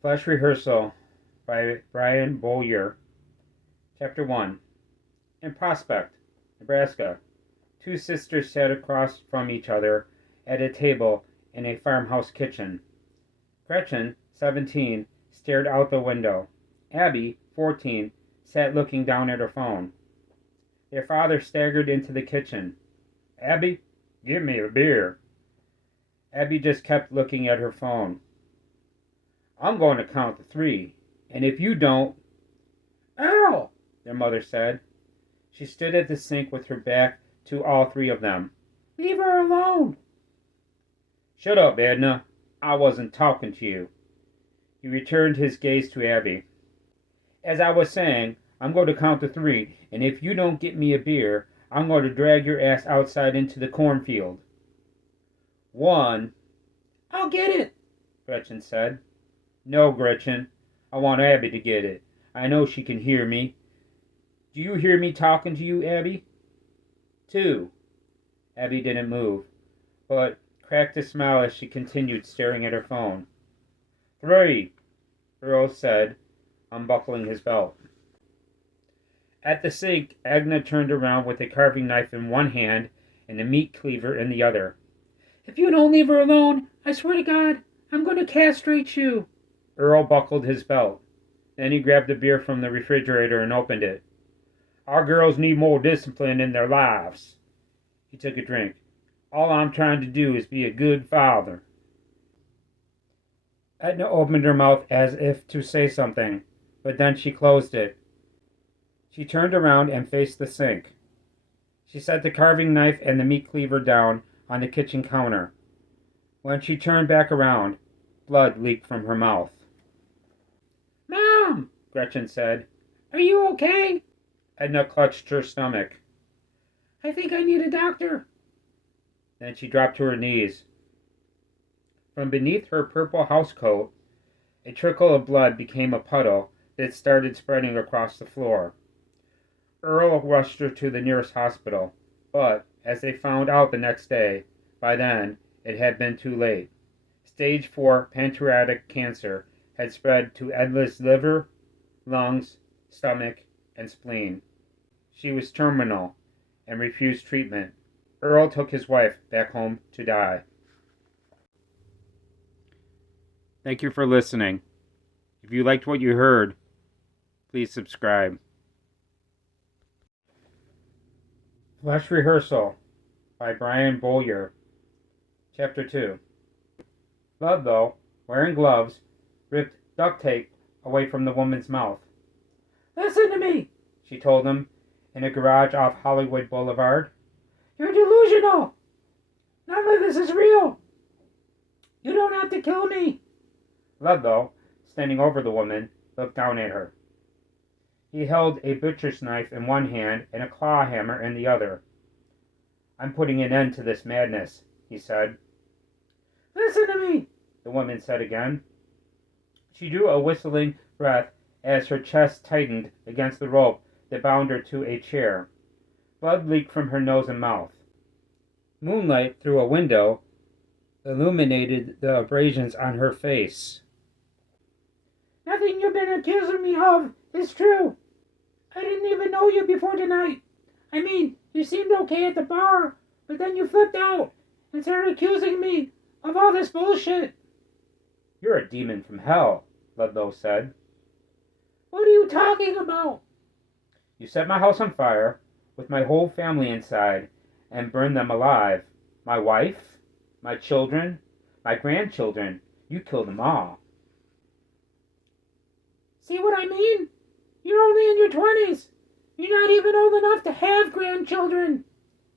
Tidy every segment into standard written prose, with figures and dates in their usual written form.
Flash Rehearsal by Brian Bowyer. Chapter 1. In Prospect, Nebraska, two sisters sat across from each other at a table in a farmhouse kitchen. Gretchen, 17, stared out the window. Abby, 14, sat looking down at her phone. Their father staggered into the kitchen. "Abby, give me a beer." Abby just kept looking at her phone. "I'm going to count to 3, and if you don't—" "Earl!" their mother said. She stood at the sink with her back to all three of them. "Leave her alone." "Shut up, Edna. I wasn't talking to you." He returned his gaze to Abby. "As I was saying, I'm going to count to 3, and if you don't get me a beer, I'm going to drag your ass outside into the cornfield." 1. "I'll get it," Gretchen said. "No, Gretchen. I want Abby to get it. I know she can hear me. Do you hear me talking to you, Abby?" 2. Abby didn't move, but cracked a smile as she continued staring at her phone. 3, Earl said, unbuckling his belt. At the sink, Agna turned around with a carving knife in one hand and a meat cleaver in the other. "If you don't leave her alone, I swear to God, I'm going to castrate you." Earl buckled his belt. Then he grabbed a beer from the refrigerator and opened it. "Our girls need more discipline in their lives." He took a drink. "All I'm trying to do is be a good father." Edna opened her mouth as if to say something, but then she closed it. She turned around and faced the sink. She set the carving knife and the meat cleaver down on the kitchen counter. When she turned back around, blood leaked from her mouth. "Mom," Gretchen said, "are you okay?" Edna clutched her stomach. "I think I need a doctor." Then she dropped to her knees. From beneath her purple housecoat, a trickle of blood became a puddle that started spreading across the floor. Earl rushed her to the nearest hospital, but, as they found out the next day, by then it had been too late. Stage 4 pancreatic cancer had spread to Edna's liver, lungs, stomach, and spleen. She was terminal and refused treatment. Earl took his wife back home to die. Thank you for listening. If you liked what you heard, please subscribe. Flash Rehearsal by Brian Bowyer. Chapter 2. Ludlow, wearing gloves, ripped duct tape away from the woman's mouth. "Listen to me," she told him, in a garage off Hollywood Boulevard. "You're delusional. None of this is real. You don't have to kill me." Ludlow, standing over the woman, looked down at her. He held a butcher's knife in one hand and a claw hammer in the other. "I'm putting an end to this madness," he said. "Listen to me," the woman said again. She drew a whistling breath as her chest tightened against the rope that bound her to a chair. Blood leaked from her nose and mouth. Moonlight through a window illuminated the abrasions on her face. "Nothing you've been accusing me of is true. I didn't even know you before tonight. I mean, you seemed okay at the bar, but then you flipped out and started accusing me of all this bullshit." "You're a demon from hell," Ludlow said. "What are you talking about?" "You set my house on fire, with my whole family inside, and burned them alive. My wife, my children, my grandchildren. You killed them all." "See what I mean? You're only in your 20s. You're not even old enough to have grandchildren."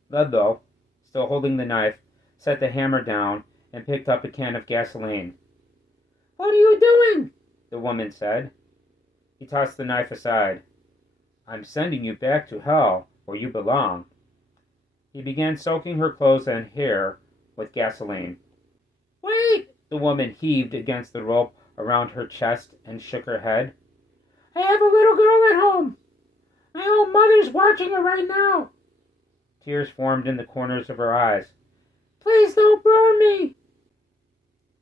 Ludlow, still holding the knife, set the hammer down and picked up a can of gasoline. "What are you doing?" the woman said. He tossed the knife aside. "I'm sending you back to hell, where you belong." He began soaking her clothes and hair with gasoline. "Wait!" The woman heaved against the rope around her chest and shook her head. "I have a little girl at home. My own mother's watching her right now." Tears formed in the corners of her eyes. "Please don't burn me."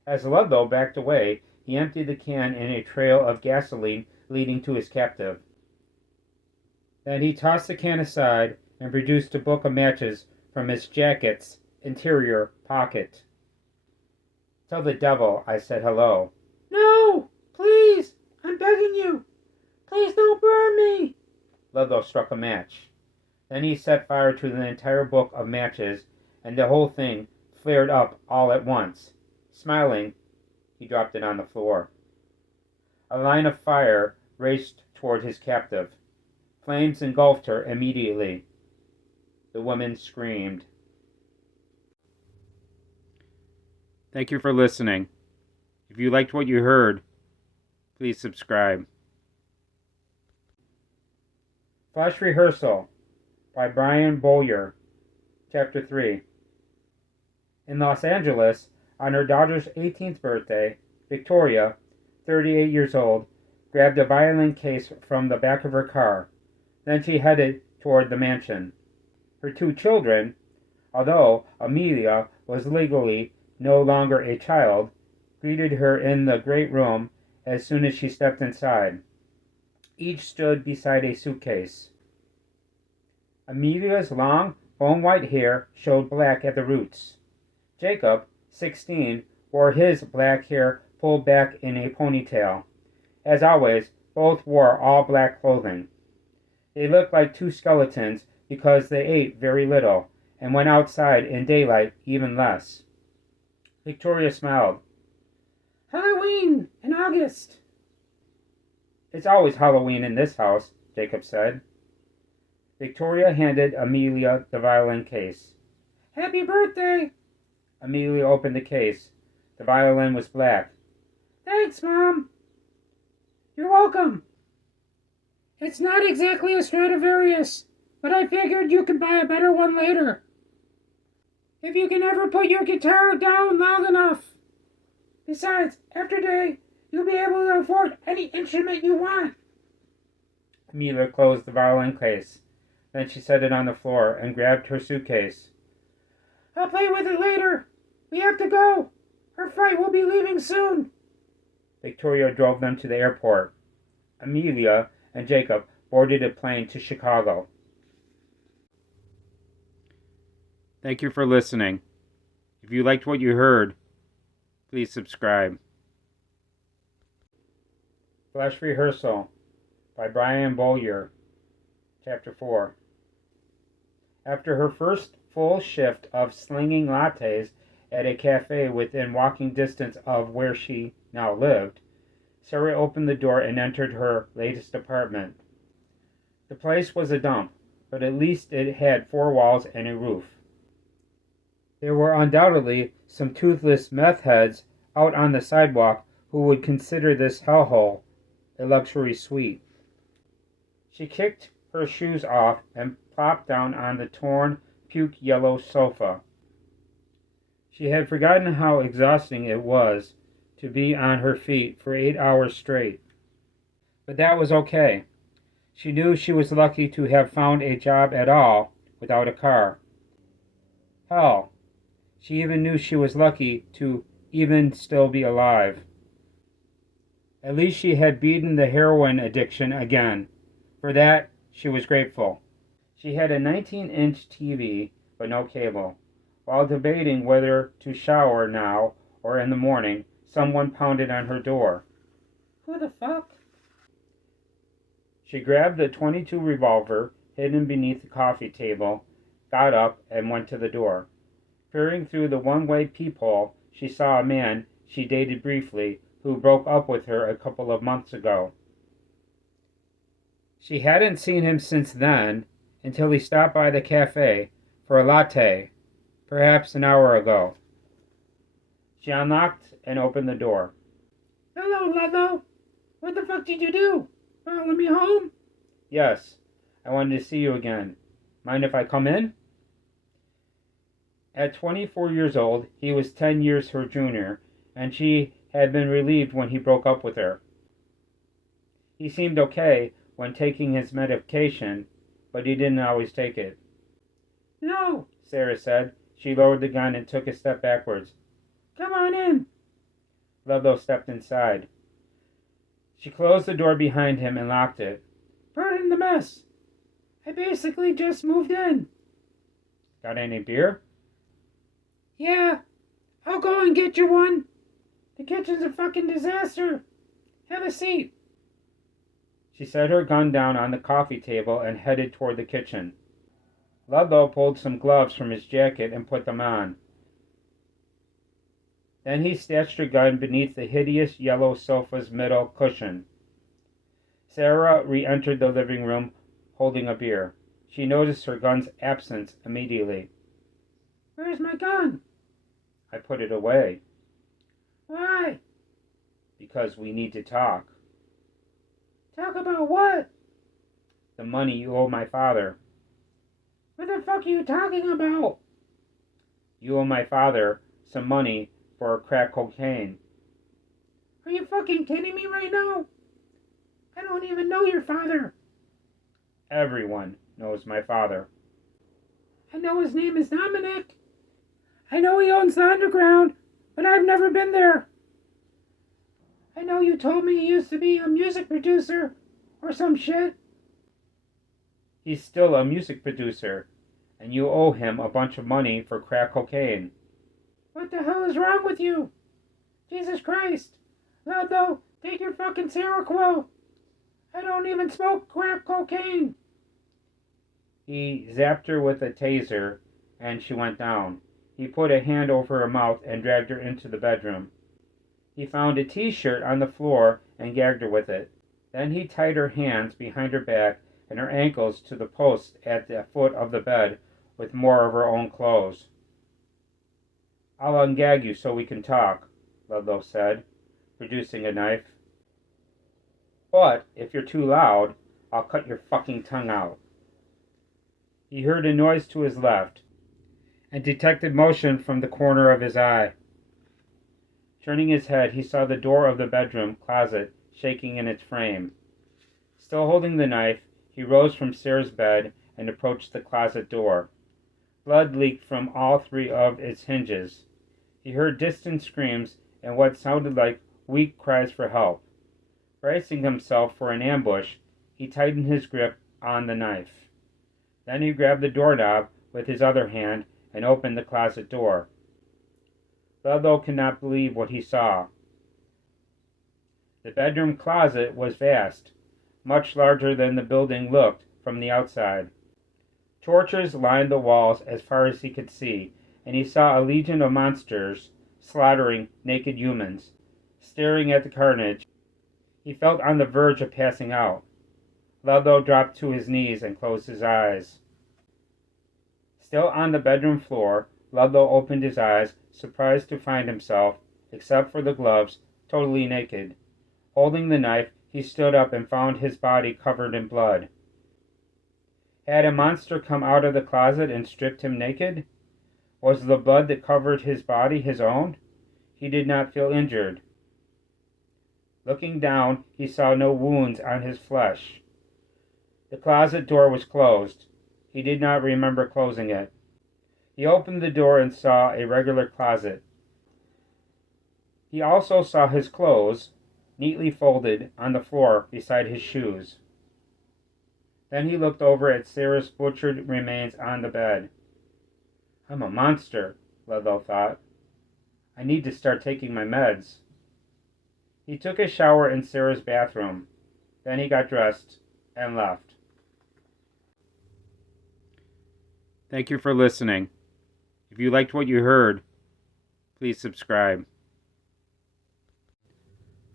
As Ludlow backed away, he emptied the can in a trail of gasoline leading to his captive. Then he tossed the can aside and produced a book of matches from his jacket's interior pocket. "Tell the devil I said hello." "No! Please! I'm begging you! Please don't burn me!" Ludlow struck a match. Then he set fire to the entire book of matches, and the whole thing flared up all at once. Smiling, he dropped it on the floor. A line of fire raced toward his captive. Flames engulfed her immediately. The woman screamed. Thank you for listening. If you liked what you heard, please subscribe. Flash Rehearsal by Brian Bowyer, Chapter 3. In Los Angeles, on her daughter's 18th birthday, Victoria, 38 years old, grabbed a violin case from the back of her car. Then she headed toward the mansion. Her two children, although Amelia was legally no longer a child, greeted her in the great room as soon as she stepped inside. Each stood beside a suitcase. Amelia's long, bone-white hair showed black at the roots. Jacob, 16, wore his black hair pulled back in a ponytail. As always, both wore all black clothing. They looked like two skeletons because they ate very little and went outside in daylight even less. Victoria smiled. "Halloween in August." "It's always Halloween in this house," Jacob said. Victoria handed Amelia the violin case. "Happy birthday!" Amelia opened the case. The violin was black. "Thanks, Mom." "You're welcome." "It's not exactly a Stradivarius, but I figured you could buy a better one later. If you can ever put your guitar down long enough. Besides, after today, you'll be able to afford any instrument you want." Amelia closed the violin case. Then she set it on the floor and grabbed her suitcase. "I'll play with it later. We have to go. Our flight will be leaving soon." Victoria drove them to the airport. Amelia and Jacob boarded a plane to Chicago. Thank you for listening. If you liked what you heard, please subscribe. Flash Rehearsal by Brian Bowyer, Chapter 4. After her first full shift of slinging lattes at a cafe within walking distance of where she now lived, Sarah opened the door and entered her latest apartment. The place was a dump, but at least it had four walls and a roof. There were undoubtedly some toothless meth heads out on the sidewalk who would consider this hellhole a luxury suite. She kicked her shoes off and plopped down on the torn, puke-yellow sofa. She had forgotten how exhausting it was to be on her feet for 8 hours straight. But that was okay. She knew she was lucky to have found a job at all without a car. Hell, she even knew she was lucky to even still be alive. At least she had beaten the heroin addiction again. For that, she was grateful. She had a 19-inch TV, but no cable. While debating whether to shower now or in the morning, someone pounded on her door. Who the fuck? She grabbed the .22 revolver hidden beneath the coffee table, got up, and went to the door. Peering through the one-way peephole, she saw a man she dated briefly who broke up with her a couple of months ago. She hadn't seen him since then, until he stopped by the cafe for a latte, perhaps an hour ago. She unlocked and opened the door. "Hello, Ludlow. What the fuck did you do? Follow me home?" "Yes. I wanted to see you again. Mind if I come in?" At 24 years old, he was 10 years her junior, and she had been relieved when he broke up with her. He seemed okay when taking his medication, but he didn't always take it. "No," Sarah said. She lowered the gun and took a step backwards. "Come on in." Ludlow stepped inside. She closed the door behind him and locked it. Pardon the mess. I basically just moved in. Got any beer? Yeah, I'll go and get you one. The kitchen's a fucking disaster. Have a seat. She set her gun down on the coffee table and headed toward the kitchen. Ludlow pulled some gloves from his jacket and put them on. Then he stashed her gun beneath the hideous yellow sofa's middle cushion. Sarah re-entered the living room holding a beer. She noticed her gun's absence immediately. Where's my gun? I put it away. Why? Because we need to talk. Talk about what? The money you owe my father. What the fuck are you talking about? You owe my father some money for crack cocaine. Are you fucking kidding me right now? I don't even know your father. Everyone knows my father. I know his name is Dominic. I know he owns the underground, but I've never been there. I know you told me he used to be a music producer or some shit. He's still a music producer, and you owe him a bunch of money for crack cocaine. What the hell is wrong with you? Jesus Christ. Ludlow, take your fucking Seroquel. I don't even smoke crack cocaine. He zapped her with a taser, and she went down. He put a hand over her mouth and dragged her into the bedroom. He found a t-shirt on the floor and gagged her with it. Then he tied her hands behind her back and her ankles to the post at the foot of the bed with more of her own clothes. I'll ungag you so we can talk, Ludlow said, producing a knife. But if you're too loud, I'll cut your fucking tongue out. He heard a noise to his left and detected motion from the corner of his eye. Turning his head, he saw the door of the bedroom closet shaking in its frame. Still holding the knife, he rose from Sarah's bed and approached the closet door. Blood leaked from all three of its hinges. He heard distant screams and what sounded like weak cries for help. Bracing himself for an ambush, he tightened his grip on the knife. Then he grabbed the doorknob with his other hand and opened the closet door. Ludlow could not believe what he saw. The bedroom closet was vast, much larger than the building looked from the outside. Torches lined the walls as far as he could see, and he saw a legion of monsters slaughtering naked humans. Staring at the carnage, he felt on the verge of passing out. Ludlow dropped to his knees and closed his eyes. Still on the bedroom floor, Ludlow opened his eyes, surprised to find himself, except for the gloves, totally naked. Holding the knife, he stood up and found his body covered in blood. Had a monster come out of the closet and stripped him naked? Was the blood that covered his body his own? He did not feel injured. Looking down, he saw no wounds on his flesh. The closet door was closed. He did not remember closing it. He opened the door and saw a regular closet. He also saw his clothes, neatly folded, on the floor beside his shoes. Then he looked over at Sarah's butchered remains on the bed. I'm a monster, Ludlow thought. I need to start taking my meds. He took a shower in Sarah's bathroom. Then he got dressed and left. Thank you for listening. If you liked what you heard, please subscribe.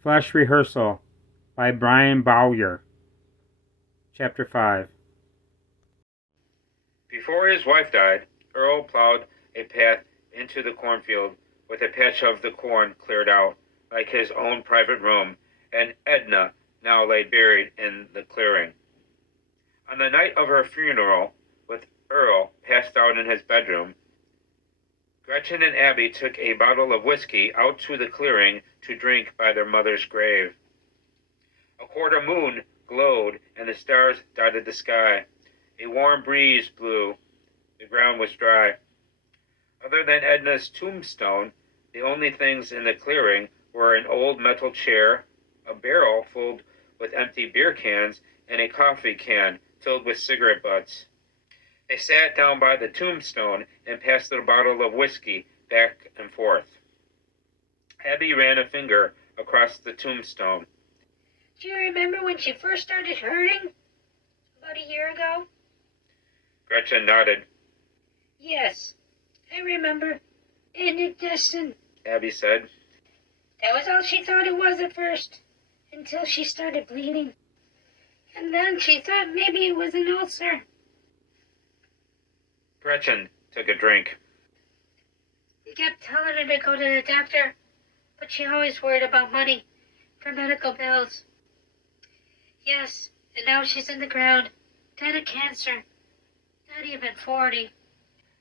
Flash Rehearsal by Brian Bowyer. Chapter 5. Before his wife died, Earl plowed a path into the cornfield with a patch of the corn cleared out, like his own private room, and Edna now lay buried in the clearing. On the night of her funeral, with Earl passed out in his bedroom, Gretchen and Abby took a bottle of whiskey out to the clearing to drink by their mother's grave. A quarter moon glowed and the stars dotted the sky. A warm breeze blew. The ground was dry. Other than Edna's tombstone, the only things in the clearing were an old metal chair, a barrel filled with empty beer cans, and a coffee can filled with cigarette butts. They sat down by the tombstone and passed the bottle of whiskey back and forth. Abby ran a finger across the tombstone. Do you remember when she first started hurting? About a year ago? Gretchen nodded. Yes, I remember. Indigestion, Abby said. That was all she thought it was at first, until she started bleeding. And then she thought maybe it was an ulcer. Gretchen took a drink. We kept telling her to go to the doctor, but she always worried about money for medical bills. Yes, and now she's in the ground, dead of cancer. Not even 40.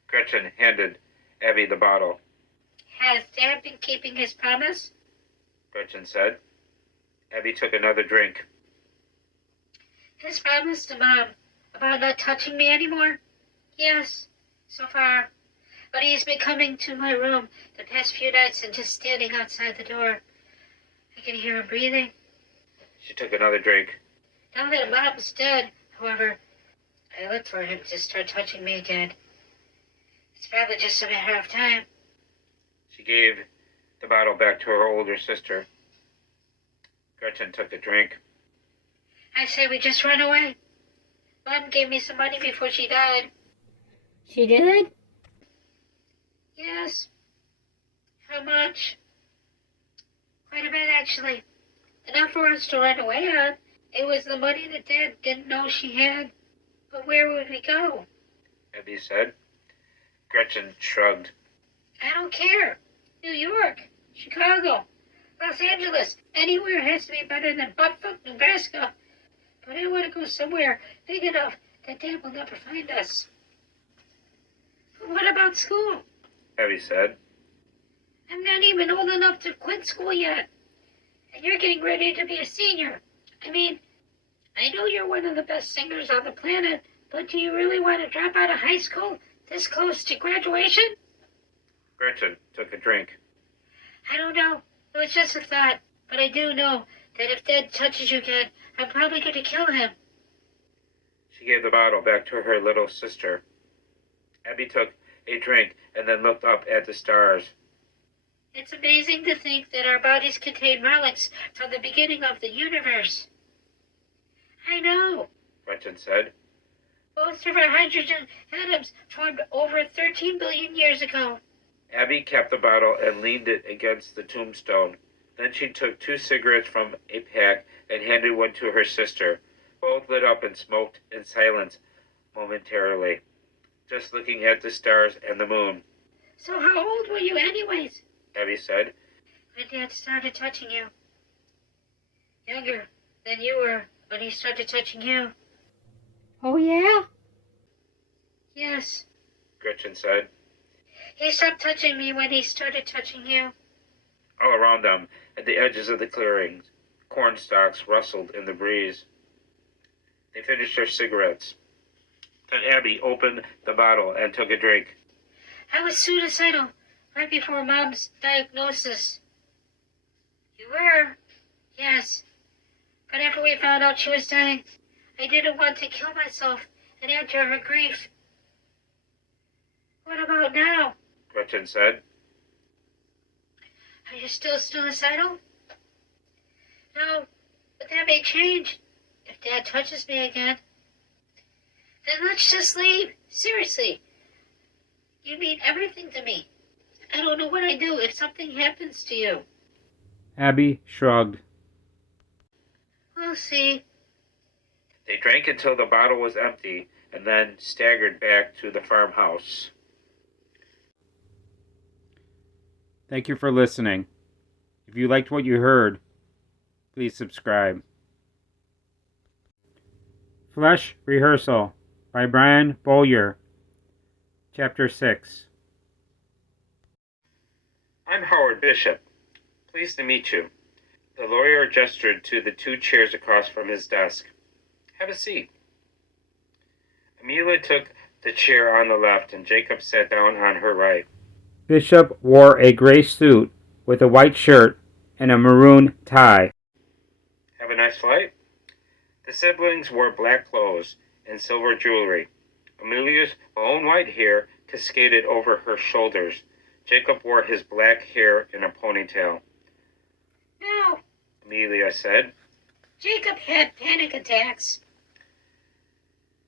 Gretchen handed Abby the bottle. Has Dad been keeping his promise? Gretchen said. Abby took another drink. His promise to Mom about not touching me anymore? Yes, so far. But he's been coming to my room the past few nights and just standing outside the door. I can hear him breathing. She took another drink. Now that Mom's dead, however, I look for him to start touching me again. It's probably just a matter of time. She gave the bottle back to her older sister. Gretchen took a drink. I say we just run away. Mom gave me some money before she died. She did? Yes. How much? Quite a bit, actually. Enough for us to run away on. It was the money that Dad didn't know she had. But where would we go? Abby said. Gretchen shrugged. I don't care. New York, Chicago, Los Angeles. Anywhere has to be better than Buttfuck, Nebraska. But I want to go somewhere big enough that Dad will never find us. But what about school? Abby said. I'm not even old enough to quit school yet. And you're getting ready to be a senior. I mean, I know you're one of the best singers on the planet, but do you really want to drop out of high school this close to graduation? Gretchen took a drink. I don't know. It was just a thought. But I do know that if Dad touches you again, I'm probably going to kill him. She gave the bottle back to her little sister. Abby took a drink and then looked up at the stars. It's amazing to think that our bodies contain relics from the beginning of the universe. I know. Gretchen said. Most of our hydrogen atoms formed over 13 billion years ago. Abby kept the bottle and leaned it against the tombstone. Then she took 2 cigarettes from a pack and handed one to her sister. Both lit up and smoked in silence momentarily, just looking at the stars and the moon. So how old were you anyways? Abby said. When Dad started touching you. Younger than you were when he started touching you. Oh, yeah? Yes. Gretchen said. He stopped touching me when he started touching you. All around them, at the edges of the clearings, corn stalks rustled in the breeze. They finished their cigarettes. Then Abby opened the bottle and took a drink. I was suicidal right before Mom's diagnosis. You were? Yes. But after we found out she was dying, I didn't want to kill myself and add to her grief. What about now? Gretchen said. Are you still suicidal? No, but that may change if Dad touches me again. Then let's just leave. Seriously. You mean everything to me. I don't know what I'd do if something happens to you. Abby shrugged. We'll see. They drank until the bottle was empty and then staggered back to the farmhouse. Thank you for listening. If you liked what you heard, please subscribe. Flesh Rehearsal by Brian Bowyer. Chapter 6. I'm Howard Bishop. Pleased to meet you. The lawyer gestured to the 2 chairs across from his desk. Have a seat. Amelia took the chair on the left, and Jacob sat down on her right. Bishop wore a gray suit with a white shirt and a maroon tie. Have a nice flight? The siblings wore black clothes and silver jewelry. Amelia's own white hair cascaded over her shoulders. Jacob wore his black hair in a ponytail. No, Amelia said. Jacob had panic attacks.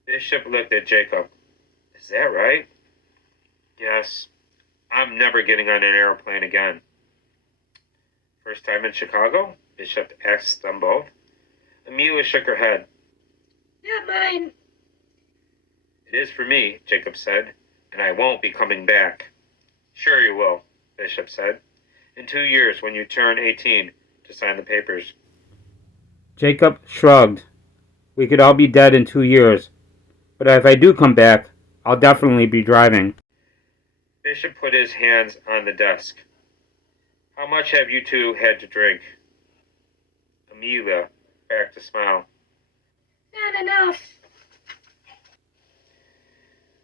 Bishop looked at Jacob. Is that right? Yes. I'm never getting on an airplane again. First time in Chicago? Bishop asked them both. Amelia shook her head. Not mine. It is for me, Jacob said, and I won't be coming back. Sure you will, Bishop said. In 2 years, when you turn 18, to sign the papers. Jacob shrugged. We could all be dead in 2 years, but if I do come back, I'll definitely be driving. Bishop put his hands on the desk. How much have you two had to drink? Amelia cracked a smile. Not enough.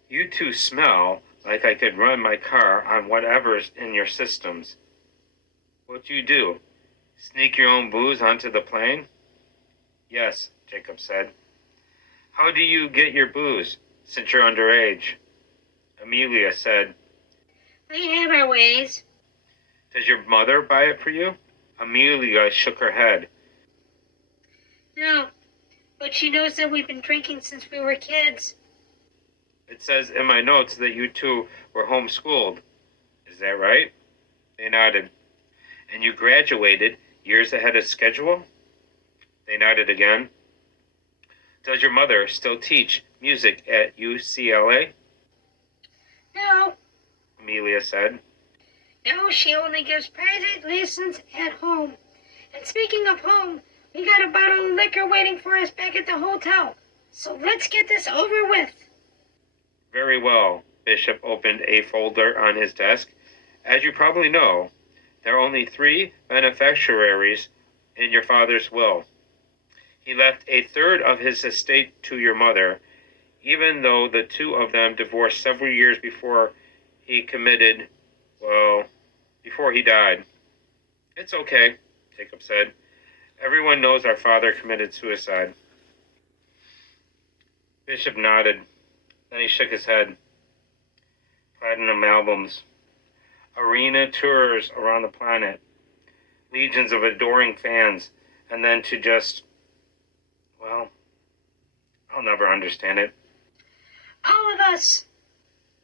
You two smell like I could run my car on whatever's in your systems. What do? Sneak your own booze onto the plane? Yes, Jacob said. How do you get your booze, since you're underage? Amelia said. We have our ways. Does your mother buy it for you? Amelia shook her head. No, but she knows that we've been drinking since we were kids. It says in my notes that you two were homeschooled. Is that right? They nodded. And you graduated years ahead of schedule? They nodded again. Does your mother still teach music at UCLA? No, Amelia said. no, she only gives private lessons at home. And speaking of home, we got a bottle of liquor waiting for us back at the hotel. So let's get this over with. Very well. Bishop opened a folder on his desk. As you probably know, there are only 3 beneficiaries in your father's will. He left a third of his estate to your mother, even though the 2 of them divorced several years before he died. It's okay, Jacob said. Everyone knows our father committed suicide. Bishop nodded. Then he shook his head. Platinum albums. Arena tours around the planet. Legions of adoring fans. And then to just... well, I'll never understand it. All of us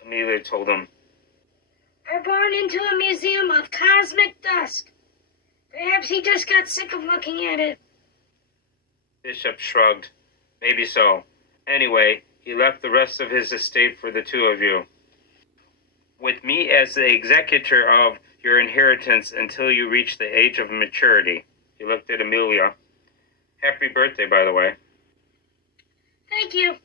Amelia told him. are born into a museum of cosmic dust. Perhaps he just got sick of looking at it. Bishop shrugged. Maybe so. Anyway, he left the rest of his estate for the 2 of you. With me as the executor of your inheritance until you reach the age of maturity. He looked at Amelia. Happy birthday, by the way. Thank you.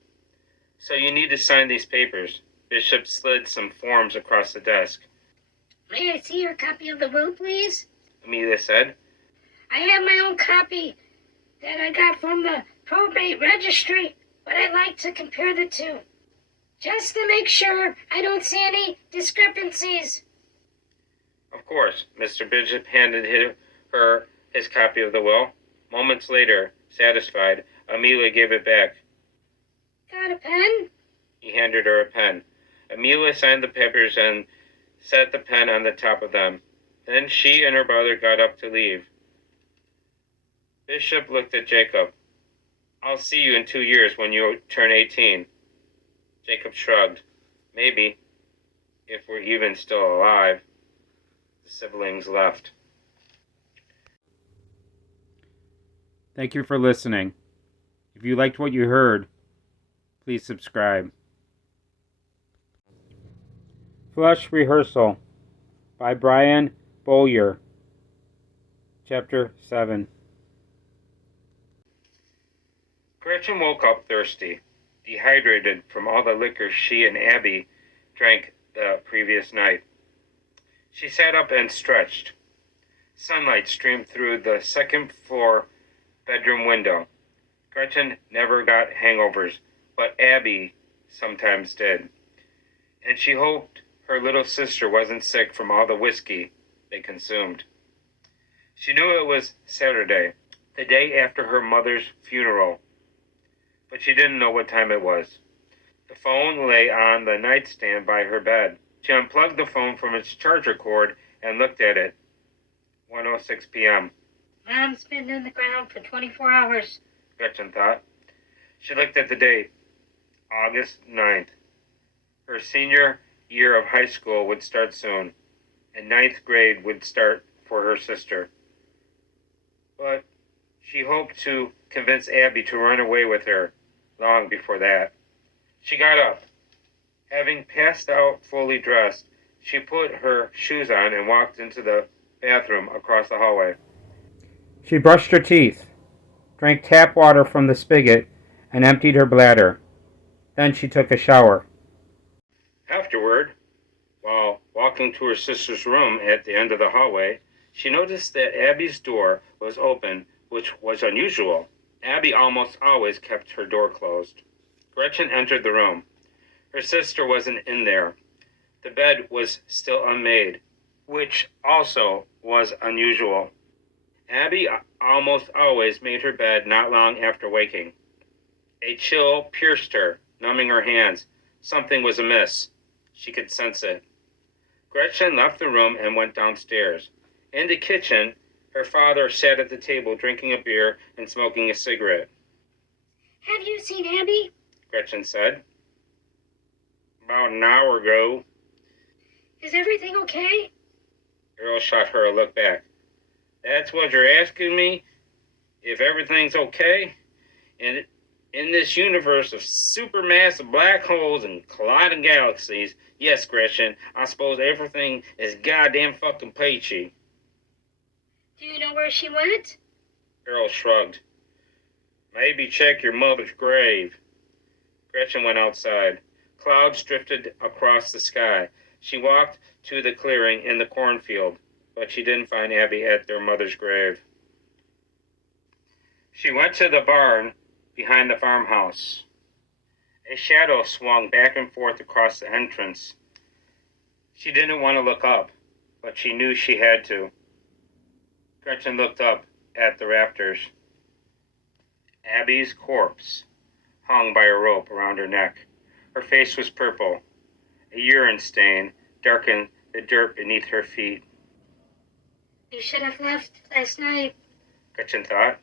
So you need to sign these papers. Bishop slid some forms across the desk. May I see your copy of the will, please? Amelia said. I have my own copy that I got from the probate registry, but I'd like to compare the 2. Just to make sure I don't see any discrepancies. Of course. Mr. Bishop handed her his copy of the will. Moments later, satisfied, Amelia gave it back. Got a pen? He handed her a pen. Amelia signed the papers and set the pen on the top of them. Then she and her brother got up to leave. Bishop looked at Jacob. I'll see you in 2 years when you turn 18. Jacob shrugged. Maybe, if we're even still alive. The siblings left. Thank you for listening. If you liked what you heard, please subscribe. Flush Rehearsal by Brian Bowyer. Chapter 7. Gretchen woke up thirsty, dehydrated from all the liquor she and Abby drank the previous night. She sat up and stretched. Sunlight streamed through the second-floor bedroom window. Gretchen never got hangovers, but Abby sometimes did. And she hoped her little sister wasn't sick from all the whiskey they consumed. She knew it was Saturday, the day after her mother's funeral, but she didn't know what time it was. The phone lay on the nightstand by her bed. She unplugged the phone from its charger cord and looked at it. 1:06 p.m. Mom's been in the ground for 24 hours. Gretchen thought. She looked at the date. August 9th. Her senior year of high school would start soon, and ninth grade would start for her sister. But she hoped to convince Abby to run away with her long before that. She got up. Having passed out fully dressed, she put her shoes on and walked into the bathroom across the hallway. She brushed her teeth, drank tap water from the spigot, and emptied her bladder. Then she took a shower. Afterward, while walking to her sister's room at the end of the hallway, she noticed that Abby's door was open, which was unusual. Abby almost always kept her door closed. Gretchen entered the room. Her sister wasn't in there. The bed was still unmade, which also was unusual. Abby almost always made her bed not long after waking. A chill pierced her, numbing her hands. Something was amiss. She could sense it. Gretchen left the room and went downstairs. In the kitchen, her father sat at the table drinking a beer and smoking a cigarette. Have you seen Abby? Gretchen said. About an hour ago. Is everything okay? Earl shot her a look back. That's what you're asking me? If everything's okay? And in this universe of supermassive black holes and colliding galaxies, yes, Gretchen, I suppose everything is goddamn fucking peachy. Do you know where she went? Earl shrugged. Maybe check your mother's grave. Gretchen went outside. Clouds drifted across the sky. She walked to the clearing in the cornfield, but she didn't find Abby at their mother's grave. She went to the barn behind the farmhouse. A shadow swung back and forth across the entrance. She didn't want to look up, but she knew she had to. Gretchen looked up at the rafters. Abby's corpse hung by a rope around her neck. Her face was purple. A urine stain darkened the dirt beneath her feet. You should have left last night. Gretchen thought.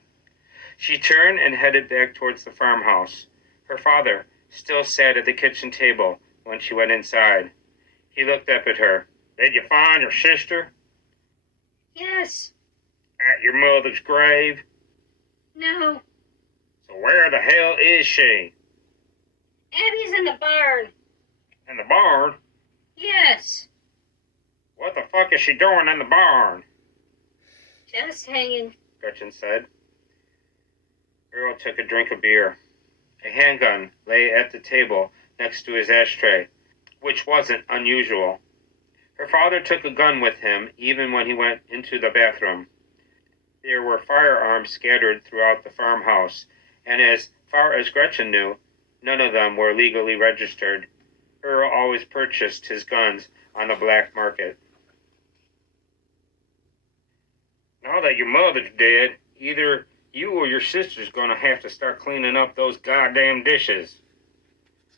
She turned and headed back towards the farmhouse. Her father still sat at the kitchen table when she went inside. He looked up at her. Did you find your sister? Yes. At your mother's grave? No. So where the hell is she? Abby's in the barn. In the barn? Yes. What the fuck is she doing in the barn? Just hanging. Gretchen said. Earl took a drink of beer. A handgun lay at the table next to his ashtray, which wasn't unusual. Her father took a gun with him even when he went into the bathroom. There were firearms scattered throughout the farmhouse, and as far as Gretchen knew, none of them were legally registered. Earl always purchased his guns on the black market. Now that your mother's dead, either you or your sister's gonna have to start cleaning up those goddamn dishes.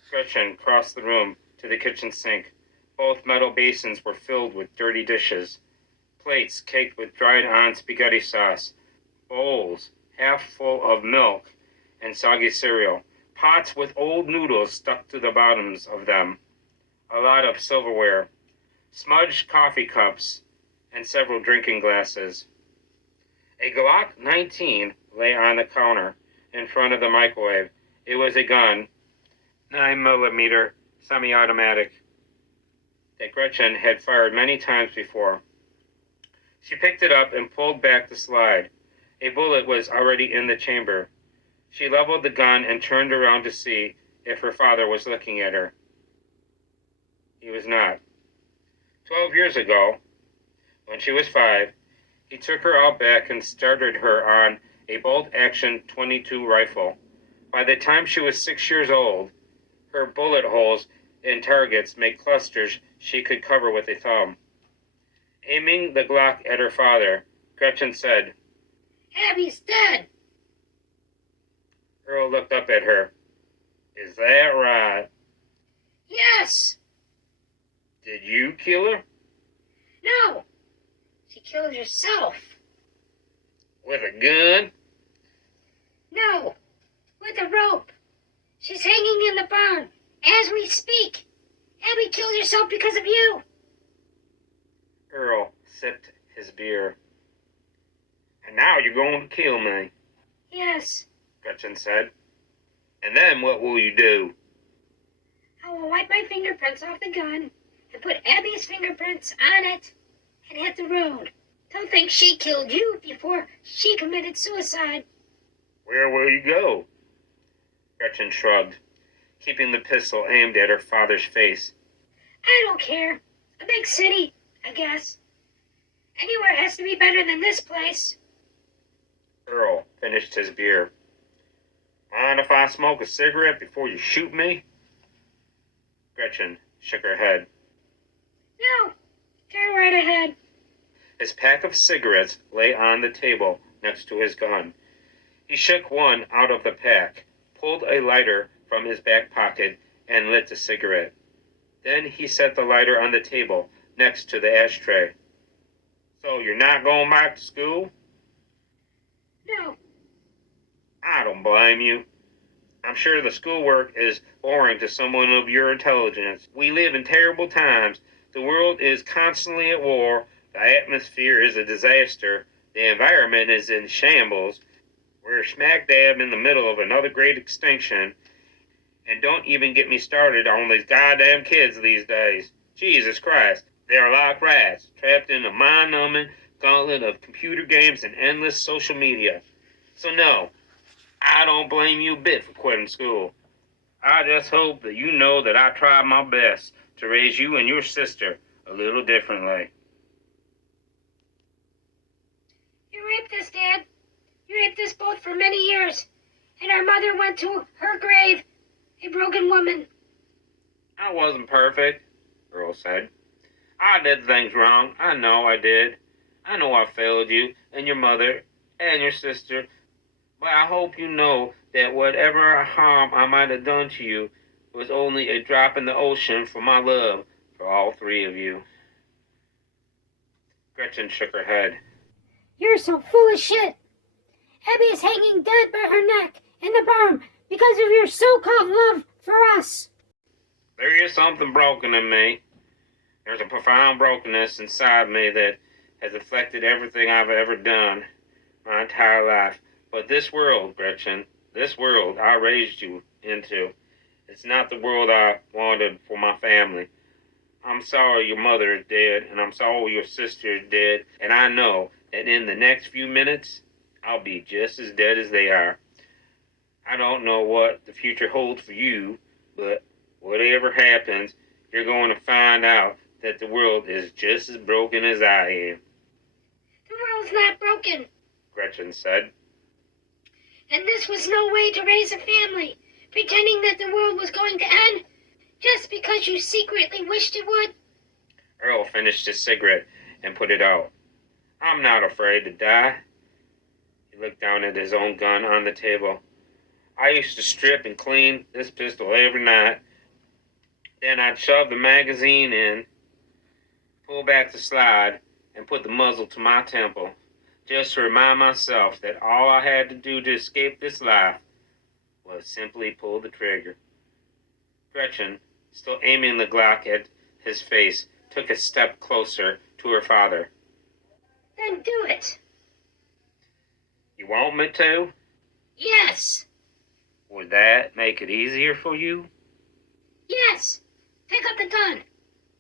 Gretchen crossed the room to the kitchen sink. Both metal basins were filled with dirty dishes. Plates caked with dried-on spaghetti sauce. Bowls half full of milk and soggy cereal. Pots with old noodles stuck to the bottoms of them. A lot of silverware. Smudged coffee cups and several drinking glasses. A Glock 19 lay on the counter in front of the microwave. It was a gun, 9mm semi-automatic, that Gretchen had fired many times before. She picked it up and pulled back the slide. A bullet was already in the chamber. She leveled the gun and turned around to see if her father was looking at her. He was not. 12 years ago, when she was 5, he took her out back and started her on a bolt-action .22 rifle. By the time she was 6 years old, her bullet holes in targets made clusters she could cover with a thumb. Aiming the Glock at her father, Gretchen said. Abby's dead. Earl looked up at her. Is that right? Yes. Did you kill her? No. She killed herself. With a gun? No. With a rope. She's hanging in the barn as we speak. Abby killed herself because of you. Earl sipped his beer. And now you're going to kill me, Yes. Gretchen said. And then what will you do? I will wipe my fingerprints off the gun and put Abby's fingerprints on it and hit the road. Don't think she killed you before she committed suicide. Where will you go? Gretchen shrugged, keeping the pistol aimed at her father's face. I don't care. A big city, I guess. Anywhere has to be better than this place. Earl finished his beer. Mind if I smoke a cigarette before you shoot me? Gretchen shook her head. No. Go right ahead. His pack of cigarettes lay on the table next to his gun. He shook one out of the pack, pulled a lighter from his back pocket, and lit the cigarette. Then he set the lighter on the table next to the ashtray. So you're not going back to school? No. I don't blame you. I'm sure the schoolwork is boring to someone of your intelligence. We live in terrible times. The world is constantly at war. The atmosphere is a disaster. The environment is in shambles. We're smack dab in the middle of another great extinction. And don't even get me started on these goddamn kids these days. Jesus Christ. They're like rats, trapped in a mind-numbing gauntlet of computer games and endless social media. So no, I don't blame you a bit for quitting school. I just hope that you know that I tried my best to raise you and your sister a little differently. You raped us, Dad. You raped us both for many years. And our mother went to her grave, a broken woman. I wasn't perfect, Earl said. I did things wrong. I know I did. I know I failed you and your mother and your sister. But I hope you know that whatever harm I might have done to you was only a drop in the ocean for my love for all three of you. Gretchen shook her head. You're so full of shit. Abby is hanging dead by her neck in the barn because of your so-called love for us. There is something broken in me. There's a profound brokenness inside me that has affected everything I've ever done my entire life. But this world, Gretchen, this world I raised you into, it's not the world I wanted for my family. I'm sorry your mother is dead, and I'm sorry your sister is dead, and I know that in the next few minutes, I'll be just as dead as they are. I don't know what the future holds for you, but whatever happens, you're going to find out that the world is just as broken as I am. The world's not broken. Gretchen said. And this was no way to raise a family, pretending that the world was going to end just because you secretly wished it would. Earl finished his cigarette and put it out. I'm not afraid to die. He looked down at his own gun on the table. I used to strip and clean this pistol every night. Then I'd shove the magazine in, pull back the slide, and put the muzzle to my temple, just to remind myself that all I had to do to escape this life was simply pull the trigger. Gretchen, still aiming the Glock at his face, took a step closer to her father. Then do it. You want me to? Yes. Would that make it easier for you? Yes. Pick up the gun.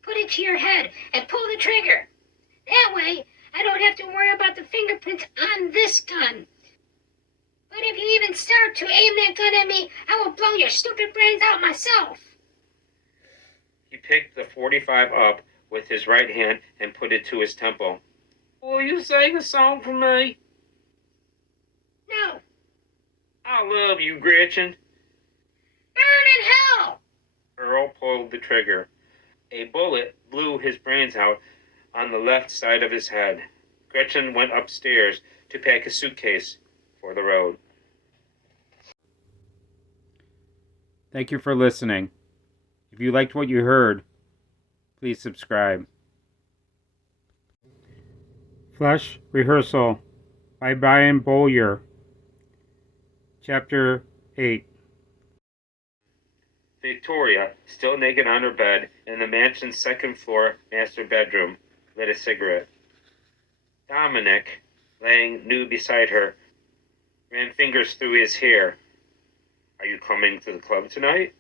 Put it to your head and pull the trigger. That way, I don't have to worry about the fingerprints on this gun. But if you even start to aim that gun at me, I will blow your stupid brains out myself. He picked the .45 up with his right hand and put it to his temple. Will you sing a song for me? No. I love you, Gretchen. Burn in hell! Earl pulled the trigger. A bullet blew his brains out on the left side of his head. Gretchen went upstairs to pack a suitcase for the road. Thank you for listening. If you liked what you heard, please subscribe. Flesh Rehearsal by Brian Bowyer. Chapter 8. Victoria, still naked on her bed in the mansion's second-floor master bedroom, lit a cigarette. Dominic, laying nude beside her, ran fingers through his hair. "Are you coming to the club tonight?"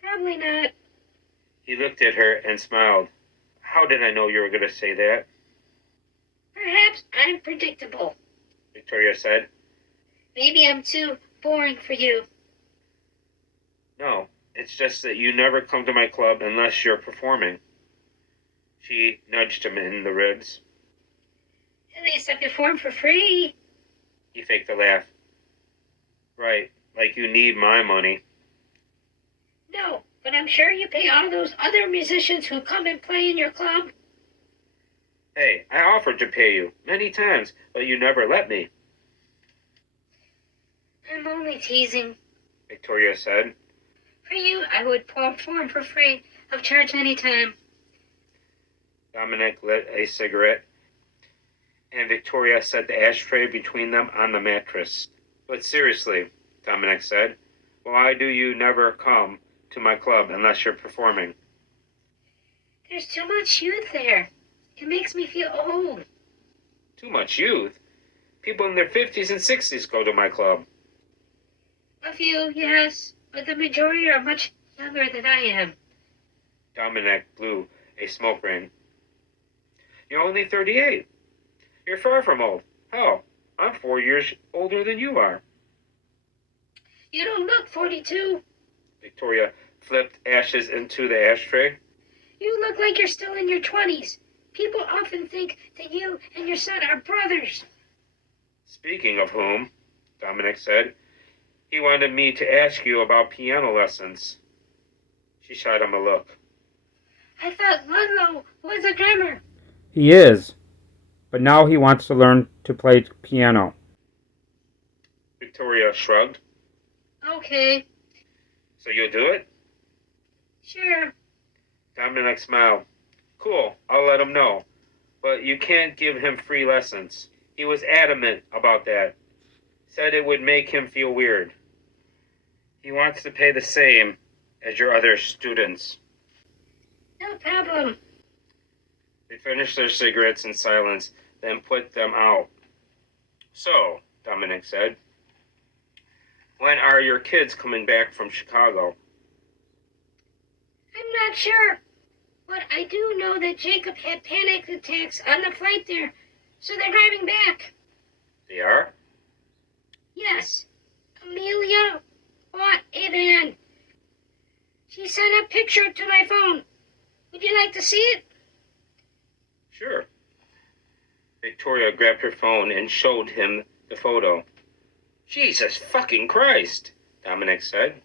Probably not. He looked at her and smiled. "How did I know you were going to say that?" Perhaps I'm predictable. Victoria said. Maybe I'm too boring for you. "No, it's just that you never come to my club unless you're performing." She nudged him in the ribs. At least I perform for free. He faked a laugh. "Right, like you need my money." No, but I'm sure you pay all those other musicians who come and play in your club. "Hey, I offered to pay you many times, but you never let me," I'm only teasing. Victoria said. For you, I would perform for free. I'll charge any time. Dominic lit a cigarette, and Victoria set the ashtray between them on the mattress. "But seriously," Dominic said, "why do you never come to my club unless you're performing?" There's too much youth there. It makes me feel old. "Too much youth? People in their 50s and 60s go to my club." A few, yes, but the majority are much younger than I am. Dominic blew a smoke ring. "You're only 38. You're far from old. Hell, I'm 4 years older than you are." You don't look 42. Victoria flipped ashes into the ashtray. You look like you're still in your 20s. People often think that you and your son are brothers. "Speaking of whom," Dominic said, "he wanted me to ask you about piano lessons." She shot him a look. I thought Ludlow was a drummer. "He is, but now he wants to learn to play piano." Victoria shrugged. Okay, "So you'll do it?" sure. Dominic smiled. "Cool, I'll let him know. But you can't give him free lessons." He was adamant about that. Said it would make him feel weird. "He wants to pay the same as your other students." No problem. They finished their cigarettes in silence, then put them out. "So," Dominic said, "when are your kids coming back from Chicago?" I'm not sure. But I do know that Jacob had panic attacks on the flight there, so they're driving back. "They are?" Yes, Amelia bought a van. She sent a picture to my phone. Would you like to see it? "Sure." Victoria grabbed her phone and showed him the photo. "Jesus fucking Christ," Dominic said.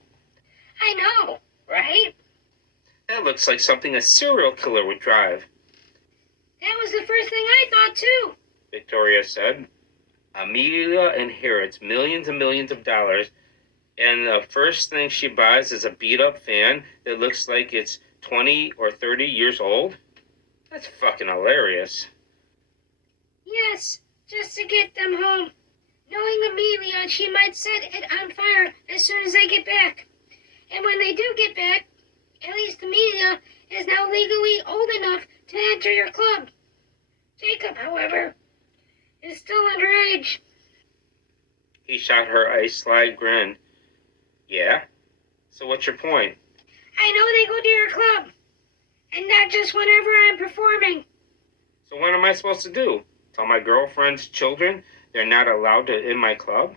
I know, right? "That looks like something a serial killer would drive," That was the first thing I thought, too. Victoria said. "Amelia inherits millions and millions of dollars, and the first thing she buys is a beat-up van that looks like it's 20 or 30 years old? That's fucking hilarious." Yes, just to get them home. Knowing Amelia, she might set it on fire as soon as they get back. And when they do get back, at least Amelia is now legally old enough to enter your club. Jacob, however, is still underage. He shot her a sly grin. "Yeah? So what's your point?" I know they go to your club, and not just whenever I'm performing. "So what am I supposed to do? Tell my girlfriend's children they're not allowed to in my club?"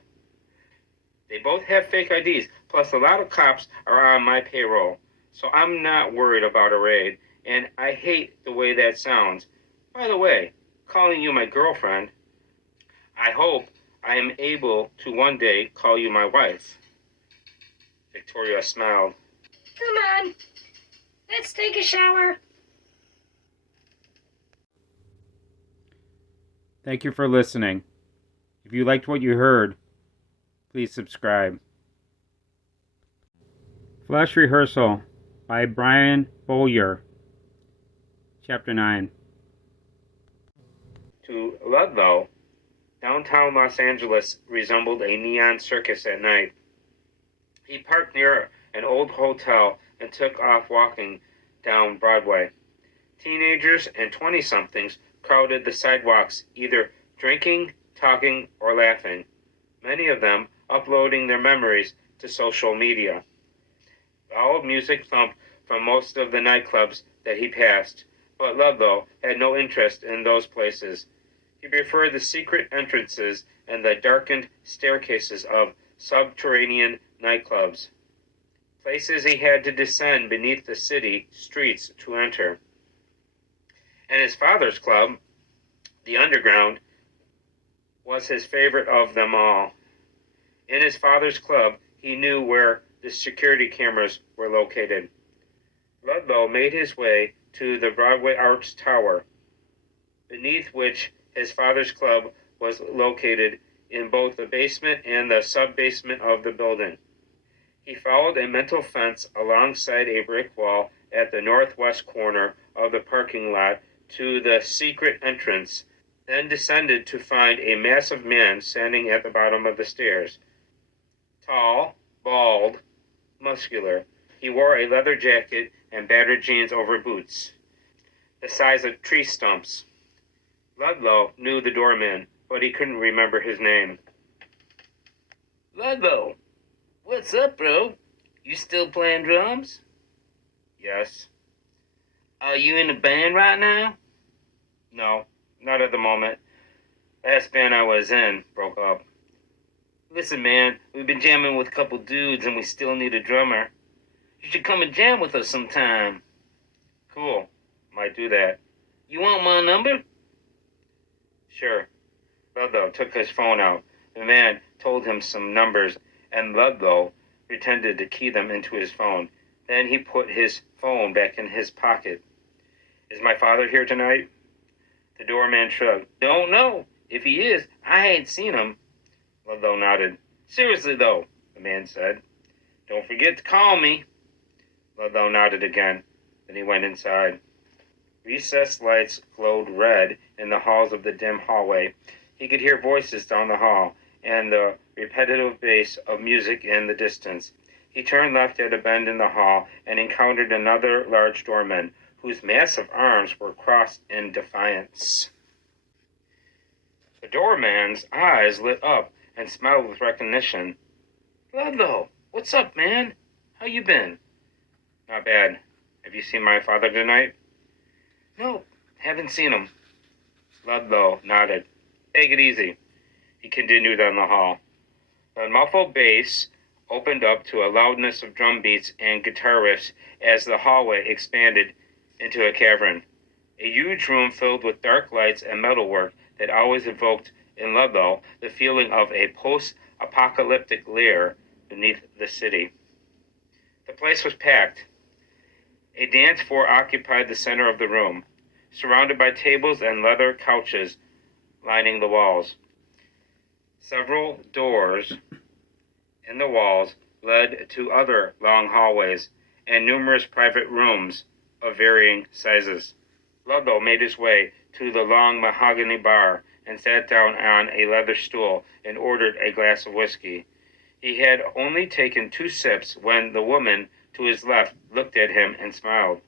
"They both have fake IDs, plus a lot of cops are on my payroll, so I'm not worried about a raid, and I hate the way that sounds. By the way, calling you my girlfriend, I hope I am able to one day call you my wife." Victoria smiled. Come on, let's take a shower. Thank you for listening. If you liked what you heard, please subscribe. Flash Rehearsal by Brian Bowyer. Chapter 9. To Ludlow, downtown Los Angeles resembled a neon circus at night. He parked near an old hotel and took off walking down Broadway. Teenagers and 20-somethings crowded the sidewalks, either drinking, talking, or laughing, many of them uploading their memories to social media. Loud music thumped from most of the nightclubs that he passed, but Ludlow had no interest in those places. He preferred the secret entrances and the darkened staircases of subterranean nightclubs, places he had to descend beneath the city streets to enter. And his father's club, the Underground, was his favorite of them all. In his father's club, he knew where the security cameras were located. Ludlow made his way to the Broadway Arts Tower, beneath which his father's club was located in both the basement and the sub-basement of the building. He followed a metal fence alongside a brick wall at the northwest corner of the parking lot to the secret entrance, then descended to find a massive man standing at the bottom of the stairs. Tall, bald, muscular, he wore a leather jacket and battered jeans over boots, the size of tree stumps. Ludlow knew the doorman, but he couldn't remember his name. Ludlow, what's up, bro? You still playing drums? Yes. Are you in a band right now? No, not at the moment. Last band I was in broke up. Listen, man, we've been jamming with a couple dudes and we still need a drummer. You should come and jam with us sometime. Cool. Might do that. You want my number? Sure. Ludlow took his phone out. The man told him some numbers, and Ludlow pretended to key them into his phone. Then he put his phone back in his pocket. Is my father here tonight? The doorman shrugged. Don't know. If he is, I ain't seen him. Ludlow nodded. Seriously, though, The man said. don't forget to call me. Ludlow nodded again. Then he went inside. Recessed lights glowed red in the halls of the dim hallway. He could hear voices down the hall and the repetitive bass of music in the distance. He turned left at a bend in the hall and encountered another large doorman, whose massive arms were crossed in defiance. The doorman's eyes lit up and smiled with recognition. Ludlow, what's up, man? How you been? Not bad. Have you seen my father tonight? Nope, haven't seen him. Ludlow nodded. Take it easy. He continued down the hall. The muffled bass opened up to a loudness of drum beats and guitar riffs as the hallway expanded into a cavern. A huge room filled with dark lights and metalwork that always evoked in Ludlow the feeling of a post-apocalyptic lair beneath the city. The place was packed. A dance floor occupied the center of the room, surrounded by tables and leather couches lining the walls. Several doors in the walls led to other long hallways and numerous private rooms of varying sizes. Ludlow made his way to the long mahogany bar and sat down on a leather stool and ordered a glass of whiskey. He had only taken 2 sips when the woman to his left looked at him and smiled.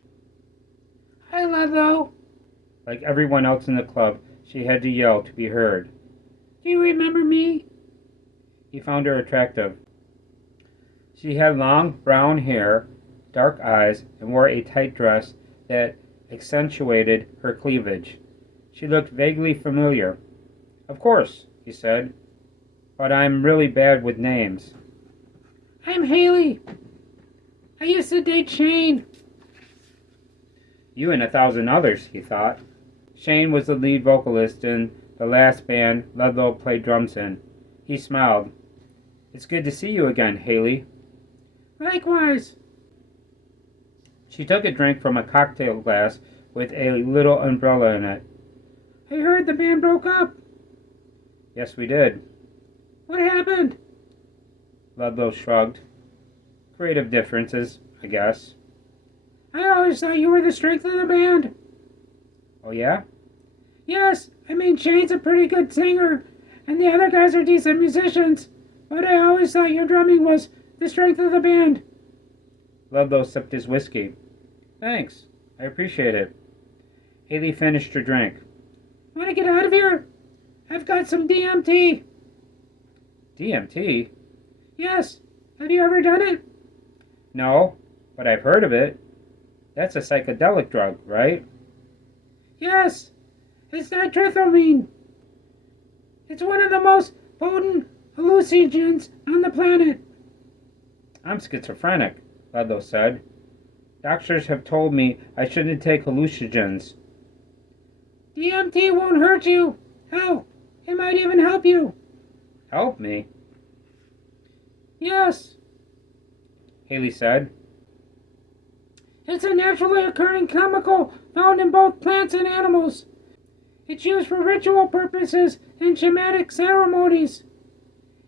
Hi, Ludlow. Like everyone else in the club, she had to yell to be heard. Do you remember me? He found her attractive. She had long brown hair, dark eyes, and wore a tight dress that accentuated her cleavage. She looked vaguely familiar. Of course, he said, but I'm really bad with names. I'm Haley. I used to date Shane. You and 1,000 others, he thought. Shane was the lead vocalist in the last band Ludlow played drums in. He smiled. It's good to see you again, Haley. Likewise. She took a drink from a cocktail glass with a little umbrella in it. I heard the band broke up. Yes, we did. What happened? Ludlow shrugged. Creative differences, I guess. I always thought you were the strength of the band. Oh, yeah? Yes, I mean, Shane's a pretty good singer, and the other guys are decent musicians, but I always thought your drumming was the strength of the band. Ludlow sipped his whiskey. Thanks. I appreciate it. Haley finished her drink. Want to get out of here? I've got some DMT. DMT? Yes. Have you ever done it? No, but I've heard of it. That's a psychedelic drug, right? Yes. It's nitrithamine. It's one of the most potent hallucinogens on the planet. I'm schizophrenic, Ludlow said. Doctors have told me I shouldn't take hallucinogens. DMT won't hurt you. Hell, it might even help you. Help me? Yes. Haley said. It's a naturally occurring chemical found in both plants and animals. It's used for ritual purposes and shamanic ceremonies.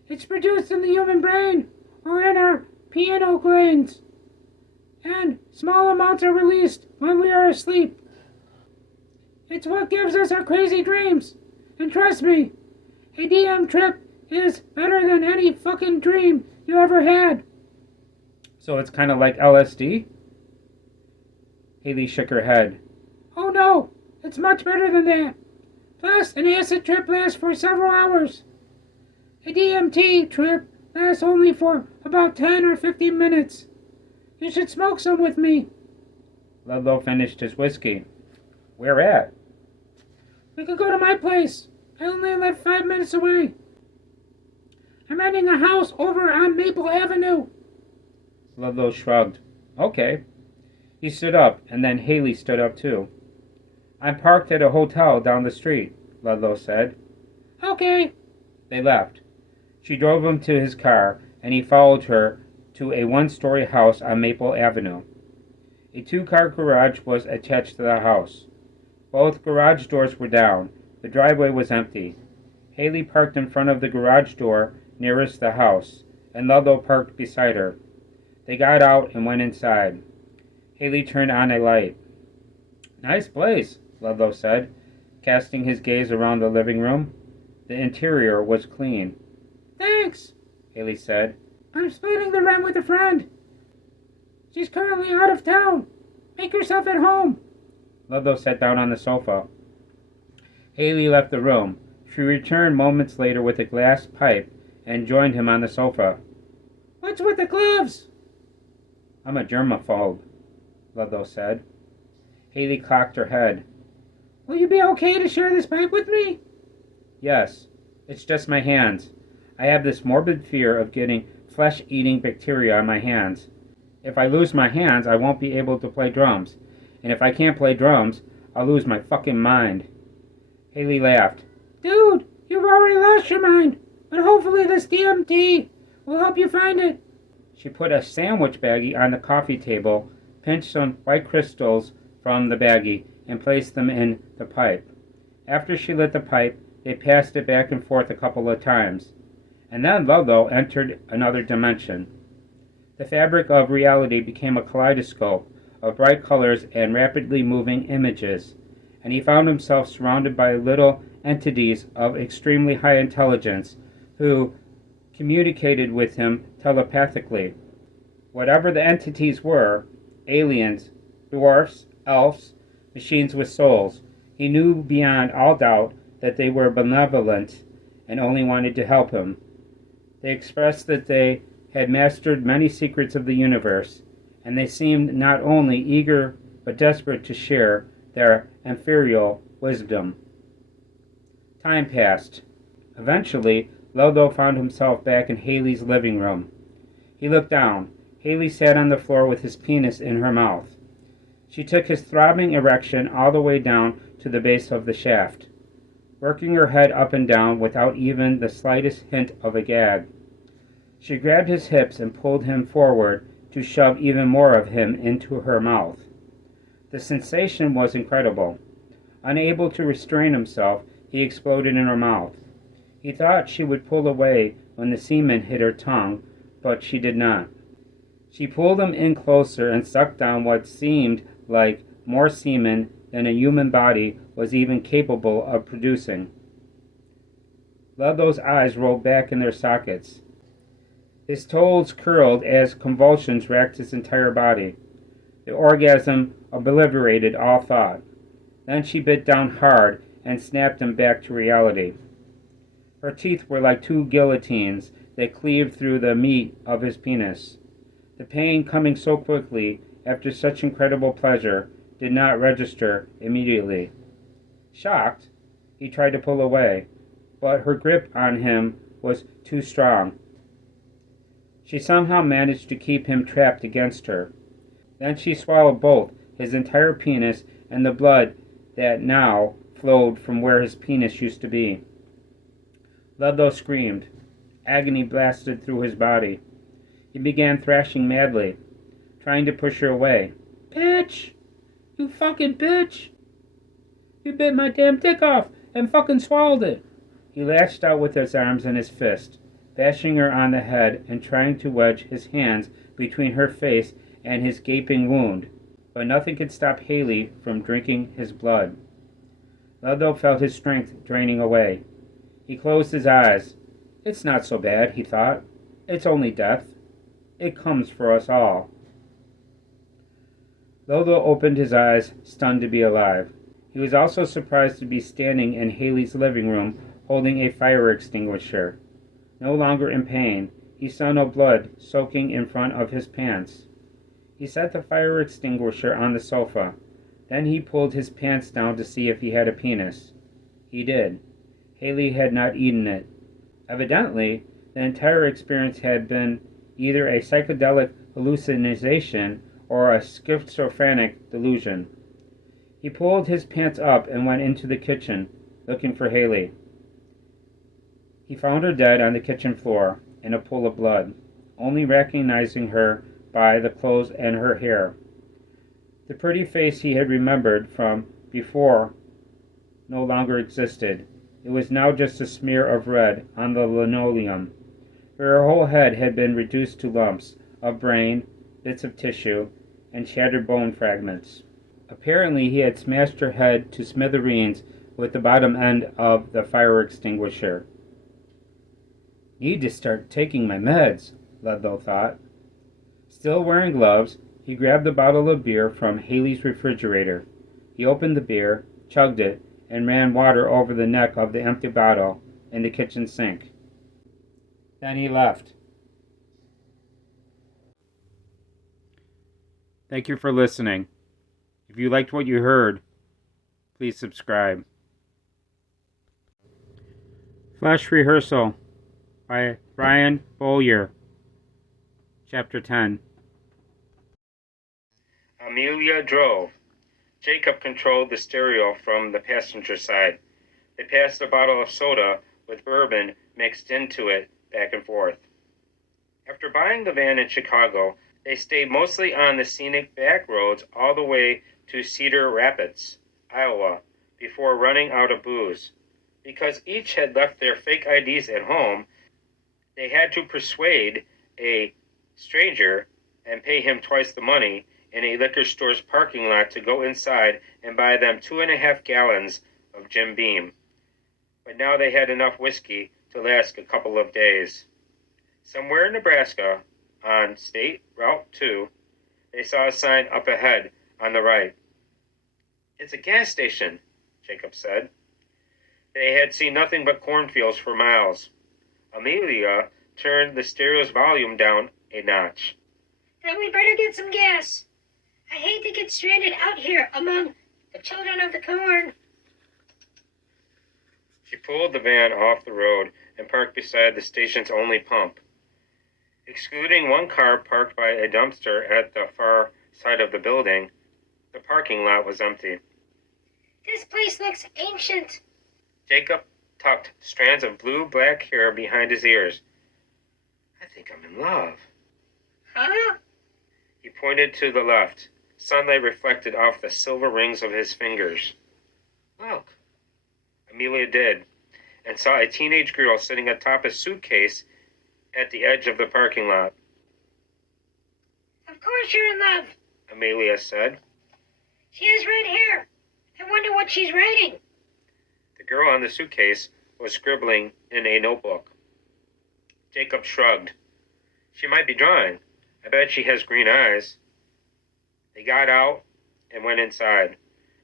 It's produced in the human brain or in our pineal glands. And small amounts are released when we are asleep. It's what gives us our crazy dreams. And trust me, a DM trip is better than any fucking dream you ever had. So it's kind of like LSD? Haley shook her head. Oh no, it's much better than that. Plus, an acid trip lasts for several hours. A DMT trip lasts only for about 10 or 15 minutes. You should smoke some with me. Ludlow finished his whiskey. Where at? We could go to my place. I only live 5 minutes away. I'm renting a house over on Maple Avenue. Ludlow shrugged. Okay. He stood up, and then Haley stood up too. I'm parked at a hotel down the street, Ludlow said. Okay. They left. She drove him to his car, and he followed her to a one-story house on Maple Avenue. A two-car garage was attached to the house. Both garage doors were down. The driveway was empty. Haley parked in front of the garage door nearest the house, and Ludlow parked beside her. They got out and went inside. Haley turned on a light. Nice place, Ludlow said, casting his gaze around the living room. The interior was clean. Thanks, Haley said. I'm splitting the rent with a friend. She's currently out of town. Make yourself at home. Ludlow sat down on the sofa. Haley left the room. She returned moments later with a glass pipe and joined him on the sofa. What's with the gloves? I'm a germaphobe, Ludlow said. Haley cocked her head. Will you be okay to share this pipe with me? Yes, it's just my hands. I have this morbid fear of getting flesh-eating bacteria on my hands. If I lose my hands, I won't be able to play drums. And if I can't play drums, I'll lose my fucking mind. Haley laughed. Dude, you've already lost your mind. But hopefully this DMT will help you find it. She put a sandwich baggie on the coffee table, pinched some white crystals from the baggie, and placed them in the pipe. After she lit the pipe, they passed it back and forth a couple of times. And then Ludlow entered another dimension. The fabric of reality became a kaleidoscope of bright colors and rapidly moving images, and he found himself surrounded by little entities of extremely high intelligence who communicated with him telepathically. Whatever the entities were, aliens, dwarfs, elves, machines with souls, he knew beyond all doubt that they were benevolent and only wanted to help him. They expressed that they had mastered many secrets of the universe, and they seemed not only eager but desperate to share their ethereal wisdom. Time passed. Eventually, Ludlow found himself back in Haley's living room. He looked down. Haley sat on the floor with his penis in her mouth. She took his throbbing erection all the way down to the base of the shaft, working her head up and down without even the slightest hint of a gag. She grabbed his hips and pulled him forward to shove even more of him into her mouth. The sensation was incredible. Unable to restrain himself, he exploded in her mouth. He thought she would pull away when the semen hit her tongue, but she did not. She pulled him in closer and sucked down what seemed like more semen than a human body was even capable of producing. Ludlow's eyes rolled back in their sockets. His toes curled as convulsions racked his entire body. The orgasm obliterated all thought. Then she bit down hard and snapped him back to reality. Her teeth were like two guillotines that cleaved through the meat of his penis. The pain coming so quickly after such incredible pleasure did not register immediately. Shocked, he tried to pull away, but her grip on him was too strong. She somehow managed to keep him trapped against her. Then she swallowed both his entire penis and the blood that now flowed from where his penis used to be. Ludlow screamed. Agony blasted through his body. He began thrashing madly, trying to push her away. Bitch! You fucking bitch! You bit my damn dick off and fucking swallowed it! He lashed out with his arms and his fist, bashing her on the head and trying to wedge his hands between her face and his gaping wound, but nothing could stop Haley from drinking his blood. Ludlow felt his strength draining away. He closed his eyes. It's not so bad, he thought. It's only death. It comes for us all. Ludlow opened his eyes, stunned to be alive. He was also surprised to be standing in Haley's living room holding a fire extinguisher. No longer in pain, he saw no blood soaking in front of his pants. He set the fire extinguisher on the sofa. Then he pulled his pants down to see if he had a penis. He did. Haley had not eaten it. Evidently, the entire experience had been either a psychedelic hallucination or a schizophrenic delusion. He pulled his pants up and went into the kitchen, looking for Haley. He found her dead on the kitchen floor, in a pool of blood, only recognizing her by the clothes and her hair. The pretty face he had remembered from before no longer existed. It was now just a smear of red on the linoleum. Her whole head had been reduced to lumps of brain, bits of tissue, and shattered bone fragments. Apparently he had smashed her head to smithereens with the bottom end of the fire extinguisher. Need to start taking my meds, Ludlow thought. Still wearing gloves, he grabbed a bottle of beer from Haley's refrigerator. He opened the beer, chugged it, and ran water over the neck of the empty bottle in the kitchen sink. Then he left. Thank you for listening. If you liked what you heard, please subscribe. Flash Rehearsal by Brian Bowyer. Chapter 10. Amelia drove. Jacob controlled the stereo from the passenger side. They passed a bottle of soda with bourbon mixed into it back and forth. After buying the van in Chicago, they stayed mostly on the scenic back roads all the way to Cedar Rapids, Iowa, before running out of booze. Because each had left their fake IDs at home, they had to persuade a stranger and pay him twice the money in a liquor store's parking lot to go inside and buy them 2.5 gallons of Jim Beam. But now they had enough whiskey to last a couple of days. Somewhere in Nebraska, on State Route 2, they saw a sign up ahead on the right. It's a gas station, Jacob said. They had seen nothing but cornfields for miles. Amelia turned the stereo's volume down a notch. Then we better get some gas. I hate to get stranded out here among the children of the corn. She pulled the van off the road and parked beside the station's only pump. Excluding one car parked by a dumpster at the far side of the building, the parking lot was empty. This place looks ancient. Jacob tucked strands of blue-black hair behind his ears. I think I'm in love. Huh? He pointed to the left. Sunlight reflected off the silver rings of his fingers. Look. Amelia did. and saw a teenage girl sitting atop a suitcase at the edge of the parking lot. Of course you're in love. Amelia said. She has red hair. I wonder what she's writing. The girl on the suitcase was scribbling in a notebook. Jacob shrugged. She might be drawing. I bet she has green eyes. They got out and went inside.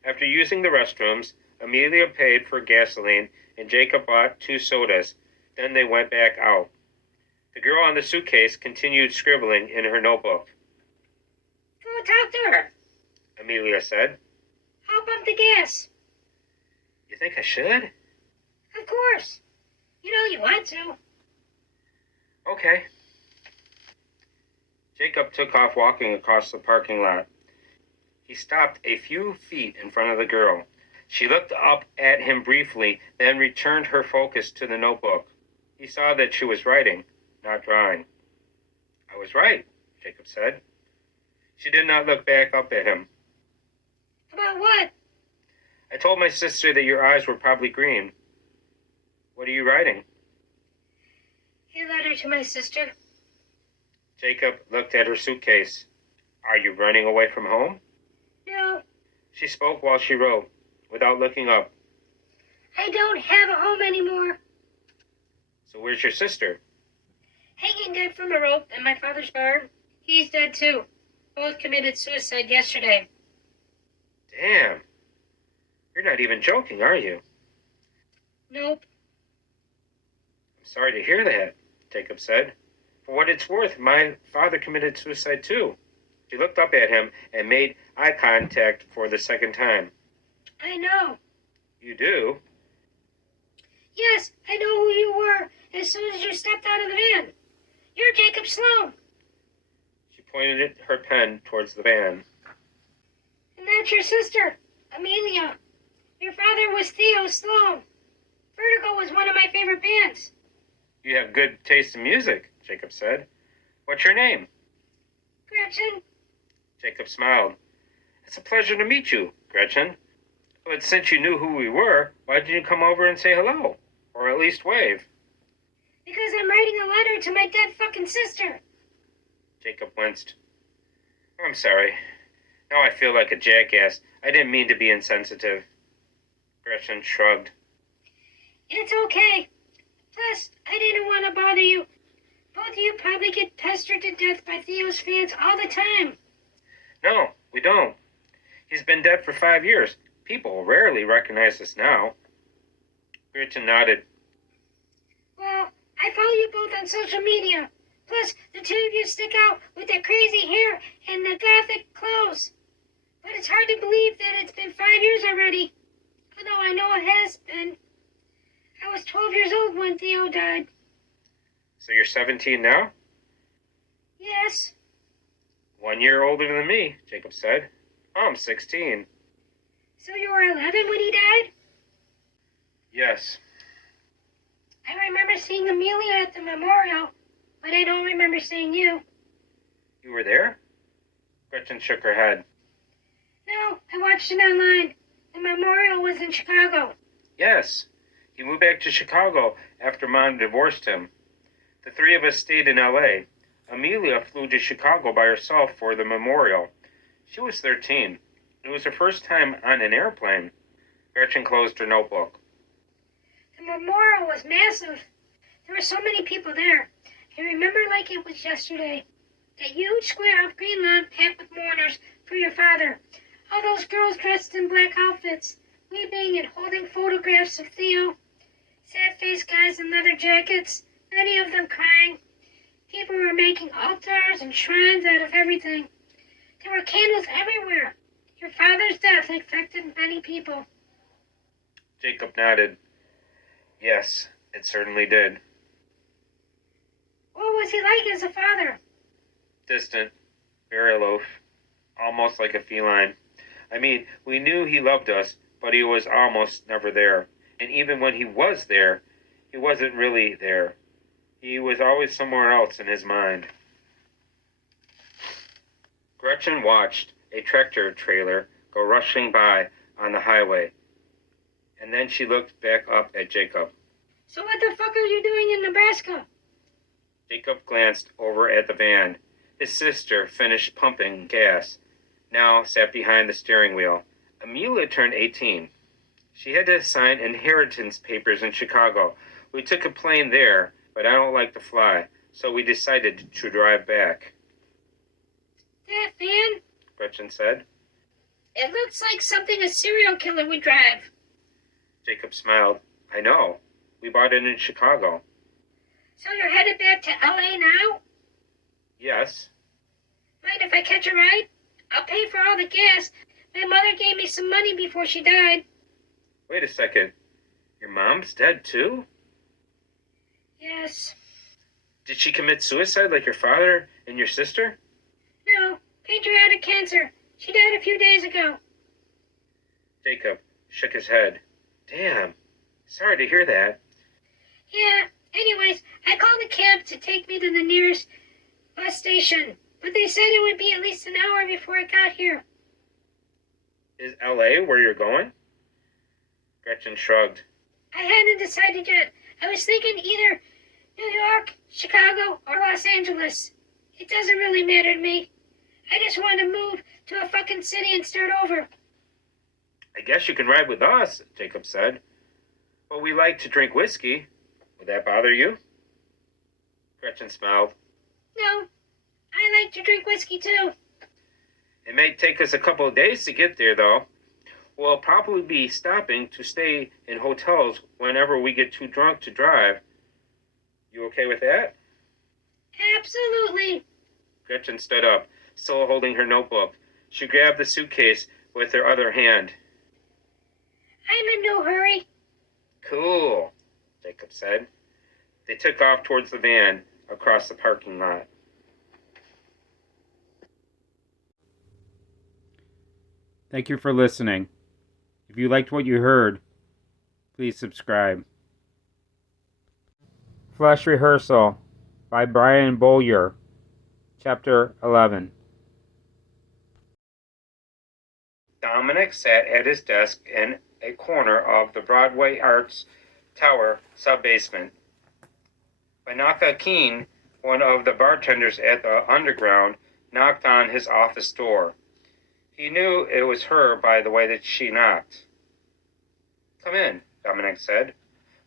After using the restrooms, Amelia paid for gasoline and Jacob bought 2 sodas. Then they went back out. The girl on the suitcase continued scribbling in her notebook. Go talk to her, Amelia said. I'll pump the gas. You think I should? Of course. You know you want to. Okay. Jacob took off walking across the parking lot. He stopped a few feet in front of the girl. She looked up at him briefly, then returned her focus to the notebook. He saw that she was writing, not drawing. I was right, Jacob said. She did not look back up at him. About what? I told my sister that your eyes were probably green. What are you writing? A letter to my sister. Jacob looked at her suitcase. Are you running away from home? No, She spoke while she wrote, without looking up. I don't have a home anymore. So where's your sister? Hanging dead from a rope in my father's barn. He's dead too. Both committed suicide yesterday. Damn. You're not even joking, are you? Nope. I'm sorry to hear that, Jacob said. For what it's worth, my father committed suicide too. She looked up at him and made eye contact for the second time. I know. You do? Yes, I know who you were as soon as you stepped out of the van. You're Jacob Sloan. She pointed her pen towards the van. And that's your sister, Amelia. Your father was Theo Sloan. Vertigo was one of my favorite bands. You have good taste in music, Jacob said. What's your name? Gretchen, Jacob smiled. It's a pleasure to meet you, Gretchen. But since you knew who we were, why didn't you come over and say hello? Or at least wave? because I'm writing a letter to my dead fucking sister. Jacob winced. I'm sorry. Now I feel like a jackass. I didn't mean to be insensitive. Gretchen shrugged. It's okay. Plus, I didn't want to bother you. Both of you probably get pestered to death by Theo's fans all the time. No, we don't. He's been dead for 5 years. People rarely recognize us now. Gretchen nodded. Well, I follow you both on social media. Plus, the two of you stick out with that crazy hair and the gothic clothes. But it's hard to believe that it's been 5 years already. Although I know it has been. I was 12 years old when Theo died. So you're 17 now? Yes. 1 year older than me, Jacob said. I'm 16. So you were 11 when he died? Yes. I remember seeing Amelia at the memorial, but I don't remember seeing you. You were there? Gretchen shook her head. No, I watched it online. The memorial was in Chicago. Yes. He moved back to Chicago after Mom divorced him. The three of us stayed in L.A. Amelia flew to Chicago by herself for the memorial. She was 13. It was her first time on an airplane. Gretchen closed her notebook. The memorial was massive. There were so many people there. I remember like it was yesterday. That huge square of green lawn packed with mourners for your father. All those girls dressed in black outfits, weeping and holding photographs of Theo. Sad-faced guys in leather jackets, many of them crying. People were making altars and shrines out of everything. There were candles everywhere. Your father's death affected many people. Jacob nodded. Yes, it certainly did. What was he like as a father? Distant, very aloof, almost like a feline. I mean, we knew he loved us, but he was almost never there. And even when he was there, he wasn't really there. He was always somewhere else in his mind. Gretchen watched a tractor trailer go rushing by on the highway, and then she looked back up at Jacob. So what the fuck are you doing in Nebraska? Jacob glanced over at the van. His sister finished pumping gas, now sat behind the steering wheel. Amelia turned 18. She had to sign inheritance papers in Chicago. We took a plane there, but I don't like to fly, so we decided to drive back. That van? Gretchen said. It looks like something a serial killer would drive. Jacob smiled. I know. We bought it in Chicago. So you're headed back to LA now? Yes. Mind if I catch a ride? I'll pay for all the gas. My mother gave me some money before she died. Wait a second. Your mom's dead too? Yes. Did she commit suicide like your father and your sister? No, pancreatic cancer. She died a few days ago. Jacob shook his head. Damn. Sorry to hear that. Yeah, anyways, I called a cab to take me to the nearest bus station, but they said it would be at least an hour before I got here. Is LA where you're going? Gretchen shrugged. I hadn't decided yet. I was thinking either New York, Chicago, or Los Angeles. It doesn't really matter to me. I just want to move to a fucking city and start over. I guess you can ride with us, Jacob said. But we like to drink whiskey. Would that bother you? Gretchen smiled. No, I like to drink whiskey too. It may take us a couple of days to get there, though. We'll probably be stopping to stay in hotels whenever we get too drunk to drive. You okay with that? Absolutely. Gretchen stood up, still holding her notebook. She grabbed the suitcase with her other hand. I'm in no hurry. Cool, Jacob said. They took off towards the van across the parking lot. Thank you for listening. If you liked what you heard, please subscribe. Flash Rehearsal by Brian Bowyer, Chapter 11. Dominic sat at his desk in a corner of the Broadway Arts Tower sub-basement. Banaka Keene, one of the bartenders at the Underground, knocked on his office door. He knew it was her by the way that she knocked. Come in, Dominic said.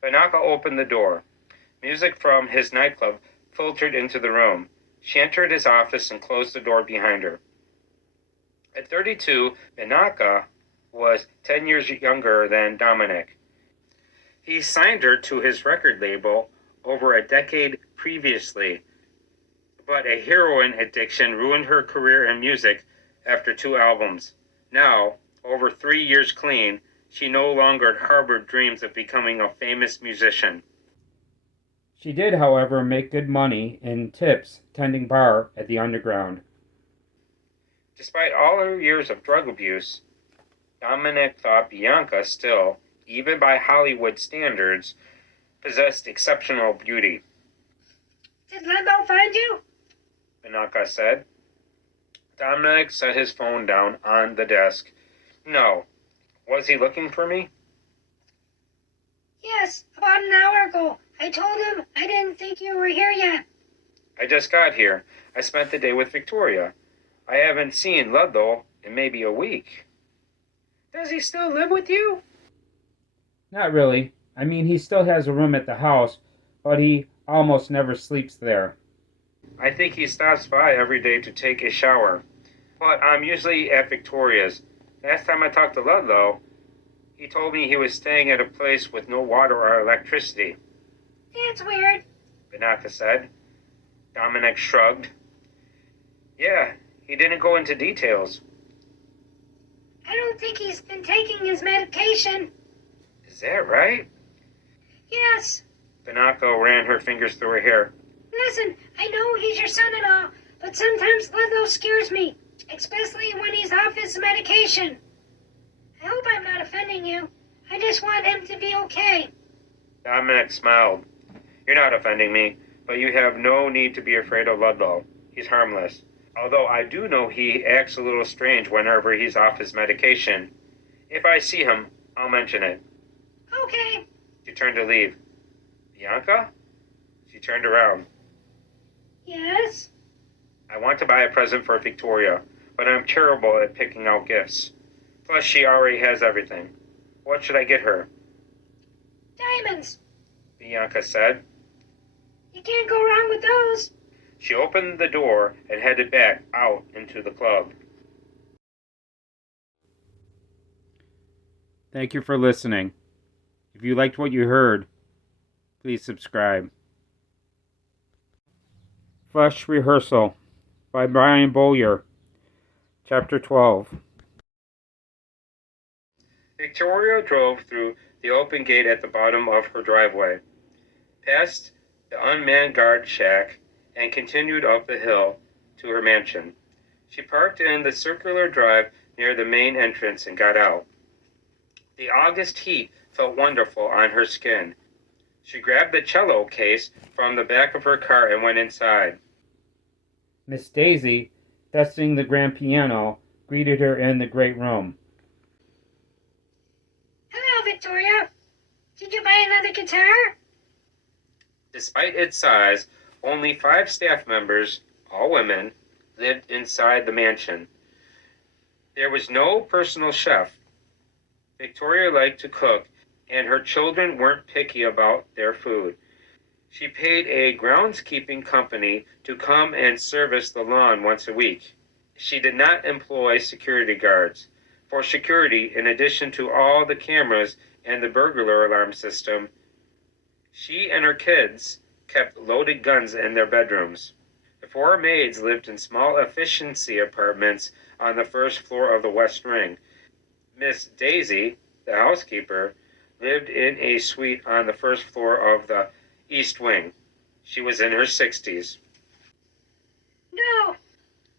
Banaka opened the door. Music from his nightclub filtered into the room. She entered his office and closed the door behind her. At 32, Banaka was 10 years younger than Dominic. He signed her to his record label over a decade previously, but a heroin addiction ruined her career in music after 2 albums. Now, over 3 years clean, she no longer harbored dreams of becoming a famous musician. She did, however, make good money in tips tending bar at the Underground. Despite all her years of drug abuse, Dominic thought Bianca still, even by Hollywood standards, possessed exceptional beauty. Did Ludlow find you? Banaka said. Dominic set his phone down on the desk. No. Was he looking for me? Yes, about an hour ago. I told him I didn't think you were here yet. I just got here. I spent the day with Victoria. I haven't seen Ludlow in maybe a week. Does he still live with you? Not really. I mean, he still has a room at the house, but he almost never sleeps there. I think he stops by every day to take a shower. But I'm usually at Victoria's. Last time I talked to Ludlow, he told me he was staying at a place with no water or electricity. That's weird. Banaka said. Dominic shrugged. Yeah, he didn't go into details. I don't think he's been taking his medication. Is that right? Yes. Banaka ran her fingers through her hair. Listen, I know he's your son-in-law, but sometimes Ludlow scares me, especially when he's off his medication. I hope I'm not offending you. I just want him to be okay. Dominic smiled. You're not offending me, but you have no need to be afraid of Ludlow. He's harmless. Although I do know he acts a little strange whenever he's off his medication. If I see him, I'll mention it. Okay. She turned to leave. Bianca? She turned around. Yes? I want to buy a present for Victoria, but I'm terrible at picking out gifts. Plus, she already has everything. What should I get her? Diamonds. Bianca said. You can't go wrong with those. She opened the door and headed back out into the club. Thank you for listening. If you liked what you heard, please subscribe. Fresh Rehearsal by Brian Bowyer, Chapter 12. Victoria drove through the open gate at the bottom of her driveway, past the unmanned guard shack, and continued up the hill to her mansion. She parked in the circular drive near the main entrance and got out. The August heat felt wonderful on her skin. She grabbed the cello case from the back of her car and went inside. Miss Daisy, dusting the grand piano, greeted her in the great room. Hello, Victoria. Did you buy another guitar? Despite its size, only 5 staff members, all women, lived inside the mansion. There was no personal chef. Victoria liked to cook, and her children weren't picky about their food. She paid a groundskeeping company to come and service the lawn once a week. She did not employ security guards. For security, in addition to all the cameras and the burglar alarm system, she and her kids kept loaded guns in their bedrooms. The 4 maids lived in small efficiency apartments on the first floor of the West Wing. Miss Daisy, the housekeeper, lived in a suite on the first floor of the East Wing. She was in her 60s. No,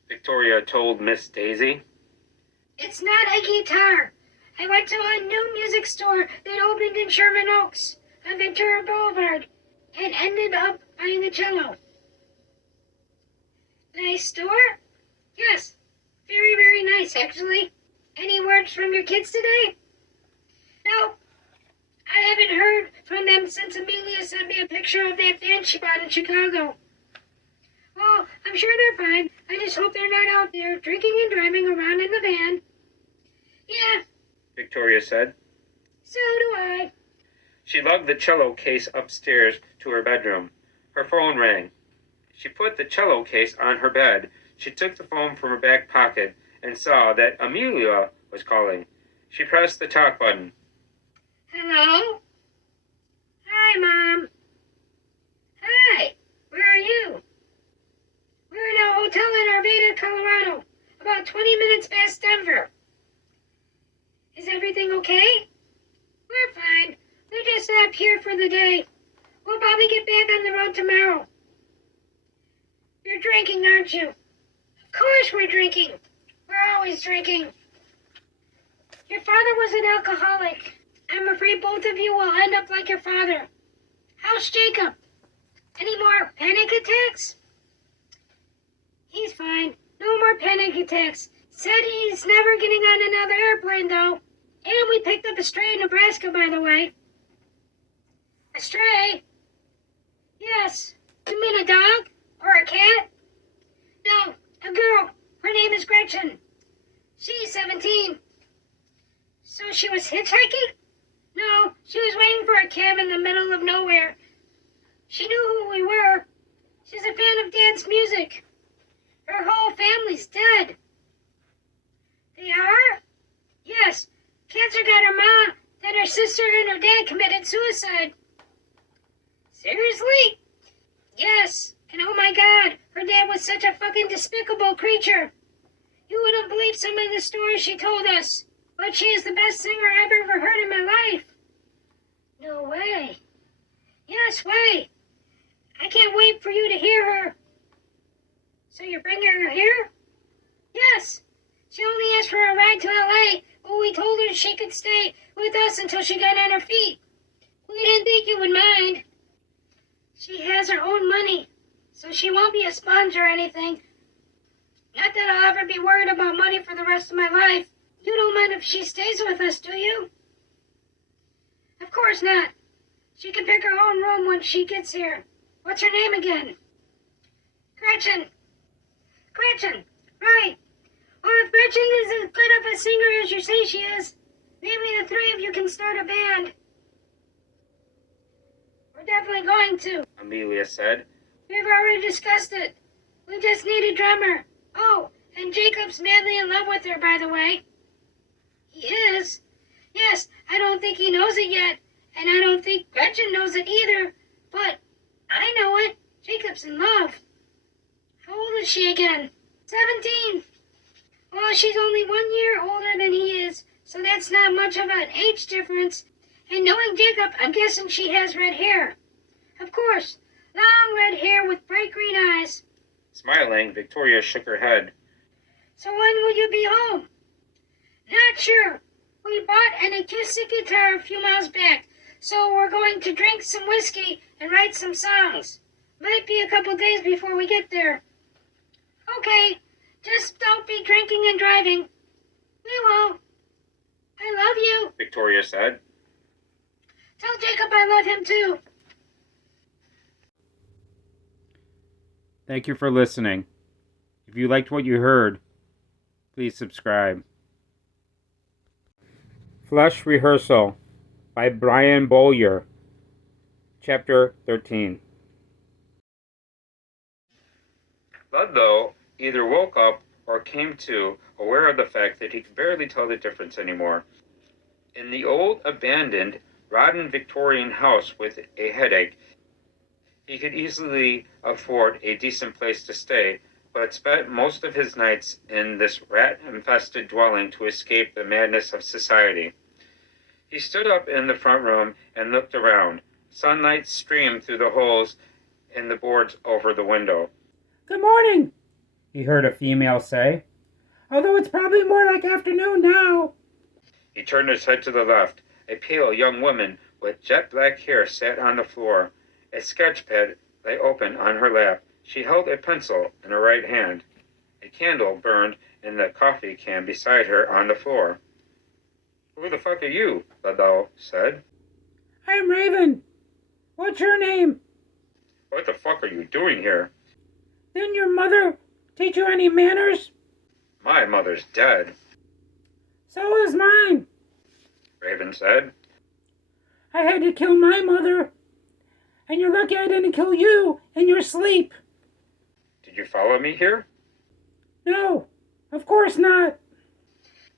Victoria told Miss Daisy. it's not a guitar. I went to a new music store that opened in Sherman Oaks on Ventura Boulevard and ended up buying a cello. Nice store? Yes, very, very nice, actually. Any words from your kids today? No, I haven't heard from them since Amelia sent me a picture of that van she bought in Chicago. Well, I'm sure they're fine. I just hope they're not out there drinking and driving around in the van. Yeah, Victoria said. so do I. She lugged the cello case upstairs to her bedroom. Her phone rang. She put the cello case on her bed. She took the phone from her back pocket and saw that Amelia was calling. She pressed the talk button. Hello? Hi, Mom. Hi, where are you? We're in a hotel in Arvada, Colorado, about 20 minutes past Denver. Is everything okay? We're fine. We're just up here for the day. We'll probably get back on the road tomorrow. You're drinking, aren't you? Of course we're drinking. We're always drinking. Your father was an alcoholic. I'm afraid both of you will end up like your father. How's Jacob? Any more panic attacks? He's fine. No more panic attacks. Said he's never getting on another airplane, though. And we picked up a stray in Nebraska, by the way. A stray? Yes. You mean a dog? Or a cat? No, a girl. Her name is Gretchen. She's 17. So she was hitchhiking? No, she was waiting for a cab in the middle of nowhere. She knew who we were. She's a fan of dance music. Her whole family's dead. They are? Yes. Cancer got her mom, then her sister and her dad committed suicide. Seriously? Yes. And oh my God, her dad was such a fucking despicable creature. You wouldn't believe some of the stories she told us. But she is the best singer I've ever heard in my life. No way. Yes, way. I can't wait for you to hear her. So you're bringing her here? Yes. She only asked for a ride to LA, but we told her she could stay with us until she got on her feet. We didn't think you would mind. She has her own money, so she won't be a sponge or anything. Not that I'll ever be worried about money for the rest of my life. You don't mind if she stays with us, do you? Of course not. She can pick her own room when she gets here. What's her name again? Gretchen. Gretchen. Right. Well, if Gretchen is as good of a singer as you say she is, maybe the three of you can start a band. We're definitely going to. Amelia said. We've already discussed it. We just need a drummer. Oh, and Jacob's madly in love with her, by the way. He is? Yes, I don't think he knows it yet, and I don't think Gretchen knows it either, but I know it. Jacob's in love. How old is she again? 17. Well, she's only 1 year older than he is, so that's not much of an age difference. And knowing Jacob, I'm guessing she has red hair. Of course, long red hair with bright green eyes. Smiling, Victoria shook her head. So when will you be home? Not sure. We bought an acoustic guitar a few miles back, so we're going to drink some whiskey and write some songs. Might be a couple days before we get there. Okay, just don't be drinking and driving. We won't. I love you. Victoria said. Tell Jacob I love him too. Thank you for listening. If you liked what you heard, please subscribe. Flush Rehearsal by Brian Bowyer, Chapter 13. Ludlow either woke up or came to, aware of the fact that he could barely tell the difference anymore. In the old, abandoned, rotten Victorian house with a headache, he could easily afford a decent place to stay, but spent most of his nights in this rat-infested dwelling to escape the madness of society. He stood up in the front room and looked around. Sunlight streamed through the holes in the boards over the window. Good morning, He heard a female say. although it's probably more like afternoon now. He turned his head to the left. A pale young woman with jet black hair sat on the floor. A sketchpad lay open on her lap. She held a pencil in her right hand. A candle burned in the coffee can beside her on the floor. Who the fuck are you? Ludlow said. I'm Raven. What's your name? What the fuck are you doing here? Didn't your mother teach you any manners? My mother's dead, So is mine. Raven said. I had to kill my mother. And you're lucky I didn't kill you in your sleep. Did you follow me here? No, of course not.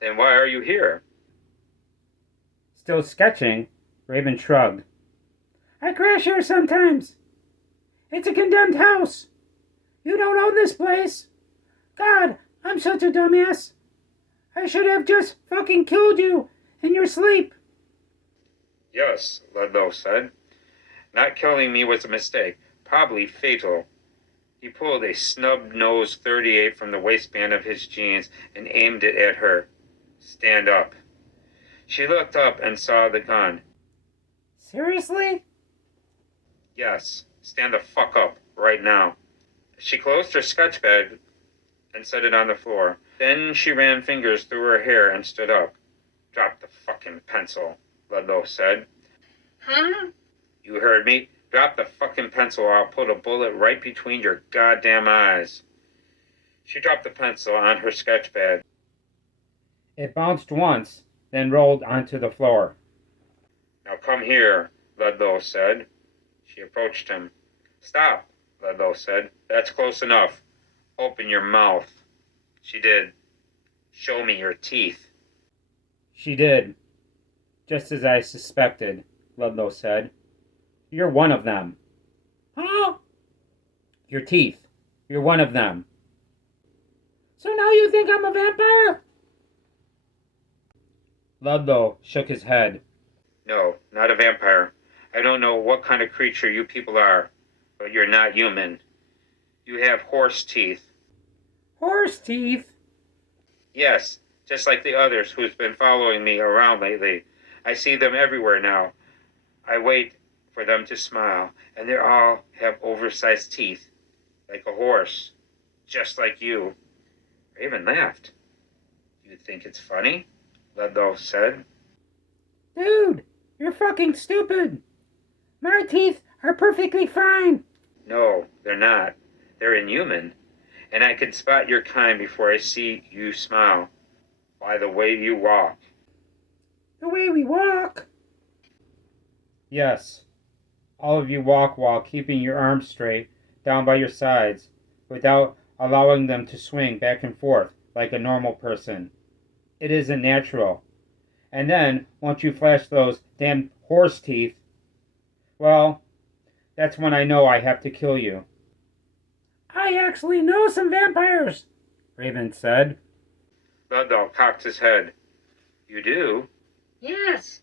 Then why are you here? Still sketching, Raven shrugged. I crash here sometimes. It's a condemned house. You don't own this place. God, I'm such a dumbass. I should have just fucking killed you in your sleep. Yes, Ludlow said. Not killing me was a mistake, probably fatal. He pulled a snub-nosed .38 from the waistband of his jeans and aimed it at her. Stand up. She looked up and saw the gun. Seriously? Yes, stand the fuck up, right now. She closed her sketch bag and set it on the floor. Then she ran fingers through her hair and stood up. Drop the fucking pencil, Ludlow said. Huh? You heard me. Drop the fucking pencil or I'll put a bullet right between your goddamn eyes. She dropped the pencil on her sketch pad. It bounced once, then rolled onto the floor. Now come here, Ludlow said. She approached him. Stop, Ludlow said. That's close enough. Open your mouth. She did. Show me your teeth. She did. Just as I suspected, Ludlow said. You're one of them. Huh? Your teeth. You're one of them. So now you think I'm a vampire? Ludlow shook his head. No, not a vampire. I don't know what kind of creature you people are, but you're not human. You have horse teeth. Horse teeth? Yes, just like the others who's been following me around lately. I see them everywhere now. I wait for them to smile, and they all have oversized teeth, like a horse, just like you. Raven laughed. You think it's funny? Ludlow said. Dude, you're fucking stupid. My teeth are perfectly fine. No, they're not. They're inhuman. And I can spot your kind before I see you smile. By the way you walk. The way we walk. Yes, all of you walk while keeping your arms straight down by your sides, without allowing them to swing back and forth like a normal person. It isn't natural. And then, once you flash those damn horse teeth, well, that's when I know I have to kill you. I actually know some vampires, Raven said. Ludlow cocked his head. You do? Yes.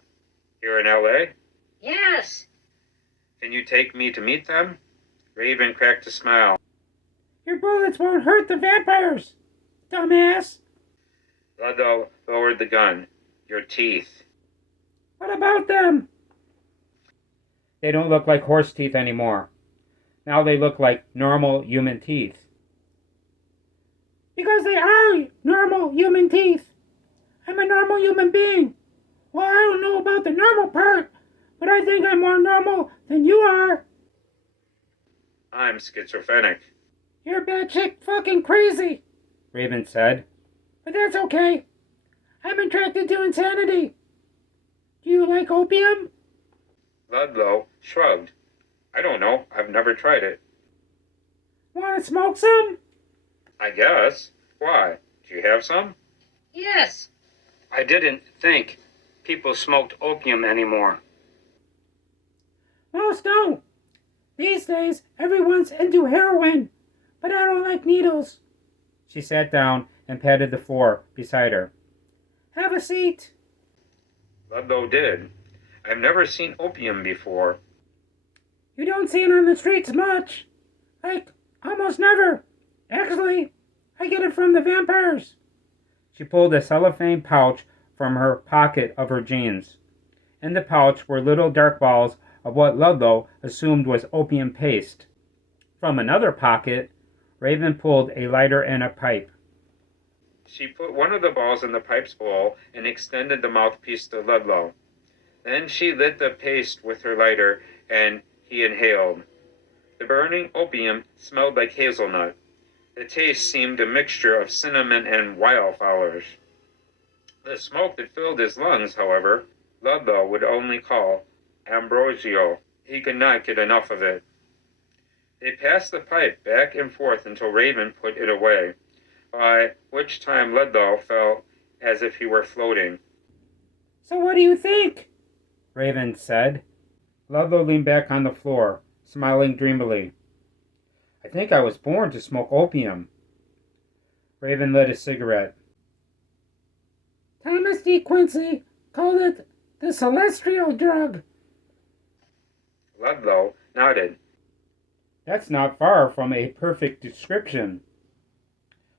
Here in L.A.? Yes. Can you take me to meet them? Raven cracked a smile. Your bullets won't hurt the vampires, dumbass. Ludlow lowered the gun. Your teeth. What about them? They don't look like horse teeth anymore. Now they look like normal human teeth. Because they are normal human teeth. I'm a normal human being. Well, I don't know about the normal part, but I think I'm more normal than you are. I'm schizophrenic. You're batshit fucking crazy. Raven said. But that's okay. I'm attracted to insanity. Do you like opium? Ludlow shrugged. I don't know. I've never tried it. Want to smoke some? I guess. Why? Do you have some? Yes. I didn't think people smoked opium anymore. Most don't. These days, everyone's into heroin, but I don't like needles. She sat down and patted the floor beside her. Have a seat. Ludlow did. I've never seen opium before. You don't see it on the streets much. Like, almost never. Actually, I get it from the vampires. She pulled a cellophane pouch from her pocket of her jeans. In the pouch were little dark balls of what Ludlow assumed was opium paste. From another pocket, Raven pulled a lighter and a pipe. She put one of the balls in the pipe's bowl and extended the mouthpiece to Ludlow. Then she lit the paste with her lighter, and he inhaled. The burning opium smelled like hazelnut. The taste seemed a mixture of cinnamon and wildflowers. The smoke that filled his lungs, however, Ludlow would only call ambrosio. He could not get enough of it. They passed the pipe back and forth until Raven put it away, by which time Ludlow felt as if he were floating. So what do you think? Raven said. Ludlow leaned back on the floor, smiling dreamily. I think I was born to smoke opium. Raven lit a cigarette. Thomas D. Quincy called it the celestial drug. Ludlow nodded. That's not far from a perfect description.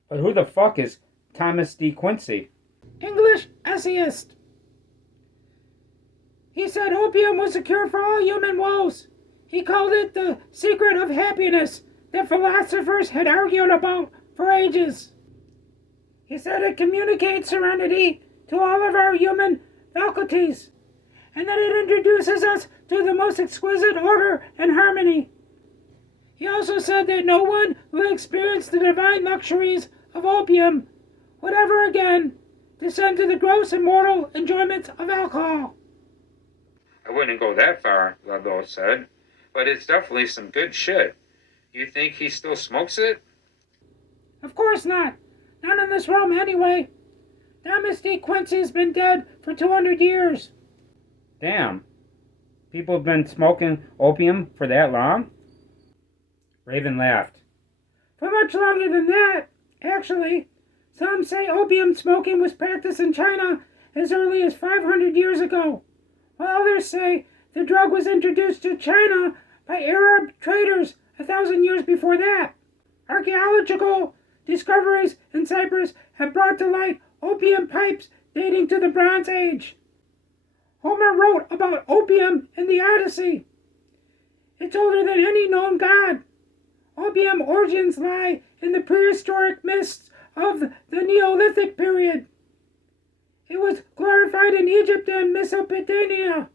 But who the fuck is Thomas D. Quincy? English essayist. He said opium was a cure for all human woes. He called it the secret of happiness that philosophers had argued about for ages. He said it communicates serenity to all of our human faculties, and that it introduces us to the most exquisite order and harmony. He also said that no one who experienced the divine luxuries of opium would ever again descend to the gross and mortal enjoyments of alcohol. I wouldn't go that far, Ludlow said, but it's definitely some good shit. You think he still smokes it? Of course not. Not in this realm anyway. Thomas D. Quincy's been dead for 200 years. Damn. People have been smoking opium for that long? Raven laughed. For much longer than that, actually. Some say opium smoking was practiced in China as early as 500 years ago, while others say the drug was introduced to China by Arab traders 1,000 years before that. Archaeological discoveries in Cyprus have brought to light opium pipes dating to the Bronze Age. Homer wrote about opium in the Odyssey. It's older than any known god. Opium origins lie in the prehistoric mists of the Neolithic period. It was glorified in Egypt and Mesopotamia.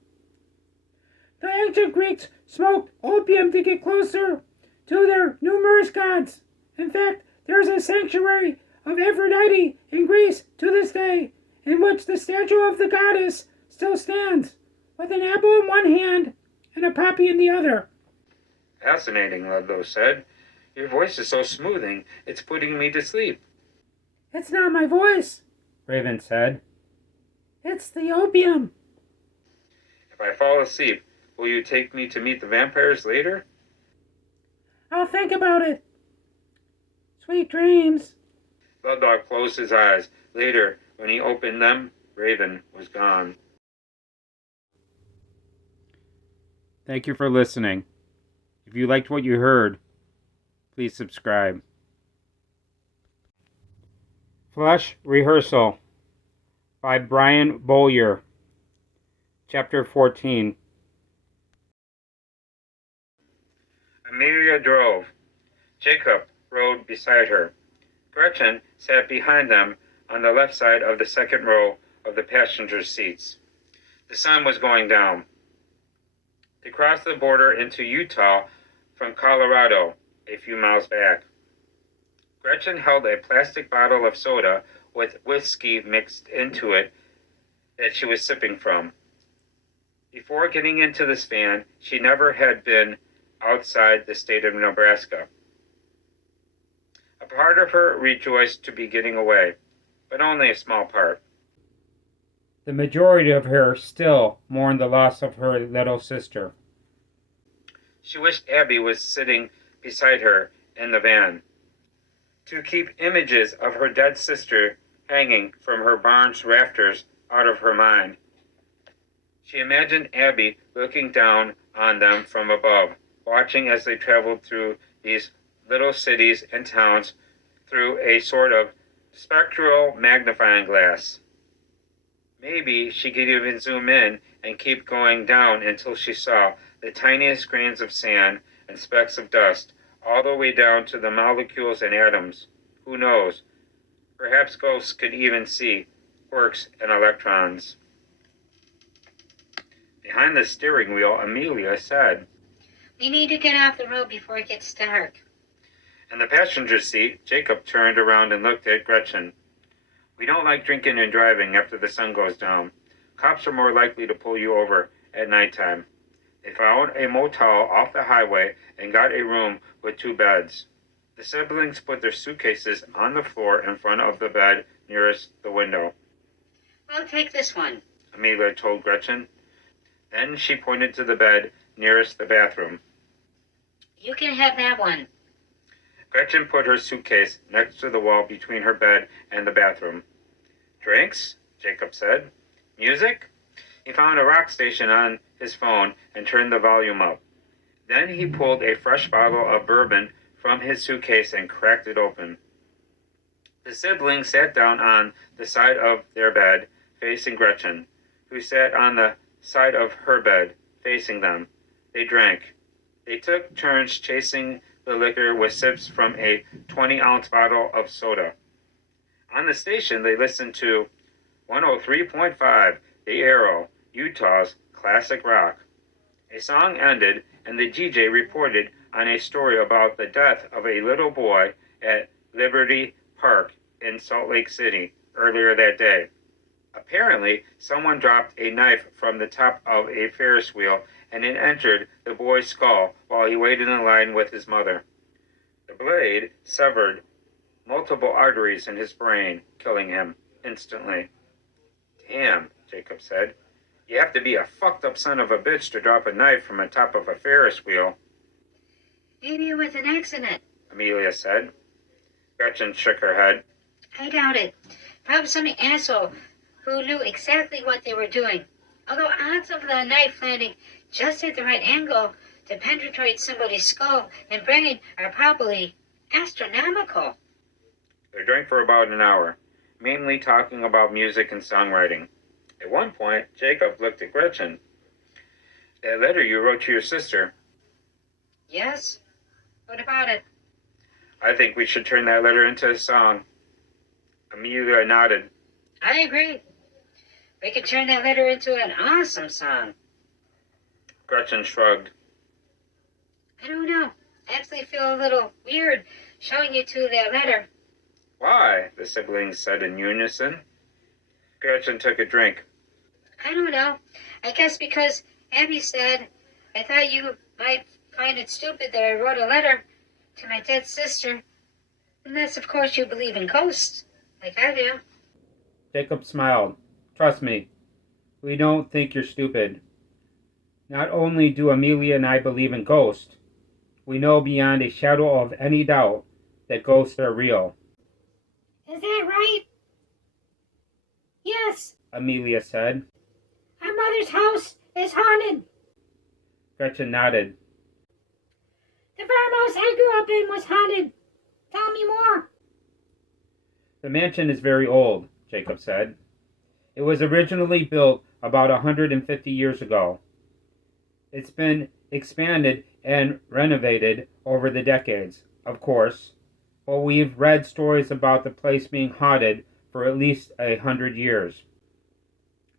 The ancient Greeks smoked opium to get closer to their numerous gods. In fact, there is a sanctuary of Aphrodite in Greece to this day, in which the statue of the goddess still stands, with an apple in one hand and a poppy in the other. Fascinating, Ludlow said. Your voice is so smoothing, it's putting me to sleep. It's not my voice, Raven said. it's the opium. If I fall asleep, will you take me to meet the vampires later? I'll think about it. Sweet dreams. Ludlow closed his eyes. Later, when he opened them, Raven was gone. Thank you for listening. If you liked what you heard, please subscribe. Flesh Rehearsal by Brian Bowyer. Chapter 14. Amelia drove. Jacob rode beside her. Gretchen sat behind them on the left side of the second row of the passenger seats. The sun was going down. They crossed the border into Utah from Colorado, a few miles back. Gretchen held a plastic bottle of soda with whiskey mixed into it that she was sipping from. Before getting into this van, she never had been outside the state of Nebraska. A part of her rejoiced to be getting away, but only a small part. The majority of her still mourned the loss of her little sister. She wished Abby was sitting beside her in the van, to keep images of her dead sister hanging from her barn's rafters out of her mind. She imagined Abby looking down on them from above, watching as they traveled through these little cities and towns through a sort of spectral magnifying glass. Maybe she could even zoom in and keep going down until she saw the tiniest grains of sand and specks of dust, all the way down to the molecules and atoms. Who knows? Perhaps ghosts could even see quarks and electrons. Behind the steering wheel, Amelia said, We need to get off the road before it gets dark. In the passenger seat, Jacob turned around and looked at Gretchen. We don't like drinking and driving after the sun goes down. Cops are more likely to pull you over at nighttime. They found a motel off the highway and got a room with 2 beds. The siblings put their suitcases on the floor in front of the bed nearest the window. I'll take this one. Amelia told Gretchen. Then she pointed to the bed nearest the bathroom. You can have that one. Gretchen put her suitcase next to the wall between her bed and the bathroom. Drinks? Jacob said. Music? He found a rock station on his phone and turned the volume up. Then he pulled a fresh bottle of bourbon from his suitcase and cracked it open. The siblings sat down on the side of their bed, facing Gretchen, who sat on the side of her bed, facing them. They drank. They took turns chasing the liquor with sips from a 20-ounce bottle of soda. On the station, they listened to 103.5, The Arrow, Utah's classic rock. A song ended, and the DJ reported on a story about the death of a little boy at Liberty Park in Salt Lake City earlier that day. Apparently, someone dropped a knife from the top of a Ferris wheel and it entered the boy's skull while he waited in line with his mother. The blade severed multiple arteries in his brain, killing him instantly. Damn, Jacob said. You have to be a fucked up son of a bitch to drop a knife from the top of a Ferris wheel. Maybe it was an accident. Amelia said. Gretchen shook her head. I doubt it. Probably some asshole who knew exactly what they were doing. Although odds of the knife landing just at the right angle to penetrate somebody's skull and brain are probably astronomical. They drank for about an hour, mainly talking about music and songwriting. At one point, Jacob looked at Gretchen. That letter you wrote to your sister. Yes? What about it? I think we should turn that letter into a song. Amelia nodded. I agree. We could turn that letter into an awesome song. Gretchen shrugged. I don't know. I actually feel a little weird showing you two that letter. Why? The siblings said in unison. Gretchen took a drink. I don't know. I guess because Abby said I thought you might find it stupid that I wrote a letter to my dead sister. Unless, of course, you believe in ghosts, like I do. Jacob smiled. Trust me, we don't think you're stupid. Not only do Amelia and I believe in ghosts, we know beyond a shadow of any doubt that ghosts are real. Is that right? Yes. Amelia said. Our mother's house is haunted. Gretchen nodded. The farmhouse I grew up in was haunted. Tell me more. The mansion is very old, Jacob said. It was originally built about 150 years ago. It's been expanded and renovated over the decades, of course, but we've read stories about the place being haunted for at least 100 years.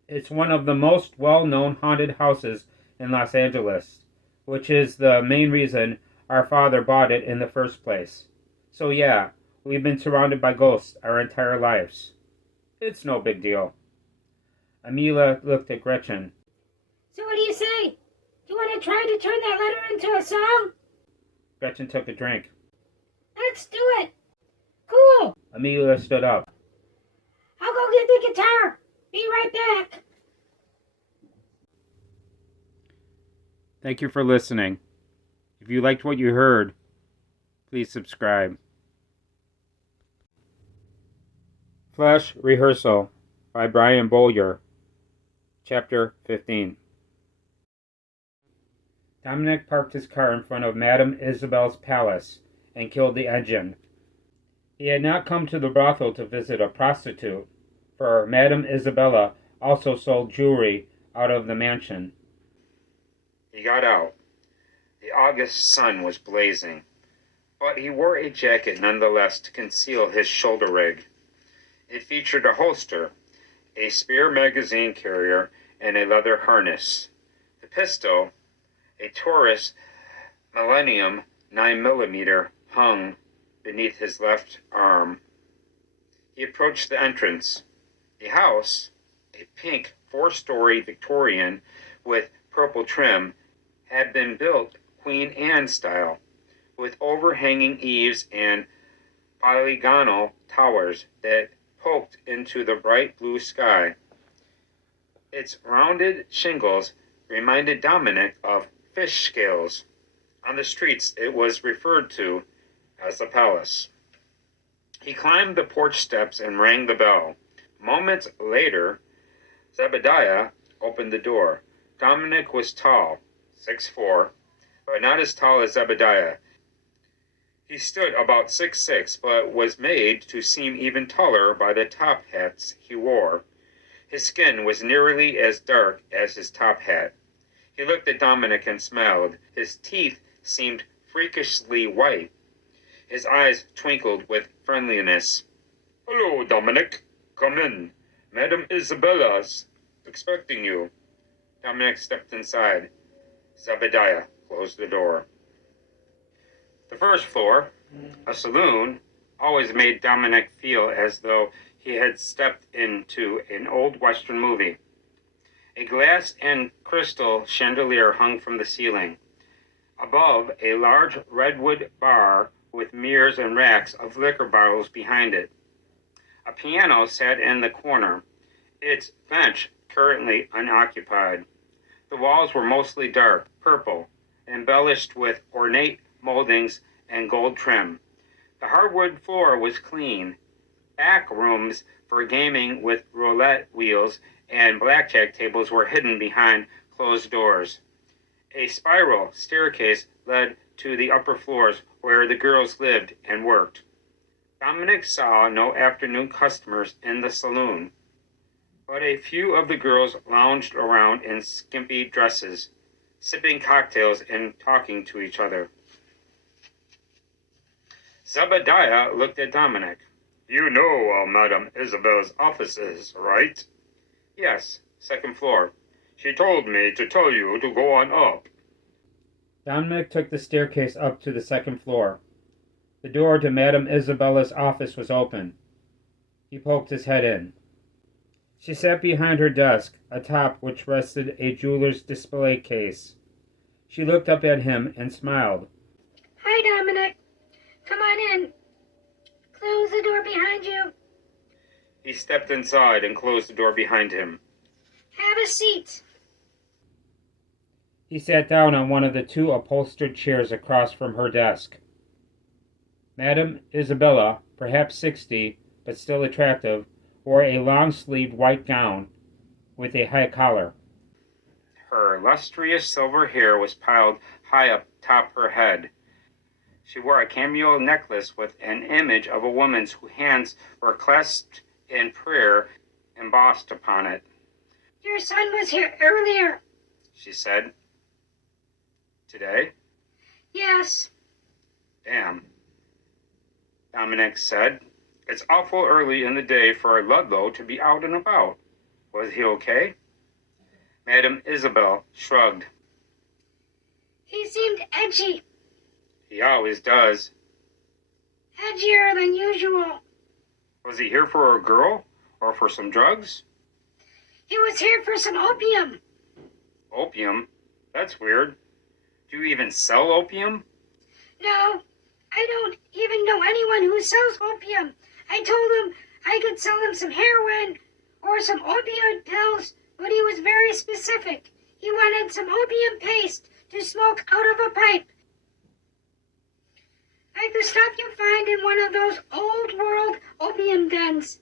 It's one of the most well-known haunted houses in Los Angeles, which is the main reason our father bought it in the first place. So yeah, we've been surrounded by ghosts our entire lives. It's no big deal. Amelia looked at Gretchen. So what do you say? You want to try to turn that letter into a song? Gretchen took a drink. Let's do it. Cool. Amelia stood up. I'll go get the guitar. Be right back. Thank you for listening. If you liked what you heard, please subscribe. Flash Rehearsal by Brian Bowyer. Chapter 15. Dominic parked his car in front of Madame Isabel's palace and killed the engine. He had not come to the brothel to visit a prostitute, for Madame Isabella also sold jewelry out of the mansion. He got out. The August sun was blazing, but he wore a jacket nonetheless to conceal his shoulder rig. It featured a holster, a spare magazine carrier, and a leather harness. The pistol, a Taurus Millennium 9mm, hung beneath his left arm. He approached the entrance. The house, a pink 4-story Victorian with purple trim, had been built Queen Anne style, with overhanging eaves and polygonal towers that poked into the bright blue sky. Its rounded shingles reminded Dominic of fish scales. On the streets it was referred to as the palace. He climbed the porch steps and rang the bell. Moments later, Zebediah opened the door. Dominic was tall, 6'4", but not as tall as Zebediah. He stood about 6'6", but was made to seem even taller by the top hats he wore. His skin was nearly as dark as his top hat. He looked at Dominic and smiled. His teeth seemed freakishly white. His eyes twinkled with friendliness. "Hello, Dominic. Come in. Madame Isabella's expecting you." Dominic stepped inside. Zebediah closed the door. The first floor, a saloon, always made Dominic feel as though he had stepped into an old Western movie. A glass and crystal chandelier hung from the ceiling. Above, a large redwood bar with mirrors and racks of liquor bottles behind it. A piano sat in the corner, its bench currently unoccupied. The walls were mostly dark purple, embellished with ornate moldings and gold trim. The hardwood floor was clean. Back rooms for gaming with roulette wheels and blackjack tables were hidden behind closed doors. A spiral staircase led to the upper floors where the girls lived and worked. Dominic saw no afternoon customers in the saloon, but a few of the girls lounged around in skimpy dresses, sipping cocktails and talking to each other. Zebediah looked at Dominic. "You know Madame Isabel's office is, right?" "Yes, second floor." She told me to tell you to go on up. Dominic took the staircase up to the second floor. The door to Madame Isabella's office was open. He poked his head in. She sat behind her desk, atop which rested a jeweler's display case. She looked up at him and smiled. Hi, Dominic. Come on in. Close the door behind you. He stepped inside and closed the door behind him. Have a seat. He sat down on one of the two upholstered chairs across from her desk. Madame Isabella, perhaps 60, but still attractive, wore a long-sleeved white gown with a high collar. Her lustrous silver hair was piled high up top her head. She wore a cameo necklace with an image of a woman's whose hands were clasped in prayer embossed upon it. Your son was here earlier. She said. Today? Yes. Damn. Dominic said. It's awful early in the day for a Ludlow to be out and about. Was he okay? Madame Isabel shrugged. He seemed edgy. He always does. Edgier than usual. Was he here for a girl or for some drugs? He was here for some opium. Opium? That's weird. Do you even sell opium? No, I don't even know anyone who sells opium. I told him I could sell him some heroin or some opioid pills, but he was very specific. He wanted some opium paste to smoke out of a pipe. Like the stuff you find in one of those old-world opium dens.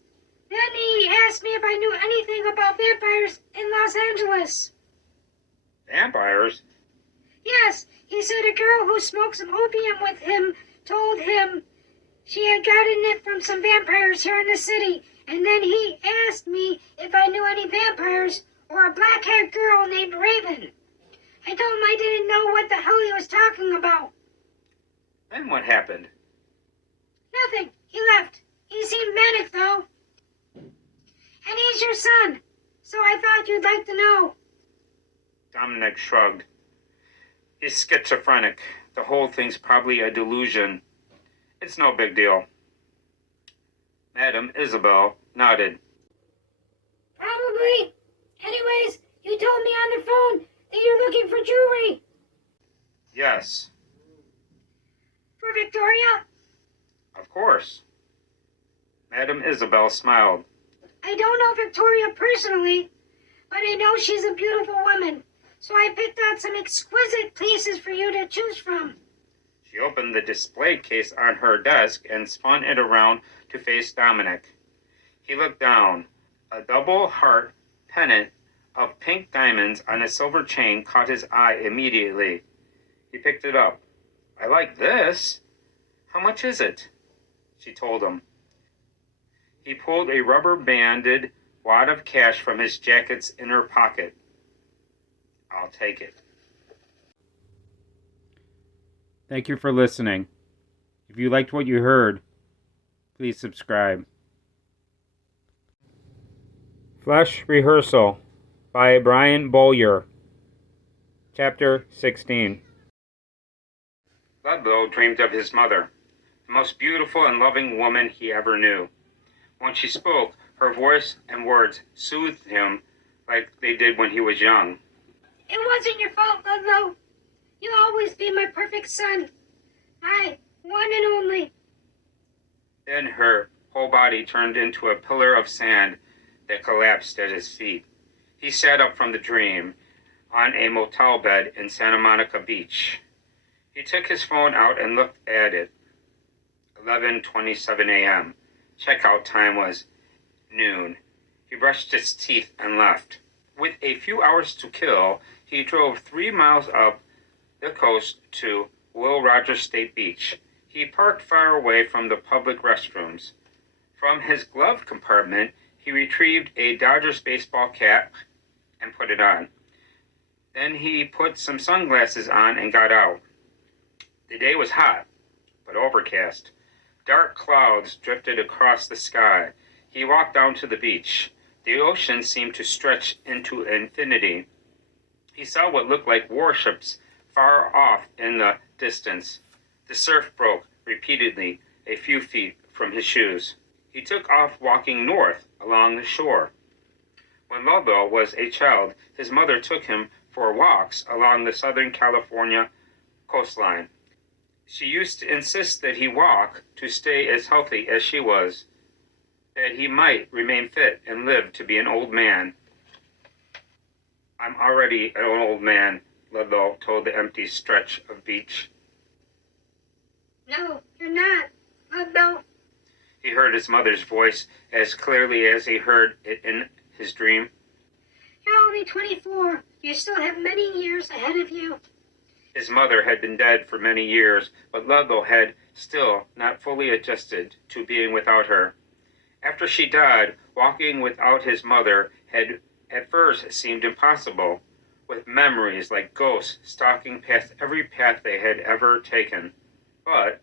Then he asked me if I knew anything about vampires in Los Angeles. Vampires? Yes, he said a girl who smoked some opium with him told him she had gotten it from some vampires here in the city, and then he asked me if I knew any vampires or a black-haired girl named Raven. I told him I didn't know what the hell he was talking about. Then what happened? Nothing. He left. He seemed manic, though. And he's your son, so I thought you'd like to know. Dominic shrugged. He's schizophrenic. The whole thing's probably a delusion. It's no big deal. Madame Isabel nodded. Probably. Anyways, you told me on the phone that you're looking for jewelry. Yes, For Victoria? of course. Madame Isabel smiled. I don't know Victoria personally, but I know she's a beautiful woman. So I picked out some exquisite pieces for you to choose from. She opened the display case on her desk and spun it around to face Dominic. He looked down. A double heart pendant of pink diamonds on a silver chain caught his eye immediately. He picked it up. I like this. How much is it? She told him. He pulled a rubber-banded wad of cash from his jacket's inner pocket. I'll take it. Thank you for listening. If you liked what you heard, please subscribe. Flesh Rehearsal by Brian Bowyer. Chapter 16. Ludlow dreamed of his mother, the most beautiful and loving woman he ever knew. When she spoke, her voice and words soothed him like they did when he was young. It wasn't your fault, Ludlow. You'll always be my perfect son. My one and only. Then her whole body turned into a pillar of sand that collapsed at his feet. He sat up from the dream on a motel bed in Santa Monica Beach. He took his phone out and looked at it. 11:27 a.m. Checkout time was noon. He brushed his teeth and left. With a few hours to kill, he drove 3 miles up the coast to Will Rogers State Beach. He parked far away from the public restrooms. From his glove compartment, he retrieved a Dodgers baseball cap and put it on. Then he put some sunglasses on and got out. The day was hot, but overcast. Dark clouds drifted across the sky. He walked down to the beach. The ocean seemed to stretch into infinity. He saw what looked like warships far off in the distance. The surf broke repeatedly a few feet from his shoes. He took off walking north along the shore. When Ludlow was a child, his mother took him for walks along the Southern California coastline. She used to insist that he walk to stay as healthy as she was, that he might remain fit and live to be an old man. I'm already an old man, Ludlow told the empty stretch of beach. No, you're not, Ludlow. He heard his mother's voice as clearly as he heard it in his dream. You're only 24. You still have many years ahead of you. His mother had been dead for many years, but Ludlow had still not fully adjusted to being without her. After she died, walking without his mother had at first seemed impossible, with memories like ghosts stalking past every path they had ever taken. But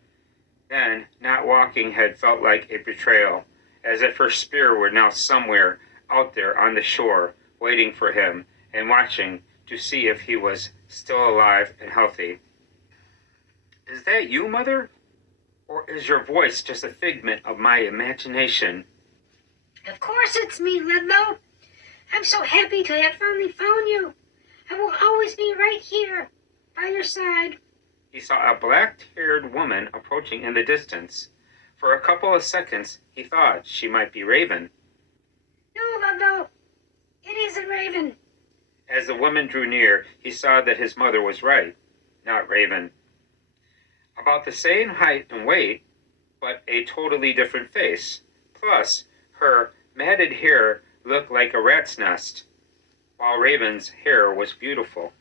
then, not walking had felt like a betrayal, as if her spirit were now somewhere out there on the shore, waiting for him and watching to see if he was still alive and healthy. Is that you, Mother? Or is your voice just a figment of my imagination? Of course it's me, Ludlow. I'm so happy to have finally found you. I will always be right here, by your side. He saw a black-haired woman approaching in the distance. For a couple of seconds, he thought she might be Raven. No, Ludlow. It isn't Raven. As the woman drew near, he saw that his mother was right, not Raven. About the same height and weight, but a totally different face. Plus, her matted hair looked like a rat's nest, while Raven's hair was beautiful.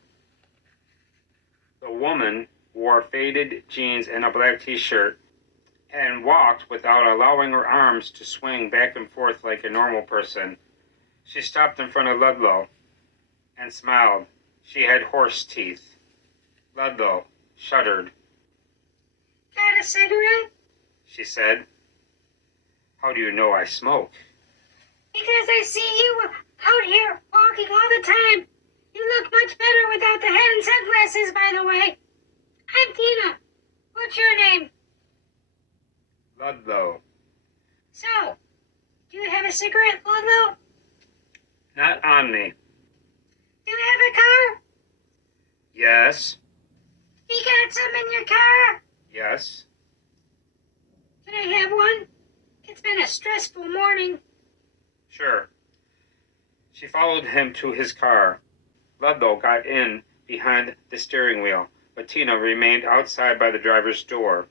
The woman wore faded jeans and a black t-shirt and walked without allowing her arms to swing back and forth like a normal person. She stopped in front of Ludlow and smiled. She had horse teeth. Ludlow shuddered. Got a cigarette? She said. How do you know I smoke? Because I see you out here walking all the time. You look much better without the hat and sunglasses, by the way. I'm Tina. What's your name? Ludlow. So, do you have a cigarette, Ludlow? Not on me. Do you have a car? Yes. You got some in your car? Yes. Can I have one? It's been a stressful morning. Sure. She followed him to his car. Ludlow got in behind the steering wheel, but Tina remained outside by the driver's door.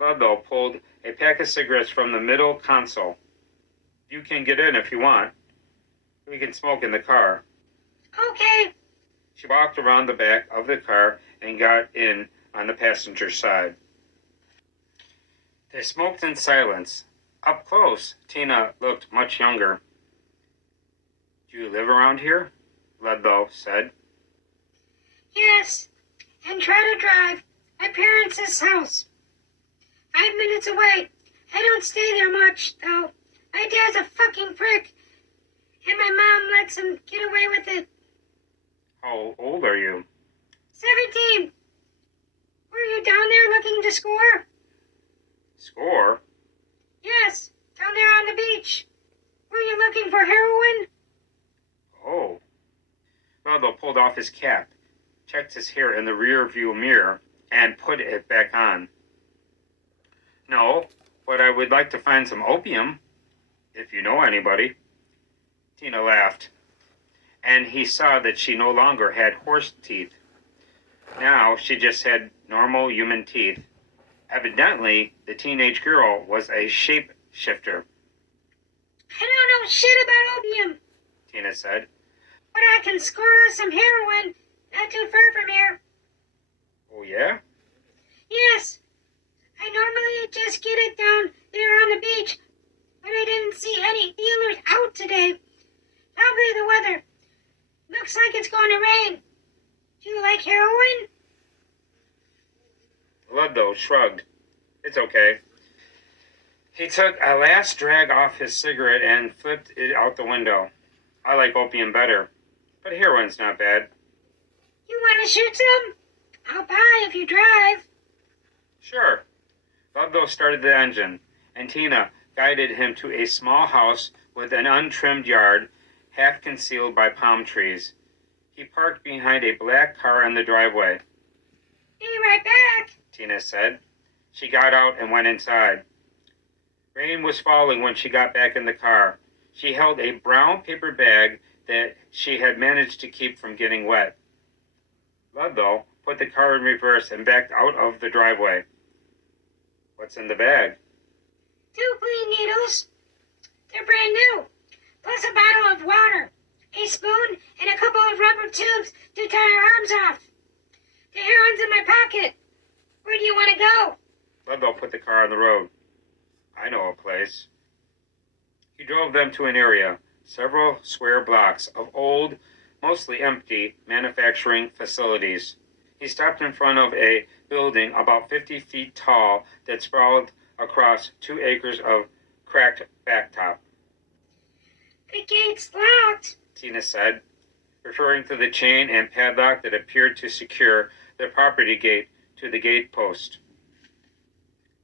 Ludlow pulled a pack of cigarettes from the middle console. You can get in if you want. We can smoke in the car. Okay. She walked around the back of the car and got in on the passenger side. They smoked in silence. Up close, Tina looked much younger. Do you live around here? Ludlow said. Yes. And try to drive. My parents' house. 5 minutes away. I don't stay there much, though. My dad's a fucking prick. And my mom lets him get away with it. How old are you? 17. Were you down there looking to score? Score? Yes, down there on the beach. Were you looking for heroin? Oh. Ludlow pulled off his cap, checked his hair in the rear view mirror, and put it back on. No, but I would like to find some opium, if you know anybody. Tina laughed, and he saw that she no longer had horse teeth. Now she just had normal human teeth. Evidently, the teenage girl was a shapeshifter. I don't know shit about opium, Tina said. but I can score some heroin not too far from here. Oh, yeah? Yes, I normally just get it down there on the beach, but I didn't see any dealers out today. Probably the weather. Looks like it's going to rain. Do you like heroin? Ludlow shrugged. It's okay. He took a last drag off his cigarette and flipped it out the window. I like opium better, but heroin's not bad. You want to shoot some? I'll buy if you drive. Sure. Ludlow started the engine, and Tina guided him to a small house with an untrimmed yard, half concealed by palm trees. He parked behind a black car in the driveway. Be right back, Tina said. She got out and went inside. Rain was falling when she got back in the car. She held a brown paper bag that she had managed to keep from getting wet. Ludlow put the car in reverse and backed out of the driveway. What's in the bag? 2 clean needles. They're brand new. Plus a bottle of water, a spoon, and a couple of rubber tubes to tie your arms off. The heron's in my pocket. Where do you want to go? Ludlow put the car on the road. I know a place. He drove them to an area, several square blocks of old, mostly empty, manufacturing facilities. He stopped in front of a building about 50 feet tall that sprawled across 2 acres of cracked blacktop. The gate's locked, Tina said, referring to the chain and padlock that appeared to secure the property gate to the gate post.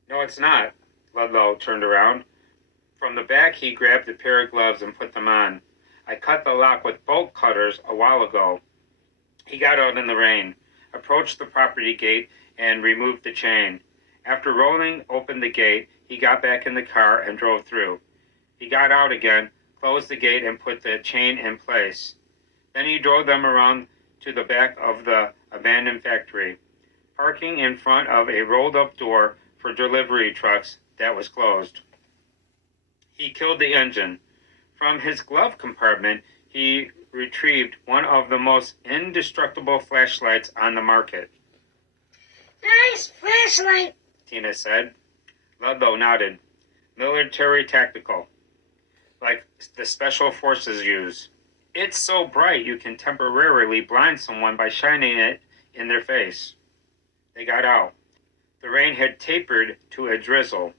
No, it's not. Ludlow turned around. From the back, he grabbed a pair of gloves and put them on. I cut the lock with bolt cutters a while ago. He got out in the rain, approached the property gate, and removed the chain. After rolling open the gate, he got back in the car and drove through. He got out again, closed the gate, and put the chain in place. Then he drove them around to the back of the abandoned factory, parking in front of a rolled-up door for delivery trucks that was closed. He killed the engine. From his glove compartment, he retrieved one of the most indestructible flashlights on the market. Nice flashlight, Tina said. Ludlow nodded. Military tactical, like the special forces use. It's so bright you can temporarily blind someone by shining it in their face. They got out. The rain had tapered to a drizzle.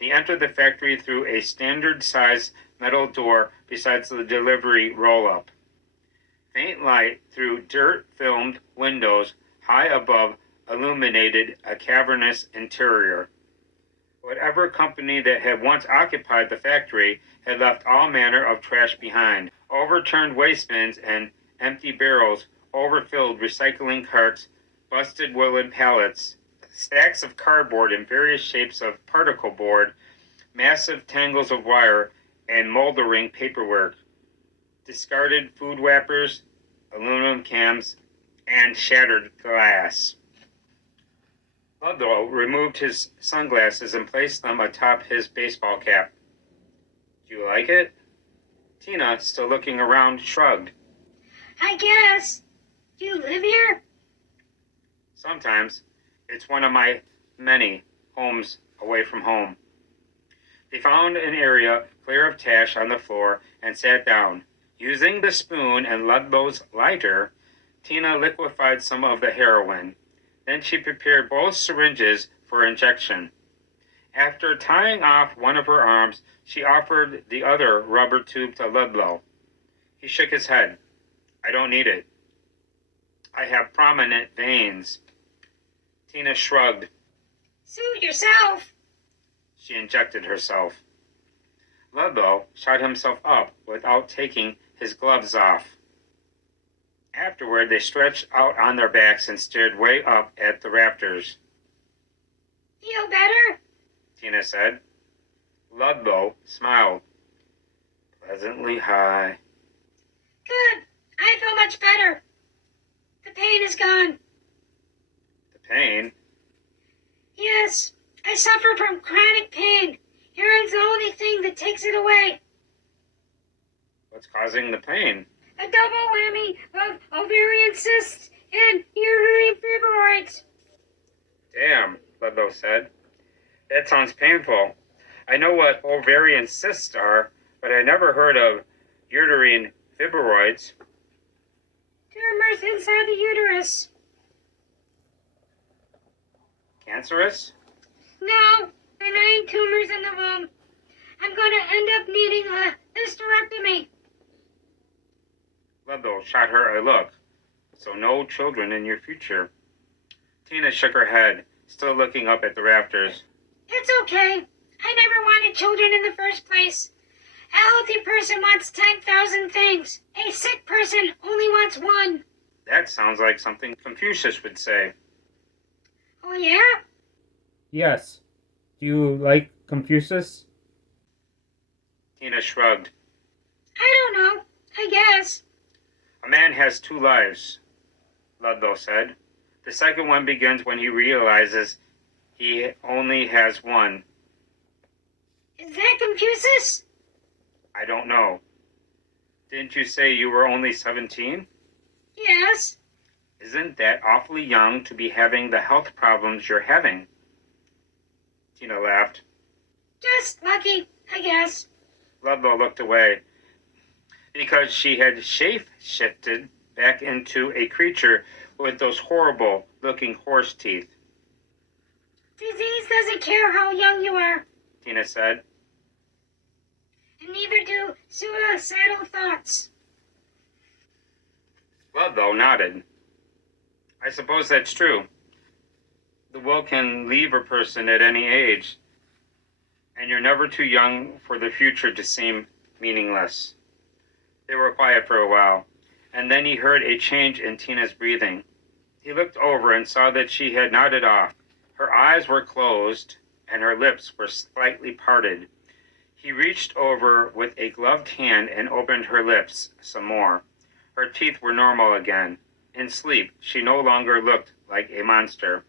They entered the factory through a standard-sized metal door beside the delivery roll-up. Faint light through dirt-filmed windows high above illuminated a cavernous interior. Whatever company that had once occupied the factory had left all manner of trash behind. Overturned waste bins and empty barrels, overfilled recycling carts, busted woolen pallets, stacks of cardboard in various shapes of particle board, massive tangles of wire, and moldering paperwork, discarded food wrappers, aluminum cans, and shattered glass. Ludlow removed his sunglasses and placed them atop his baseball cap. Do you like it? Tina, still looking around, shrugged. I guess. Do you live here? Sometimes. It's one of my many homes away from home. They found an area clear of trash on the floor and sat down. Using the spoon and Ludlow's lighter, Tina liquefied some of the heroin. Then she prepared both syringes for injection. After tying off one of her arms, she offered the other rubber tube to Ludlow. He shook his head. I don't need it. I have prominent veins. Tina shrugged. Suit yourself. She injected herself. Ludlow shot himself up without taking his gloves off. Afterward, they stretched out on their backs and stared way up at the rafters. Feel better? Tina said. Ludlow smiled. Pleasantly high. Good. I feel much better. The pain is gone. The pain? Yes, I suffer from chronic pain. Heron's the only thing that takes it away. What's causing the pain? A double whammy of ovarian cysts and uterine fibroids. Damn, Ludlow said. That sounds painful. I know what ovarian cysts are, but I never heard of uterine fibroids. Tumors inside the uterus. Cancerous? No, benign tumors in the womb. I'm going to end up needing a hysterectomy. Ludlow shot her a look. So no children in your future. Tina shook her head, still looking up at the rafters. It's okay. I never wanted children in the first place. A healthy person wants 10,000 things. A sick person only wants one. That sounds like something Confucius would say. Oh, yeah? Yes. Do you like Confucius? Tina shrugged. I don't know. I guess. A man has two lives, Ludlow said. The second one begins when he realizes he only has one. Is that Confucius? I don't know. Didn't you say you were only 17? Yes. Isn't that awfully young to be having the health problems you're having? Tina laughed. Just lucky, I guess. Ludlow looked away. Because she had shape-shifted back into a creature with those horrible-looking horse teeth. Disease doesn't care how young you are, Tina said. and neither do suicidal thoughts. Ludlow nodded. I suppose that's true. The will can leave a person at any age, and you're never too young for the future to seem meaningless. They were quiet for a while, and then he heard a change in Tina's breathing. He looked over and saw that she had nodded off. Her eyes were closed, and her lips were slightly parted. He reached over with a gloved hand and opened her lips some more. Her teeth were normal again. In sleep, she no longer looked like a monster.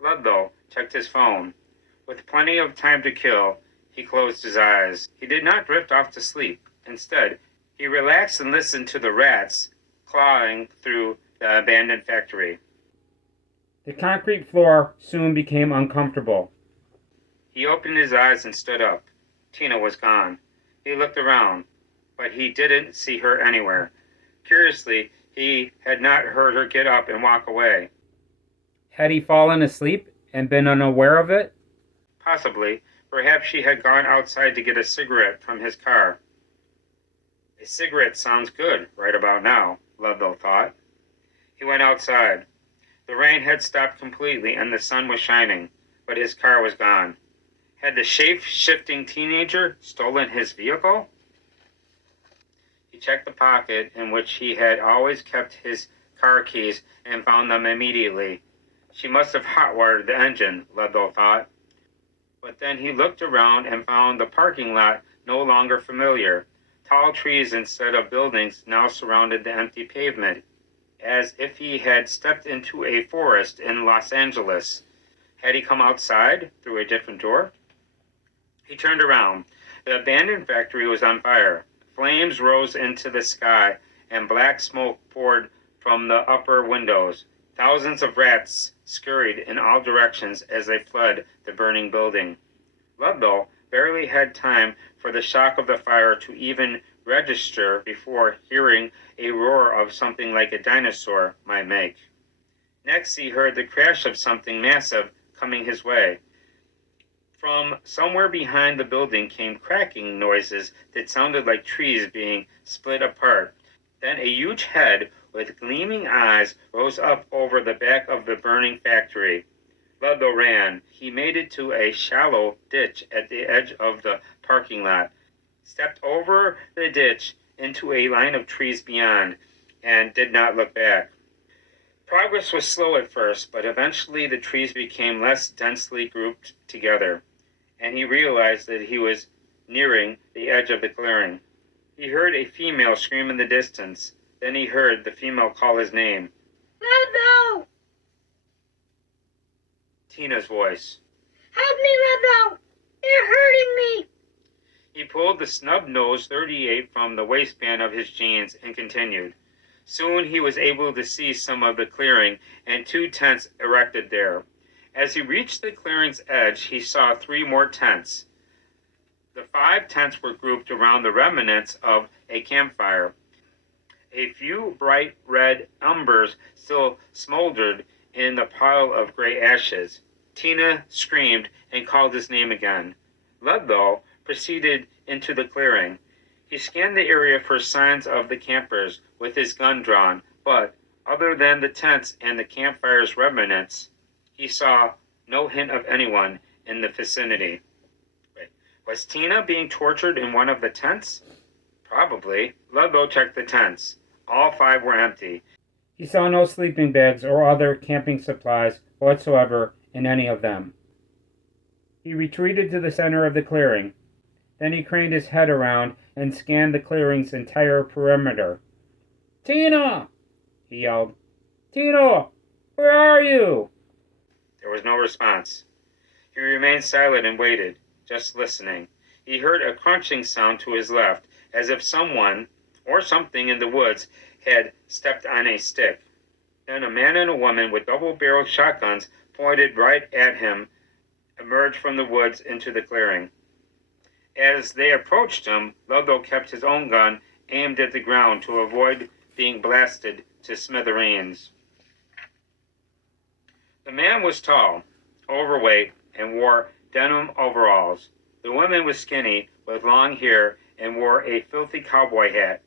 Ludlow checked his phone. With plenty of time to kill, he closed his eyes. He did not drift off to sleep. Instead, he relaxed and listened to the rats clawing through the abandoned factory. The concrete floor soon became uncomfortable. He opened his eyes and stood up. Tina was gone. He looked around, but he didn't see her anywhere. Curiously, he had not heard her get up and walk away. Had he fallen asleep and been unaware of it? Possibly. Perhaps she had gone outside to get a cigarette from his car. A cigarette sounds good right about now, Ludlow thought. He went outside. The rain had stopped completely and the sun was shining, but his car was gone. Had the shape-shifting teenager stolen his vehicle? He checked the pocket in which he had always kept his car keys and found them immediately. She must have hot-wired the engine, Ludlow thought. But then he looked around and found the parking lot no longer familiar. Tall trees instead of buildings now surrounded the empty pavement, as if he had stepped into a forest in Los Angeles. Had he come outside through a different door? He turned around. The abandoned factory was on fire. Flames rose into the sky, and black smoke poured from the upper windows. Thousands of rats scurried in all directions as they fled the burning building. Ludlow barely had time for the shock of the fire to even register before hearing a roar of something like a dinosaur might make. Next, he heard the crash of something massive coming his way. From somewhere behind the building came cracking noises that sounded like trees being split apart. Then a huge head with gleaming eyes rose up over the back of the burning factory. Ludlow ran. He made it to a shallow ditch at the edge of the parking lot, stepped over the ditch into a line of trees beyond, and did not look back. Progress was slow at first, but eventually the trees became less densely grouped together, and he realized that he was nearing the edge of the clearing. He heard a female scream in the distance. Then he heard the female call his name. Ludlow! Tina's voice. Help me, Ludlow! They're hurting me! He pulled the snub-nosed .38 from the waistband of his jeans and continued. Soon he was able to see some of the clearing and 2 tents erected there. As he reached the clearing's edge, he saw 3 more tents. The 5 tents were grouped around the remnants of a campfire. A few bright red embers still smoldered in the pile of gray ashes. Tina screamed and called his name again. Ludlow proceeded into the clearing. He scanned the area for signs of the campers with his gun drawn, but Other than the tents and the campfire's remnants, he saw no hint of anyone in the vicinity. Was Tina being tortured in one of the tents? Probably. Ludlow checked the tents. All 5 were empty. He saw no sleeping bags or other camping supplies whatsoever in any of them. He retreated to the center of the clearing. Then he craned his head around and scanned the clearing's entire perimeter. "Tina!" he yelled. "Tina! Where are you?" There was no response. He remained silent and waited, just listening. He heard a crunching sound to his left, as if someone or something in the woods had stepped on a stick. Then a man and a woman with double-barreled shotguns pointed right at him emerged from the woods into the clearing. As they approached him, Ludlow kept his own gun aimed at the ground to avoid being blasted to smithereens. The man was tall, overweight, and wore denim overalls. The woman was skinny, with long hair, and wore a filthy cowboy hat.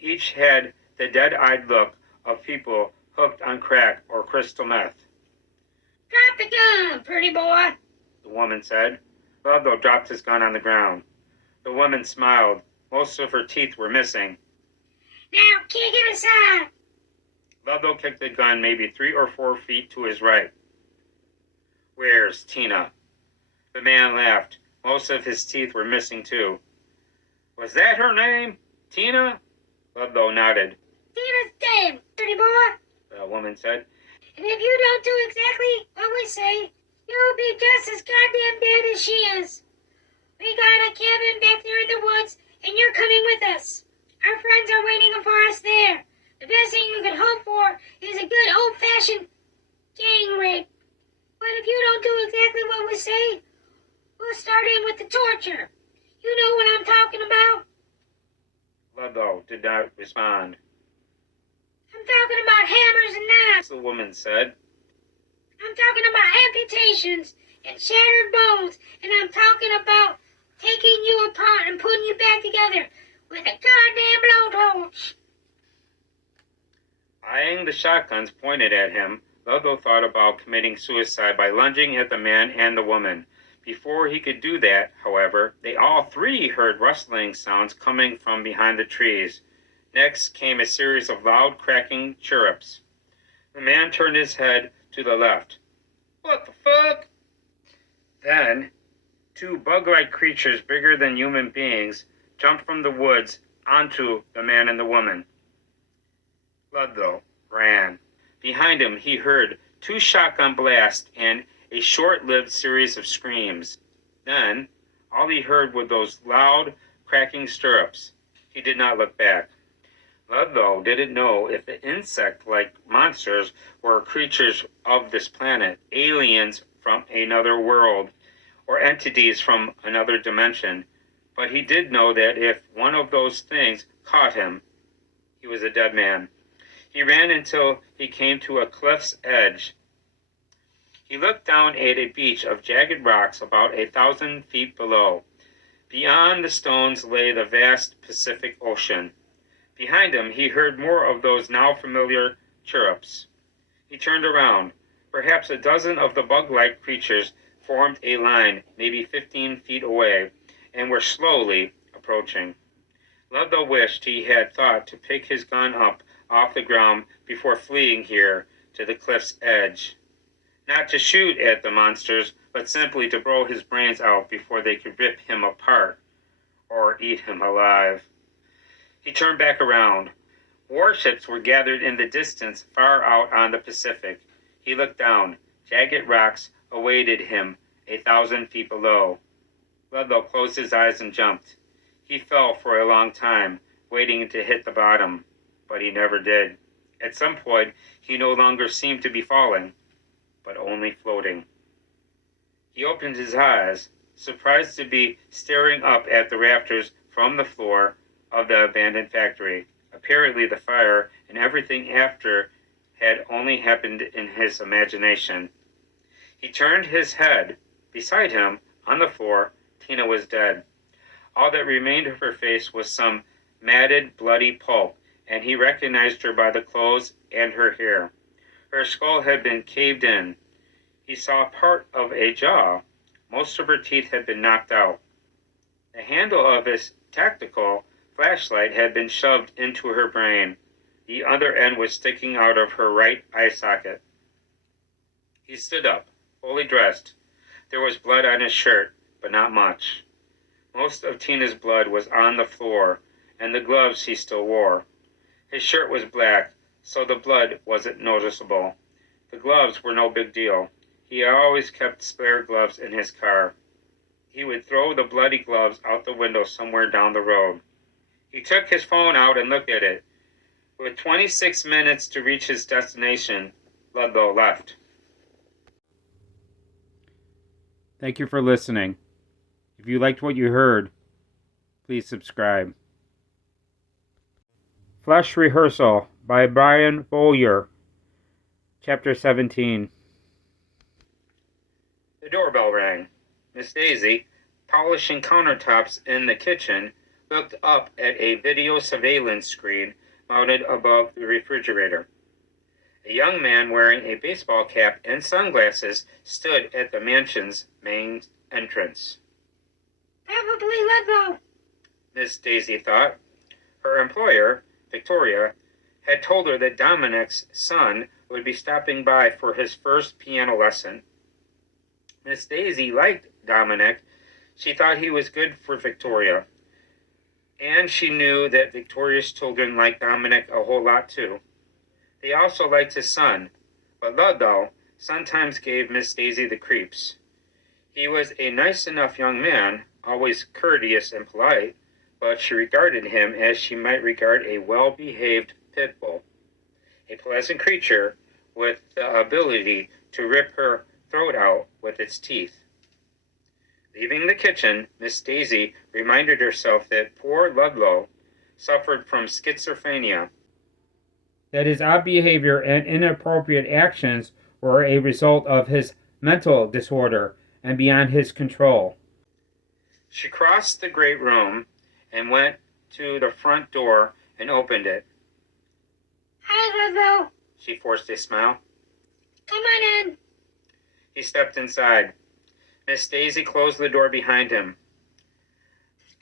Each had the dead-eyed look of people hooked on crack or crystal meth. Drop the gun, pretty boy, The woman said. Ludlow dropped his gun on the ground. The woman smiled. Most of her teeth were missing. Now kick it aside. Ludlow kicked the gun maybe 3 or 4 feet to his right. Where's Tina? The man laughed. Most of his teeth were missing too. Was that her name? Tina? Ludlow nodded. Tina's dead, pretty boy. The woman said. And if you don't do exactly what we say, you'll be just as goddamn dead as she is. We got a cabin back there in the woods, and you're coming with us. Our friends are waiting for us there. The best thing you can hope for is a good old-fashioned gang rape. But if you don't do exactly what we say, we'll start in with the torture. You know what I'm talking about? Ludlow did not respond. I'm talking about hammers and knives. The woman said. I'm talking about amputations and shattered bones. And I'm talking about taking you apart and putting you back together with a goddamn blowtorch. Eyeing the shotguns pointed at him, Ludlow thought about committing suicide by lunging at the man and the woman. Before he could do that, however, they all 3 heard rustling sounds coming from behind the trees. Next came a series of loud cracking chirrups. The man turned his head to the left. What the fuck? Then, 2 bug-like creatures bigger than human beings jumped from the woods onto the man and the woman. Ludlow ran. Behind him, he heard 2 shotgun blasts and a short-lived series of screams. Then, all he heard were those loud, cracking stirrups. He did not look back. Ludlow didn't know if the insect-like monsters were creatures of this planet, aliens from another world, or entities from another dimension, but he did know that if one of those things caught him, he was a dead man. He ran until he came to a cliff's edge. He looked down at a beach of jagged rocks about 1,000 feet below. Beyond the stones lay the vast Pacific Ocean. Behind him, he heard more of those now familiar chirrups. He turned around. Perhaps a dozen of the bug-like creatures formed a line maybe 15 feet away and were slowly approaching. Ludlow wished he had thought to pick his gun up off the ground before fleeing here to the cliff's edge. Not to shoot at the monsters, but simply to blow his brains out before they could rip him apart or eat him alive. He turned back around. Warships were gathered in the distance far out on the Pacific. He looked down. Jagged rocks awaited him 1,000 feet below. Ludlow closed his eyes and jumped. He fell for a long time, waiting to hit the bottom, but he never did. At some point, he no longer seemed to be falling, but only floating. He opened his eyes, surprised to be staring up at the rafters from the floor of the abandoned factory. Apparently the fire and everything after had only happened in his imagination. He turned his head. Beside him, on the floor, Tina was dead. All that remained of her face was some matted, bloody pulp, and he recognized her by the clothes and her hair. Her skull had been caved in. He saw part of a jaw. Most of her teeth had been knocked out. The handle of his tactical flashlight had been shoved into her brain. The other end was sticking out of her right eye socket. He stood up, fully dressed. There was blood on his shirt, but not much. Most of Tina's blood was on the floor, and the gloves he still wore. His shirt was black, so the blood wasn't noticeable. The gloves were no big deal. He always kept spare gloves in his car. He would throw the bloody gloves out the window somewhere down the road. He took his phone out and looked at it. With 26 minutes to reach his destination, Ludlow left. Thank you for listening. If you liked what you heard, please subscribe. Flash Rehearsal by Brian Bowyer, Chapter 17. The doorbell rang. Miss Daisy, polishing countertops in the kitchen, looked up at a video surveillance screen mounted above the refrigerator. A young man wearing a baseball cap and sunglasses stood at the mansion's main entrance. Probably Ludlow, Miss Daisy thought. Her employer, Victoria, had told her that Dominic's son would be stopping by for his first piano lesson. Miss Daisy liked Dominic. She thought he was good for Victoria. And she knew that Victoria's children liked Dominic a whole lot too. They also liked his son, but Ludlow sometimes gave Miss Daisy the creeps. He was a nice enough young man, always courteous and polite, but she regarded him as she might regard a well-behaved pit bull, a pleasant creature with the ability to rip her throat out with its teeth. Leaving the kitchen, Miss Daisy reminded herself that poor Ludlow suffered from schizophrenia, that his odd behavior and inappropriate actions were a result of his mental disorder and beyond his control. She crossed the great room and went to the front door and opened it. Hi, Ludlow. She forced a smile. Come on in. He stepped inside. Miss Daisy closed the door behind him.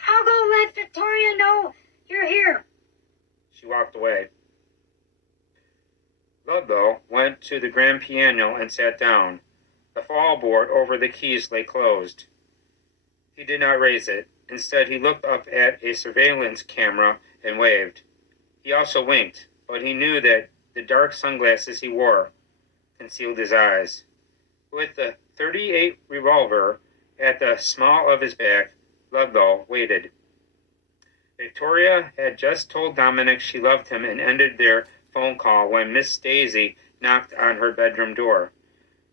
I'll go let Victoria know you're here. She walked away. Ludlow went to the grand piano and sat down. The fall board over the keys lay closed. He did not raise it. Instead, he looked up at a surveillance camera and waved. He also winked, but he knew that the dark sunglasses he wore concealed his eyes. With the .38 revolver at the small of his back, Ludlow waited. Victoria had just told Dominic she loved him and ended their phone call when Miss Daisy knocked on her bedroom door.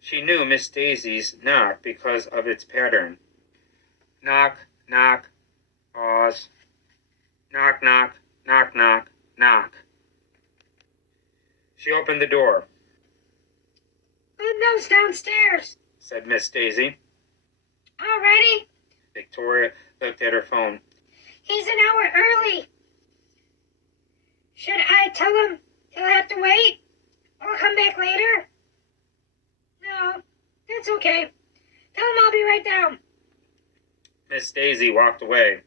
She knew Miss Daisy's knock because of its pattern. Knock, knock, pause. Knock, knock, knock, knock, knock. She opened the door. Ludlow's downstairs. Said Miss Daisy. Already? Victoria looked at her phone. He's an hour early. Should I tell him he'll have to wait? Or come back later? No, that's okay. Tell him I'll be right down. Miss Daisy walked away.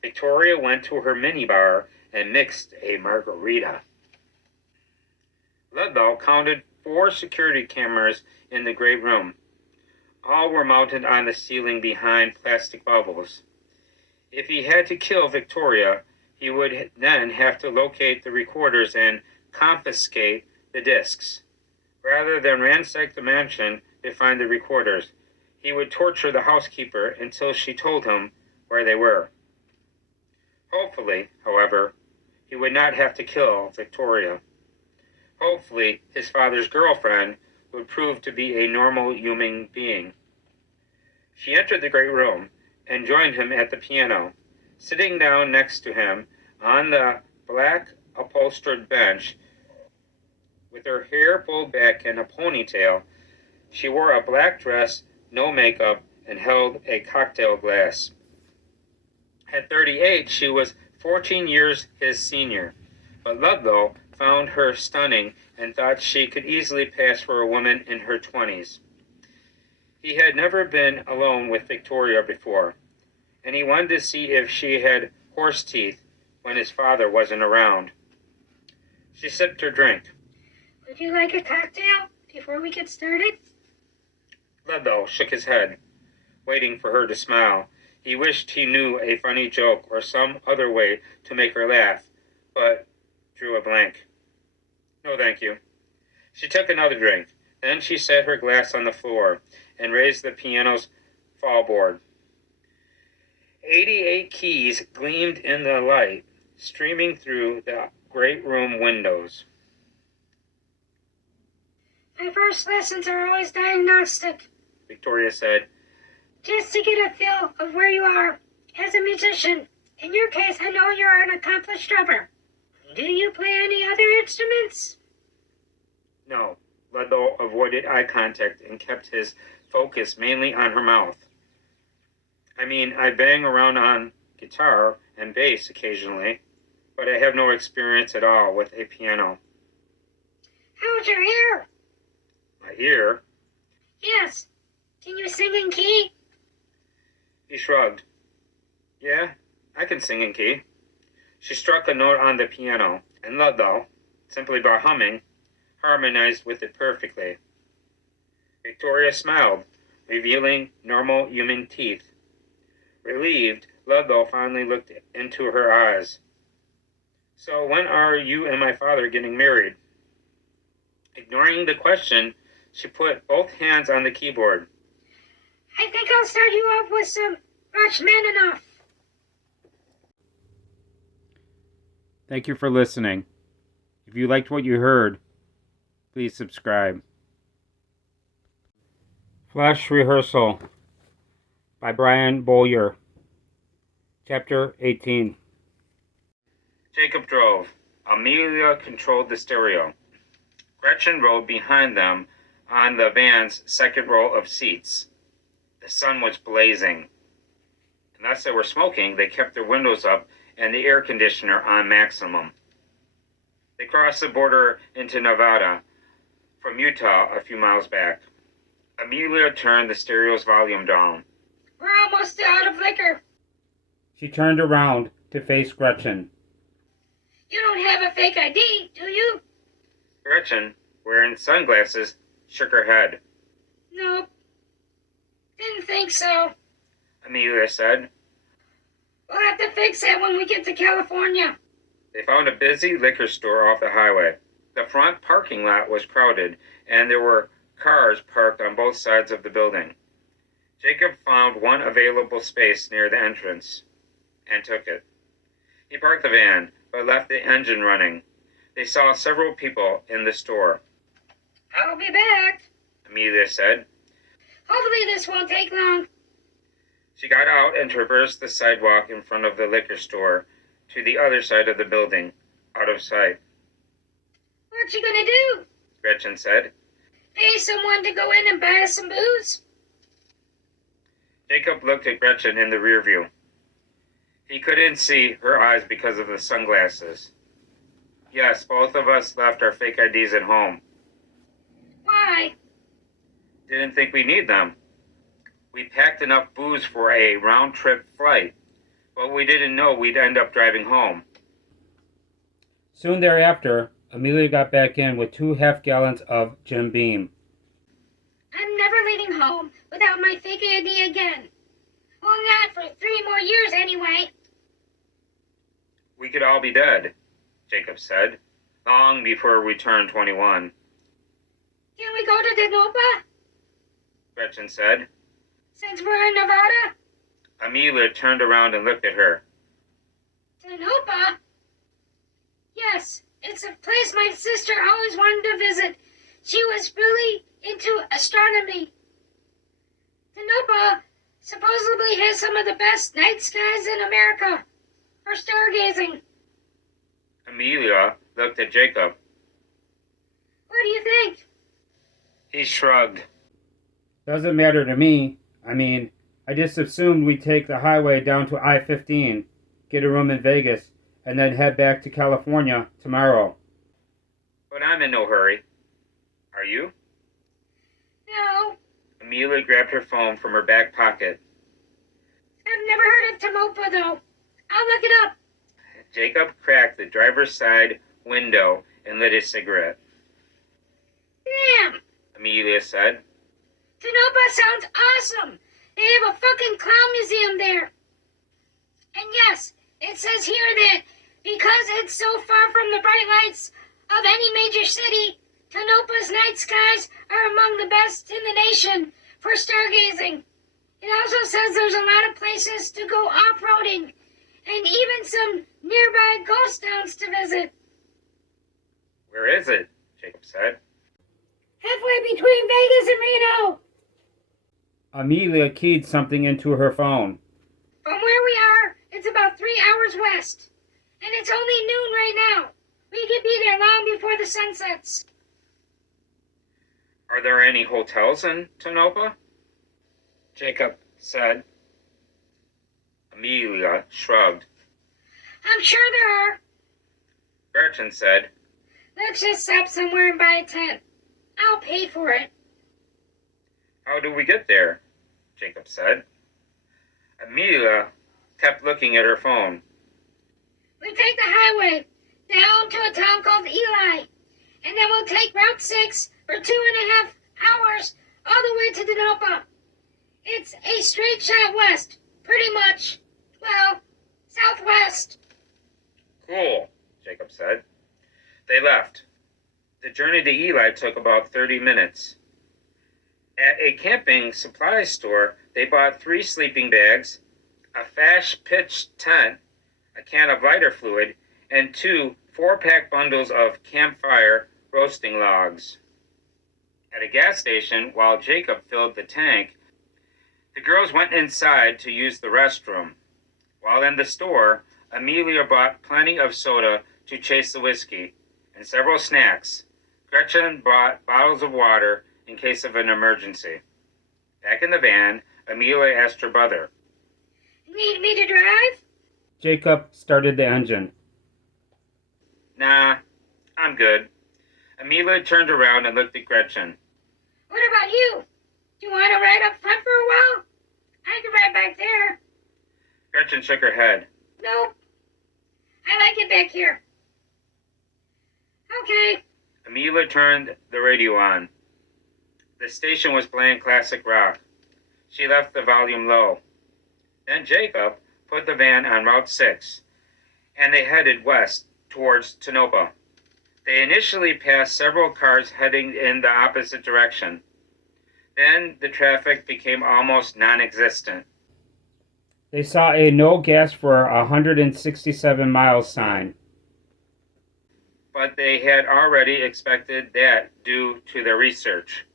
Victoria went to her minibar and mixed a margarita. Ludlow counted 4 security cameras in the great room. All were mounted on the ceiling behind plastic bubbles. If he had to kill Victoria, he would then have to locate the recorders and confiscate the discs. Rather than ransack the mansion to find the recorders, he would torture the housekeeper until she told him where they were. Hopefully, however, he would not have to kill Victoria. Hopefully, his father's girlfriend would prove to be a normal human being. She entered the great room and joined him at the piano. Sitting down next to him on the black upholstered bench, with her hair pulled back in a ponytail, she wore a black dress, no makeup, and held a cocktail glass. At 38, she was 14 years his senior, but Ludlow found her stunning and thought she could easily pass for a woman in her 20s. He had never been alone with Victoria before, and he wanted to see if she had horse teeth when his father wasn't around. She sipped her drink. Would you like a cocktail before we get started? Ludlow shook his head, waiting for her to smile. He wished he knew a funny joke or some other way to make her laugh, but drew a blank. No, thank you. She took another drink. Then she set her glass on the floor and raised the piano's fallboard. 88 keys gleamed in the light, streaming through the great room windows. My first lessons are always diagnostic, Victoria said. just to get a feel of where you are as a musician. In your case, I know you're an accomplished drummer. Do you play any other instruments? No. Ludlow avoided eye contact and kept his focus mainly on her mouth. I mean, I bang around on guitar and bass occasionally, but I have no experience at all with a piano. How's your ear? My ear? Yes. Can you sing in key? He shrugged. Yeah, I can sing in key. She struck a note on the piano, and Ludlow, simply by humming, harmonized with it perfectly. Victoria smiled, revealing normal human teeth. Relieved, Ludlow finally looked into her eyes. So when are you and my father getting married? Ignoring the question, she put both hands on the keyboard. I think I'll start you off with some Rachmaninoff. Thank you for listening. If you liked what you heard, please subscribe. Flash Rehearsal by Brian Bowyer. Chapter 18. Jacob drove. Amelia controlled the stereo. Gretchen rode behind them on the van's second row of seats. The sun was blazing. Unless they were smoking, they kept their windows up and the air conditioner on maximum. They crossed the border into Nevada from Utah a few miles back. Amelia turned the stereo's volume down. We're almost out of liquor. She turned around to face Gretchen. You don't have a fake ID, do you? Gretchen, wearing sunglasses, shook her head. Nope. Didn't think so. Amelia said. We'll have to fix that when we get to California. They found a busy liquor store off the highway. The front parking lot was crowded, and there were cars parked on both sides of the building. Jacob found one available space near the entrance and took it. He parked the van, but left the engine running. They saw several people in the store. I'll be back. Amelia said. Hopefully this won't take long. She got out and traversed the sidewalk in front of the liquor store to the other side of the building, out of sight. What you gonna do? Gretchen said. Pay someone to go in and buy us some booze? Jacob looked at Gretchen in the rear view. He couldn't see her eyes because of the sunglasses. Yes, both of us left our fake IDs at home. Why? Didn't think we need them. We packed enough booze for a round-trip flight, but we didn't know we'd end up driving home. Soon thereafter, Amelia got back in with 2 half-gallons of Jim Beam. I'm never leaving home without my fake ID again. Well, not for 3 more years anyway. We could all be dead, Jacob said, long before we turned 21. Can we go to Denopa? Gretchen said. Since we're in Nevada? Amelia turned around and looked at her. Denopa? Yes, it's a place my sister always wanted to visit. She was really into astronomy. Denopa supposedly has some of the best night skies in America for stargazing. Amelia looked at Jacob. What do you think? He shrugged. Doesn't matter to me. I mean, I just assumed we'd take the highway down to I-15, get a room in Vegas, and then head back to California tomorrow. but I'm in no hurry. Are you? No, Amelia grabbed her phone from her back pocket. I've never heard of Tamopa, though. I'll look it up. Jacob cracked the driver's side window and lit a cigarette. Damn! Amelia said. Tanopa sounds awesome. They have a fucking clown museum there. And yes, it says here that because it's so far from the bright lights of any major city, Tanopa's night skies are among the best in the nation for stargazing. It also says there's a lot of places to go off-roading and even some nearby ghost towns to visit. Where is it? Jacob said. Halfway between Vegas and Reno. Amelia keyed something into her phone. From where we are, it's about 3 hours west. And it's only noon right now. We could be there long before the sun sets. Are there any hotels in Tonopah? Jacob said. Amelia shrugged. I'm sure there are. Gretchen said. Let's just stop somewhere and buy a tent. I'll pay for it. How do we get there? Jacob said. Amelia kept looking at her phone. We take the highway down to a town called Eli. And then we'll take Route 6 for 2.5 hours all the way to Denopa. It's a straight shot west, pretty much. Well, southwest. Cool, Jacob said. They left. The journey to Eli took about 30 minutes. At a camping supply store, they bought 3 sleeping bags, a fast-pitched tent, a can of lighter fluid, and 2 4-pack bundles of campfire roasting logs. At a gas station, while Jacob filled the tank, the girls went inside to use the restroom. While in the store, Amelia bought plenty of soda to chase the whiskey, and several snacks. Gretchen bought bottles of water in case of an emergency. Back in the van, Amelia asked her brother. Need me to drive? Jacob started the engine. Nah, I'm good. Amelia turned around and looked at Gretchen. What about you? Do you want to ride up front for a while? I can ride back there. Gretchen shook her head. Nope. I like it back here. Okay. Amelia turned the radio on. The station was playing classic rock. She left the volume low. Then Jacob put the van on Route 6, and they headed west towards Tonopah. They initially passed several cars heading in the opposite direction. Then the traffic became almost non-existent. They saw a no gas for 167 miles sign. But they had already expected that due to their research.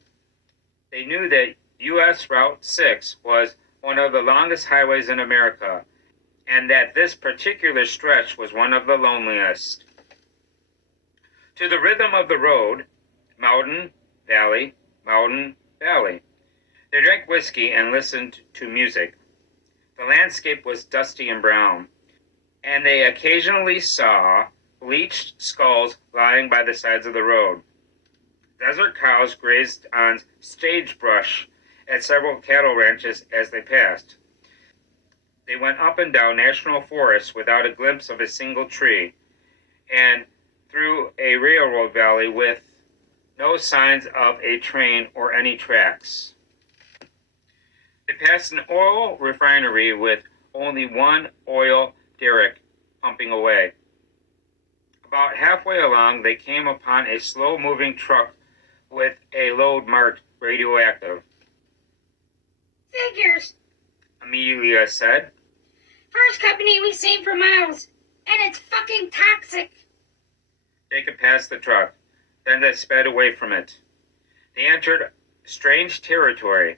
They knew that U.S. Route 6 was one of the longest highways in America, and that this particular stretch was one of the loneliest. To the rhythm of the road, mountain, valley, mountain, valley. They drank whiskey and listened to music. The landscape was dusty and brown, and they occasionally saw bleached skulls lying by the sides of the road. Desert cows grazed on sagebrush at several cattle ranches as they passed. They went up and down national forests without a glimpse of a single tree, and through a railroad valley with no signs of a train or any tracks. They passed an oil refinery with only one oil derrick pumping away. About halfway along, they came upon a slow-moving truck with a load marked radioactive. Figures. Amelia said. First company we've seen for miles, and it's fucking toxic. Jacob passed the truck. Then they sped away from it. They entered strange territory.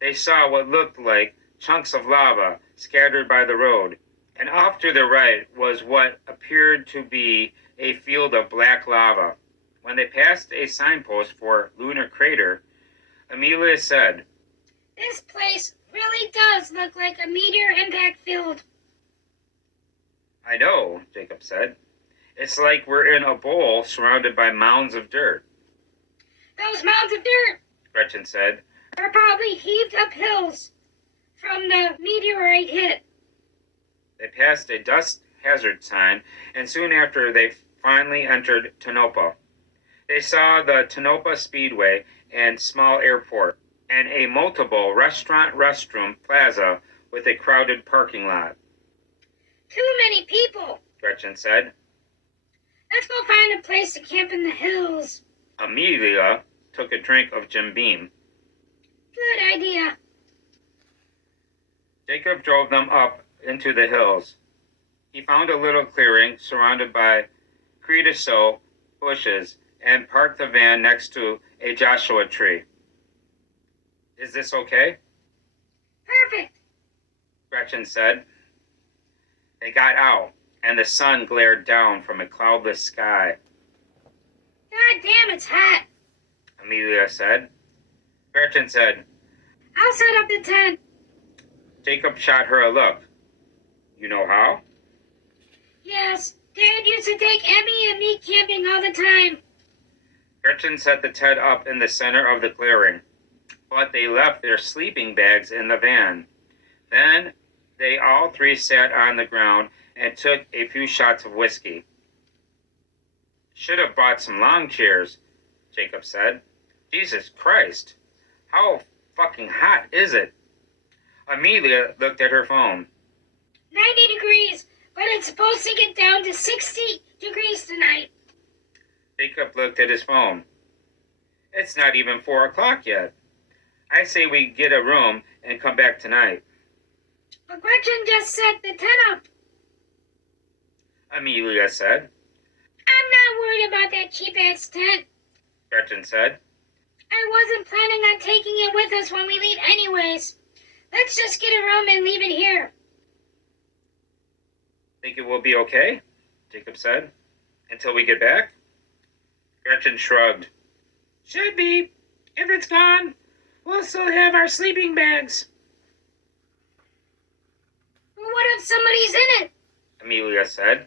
They saw what looked like chunks of lava scattered by the road, and off to the right was what appeared to be a field of black lava. When they passed a signpost for Lunar Crater, Amelia said, This place really does look like a meteor impact field. I know, Jacob said. It's like we're in a bowl surrounded by mounds of dirt, Those mounds of dirt Gretchen said. are probably heaved up hills from the meteorite hit. They passed a dust hazard sign, and soon after they finally entered Tonopah. They saw the Tonopah Speedway and small airport, and a multiple restroom plaza with a crowded parking lot. Too many people. Gretchen said. Let's go find a place to camp in the hills. Amelia took a drink of Jim Beam. Good idea. Jacob drove them up into the hills. He found a little clearing surrounded by creosote bushes and parked the van next to a Joshua tree. Is this okay? Perfect. Gretchen said. They got out, and the sun glared down from a cloudless sky. God damn, it's hot. Amelia said. Gretchen said. I'll set up the tent. Jacob shot her a look. You know how? Yes, Dad used to take Emmy and me camping all the time. Gretchen set the tent up in the center of the clearing, but they left their sleeping bags in the van. Then they all three sat on the ground and took a few shots of whiskey. Should have brought some long chairs, Jacob said. Jesus Christ, how fucking hot is it? Amelia looked at her phone. 90 degrees, but it's supposed to get down to 60 degrees tonight. Jacob looked at his phone. It's not even 4 o'clock yet. I say we get a room and come back tonight. But Gretchen just set the tent up. Amelia said. I'm not worried about that cheap-ass tent. Gretchen said. I wasn't planning on taking it with us when we leave anyways. Let's just get a room and leave it here. Think it will be okay? Jacob said. Until we get back? Gretchen shrugged. Should be. If it's gone, we'll still have our sleeping bags. But what if somebody's in it? Amelia said.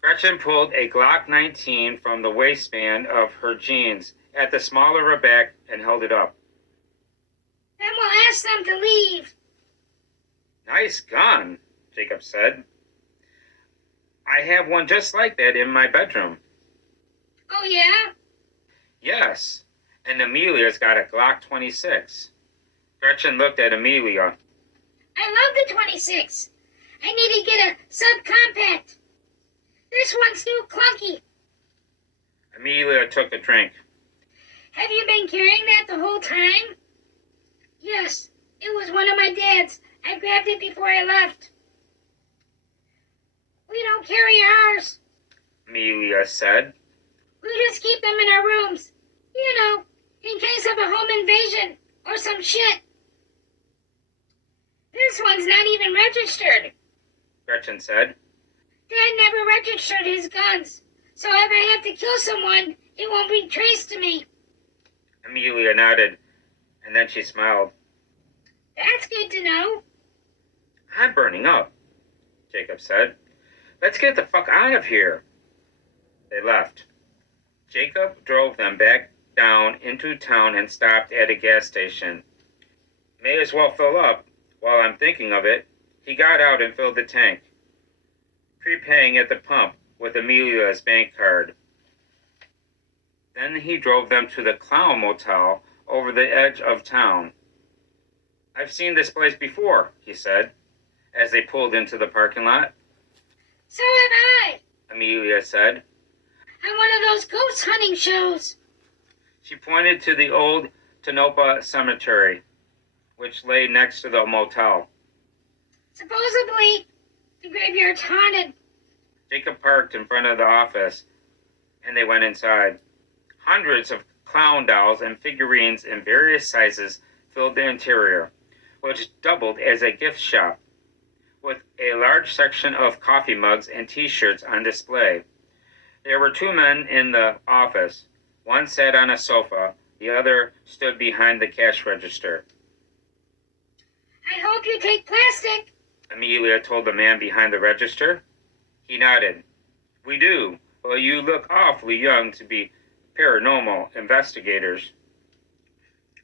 Gretchen pulled a Glock 19 from the waistband of her jeans at the small of her back and held it up. Then we'll ask them to leave. Nice gun, Jacob said. I have one just like that in my bedroom. Oh, yeah? Yes, and Amelia's got a Glock 26. Gretchen looked at Amelia. I love the 26. I need to get a subcompact. This one's too clunky. Amelia took a drink. Have you been carrying that the whole time? Yes, it was one of my dad's. I grabbed it before I left. We don't carry ours. Amelia said. We just keep them in our rooms. You know, in case of a home invasion or some shit. This one's not even registered. Gretchen said. Dad never registered his guns, so if I have to kill someone, it won't be traced to me. Amelia nodded, and then she smiled. That's good to know. I'm burning up, Jacob said. Let's get the fuck out of here. They left. Jacob drove them back down into town and stopped at a gas station. May as well fill up. While I'm thinking of it, he got out and filled the tank, prepaying at the pump with Amelia's bank card. Then he drove them to the Clown Motel over the edge of town. I've seen this place before, he said, as they pulled into the parking lot. So have I. Amelia said. On one of those ghost hunting shows. She pointed to the old Tonopah Cemetery, which lay next to the motel. Supposedly, the graveyard's haunted. Jacob parked in front of the office, and they went inside. Hundreds of clown dolls and figurines in various sizes filled the interior, which doubled as a gift shop, with a large section of coffee mugs and t-shirts on display. There were two men in the office. One sat on a sofa, the other stood behind the cash register. I hope you take plastic. Amelia told the man behind the register. He nodded. We do, but you look awfully young to be paranormal investigators.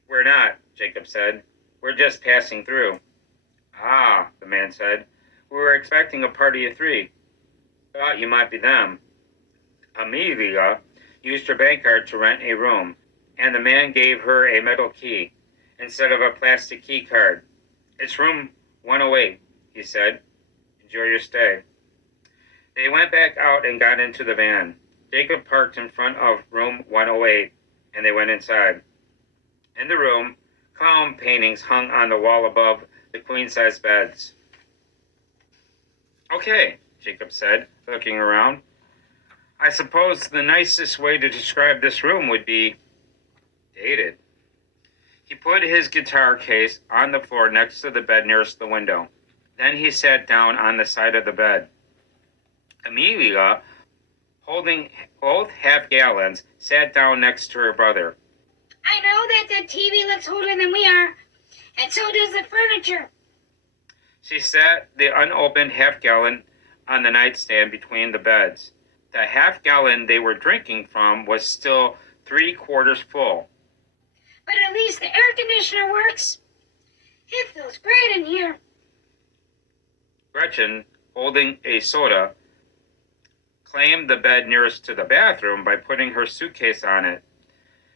We're not, Jacob said. We're just passing through. Ah, the man said. We were expecting a party of 3. Thought you might be them. Amelia used her bank card to rent a room, and the man gave her a metal key instead of a plastic key card. It's room 108, he said. Enjoy your stay. They went back out and got into the van. Jacob parked in front of room 108, and they went inside. In the room, clown paintings hung on the wall above the queen-size beds. Okay, Jacob said, looking around. I suppose the nicest way to describe this room would be dated. He put his guitar case on the floor next to the bed nearest the window. Then he sat down on the side of the bed. Amelia, holding both half-gallons, sat down next to her brother. I know that the TV looks older than we are, and so does the furniture. She set the unopened half-gallon on the nightstand between the beds. The half-gallon they were drinking from was still 3/4 full. But at least the air conditioner works. It feels great in here. Gretchen, holding a soda, claimed the bed nearest to the bathroom by putting her suitcase on it.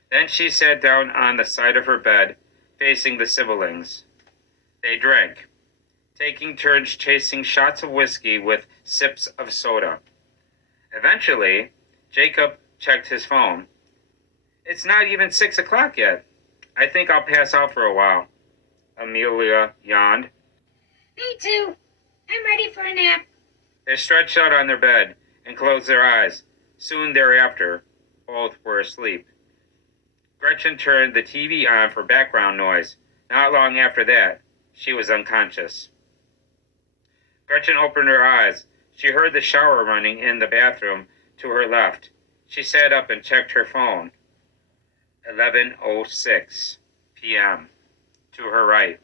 Then she sat down on the side of her bed, facing the siblings. They drank, taking turns chasing shots of whiskey with sips of soda. Eventually, Jacob checked his phone. It's not even 6 o'clock yet. I think I'll pass out for a while. Amelia yawned. Me too. I'm ready for a nap. They stretched out on their bed and closed their eyes. Soon thereafter, both were asleep. Gretchen turned the TV on for background noise. Not long after that, she was unconscious. Gretchen opened her eyes. She heard the shower running in the bathroom to her left. She sat up and checked her phone. 11:06 p.m. to her right.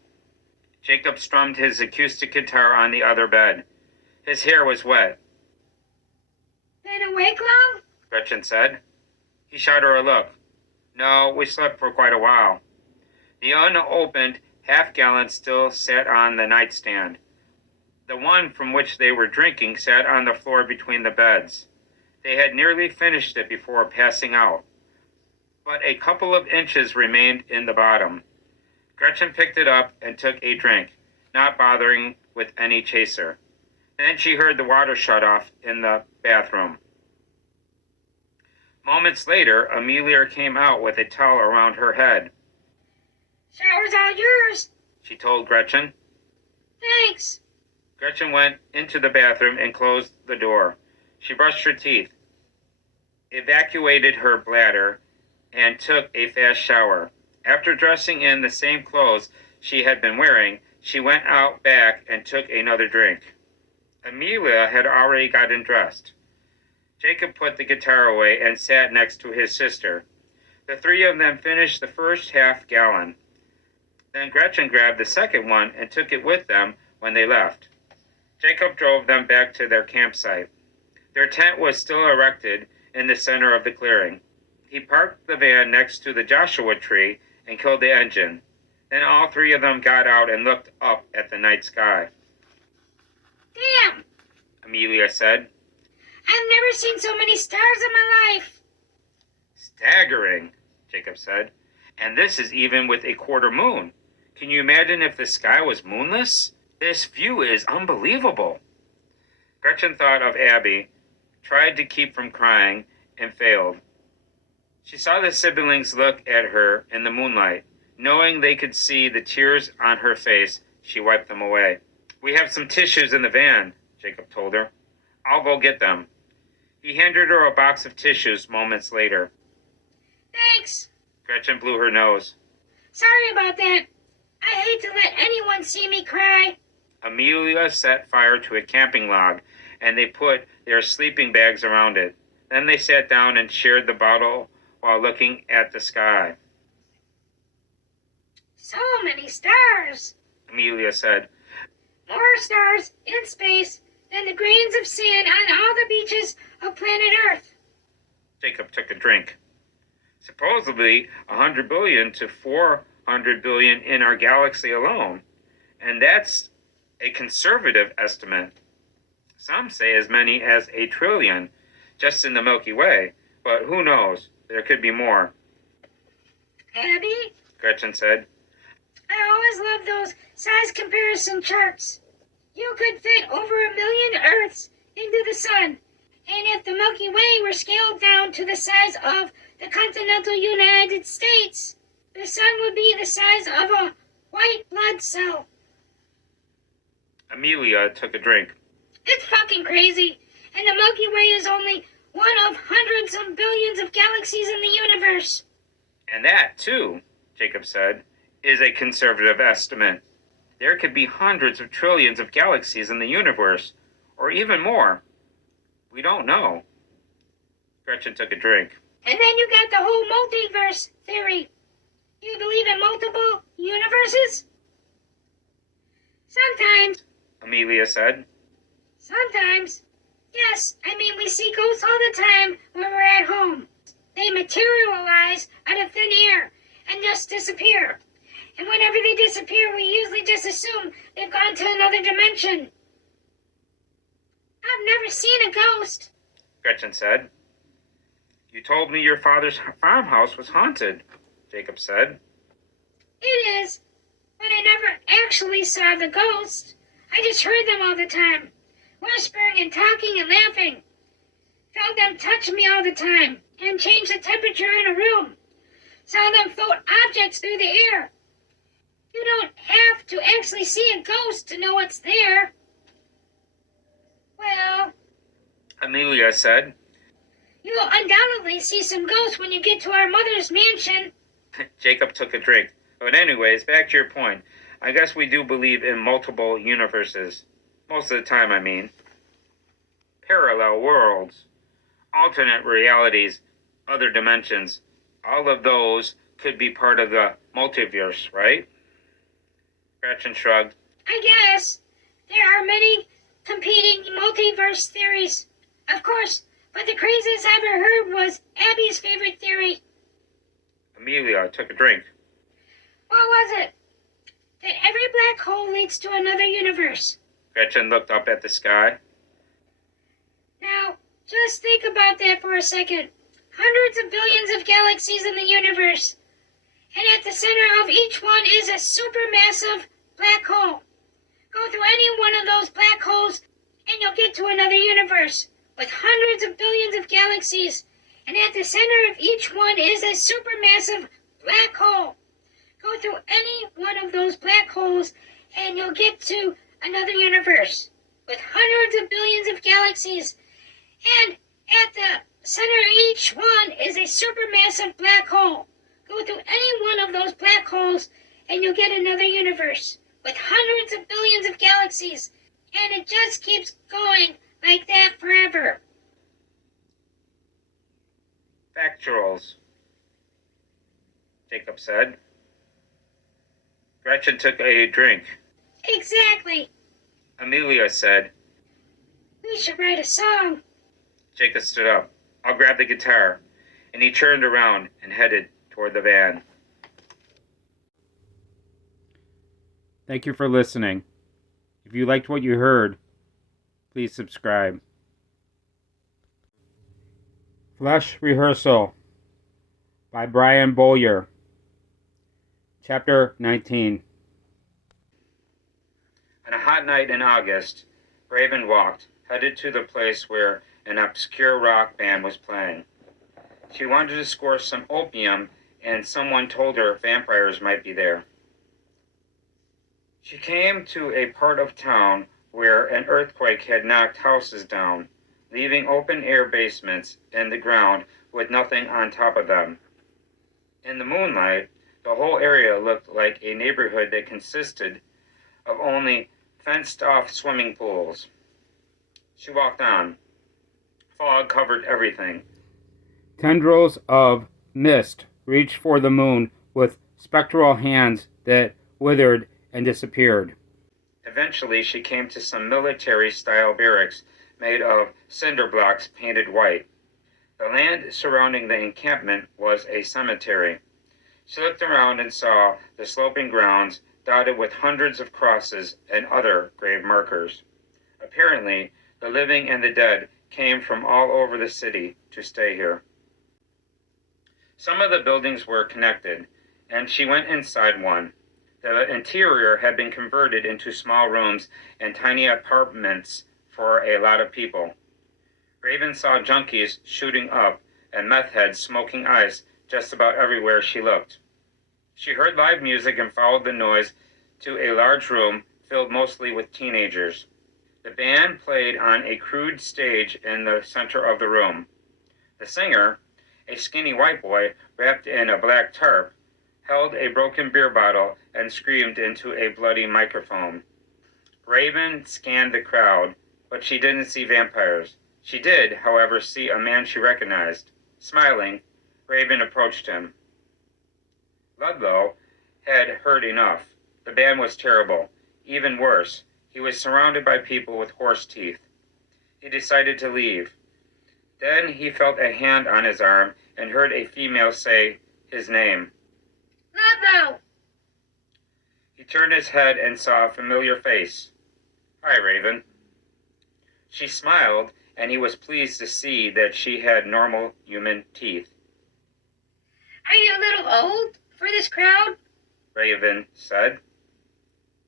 Jacob strummed his acoustic guitar on the other bed. His hair was wet. Been awake long? Gretchen said. He shot her a look. No, we slept for quite a while. The unopened half-gallon still sat on the nightstand. The one from which they were drinking sat on the floor between the beds. They had nearly finished it before passing out, but a couple of inches remained in the bottom. Gretchen picked it up and took a drink, not bothering with any chaser. Then she heard the water shut off in the bathroom. Moments later, Amelia came out with a towel around her head. Shower's all yours. She told Gretchen. Thanks. Gretchen went into the bathroom and closed the door. She brushed her teeth, evacuated her bladder, and took a fast shower. After dressing in the same clothes she had been wearing, she went out back and took another drink. Amelia had already gotten dressed. Jacob put the guitar away and sat next to his sister. The 3 of them finished the first half-gallon. Then Gretchen grabbed the second one and took it with them when they left. Jacob drove them back to their campsite. Their tent was still erected in the center of the clearing. He parked the van next to the Joshua tree and killed the engine. Then all 3 of them got out and looked up at the night sky. Damn! Amelia said. I've never seen so many stars in my life. Staggering, Jacob said. And this is even with a quarter moon. Can you imagine if the sky was moonless? This view is unbelievable. Gretchen thought of Abby, tried to keep from crying, and failed. She saw the siblings look at her in the moonlight. Knowing they could see the tears on her face, she wiped them away. We have some tissues in the van, Jacob told her. I'll go get them. He handed her a box of tissues moments later. Thanks. Gretchen blew her nose. Sorry about that. I hate to let anyone see me cry. Amelia set fire to a camping log, and they put their sleeping bags around it. Then they sat down and shared the bottle while looking at the sky. So many stars. Amelia said. More stars in space than the grains of sand on all the beaches of planet Earth. Jacob took a drink. Supposedly 100 billion to 400 billion in our galaxy alone. And that's a conservative estimate. Some say as many as 1 trillion just in the Milky Way, but who knows? There could be more. Abby, Gretchen said. I always love those size comparison charts. You could fit over 1 million Earths into the sun, and if the Milky Way were scaled down to the size of the continental United States, the sun would be the size of a white blood cell. Amelia took a drink. It's fucking crazy, and the Milky Way is only one of hundreds of billions of galaxies in the universe. And that, too, Jacob said, is a conservative estimate. There could be hundreds of trillions of galaxies in the universe, or even more. We don't know. Gretchen took a drink. And then you got the whole multiverse theory. You believe in multiple universes? Sometimes. Amelia said. Sometimes. Yes, I mean we see ghosts all the time when we're at home. They materialize out of thin air and just disappear. And whenever they disappear, we usually just assume they've gone to another dimension. I've never seen a ghost, Gretchen said. You told me your father's farmhouse was haunted, Jacob said. It is, but I never actually saw the ghost. I just heard them all the time, whispering and talking and laughing. Felt them touch me all the time and change the temperature in a room. Saw them float objects through the air. You don't have to actually see a ghost to know it's there. Well, Amelia said. You'll undoubtedly see some ghosts when you get to our mother's mansion. Jacob took a drink. But anyways, back to your point. I guess we do believe in multiple universes. Most of the time, I mean. Parallel worlds, alternate realities, other dimensions. All of those could be part of the multiverse, right? Gretchen shrugged. I guess. There are many competing multiverse theories. Of course, but the craziest I ever heard was Abby's favorite theory. Amelia took a drink. What was it? That every black hole leads to another universe. Gretchen looked up at the sky. Now, just think about that for a second. Hundreds of billions of galaxies in the universe. And at the center of each one is a supermassive black hole. Go through any one of those black holes and you'll get to another universe with hundreds of billions of galaxies. And at the center of each one is a supermassive black hole. Go through any one of those black holes and you'll get to another universe with hundreds of billions of galaxies. And at the center of each one is a supermassive black hole. Go through any one of those black holes and you'll get another universe with hundreds of billions of galaxies. And it just keeps going like that forever. Factuals, Jacob said. Gretchen took a drink. Exactly. Amelia said. We should write a song. Jacob stood up. I'll grab the guitar. And he turned around and headed toward the van. Thank you for listening. If you liked what you heard, please subscribe. Flesh Rehearsal by Brian Bowyer. Chapter 19. On a hot night in August, Raven walked, headed to the place where an obscure rock band was playing. She wanted to score some opium, and someone told her vampires might be there. She came to a part of town where an earthquake had knocked houses down, leaving open-air basements in the ground with nothing on top of them. In the moonlight, the whole area looked like a neighborhood that consisted of only fenced-off swimming pools. She walked on. Fog covered everything. Tendrils of mist reached for the moon with spectral hands that withered and disappeared. Eventually, she came to some military-style barracks made of cinder blocks painted white. The land surrounding the encampment was a cemetery. She looked around and saw the sloping grounds dotted with hundreds of crosses and other grave markers. Apparently, the living and the dead came from all over the city to stay here. Some of the buildings were connected, and she went inside one. The interior had been converted into small rooms and tiny apartments for a lot of people. Raven saw junkies shooting up and meth heads smoking ice just about everywhere she looked. She heard live music and followed the noise to a large room filled mostly with teenagers. The band played on a crude stage in the center of the room. The singer, a skinny white boy wrapped in a black tarp, held a broken beer bottle and screamed into a bloody microphone. Raven scanned the crowd, but she didn't see vampires. She did, however, see a man she recognized. Smiling, Raven approached him. Ludlow had heard enough. The band was terrible. Even worse, he was surrounded by people with horse teeth. He decided to leave. Then he felt a hand on his arm and heard a female say his name. Ludlow! He turned his head and saw a familiar face. Hi, Raven. She smiled, and he was pleased to see that she had normal human teeth. Are you a little old for this crowd? Raven said.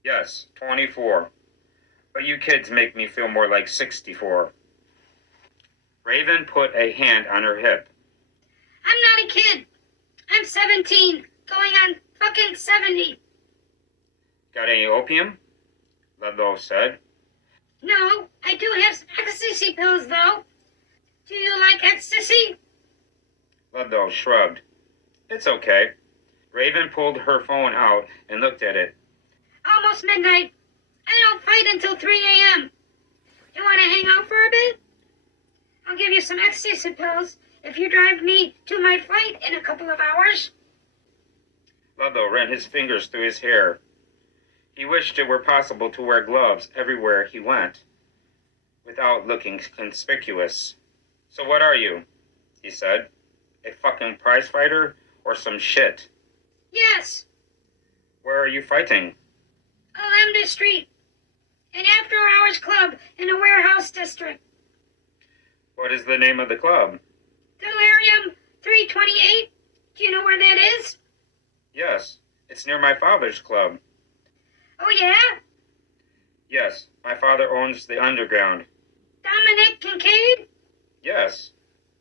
Yes, 24. But you kids make me feel more like 64. Raven put a hand on her hip. I'm not a kid. I'm 17, going on fucking 70. Got any opium? Ludlow said. No, I do have some ecstasy pills, though. Do you like ecstasy? Ludlow shrugged. It's okay. Raven pulled her phone out and looked at it. Almost midnight. I don't fight until 3 a.m. You want to hang out for a bit? I'll give you some ecstasy pills if you drive me to my flight in a couple of hours. Ludlow ran his fingers through his hair. He wished it were possible to wear gloves everywhere he went, without looking conspicuous. So what are you? He said. A fucking prize fighter or some shit? Yes, Where are you fighting? Alameda Street. An after-hours club in a warehouse district. What is the name of the club? Delirium 328. Do you know where that is? Yes, it's near my father's club. Oh, yeah? Yes, my father owns the underground. Dominic Kincaid? Yes.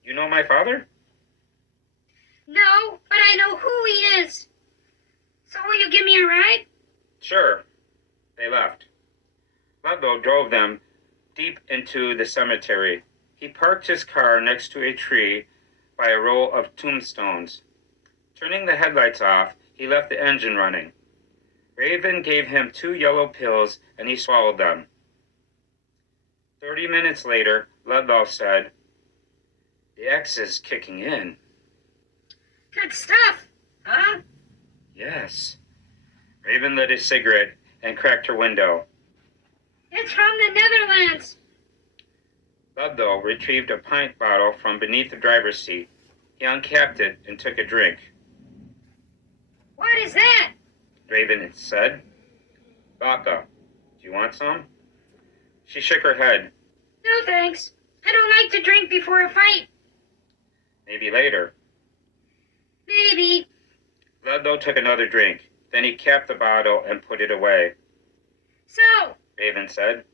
You know my father? No, but I know who he is. So will you give me a ride? Sure. They left. Ludlow drove them deep into the cemetery. He parked his car next to a tree by a row of tombstones. Turning the headlights off, he left the engine running. Raven gave him 2 yellow pills, and he swallowed them. 30 minutes later, Ludlow said, The X is kicking in. Good stuff, huh? Yes. Raven lit a cigarette and cracked her window. It's from the Netherlands. Ludlow retrieved a pint bottle from beneath the driver's seat. He uncapped it and took a drink. What is that? Raven said. Vodka. Do you want some? She shook her head. No, thanks. I don't like to drink before a fight. Maybe later. Maybe. Ludlow took another drink. Then he capped the bottle and put it away. So, Raven said.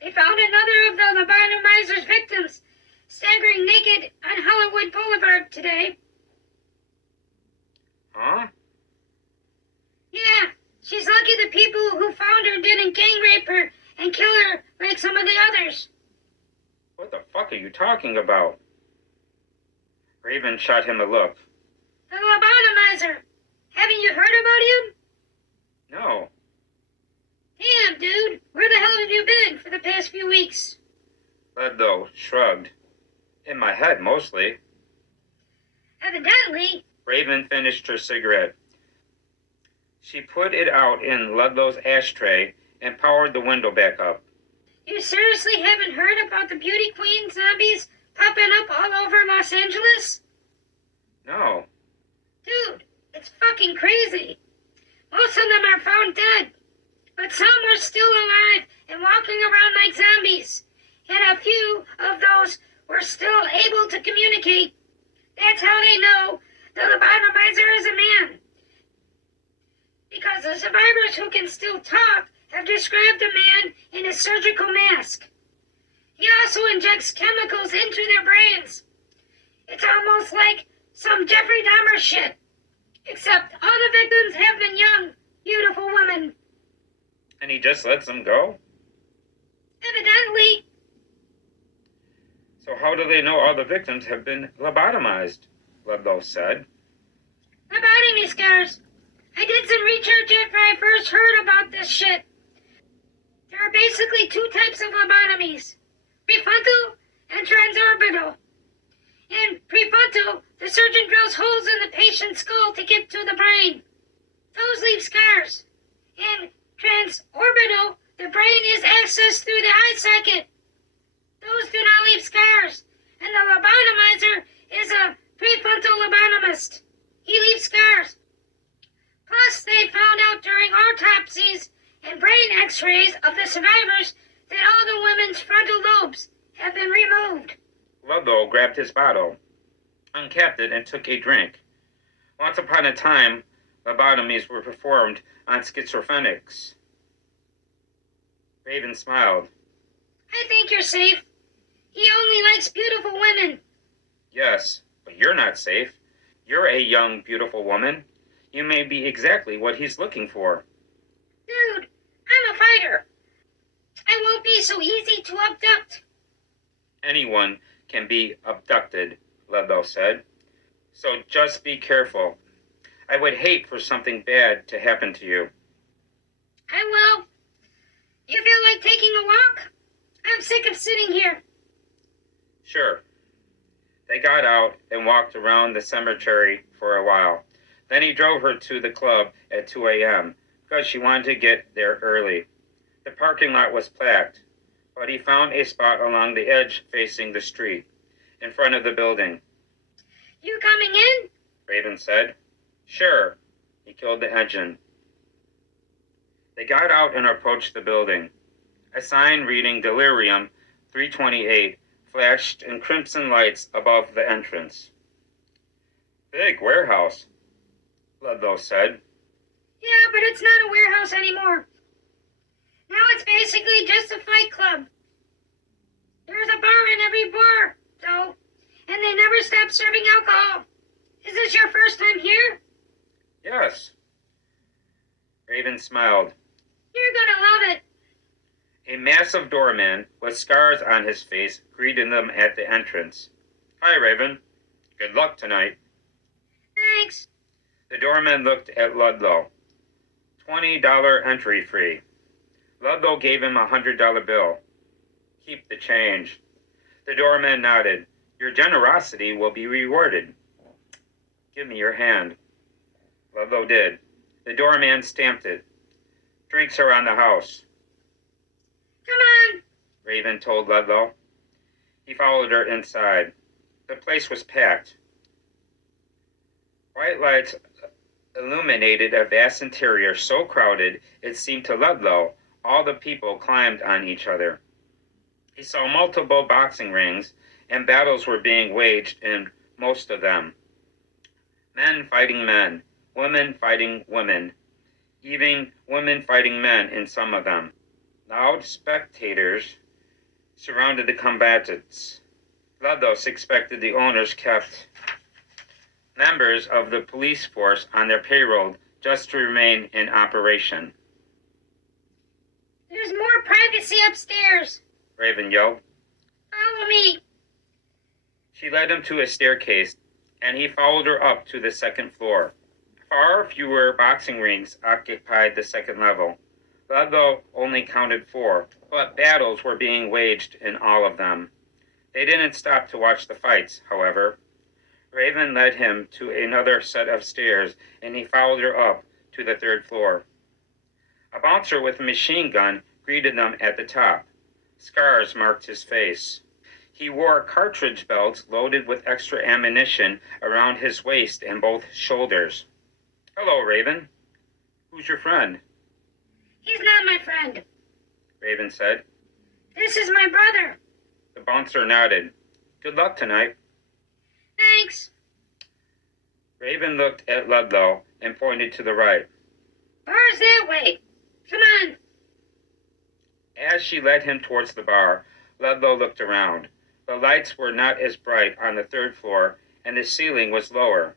they found another of the lobotomizer's victims staggering naked on Hollywood Boulevard today. Huh? Yeah, she's lucky the people who found her didn't gang rape her and kill her like some of the others. What the fuck are you talking about? Raven shot him a look. The lobotomizer. Haven't you heard about him? No. Damn, dude. Where the hell have you been for the past few weeks? Ludlow shrugged. In my head, mostly. Evidently. Raven finished her cigarette. She put it out in Ludlow's ashtray and powered the window back up. You seriously haven't heard about the beauty queen zombies popping up all over Los Angeles? No. Dude, it's fucking crazy. Most of them are found dead, but some were still alive and walking around like zombies, and a few of those were still able to communicate. That's how they know the lobotomizer is a man. Because the survivors who can still talk have described a man in a surgical mask. He also injects chemicals into their brains. It's almost like some Jeffrey Dahmer shit. Except all the victims have been young, beautiful women. And he just lets them go? Evidently. So how do they know all the victims have been lobotomized? Ludlow said. Lobotomy scars. I did some research after I first heard about this shit. There are basically two types of lobotomies. Prefrontal and transorbital. In prefrontal, the surgeon drills holes in the patient's skull to get to the brain. Those leave scars. In transorbital, the brain is accessed through the eye socket. Those do not leave scars. And the lobotomizer is a prefrontal lobotomist. He leaves scars. Plus, they found out during autopsies and brain x-rays of the survivors that all the women's frontal lobes have been removed. Ludlow grabbed his bottle, uncapped it, and took a drink. Once upon a time, lobotomies were performed on schizophrenics. Raven smiled. I think you're safe. He only likes beautiful women. Yes, but you're not safe. You're a young, beautiful woman. You may be exactly what he's looking for. Dude, I'm a fighter. I won't be so easy to abduct. Anyone can be abducted, Ludlow said. So just be careful. I would hate for something bad to happen to you. I will. You feel like taking a walk? I'm sick of sitting here. Sure. They got out and walked around the cemetery for a while. Then he drove her to the club at 2 a.m. because she wanted to get there early. The parking lot was packed, but he found a spot along the edge facing the street, in front of the building. You coming in? Raven said. Sure. He killed the engine. They got out and approached the building. A sign reading Delirium 328 flashed in crimson lights above the entrance. Big warehouse, Ludlow said. Yeah, but it's not a warehouse anymore. Now it's basically just a fight club. There's a bar in every bar, though, and they never stop serving alcohol. Is this your first time here? Yes. Raven smiled. You're gonna love it. A massive doorman with scars on his face greeted them at the entrance. Hi, Raven. Good luck tonight. Thanks. The doorman looked at Ludlow. $20 entry fee. Ludlow gave him a $100 bill. Keep the change. The doorman nodded. Your generosity will be rewarded. Give me your hand. Ludlow did. The doorman stamped it. Drinks are on the house. Come on. Raven told Ludlow. He followed her inside. The place was packed. White lights illuminated a vast interior so crowded it seemed to Ludlow all the people climbed on each other. He saw multiple boxing rings, and battles were being waged in most of them. Men fighting men, women fighting women, even women fighting men in some of them. Loud spectators surrounded the combatants. Ludlow expected the owners kept members of the police force on their payroll just to remain in operation. There's more privacy upstairs. Raven yelled. Follow me. She led him to a staircase, and he followed her up to the second floor. Far fewer boxing rings occupied the second level. Ludlow only counted 4, but battles were being waged in all of them. They didn't stop to watch the fights, however. Raven led him to another set of stairs, and he followed her up to the third floor. A bouncer with a machine gun greeted them at the top. Scars marked his face. He wore cartridge belts loaded with extra ammunition around his waist and both shoulders. "Hello, Raven. Who's your friend?" He's not my friend. Raven said. This is my brother. The bouncer nodded. "Good luck tonight." Thanks. Raven looked at Ludlow and pointed to the right. Bar's that way. Come on. As she led him towards the bar, Ludlow looked around. The lights were not as bright on the third floor, and the ceiling was lower.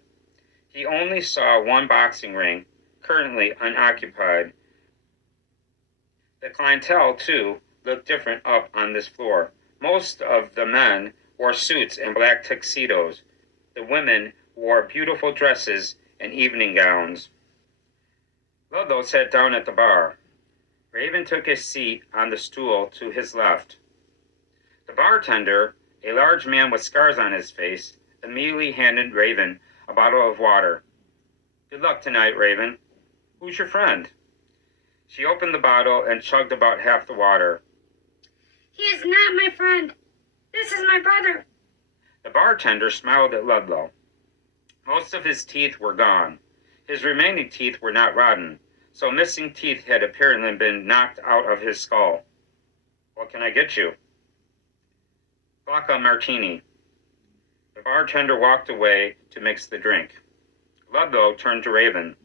He only saw one boxing ring, currently unoccupied. The clientele, too, looked different up on this floor. Most of the men wore suits and black tuxedos. The women wore beautiful dresses and evening gowns. Ludlow sat down at the bar. Raven took his seat on the stool to his left. The bartender, a large man with scars on his face, immediately handed Raven a bottle of water. "Good luck tonight, Raven. Who's your friend?" She opened the bottle and chugged about half the water. He is not my friend. This is my brother. The bartender smiled at Ludlow. Most of his teeth were gone. His remaining teeth were not rotten, so missing teeth had apparently been knocked out of his skull. "What can I get you?" "Vodka martini." The bartender walked away to mix the drink. Ludlow turned to Raven.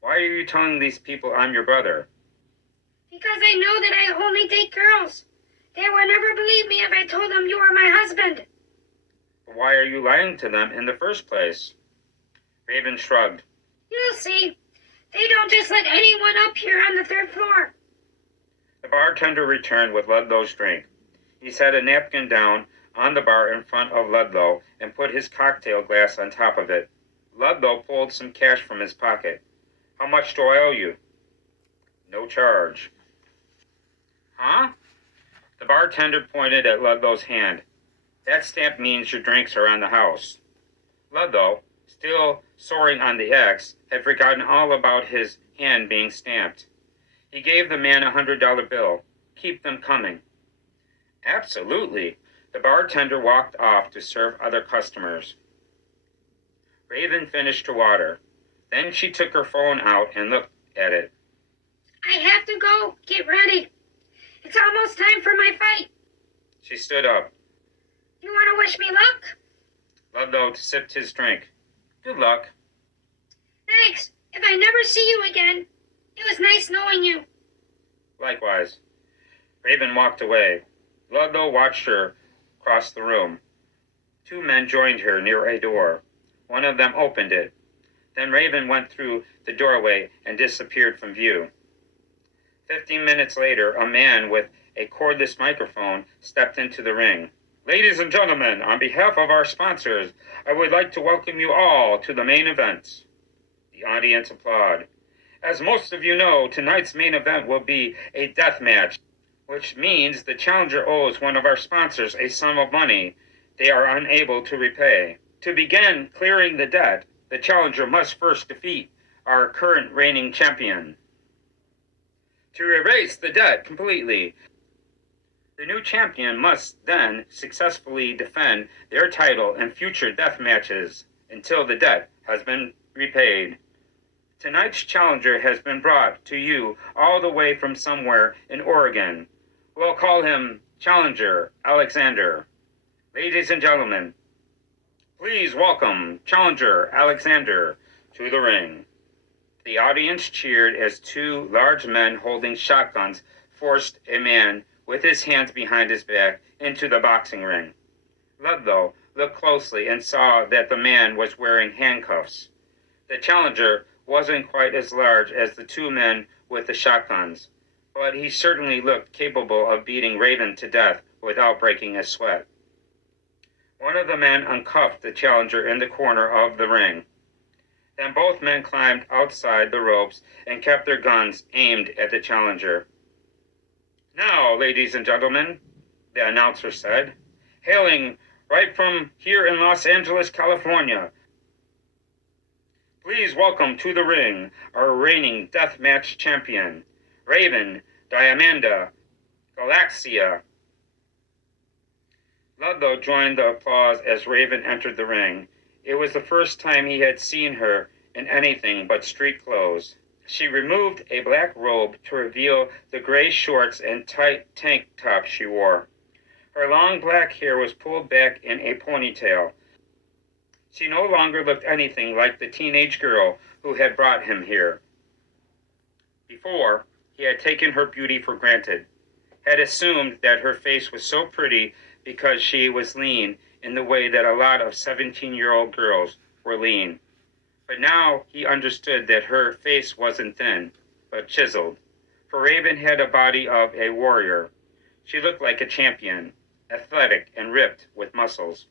"Why are you telling these people I'm your brother?" Because they know that I only date girls. They would never believe me if I told them you were my husband. "Why are you lying to them in the first place?" Raven shrugged. You'll see. They don't just let anyone up here on the third floor. The bartender returned with Ludlow's drink. He set a napkin down on the bar in front of Ludlow and put his cocktail glass on top of it. Ludlow pulled some cash from his pocket. "How much do I owe you?" "No charge." "Huh?" The bartender pointed at Ludlow's hand. "That stamp means your drinks are on the house." Ludlow, still soaring on the X, had forgotten all about his hand being stamped. He gave the man $100 bill. "Keep them coming." "Absolutely." The bartender walked off to serve other customers. Raven finished her water. Then she took her phone out and looked at it. I have to go. Get ready. It's almost time for my fight. She stood up. You want to wish me luck? Ludlow sipped his drink. "Good luck." Thanks. If I never see you again, it was nice knowing you. Likewise. Raven walked away. Ludlow watched her cross the room. Two men joined her near a door. One of them opened it. Then Raven went through the doorway and disappeared from view. 15 minutes later, a man with a cordless microphone stepped into the ring. "Ladies and gentlemen, on behalf of our sponsors, I would like to welcome you all to the main event." The audience applauded. "As most of you know, tonight's main event will be a death match, which means the challenger owes one of our sponsors a sum of money they are unable to repay. To begin clearing the debt, the challenger must first defeat our current reigning champion. To erase the debt completely, the new champion must then successfully defend their title in future death matches until the debt has been repaid. Tonight's challenger has been brought to you all the way from somewhere in Oregon. We'll call him Challenger Alexander. Ladies and gentlemen, please welcome Challenger Alexander to the ring." The audience cheered as two large men holding shotguns forced a man with his hands behind his back into the boxing ring. Ludlow looked closely and saw that the man was wearing handcuffs. The challenger wasn't quite as large as the two men with the shotguns, but he certainly looked capable of beating Raven to death without breaking a sweat. One of the men uncuffed the challenger in the corner of the ring. Then both men climbed outside the ropes and kept their guns aimed at the challenger. "Now, ladies and gentlemen," the announcer said, "hailing right from here in Los Angeles, California, Please welcome to the ring our reigning deathmatch champion, Raven Diamanda Galaxia. Ludlow joined the applause as Raven entered the ring. It was the first time he had seen her in anything but street clothes. She removed a black robe to reveal the gray shorts and tight tank top she wore. Her long black hair was pulled back in a ponytail. She no longer looked anything like the teenage girl who had brought him here. Before, he had taken her beauty for granted, had assumed that her face was so pretty because she was lean in the way that a lot of 17-year-old girls were lean. But now he understood that her face wasn't thin, but chiseled. For Raven had a body of a warrior. She looked like a champion, athletic and ripped with muscles.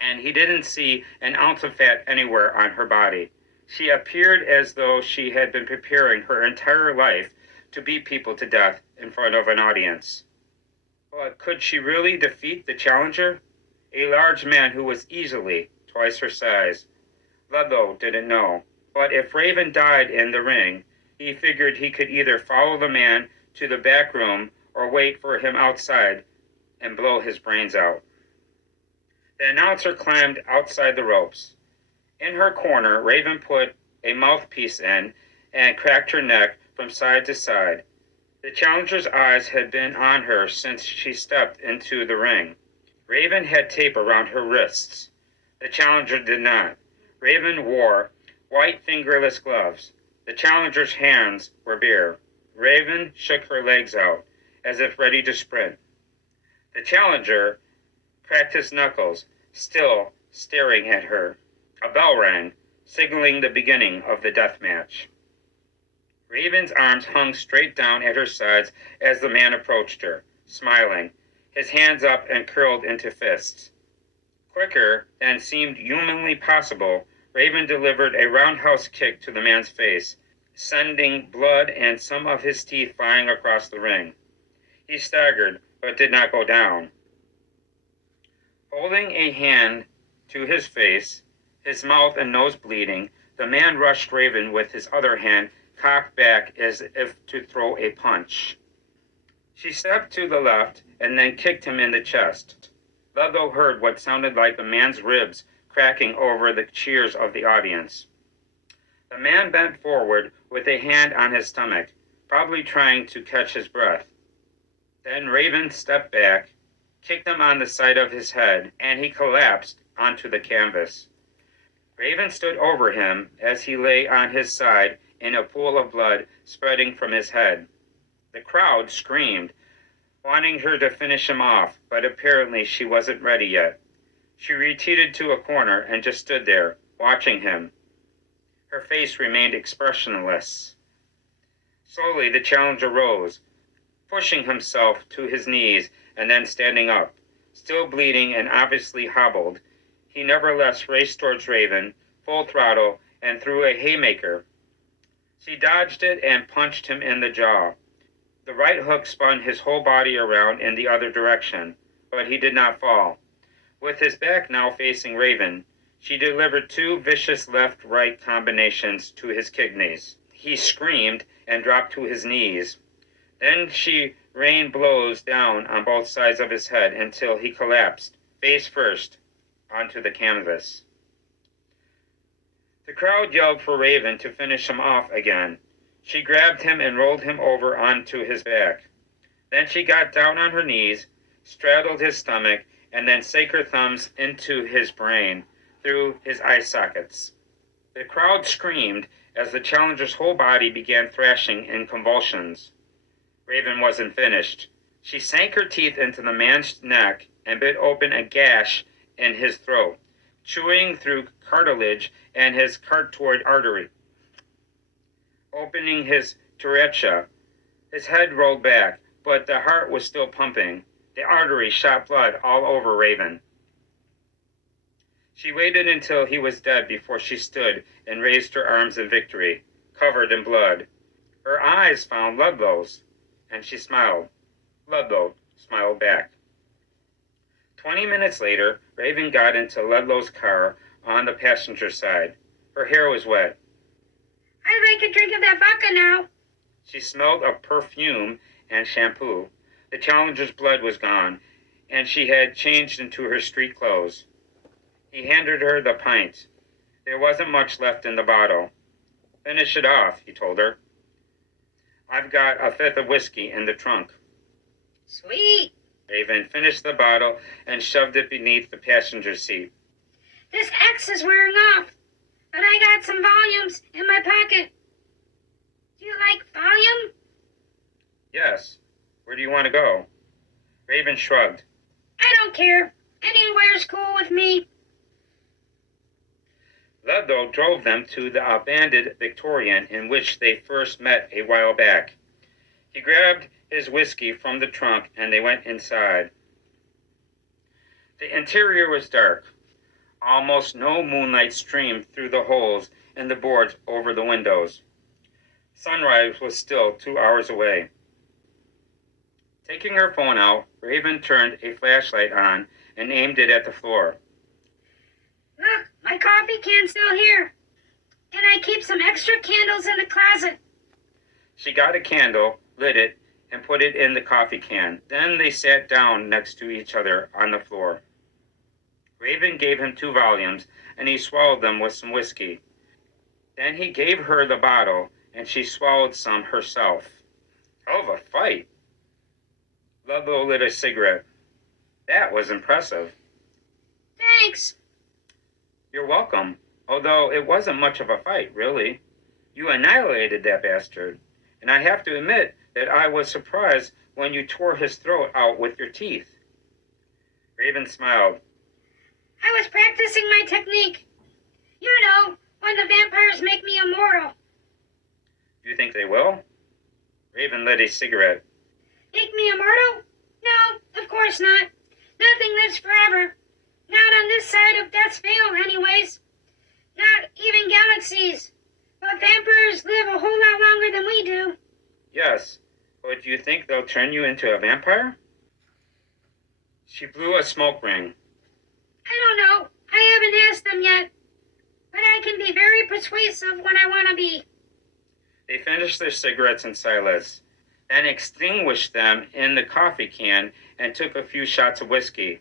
And he didn't see an ounce of fat anywhere on her body. She appeared as though she had been preparing her entire life to beat people to death in front of an audience. But could she really defeat the challenger? A large man who was easily twice her size. Ludlow didn't know, but if Raven died in the ring, he figured he could either follow the man to the back room or wait for him outside and blow his brains out. The announcer climbed outside the ropes. In her corner, Raven put a mouthpiece in and cracked her neck from side to side. The challenger's eyes had been on her since she stepped into the ring. Raven had tape around her wrists. The challenger did not. Raven wore white fingerless gloves. The challenger's hands were bare. Raven shook her legs out, as if ready to sprint. The challenger cracked his knuckles, still staring at her. A bell rang, signaling the beginning of the death match. Raven's arms hung straight down at her sides as the man approached her, smiling, his hands up and curled into fists. Quicker than seemed humanly possible, Raven delivered a roundhouse kick to the man's face, sending blood and some of his teeth flying across the ring. He staggered, but did not go down. Holding a hand to his face, his mouth and nose bleeding, the man rushed Raven with his other hand cocked back as if to throw a punch. She stepped to the left and then kicked him in the chest. Ludlow heard what sounded like the man's ribs cracking over the cheers of the audience. The man bent forward with a hand on his stomach, probably trying to catch his breath. Then Raven stepped back, kicked him on the side of his head, and he collapsed onto the canvas. Raven stood over him as he lay on his side in a pool of blood spreading from his head. The crowd screamed, wanting her to finish him off, but apparently she wasn't ready yet. She retreated to a corner and just stood there, watching him. Her face remained expressionless. Slowly the challenger rose, pushing himself to his knees and then standing up. Still bleeding and obviously hobbled, he nevertheless raced towards Raven, full throttle, and threw a haymaker. She dodged it and punched him in the jaw. The right hook spun his whole body around in the other direction, but he did not fall. With his back now facing Raven, she delivered two vicious left-right combinations to his kidneys. He screamed and dropped to his knees. Then she rained blows down on both sides of his head until he collapsed, face first, onto the canvas. The crowd yelled for Raven to finish him off again. She grabbed him and rolled him over onto his back. Then she got down on her knees, straddled his stomach, and then sank her thumbs into his brain, through his eye sockets. The crowd screamed as the challenger's whole body began thrashing in convulsions. Raven wasn't finished. She sank her teeth into the man's neck and bit open a gash in his throat, chewing through cartilage and his carotid artery, opening his urethra. His head rolled back, but the heart was still pumping. The artery shot blood all over Raven. She waited until he was dead before she stood and raised her arms in victory, covered in blood. Her eyes found Ludlow's, and she smiled. Ludlow smiled back. 20 minutes later, Raven got into Ludlow's car on the passenger side. Her hair was wet. I'd like a drink of that vodka now. She smelled of perfume and shampoo. The challenger's blood was gone, and she had changed into her street clothes. He handed her the pint. There wasn't much left in the bottle. Finish it off, he told her. I've got a fifth of whiskey in the trunk. Sweet. Raven finished the bottle and shoved it beneath the passenger seat. This X is wearing off, but I got some volumes in my pocket. Do you like volume? Yes. Where do you want to go? Raven shrugged. I don't care. Anywhere's cool with me. Ludlow drove them to the abandoned Victorian in which they first met a while back. He grabbed his whiskey from the trunk and they went inside. The interior was dark. Almost no moonlight streamed through the holes in the boards over the windows. Sunrise was still 2 hours away. Taking her phone out, Raven turned a flashlight on and aimed it at the floor. Look, my coffee can's still here. And I keep some extra candles in the closet. She got a candle, lit it, and put it in the coffee can. Then they sat down next to each other on the floor. Raven gave him 2 volumes, and he swallowed them with some whiskey. Then he gave her the bottle, and she swallowed some herself. Hell of a fight. Ludlow lit a cigarette. That was impressive. Thanks. You're welcome, although it wasn't much of a fight, really. You annihilated that bastard, and I have to admit that I was surprised when you tore his throat out with your teeth. Raven smiled. I was practicing my technique. You know, when the vampires make me immortal. Do you think they will? Raven lit a cigarette. Make me immortal? No, of course not. Nothing lives forever. Not on this side of Death's Veil, anyways. Not even galaxies. But vampires live a whole lot longer than we do. Yes, but do you think they'll turn you into a vampire? She blew a smoke ring. I don't know. I haven't asked them yet. But I can be very persuasive when I want to be. They finished their cigarettes in silence, then extinguished them in the coffee can and took a few shots of whiskey.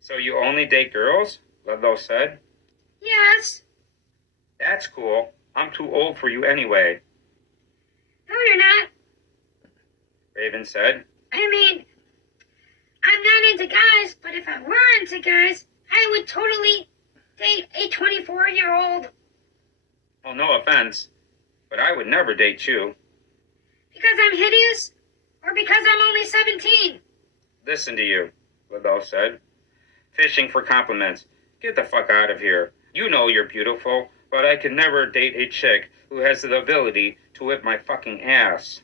So you only date girls? Ludlow said. Yes. That's cool. I'm too old for you anyway, No, you're not. Raven said. I mean, I'm not into guys, but if I were into guys, I would totally date a 24-year-old. Well, no offense, but I would never date you. Because I'm hideous? Or because I'm only 17? Listen to you, Ludlow said. Fishing for compliments. Get the fuck out of here. You know you're beautiful, but I could never date a chick who has the ability to whip my fucking ass.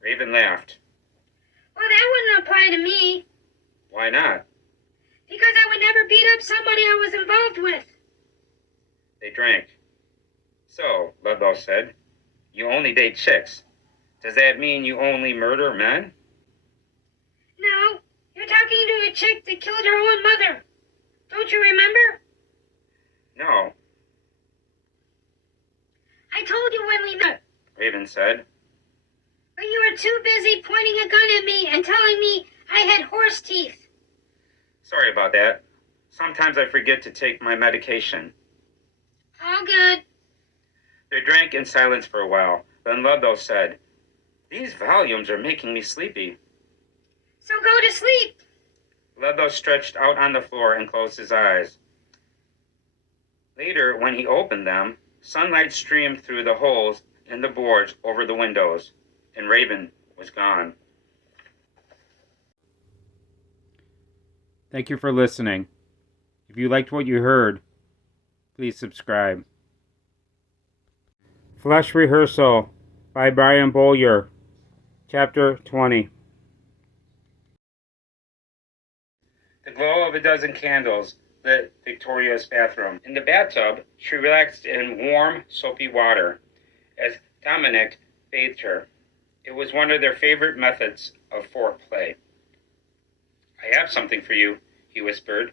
Raven laughed. Well, that wouldn't apply to me. Why not? Because I would never beat up somebody I was involved with. They drank. So, Ludlow said, you only date chicks. Does that mean you only murder men? No, you're talking to a chick that killed her own mother. Don't you remember? No, I told you when we met. Raven said. But you were too busy pointing a gun at me and telling me I had horse teeth. Sorry about that. Sometimes I forget to take my medication. All good. They drank in silence for a while. Then Ludlow said, these volumes are making me sleepy. So go to sleep. Ludlow stretched out on the floor and closed his eyes. Later, when he opened them, sunlight streamed through the holes in the boards over the windows, and Raven was gone. Thank you for listening. If you liked what you heard, please subscribe. Flesh Rehearsal by Brian Bowyer, Chapter 20. The glow of a dozen candles lit Victoria's bathroom. In the bathtub, she relaxed in warm, soapy water as Dominic bathed her. It was one of their favorite methods of foreplay. I have something for you, he whispered.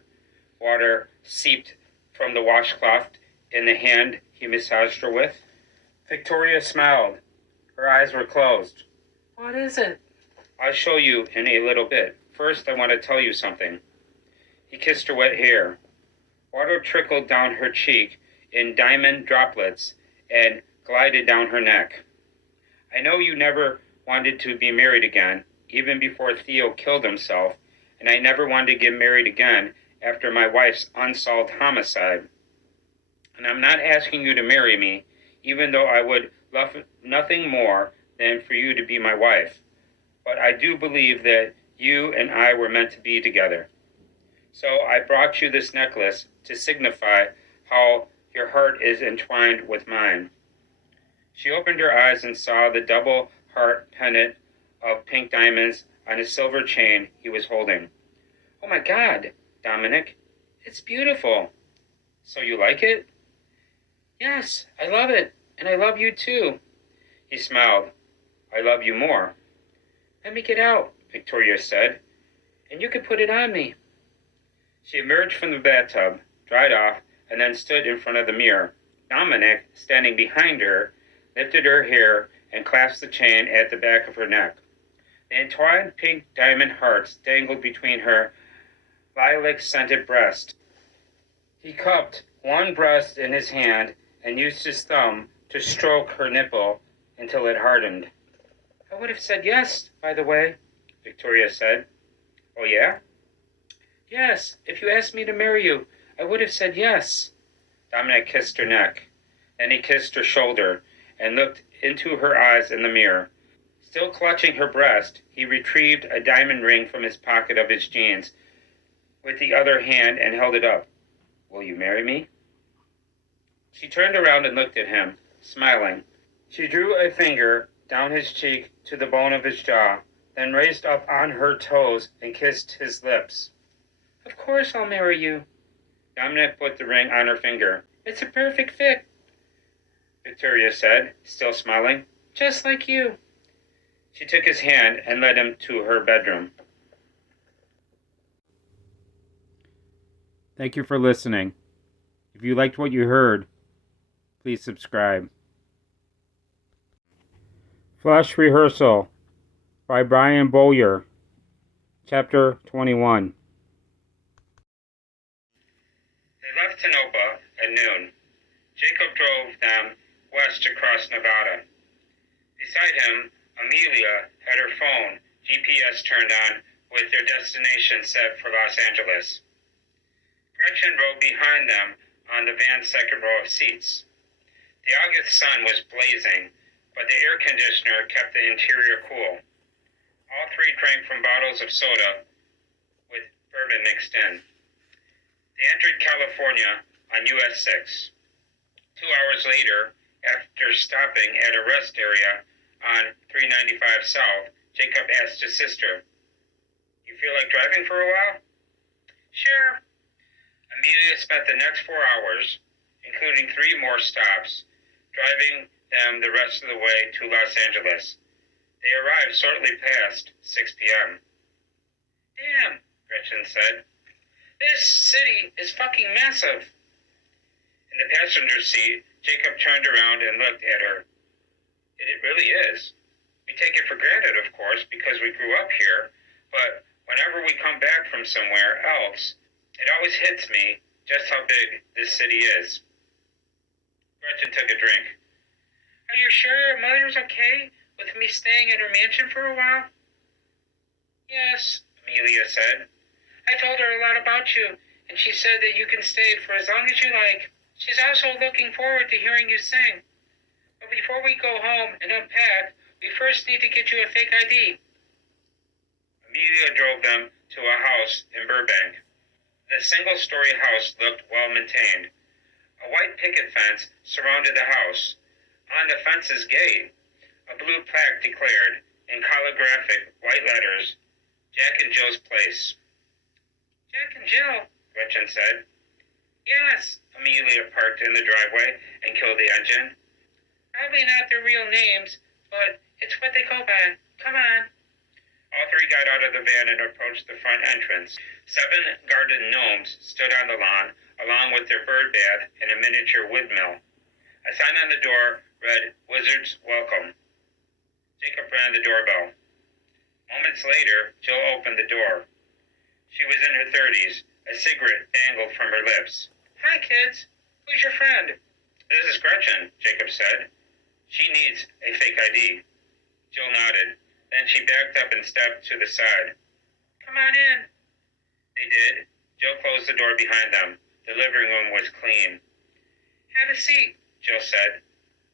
Water seeped from the washcloth in the hand he massaged her with. Victoria smiled. Her eyes were closed. What is it? I'll show you in a little bit. First, I want to tell you something. He kissed her wet hair. Water trickled down her cheek in diamond droplets and glided down her neck. I know you never wanted to be married again, even before Theo killed himself, and I never wanted to get married again after my wife's unsolved homicide. And I'm not asking you to marry me, even though I would love nothing more than for you to be my wife. But I do believe that you and I were meant to be together. So I brought you this necklace to signify how your heart is entwined with mine. She opened her eyes and saw the double heart pendant of pink diamonds on a silver chain he was holding. Oh my God, Dominic, it's beautiful. So you like it? Yes, I love it, and I love you too. He smiled. I love you more. Let me get out, Victoria said, and you can put it on me. She emerged from the bathtub, dried off, and then stood in front of the mirror. Dominic, standing behind her, lifted her hair and clasped the chain at the back of her neck. The entwined pink diamond hearts dangled between her lilac-scented breasts. He cupped one breast in his hand and used his thumb to stroke her nipple until it hardened. I would have said yes, by the way, Victoria said. Oh, yeah? Yes, if you asked me to marry you, I would have said yes. Dominic kissed her neck. Then he kissed her shoulder and looked into her eyes in the mirror. Still clutching her breast, he retrieved a diamond ring from his pocket of his jeans with the other hand and held it up. Will you marry me? She turned around and looked at him, smiling. She drew a finger down his cheek to the bone of his jaw, then raised up on her toes and kissed his lips. Of course I'll marry you. Dominic put the ring on her finger. It's a perfect fit, Victoria said, still smiling. Just like you. She took his hand and led him to her bedroom. Thank you for listening. If you liked what you heard, please subscribe. Flash Rehearsal by Brian Bowyer, Chapter 21. They left Tanopa at noon. Jacob drove them west across Nevada. Beside him, Amelia had her phone GPS turned on with their destination set for Los Angeles. Gretchen rode behind them on the van's second row of seats. The August sun was blazing, but the air conditioner kept the interior cool. All three drank from bottles of soda with bourbon mixed in. They entered California on US 6. 2 hours later, after stopping at a rest area on 395 South, Jacob asked his sister, You feel like driving for a while? Sure. Amelia spent the next 4 hours, including 3 more stops, driving them the rest of the way to Los Angeles. They arrived shortly past 6 p.m. Damn, Gretchen said. This city is fucking massive. In the passenger seat, Jacob turned around and looked at her. It really is. We take it for granted, of course, because we grew up here, but whenever we come back from somewhere else, it always hits me just how big this city is. Gretchen took a drink. Are you sure your mother's okay with me staying at her mansion for a while? Yes, Amelia said. I told her a lot about you, and she said that you can stay for as long as you like. She's also looking forward to hearing you sing. But before we go home and unpack, we first need to get you a fake ID. Amelia drove them to a house in Burbank. The single-story house looked well-maintained. A white picket fence surrounded the house. On the fence's gate, a blue plaque declared, in calligraphic white letters, Jack and Jill's Place. Jack and Jill, Gretchen said. Yes, Amelia parked in the driveway and killed the engine. Probably not their real names, but it's what they go by. Come on. All three got out of the van and approached the front entrance. 7 garden gnomes stood on the lawn, along with their bird bath and a miniature windmill. A sign on the door read, "Wizards Welcome." Jacob rang the doorbell. Moments later, Jill opened the door. She was in her 30s. A cigarette dangled from her lips. "Hi, kids. Who's your friend?" "This is Gretchen," Jacob said. "She needs a fake ID." Jill nodded. Then she backed up and stepped to the side. "Come on in." They did. Jill closed the door behind them. The living room was clean. "Have a seat," Jill said.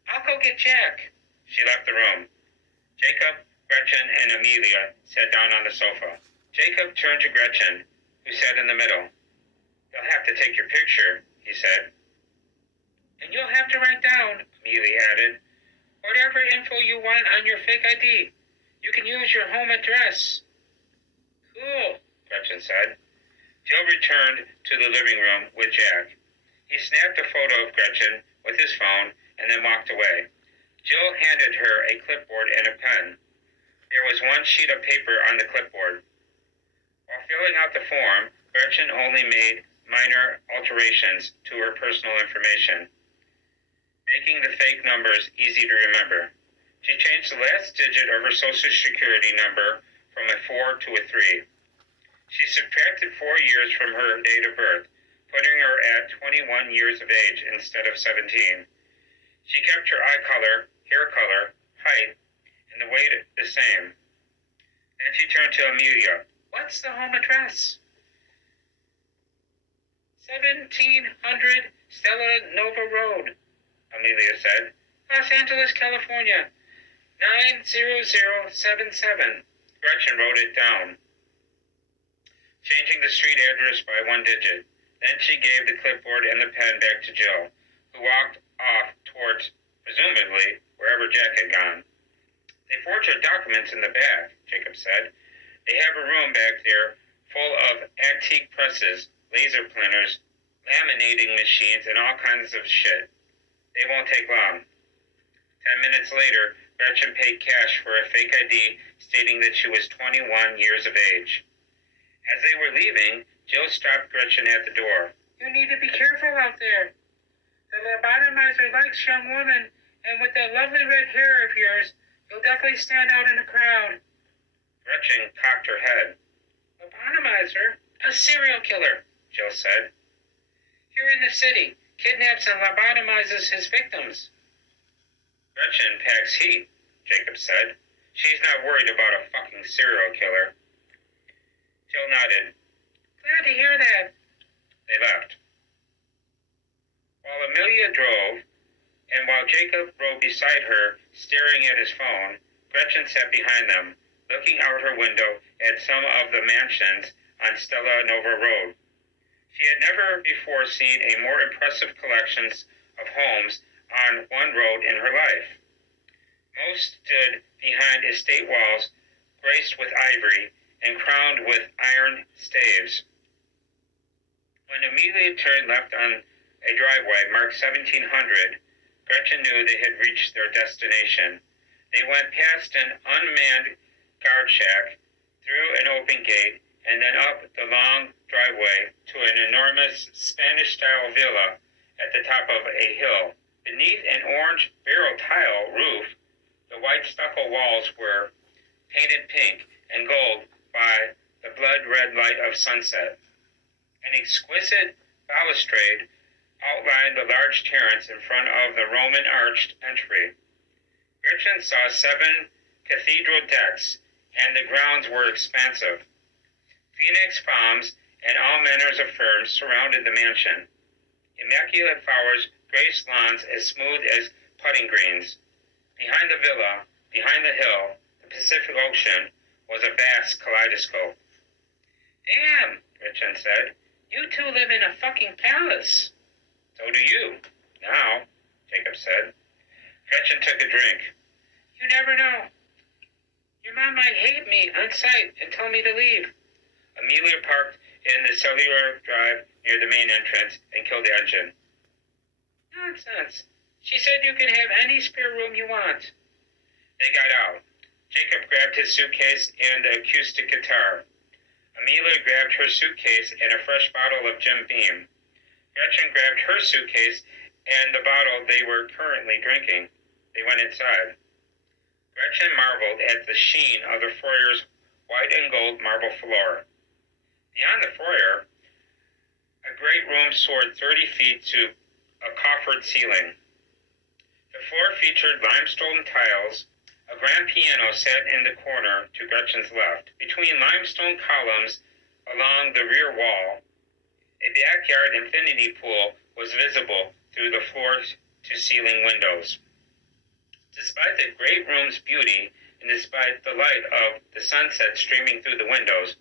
"I'll go get Jack." She left the room. Jacob, Gretchen, and Amelia sat down on the sofa. Jacob turned to Gretchen, who sat in the middle. "They'll have to take your picture," he said. "And you'll have to write down," Amelia added, "whatever info you want on your fake ID. You can use your home address." "Cool," Gretchen said. Jill returned to the living room with Jack. He snapped a photo of Gretchen with his phone and then walked away. Jill handed her a clipboard and a pen. There was one sheet of paper on the clipboard. While filling out the form, Gretchen only made minor alterations to her personal information, making the fake numbers easy to remember. She changed the last digit of her Social Security number from a 4 to a 3. She subtracted 4 years from her date of birth, putting her at 21 years of age instead of 17. She kept her eye color, hair color, height, and the weight the same. Then she turned to Amelia. "What's the home address?" 1700 Stella Nova Road, Amelia said. "Los Angeles, California, 90077. Gretchen wrote it down, changing the street address by 1 digit. Then she gave the clipboard and the pen back to Jill, who walked off towards, presumably, wherever Jack had gone. "They forged our documents in the back," Jacob said. "They have a room back there full of antique presses, laser printers, laminating machines, and all kinds of shit. They won't take long." 10 minutes later, Gretchen paid cash for a fake ID stating that she was 21 years of age. As they were leaving, Jill stopped Gretchen at the door. "You need to be careful out there. The lobotomizer likes young women, and with that lovely red hair of yours, you'll definitely stand out in a crowd." Gretchen cocked her head. "Lobotomizer? A serial killer," Jill said. "Here in the city, kidnaps and lobotomizes his victims." "Gretchen packs heat," Jacob said. "She's not worried about a fucking serial killer." Jill nodded. "Glad to hear that." They left. While Amelia drove, and while Jacob rode beside her, staring at his phone, Gretchen sat behind them, looking out her window at some of the mansions on Stella Nova Road. She had never before seen a more impressive collection of homes on one road in her life. Most stood behind estate walls graced with ivory and crowned with iron staves. When Amelia turned left on a driveway marked 1700, Gretchen knew they had reached their destination. They went past an unmanned guard shack, through an open gate, and then up the long driveway to an enormous Spanish-style villa at the top of a hill. Beneath an orange barrel tile roof, the white stucco walls were painted pink and gold by the blood-red light of sunset. An exquisite balustrade outlined the large terrace in front of the Roman arched entry. Gretchen saw 7 cathedral decks, and the grounds were expansive. Phoenix palms and all manners of ferns surrounded the mansion. Immaculate flowers graced lawns as smooth as putting greens. Behind the villa, behind the hill, the Pacific Ocean, was a vast kaleidoscope. "Damn," Gretchen said. "You two live in a fucking palace." "So do you, now," Jacob said. Gretchen took a drink. "You never know. Your mom might hate me on sight and tell me to leave." Amelia parked in the cellular drive near the main entrance and killed the engine. "Nonsense. She said you can have any spare room you want." They got out. Jacob grabbed his suitcase and the acoustic guitar. Amelia grabbed her suitcase and a fresh bottle of Jim Beam. Gretchen grabbed her suitcase and the bottle they were currently drinking. They went inside. Gretchen marveled at the sheen of the foyer's white and gold marble floor. Beyond the foyer, a great room soared 30 feet to a coffered ceiling. The floor featured limestone tiles. A grand piano sat in the corner to Gretchen's left. Between limestone columns along the rear wall, a backyard infinity pool was visible through the floor-to-ceiling windows. Despite the great room's beauty and despite the light of the sunset streaming through the windows,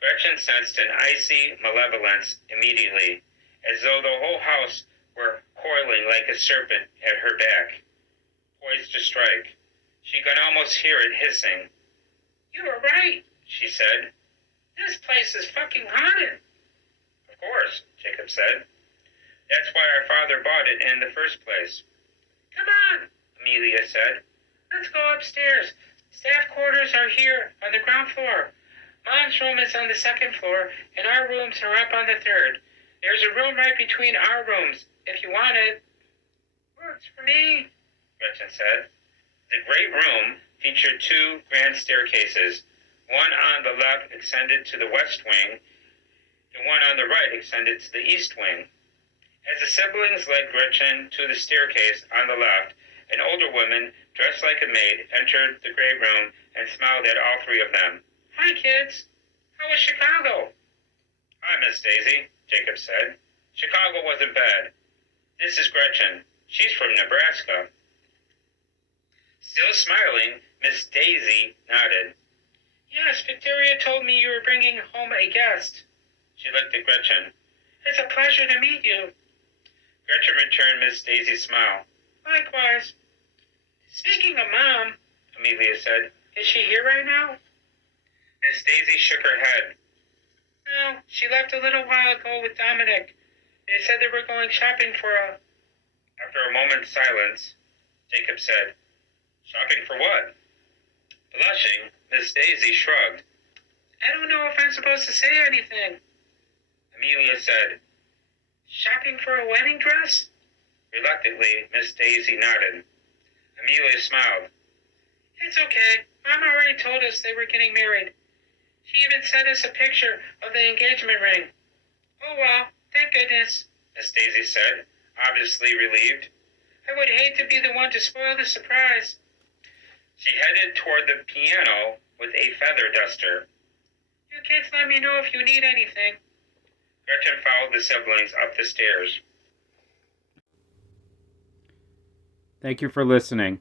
Gretchen sensed an icy malevolence immediately, as though the whole house were coiling like a serpent at her back, poised to strike. She could almost hear it hissing. "You were right," she said. "This place is fucking haunted." "Of course," Jacob said. "That's why our father bought it in the first place." "Come on," Amelia said. "Let's go upstairs. Staff quarters are here on the ground floor. Mom's room is on the second floor, and our rooms are up on the third. There's a room right between our rooms, if you want it." "Works for me," Gretchen said. The great room featured two grand staircases. One on the left extended to the west wing, and one on the right extended to the east wing. As the siblings led Gretchen to the staircase on the left, an older woman, dressed like a maid, entered the great room and smiled at all three of them. "Hi, kids. How was Chicago?" "Hi, Miss Daisy," Jacob said. "Chicago wasn't bad. This is Gretchen. She's from Nebraska." Still smiling, Miss Daisy nodded. "Yes, Victoria told me you were bringing home a guest." She looked at Gretchen. "It's a pleasure to meet you." Gretchen returned Miss Daisy's smile. "Likewise." "Speaking of Mom," Amelia said, "is she here right now?" Miss Daisy shook her head. "No, she left a little while ago with Dominic. They said they were going shopping for a..." After a moment's silence, Jacob said, "Shopping for what?" Blushing, Miss Daisy shrugged. "I don't know if I'm supposed to say anything." Amelia said, "Shopping for a wedding dress?" Reluctantly, Miss Daisy nodded. Amelia smiled. "It's okay. Mom already told us they were getting married. She even sent us a picture of the engagement ring." "Oh, well, thank goodness," Miss Daisy said, obviously relieved. "I would hate to be the one to spoil the surprise." She headed toward the piano with a feather duster. "You kids let me know if you need anything." Gretchen followed the siblings up the stairs. Thank you for listening.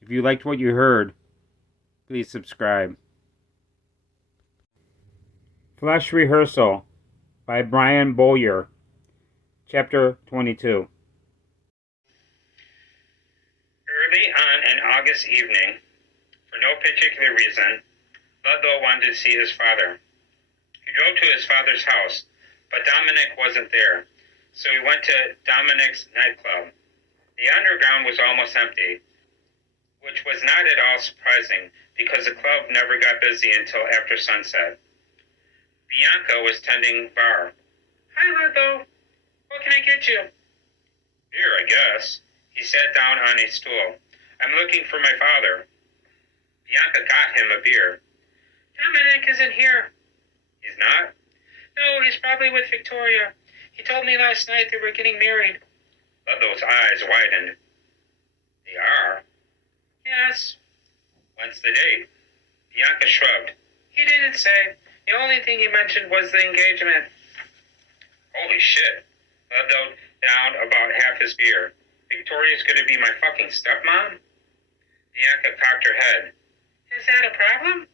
If you liked what you heard, please subscribe. Flash Rehearsal by Brian Bowyer, Chapter 22. Early on an August evening, for no particular reason, Ludlow wanted to see his father. He drove to his father's house, but Dominic wasn't there, so he went to Dominic's nightclub. The underground was almost empty, which was not at all surprising because the club never got busy until after sunset. Bianca was tending bar. "Hi, Ludlow. What can I get you?" "Beer, I guess." He sat down on a stool. "I'm looking for my father." Bianca got him a beer. "Dominic isn't here." "He's not?" "No, he's probably with Victoria. He told me last night they were getting married." Ludlow's eyes widened. "They are?" "Yes." "When's the date?" Bianca shrugged. "He didn't say. The only thing he mentioned was the engagement." "Holy shit." Ludlow downed about half his beer. "Victoria's going to be my fucking stepmom?" Bianca cocked her head. "Is that a problem?"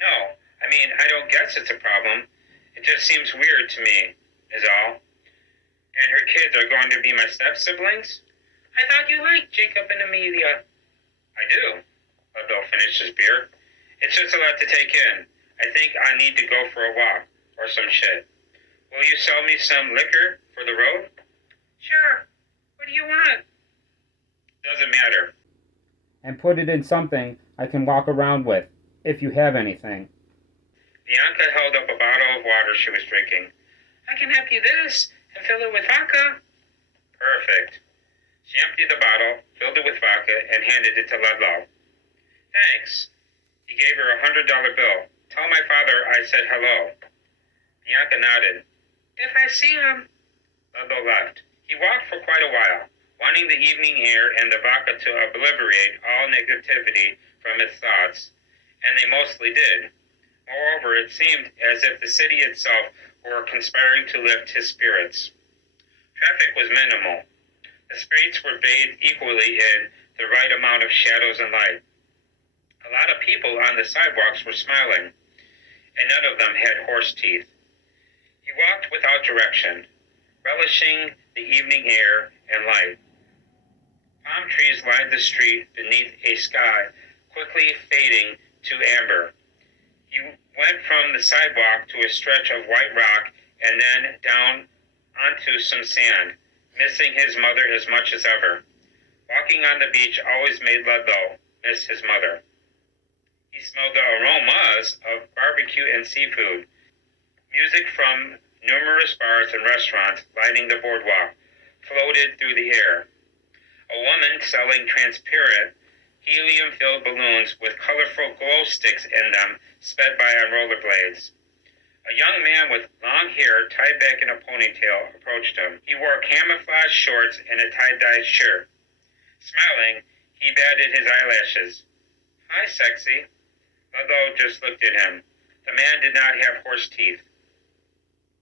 "No, I don't guess it's a problem. It just seems weird to me, is all. And her kids are going to be my step-siblings?" "I thought you liked Jacob and Amelia." "I do." Ludlow finished his beer. "It's just a lot to take in. I think I need to go for a walk, or some shit. Will you sell me some liquor for the road?" "Sure. What do you want?" "Doesn't matter." And put it in something I can walk around with, if you have anything. Bianca held up a bottle of water she was drinking. I can empty this and fill it with vodka. Perfect. She emptied the bottle, filled it with vodka, and handed it to Ludlow. Thanks. He gave her $100 bill. Tell my father I said hello. Bianca nodded. If I see him. Ludlow left. He walked for quite a while, wanting the evening air and the vodka to obliterate all negativity from his thoughts, and they mostly did. Moreover, it seemed as if the city itself were conspiring to lift his spirits. Traffic was minimal. The streets were bathed equally in the right amount of shadows and light. A lot of people on the sidewalks were smiling, and none of them had horse teeth. He walked without direction, relishing the evening air and light. Palm trees lined the street beneath a sky quickly fading to amber. He went from the sidewalk to a stretch of white rock and then down onto some sand, missing his mother as much as ever. Walking on the beach always made Ludlow miss his mother. He smelled the aromas of barbecue and seafood. Music from numerous bars and restaurants lining the boardwalk floated through the air. A woman selling transparent, helium-filled balloons with colorful glow sticks in them sped by on rollerblades. A young man with long hair tied back in a ponytail approached him. He wore camouflage shorts and a tie-dye shirt. Smiling, he batted his eyelashes. Hi, sexy. Ludlow just looked at him. The man did not have horse teeth.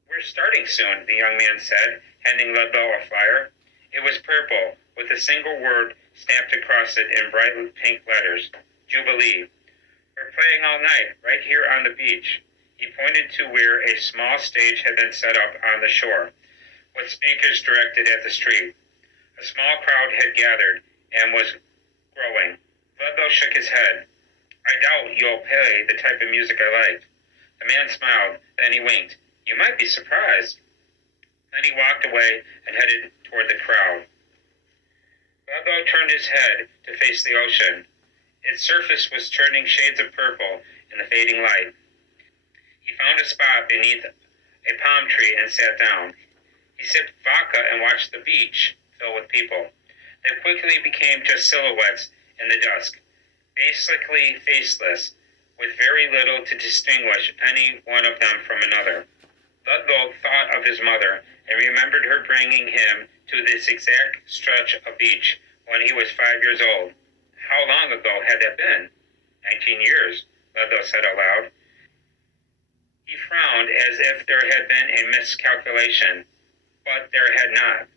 We're starting soon, the young man said, handing Ludlow a flyer. It was purple, with a single word stamped across it in bright pink letters, Jubilee. We're playing all night, right here on the beach. He pointed to where a small stage had been set up on the shore, with speakers directed at the street. A small crowd had gathered and was growing. Ludlow shook his head. I doubt you'll play the type of music I like. The man smiled, then he winked. You might be surprised. Then he walked away and headed toward the crowd. Ludlow turned his head to face the ocean. Its surface was turning shades of purple in the fading light. He found a spot beneath a palm tree and sat down. He sipped vodka and watched the beach fill with people. They quickly became just silhouettes in the dusk, basically faceless, with very little to distinguish any one of them from another. Ludlow thought of his mother and remembered her bringing him to this exact stretch of beach when he was 5 years old. How long ago had that been? 19 years, Ludlow said aloud. He frowned as if there had been a miscalculation, but there had not.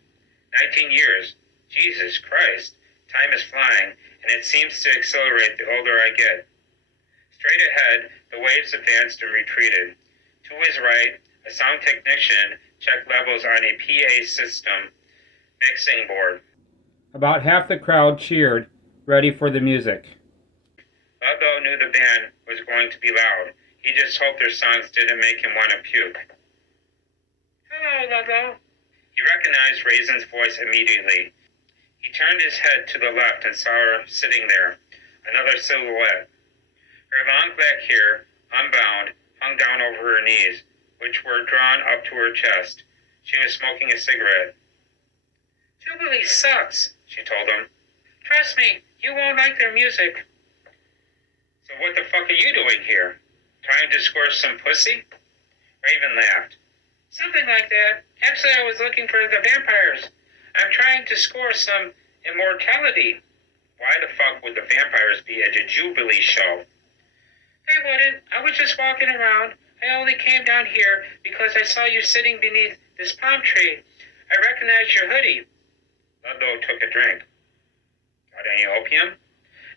19 years. Jesus Christ. Time is flying, and it seems to accelerate the older I get. Straight ahead, the waves advanced and retreated. To his right, a sound technician checked levels on a PA system mixing board. About half the crowd cheered, ready for the music. Ludlow knew the band was going to be loud. He just hoped their songs didn't make him want to puke. Hello, Ludlow. He recognized Raisin's voice immediately. He turned his head to the left and saw her sitting there, another silhouette. Her long black hair, unbound, hung down over her knees, which were drawn up to her chest. She was smoking a cigarette. Jubilee sucks, she told him. Trust me, you won't like their music. So what the fuck are you doing here? Trying to score some pussy? Raven laughed. Something like that. Actually, I was looking for the vampires. I'm trying to score some immortality. Why the fuck would the vampires be at a Jubilee show? They wouldn't. I was just walking around. I only came down here because I saw you sitting beneath this palm tree. I recognized your hoodie. Ludlow took a drink. Got any opium?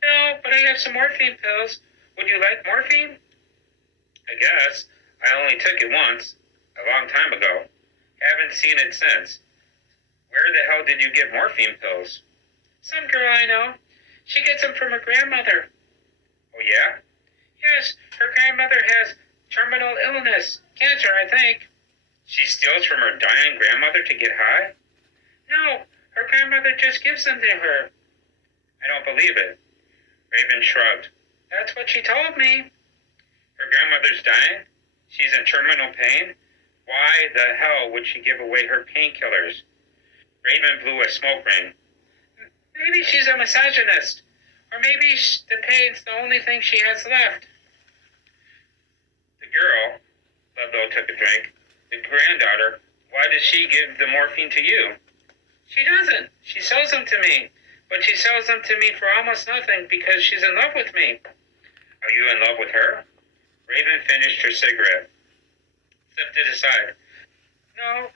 No, but I have some morphine pills. Would you like morphine? I guess. I only took it once, a long time ago. Haven't seen it since. Where the hell did you get morphine pills? Some girl I know. She gets them from her grandmother. Oh, yeah? Yes, her grandmother has terminal illness. Cancer, I think. She steals from her dying grandmother to get high? No, her grandmother just gives them to her. I don't believe it. Raven shrugged. That's what she told me. Her grandmother's dying? She's in terminal pain? Why the hell would she give away her painkillers? Raven blew a smoke ring. Maybe she's a misogynist. Or maybe the pain's the only thing she has left. The girl, Ludlow took a drink, the granddaughter, why does she give the morphine to you? She doesn't. She sells them to me. But she sells them to me for almost nothing because she's in love with me. Are you in love with her? Raven finished her cigarette. Sipped it aside. No,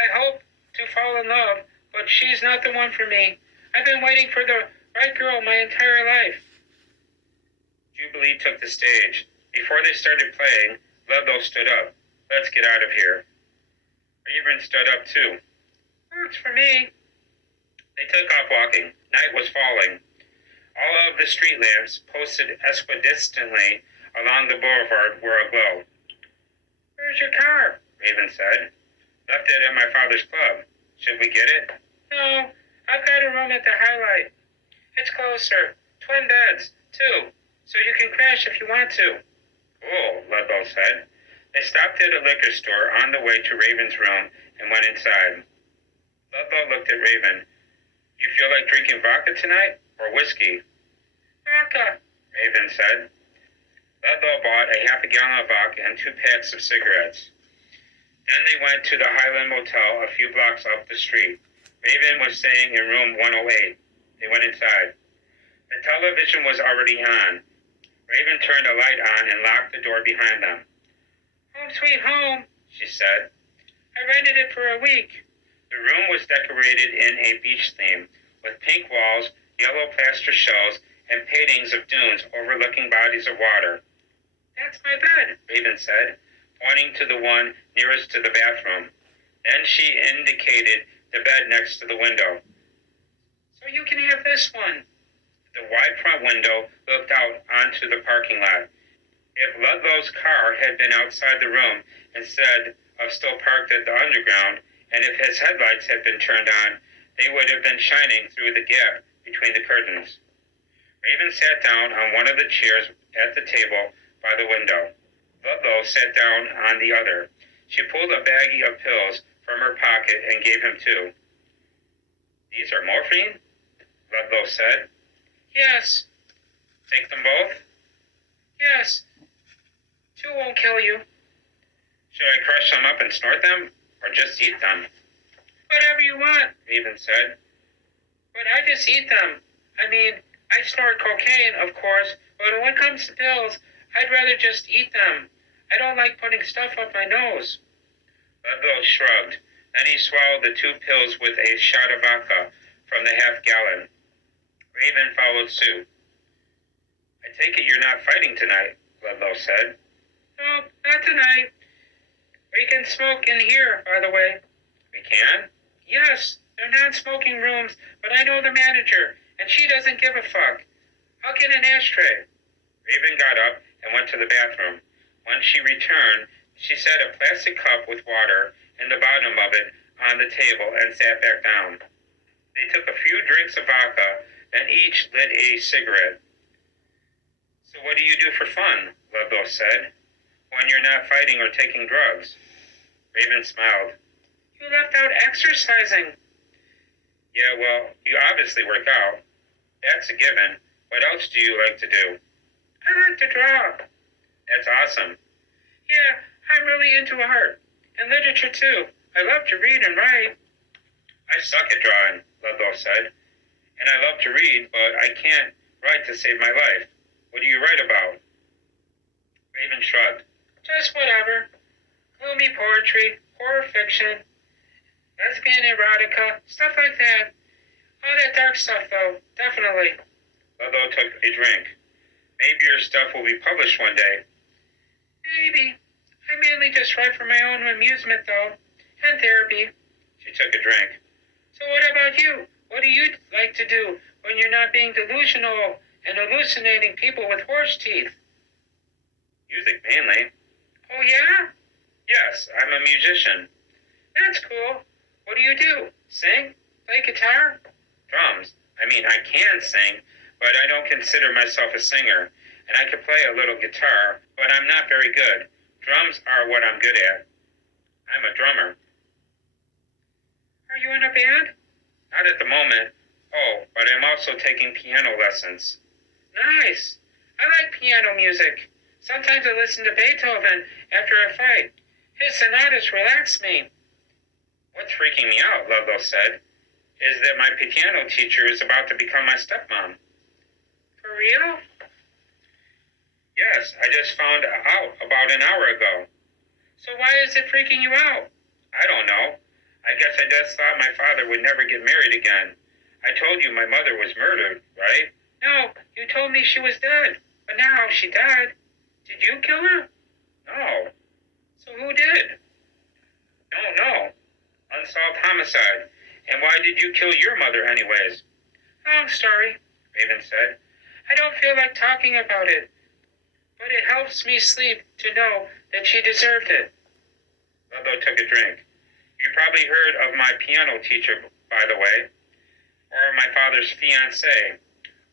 I hope to fall in love, but she's not the one for me. I've been waiting for the right girl my entire life. Jubilee took the stage. Before they started playing, Ludlow stood up. Let's get out of here. Raven stood up too. Works for me. They took off walking. Night was falling. All of the street lamps, posted equidistantly along the boulevard, were aglow. Where's your car? Raven said. Left it at my father's club. Should we get it? No, I've got a room at the Highlight. It's closer. Twin beds, too, so you can crash if you want to. Cool, Ludlow said. They stopped at a liquor store on the way to Raven's room and went inside. Ludlow looked at Raven. You feel like drinking vodka tonight, or whiskey? Vodka, Raven said. Ludlow bought a half a gallon of vodka and 2 packs of cigarettes. Then they went to the Highland Motel a few blocks up the street. Raven was staying in room 108. They went inside. The television was already on. Raven turned a light on and locked the door behind them. Home sweet home, she said. I rented it for a week. The room was decorated in a beach theme, with pink walls, yellow plaster shells, and paintings of dunes overlooking bodies of water. That's my bed, Raven said, pointing to the one nearest to the bathroom. Then she indicated the bed next to the window. So you can have this one. The wide front window looked out onto the parking lot. If Ludlow's car had been outside the room instead of still parked at the underground, and if his headlights had been turned on, they would have been shining through the gap between the curtains. Raven sat down on one of the chairs at the table by the window. Ludlow sat down on the other. She pulled a baggie of pills from her pocket and gave him 2. These are morphine? Ludlow said. Yes. Take them both? Yes. 2 won't kill you. Should I crush them up and snort them? Or just eat them? Whatever you want, Raven said. But I just eat them. I mean, I snort cocaine, of course, but when it comes to pills, I'd rather just eat them. I don't like putting stuff up my nose. Ludlow shrugged. Then he swallowed the 2 pills with a shot of vodka from the half-gallon. Raven followed suit. I take it you're not fighting tonight, Ludlow said. No, not tonight. We can smoke in here, by the way. We can? Yes, they're non-smoking rooms, but I know the manager, and she doesn't give a fuck. I'll get an ashtray. Raven got up and went to the bathroom. When she returned, she set a plastic cup with water in the bottom of it on the table and sat back down. They took a few drinks of vodka, then each lit a cigarette. So what do you do for fun? Ludlow said. When you're not fighting or taking drugs. Raven smiled. You left out exercising. Yeah, well, you obviously work out. That's a given. What else do you like to do? I like to draw. That's awesome. Yeah, I'm really into art. And literature, too. I love to read and write. I suck at drawing, Ludlow said. And I love to read, but I can't write to save my life. What do you write about? Raven shrugged. Just whatever. Gloomy poetry, horror fiction, lesbian erotica, stuff like that. All that dark stuff, though, definitely. Ludlow took a drink. Maybe your stuff will be published one day. Maybe. I mainly just write for my own amusement, though, and therapy. She took a drink. So what about you? What do you like to do when you're not being delusional and hallucinating people with horse teeth? Music, mainly. Oh, yeah? Yes, I'm a musician. That's cool. What do you do? Sing? Play guitar? Drums. I mean, I can sing, but I don't consider myself a singer. and I can play a little guitar, but I'm not very good. Drums are what I'm good at. I'm a drummer. Are you in a band? Not at the moment. Oh, but I'm also taking piano lessons. Nice. I like piano music. Sometimes I listen to Beethoven after a fight. His sonatas relax me. What's freaking me out, Ludlow said, is that my piano teacher is about to become my stepmom. For real? Yes, I just found out about an hour ago. So why is it freaking you out? I don't know. I guess I just thought my father would never get married again. I told you my mother was murdered, right? No, you told me she was dead, but now she died. Did you kill her? No. So who did? Don't know. Unsolved homicide. And why did you kill your mother anyways? Long story, Raven said. I don't feel like talking about it, but it helps me sleep to know that she deserved it. Ludlow took a drink. You probably heard of my piano teacher, by the way, or my father's fiancée,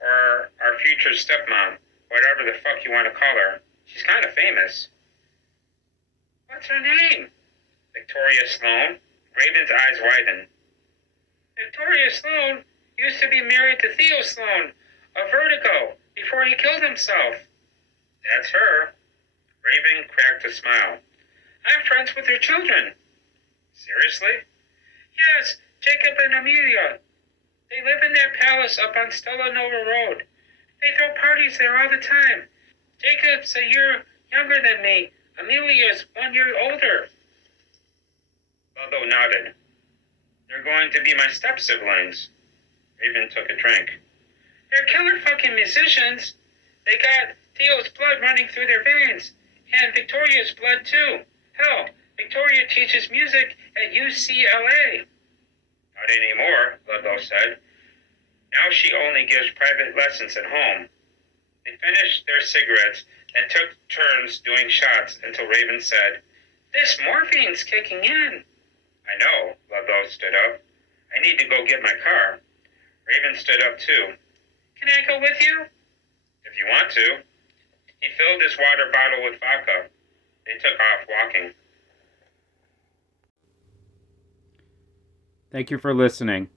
or our future stepmom, whatever the fuck you want to call her. She's kind of famous. What's her name? Victoria Sloan. Raven's eyes widened. Victoria Sloan used to be married to Theo Sloan of Vertigo before he killed himself. That's her. Raven cracked a smile. I'm friends with her children. Seriously? Yes, Jacob and Amelia. They live in their palace up on Stella Nova Road. They throw parties there all the time. Jacob's a year younger than me. Amelia's 1 year older. Ludlow nodded. They're going to be my step-siblings. Raven took a drink. They're killer fucking musicians. They got Theo's blood running through their veins, and Victoria's blood too. Hell, Victoria teaches music at UCLA. Not anymore, Ludlow said. Now she only gives private lessons at home. They finished their cigarettes and took turns doing shots until Raven said, This morphine's kicking in. I know, Ludlow stood up. I need to go get my car. Raven stood up too. Can I go with you? If you want to. He filled his water bottle with vodka. They took off walking. Thank you for listening.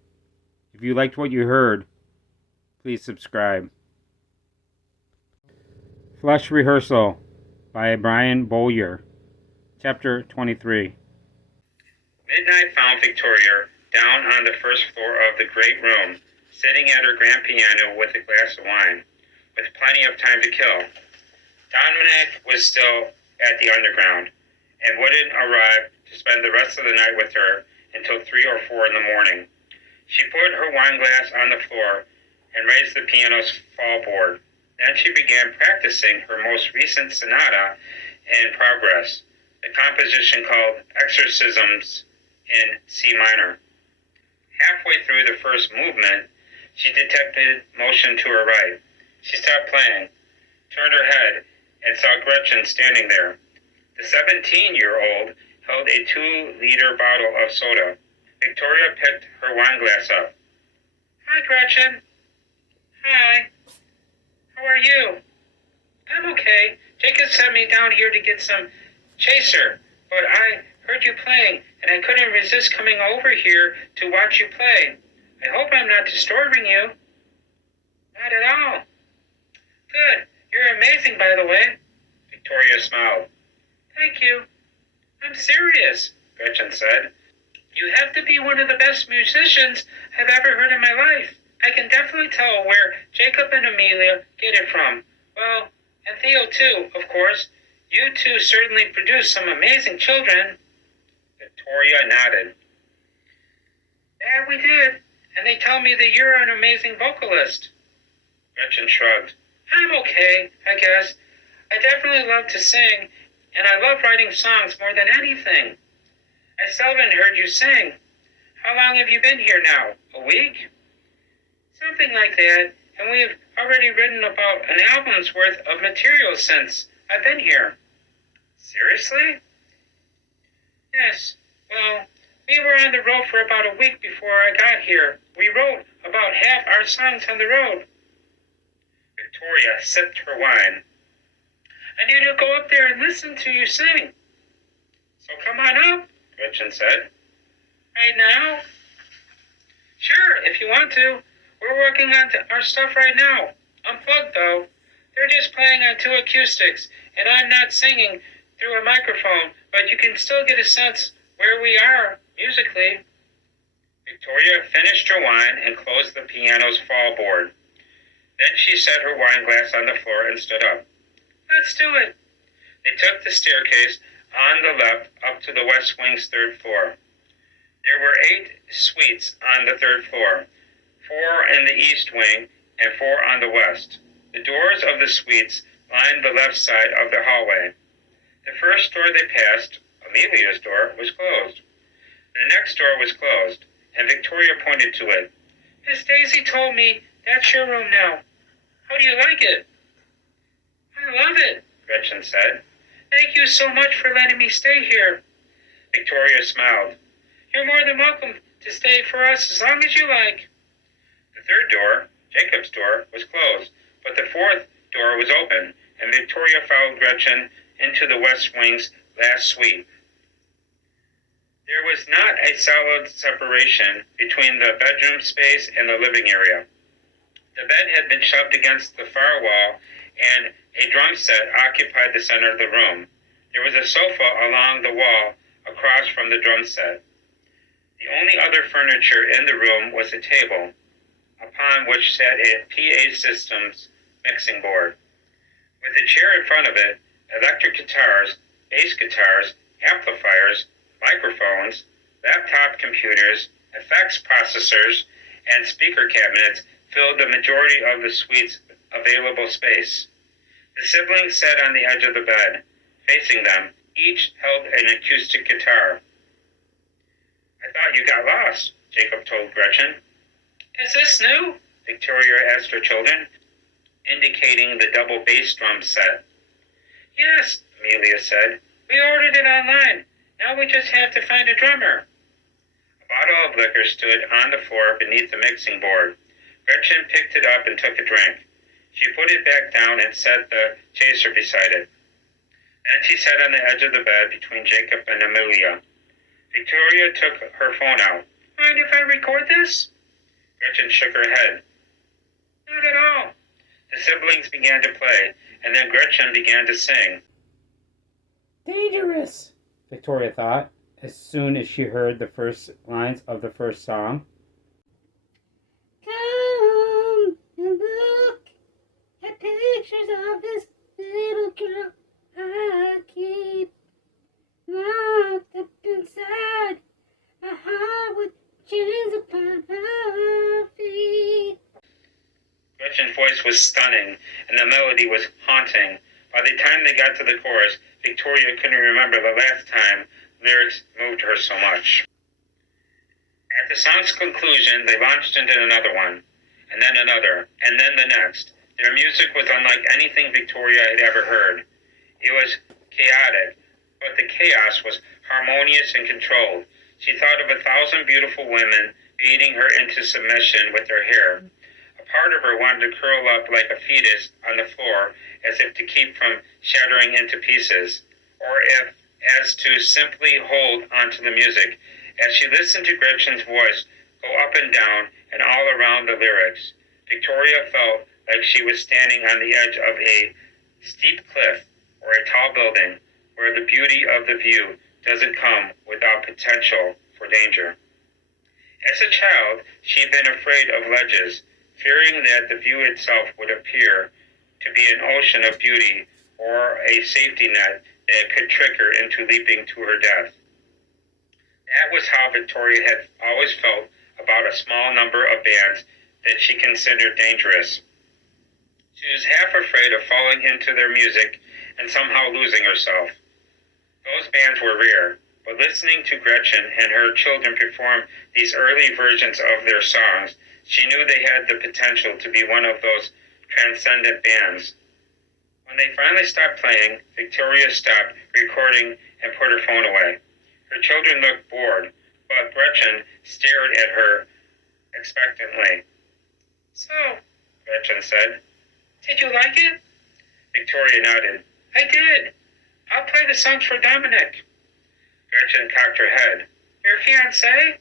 If you liked what you heard, please subscribe. Flush Rehearsal by Brian Bowyer. Chapter 23. Midnight found Victoria down on the first floor of the great room, sitting at her grand piano with a glass of wine, with plenty of time to kill. Dominic was still at the underground, and wouldn't arrive to spend the rest of the night with her until 3 or 4 in the morning. She put her wine glass on the floor and raised the piano's fall board. Then she began practicing her most recent sonata in progress, the composition called Exorcisms in C minor. Halfway through the first movement, she detected motion to her right. She stopped playing, turned her head, and saw Gretchen standing there. The 17-year-old held a 2-liter bottle of soda. Victoria picked her wine glass up. Hi, Gretchen. Hi. How are you? I'm okay. Jacob sent me down here to get some chaser, but I heard you playing, and I couldn't resist coming over here to watch you play. I hope I'm not disturbing you. Not at all. Good. You're amazing, by the way. Victoria smiled. Thank you. I'm serious, Gretchen said. You have to be one of the best musicians I've ever heard in my life. I can definitely tell where Jacob and Amelia get it from. Well, and Theo too, of course. You two certainly produce some amazing children. Victoria nodded. Yeah, we did. And they tell me that you're an amazing vocalist. Gretchen shrugged. I'm okay, I guess. I definitely love to sing, and I love writing songs more than anything. I seldom heard you sing. How long have you been here now? A week? Something like that, and we've already written about an album's worth of material since I've been here. Seriously? Yes. Well, we were on the road for about a week before I got here. We wrote about half our songs on the road. Victoria sipped her wine. I need to go up there and listen to you sing. So come on up, Gretchen said. Right now? Sure, if you want to. We're working on our stuff right now. Unplugged, though. They're just playing on 2 acoustics, and I'm not singing through a microphone, but you can still get a sense where we are musically. Victoria finished her wine and closed the piano's fall board. Then she set her wine glass on the floor and stood up. Let's do it. They took the staircase on the left up to the West Wing's 3rd floor. There were 8 suites on the 3rd floor, 4 in the East Wing and 4 on the West. The doors of the suites lined the left side of the hallway. The first door they passed, Amelia's door, was closed. The next door was closed, and Victoria pointed to it. Miss Daisy told me that's your room now. How do you like it? I love it, Gretchen said. Thank you so much for letting me stay here. Victoria smiled. You're more than welcome to stay for us as long as you like. The 3rd door, Jacob's door, was closed, but the 4th door was open, and Victoria followed Gretchen into the West Wing's last suite. There was not a solid separation between the bedroom space and the living area. The bed had been shoved against the far wall, and a drum set occupied the center of the room. There was a sofa along the wall across from the drum set. The only other furniture in the room was a table, upon which sat a PA Systems mixing board. With a chair in front of it, electric guitars, bass guitars, amplifiers, microphones, laptop computers, effects processors, and speaker cabinets filled the majority of the suite's available space. The siblings sat on the edge of the bed. Facing them, each held an acoustic guitar. I thought you got lost, Jacob told Gretchen. Is this new? Victoria asked her children, indicating the double bass drum set. Yes, Amelia said. We ordered it online. Now we just have to find a drummer. A bottle of liquor stood on the floor beneath the mixing board. Gretchen picked it up and took a drink. She put it back down and set the chaser beside it. Then she sat on the edge of the bed between Jacob and Amelia. Victoria took her phone out. Mind if I record this? Gretchen shook her head. Not at all. The siblings began to play, and then Gretchen began to sing. Dangerous, Victoria thought, as soon as she heard the first lines of the first song. Come and look at pictures of this little girl I keep locked up inside my heart with chains upon her feet. Gretchen's voice was stunning, and the melody was haunting. By the time they got to the chorus, Victoria couldn't remember the last time lyrics moved her so much. At the song's conclusion, they launched into another one, and then another, and then the next. Their music was unlike anything Victoria had ever heard. It was chaotic, but the chaos was harmonious and controlled. She thought of 1,000 beautiful women beating her into submission with their hair. A part of her wanted to curl up like a fetus on the floor as if to keep from shattering into pieces, or as to simply hold onto the music. As she listened to Gretchen's voice go up and down and all around the lyrics, Victoria felt like she was standing on the edge of a steep cliff or a tall building where the beauty of the view doesn't come without potential for danger. As a child, she had been afraid of ledges, fearing that the view itself would appear to be an ocean of beauty or a safety net that could trick her into leaping to her death. That was how Victoria had always felt about a small number of bands that she considered dangerous. She was half afraid of falling into their music and somehow losing herself. Those bands were rare, but listening to Gretchen and her children perform these early versions of their songs, she knew they had the potential to be one of those transcendent bands. When they finally stopped playing, Victoria stopped recording and put her phone away. Her children looked bored, but Gretchen stared at her expectantly. So, Gretchen said, did you like it? Victoria nodded. I did. I'll play the songs for Dominic. Gretchen cocked her head. Your fiancé?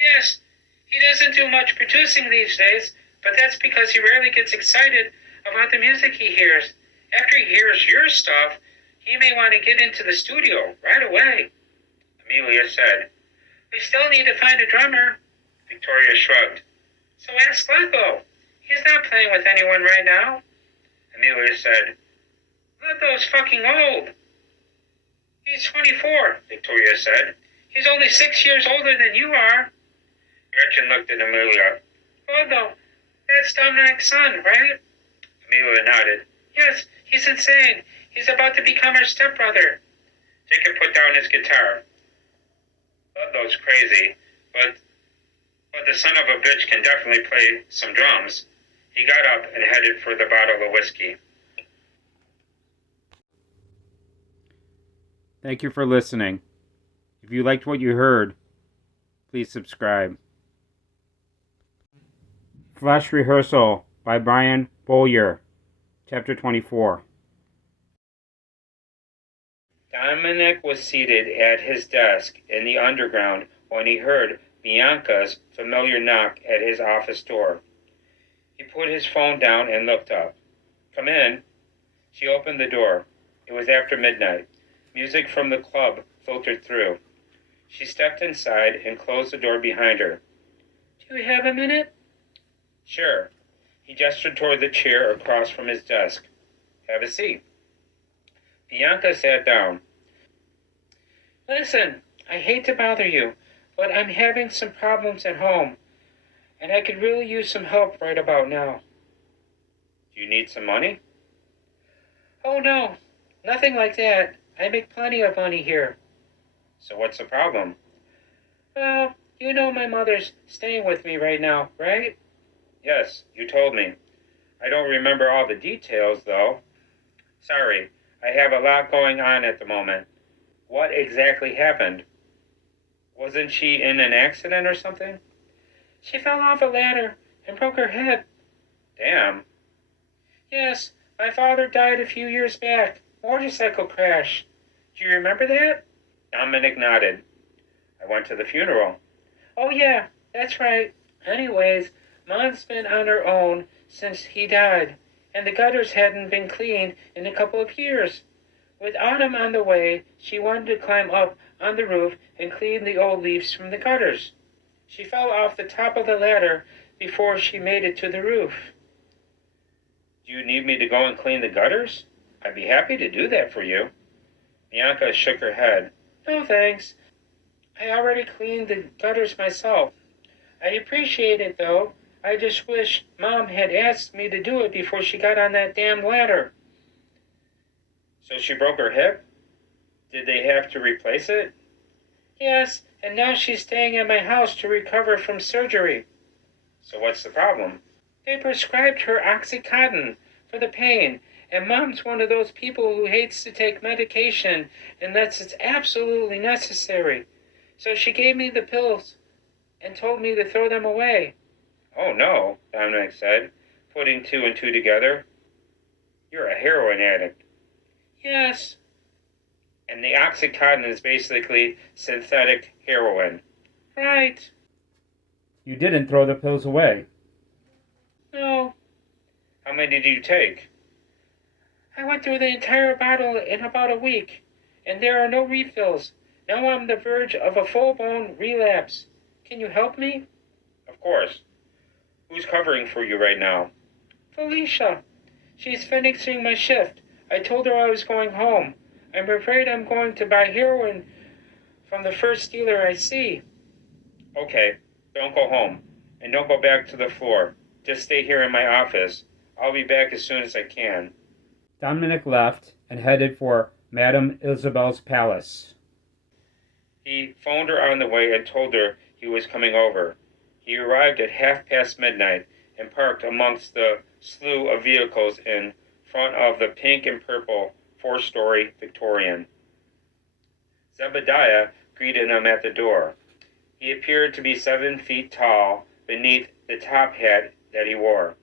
Yes. He doesn't do much producing these days, but that's because he rarely gets excited about the music he hears. After he hears your stuff, he may want to get into the studio right away. Amelia said, We still need to find a drummer. Victoria shrugged. So ask Letho. He's not playing with anyone right now. Amelia said, Letho's fucking old. He's 24, Victoria said. He's only 6 years older than you are. Gretchen looked at Amelia. Letho, that's Dominic's son, right? Amelia nodded. Yes, he's insane. He's about to become our stepbrother. Jacob put down his guitar. Letho's crazy, but the son of a bitch can definitely play some drums. He got up and headed for the bottle of whiskey. Thank you for listening. If you liked what you heard, please subscribe. Flash Rehearsal by Brian Bowyer, Chapter 24. Dominic was seated at his desk in the underground when he heard Bianca's familiar knock at his office door. He put his phone down and looked up. Come in. She opened the door. It was after midnight. Music from the club filtered through. She stepped inside and closed the door behind her. Do you have a minute? Sure. He gestured toward the chair across from his desk. Have a seat. Bianca sat down. Listen, I hate to bother you, but I'm having some problems at home, and I could really use some help right about now. Do you need some money? Oh, no, nothing like that. I make plenty of money here. So what's the problem? Well, you know my mother's staying with me right now, right? Yes, you told me. I don't remember all the details, though. Sorry, I have a lot going on at the moment. What exactly happened? Wasn't she in an accident or something? She fell off a ladder and broke her hip. Damn. Yes, my father died a few years back. Motorcycle crash. Do you remember that? Dominic nodded. I went to the funeral. Oh yeah, that's right. Anyways, Mom's been on her own since he died, and the gutters hadn't been cleaned in a couple of years. With autumn on the way, she wanted to climb up on the roof and clean the old leaves from the gutters. She fell off the top of the ladder before she made it to the roof. Do you need me to go and clean the gutters? I'd be happy to do that for you. Bianca shook her head. No, thanks. I already cleaned the gutters myself. I appreciate it, though. I just wish Mom had asked me to do it before she got on that damn ladder. So she broke her hip? Did they have to replace it? Yes, and now she's staying at my house to recover from surgery. So what's the problem? They prescribed her Oxycontin for the pain, and Mom's one of those people who hates to take medication unless it's absolutely necessary. So she gave me the pills and told me to throw them away. Oh no, Dominic said, putting two and two together. You're a heroin addict. Yes. And the Oxycontin is basically synthetic heroin. Right. You didn't throw the pills away. No. How many did you take? I went through the entire bottle in about a week, and there are no refills. Now I'm on the verge of a full-blown relapse. Can you help me? Of course. Who's covering for you right now? Felicia. She's finishing my shift. I told her I was going home. I'm afraid I'm going to buy heroin from the first dealer I see. Okay, don't go home. And don't go back to the floor. Just stay here in my office. I'll be back as soon as I can. Dominic left and headed for Madame Isabel's palace. He phoned her on the way and told her he was coming over. He arrived at midnight and parked amongst the slew of vehicles in front of the pink and purple four-story Victorian. Zebediah greeted him at the door. He appeared to be 7 feet tall beneath the top hat that he wore.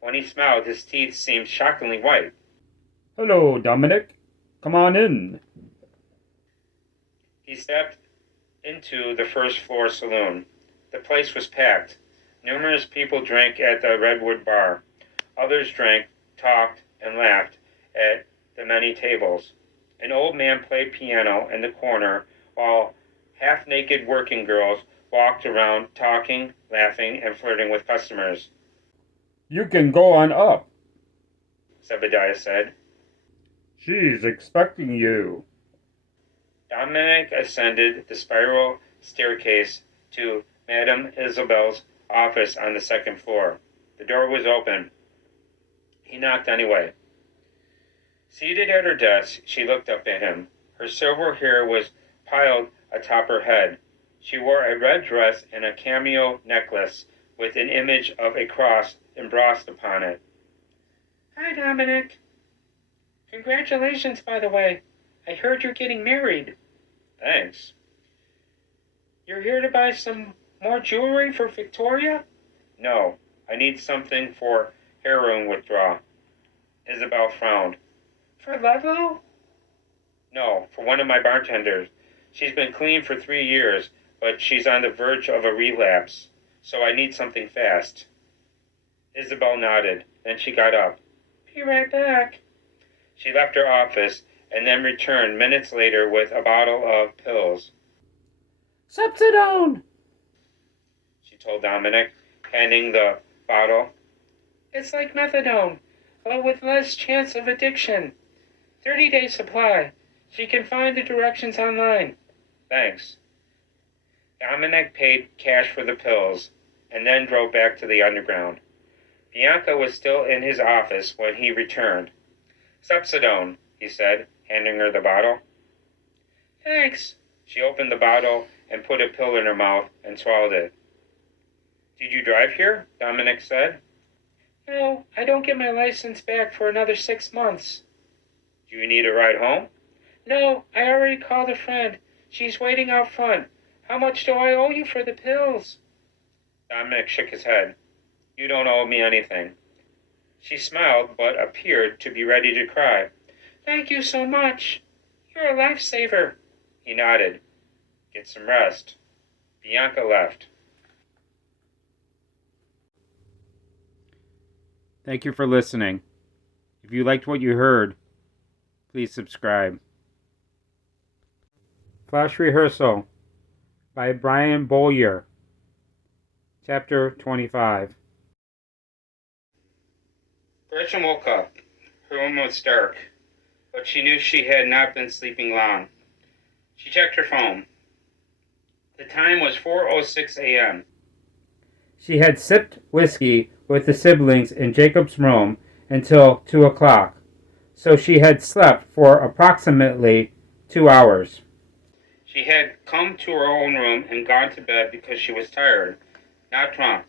When he smiled, his teeth seemed shockingly white. Hello, Dominic. Come on in. He stepped into the first floor saloon. The place was packed. Numerous people drank at the Redwood Bar. Others drank, talked, and laughed at the many tables. An old man played piano in the corner while half-naked working girls walked around talking, laughing, and flirting with customers. You can go on up. Zebediah said. She's expecting you. Dominic ascended the spiral staircase to Madame Isabel's office on the second floor. The door was open. He knocked anyway. Seated at her desk, she looked up at him. Her silver hair was piled atop her head. She wore a red dress and a cameo necklace with an image of a cross embossed upon it. Hi, Dominic. Congratulations, by the way. I heard you're getting married. Thanks. You're here to buy some more jewelry for Victoria? No, I need something for heroin withdrawal. Isabel frowned. For Ludlow? No, for one of my bartenders. She's been clean for 3 years, but she's on the verge of a relapse, so I need something fast. Isabel nodded. Then she got up. Be right back. She left her office and then returned minutes later with a bottle of pills. Subsidone! She told Dominic, handing the bottle. It's like methadone, but with less chance of addiction. 30-day supply. She can find the directions online. Thanks. Dominic paid cash for the pills and then drove back to the underground. Bianca was still in his office when he returned. Subsidone, he said, handing her the bottle. Thanks. She opened the bottle and put a pill in her mouth and swallowed it. Did you drive here? Dominic said. No, I don't get my license back for another 6 months. Do you need a ride home? No, I already called a friend. She's waiting out front. How much do I owe you for the pills? Dominic shook his head. You don't owe me anything. She smiled, but appeared to be ready to cry. Thank you so much. You're a lifesaver. He nodded. Get some rest. Bianca left. Thank you for listening. If you liked what you heard, please subscribe. Flash Rehearsal by Brian Bowyer. Chapter 25. Gretchen woke up. Her room was dark, but she knew she had not been sleeping long. She checked her phone. The time was 4:06 a.m. She had sipped whiskey with the siblings in Jacob's room until 2 o'clock, so she had slept for approximately 2 hours. She had come to her own room and gone to bed because she was tired, not drunk.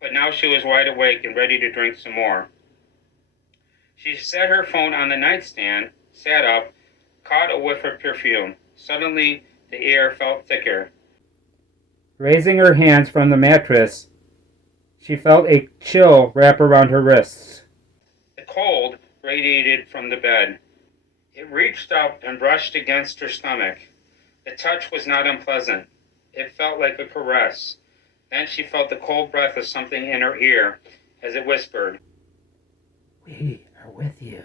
But now she was wide awake and ready to drink some more. She set her phone on the nightstand, sat up, caught a whiff of perfume. Suddenly, the air felt thicker. Raising her hands from the mattress, she felt a chill wrap around her wrists. The cold radiated from the bed. It reached up and brushed against her stomach. The touch was not unpleasant. It felt like a caress. Then she felt the cold breath of something in her ear as it whispered, We are with you.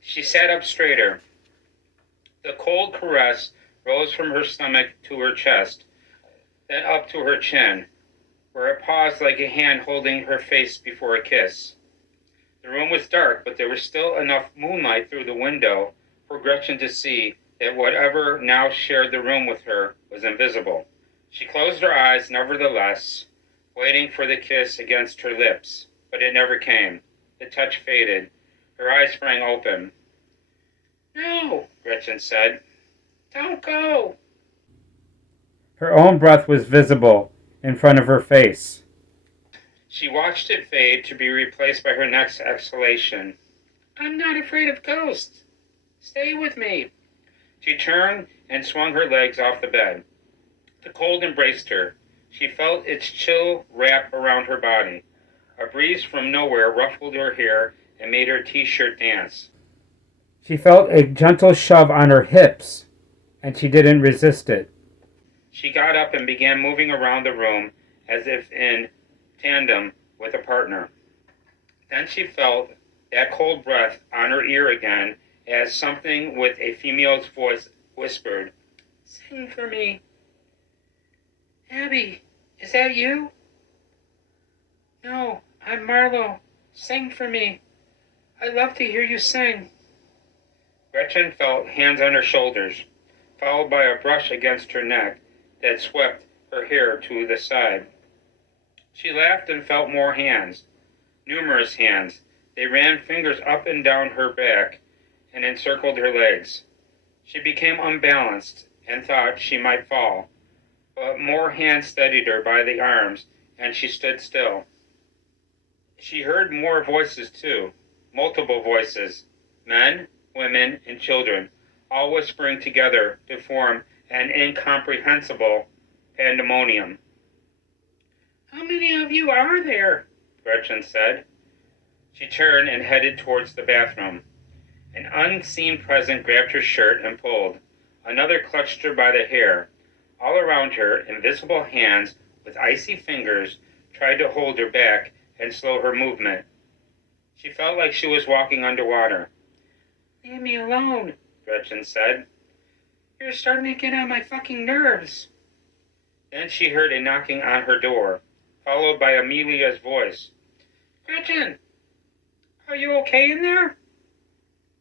She sat up straighter. The cold caress rose from her stomach to her chest, then up to her chin, where it paused like a hand holding her face before a kiss. The room was dark, but there was still enough moonlight through the window for Gretchen to see that whatever now shared the room with her was invisible. She closed her eyes nevertheless, waiting for the kiss against her lips, but it never came. The touch faded. Her eyes sprang open. No, Gretchen said. Don't go. Her own breath was visible in front of her face. She watched it fade to be replaced by her next exhalation. I'm not afraid of ghosts. Stay with me. She turned and swung her legs off the bed. The cold embraced her. She felt its chill wrap around her body. A breeze from nowhere ruffled her hair and made her t-shirt dance. She felt a gentle shove on her hips, and she didn't resist it. She got up and began moving around the room as if in tandem with a partner. Then she felt that cold breath on her ear again as something with a female's voice whispered, "Sing for me." "Abby, is that you?" "No, I'm Marlo. Sing for me. I'd love to hear you sing." Gretchen felt hands on her shoulders, followed by a brush against her neck that swept her hair to the side. She laughed and felt more hands, numerous hands. They ran fingers up and down her back and encircled her legs. She became unbalanced and thought she might fall, but more hands steadied her by the arms, and she stood still. She heard more voices too, multiple voices, men, women, and children, all whispering together to form an incomprehensible pandemonium. "How many of you are there?" Gretchen said. She turned and headed towards the bathroom. An unseen presence grabbed her shirt and pulled. Another clutched her by the hair. All around her, invisible hands with icy fingers tried to hold her back and slow her movement. She felt like she was walking underwater. "Leave me alone," Gretchen said. "You're starting to get on my fucking nerves." Then she heard a knocking on her door, followed by Amelia's voice. "Gretchen, are you okay in there?"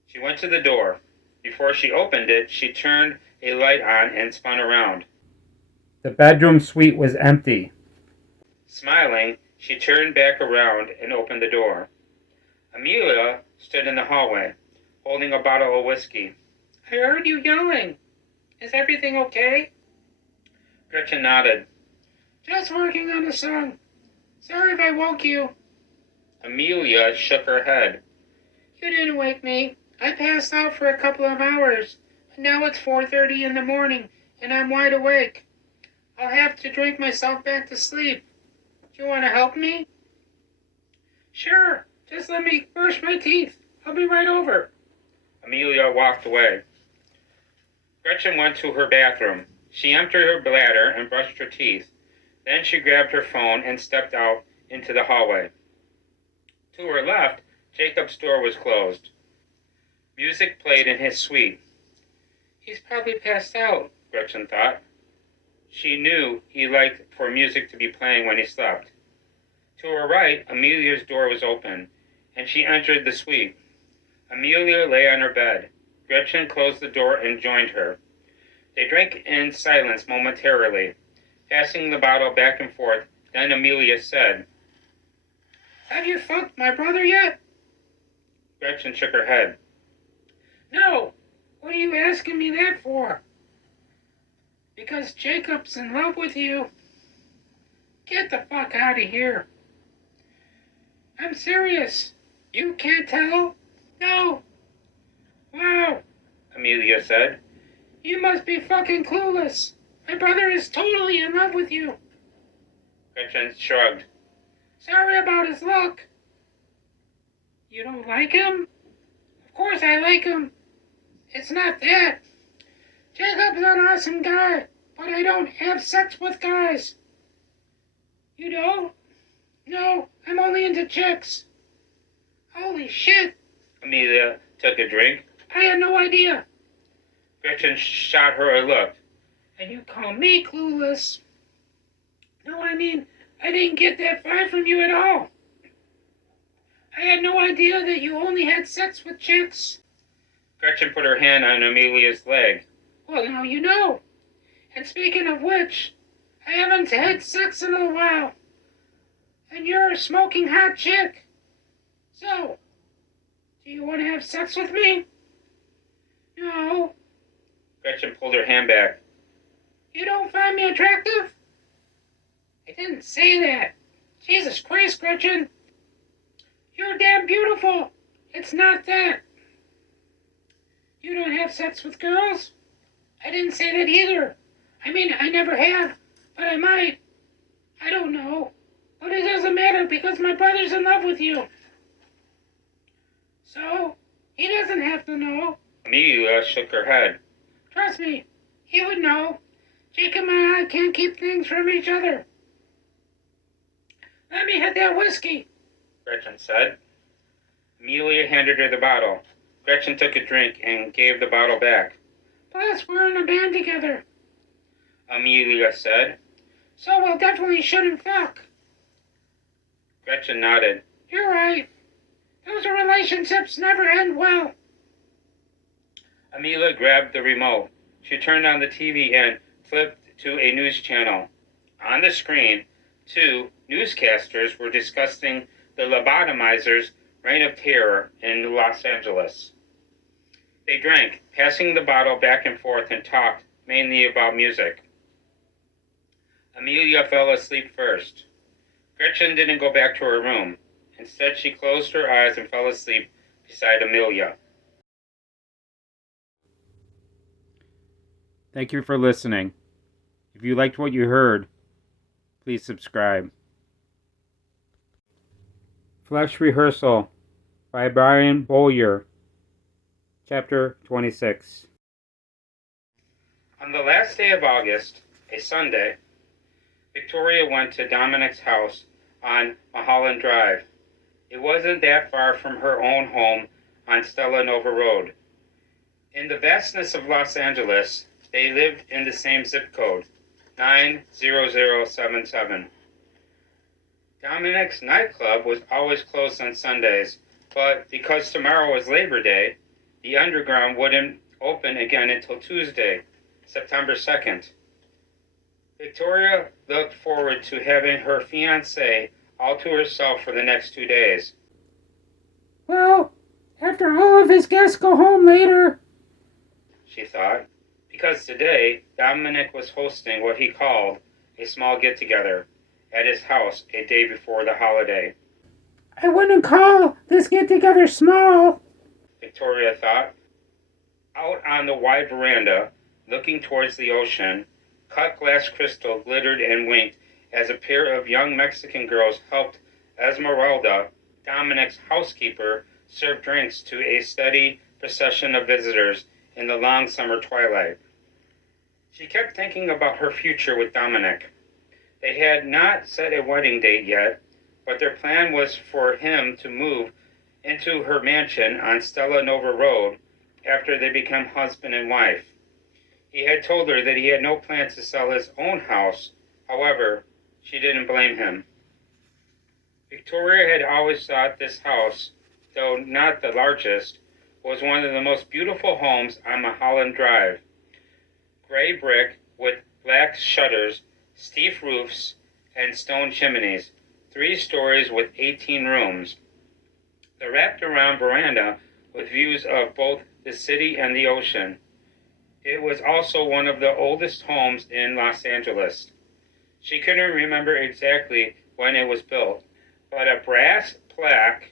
She went to the door. Before she opened it, she turned a light on and spun around. The bedroom suite was empty. Smiling, she turned back around and opened the door. Amelia stood in the hallway, holding a bottle of whiskey. "I heard you yelling. Is everything okay?" Gretchen nodded. "Just working on a song. Sorry if I woke you." Amelia shook her head. "You didn't wake me. I passed out for a couple of hours, but now it's 4:30 in the morning, and I'm wide awake. I'll have to drink myself back to sleep. Do you want to help me?" "Sure. Just let me brush my teeth. I'll be right over." Amelia walked away. Gretchen went to her bathroom. She emptied her bladder and brushed her teeth. Then she grabbed her phone and stepped out into the hallway. To her left, Jacob's door was closed. Music played in his suite. "He's probably passed out," Gretchen thought. She knew he liked for music to be playing when he slept. To her right, Amelia's door was open, and she entered the suite. Amelia lay on her bed. Gretchen closed the door and joined her. They drank in silence momentarily, passing the bottle back and forth. Then Amelia said, "Have you fucked my brother yet?" Gretchen shook her head. "No. What are you asking me that for?" "Because Jacob's in love with you." "Get the fuck out of here." "I'm serious. You can't tell?" "No." "Wow," Amelia said. "You must be fucking clueless. My brother is totally in love with you." Gretchen shrugged. "Sorry about his luck." "You don't like him?" "Of course I like him. It's not that. Jacob's an awesome guy, but I don't have sex with guys." "You don't?" "No, I'm only into chicks." "Holy shit." Amelia took a drink. "I had no idea." Gretchen shot her a look. "And you call me clueless?" "No, I mean, I didn't get that vibe from you at all. I had no idea that you only had sex with chicks." Gretchen put her hand on Amelia's leg. "Well, now you know. And speaking of which, I haven't had sex in a while. And you're a smoking hot chick. So, do you want to have sex with me?" "No." Gretchen pulled her hand back. "You don't find me attractive?" "I didn't say that. Jesus Christ, Gretchen. You're damn beautiful. It's not that." "You don't have sex with girls?" "I didn't say that either. I mean, I never have, but I might. I don't know. But it doesn't matter because my brother's in love with you." "So, He doesn't have to know. Amelia shook her head. Trust me, he would know. Jacob and I can't keep things from each other. Let me hit that whiskey. Gretchen said. Amelia handed her the bottle. Gretchen took a drink and gave the bottle back. Plus, we're in a band together. Amelia said. So we'll definitely shouldn't fuck. Gretchen nodded. You're right. Those relationships never end well. Amelia grabbed the remote. She turned on the TV and flipped to a news channel. On the screen, two newscasters were discussing the lobotomizers' reign of terror in Los Angeles. They drank, passing the bottle back and forth, and talked mainly about music. Amelia fell asleep first. Gretchen didn't go back to her room. Instead, she closed her eyes and fell asleep beside Amelia. Thank you for listening. If you liked what you heard, please subscribe. Flesh Rehearsal by Brian Bowyer, Chapter 26. On the last day of August, a Sunday, Victoria went to Dominic's house on Mulholland Drive. It wasn't that far from her own home on Stella Nova Road. In the vastness of Los Angeles, they lived in the same zip code, 90077. Dominic's nightclub was always closed on Sundays, but because tomorrow was Labor Day, the Underground wouldn't open again until Tuesday, September 2nd. Victoria looked forward to having her fiancé all to herself for the next 2 days. Well, after all of his guests go home later, She thought, because today Dominic was hosting what he called a small get-together at his house a day before the holiday. I wouldn't call this get-together small. Victoria thought. Out on the wide veranda, looking towards the ocean, cut glass crystal glittered and winked as a pair of young Mexican girls helped Esmeralda, Dominic's housekeeper, serve drinks to a steady procession of visitors in the long summer twilight. She kept thinking about her future with Dominic. They had not set a wedding date yet, but their plan was for him to move into her mansion on Stella Nova Road after they became husband and wife. He had told her that he had no plans to sell his own house. However, she didn't blame him. Victoria had always thought this house, though not the largest, was one of the most beautiful homes on Mulholland Drive. Gray brick with black shutters, steep roofs, and stone chimneys, 3 stories with 18 rooms. The wrapped-around veranda with views of both the city and the ocean. It was also one of the oldest homes in Los Angeles. She couldn't remember exactly when it was built, but a brass plaque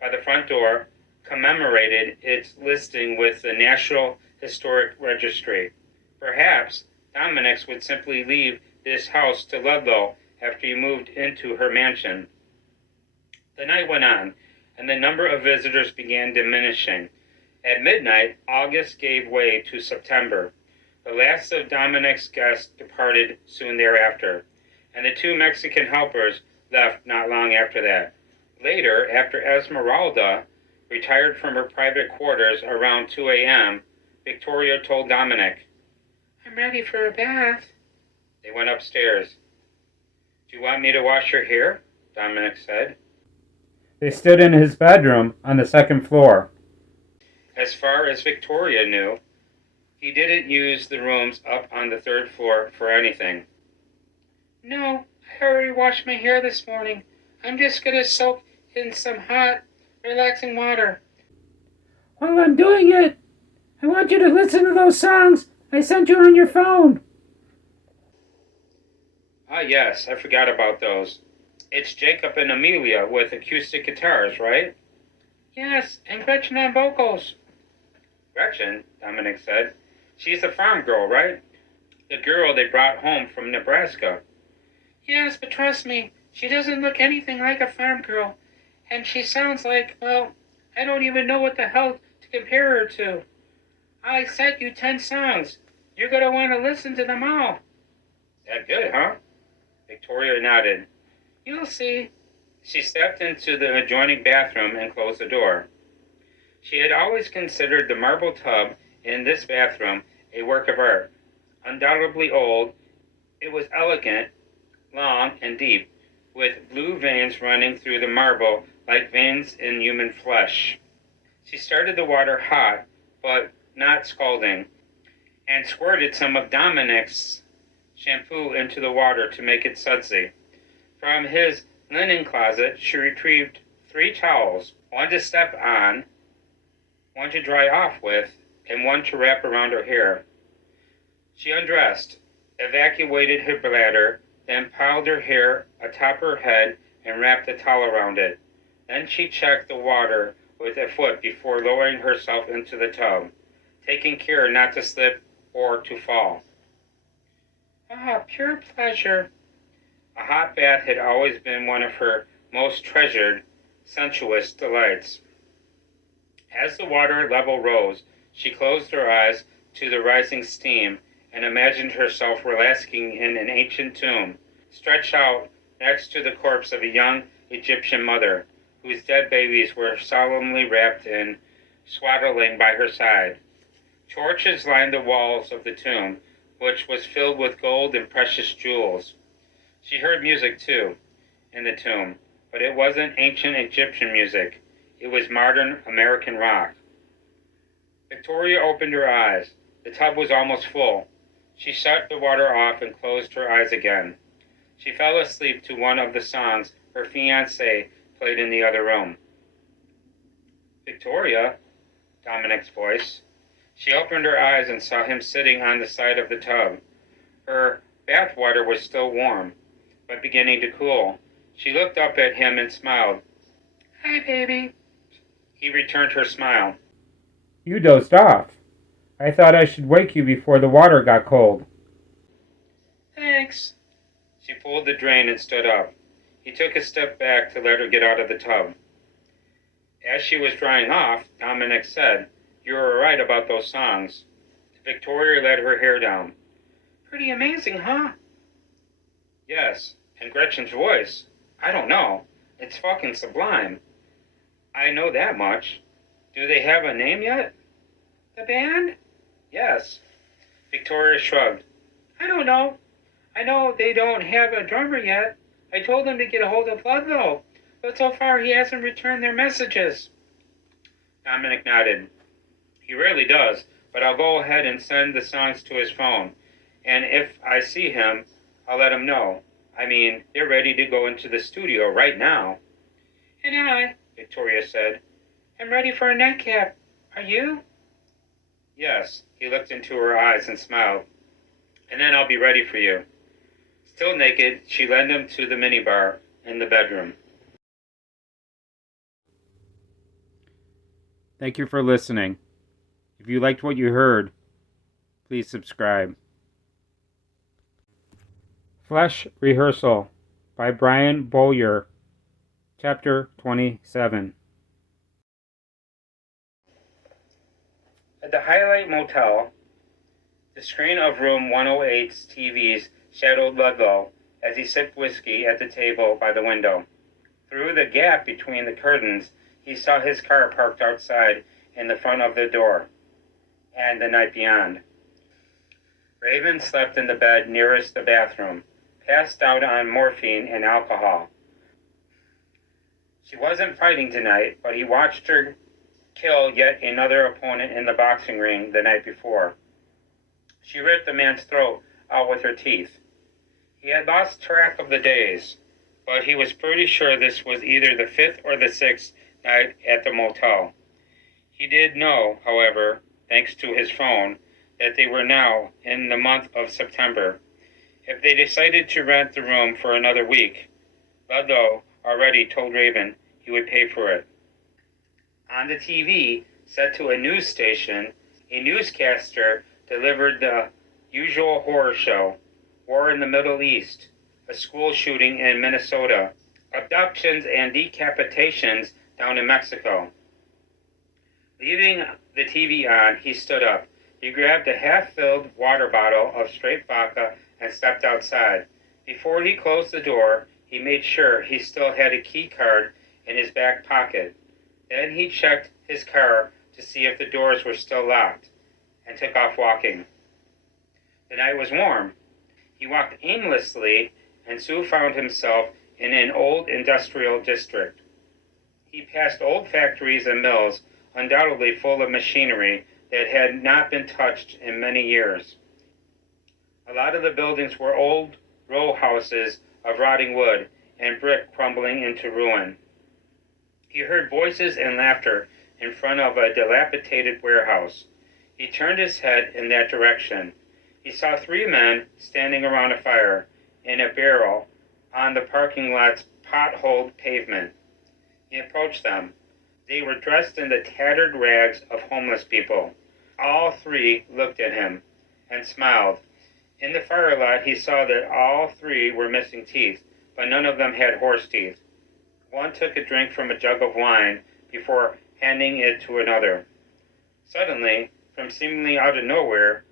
by the front door commemorated its listing with the National Historic Registry. Perhaps Dominic's would simply leave this house to Ludlow after he moved into her mansion. The night went on, and the number of visitors began diminishing. At midnight, August gave way to September. The last of Dominic's guests departed soon thereafter, and the 2 Mexican helpers left not long after that. Later, after Esmeralda retired from her private quarters around 2 a.m., Victoria told Dominic, "I'm ready for a bath." They went upstairs. "Do you want me to wash your hair?" Dominic said. They stood in his bedroom on the 2nd floor. As far as Victoria knew, he didn't use the rooms up on the 3rd floor for anything. "No, I already washed my hair this morning. I'm just going to soak in some hot, relaxing water." While I'm doing it, I want you to listen to those songs I sent you on your phone. Ah, yes, I forgot about those. It's Jacob and Amelia with acoustic guitars, right? Yes, and Gretchen on vocals. Gretchen, Dominic said. She's the farm girl, right? The girl they brought home from Nebraska. Yes, but trust me, she doesn't look anything like a farm girl. And she sounds like, well, I don't even know what the hell to compare her to. I sent you 10 songs. You're going to want to listen to them all. That good, huh? Victoria nodded. You'll see. She stepped into the adjoining bathroom and closed the door. She had always considered the marble tub in this bathroom a work of art. Undoubtedly old, it was elegant, long, and deep, with blue veins running through the marble like veins in human flesh. She started the water hot, but not scalding, and squirted some of Dominic's shampoo into the water to make it sudsy. From his linen closet, she retrieved 3 towels, one to step on, one to dry off with, and one to wrap around her hair. She undressed, evacuated her bladder, then piled her hair atop her head and wrapped the towel around it. Then she checked the water with a foot before lowering herself into the tub, taking care not to slip or to fall. Ah, pure pleasure. A hot bath had always been one of her most treasured, sensuous delights. As the water level rose, she closed her eyes to the rising steam and imagined herself relaxing in an ancient tomb, stretched out next to the corpse of a young Egyptian mother, whose dead babies were solemnly wrapped in swaddling by her side. Torches lined the walls of the tomb, which was filled with gold and precious jewels. She heard music, too, in the tomb, but it wasn't ancient Egyptian music. It was modern American rock. Victoria opened her eyes. The tub was almost full. She shut the water off and closed her eyes again. She fell asleep to one of the songs her fiancé played in the other room. Victoria, Dominic's voice. She opened her eyes and saw him sitting on the side of the tub. Her bath water was still warm, but beginning to cool. She looked up at him and smiled. Hi, baby. He returned her smile. You dozed off. I thought I should wake you before the water got cold. Thanks. She pulled the drain and stood up. He took a step back to let her get out of the tub. As she was drying off, Dominic said, You were right about those songs. Victoria let her hair down. Pretty amazing, huh? Yes, and Gretchen's voice. I don't know. It's fucking sublime. I know that much. Do they have a name yet? The band? Yes. Victoria shrugged. I don't know. I know they don't have a drummer yet. I told them to get a hold of Ludlow, but so far he hasn't returned their messages. Dominic nodded. He rarely does, but I'll go ahead and send the songs to his phone. And if I see him, I'll let him know. I mean, they're ready to go into the studio right now. And I, Victoria said, am ready for a nightcap. Are you? Yes, he looked into her eyes and smiled. And then I'll be ready for you. Still naked, she led him to the minibar in the bedroom. Thank you for listening. If you liked what you heard, please subscribe. Flesh Rehearsal by Brian Bowyer, Chapter 27. At the Highlight Motel, the screen of room 108's TVs shadowed Ludlow as he sipped whiskey at the table by the window. Through the gap between the curtains, he saw his car parked outside in the front of the door, and the night beyond. Raven slept in the bed nearest the bathroom, passed out on morphine and alcohol. She wasn't fighting tonight, but he watched her kill yet another opponent in the boxing ring the night before. She ripped the man's throat out with her teeth. He had lost track of the days, but he was pretty sure this was either the 5th or the 6th night at the motel. He did know, however, thanks to his phone, that they were now in the month of September. If they decided to rent the room for another week, Ludlow already told Raven he would pay for it. On the TV, set to a news station, a newscaster delivered the usual horror show: war in the Middle East, a school shooting in Minnesota, abductions and decapitations down in Mexico. Leaving the TV on, he stood up. He grabbed a half-filled water bottle of straight vodka and stepped outside. Before he closed the door, he made sure he still had a key card in his back pocket. Then he checked his car to see if the doors were still locked, and took off walking. The night was warm. He walked aimlessly and soon found himself in an old industrial district. He passed old factories and mills, undoubtedly full of machinery that had not been touched in many years. A lot of the buildings were old row houses of rotting wood and brick crumbling into ruin. He heard voices and laughter in front of a dilapidated warehouse. He turned his head in that direction. He saw 3 men standing around a fire in a barrel on the parking lot's potholed pavement. He approached them. They were dressed in the tattered rags of homeless people. All 3 looked at him and smiled. In the firelight, he saw that all 3 were missing teeth, but none of them had horse teeth. One took a drink from a jug of wine before handing it to another. Suddenly, from seemingly out of nowhere,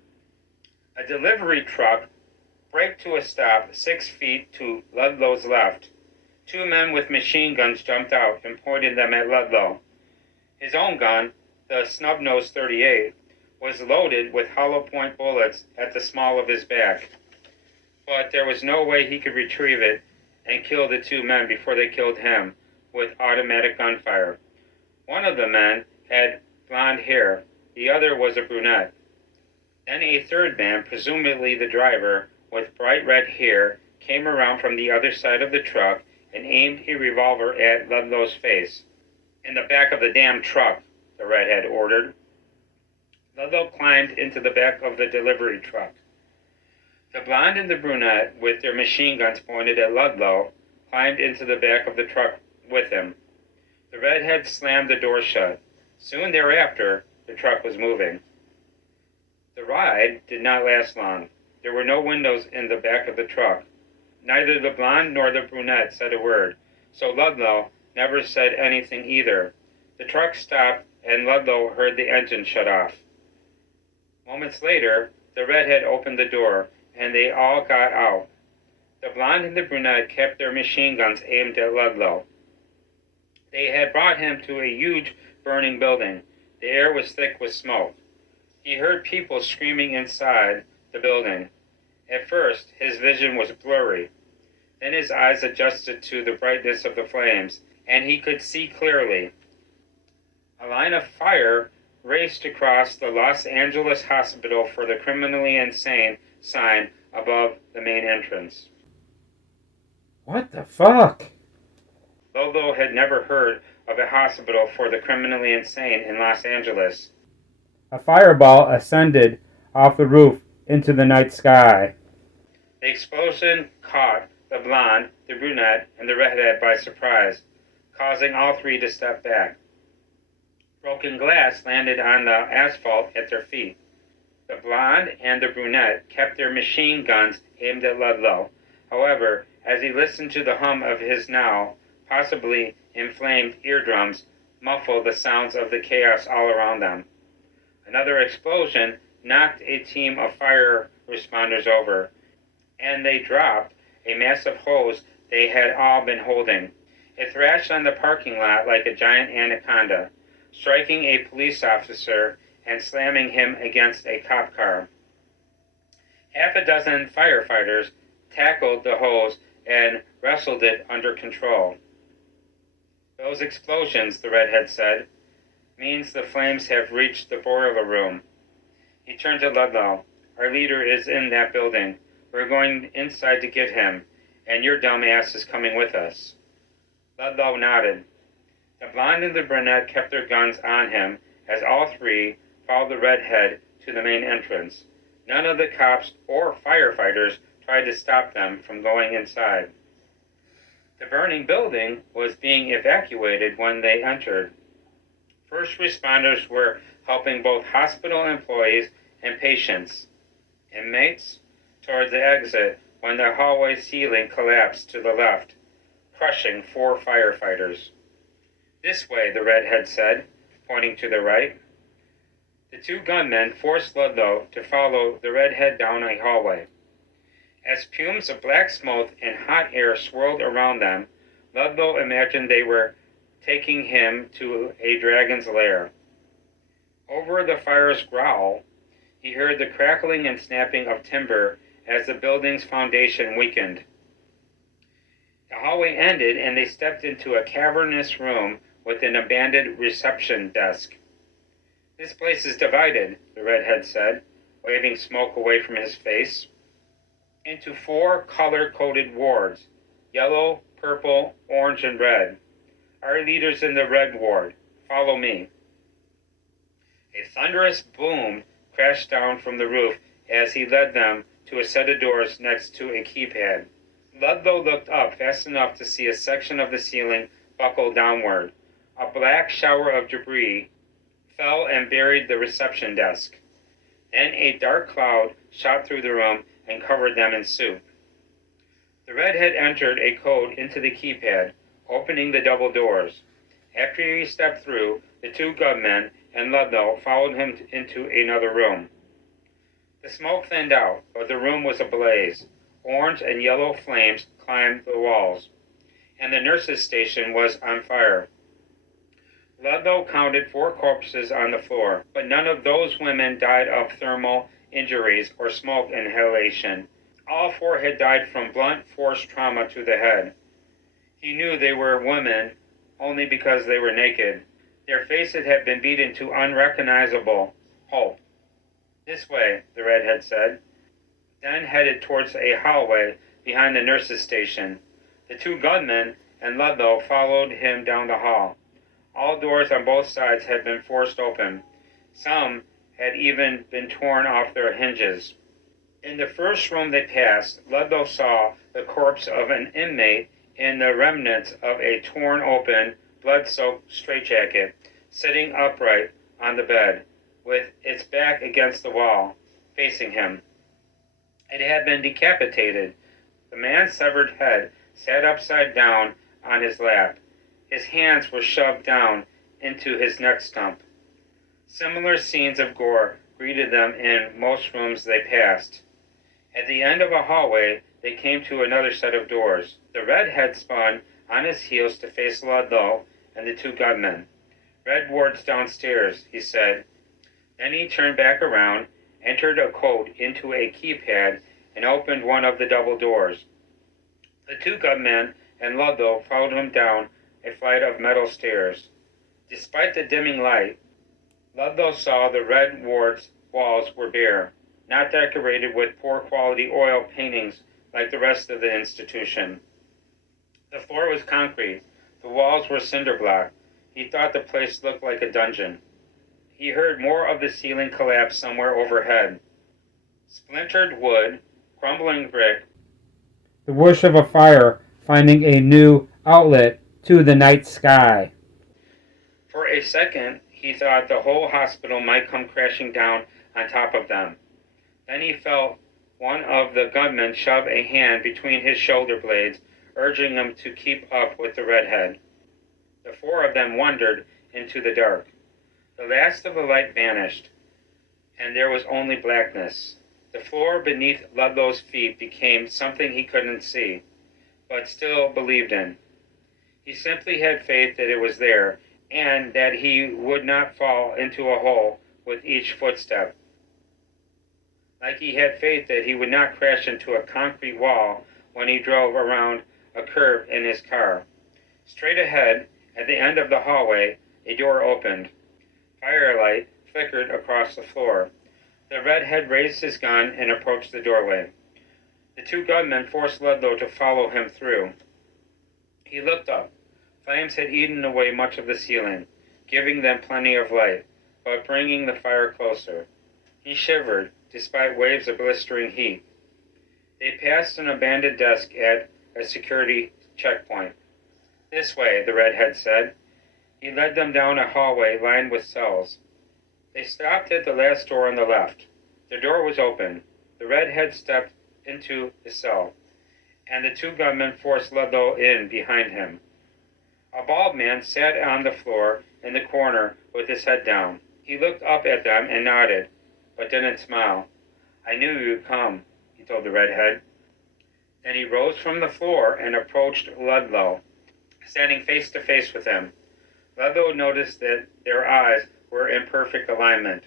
a delivery truck braked to a stop 6 feet to Ludlow's left. 2 men with machine guns jumped out and pointed them at Ludlow. His own gun, the snub-nosed .38, was loaded with hollow-point bullets at the small of his back. But there was no way he could retrieve it and kill the 2 men before they killed him with automatic gunfire. One of the men had blonde hair. The other was a brunette. Then a 3rd man, presumably the driver, with bright red hair, came around from the other side of the truck and aimed a revolver at Ludlow's face. "In the back of the damn truck," the redhead ordered. Ludlow climbed into the back of the delivery truck. The blonde and the brunette, with their machine guns pointed at Ludlow, climbed into the back of the truck with him. The redhead slammed the door shut. Soon thereafter, the truck was moving. The ride did not last long. There were no windows in the back of the truck. Neither the blonde nor the brunette said a word, so Ludlow never said anything either. The truck stopped, and Ludlow heard the engine shut off. Moments later, the redhead opened the door, and they all got out. The blonde and the brunette kept their machine guns aimed at Ludlow. They had brought him to a huge burning building. The air was thick with smoke. He heard people screaming inside the building. At first, his vision was blurry. Then his eyes adjusted to the brightness of the flames, and he could see clearly. A line of fire raced across the Los Angeles Hospital for the Criminally Insane sign above the main entrance. What the fuck? Ludlow had never heard of a hospital for the criminally insane in Los Angeles. A fireball ascended off the roof into the night sky. The explosion caught the blonde, the brunette, and the redhead by surprise, causing all 3 to step back. Broken glass landed on the asphalt at their feet. The blonde and the brunette kept their machine guns aimed at Ludlow. However, as he listened to the hum of his now possibly inflamed eardrums, muffled the sounds of the chaos all around them. Another explosion knocked a team of fire responders over, and they dropped a massive hose they had all been holding. It thrashed on the parking lot like a giant anaconda, striking a police officer and slamming him against a cop car. Half a dozen firefighters tackled the hose and wrestled it under control. "Those explosions," the redhead said, "means the flames have reached the boiler room." He turned to Ludlow. "Our leader is in that building. We're going inside to get him, and your dumb ass is coming with us." Ludlow nodded. The blonde and the brunette kept their guns on him as all 3 followed the redhead to the main entrance. None of the cops or firefighters tried to stop them from going inside. The burning building was being evacuated when they entered. First responders were helping both hospital employees and patients. Inmates toward the exit when the hallway ceiling collapsed to the left, crushing 4 firefighters. "This way," the redhead said. pointing to the right. The two gunmen forced Ludlow to follow the redhead down a hallway. As fumes of black smoke and hot air swirled around them, Ludlow imagined they were taking him to a dragon's lair. Over the fire's growl, he heard the crackling and snapping of timber as the building's foundation weakened. The hallway ended, and they stepped into a cavernous room with an abandoned reception desk. "This place is divided," the redhead said, waving smoke away from his face, "into 4 color-coded wards: yellow, purple, orange, and red. Our leader's in the red ward. Follow me." A thunderous boom crashed down from the roof as he led them to a set of doors next to a keypad. Ludlow looked up fast enough to see a section of the ceiling buckle downward. A black shower of debris fell and buried the reception desk. Then a dark cloud shot through the room and covered them in soup. The redhead entered a code into the keypad, opening the double doors. After he stepped through, the two gunmen and Ludlow followed him into another room. The smoke thinned out, but the room was ablaze. Orange and yellow flames climbed the walls, and the nurse's station was on fire. Ludlow counted 4 corpses on the floor, but none of those women died of thermal injuries or smoke inhalation. All 4 had died from blunt force trauma to the head. He knew they were women only because they were naked. Their faces had been beaten to unrecognizable pulp. "This way," the redhead said, then headed towards a hallway behind the nurse's station. The two gunmen and Ludlow followed him down the hall. All doors on both sides had been forced open. Some had even been torn off their hinges. In the first room they passed, Ludlow saw the corpse of an inmate in the remnants of a torn open, blood-soaked straitjacket, sitting upright on the bed, with its back against the wall, facing him. It had been decapitated. The man's severed head sat upside down on his lap. His hands were shoved down into his neck stump. Similar scenes of gore greeted them in most rooms they passed. At the end of a hallway, they came to another set of doors. The redhead spun on his heels to face Ludlow and the two gunmen. "Red ward's downstairs," he said. Then he turned back around, entered a code into a keypad, and opened one of the double doors. The two gunmen and Ludlow followed him down a flight of metal stairs. Despite the dimming light, Ludlow saw the red ward's walls were bare, not decorated with poor-quality oil paintings like the rest of the institution. The floor was concrete. The walls were cinder block. He thought the place looked like a dungeon. He heard more of the ceiling collapse somewhere overhead. Splintered wood, crumbling brick, the whoosh of a fire finding a new outlet to the night sky. For a second, he thought the whole hospital might come crashing down on top of them. Then he felt one of the gunmen shove a hand between his shoulder blades, urging him to keep up with the redhead. The 4 of them wandered into the dark. The last of the light vanished, and there was only blackness. The floor beneath Ludlow's feet became something he couldn't see, but still believed in. He simply had faith that it was there, and that he would not fall into a hole with each footstep. Like he had faith that he would not crash into a concrete wall when he drove around a curve in his car. Straight ahead, at the end of the hallway, a door opened. Firelight flickered across the floor. The redhead raised his gun and approached the doorway. The two gunmen forced Ludlow to follow him through. He looked up. Flames had eaten away much of the ceiling, giving them plenty of light, but bringing the fire closer. He shivered, despite waves of blistering heat. They passed an abandoned desk at a security checkpoint. "This way," the redhead said. He led them down a hallway lined with cells. They stopped at the last door on the left. The door was open. The redhead stepped into the cell, and the two gunmen forced Ludlow in behind him. A bald man sat on the floor in the corner with his head down. He looked up at them and nodded, but didn't smile. "I knew you'd come," he told the redhead. Then he rose from the floor and approached Ludlow, standing face to face with him. Ludlow noticed that their eyes were in perfect alignment.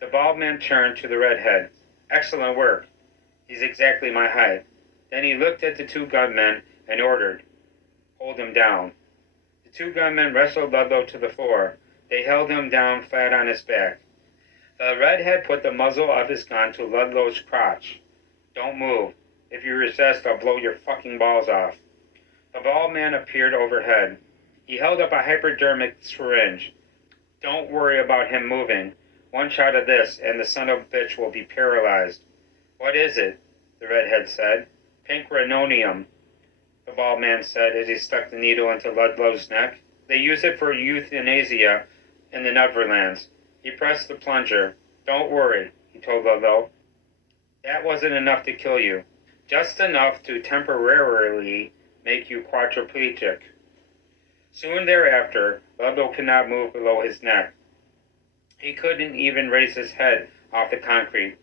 The bald man turned to the redhead. "Excellent work. He's exactly my height." Then he looked at the two gunmen and ordered, "Hold him down." The two gunmen wrestled Ludlow to the floor. They held him down flat on his back. The redhead put the muzzle of his gun to Ludlow's crotch. "Don't move. If you resist, I'll blow your fucking balls off." The bald man appeared overhead. He held up a hypodermic syringe. "Don't worry about him moving. One shot of this, and the son of a bitch will be paralyzed." "What is it?" the redhead said. "Pink rhenonium," the bald man said as he stuck the needle into Ludlow's neck. "They use it for euthanasia in the Netherlands." He pressed the plunger. "Don't worry," he told Ludlow. "That wasn't enough to kill you. Just enough to temporarily make you quadriplegic." Soon thereafter, Ludlow could not move below his neck. He couldn't even raise his head off the concrete.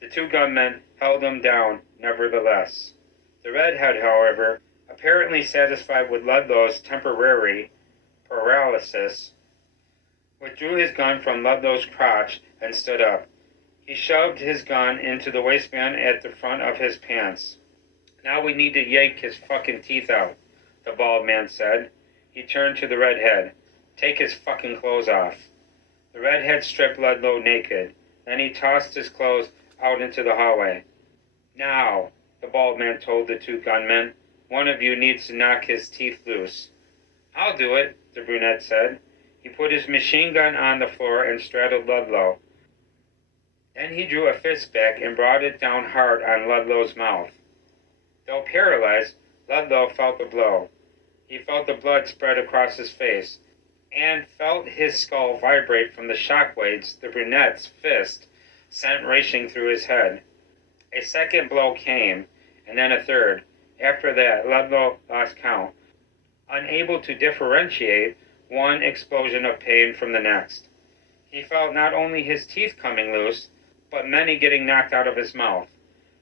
The two gunmen held him down nevertheless. The redhead, however, apparently satisfied with Ludlow's temporary paralysis, withdrew his gun from Ludlow's crotch and stood up. He shoved his gun into the waistband at the front of his pants. "Now we need to yank his fucking teeth out," the bald man said. He turned to the redhead. "Take his fucking clothes off." The redhead stripped Ludlow naked. Then he tossed his clothes out into the hallway. "Now," the bald man told the two gunmen, "one of you needs to knock his teeth loose." "I'll do it," the brunette said. He put his machine gun on the floor and straddled Ludlow. Then he drew a fist back and brought it down hard on Ludlow's mouth. Though paralyzed, Ludlow felt the blow. He felt the blood spread across his face, and felt his skull vibrate from the shock waves the brunette's fist sent racing through his head. A second blow came, and then a third. After that, Ludlow lost count, unable to differentiate one explosion of pain from the next. He felt not only his teeth coming loose, but many getting knocked out of his mouth.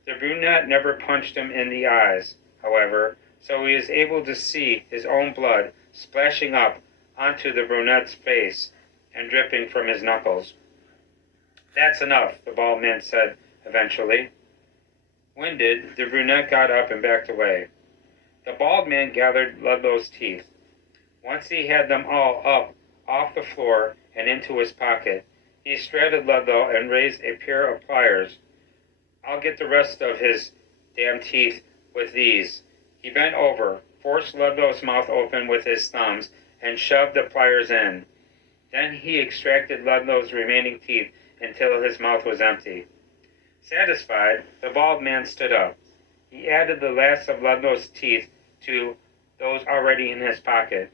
The brunette never punched him in the eyes, however, so he is able to see his own blood splashing up onto the brunette's face and dripping from his knuckles. "That's enough," the bald man said eventually. Winded, the brunette got up and backed away. The bald man gathered Ludlow's teeth. Once he had them all up off the floor and into his pocket, he straddled Ludlow and raised a pair of pliers. "I'll get the rest of his damn teeth with these." He bent over, forced Ludlow's mouth open with his thumbs, and shoved the pliers in. Then he extracted Ludlow's remaining teeth until his mouth was empty. Satisfied, the bald man stood up. He added the last of Ludlow's teeth to those already in his pocket.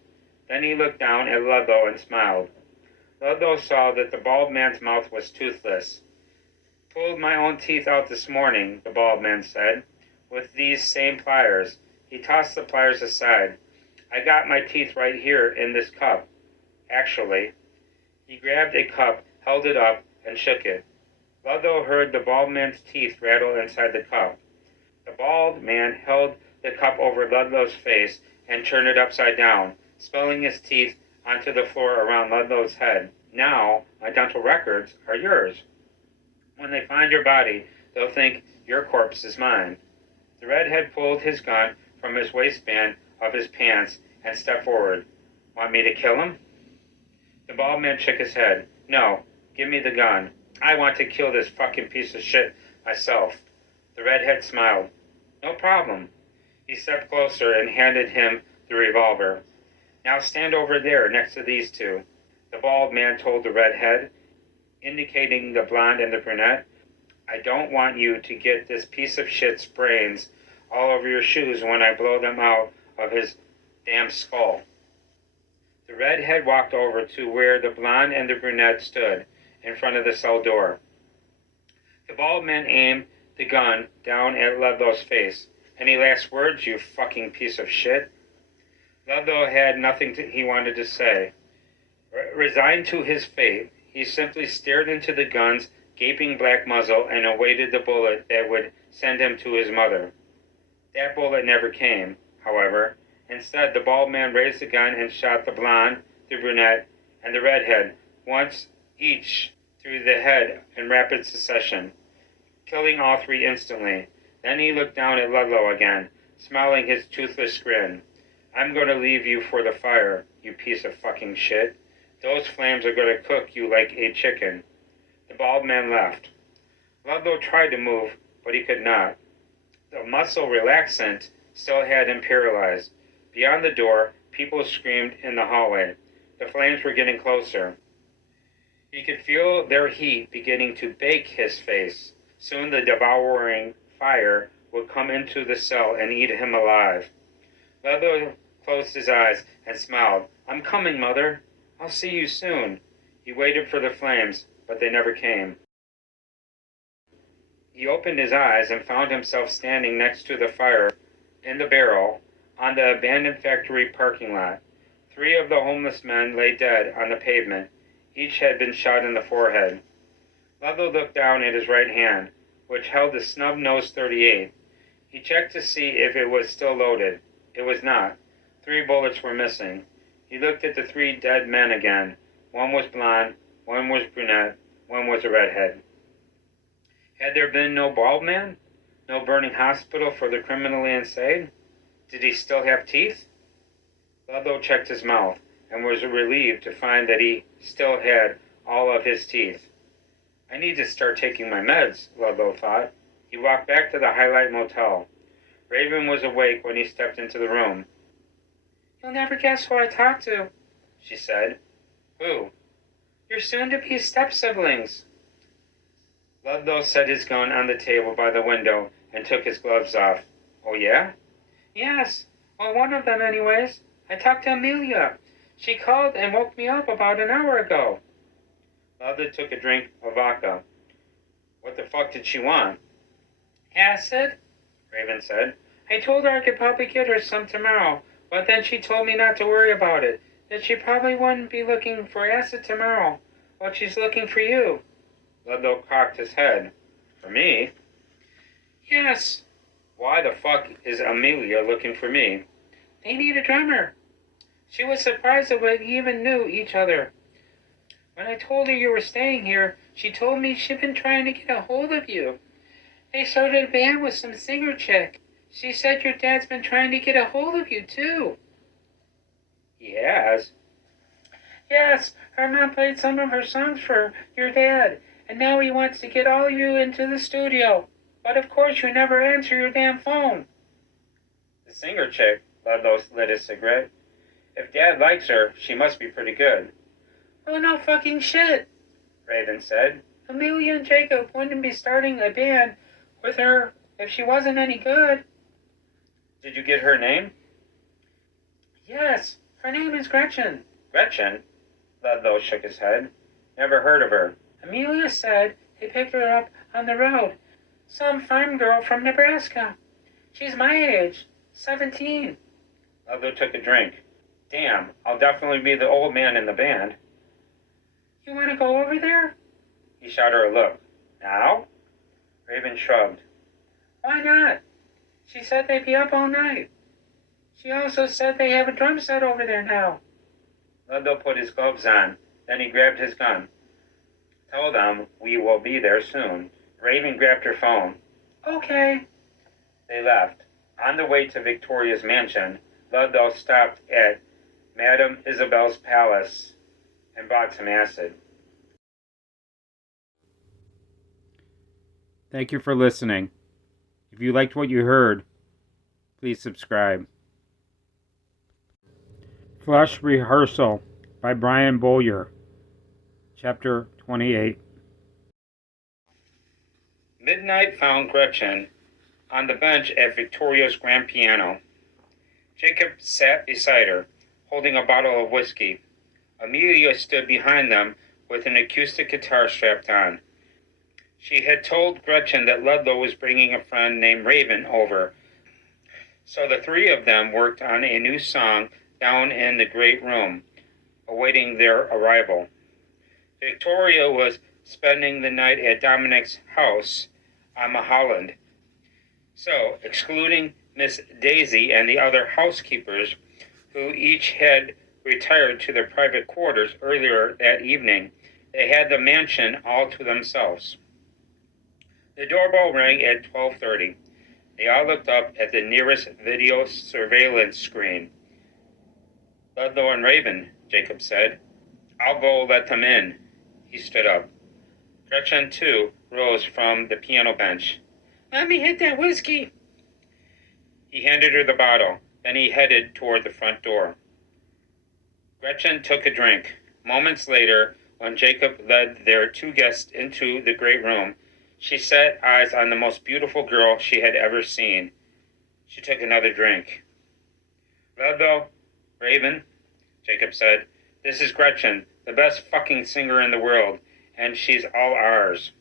Then he looked down at Ludlow and smiled. Ludlow saw that the bald man's mouth was toothless. "Pulled my own teeth out this morning," the bald man said, "with these same pliers." He tossed the pliers aside. "I got my teeth right here in this cup, actually." He grabbed a cup, held it up, and shook it. Ludlow heard the bald man's teeth rattle inside the cup. The bald man held the cup over Ludlow's face and turned it upside down, spilling his teeth onto the floor around Ludlow's head. "Now, my dental records are yours. When they find your body, they'll think your corpse is mine." The redhead pulled his gun from his waistband of his pants and stepped forward. "Want me to kill him?" The bald man shook his head. "No, give me the gun. I want to kill this fucking piece of shit myself." The redhead smiled. "No problem." He stepped closer and handed him the revolver. "Now stand over there next to these two," the bald man told the redhead, indicating the blonde and the brunette. "I don't want you to get this piece of shit's brains all over your shoes when I blow them out of his damn skull." The redhead walked over to where the blonde and the brunette stood, in front of the cell door. The bald man aimed the gun down at Ludlow's face. "Any last words, you fucking piece of shit?" Ludlow had nothing he wanted to say. Resigned to his fate, he simply stared into the gun's gaping black muzzle and awaited the bullet that would send him to his mother. That bullet never came, however. Instead, the bald man raised the gun and shot the blonde, the brunette, and the redhead once each through the head in rapid succession, killing all three instantly. Then he looked down at Ludlow again, smiling his toothless grin. "I'm going to leave you for the fire, you piece of fucking shit. Those flames are going to cook you like a chicken." The bald man left. Ludlow tried to move, but he could not. The muscle relaxant still had him paralyzed. Beyond the door, people screamed in the hallway. The flames were getting closer. He could feel their heat beginning to bake his face. Soon the devouring fire would come into the cell and eat him alive. Ludlow closed his eyes and smiled. "I'm coming, Mother. I'll see you soon." He waited for the flames, but they never came. He opened his eyes and found himself standing next to the fire in the barrel on the abandoned factory parking lot. Three of the homeless men lay dead on the pavement. Each had been shot in the forehead. Ludlow looked down at his right hand, which held the snub-nosed .38. He checked to see if it was still loaded. It was not. 3 bullets were missing. He looked at the 3 dead men again. One was blonde, one was brunette, one was a redhead. Had there been no bald man? No burning hospital for the criminally insane? Did he still have teeth? Ludlow checked his mouth and was relieved to find that he still had all of his teeth. "I need to start taking my meds," Ludlow thought. He walked back to the Highlight Motel. Raven was awake when he stepped into the room. "You'll never guess who I talked to," she said. "Who?" "Your soon-to-be step-siblings." Ludlow set his gun on the table by the window and took his gloves off. "Oh, yeah?" "Yes. Well, one of them, anyways. I talked to Amelia. She called and woke me up about an hour ago." Ludlow took a drink of vodka. "What the fuck did she want?" "Acid," Raven said. "I told her I could probably get her some tomorrow, but then she told me not to worry about it, that she probably wouldn't be looking for acid tomorrow, but she's looking for you." Ludlow cocked his head. "For me?" "Yes." "Why the fuck is Amelia looking for me?" "They need a drummer." She was surprised that we even knew each other. "When I told her you were staying here, she told me she'd been trying to get a hold of you. They started a band with some singer chick. She said your dad's been trying to get a hold of you, too." "He has?" "Yes, her mom played some of her songs for your dad, and now he wants to get all you into the studio. But of course you never answer your damn phone." "The singer chick," Ludlow lit a cigarette. "If Dad likes her, she must be pretty good." "Oh, no fucking shit," Raven said. "Amelia and Jacob wouldn't be starting a band with her if she wasn't any good." "Did you get her name?" "Yes, her name is Gretchen." "Gretchen?" Ludlow shook his head. "Never heard of her." "Amelia said they picked her up on the road. Some farm girl from Nebraska. She's my age, 17. Ludlow took a drink. "Damn, I'll definitely be the old man in the band." "You want to go over there?" He shot her a look. "Now?" Raven shrugged. "Why not? She said they'd be up all night. She also said they have a drum set over there now." Ludlow put his gloves on. Then he grabbed his gun. "Tell them we will be there soon." Raven grabbed her phone. "Okay." They left. On the way to Victoria's mansion, Ludlow stopped at Madame Isabel's palace and bought some acid. Thank you for listening. If you liked what you heard, please subscribe. Flush Rehearsal by Brian Bowyer, Chapter 28. Midnight found Gretchen on the bench at Victoria's grand piano. Jacob sat beside her, holding a bottle of whiskey. Amelia stood behind them with an acoustic guitar strapped on. She had told Gretchen that Ludlow was bringing a friend named Raven over, so the 3 of them worked on a new song down in the great room, awaiting their arrival. Victoria was spending the night at Dominic's house on Mulholland. So, excluding Miss Daisy and the other housekeepers, who each had retired to their private quarters earlier that evening, they had the mansion all to themselves. The doorbell rang at 12:30. They all looked up at the nearest video surveillance screen. "Ludlow and Raven," Jacob said. "I'll go let them in." He stood up. Gretchen, too, rose from the piano bench. "Let me hit that whiskey." He handed her the bottle. Then he headed toward the front door. Gretchen took a drink. Moments later, when Jacob led their two guests into the great room, she set eyes on the most beautiful girl she had ever seen. She took another drink. "Ludlow, Raven," Jacob said, "this is Gretchen, the best fucking singer in the world, and she's all ours."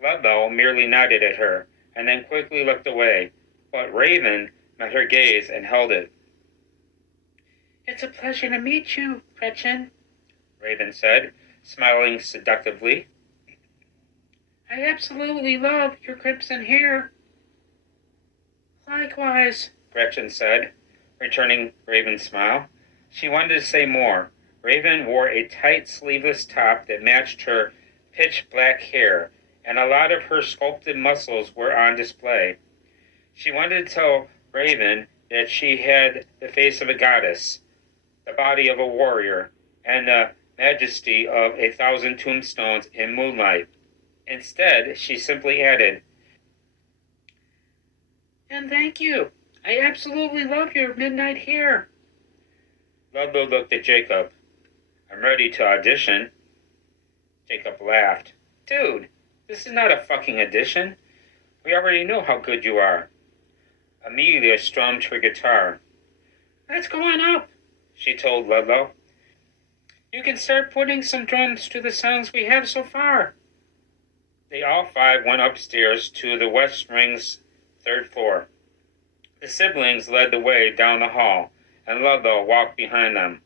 Ludlow merely nodded at her, and then quickly looked away, but Raven met her gaze and held it. "It's a pleasure to meet you, Gretchen," Raven said, smiling seductively. "I absolutely love your crimson hair." "Likewise," Gretchen said, returning Raven's smile. She wanted to say more. Raven wore a tight sleeveless top that matched her pitch black hair, and a lot of her sculpted muscles were on display. She wanted to tell Raven that she had the face of a goddess, the body of a warrior, and the majesty of 1,000 tombstones in moonlight. Instead, she simply added, "And thank you. I absolutely love your midnight hair." Ludlow looked at Jacob. "I'm ready to audition." Jacob laughed. "Dude, this is not a fucking audition. We already know how good you are." Amelia strummed her guitar. "Let's go on up," she told Ludlow. "You can start putting some drums to the songs we have so far." They all five went upstairs to the West Wing's third floor. The siblings led the way down the hall, and Ludlow walked behind them.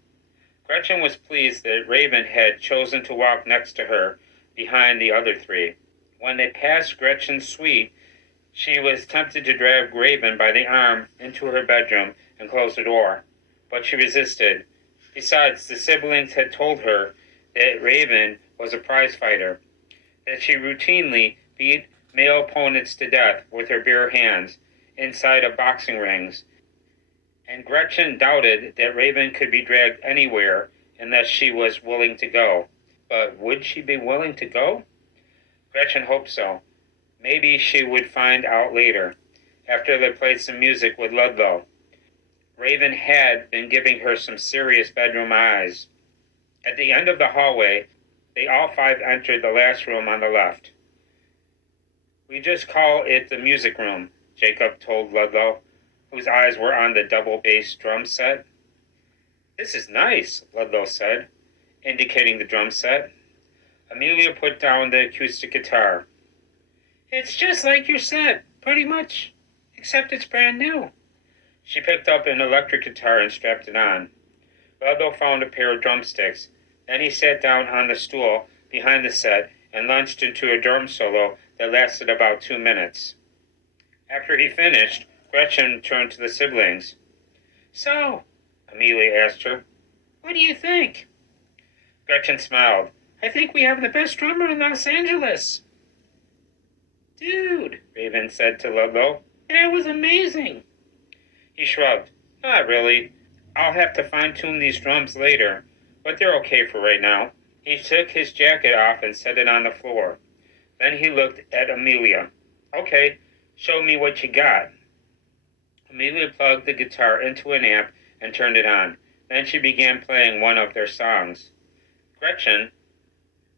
Gretchen was pleased that Raven had chosen to walk next to her behind the other three. When they passed Gretchen's suite, she was tempted to drag Raven by the arm into her bedroom and close the door, but she resisted. Besides, the siblings had told her that Raven was a prize fighter, that she routinely beat male opponents to death with her bare hands inside of boxing rings, and Gretchen doubted that Raven could be dragged anywhere unless she was willing to go. But would she be willing to go? Gretchen hoped so. Maybe she would find out later, after they played some music with Ludlow. Raven had been giving her some serious bedroom eyes. At the end of the hallway, they all five entered the last room on the left. "We just call it the music room," Jacob told Ludlow, whose eyes were on the double bass drum set. "This is nice," Ludlow said, indicating the drum set. Amelia put down the acoustic guitar. "It's just like your set, pretty much, except it's brand new." She picked up an electric guitar and strapped it on. Ludlow found a pair of drumsticks. Then he sat down on the stool behind the set and launched into a drum solo that lasted about 2 minutes. After he finished, Gretchen turned to the siblings. "So," Amelia asked her, "what do you think?" Gretchen smiled. "I think we have the best drummer in Los Angeles." "Dude," Raven said to Ludlow, "that was amazing." He shrugged. "Not really. I'll have to fine-tune these drums later, but they're okay for right now." He took his jacket off and set it on the floor. Then he looked at Amelia. "Okay, show me what you got." Amelia plugged the guitar into an amp and turned it on. Then she began playing one of their songs. Gretchen,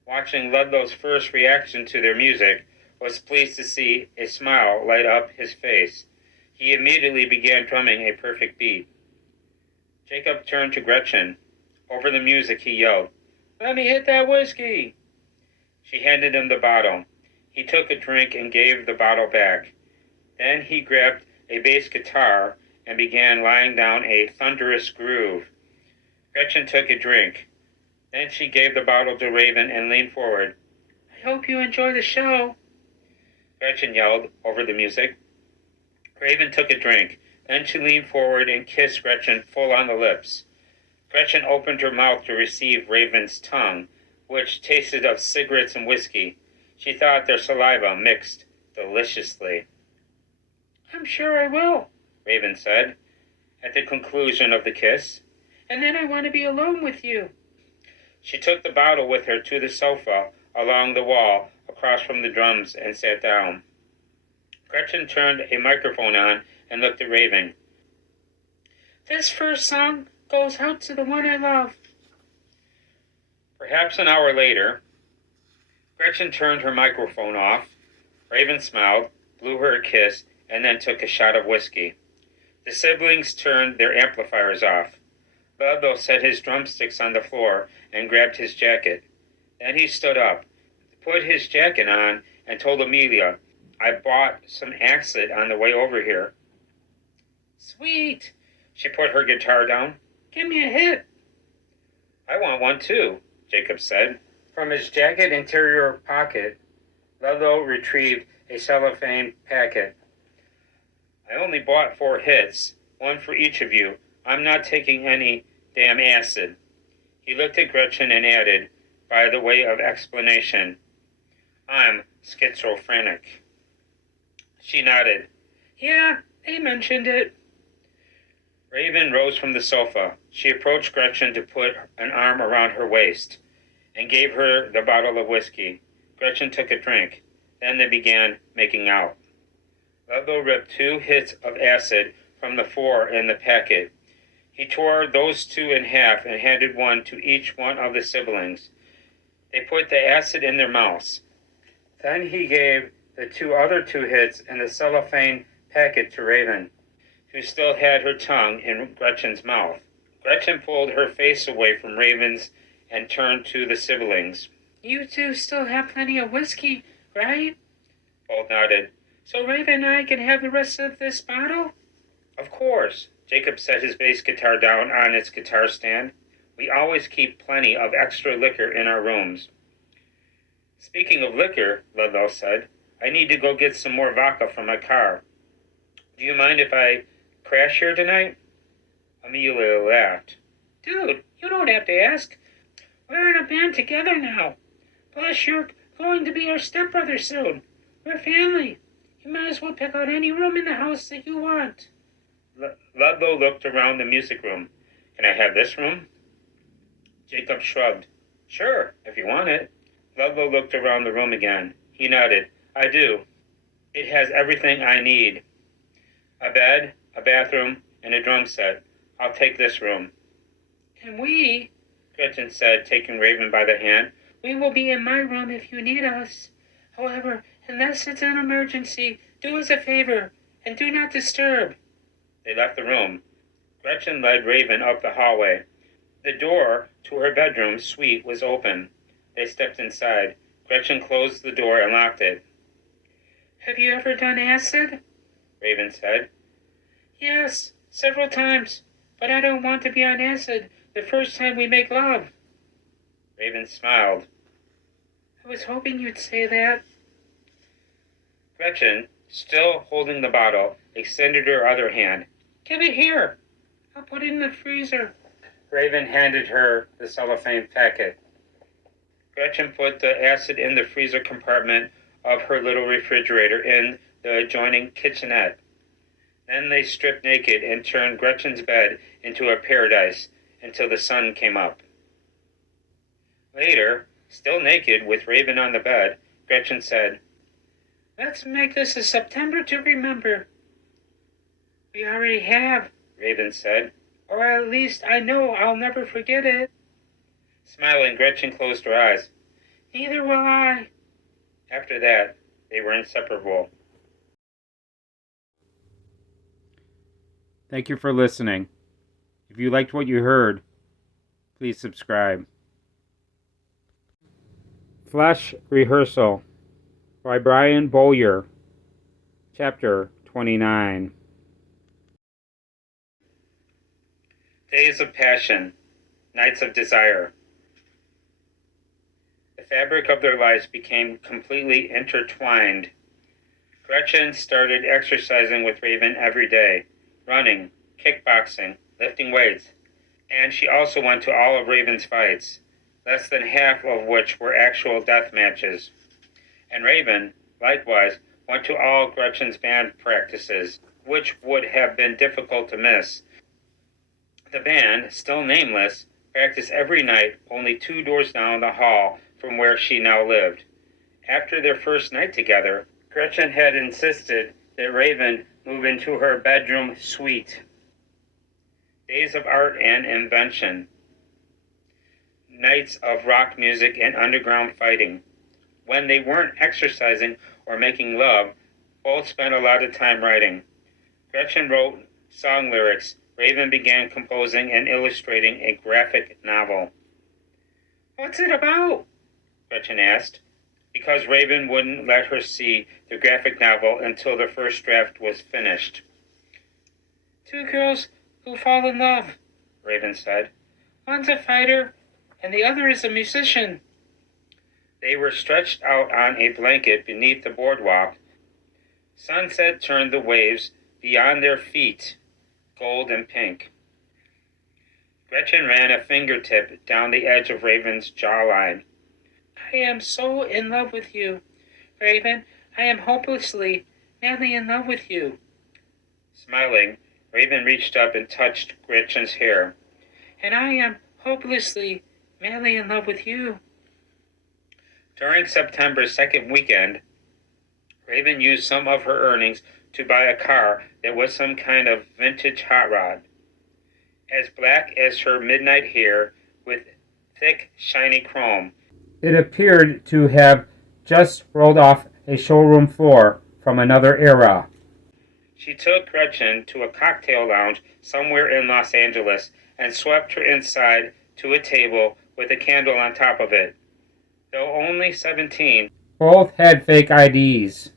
watching Ludlow's first reaction to their music, was pleased to see a smile light up his face. He immediately began drumming a perfect beat. Jacob turned to Gretchen. Over the music, he yelled, "Let me hit that whiskey!" She handed him the bottle. He took a drink and gave the bottle back. Then he grabbed a bass guitar and began laying down a thunderous groove. Gretchen took a drink. Then she gave the bottle to Raven and leaned forward. I hope you enjoy the show, Gretchen yelled over the music. Raven took a drink. Then she leaned forward and kissed Gretchen full on the lips. Gretchen opened her mouth to receive Raven's tongue, which tasted of cigarettes and whiskey. She thought their saliva mixed deliciously. I'm sure I will, Raven said, at the conclusion of the kiss. And then I want to be alone with you. She took the bottle with her to the sofa along the wall across from the drums and sat down. Gretchen turned a microphone on and looked at Raven. This first song goes out to the one I love. Perhaps an hour later, Gretchen turned her microphone off. Raven smiled, blew her a kiss, and then took a shot of whiskey. The siblings turned their amplifiers off. Ludlow set his drumsticks on the floor and grabbed his jacket. Then he stood up, put his jacket on, and told Amelia, I bought some acid on the way over here. Sweet. She put her guitar down. Give me a hit. I want one too, Jacob said. From his jacket interior pocket, Ludlow retrieved a cellophane packet. I only bought 4 hits, one for each of you. I'm not taking any damn acid. He looked at Gretchen and added, by the way of explanation, I'm schizophrenic. She nodded. Yeah, they mentioned it. Raven rose from the sofa. She approached Gretchen to put an arm around her waist and gave her the bottle of whiskey. Gretchen took a drink. Then they began making out. Ludlow ripped 2 hits of acid from the 4 in the packet. He tore those 2 in half and handed one to each one of the siblings. They put the acid in their mouths. Then he gave the other 2 hits in the cellophane packet to Raven, who still had her tongue in Gretchen's mouth. Gretchen pulled her face away from Raven's and turned to the siblings. You two still have plenty of whiskey, right? Both nodded. So Raven and I can have the rest of this bottle? Of course. Jacob set his bass guitar down on its guitar stand. We always keep plenty of extra liquor in our rooms. Speaking of liquor, Ludlow said, I need to go get some more vodka from my car. Do you mind if I crash here tonight? Amelia laughed. Dude, you don't have to ask. We're in a band together now. Plus, you're going to be our stepbrother soon. We're family. You might as well pick out any room in the house that you want. Ludlow looked around the music room. Can I have this room? Jacob shrugged. Sure, if you want it. Ludlow looked around the room again. He nodded. I do. It has everything I need. A bed, a bathroom, and a drum set. I'll take this room. And we, Gretchen said, taking Raven by the hand. We will be in my room if you need us. However, unless it's an emergency, do us a favor and do not disturb. They left the room. Gretchen led Raven up the hallway. The door to her bedroom suite was open. They stepped inside. Gretchen closed the door and locked it. Have you ever done acid? Raven said. Yes, several times. But I don't want to be on acid the first time we make love. Raven smiled. I was hoping you'd say that. Gretchen, still holding the bottle, extended her other hand. Give it here. I'll put it in the freezer. Raven handed her the cellophane packet. Gretchen put the acid in the freezer compartment of her little refrigerator in the adjoining kitchenette. Then they stripped naked and turned Gretchen's bed into a paradise until the sun came up. Later, still naked with Raven on the bed, Gretchen said, Let's make this a September to remember. We already have, Raven said. or at least I know I'll never forget it. Smiling, Gretchen closed her eyes. Neither will I. After that, they were inseparable. Thank you for listening. If you liked what you heard, please subscribe. Flash Rehearsal by Brian Bowyer, Chapter 29. Days of Passion, nights of desire. The fabric of their lives became completely intertwined. Gretchen started exercising with Raven every day, running, kickboxing, lifting weights, and she also went to all of Raven's fights, less than half of which were actual death matches. And Raven, likewise, went to all Gretchen's band practices, which would have been difficult to miss. The band, still nameless, practiced every night only 2 doors down the hall from where she now lived. After their first night together, Gretchen had insisted that Raven move into her bedroom suite. Days of art and invention. Nights of rock music and underground fighting. When they weren't exercising or making love, both spent a lot of time writing. Gretchen wrote song lyrics. Raven began composing and illustrating a graphic novel. "What's it about?" Gretchen asked, because Raven wouldn't let her see the graphic novel until the first draft was finished. "2 girls who fall in love," Raven said. "One's a fighter, and the other is a musician." They were stretched out on a blanket beneath the boardwalk. Sunset turned the waves beyond their feet, gold and pink. Gretchen ran a fingertip down the edge of Raven's jawline. "I am so in love with you, Raven. I am hopelessly, madly in love with you." Smiling, Raven reached up and touched Gretchen's hair. "And I am hopelessly, madly in love with you." During September's second weekend, Raven used some of her earnings to buy a car that was some kind of vintage hot rod. As black as her midnight hair, with thick, shiny chrome, it appeared to have just rolled off a showroom floor from another era. She took Gretchen to a cocktail lounge somewhere in Los Angeles and swept her inside to a table with a candle on top of it. Though only 17, both had fake IDs,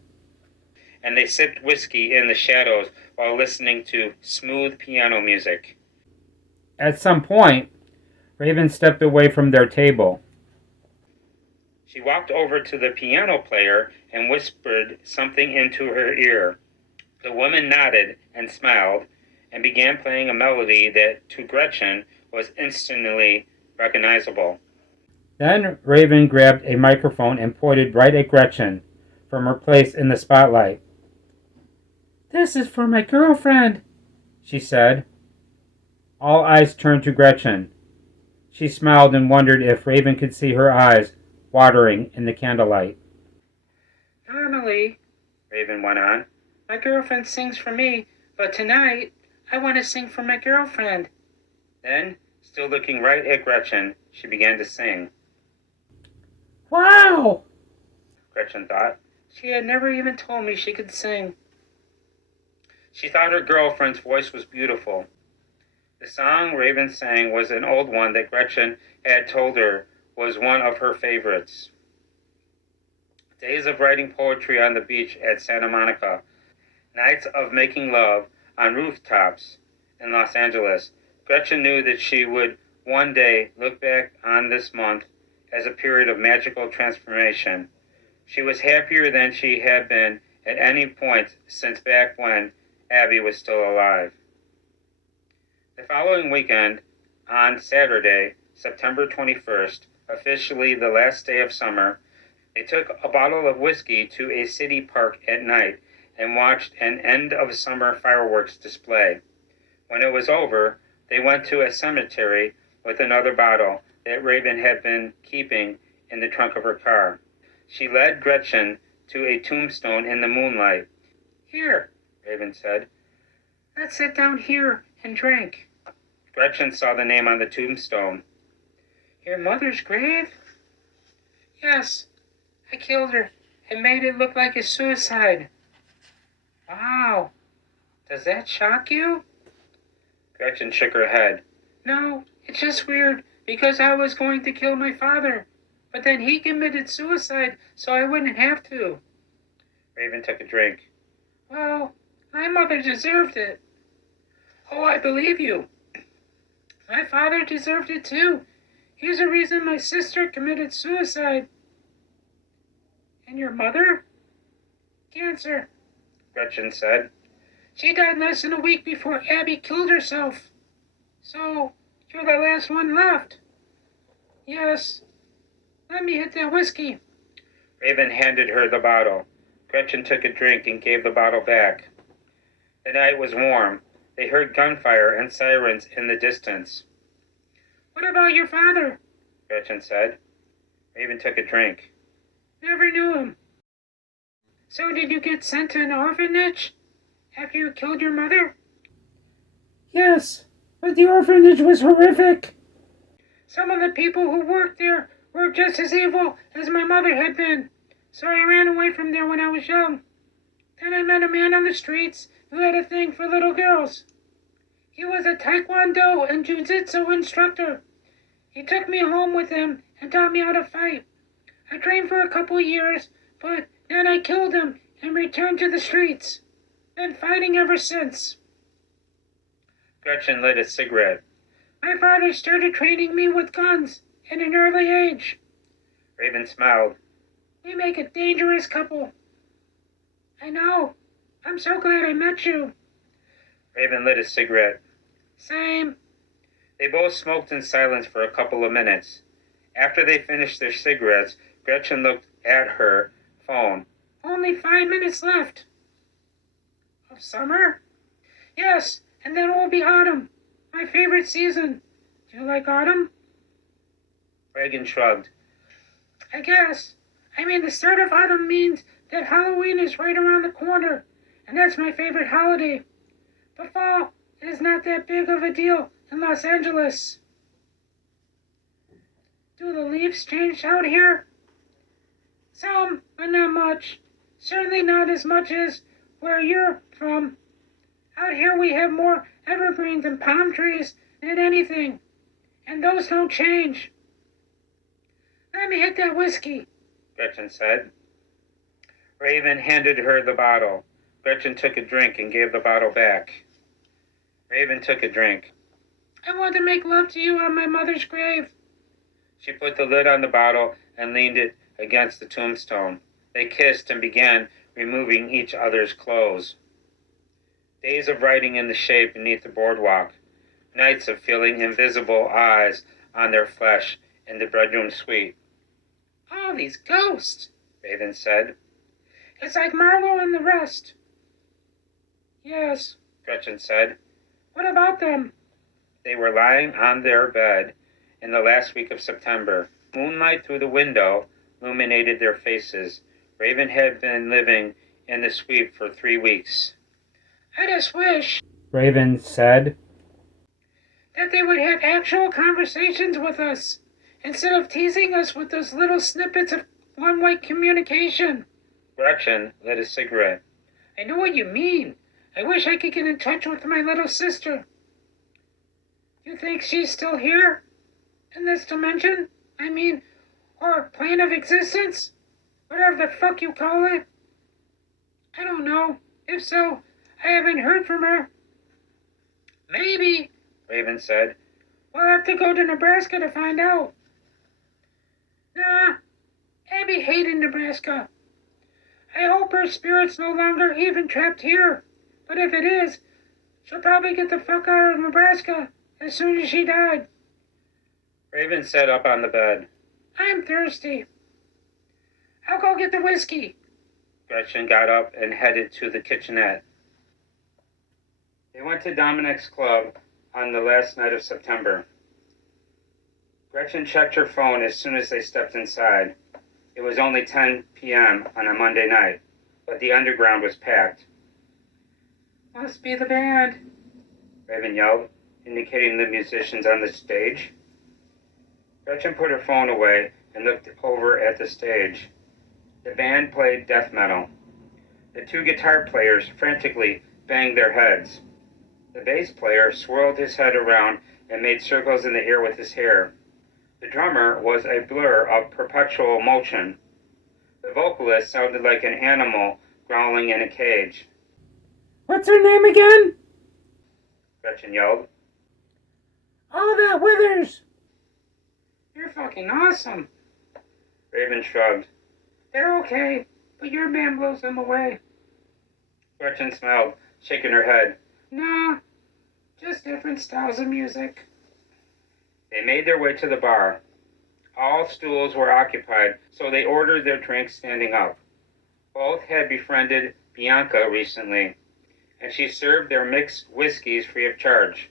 and they sipped whiskey in the shadows while listening to smooth piano music. At some point, Raven stepped away from their table. She walked over to the piano player and whispered something into her ear. The woman nodded and smiled and began playing a melody that, to Gretchen, was instantly recognizable. Then Raven grabbed a microphone and pointed right at Gretchen from her place in the spotlight. "This is for my girlfriend," she said. All eyes turned to Gretchen. She smiled and wondered if Raven could see her eyes watering in the candlelight. "Normally," Raven went on, "my girlfriend sings for me, but tonight I want to sing for my girlfriend." Then, still looking right at Gretchen, she began to sing. "Wow!" Gretchen thought. She had never even told me she could sing. She thought her girlfriend's voice was beautiful. The song Raven sang was an old one that Gretchen had told her was one of her favorites. Days of writing poetry on the beach at Santa Monica, nights of making love on rooftops in Los Angeles. Gretchen knew that she would one day look back on this month as a period of magical transformation. She was happier than she had been at any point since back when Abby was still alive. The following weekend, on Saturday, September 21st, officially the last day of summer, they took a bottle of whiskey to a city park at night and watched an end-of-summer fireworks display. When it was over, they went to a cemetery with another bottle that Raven had been keeping in the trunk of her car. She led Gretchen to a tombstone in the moonlight. "Here," Raven said, "let's sit down here and drink." Gretchen saw the name on the tombstone. "Your mother's grave?" "Yes, I killed her and made it look like a suicide." "Wow, does that shock you?" Gretchen shook her head. "No, it's just weird because I was going to kill my father, but then he committed suicide so I wouldn't have to." Raven took a drink. "Well, my mother deserved it." "Oh, I believe you. My father deserved it too. He's the reason my sister committed suicide. And your mother? Cancer. Gretchen said. She died less than a week before Abby killed herself. So, you're the last one left. Yes. Let me hit that whiskey. Raven handed her the bottle. Gretchen took a drink and gave the bottle back. The night was warm. They heard gunfire and sirens in the distance. What about your father? Gretchen said. Raven took a drink. Never knew him. So did you get sent to an orphanage after you killed your mother? Yes, but the orphanage was horrific. Some of the people who worked there were just as evil as my mother had been, so I ran away from there when I was young. Then I met a man on the streets who had a thing for little girls. He was a taekwondo and jiu-jitsu instructor. He took me home with him and taught me how to fight. I trained for a couple years, but then I killed him and returned to the streets. Been fighting ever since. Gretchen lit a cigarette. My father started training me with guns at an early age. Raven smiled. We make a dangerous couple. I know. I'm so glad I met you. Raven lit a cigarette. Same. They both smoked in silence for a couple of minutes. After they finished their cigarettes, Gretchen looked at her phone. Only 5 minutes left. Of summer? Yes, and then it will be autumn. My favorite season. Do you like autumn? Reagan shrugged. I guess. I mean, the start of autumn means that Halloween is right around the corner, and that's my favorite holiday. But fall is not that big of a deal in Los Angeles. Do the leaves change out here? Some, but not much. Certainly not as much as where you're from. Out here we have more evergreens and palm trees than anything, and those don't change. Let me hit that whiskey, Gretchen said. Raven handed her the bottle. Gretchen took a drink and gave the bottle back. Raven took a drink. I want to make love to you on my mother's grave. She put the lid on the bottle and leaned it against the tombstone. They kissed and began removing each other's clothes. Days of writing in the shade beneath the boardwalk. Nights of feeling invisible eyes on their flesh in the bedroom suite. All these ghosts, Raven said. It's like Marlowe and the rest. Yes, Gretchen said. What about them? They were lying on their bed in the last week of September. Moonlight through the window illuminated their faces. Raven had been living in the suite for 3 weeks. I just wish, Raven said, that they would have actual conversations with us, instead of teasing us with those little snippets of one-way communication. Gretchen lit a cigarette. I know what you mean. I wish I could get in touch with my little sister. You think she's still here? In this dimension? I mean, or plane of existence? Whatever the fuck you call it. I don't know. If so, I haven't heard from her. Maybe, Raven said. we'll have to go to Nebraska to find out. Nah, Abby hated Nebraska. I hope her spirit's no longer even trapped here. But if it is, she'll probably get the fuck out of Nebraska as soon as she died. Raven sat up on the bed. I'm thirsty. I'll go get the whiskey. Gretchen got up and headed to the kitchenette. They went to Dominic's club on the last night of September. Gretchen checked her phone as soon as they stepped inside. It was only 10 p.m. on a Monday night, but the underground was packed. Must be the band, Raven yelled, indicating the musicians on the stage. Gretchen put her phone away and looked over at the stage. The band played death metal. The 2 guitar players frantically banged their heads. The bass player swirled his head around and made circles in the air with his hair. The drummer was a blur of perpetual motion. The vocalist sounded like an animal growling in a cage. What's her name again? Gretchen yelled. All that withers. You're fucking awesome. Raven shrugged. They're okay, but your band blows them away. Gretchen smiled, shaking her head. Nah, just different styles of music. They made their way to the bar. All stools were occupied, so they ordered their drinks standing up. Both had befriended Bianca recently, and she served their mixed whiskeys free of charge.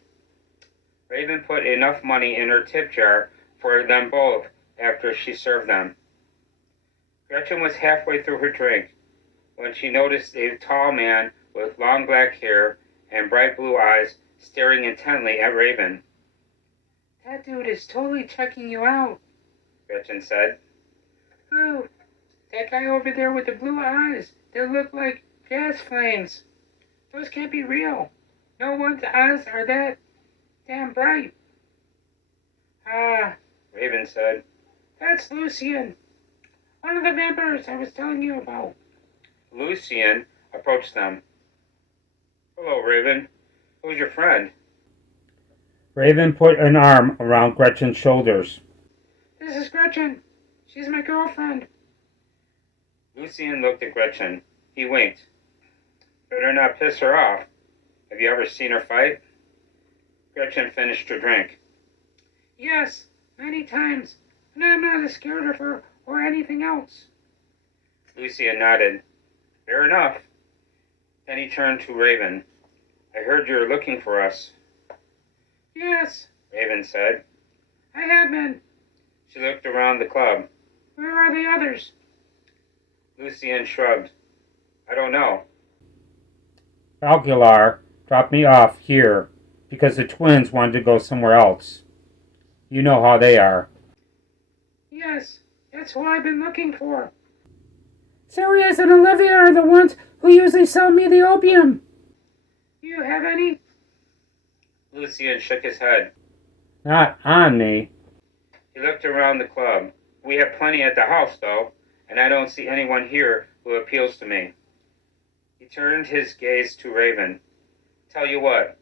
Raven put enough money in her tip jar for them both after she served them. Gretchen was halfway through her drink when she noticed a tall man with long black hair and bright blue eyes staring intently at Raven. That dude is totally checking you out, Gretchen said. Ooh, that guy over there with the blue eyes, they look like gas flames. Those can't be real. No one's eyes are that damn bright. Ah, Raven said. that's Lucian. One of the vampires I was telling you about. Lucian approached them. Hello, Raven. Who's your friend? Raven put an arm around Gretchen's shoulders. This is Gretchen. She's my girlfriend. Lucian looked at Gretchen. He winked. Better not piss her off. Have you ever seen her fight? Gretchen finished her drink. Yes, many times. And I'm not as scared of her or anything else. Lucian nodded. Fair enough. Then he turned to Raven. I heard you're looking for us. Yes, Raven said. I have been. She looked around the club. Where are the others? Lucian shrugged. I don't know. Aguilar dropped me off here because the twins wanted to go somewhere else. You know how they are. Yes, that's who I've been looking for. Sirius and Olivia are the ones who usually sell me the opium. Do you have any? Lucian shook his head. Not on me. He looked around the club. We have plenty at the house, though, and I don't see anyone here who appeals to me. He turned his gaze to Raven. Tell you what,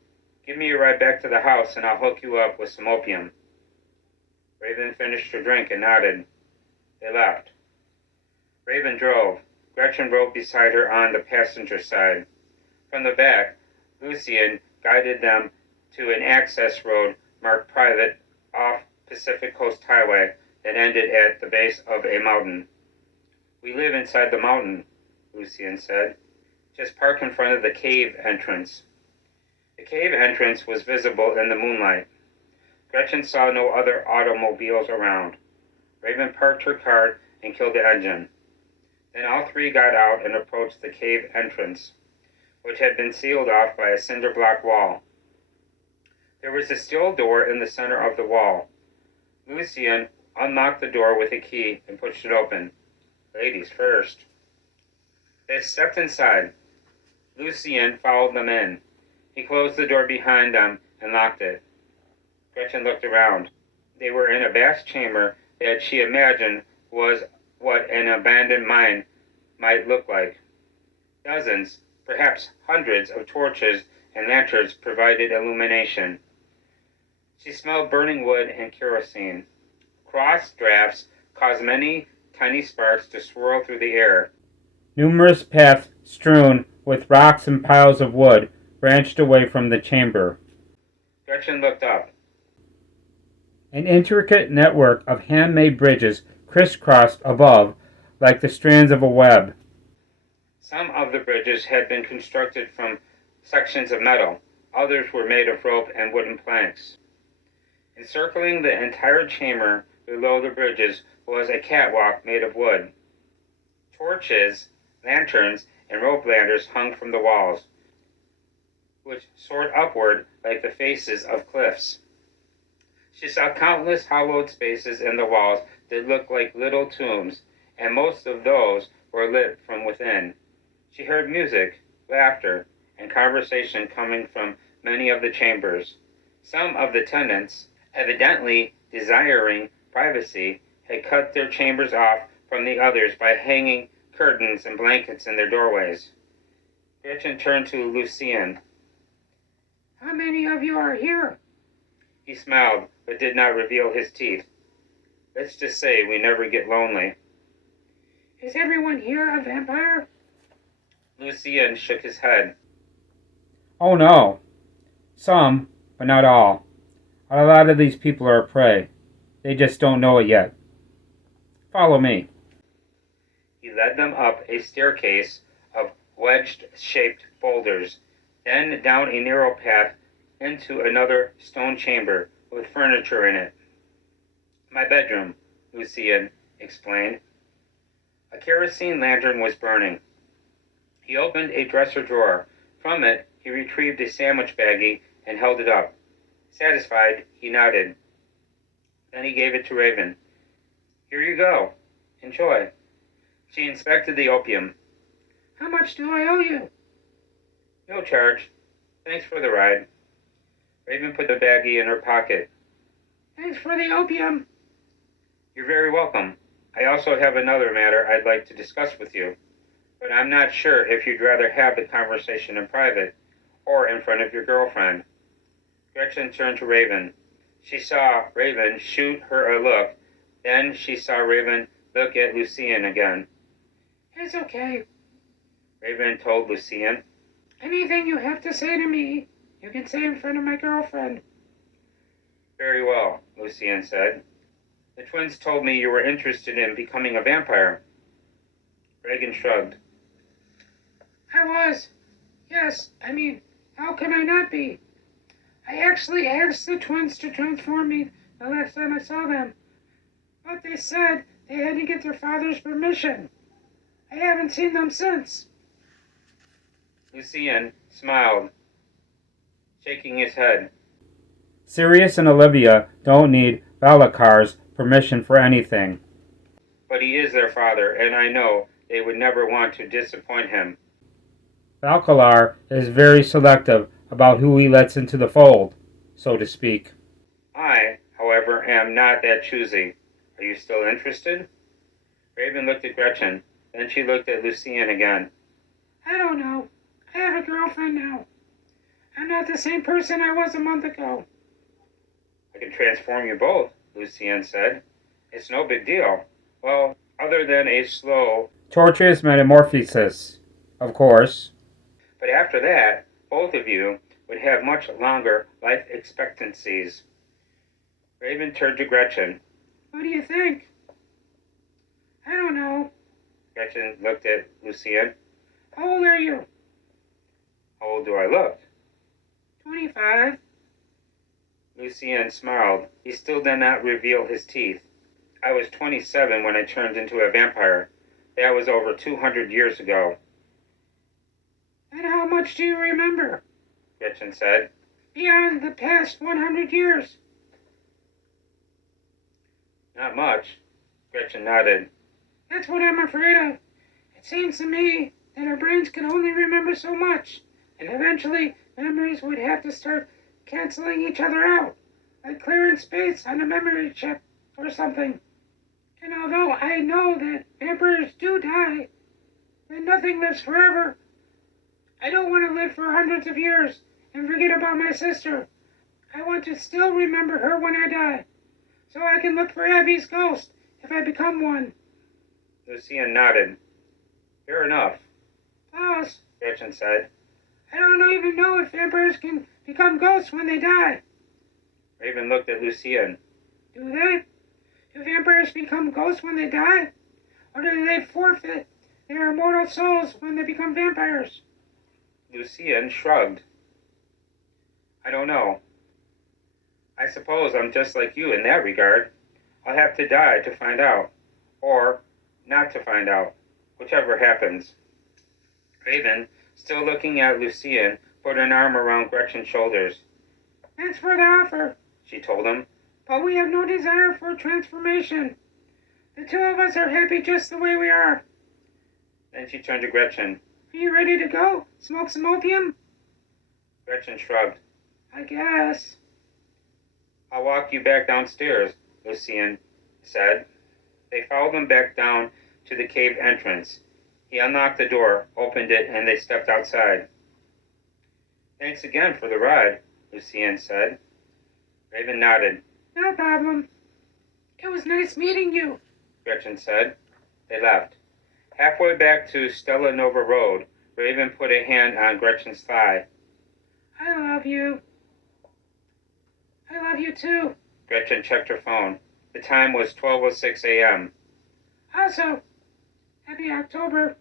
give me a ride back to the house and I'll hook you up with some opium. Raven finished her drink and nodded. They left. Raven drove. Gretchen rode beside her on the passenger side. From the back, Lucian guided them to an access road marked private off Pacific Coast Highway that ended at the base of a mountain. We live inside the mountain, Lucian said. Just park in front of the cave entrance. The cave entrance was visible in the moonlight. Gretchen saw no other automobiles around. Raven parked her car and killed the engine. Then all three got out and approached the cave entrance, which had been sealed off by a cinder block wall. There was a steel door in the center of the wall. Lucian unlocked the door with a key and pushed it open. Ladies first. They stepped inside. Lucian followed them in. He closed the door behind them and locked it. Gretchen looked around. They were in a vast chamber that she imagined was what an abandoned mine might look like. Dozens, perhaps hundreds of torches and lanterns provided illumination. She smelled burning wood and kerosene. Cross drafts caused many tiny sparks to swirl through the air. Numerous paths strewn with rocks and piles of wood branched away from the chamber. Gretchen looked up. An intricate network of handmade bridges crisscrossed above like the strands of a web. Some of the bridges had been constructed from sections of metal. Others were made of rope and wooden planks. Encircling the entire chamber below the bridges was a catwalk made of wood. Torches, lanterns, and rope ladders hung from the walls, which soared upward like the faces of cliffs. She saw countless hollowed spaces in the walls that looked like little tombs, and most of those were lit from within. She heard music, laughter, and conversation coming from many of the chambers. Some of the tenants, evidently desiring privacy, had cut their chambers off from the others by hanging curtains and blankets in their doorways. Gretchen turned to Lucian. How many of you are here? He smiled, but did not reveal his teeth. Let's just say we never get lonely. Is everyone here a vampire? Lucien shook his head. Oh no. Some, but not all. A lot of these people are prey. They just don't know it yet. Follow me. He led them up a staircase of wedge-shaped boulders, then down a narrow path into another stone chamber with furniture in it. My bedroom, Lucien explained. A kerosene lantern was burning. He opened a dresser drawer. From it, he retrieved a sandwich baggie and held it up. Satisfied, he nodded. Then he gave it to Raven. Here you go. Enjoy. She inspected the opium. How much do I owe you? No charge. Thanks for the ride. Raven put the baggie in her pocket. Thanks for the opium. You're very welcome. I also have another matter I'd like to discuss with you, but I'm not sure if you'd rather have the conversation in private or in front of your girlfriend. Gretchen turned to Raven. She saw Raven shoot her a look. Then she saw Raven look at Lucien again. It's okay. Raven told Lucien. Anything you have to say to me, you can say in front of my girlfriend. Very well, Lucien said. The twins told me you were interested in becoming a vampire. Reagan shrugged. I was. Yes, how can I not be? I actually asked the twins to transform me the last time I saw them. But they said they had to get their father's permission. I haven't seen them since. Lucien smiled, shaking his head. Sirius and Olivia don't need Valakar's permission for anything. But he is their father, and I know they would never want to disappoint him. Valkalar is very selective about who he lets into the fold, so to speak. I, however, am not that choosy. Are you still interested? Raven looked at Gretchen, then she looked at Lucien again. I don't know. I have a girlfriend now. I'm not the same person I was a month ago. I can transform you both, Lucien said. It's no big deal. Well, other than a slow, torturous metamorphosis, of course. But after that, both of you would have much longer life expectancies. Raven turned to Gretchen. What do you think? I don't know. Gretchen looked at Lucien. How old are you? How old do I look? 25. Lucien smiled. He still did not reveal his teeth. I was 27 when I turned into a vampire. That was over 200 years ago. And how much do you remember? Gretchen said. Beyond the past 100 years. Not much. Gretchen nodded. That's what I'm afraid of. It seems to me that our brains can only remember so much, and eventually memories would have to start canceling each other out, like clearing space on a memory chip or something. And although I know that vampires do die, and nothing lives forever, I don't want to live for hundreds of years and forget about my sister. I want to still remember her when I die, so I can look for Abby's ghost if I become one. Lucien nodded. Fair enough. Plus, Gretchen said. I don't even know if vampires can become ghosts when they die. Raven looked at Lucien. Do they? Do vampires become ghosts when they die? Or do they forfeit their immortal souls when they become vampires? Lucien shrugged. I don't know. I suppose I'm just like you in that regard. I'll have to die to find out. Or not to find out. Whichever happens. Raven, still looking at Lucien, put an arm around Gretchen's shoulders. Thanks for the offer, she told him. But we have no desire for transformation. The two of us are happy just the way we are. Then she turned to Gretchen. Are you ready to go? Smoke some opium? Gretchen shrugged. I guess. I'll walk you back downstairs, Lucien said. They followed him back down to the cave entrance. He unlocked the door, opened it, and they stepped outside. Thanks again for the ride, Lucien said. Raven nodded. No problem. It was nice meeting you. Gretchen said. They left. Halfway back to Stella Nova Road, Raven put a hand on Gretchen's thigh. I love you. I love you too. Gretchen checked her phone. The time was 12:06 a.m. Also, happy October.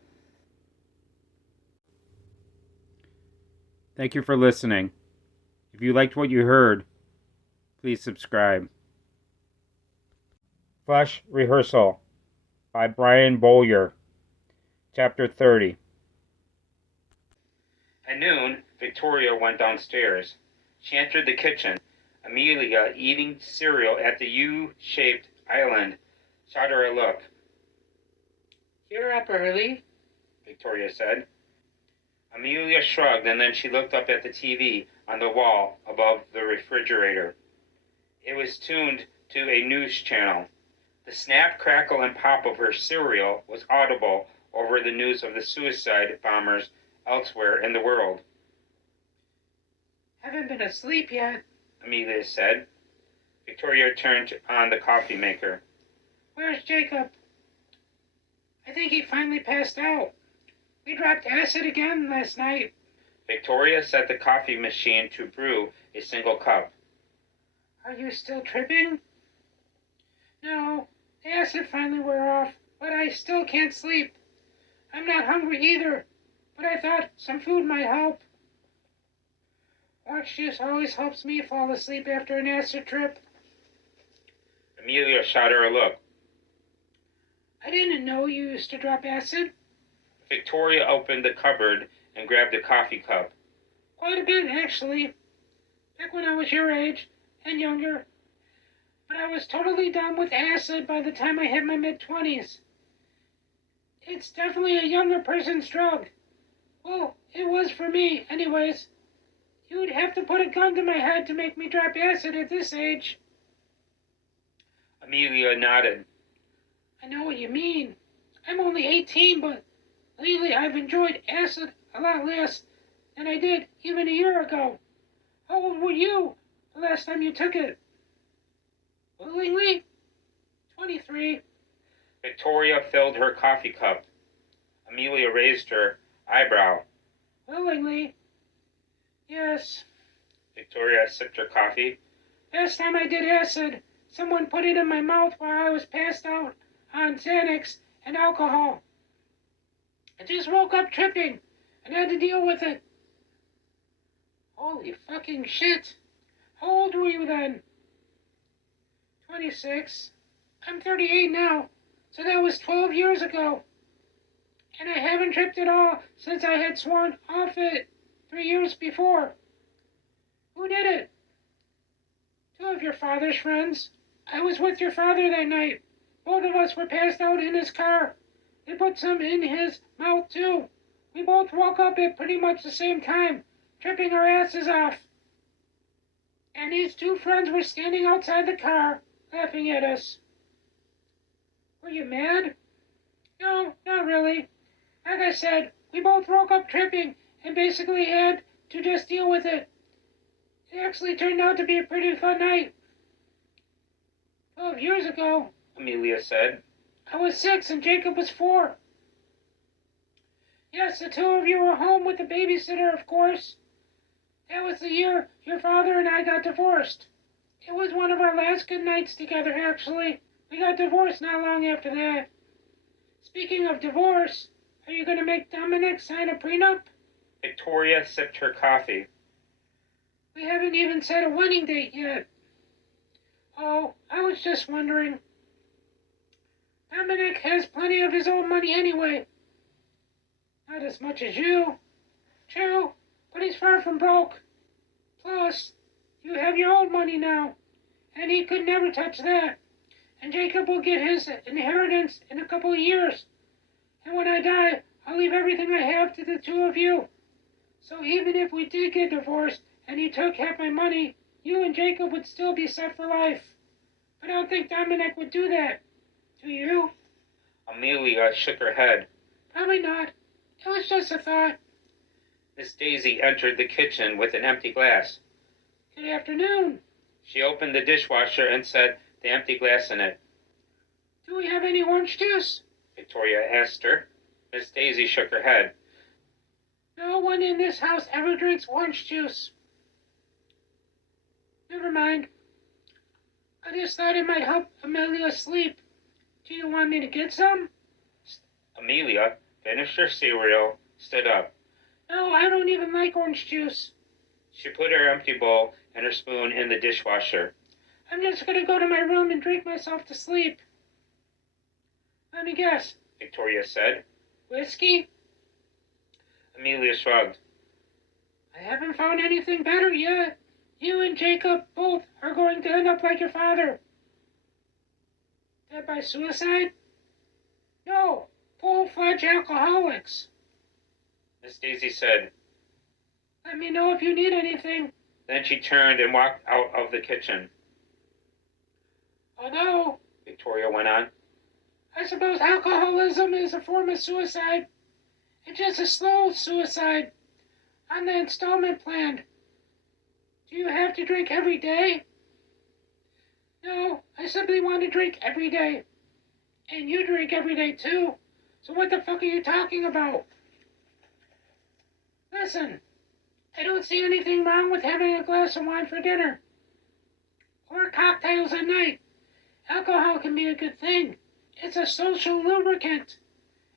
Thank you for listening. If you liked what you heard, please subscribe. Flash Rehearsal by Brian Bowyer. Chapter 30. At noon, Victoria went downstairs. She entered the kitchen. Amelia, eating cereal at the U-shaped island, shot her a look. You're up early, Victoria said. Amelia shrugged, and then she looked up at the TV on the wall above the refrigerator. It was tuned to a news channel. The snap, crackle, and pop of her cereal was audible over the news of the suicide bombers elsewhere in the world. Haven't been asleep yet, Amelia said. Victoria turned on the coffee maker. Where's Jacob? I think he finally passed out. We dropped acid again last night. Victoria set the coffee machine to brew a single cup. Are you still tripping? No, the acid finally wore off, but I still can't sleep. I'm not hungry either, but I thought some food might help. Orange juice always helps me fall asleep after an acid trip. Amelia shot her a look. I didn't know you used to drop acid. Victoria opened the cupboard and grabbed a coffee cup. Quite a bit, actually. Back when I was your age, and younger. But I was totally done with acid by the time I hit my mid-20s. It's definitely a younger person's drug. Well, it was for me, anyways. You'd have to put a gun to my head to make me drop acid at this age. Amelia nodded. I know what you mean. I'm only 18, but lately I've enjoyed acid a lot less than I did even a year ago. How old were you the last time you took it? Willingly? 23. Victoria filled her coffee cup. Amelia raised her eyebrow. Willingly? Yes. Victoria sipped her coffee. Last time I did acid, someone put it in my mouth while I was passed out on Xanax and alcohol. I just woke up tripping and had to deal with it. Holy fucking shit. How old were you then? 26. I'm 38 now, so that was 12 years ago. And I haven't tripped at all since I had sworn off it 3 years before. Who did it? 2 of your father's friends. I was with your father that night. Both of us were passed out in his car. They put some in his mouth too. We both woke up at pretty much the same time, tripping our asses off. And his 2 friends were standing outside the car, laughing at us. Were you mad? No, not really. Like I said, we both woke up tripping and basically had to just deal with it. It actually turned out to be a pretty fun night. 12 years ago, Amelia said. I was 6 and Jacob was 4. Yes, the 2 of you were home with the babysitter, of course. That was the year your father and I got divorced. It was one of our last good nights together, actually. We got divorced not long after that. Speaking of divorce, are you going to make Dominic sign a prenup? Victoria sipped her coffee. We haven't even set a wedding date yet. Oh, I was just wondering. Dominic has plenty of his own money anyway. Not as much as you. True, but he's far from broke. Plus, you have your own money now, and he could never touch that. And Jacob will get his inheritance in a couple of years. And when I die, I'll leave everything I have to the 2 of you. So even if we did get divorced and he took half my money, you and Jacob would still be set for life. But I don't think Dominic would do that. Do you? Amelia shook her head. Probably not. It was just a thought. Miss Daisy entered the kitchen with an empty glass. Good afternoon. She opened the dishwasher and set the empty glass in it. Do we have any orange juice? Victoria asked her. Miss Daisy shook her head. No one in this house ever drinks orange juice. Never mind. I just thought it might help Amelia sleep. Do you want me to get some? Amelia finished her cereal, stood up. No, I don't even like orange juice. She put her empty bowl and her spoon in the dishwasher. I'm just going to go to my room and drink myself to sleep. Let me guess. Victoria said. Whiskey? Amelia shrugged. I haven't found anything better yet. You and Jacob both are going to end up like your father. Dead by suicide? No, full-fledged alcoholics. Miss Daisy said. Let me know if you need anything. Then she turned and walked out of the kitchen. Although, Victoria went on, I suppose alcoholism is a form of suicide. It's just a slow suicide on the installment plan. Do you have to drink every day? No, I simply want to drink every day. And you drink every day too. So what the fuck are you talking about? Listen, I don't see anything wrong with having a glass of wine for dinner. Or cocktails at night. Alcohol can be a good thing. It's a social lubricant.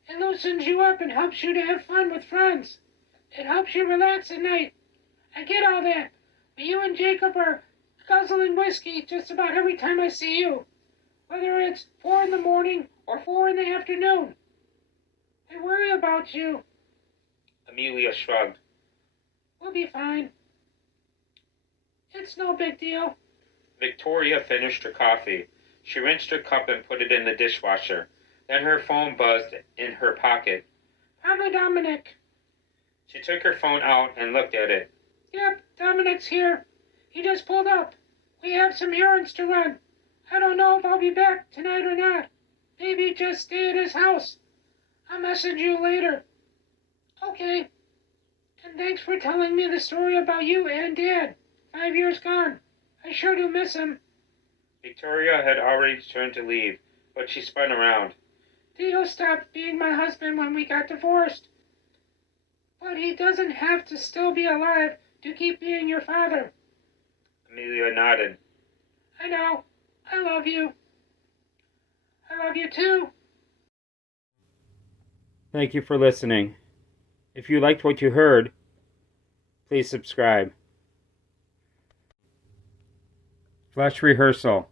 It loosens you up and helps you to have fun with friends. It helps you relax at night. I get all that. But you and Jacob are guzzling whiskey just about every time I see you. Whether it's 4 in the morning or 4 in the afternoon. I worry about you. Amelia shrugged. We'll be fine. It's no big deal. Victoria finished her coffee. She rinsed her cup and put it in the dishwasher. Then her phone buzzed in her pocket. Probably Dominic. She took her phone out and looked at it. Yep, Dominic's here. He just pulled up. We have some errands to run. I don't know if I'll be back tonight or not. Maybe just stay at his house. I'll message you later. Okay. And thanks for telling me the story about you and Dad. 5 years gone. I sure do miss him. Victoria had already turned to leave, but she spun around. Theo stopped being my husband when we got divorced. But he doesn't have to still be alive to keep being your father. Amelia nodded. I know. I love you. I love you too. Thank you for listening. If you liked what you heard, please subscribe. Flesh Rehearsal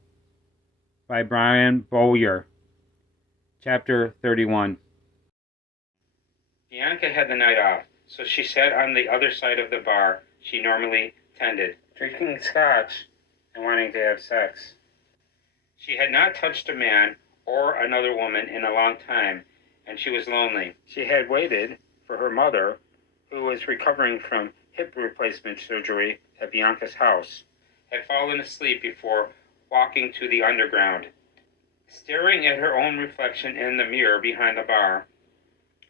by Brian Bowyer. Chapter 31. Bianca had the night off, so she sat on the other side of the bar she normally tended, drinking scotch and wanting to have sex. She had not touched a man or another woman in a long time, and she was lonely. She had waited for her mother, who was recovering from hip replacement surgery at Bianca's house, had fallen asleep before walking to the underground. Staring at her own reflection in the mirror behind the bar,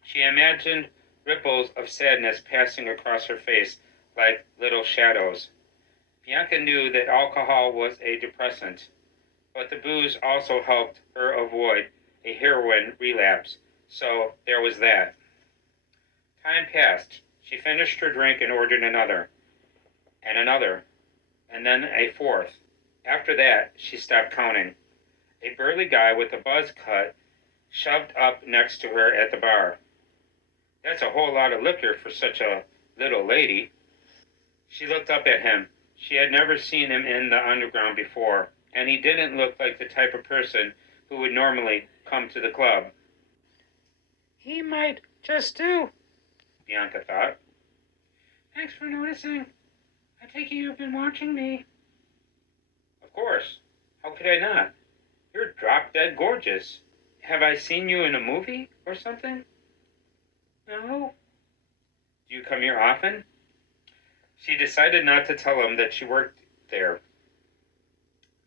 she imagined ripples of sadness passing across her face like little shadows. Bianca knew that alcohol was a depressant, but the booze also helped her avoid a heroin relapse, so there was that. Time passed. She finished her drink and ordered another, and then a fourth. After that, she stopped counting. A burly guy with a buzz cut shoved up next to her at the bar. That's a whole lot of liquor for such a little lady. She looked up at him. She had never seen him in the underground before, and he didn't look like the type of person who would normally come to the club. He might just do. Bianca thought. Thanks for noticing. I take it you've been watching me. Of course. How could I not? You're drop-dead gorgeous. Have I seen you in a movie or something? No. Do you come here often? She decided not to tell him that she worked there.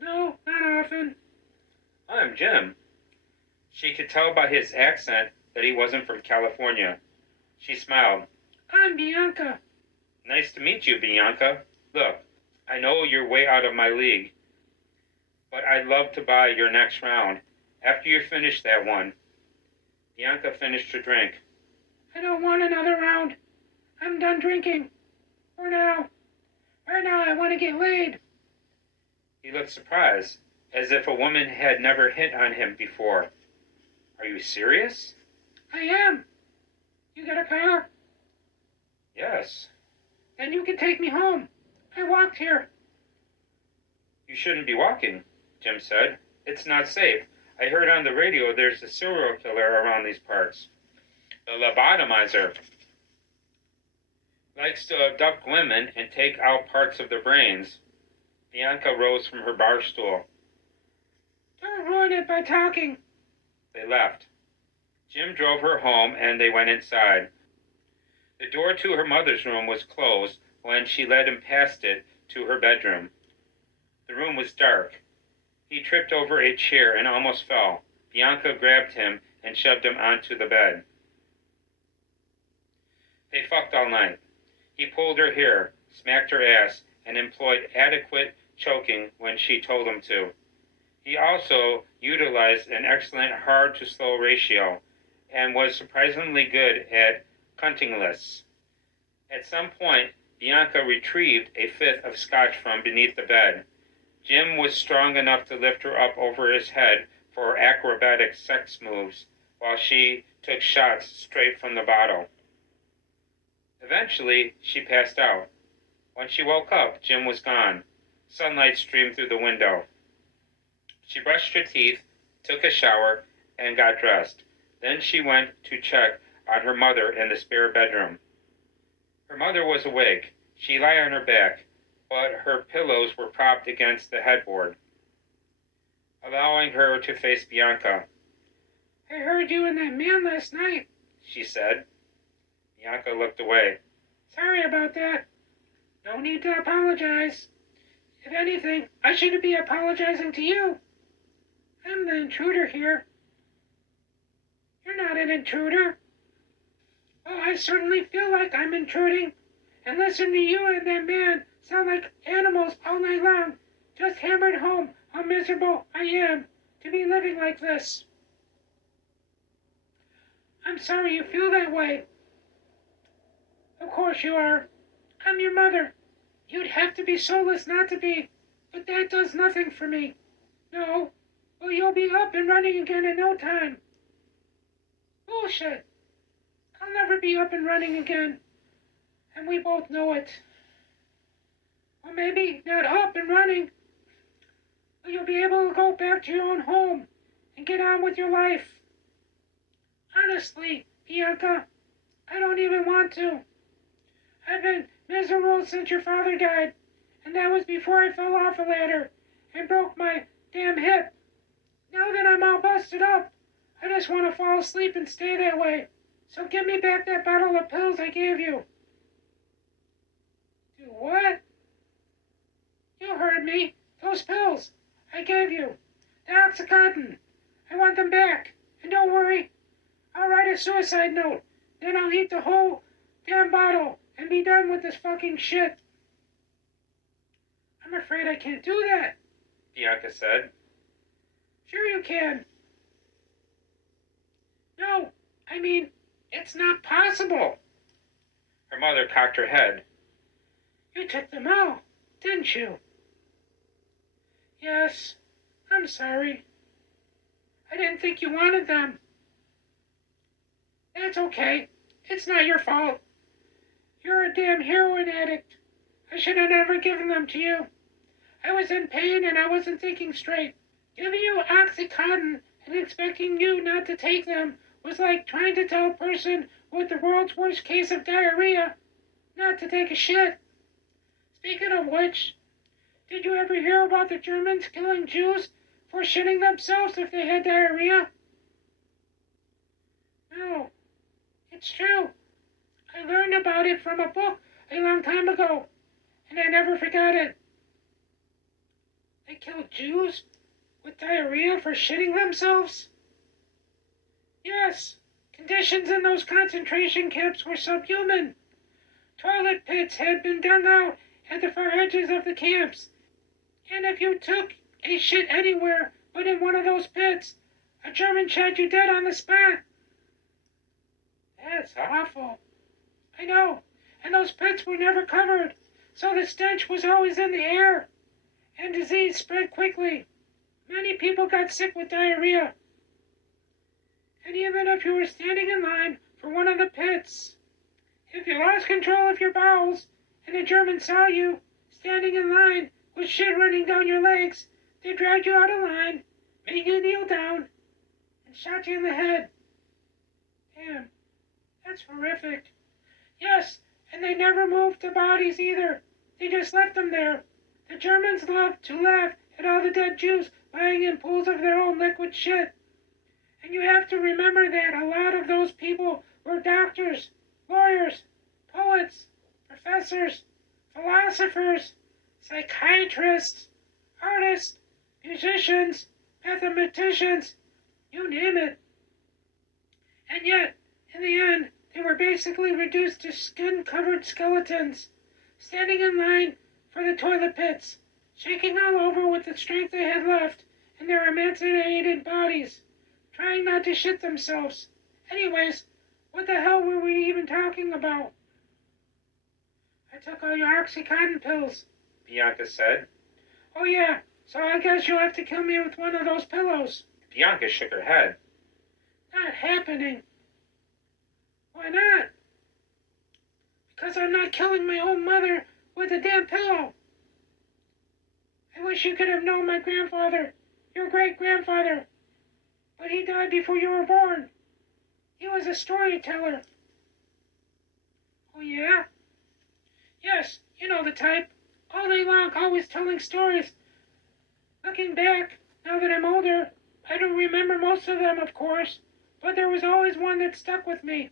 No, not often. I'm Jim. She could tell by his accent that he wasn't from California. She smiled. I'm Bianca. Nice to meet you, Bianca. Look, I know you're way out of my league, but I'd love to buy your next round after you finish that one. Bianca finished her drink. I don't want another round. I'm done drinking. For now. Right now I want to get laid. He looked surprised, as if a woman had never hit on him before. Are you serious? I am. You got a car? Yes. Then you can take me home. I walked here. You shouldn't be walking, Jim said. It's not safe. I heard on the radio there's a serial killer around these parts. The lobotomizer likes to abduct women and take out parts of their brains. Bianca rose from her bar stool. Don't ruin it by talking. They left. Jim drove her home and they went inside. The door to her mother's room was closed when she led him past it to her bedroom. The room was dark. He tripped over a chair and almost fell. Bianca grabbed him and shoved him onto the bed. They fucked all night. He pulled her hair, smacked her ass, and employed adequate choking when she told him to. He also utilized an excellent hard-to-slow ratio and was surprisingly good at cunting lists. At some point, Bianca retrieved a fifth of scotch from beneath the bed. Jim was strong enough to lift her up over his head for acrobatic sex moves, while she took shots straight from the bottle. Eventually, she passed out. When she woke up, Jim was gone. Sunlight streamed through the window. She brushed her teeth, took a shower, and got dressed. Then she went to check on her mother in the spare bedroom. Her mother was awake. She lay on her back, but her pillows were propped against the headboard, allowing her to face Bianca. I heard you and that man last night, she said. Bianca looked away. Sorry about that. No need to apologize. If anything, I should be apologizing to you. I'm the intruder here. You're not an intruder. Oh, I certainly feel like I'm intruding. And listen to you and that man sound like animals all night long. Just hammered home how miserable I am to be living like this. I'm sorry you feel that way. Of course you are. I'm your mother. You'd have to be soulless not to be, but that does nothing for me. No. Well, you'll be up and running again in no time. Bullshit. I'll never be up and running again. And we both know it. Or maybe not up and running, but you'll be able to go back to your own home and get on with your life. Honestly, Bianca, I don't even want to. I've been miserable since your father died, and that was before I fell off a ladder and broke my damn hip. Now that I'm all busted up, I just want to fall asleep and stay that way. So give me back that bottle of pills I gave you. Do what? You heard me. Those pills I gave you. The Oxycontin. I want them back. And don't worry, I'll write a suicide note. Then I'll eat the whole damn bottle and be done with this fucking shit. I'm afraid I can't do that, Bianca said. Sure you can. No, I mean, it's not possible. Her mother cocked her head. You took them all, didn't you? Yes, I'm sorry. I didn't think you wanted them. That's okay. It's not your fault. You're a damn heroin addict. I should have never given them to you. I was in pain and I wasn't thinking straight. Giving you Oxycontin and expecting you not to take them was like trying to tell a person with the world's worst case of diarrhea not to take a shit. Speaking of which, did you ever hear about the Germans killing Jews for shitting themselves if they had diarrhea? No, it's true. I learned about it from a book a long time ago, and I never forgot it. They killed Jews with diarrhea for shitting themselves? Yes, conditions in those concentration camps were subhuman. Toilet pits had been dug out at the far edges of the camps. And if you took a shit anywhere but in one of those pits, a German shot you dead on the spot. That's awful. I know, and those pits were never covered, so the stench was always in the air, and disease spread quickly. Many people got sick with diarrhea. And even if you were standing in line for one of the pits, if you lost control of your bowels and a German saw you standing in line with shit running down your legs, they dragged you out of line, made you kneel down, and shot you in the head. Damn, that's horrific. Yes, and they never moved the bodies either. They just left them there. The Germans loved to laugh at all the dead Jews lying in pools of their own liquid shit. And you have to remember that a lot of those people were doctors, lawyers, poets, professors, philosophers, psychiatrists, artists, musicians, mathematicians, you name it. And yet, in the end, they were basically reduced to skin-covered skeletons, standing in line for the toilet pits, shaking all over with the strength they had left in their emaciated bodies, trying not to shit themselves. Anyways, what the hell were we even talking about? I took all your Oxycontin pills, Bianca said. Oh yeah, so I guess you'll have to kill me with one of those pillows. Bianca shook her head. Not happening. Why not? Because I'm not killing my own mother with a damn pillow. I wish you could have known my grandfather, your great-grandfather, but he died before you were born. He was a storyteller. Oh yeah? Yes, you know the type. All day long, always telling stories. Looking back, now that I'm older, I don't remember most of them, of course, but there was always one that stuck with me.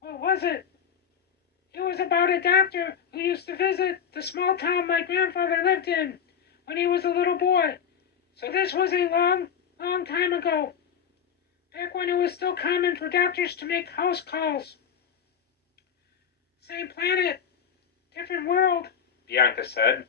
What was it? It was about a doctor who used to visit the small town my grandfather lived in when he was a little boy. So this was a long, long time ago, back when it was still common for doctors to make house calls. Same planet, different world, Bianca said.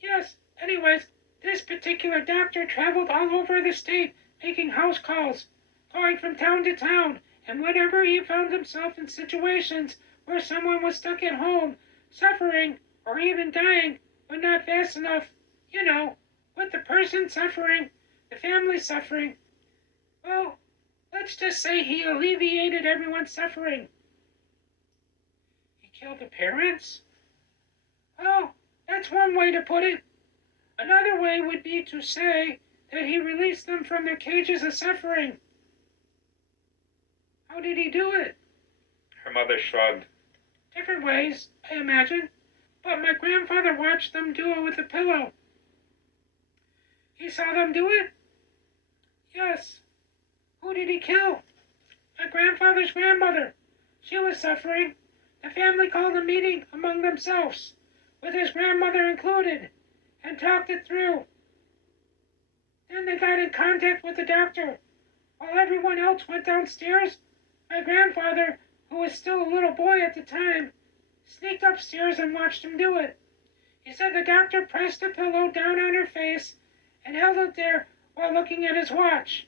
Yes, anyways, this particular doctor traveled all over the state making house calls, going from town to town, and whenever he found himself in situations where someone was stuck at home, suffering, or even dying, but not fast enough, you know, with the person suffering, the family suffering, well, let's just say he alleviated everyone's suffering. He killed the parents? Oh, that's one way to put it. Another way would be to say that he released them from their cages of suffering. How did he do it? Her mother shrugged. Different ways, I imagine. But my grandfather watched them do it with a pillow. He saw them do it? Yes. Who did he kill? My grandfather's grandmother. She was suffering. The family called a meeting among themselves, with his grandmother included, and talked it through. Then they got in contact with the doctor. While everyone else went downstairs, my grandfather, who was still a little boy at the time, sneaked upstairs and watched him do it. He said the doctor pressed the pillow down on her face and held it there while looking at his watch.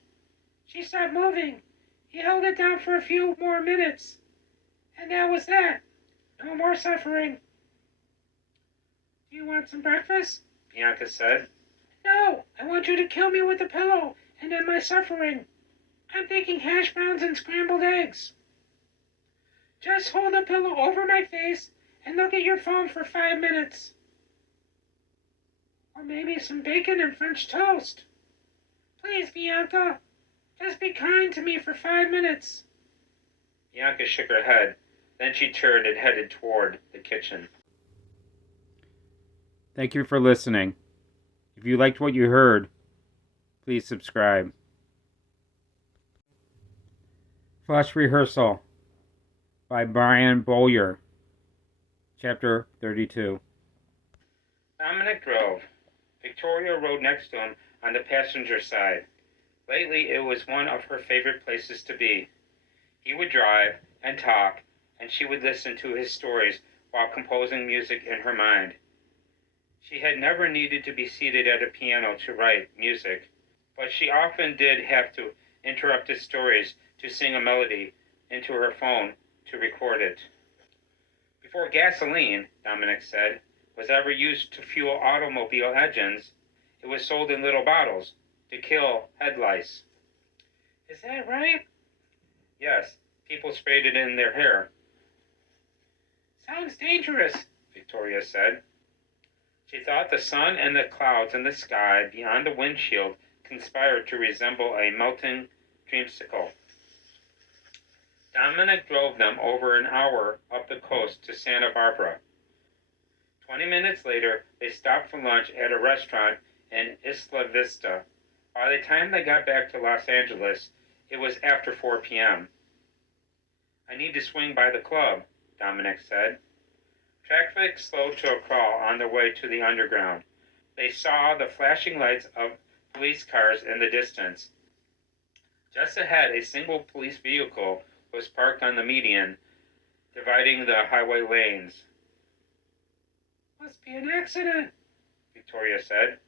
She stopped moving. He held it down for a few more minutes. And that was that. No more suffering. Do you want some breakfast? Bianca said. No, I want you to kill me with the pillow and end my suffering. I'm thinking hash browns and scrambled eggs. Just hold the pillow over my face and look at your phone for 5 minutes. Or maybe some bacon and French toast. Please, Bianca, just be kind to me for 5 minutes. Bianca shook her head. Then she turned and headed toward the kitchen. Thank you for listening. If you liked what you heard, please subscribe. Flash Rehearsal by Brian Bowyer, Chapter 32. Dominic drove. Victoria rode next to him on the passenger side. Lately, it was one of her favorite places to be. He would drive and talk, and she would listen to his stories while composing music in her mind. She had never needed to be seated at a piano to write music, but she often did have to interrupt his stories to sing a melody into her phone to record it. Before gasoline, Dominic said, was ever used to fuel automobile engines, it was sold in little bottles to kill head lice. Is that right? Yes, people sprayed it in their hair. Sounds dangerous, Victoria said. She thought the sun and the clouds in the sky beyond the windshield conspired to resemble a melting dreamsicle. Dominic drove them over an hour up the coast to Santa Barbara. 20 minutes later, they stopped for lunch at a restaurant in Isla Vista. By the time they got back to Los Angeles, it was after 4 p.m. I need to swing by the club, Dominic said. Traffic slowed to a crawl on their way to the underground. They saw the flashing lights of police cars in the distance. Just ahead, a single police vehicle was parked on the median, dividing the highway lanes. Must be an accident, Victoria said.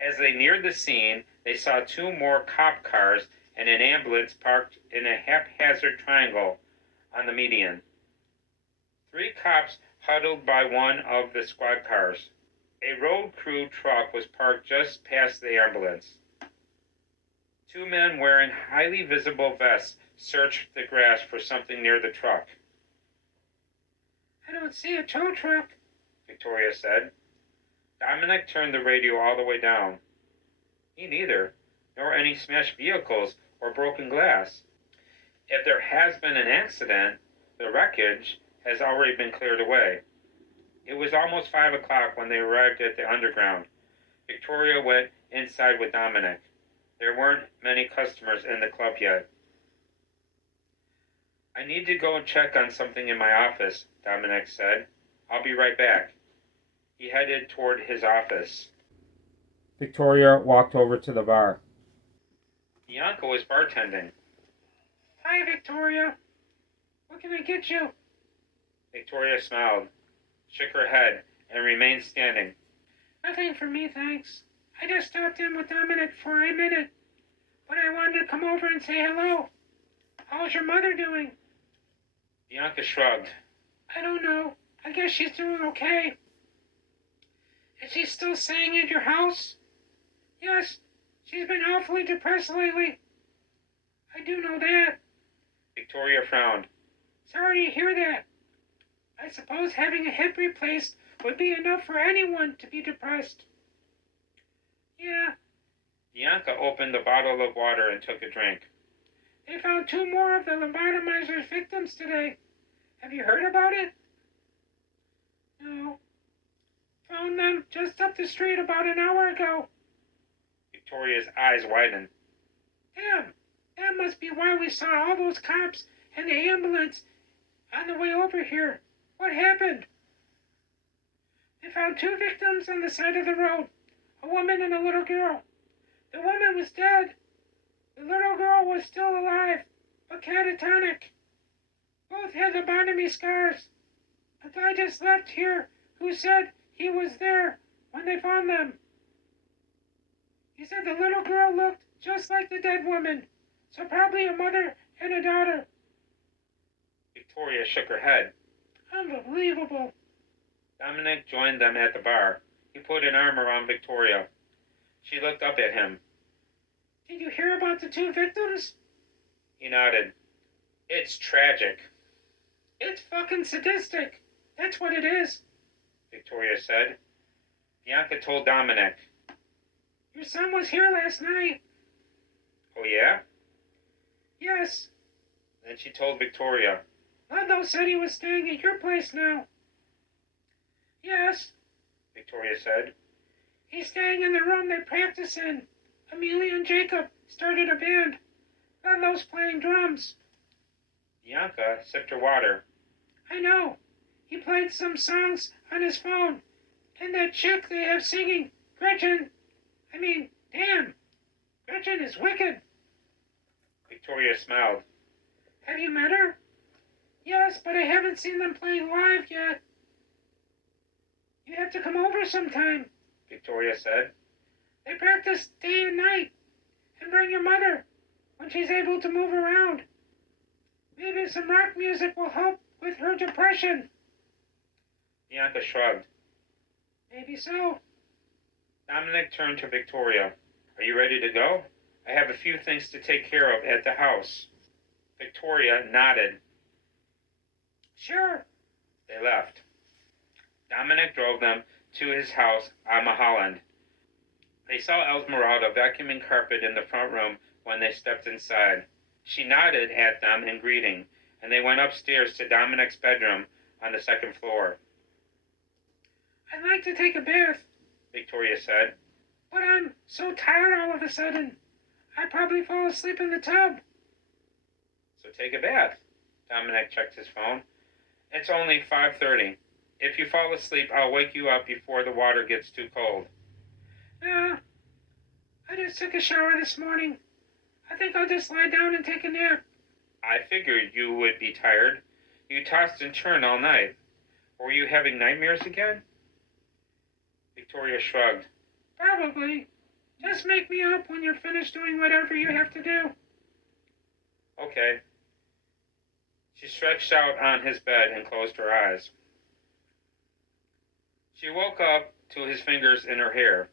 As they neared the scene, they saw 2 more cop cars and an ambulance parked in a haphazard triangle on the median. 3 cops huddled by one of the squad cars. A road crew truck was parked just past the ambulance. 2 men wearing highly visible vests searched the grass for something near the truck. I don't see a tow truck, Victoria said. Dominic turned the radio all the way down. Me neither, nor any smashed vehicles or broken glass. If there has been an accident, the wreckage has already been cleared away. It was almost 5 o'clock when they arrived at the underground. Victoria went inside with Dominic. There weren't many customers in the club yet. I need to go and check on something in my office, Dominic said. I'll be right back. He headed toward his office. Victoria walked over to the bar. Bianca was bartending. Hi, Victoria. What can I get you? Victoria smiled, shook her head, and remained standing. Nothing for me, thanks. I just stopped in with Dominic for a minute, but I wanted to come over and say hello. How's your mother doing? Bianca shrugged. I don't know. I guess she's doing okay. Is she still staying at your house? Yes, she's been awfully depressed lately. I do know that. Victoria frowned. Sorry to hear that. I suppose having a hip replaced would be enough for anyone to be depressed. Yeah. Bianca opened the bottle of water and took a drink. They found 2 more of the lobotomizer's victims today. Have you heard about it? No. Found them just up the street about an hour ago. Victoria's eyes widened. Damn, that must be why we saw all those cops and the ambulance on the way over here. What happened? They found 2 victims on the side of the road, a woman and a little girl. The woman was dead. The little girl was still alive, but catatonic. Both had lobotomy scars. A guy just left here who said he was there when they found them. He said the little girl looked just like the dead woman, so probably a mother and a daughter. Victoria shook her head. Unbelievable. Dominic joined them at the bar. He put an arm around Victoria. She looked up at him. Did you hear about the 2 victims? He nodded. It's tragic. It's fucking sadistic. That's what it is, Victoria said. Bianca told Dominic. Your son was here last night. Oh, yeah? Yes. Then she told Victoria. Ludlow said he was staying at your place now. Yes, Victoria said. He's staying in the room they practice in. Amelia and Jacob started a band. Ludlow's playing drums. Bianca sipped her water. I know. He played some songs on his phone. And that chick they have singing, Gretchen. Damn. Gretchen is wicked. Victoria smiled. Have you met her? Yes, but I haven't seen them playing live yet. You have to come over sometime, Victoria said. They practice day and night. And bring your mother when she's able to move around. Maybe some rock music will help with her depression. Bianca shrugged. Maybe so. Dominic turned to Victoria. Are you ready to go? I have a few things to take care of at the house. Victoria nodded. Sure. They left. Dominic drove them to his house on Mulholland. They saw Esmeralda vacuuming carpet in the front room when they stepped inside. She nodded at them in greeting, and they went upstairs to Dominic's bedroom on the second floor. I'd like to take a bath, Victoria said. but I'm so tired all of a sudden. I'd probably fall asleep in the tub. So take a bath. Dominic checked his phone. It's only 5:30. If you fall asleep, I'll wake you up before the water gets too cold. Nah, I just took a shower this morning. I think I'll just lie down and take a nap. I figured you would be tired. You tossed and turned all night. Were you having nightmares again? Victoria shrugged. Probably. Just make me up when you're finished doing whatever you have to do. Okay. She stretched out on his bed and closed her eyes. She woke up to his fingers in her hair.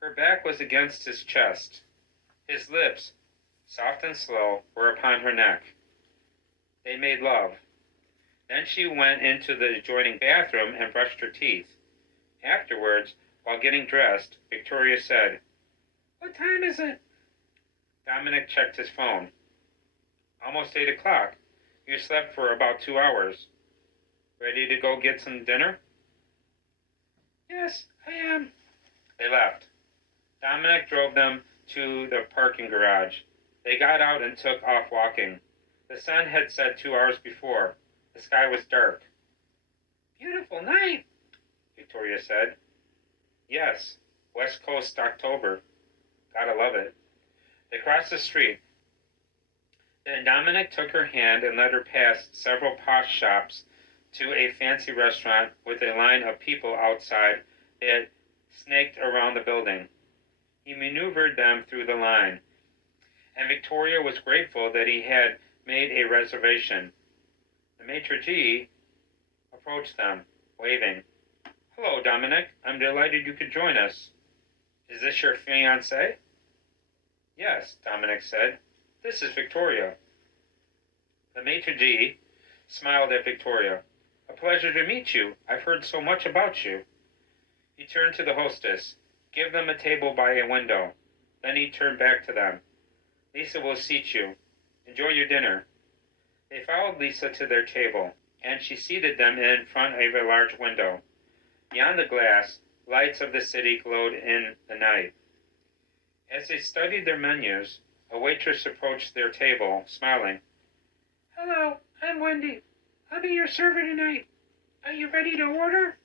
Her back was against his chest. His lips, soft and slow, were upon her neck. They made love. Then she went into the adjoining bathroom and brushed her teeth. Afterwards, while getting dressed, Victoria said, What time is it? Dominic checked his phone. Almost 8 o'clock. You slept for about 2 hours. Ready to go get some dinner? Yes, I am. They left. Dominic drove them to the parking garage. They got out and took off walking. The sun had set 2 hours before. The sky was dark. Beautiful night, Victoria said. Yes, West Coast October. Gotta love it. They crossed the street. Then Dominic took her hand and led her past several posh shops to a fancy restaurant with a line of people outside that snaked around the building. He maneuvered them through the line, and Victoria was grateful that he had made a reservation. The maitre d' approached them, waving. Hello, Dominic. I'm delighted you could join us. Is this your fiancée? Yes, Dominic said. This is Victoria. The maitre d' smiled at Victoria. A pleasure to meet you. I've heard so much about you. He turned to the hostess. Give them a table by a window. Then he turned back to them. Lisa will seat you. Enjoy your dinner. They followed Lisa to their table, and she seated them in front of a large window. Beyond the glass, lights of the city glowed in the night. As they studied their menus, a waitress approached their table, smiling. Hello, I'm Wendy. I'll be your server tonight. Are you ready to order?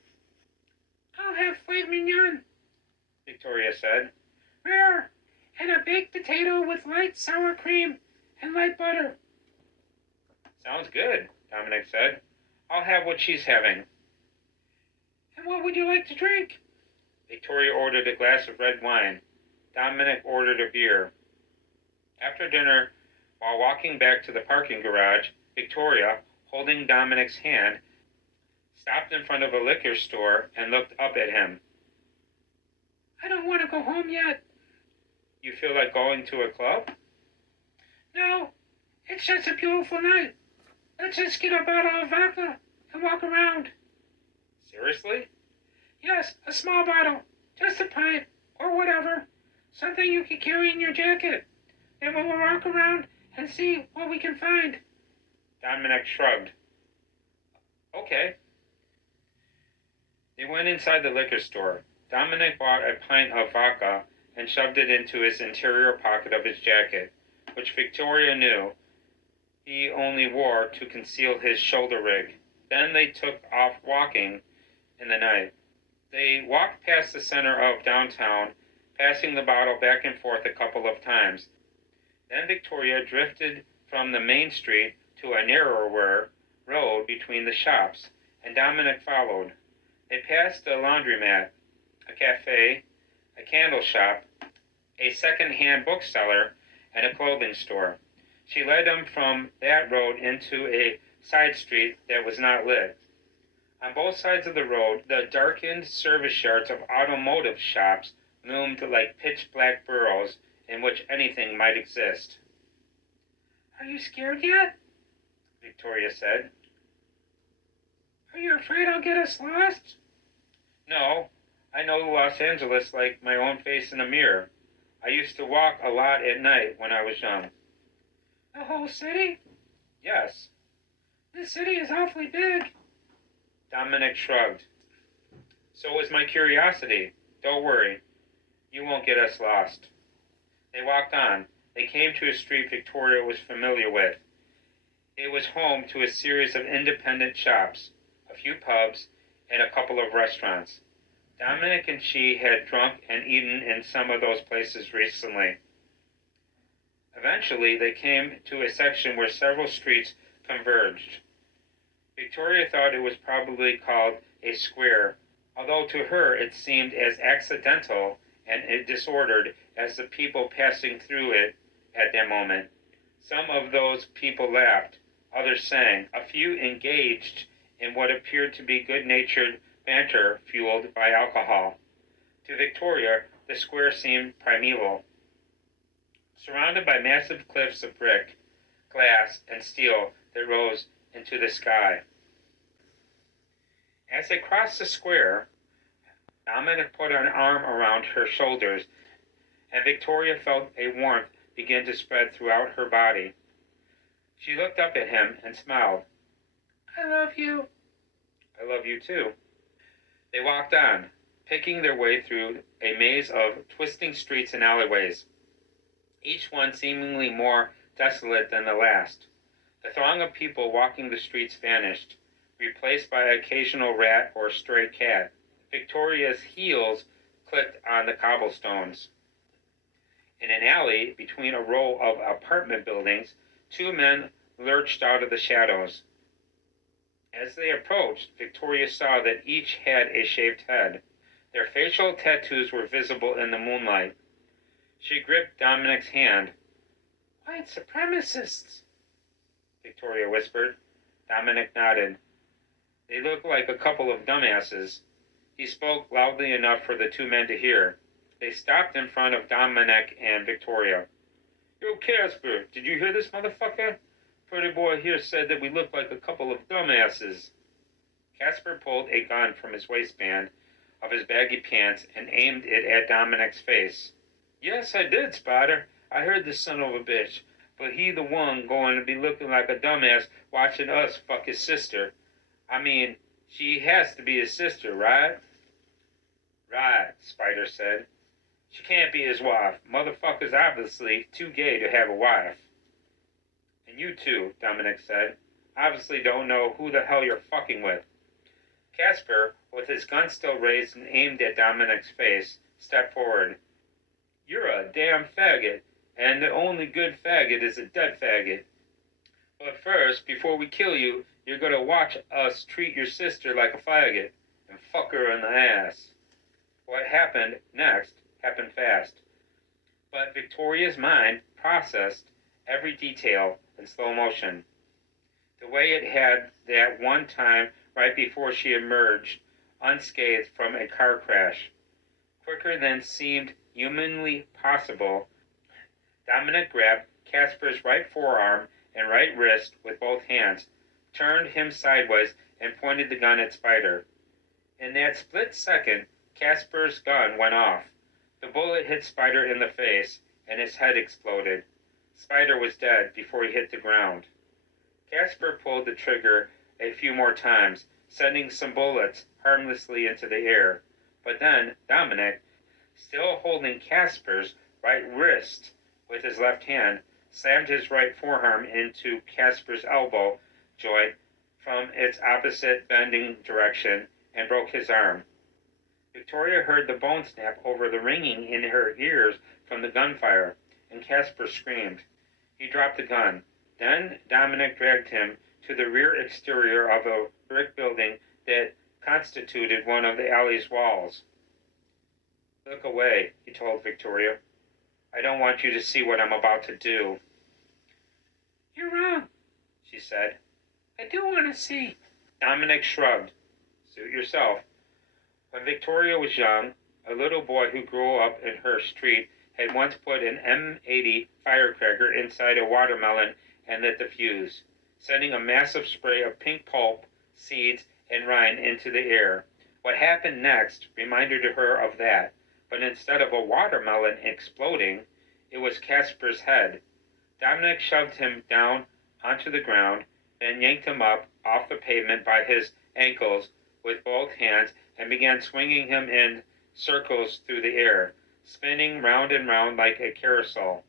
I'll have filet mignon, Victoria said. rare, and a baked potato with light sour cream and light butter. Sounds good, Dominic said. I'll have what she's having. And what would you like to drink? Victoria ordered a glass of red wine. Dominic ordered a beer. After dinner, while walking back to the parking garage, Victoria, holding Dominic's hand, stopped in front of a liquor store and looked up at him. I don't want to go home yet. You feel like going to a club? No, it's just a beautiful night. Let's just get a bottle of vodka and walk around. Seriously? Yes, a small bottle. Just a pint, or whatever. Something you can carry in your jacket. Then we'll walk around and see what we can find. Dominic shrugged. Okay. They went inside the liquor store. Dominic bought a pint of vodka and shoved it into his interior pocket of his jacket, which Victoria knew he only wore to conceal his shoulder rig. Then they took off walking in the night. They walked past the center of downtown, passing the bottle back and forth a couple of times. Then Victoria drifted from the main street to a narrower road between the shops, and Dominic followed. They passed a laundromat, a cafe, a candle shop, a second-hand bookseller, and a clothing store. She led them from that road into a side street that was not lit. On both sides of the road, the darkened service yards of automotive shops loomed like pitch-black burrows in which anything might exist. "Are you scared yet?" Victoria said. "Are you afraid I'll get us lost?" "No, I know Los Angeles like my own face in a mirror. I used to walk a lot at night when I was young." "The whole city?" "Yes." "This city is awfully big." Dominic shrugged. "So is my curiosity. Don't worry. You won't get us lost." They walked on. They came to a street Victoria was familiar with. It was home to a series of independent shops, a few pubs, and a couple of restaurants. Dominic and she had drunk and eaten in some of those places recently. Eventually, they came to a section where several streets converged. Victoria thought it was probably called a square, although to her it seemed as accidental and disordered as the people passing through it at that moment. Some of those people laughed, others sang, a few engaged in what appeared to be good-natured banter fueled by alcohol. To Victoria, the square seemed primeval, surrounded by massive cliffs of brick, glass, and steel that rose into the sky. As they crossed the square, Dominic put an arm around her shoulders, and Victoria felt a warmth begin to spread throughout her body. She looked up at him and smiled. "I love you." "I love you too." They walked on, picking their way through a maze of twisting streets and alleyways, each one seemingly more desolate than the last. The throng of people walking the streets vanished, replaced by an occasional rat or stray cat. Victoria's heels clicked on the cobblestones. In an alley between a row of apartment buildings, two men lurched out of the shadows. As they approached, Victoria saw that each had a shaved head. Their facial tattoos were visible in the moonlight. She gripped Dominic's hand. "White supremacists," Victoria whispered. Dominic nodded. "They look like a couple of dumbasses." He spoke loudly enough for the two men to hear. They stopped in front of Dominic and Victoria. "Yo, Casper, did you hear this motherfucker? Pretty boy here said that we look like a couple of dumbasses." Casper pulled a gun from his waistband of his baggy pants and aimed it at Dominic's face. "Yes, I did, Spider. I heard the son of a bitch. But he the one going to be looking like a dumbass watching us fuck his sister. I mean, she has to be his sister, right?" "Right," Spider said. "She can't be his wife. Motherfucker's obviously too gay to have a wife." "And you too," Dominic said, "obviously don't know who the hell you're fucking with." Casper, with his gun still raised and aimed at Dominic's face, stepped forward. "You're a damn faggot, and the only good faggot is a dead faggot. But first, before we kill you, you're gonna watch us treat your sister like a faggot and fuck her in the ass." What happened next happened fast, but Victoria's mind processed every detail in slow motion, the way it had that one time right before she emerged unscathed from a car crash. Quicker than seemed humanly possible, Dominic grabbed Casper's right forearm and right wrist with both hands, turned him sideways, and pointed the gun at Spider. In that split second, Casper's gun went off. The bullet hit Spider in the face, and his head exploded. Spider was dead before he hit the ground. Casper pulled the trigger a few more times, sending some bullets harmlessly into the air. But then Dominic, still holding Casper's right wrist with his left hand, slammed his right forearm into Casper's elbow joint from its opposite bending direction and broke his arm. Victoria heard the bone snap over the ringing in her ears from the gunfire, and Casper screamed. He dropped the gun. Then Dominic dragged him to the rear exterior of a brick building that constituted one of the alley's walls. "Look away," he told Victoria. "I don't want you to see what I'm about to do." "You're wrong," she said. "I do want to see." Dominic shrugged. "Suit yourself." When Victoria was young, a little boy who grew up in her street had once put an M80 firecracker inside a watermelon and lit the fuse, sending a massive spray of pink pulp, seeds, and rind into the air. What happened next reminded her of that, but instead of a watermelon exploding, it was Casper's head. Dominic shoved him down onto the ground, then yanked him up off the pavement by his ankles with both hands and began swinging him in circles through the air, spinning round and round like a carousel.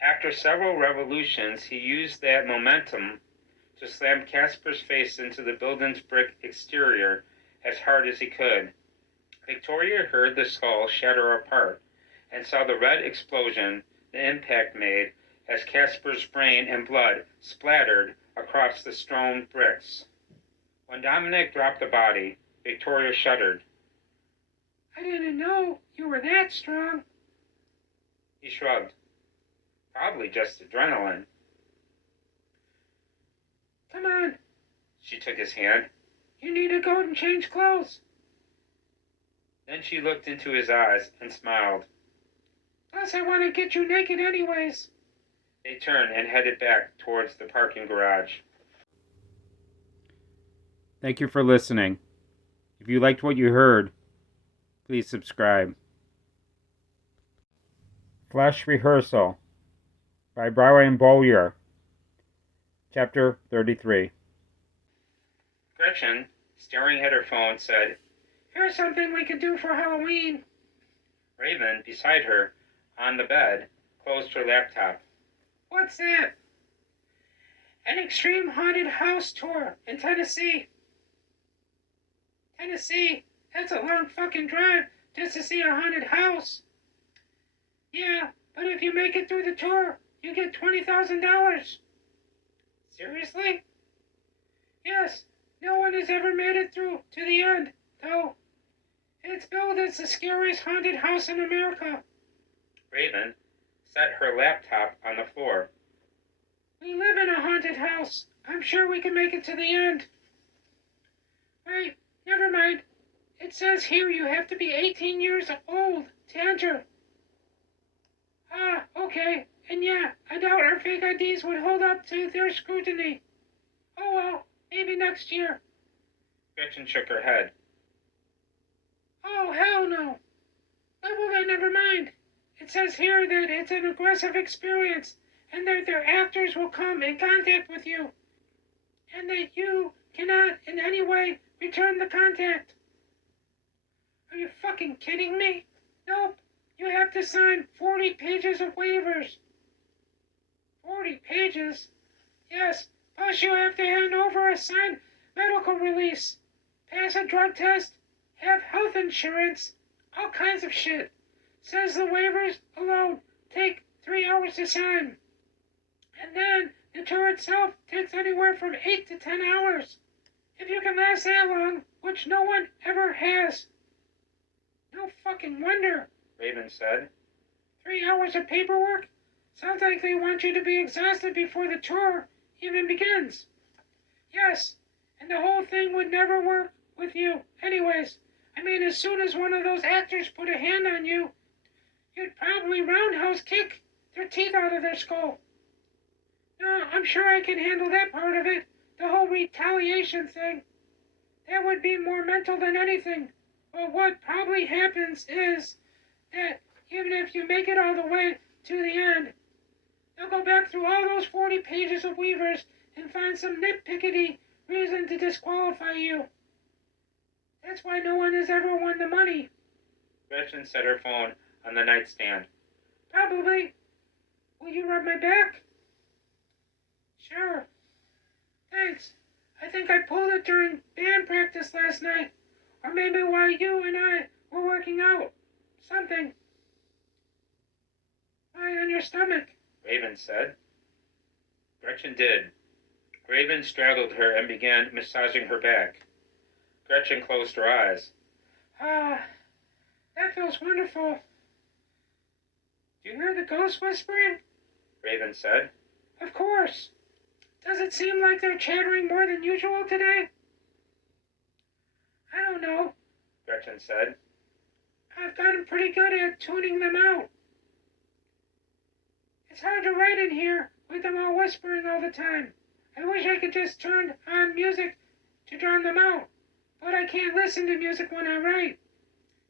After several revolutions, he used that momentum to slam Casper's face into the building's brick exterior as hard as he could. Victoria heard the skull shatter apart and saw the red explosion the impact made as Casper's brain and blood splattered across the stone bricks. When Dominic dropped the body, Victoria shuddered. "I didn't know you were that strong." He shrugged. "Probably just adrenaline." "Come on." She took his hand. "You need to go and change clothes." Then she looked into his eyes and smiled. "Plus, I want to get you naked anyways." They turned and headed back towards the parking garage. Thank you for listening. If you liked what you heard, please subscribe. Flash Rehearsal by Brian Bowyer. Chapter 33. Gretchen, staring at her phone, said, "Here's something we can do for Halloween." Raven, beside her, on the bed, closed her laptop. "What's that?" "An extreme haunted house tour in Tennessee." "Tennessee? That's a long fucking drive just to see a haunted house." "Yeah, but if you make it through the tour, you get $20,000. "Seriously?" "Yes, no one has ever made it through to the end, though. It's billed as the scariest haunted house in America." Raven set her laptop on the floor. "We live in a haunted house. I'm sure we can make it to the end." "Wait, never mind. It says here you have to be 18 years old to enter." "Ah, okay. And yeah, I doubt our fake IDs would hold up to their scrutiny. Oh well, maybe next year." Gretchen shook her head. "Oh, hell no. Well, then never mind. It says here that it's an aggressive experience, and that their actors will come in contact with you, and that you cannot in any way return the contact." "Are you fucking kidding me?" "Nope. You have to sign 40 pages of waivers." 40 pages? "Yes, plus you have to hand over a signed medical release, pass a drug test, have health insurance, all kinds of shit. Says the waivers alone take 3 hours to sign. And then the tour itself takes anywhere from 8 to 10 hours. If you can last that long, which no one ever has." "No fucking wonder," Raven said. 3 hours of paperwork? Sounds like they want you to be exhausted before the tour even begins." "Yes, and the whole thing would never work with you anyways. I mean, as soon as one of those actors put a hand on you, you'd probably roundhouse kick their teeth out of their skull." "No, I'm sure I can handle that part of it, the whole retaliation thing. That would be more mental than anything. But what probably happens is that even if you make it all the way to the end, they'll go back through all those 40 pages of waivers and find some nitpickety reason to disqualify you. That's why no one has ever won the money." Gretchen set her phone on the nightstand. "Probably. Will you rub my back?" "Sure. Thanks. I think I pulled it during band practice last night, or maybe while you and I were working out. Something." "Lie on your stomach." Raven said. Gretchen did. Raven straddled her and began massaging her back. Gretchen closed her eyes. Ah, that feels wonderful. Do you hear the ghosts whispering? Raven said. Of course. Does it seem like they're chattering more than usual today? I don't know. Gretchen said. I've gotten pretty good at tuning them out. It's hard to write in here with them all whispering all the time. I wish I could just turn on music to drown them out, but I can't listen to music when I write.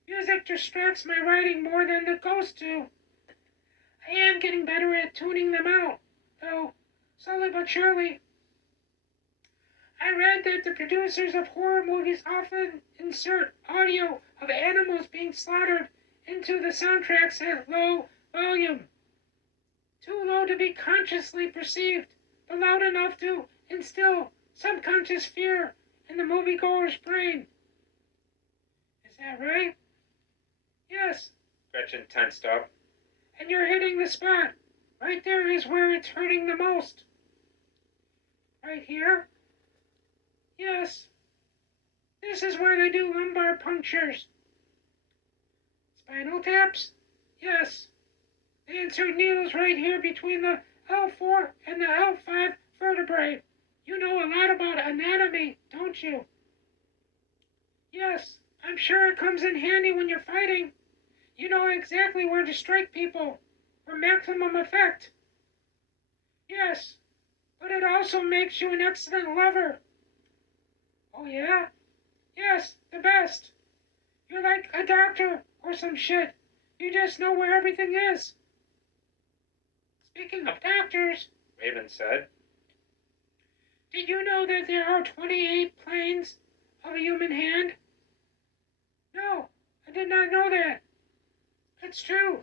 Music distracts my writing more than the ghosts do. I am getting better at tuning them out, though, slowly but surely. I read that the producers of horror movies often insert audio of animals being slaughtered into the soundtracks at low volume. Too low to be consciously perceived, but loud enough to instill subconscious fear in the moviegoer's brain. Is that right? Yes. Gretchen tensed up. And you're hitting the spot. Right there is where it's hurting the most. Right here? Yes. This is where they do lumbar punctures. Spinal taps? Yes. They insert needles right here between the L4 and the L5 vertebrae. You know a lot about anatomy, don't you? Yes, I'm sure it comes in handy when you're fighting. You know exactly where to strike people for maximum effect. Yes, but it also makes you an excellent lover. Oh yeah? Yes, the best. You're like a doctor or some shit. You just know where everything is. Speaking of doctors, Raven said. Did you know that there are 28 planes of a human hand? No, I did not know that. It's true.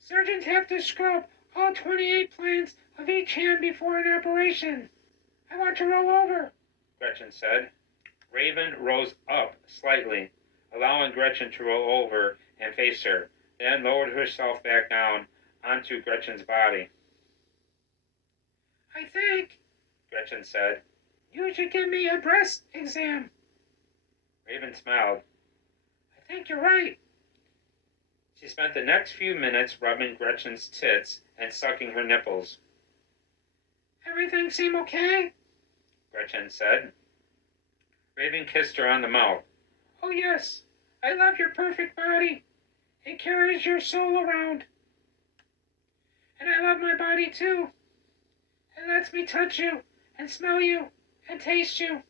Surgeons have to scrub all 28 planes of each hand before an operation. I want to roll over, Gretchen said. Raven rose up slightly, allowing Gretchen to roll over and face her, then lowered herself back down onto Gretchen's body. I think, Gretchen said. You should give me a breast exam. Raven smiled. I think you're right. She spent the next few minutes rubbing Gretchen's tits and sucking her nipples. Everything seem okay? Gretchen said. Raven kissed her on the mouth. Oh yes, I love your perfect body. It carries your soul around. And I love my body too. It lets me touch you and smell you and taste you.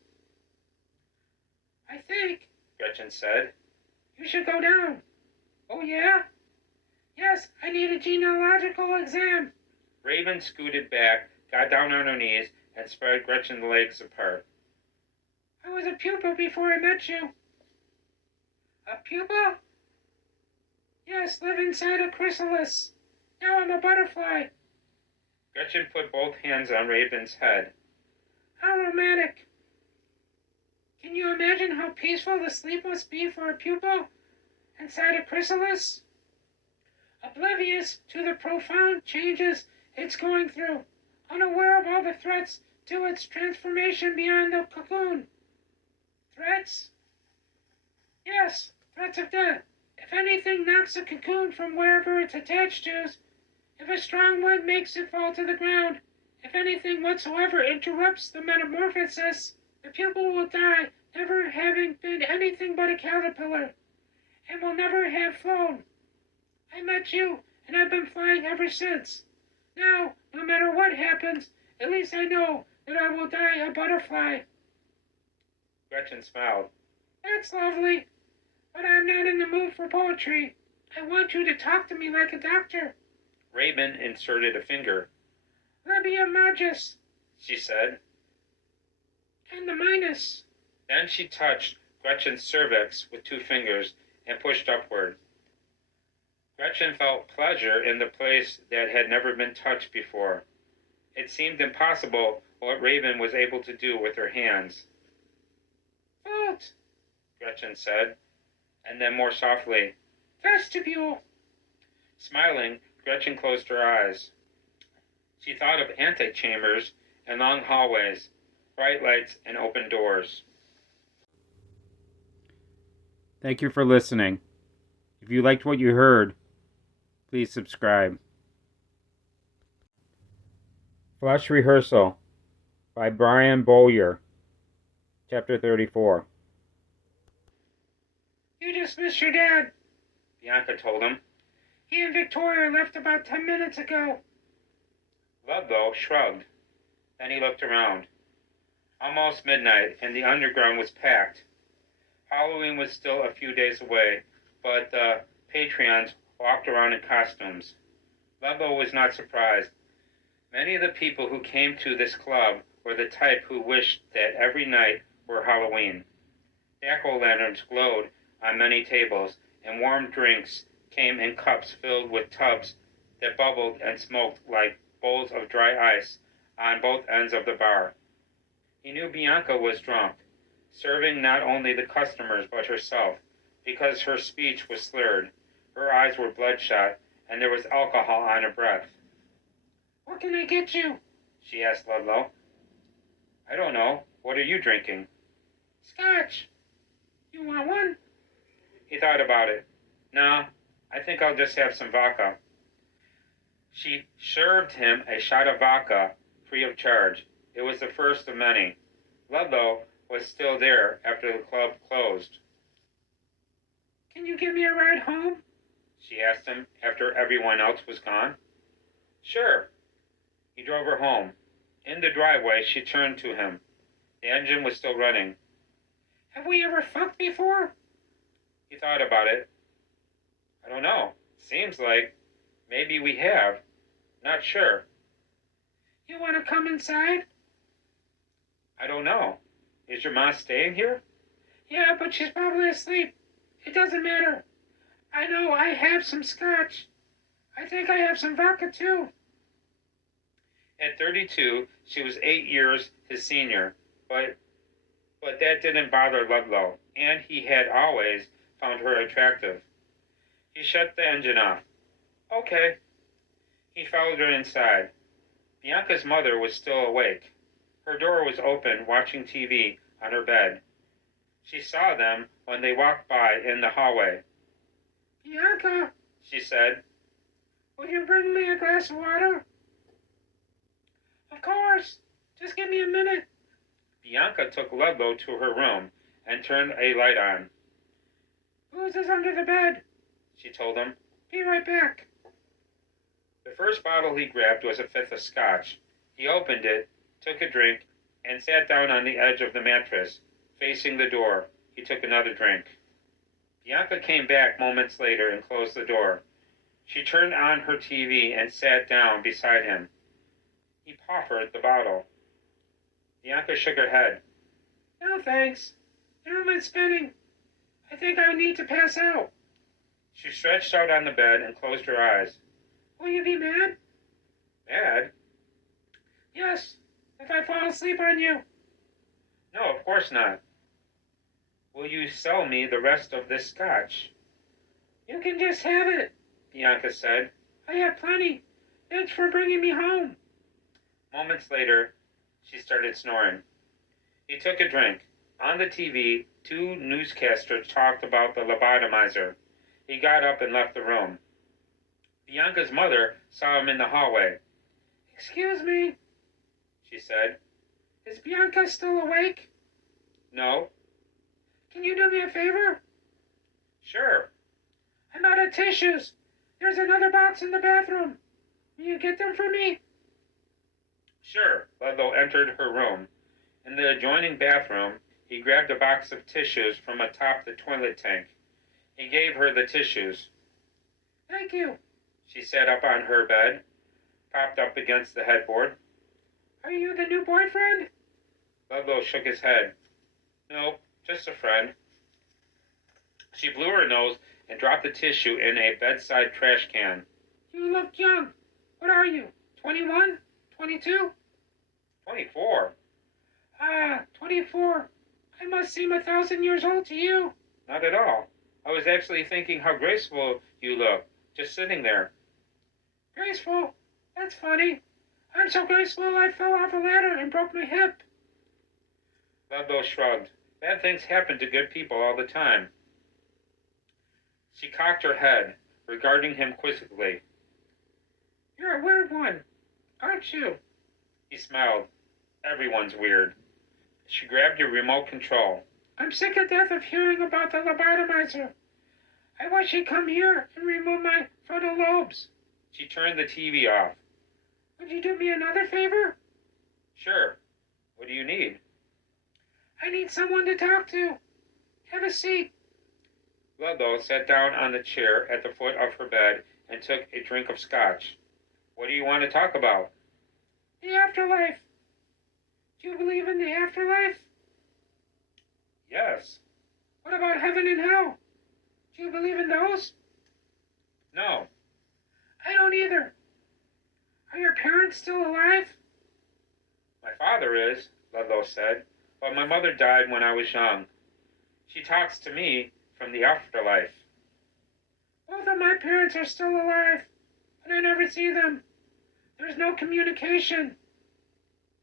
I think, Gretchen said. You should go down. Oh yeah? Yes, I need a genealogical exam. Raven scooted back, got down on her knees, and spread Gretchen's legs apart. I was a pupa before I met you. A pupa? Yes, live inside a chrysalis. Now I'm a butterfly. Gretchen put both hands on Raven's head. How romantic. Can you imagine how peaceful the sleep must be for a pupa inside a chrysalis? Oblivious to the profound changes it's going through, unaware of all the threats to its transformation beyond the cocoon. Threats? Yes, threats of death. If anything knocks the cocoon from wherever it's attached to, if a strong wind makes it fall to the ground, if anything whatsoever interrupts the metamorphosis, the pupa will die, never having been anything but a caterpillar, and will never have flown. I met you, and I've been flying ever since. Now, no matter what happens, at least I know that I will die a butterfly. Gretchen smiled. That's lovely, but I'm not in the mood for poetry. I want you to talk to me like a doctor. Raven inserted a finger. Labia majus, She said. and the minus. Then she touched Gretchen's cervix with 2 fingers and pushed upward. Gretchen felt pleasure in the place that had never been touched before. It seemed impossible what Raven was able to do with her hands. Vault, Gretchen said, and then more softly. vestibule. Smiling, Gretchen closed her eyes. She thought of antechambers and long hallways, bright lights and open doors. Thank you for listening. If you liked what you heard, please subscribe. Flush Rehearsal by Brian Bowyer, Chapter 34. You just missed your dad, Bianca told him. He and Victoria left about 10 minutes ago. Ludlow shrugged. Then he looked around. Almost midnight, and the underground was packed. Halloween was still a few days away, but the Patreons walked around in costumes. Ludlow was not surprised. Many of the people who came to this club were the type who wished that every night were Halloween. Jack-o'-lanterns glowed on many tables, and warm drinks came in cups filled with tubs that bubbled and smoked like bowls of dry ice on both ends of the bar. He knew Bianca was drunk, serving not only the customers but herself, because her speech was slurred, her eyes were bloodshot, and there was alcohol on her breath. What can I get you? She asked Ludlow. I don't know. What are you drinking? Scotch. You want one? He thought about it. No, I think I'll just have some vodka. She served him a shot of vodka free of charge. It was the first of many. Ludlow was still there after the club closed. Can you give me a ride home? She asked him after everyone else was gone. Sure. He drove her home. In the driveway, she turned to him. The engine was still running. Have we ever fucked before? He thought about it. I don't know. Seems like maybe we have. Not sure. You want to come inside? I don't know. Is your mom staying here? Yeah, but she's probably asleep. It doesn't matter. I know I have some scotch. I think I have some vodka too. At 32, she was 8 years his senior, but that didn't bother Ludlow, and he had always found her attractive. He shut the engine off. Okay. He followed her inside. Bianca's mother was still awake. Her door was open, watching TV on her bed. She saw them when they walked by in the hallway. Bianca, She said, will you bring me a glass of water? Of course. Just give me a minute. Bianca took Ludlow to her room and turned a light on. Booze is under the bed, She told him. be right back. The first bottle he grabbed was a fifth of scotch. He opened it, took a drink, and sat down on the edge of the mattress, facing the door. He took another drink. Bianca came back moments later and closed the door. She turned on her TV and sat down beside him. He proffered the bottle. Bianca shook her head. No thanks. The room is spinning. I think I need to pass out. She stretched out on the bed and closed her eyes. Will you be mad? Mad? Yes, if I fall asleep on you. No, of course not. Will you sell me the rest of this scotch? You can just have it, Bianca said. I have plenty. Thanks for bringing me home. Moments later, she started snoring. He took a drink. On the TV, two newscasters talked about the lobotomizer. He got up and left the room. Bianca's mother saw him in the hallway. Excuse me, She said. is Bianca still awake? No. Can you do me a favor? Sure. I'm out of tissues. There's another box in the bathroom. Will you get them for me? Sure. Ludlow entered her room. In the adjoining bathroom, he grabbed a box of tissues from atop the toilet tank. He gave her the tissues. Thank you. She sat up on her bed, propped up against the headboard. Are you the new boyfriend? Ludlow shook his head. No, just a friend. She blew her nose and dropped the tissue in a bedside trash can. You look young. What are you, 21? 22? 24. 24. I must seem 1,000 years old to you. Not at all. I was actually thinking how graceful you look, just sitting there. Graceful? That's funny. I'm so graceful I fell off a ladder and broke my hip. Ludlow shrugged. Bad things happen to good people all the time. She cocked her head, regarding him quizzically. You're a weird one, aren't you? He smiled. Everyone's weird. She grabbed your remote control. I'm sick to death of hearing about the lobotomizer. I wish he'd come here and remove my frontal lobes. She turned the TV off. Would you do me another favor? Sure. What do you need? I need someone to talk to. Have a seat. Ludlow sat down on the chair at the foot of her bed and took a drink of scotch. What do you want to talk about? The afterlife. Do you believe in the afterlife? Yes. What about heaven and hell? Do you believe in those? No. I don't either. Are your parents still alive? My father is, Ludlow said, but my mother died when I was young. She talks to me from the afterlife. Both of my parents are still alive, but I never see them. There's no communication.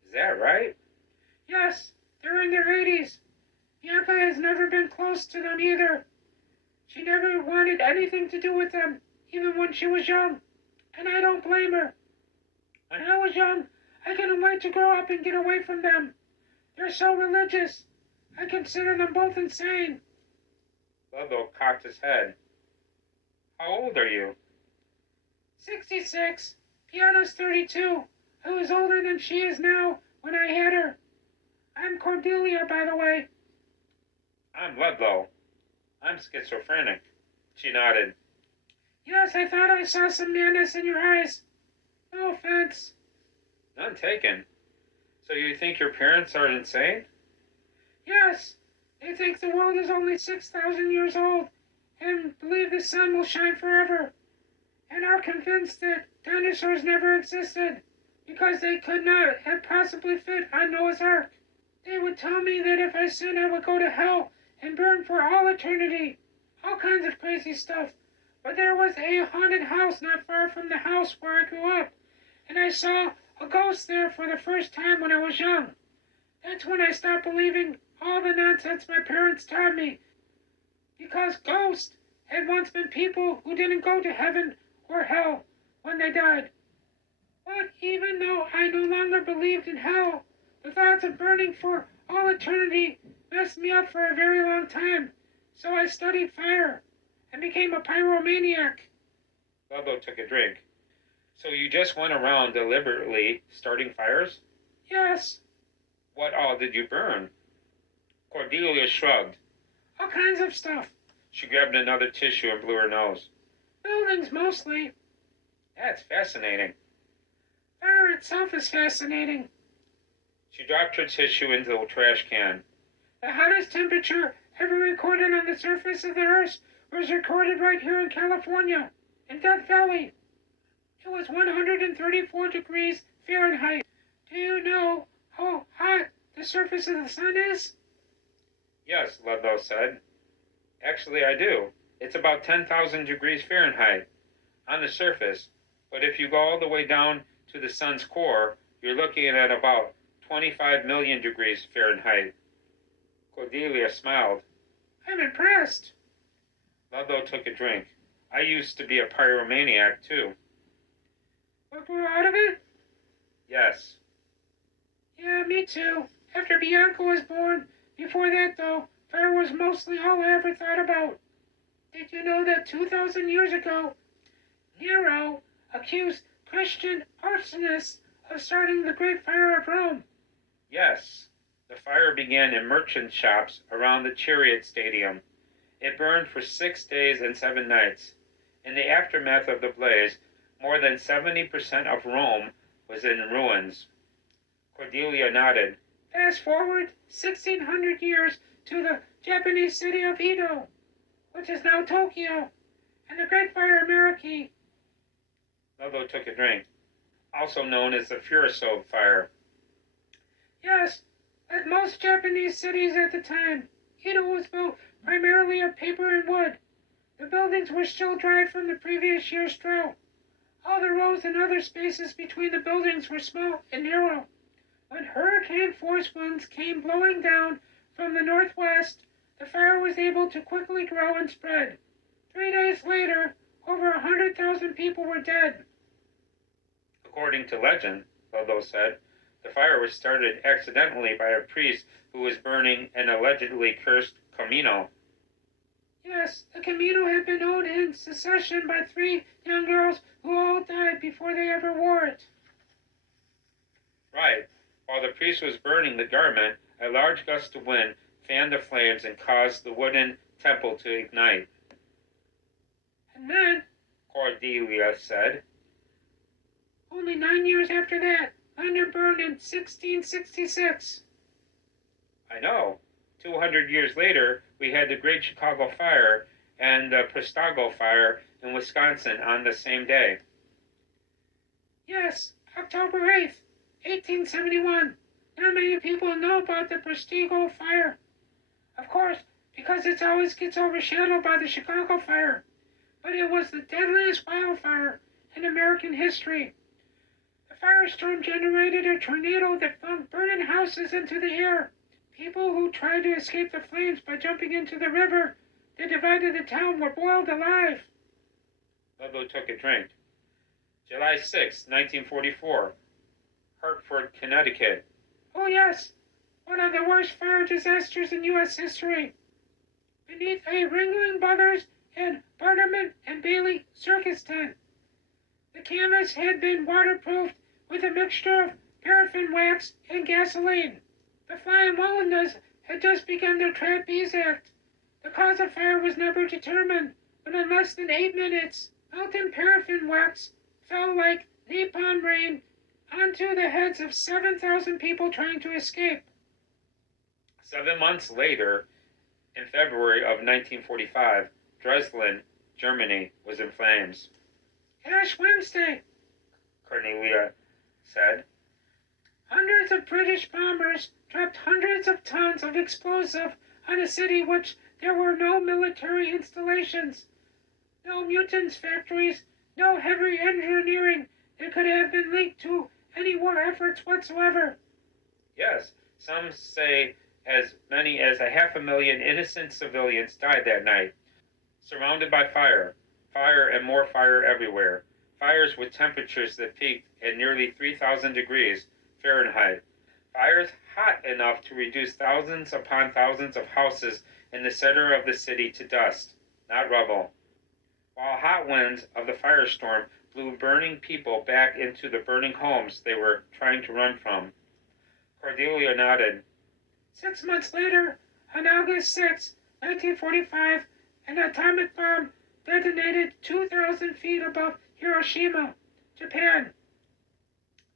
Is that right? Yes, they're in their 80s. Bianca has never been close to them either. She never wanted anything to do with them, even when she was young, and I don't blame her. When I was young, I couldn't wait to grow up and get away from them. They're so religious. I consider them both insane. Ludlow cocked his head. How old are you? 66. Piano's 32. I was older than she is now when I had her. I'm Cordelia, by the way. I'm Ludlow. I'm schizophrenic. She nodded. Yes, I thought I saw some madness in your eyes. No offense. None taken. So you think your parents are insane? Yes, they think the world is only 6,000 years old and believe the sun will shine forever, and are convinced that dinosaurs never existed because they could not have possibly fit on Noah's Ark. They would tell me that if I sinned I would go to hell and burn for all eternity. All kinds of crazy stuff. But there was a haunted house not far from the house where I grew up, and I saw a ghost there for the first time when I was young. That's when I stopped believing all the nonsense my parents taught me, because ghosts had once been people who didn't go to heaven or hell when they died. But even though I no longer believed in hell, the thoughts of burning for all eternity messed me up for a very long time, so I studied fire and became a pyromaniac. Ludlow took a drink. So you just went around deliberately starting fires? Yes. What all did you burn? Cordelia shrugged. All kinds of stuff. She grabbed another tissue and blew her nose. Buildings mostly. That's fascinating. Fire itself is fascinating. She dropped her tissue into the trash can. The hottest temperature ever recorded on the surface of the Earth was recorded right here in California, in Death Valley. It was 134 degrees Fahrenheit. Do you know how hot the surface of the sun is? Yes, Ludlow said. Actually, I do. It's about 10,000 degrees Fahrenheit on the surface, but if you go all the way down to the sun's core, you're looking at about 25 million degrees Fahrenheit. Cordelia smiled. I'm impressed. Ludlow took a drink. I used to be a pyromaniac, too. But we're out of it? Yes. Yeah, me too. After Bianca was born. Before that, though, fire was mostly all I ever thought about. Did you know that 2,000 years ago, Nero accused Christian arsonists of starting the Great Fire of Rome? Yes. The fire began in merchant shops around the Chariot Stadium. It burned for 6 days and 7 nights. In the aftermath of the blaze, more than 70% of Rome was in ruins. Cordelia nodded. Fast forward 1,600 years to the Japanese city of Edo, which is now Tokyo, and the Great Fire of Meraki. Ludlow took a drink. Also known as the Rehearsal fire. Yes, like most Japanese cities at the time, Edo was built primarily of paper and wood. The buildings were still dry from the previous year's drought. All the rows and other spaces between the buildings were small and narrow. When hurricane-force winds came blowing down from the northwest, the fire was able to quickly grow and spread. 3 days later, over 100,000 people were dead. According to legend, Ludlow said, the fire was started accidentally by a priest who was burning an allegedly cursed Camino. Yes, the Camino had been owned in succession by 3 young girls who all died before they ever wore it. Right. While the priest was burning the garment, a large gust of wind fanned the flames and caused the wooden temple to ignite. And then, Cordelia said, only 9 years after that, London burned in 1666. I know. 200 years later, we had the Great Chicago Fire and the Prestago Fire in Wisconsin on the same day. Yes, October 8th, 1871. Not many people know about the Prestago Fire. Of course, because it always gets overshadowed by the Chicago Fire. But it was the deadliest wildfire in American history. The firestorm generated a tornado that flung burning houses into the air. People who tried to escape the flames by jumping into the river that divided the town were boiled alive. Ludlow took a drink. July 6, 1944. Hartford, Connecticut. Oh yes, one of the worst fire disasters in U.S. history. Beneath a Ringling Brothers and Barnum and Bailey circus tent. The canvas had been waterproofed with a mixture of paraffin wax and gasoline. The Flying Wallendas had just begun their trapeze act. The cause of fire was never determined, but in less than 8 minutes, melted paraffin wax fell like napalm rain onto the heads of 7,000 people trying to escape. 7 months later, in February of 1945, Dresden, Germany, was in flames. Ash Wednesday, Cornelia said. Hundreds of British bombers dropped hundreds of tons of explosive on a city which there were no military installations, no mutants factories, no heavy engineering that could have been linked to any war efforts whatsoever. Yes, some say as many as 500,000 innocent civilians died that night, surrounded by fire and more fire everywhere. Fires with temperatures that peaked at nearly 3,000 degrees Fahrenheit. Fires hot enough to reduce thousands upon thousands of houses in the center of the city to dust, not rubble. While hot winds of the firestorm blew burning people back into the burning homes they were trying to run from. Cordelia nodded. 6 months later, on August 6, 1945, an atomic bomb detonated 2,000 feet above Hiroshima, Japan.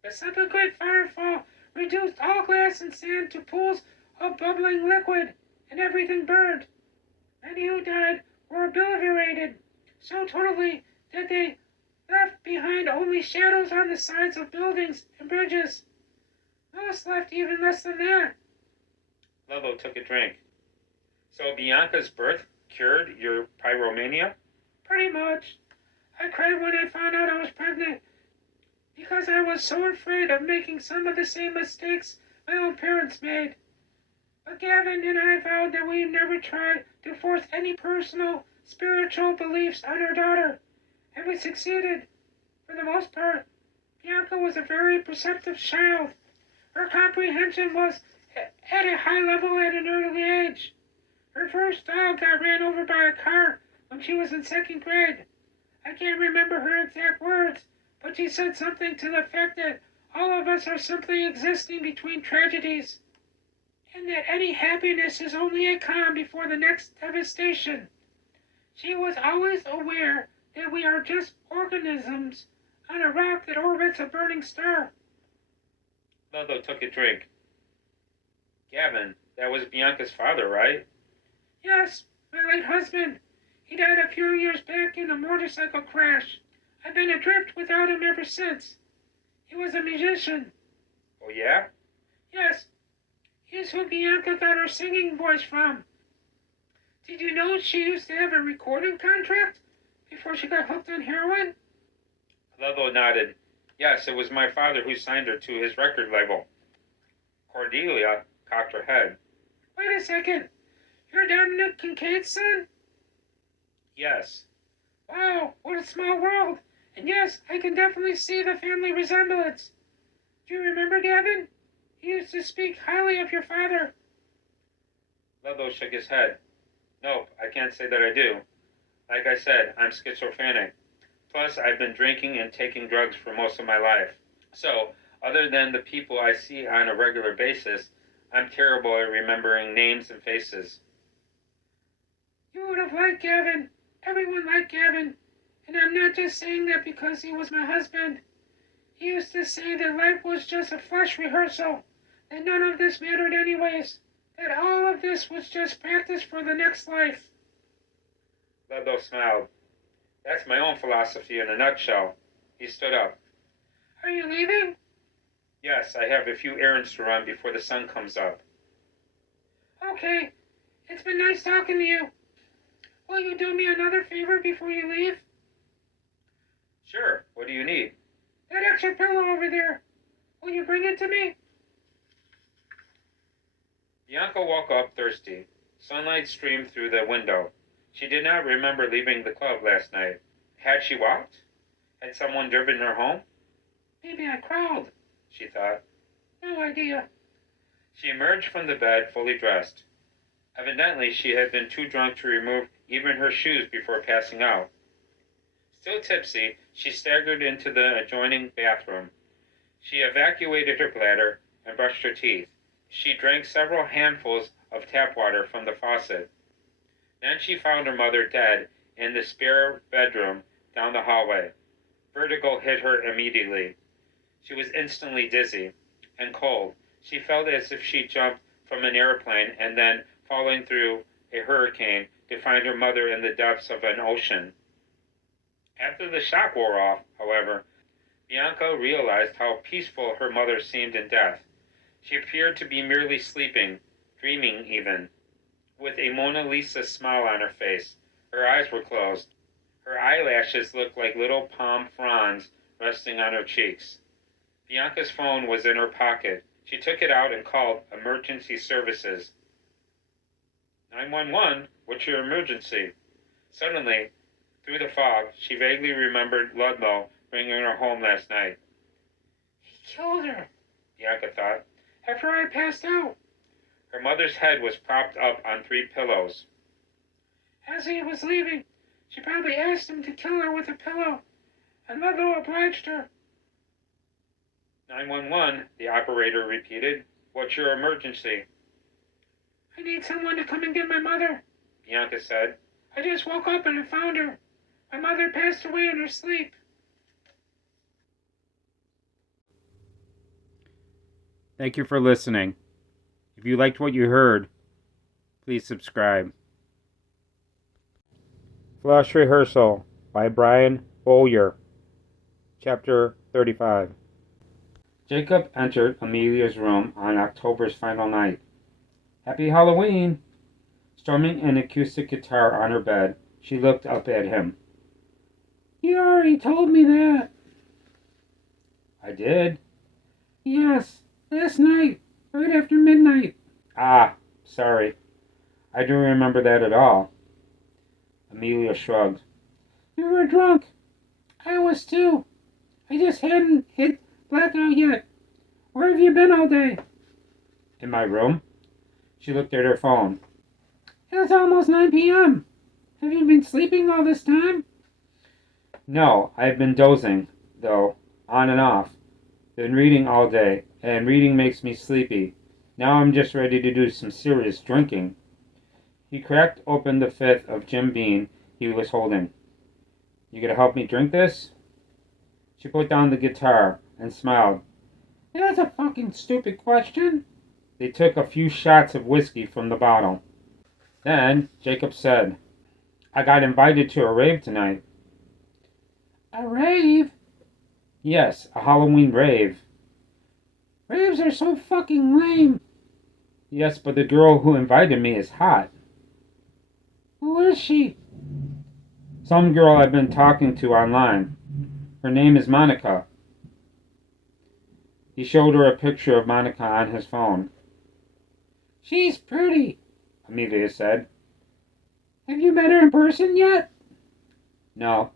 The subsequent firefall reduced all glass and sand to pools of bubbling liquid, and everything burned. Many who died were obliterated so totally that they left behind only shadows on the sides of buildings and bridges. Most left even less than that. Ludlow took a drink. So Bianca's birth cured your pyromania? Pretty much. I cried when I found out I was pregnant because I was so afraid of making some of the same mistakes my own parents made. But Gavin and I vowed that we'd never try to force any personal, spiritual beliefs on our daughter, and we succeeded, for the most part. Bianca was a very perceptive child. Her comprehension was at a high level at an early age. Her first dog got ran over by a car when she was in 2nd grade. I can't remember her exact words, but she said something to the effect that all of us are simply existing between tragedies, and that any happiness is only a calm before the next devastation. She was always aware that we are just organisms on a rock that orbits a burning star. Ludlow took a drink. Gavin, that was Bianca's father, right? Yes, my late husband. He died a few years back in a motorcycle crash. I've been adrift without him ever since. He was a musician. Oh, yeah? Yes, he's who Bianca got her singing voice from. Did you know she used to have a recording contract before she got hooked on heroin? Ludlow nodded. Yes, it was my father who signed her to his record label. Cordelia cocked her head. Wait a second. You're Dominic Kincaid's son? Yes. Wow, what a small world. And yes, I can definitely see the family resemblance. Do you remember Gavin? He used to speak highly of your father. Ludlow shook his head. Nope, I can't say that I do. Like I said, I'm schizophrenic. Plus, I've been drinking and taking drugs for most of my life. So, other than the people I see on a regular basis, I'm terrible at remembering names and faces. You would have liked Gavin. Everyone liked Gavin. And I'm not just saying that because he was my husband. He used to say that life was just a flesh rehearsal, that none of this mattered anyways, that all of this was just practice for the next life. Ludlow smiled. That's my own philosophy in a nutshell. He stood up. Are you leaving? Yes, I have a few errands to run before the sun comes up. Okay. It's been nice talking to you. Will you do me another favor before you leave? Sure, what do you need? That extra pillow over there. Will you bring it to me? Bianca woke up thirsty. Sunlight streamed through the window. She did not remember leaving the club last night. Had she walked? Had someone driven her home? Maybe I crawled, She thought. No idea. She emerged from the bed fully dressed. Evidently, she had been too drunk to remove even her shoes before passing out. Still tipsy, she staggered into the adjoining bathroom. She evacuated her bladder and brushed her teeth. She drank several handfuls of tap water from the faucet. Then she found her mother dead in the spare bedroom down the hallway. Vertigo hit her immediately. She was instantly dizzy and cold. She felt as if she jumped from an airplane and then falling through a hurricane to find her mother in the depths of an ocean. After the shock wore off, however, Bianca realized how peaceful her mother seemed in death. She appeared to be merely sleeping, dreaming even, with a Mona Lisa smile on her face. Her eyes were closed. Her eyelashes looked like little palm fronds resting on her cheeks. Bianca's phone was in her pocket. She took it out and called emergency services. 911, what's your emergency? Suddenly, through the fog, she vaguely remembered Ludlow bringing her home last night. He killed her, Bianca thought. after I passed out. Her mother's head was propped up on 3 pillows. As he was leaving, she probably asked him to kill her with a pillow, and Ludlow obliged her. 911, the operator repeated. What's your emergency? I need someone to come and get my mother, Bianca said. I just woke up and I found her. My mother passed away in her sleep. Thank you for listening. If you liked what you heard, please subscribe. Flash Rehearsal by Brian Bowyer. Chapter 35. Jacob entered Amelia's room on October's final night. Happy Halloween! Strumming an acoustic guitar on her bed, she looked up at him. You already told me that. I did? Yes, last night, right after midnight. Ah, sorry. I don't remember that at all. Amelia shrugged. You were drunk. I was too. I just hadn't hit blackout yet. Where have you been all day? In my room? She looked at her phone. It's almost 9 p.m. Have you been sleeping all this time? No, I've been dozing, though, on and off. Been reading all day, and reading makes me sleepy. Now I'm just ready to do some serious drinking. He cracked open the 5th of Jim Beam he was holding. You gonna help me drink this? She put down the guitar and smiled. That's a fucking stupid question. They took a few shots of whiskey from the bottle. Then Jacob said, I got invited to a rave tonight. A rave? Yes, a Halloween rave. Raves are so fucking lame. Yes, but the girl who invited me is hot. Who is she? Some girl I've been talking to online. Her name is Monica. He showed her a picture of Monica on his phone. She's pretty, Amelia said. Have you met her in person yet? No.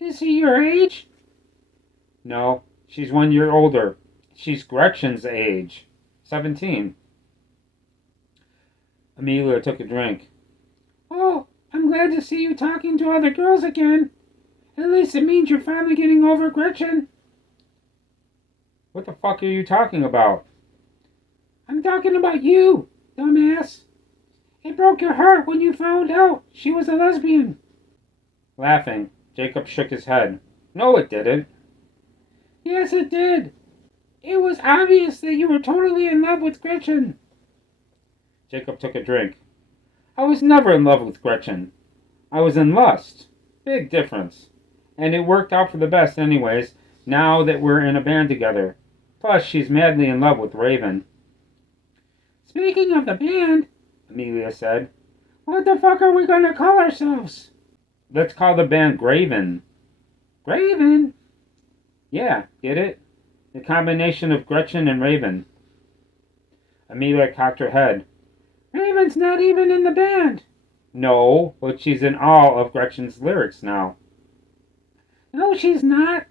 Is she your age? No, she's 1 year older. She's Gretchen's age. 17. Amelia took a drink. Oh, I'm glad to see you talking to other girls again. At least it means you're finally getting over Gretchen. What the fuck are you talking about? I'm talking about you, dumbass. It broke your heart when you found out she was a lesbian. Laughing, Jacob shook his head. No, it didn't. Yes, it did. It was obvious that you were totally in love with Gretchen. Jacob took a drink. I was never in love with Gretchen. I was in lust. Big difference. And it worked out for the best anyways, now that we're in a band together. Plus, she's madly in love with Raven. Speaking of the band, Amelia said, what the fuck are we gonna call ourselves? let's call the band Graven. Raven? Yeah, get it? The combination of Gretchen and Raven. Amelia cocked her head. Raven's not even in the band. No, but she's in all of Gretchen's lyrics now. No, she's not.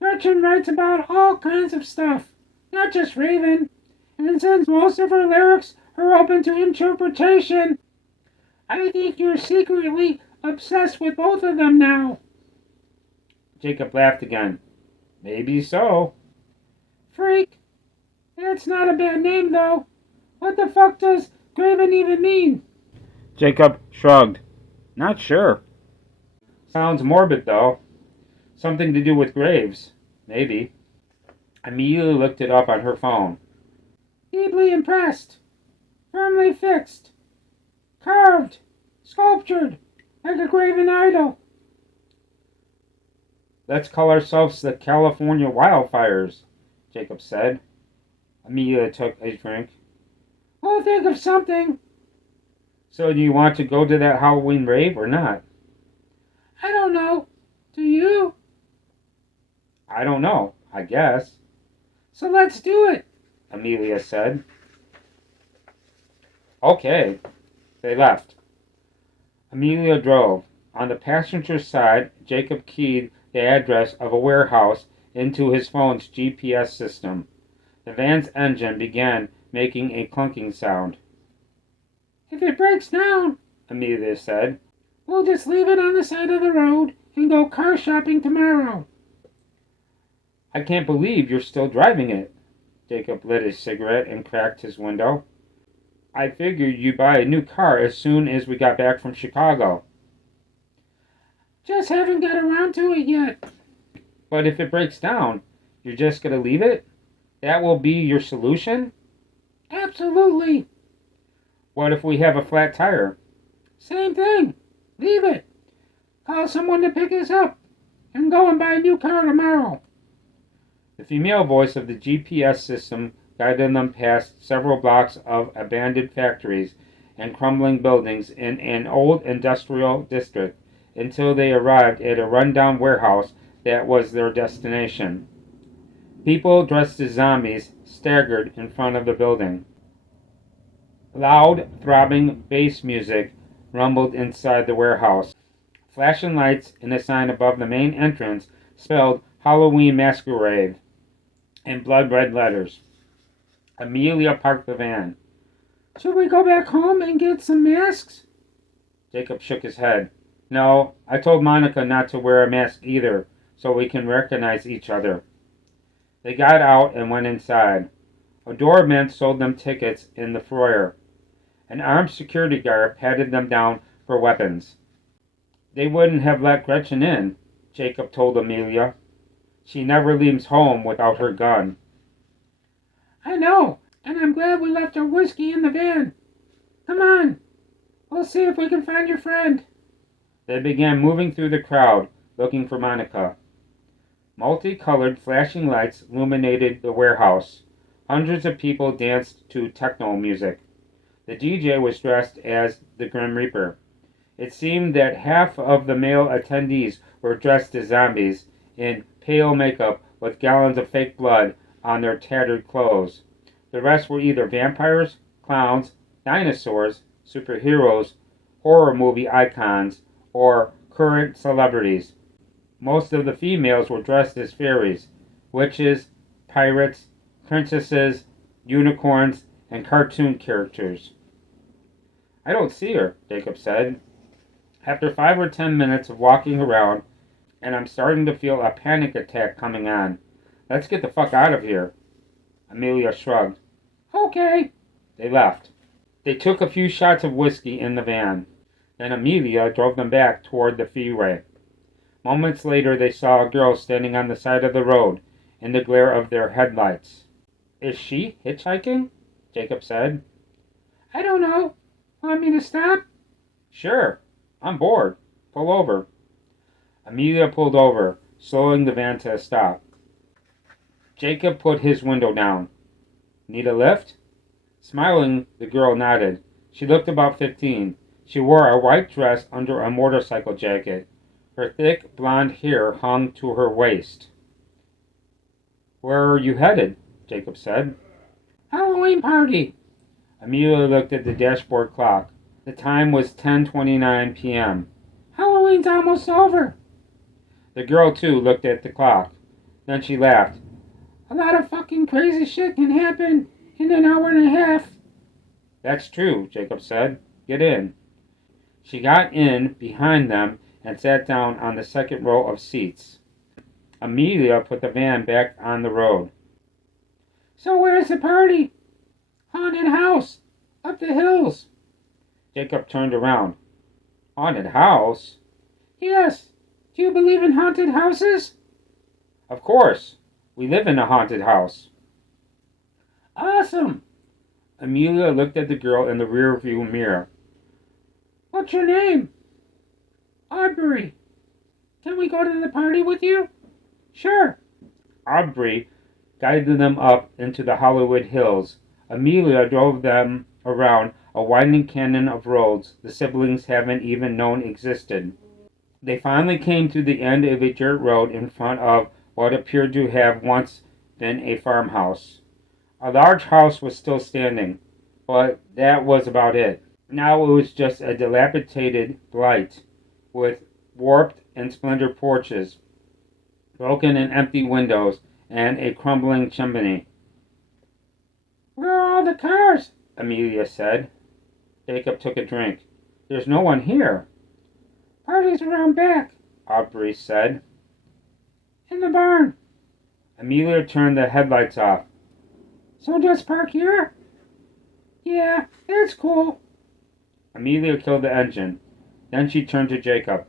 Gretchen writes about all kinds of stuff, not just Raven. And since most of her lyrics are open to interpretation, I think you're secretly obsessed with both of them now. Jacob laughed again. Maybe so. Freak. That's not a bad name, though. What the fuck does Graven even mean? Jacob shrugged. Not sure. Sounds morbid, though. Something to do with graves. Maybe. Amelia looked it up on her phone. Deeply impressed. Firmly fixed. Carved. Sculptured. Like a graven idol. Let's call ourselves the California Wildfires, Jacob said. Amelia took a drink. We'll think of something. So do you want to go to that Halloween rave or not? I don't know. Do you? I don't know, I guess. So let's do it, Amelia said. Okay. They left. Amelia drove. On the passenger side, Jacob keyed the address of a warehouse into his phone's GPS system. The van's engine began making a clunking sound. If it breaks down, Amelia said. we'll just leave it on the side of the road and go car shopping tomorrow. I can't believe you're still driving it. Jacob lit his cigarette and cracked his window. I figured you'd buy a new car as soon as we got back from Chicago. Just haven't got around to it yet. But if it breaks down, you're just going to leave it? That will be your solution? Absolutely. What if we have a flat tire? Same thing. Leave it. Call someone to pick us up and go and buy a new car tomorrow. The female voice of the GPS system guided them past several blocks of abandoned factories and crumbling buildings in an old industrial district until they arrived at a rundown warehouse that was their destination. People dressed as zombies staggered in front of the building. Loud, throbbing bass music rumbled inside the warehouse. Flashing lights and a sign above the main entrance spelled Halloween Masquerade in blood-red letters. Amelia parked the van. Should we go back home and get some masks? Jacob shook his head. No, I told Monica not to wear a mask either, so we can recognize each other. They got out and went inside. A doorman sold them tickets in the foyer. An armed security guard patted them down for weapons. They wouldn't have let Gretchen in, Jacob told Amelia. She never leaves home without her gun. I know, and I'm glad we left our whiskey in the van. Come on. We'll see if we can find your friend. They began moving through the crowd, looking for Monica. Multicolored flashing lights illuminated the warehouse. Hundreds of people danced to techno music. The DJ was dressed as the Grim Reaper. It seemed that half of the male attendees were dressed as zombies, in pale makeup with gallons of fake blood on their tattered clothes. The rest were either vampires, clowns, dinosaurs, superheroes, horror movie icons, or current celebrities. Most of the females were dressed as fairies, witches, pirates, princesses, unicorns, and cartoon characters. I don't see her, Jacob said. After 5 or 10 minutes of walking around, and I'm starting to feel a panic attack coming on. Let's get the fuck out of here. Amelia shrugged. Okay. They left. They took a few shots of whiskey in the van. Then Amelia drove them back toward the freeway. Moments later, they saw a girl standing on the side of the road in the glare of their headlights. Is she hitchhiking? Jacob said. I don't know. Want me to stop? Sure. I'm bored. Pull over. Amelia pulled over, slowing the van to a stop. Jacob put his window down. Need a lift? Smiling, the girl nodded. She looked about 15. She wore a white dress under a motorcycle jacket. Her thick blonde hair hung to her waist. Where are you headed? Jacob said. Halloween party. Amelia looked at the dashboard clock. The time was 10:29 p.m. Halloween's almost over. The girl, too, looked at the clock. Then she laughed. A lot of fucking crazy shit can happen in an hour and a half. That's true, Jacob said. Get in. She got in behind them and sat down on the second row of seats. Amelia put the van back on the road. So where's the party? Haunted house. Up the hills. Jacob turned around. Haunted house? Yes. Do you believe in haunted houses? Of course. We live in a haunted house. Awesome. Amelia looked at the girl in the rearview mirror. What's your name? Aubrey. Can we go to the party with you? Sure. Aubrey guided them up into the Hollywood Hills. Amelia drove them around a winding canyon of roads the siblings haven't even known existed. They finally came to the end of a dirt road in front of what appeared to have once been a farmhouse. A large house was still standing, but that was about it. Now it was just a dilapidated blight, with warped and splintered porches, broken and empty windows, and a crumbling chimney. Where are all the cars? Amelia said. Jacob took a drink. There's no one here. Party's around back, Aubrey said. In the barn. Amelia turned the headlights off. So just park here? Yeah, that's cool. Amelia killed the engine. Then she turned to Jacob.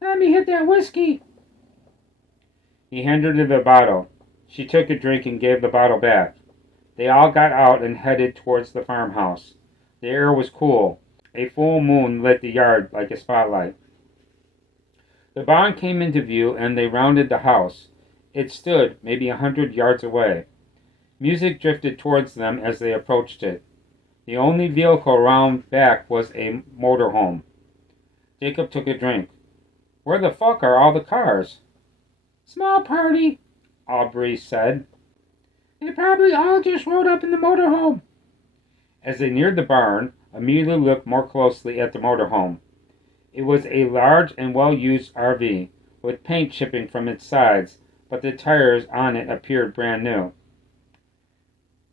Let me hit that whiskey. He handed her the bottle. She took a drink and gave the bottle back. They all got out and headed towards the farmhouse. The air was cool. A full moon lit the yard like a spotlight. The barn came into view and they rounded the house. It stood maybe 100 yards away. Music drifted towards them as they approached it. The only vehicle around back was a motorhome. Jacob took a drink. Where the fuck are all the cars? Small party, Aubrey said. They probably all just rode up in the motorhome. As they neared the barn, Amelia looked more closely at the motorhome. It was a large and well-used RV, with paint chipping from its sides, but the tires on it appeared brand new.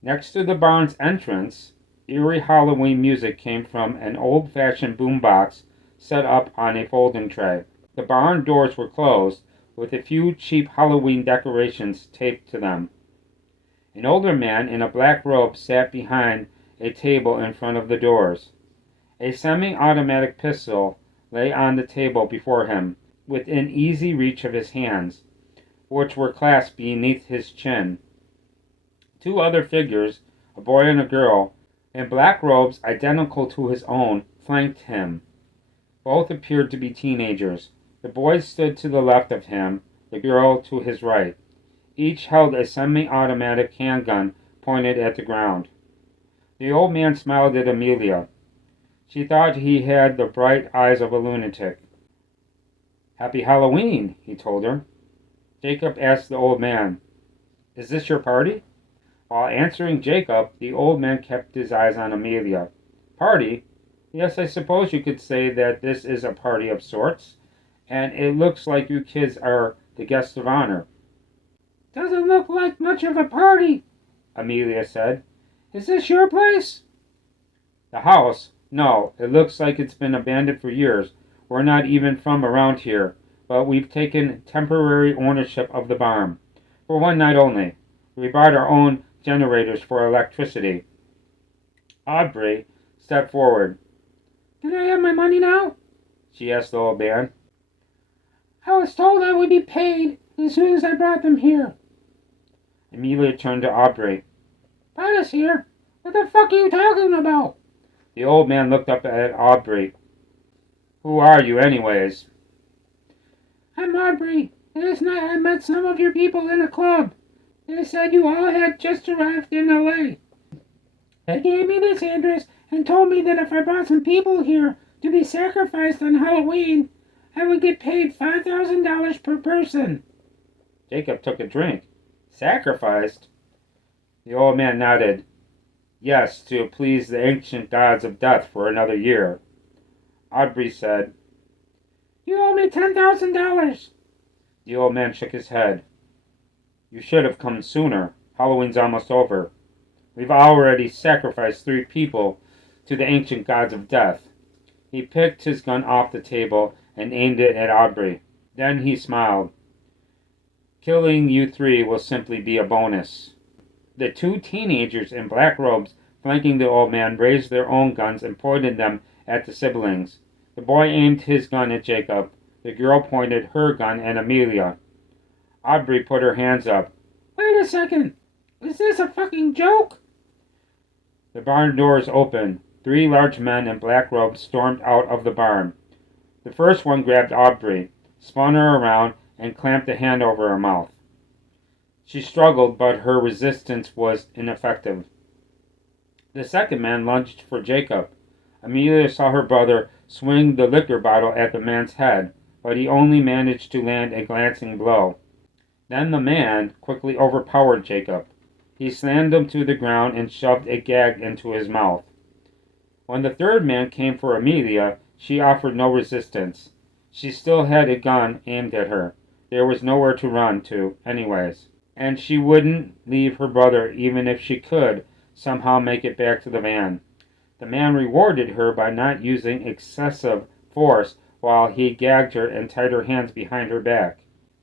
Next to the barn's entrance, eerie Halloween music came from an old-fashioned boombox set up on a folding tray. The barn doors were closed, with a few cheap Halloween decorations taped to them. An older man in a black robe sat behind a table in front of the doors. A semi-automatic pistol lay on the table before him, within easy reach of his hands, which were clasped beneath his chin. Two other figures, a boy and a girl, in black robes identical to his own, flanked him. Both appeared to be teenagers. The boy stood to the left of him, the girl to his right. Each held a semi-automatic handgun pointed at the ground. The old man smiled at Amelia. She thought he had the bright eyes of a lunatic. Happy Halloween, he told her. Jacob asked the old man, "Is this your party?" While answering Jacob, the old man kept his eyes on Amelia. "Party? Yes, I suppose you could say that this is a party of sorts, and it looks like you kids are the guests of honor." Doesn't look like much of a party, Amelia said. Is this your place? "The house? No, it looks like it's been abandoned for years. We're not even from around here, but we've taken temporary ownership of the barn. For one night only. We bought our own generators for electricity." Aubrey stepped forward. Can I have my money now? She asked the old man. I was told I would be paid as soon as I brought them here. Amelia turned to Aubrey. Brought us here? What the fuck are you talking about? The old man looked up at Aubrey. "Who are you, anyways?" I'm Aubrey. Last night I met some of your people in a club. They said you all had just arrived in LA. They gave me this address and told me that if I brought some people here to be sacrificed on Halloween, I would get paid $5,000 per person. Jacob took a drink. "Sacrificed?" The old man nodded. "Yes, to please the ancient gods of death for another year." Aubrey said, You owe me $10,000. The old man shook his head. "You should have come sooner. Halloween's almost over. We've already sacrificed 3 people to the ancient gods of death." He picked his gun off the table and aimed it at Aubrey. Then he smiled. "Killing you 3 will simply be a bonus." The 2 teenagers in black robes flanking the old man raised their own guns and pointed them at the siblings. The boy aimed his gun at Jacob. The girl pointed her gun at Amelia. Aubrey put her hands up. Wait a second. Is this a fucking joke? The barn doors opened. 3 large men in black robes stormed out of the barn. The first one grabbed Aubrey, spun her around, and clamped a hand over her mouth. She struggled, but her resistance was ineffective. The second man lunged for Jacob. Amelia saw her brother swing the liquor bottle at the man's head, but he only managed to land a glancing blow. Then the man quickly overpowered Jacob. He slammed him to the ground and shoved a gag into his mouth. When the third man came for Amelia, she offered no resistance. She still had a gun aimed at her. There was nowhere to run to, anyways. And she wouldn't leave her brother even if she could somehow make it back to the van. The man rewarded her by not using excessive force while he gagged her and tied her hands behind her back.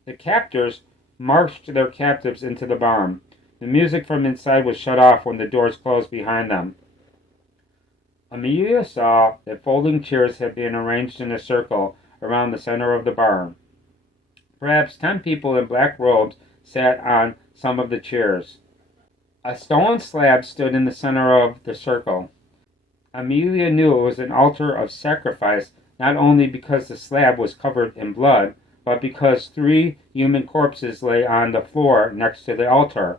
The captors marched their captives into the barn. The music from inside was shut off when the doors closed behind them. Amelia saw that folding chairs had been arranged in a circle around the center of the barn. Perhaps 10 people in black robes sat on some of the chairs. A stone slab stood in the center of the circle. Amelia knew it was an altar of sacrifice, not only because the slab was covered in blood, but because 3 human corpses lay on the floor next to the altar.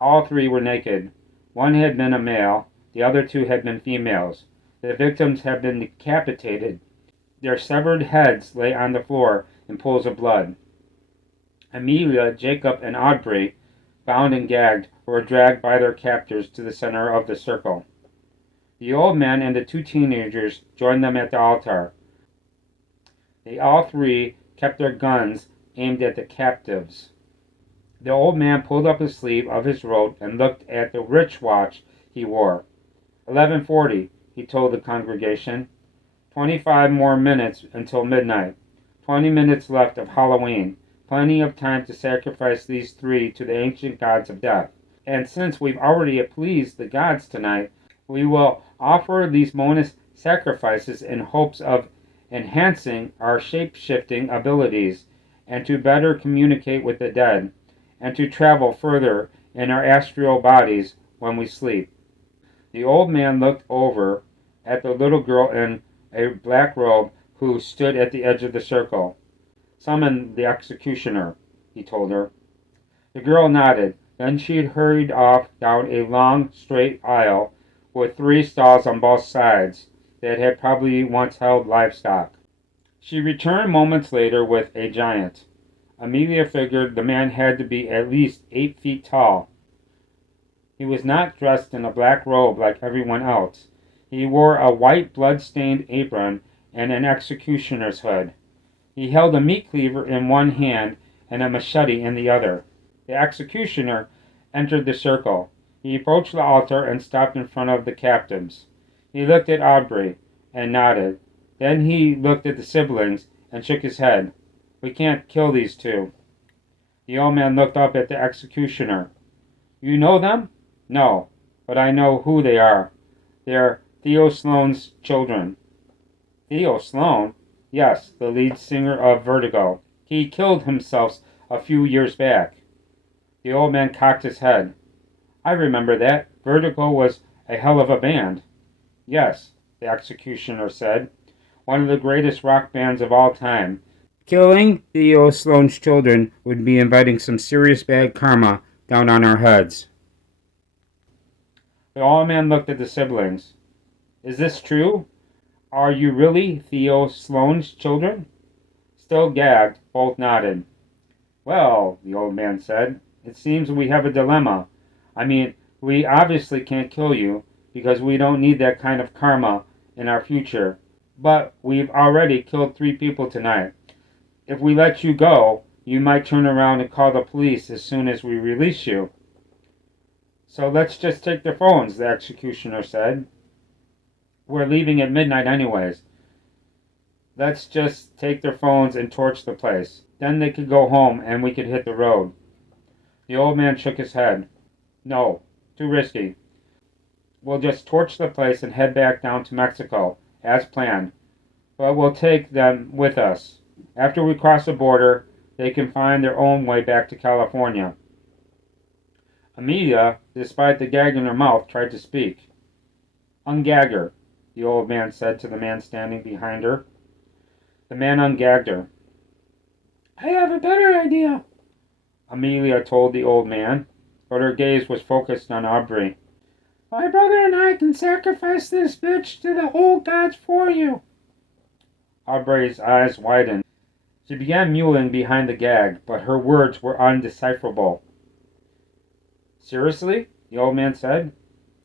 All 3 were naked. One had been a male, the other 2 had been females. The victims had been decapitated. Their severed heads lay on the floor in pools of blood. Amelia, Jacob, and Aubrey, bound and gagged, were dragged by their captors to the center of the circle. The old man and the 2 teenagers joined them at the altar. They all 3 kept their guns aimed at the captives. The old man pulled up the sleeve of his robe and looked at the rich watch he wore. 11:40, he told the congregation. 25 more minutes until midnight. 20 minutes left of Halloween. Plenty of time to sacrifice these 3 to the ancient gods of death. And since we've already pleased the gods tonight, we will offer these bonus sacrifices in hopes of enhancing our shape-shifting abilities and to better communicate with the dead and to travel further in our astral bodies when we sleep. The old man looked over at the little girl in a black robe who stood at the edge of the circle. "Summon the executioner," he told her. The girl nodded. Then she hurried off down a long, straight aisle with 3 stalls on both sides that had probably once held livestock. She returned moments later with a giant. Amelia figured the man had to be at least 8 feet tall. He was not dressed in a black robe like everyone else. He wore a white blood-stained apron and an executioner's hood. He held a meat cleaver in one hand and a machete in the other. The executioner entered the circle. He approached the altar and stopped in front of the captives. He looked at Aubrey and nodded. Then he looked at the siblings and shook his head. "We can't kill these two." The old man looked up at the executioner. "You know them?" "No, but I know who they are. They're Theo Sloane's children." "Theo Sloane?" "Yes, the lead singer of Vertigo. He killed himself a few years back." The old man cocked his head. "I remember that. Vertigo was a hell of a band." "Yes," the executioner said. "One of the greatest rock bands of all time. Killing Theo Sloane's children would be inviting some serious bad karma down on our heads." The old man looked at the siblings. "Is this true? Are you really Theo Sloane's children?" Still gagged, both nodded. "Well," the old man said, "it seems we have a dilemma. I mean, we obviously can't kill you, because we don't need that kind of karma in our future. But we've already killed 3 people tonight. If we let you go, you might turn around and call the police as soon as we release you." "So let's just take their phones," the executioner said. "We're leaving at midnight anyways. Let's just take their phones and torch the place. Then they could go home and we could hit the road." The old man shook his head. "No, too risky. We'll just torch the place and head back down to Mexico, as planned. But we'll take them with us. After we cross the border, they can find their own way back to California." Amelia, despite the gag in her mouth, tried to speak. "Ungag her," the old man said to the man standing behind her. The man ungagged her. I have a better idea, Amelia told the old man, but her gaze was focused on Aubrey. "My brother and I can sacrifice this bitch to the old gods for you." Aubrey's eyes widened. She began mewling behind the gag, but her words were undecipherable. "Seriously?" the old man said.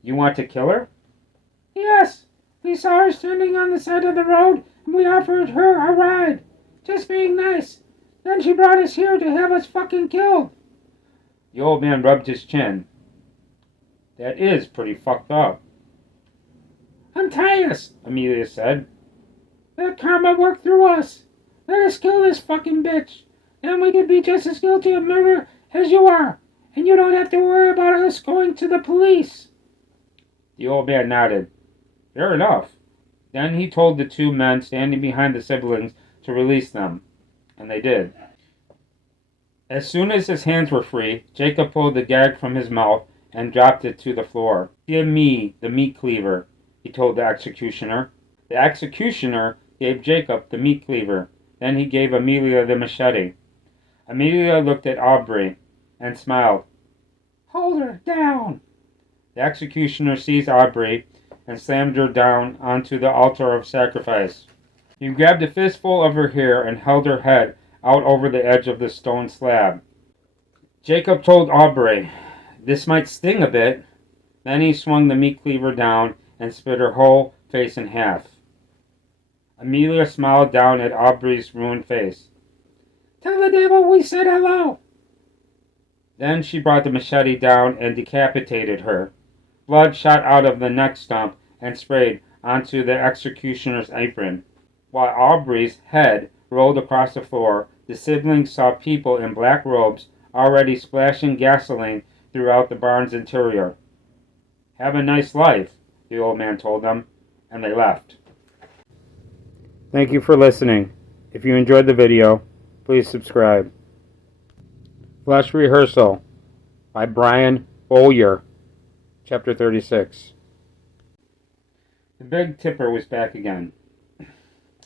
"You want to kill her?" "Yes. We saw her standing on the side of the road, and we offered her a ride. Just being nice. Then she brought us here to have us fucking killed." The old man rubbed his chin. "That is pretty fucked up." "Untie us," Amelia said. "Let karma work through us. Let us kill this fucking bitch. Then we could be just as guilty of murder as you are, and you don't have to worry about us going to the police." The old man nodded. "Fair enough." Then he told the 2 men standing behind the siblings to release them, and they did. As soon as his hands were free, Jacob pulled the gag from his mouth and dropped it to the floor. "Give me the meat cleaver," he told the executioner. The executioner gave Jacob the meat cleaver. Then he gave Amelia the machete. Amelia looked at Aubrey and smiled. "Hold her down." The executioner seized Aubrey and slammed her down onto the altar of sacrifice. He grabbed a fistful of her hair and held her head out over the edge of the stone slab. Jacob told Aubrey, "This might sting a bit." Then he swung the meat cleaver down and split her whole face in half. Amelia smiled down at Aubrey's ruined face. "Tell the devil we said hello." Then she brought the machete down and decapitated her. Blood shot out of the neck stump and sprayed onto the executioner's apron. While Aubrey's head rolled across the floor, the siblings saw people in black robes already splashing gasoline throughout the barn's interior. "Have a nice life," the old man told them, and they left. Thank you for listening. If you enjoyed the video, please subscribe. Flash Rehearsal by Brian Bowyer, Chapter 36. The Big Tipper was back again.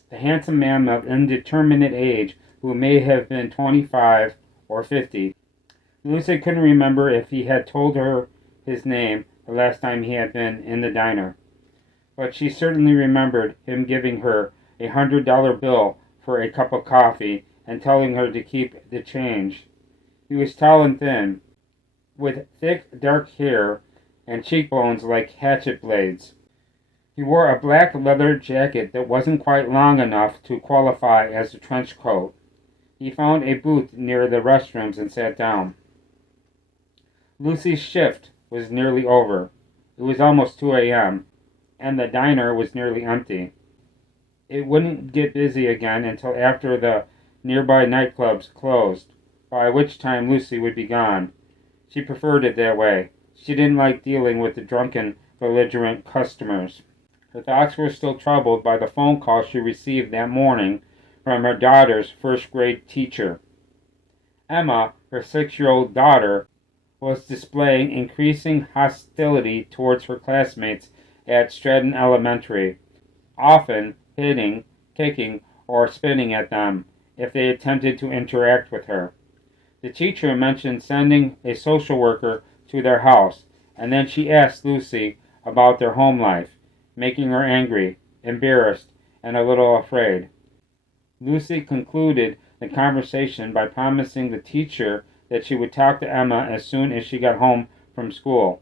The handsome man of indeterminate age who may have been 25 or 50. Lucy couldn't remember if he had told her his name the last time he had been in the diner, but she certainly remembered him giving her $100 bill for a cup of coffee and telling her to keep the change. He was tall and thin, with thick, dark hair and cheekbones like hatchet blades. He wore a black leather jacket that wasn't quite long enough to qualify as a trench coat. He found a booth near the restrooms and sat down. Lucy's shift was nearly over. It was almost 2 a.m., and the diner was nearly empty. It wouldn't get busy again until after the nearby nightclubs closed, by which time Lucy would be gone. She preferred it that way. She didn't like dealing with the drunken, belligerent customers. Her thoughts were still troubled by the phone call she received that morning from her daughter's first-grade teacher. Emma, her 6-year-old daughter, was displaying increasing hostility towards her classmates at Stratton Elementary, often hitting, kicking, or spitting at them if they attempted to interact with her. The teacher mentioned sending a social worker to their house, and then she asked Lucy about their home life, making her angry, embarrassed, and a little afraid. Lucy concluded the conversation by promising the teacher that she would talk to Emma as soon as she got home from school.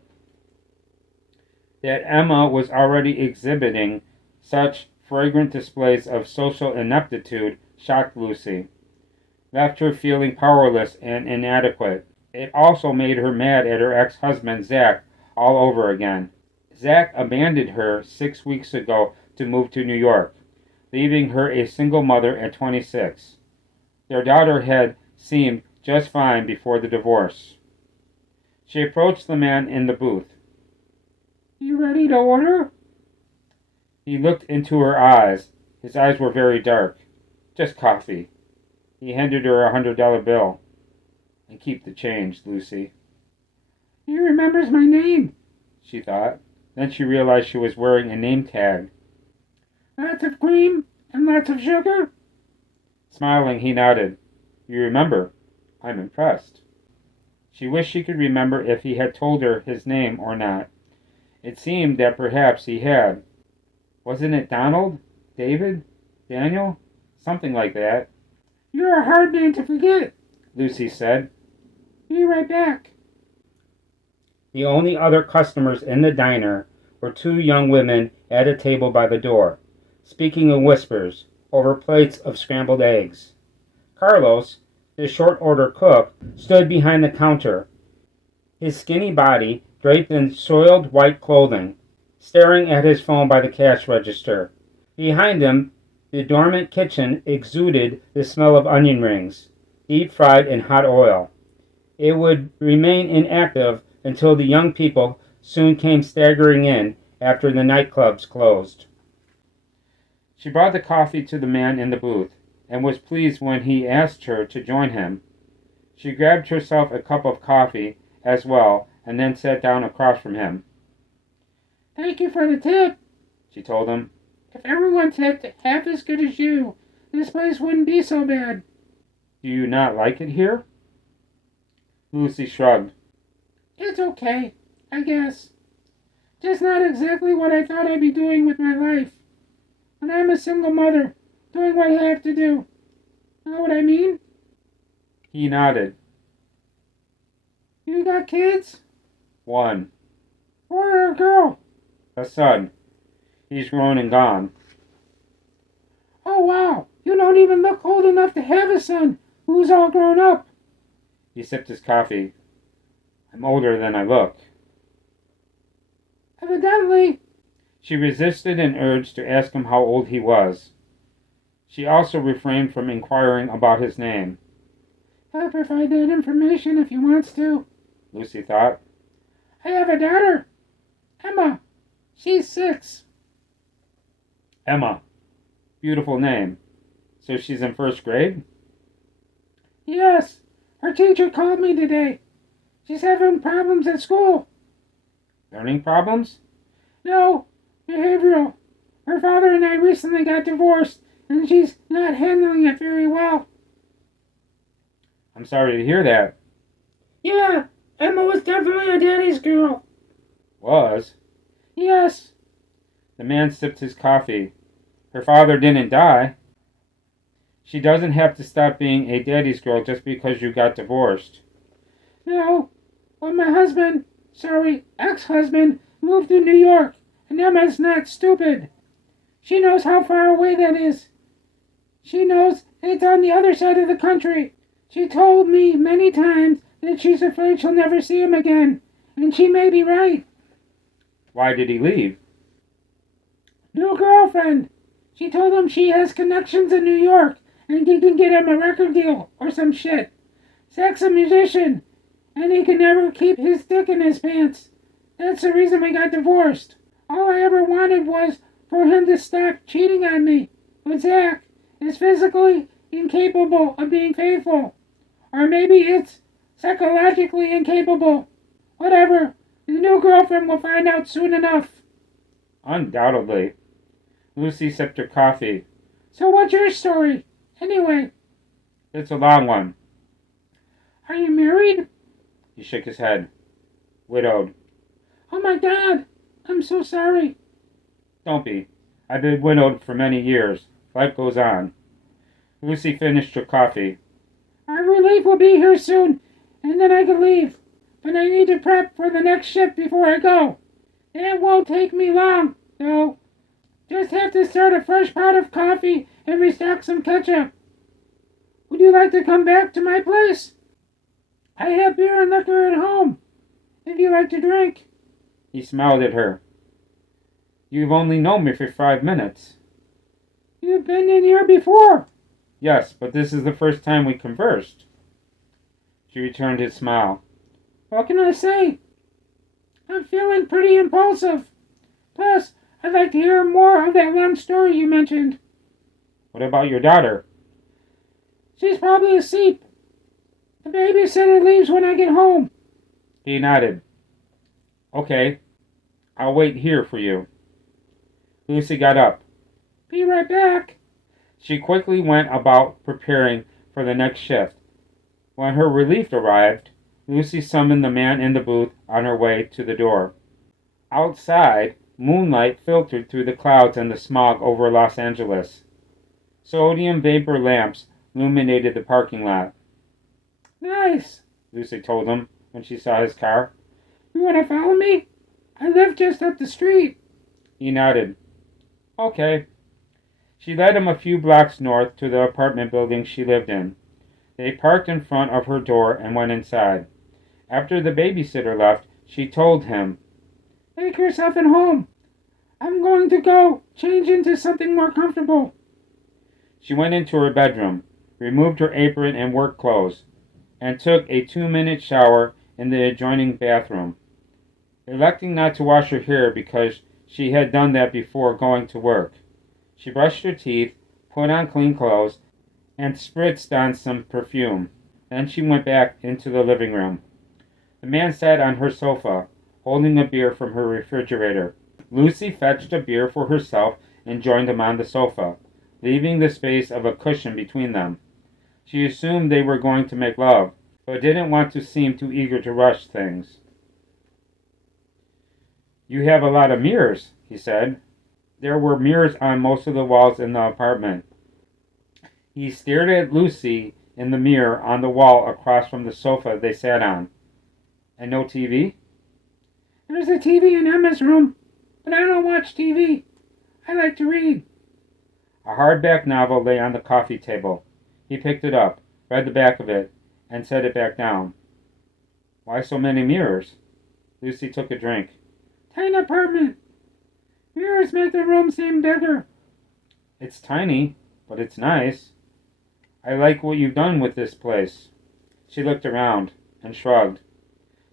That Emma was already exhibiting such flagrant displays of social ineptitude shocked Lucy, left her feeling powerless and inadequate. It also made her mad at her ex-husband, Zach, all over again. Zach abandoned her 6 weeks ago to move to New York, leaving her a single mother at 26. Their daughter had seemed just fine before the divorce. She approached the man in the booth. "You ready to order?" He looked into her eyes. His eyes were very dark. "Just coffee." He handed her a $100 bill. "And keep the change, Lucy." "He remembers my name," she thought. Then she realized she was wearing a name tag. "Lots of cream and lots of sugar?" Smiling, he nodded. "You remember? I'm impressed." She wished she could remember if he had told her his name or not. It seemed that perhaps he had. Wasn't it Donald? David? Daniel? Something like that. "You're a hard man to forget," Lucy said. "Be right back." The only other customers in the diner were 2 young women at a table by the door, speaking in whispers over plates of scrambled eggs. Carlos, the short-order cook, stood behind the counter, his skinny body draped in soiled white clothing, staring at his phone by the cash register. Behind him, the dormant kitchen exuded the smell of onion rings, deep-fried in hot oil. It would remain inactive until the young people soon came staggering in after the nightclubs closed. She brought the coffee to the man in the booth, and was pleased when he asked her to join him. She grabbed herself a cup of coffee as well, and then sat down across from him. "Thank you for the tip," she told him. "If everyone tipped half as good as you, this place wouldn't be so bad." "Do you not like it here?" Lucy shrugged. "It's okay, I guess. Just not exactly what I thought I'd be doing with my life. And I'm a single mother, doing what I have to do. Know what I mean?" He nodded. "You got kids?" "One." "Boy or a girl?" "A son. He's grown and gone." "Oh, wow. You don't even look old enough to have a son who's all grown up." He sipped his coffee. "I'm older than I look." "Evidently." She resisted an urge to ask him how old he was. She also refrained from inquiring about his name. "I'll provide that information if he wants to," Lucy thought. "I have a daughter, Emma. She's 6. Emma. Beautiful name. So she's in 1st grade? "Yes. Her teacher called me today. She's having problems at school." "Learning problems?" "No, behavioral. Her father and I recently got divorced, and she's not handling it very well." "I'm sorry to hear that." "Yeah, Emma was definitely a daddy's girl." "Was?" "Yes." The man sipped his coffee. "Her father didn't die?" She doesn't have to stop being a daddy's girl just because you got divorced. No, well, my ex-husband, moved to New York, and Emma's not stupid. She knows how far away that is. She knows it's on the other side of the country. She told me many times that she's afraid she'll never see him again, and she may be right. Why did he leave? New girlfriend. She told him she has connections in New York, and he can get him a record deal or some shit. Zach's a musician, and he can never keep his dick in his pants. That's the reason we got divorced. All I ever wanted was for him to stop cheating on me. But Zach is physically incapable of being faithful. Or maybe it's psychologically incapable. Whatever. The new girlfriend will find out soon enough. Undoubtedly. Lucy sipped her coffee. So what's your story, anyway? It's a long one. Are you married? He shook his head. Widowed. Oh my God, I'm so sorry. Don't be. I've been widowed for many years. Life goes on. Lucy finished her coffee. Our relief will be here soon, and then I can leave. But I need to prep for the next shift before I go. That won't take me long, though. Just have to start a fresh pot of coffee and restock some ketchup. Would you like to come back to my place? I have beer and liquor at home, if you like to drink. He smiled at her. You've only known me for 5 minutes. You've been in here before. Yes, but this is the first time we conversed. She returned his smile. What can I say? I'm feeling pretty impulsive. Plus, I'd like to hear more of that long story you mentioned. What about your daughter? She's probably asleep. The babysitter leaves when I get home. He nodded. Okay, I'll wait here for you. Lucy got up. Be right back. She quickly went about preparing for the next shift. When her relief arrived, Lucy summoned the man in the booth on her way to the door. Outside, moonlight filtered through the clouds and the smog over Los Angeles. Sodium vapor lamps illuminated the parking lot. Nice, Lucy told him when she saw his car. You want to follow me? I live just up the street. He nodded. Okay. She led him a few blocks north to the apartment building she lived in. They parked in front of her door and went inside. After the babysitter left, she told him, Make yourself at home. I'm going to go change into something more comfortable. She went into her bedroom, removed her apron and work clothes, and took a 2-minute shower in the adjoining bathroom, electing not to wash her hair because she had done that before going to work. She brushed her teeth, put on clean clothes, and spritzed on some perfume. Then she went back into the living room. The man sat on her sofa, holding a beer from her refrigerator. Lucy fetched a beer for herself and joined him on the sofa, leaving the space of a cushion between them. She assumed they were going to make love, but didn't want to seem too eager to rush things. You have a lot of mirrors, he said. There were mirrors on most of the walls in the apartment. He stared at Lucy in the mirror on the wall across from the sofa they sat on. And no TV? There's a TV in Emma's room, but I don't watch TV. I like to read. A hardback novel lay on the coffee table. He picked it up, read the back of it, and set it back down. Why so many mirrors? Lucy took a drink. Tiny apartment. Mirrors make the room seem bigger. It's tiny, but it's nice. I like what you've done with this place. She looked around and shrugged.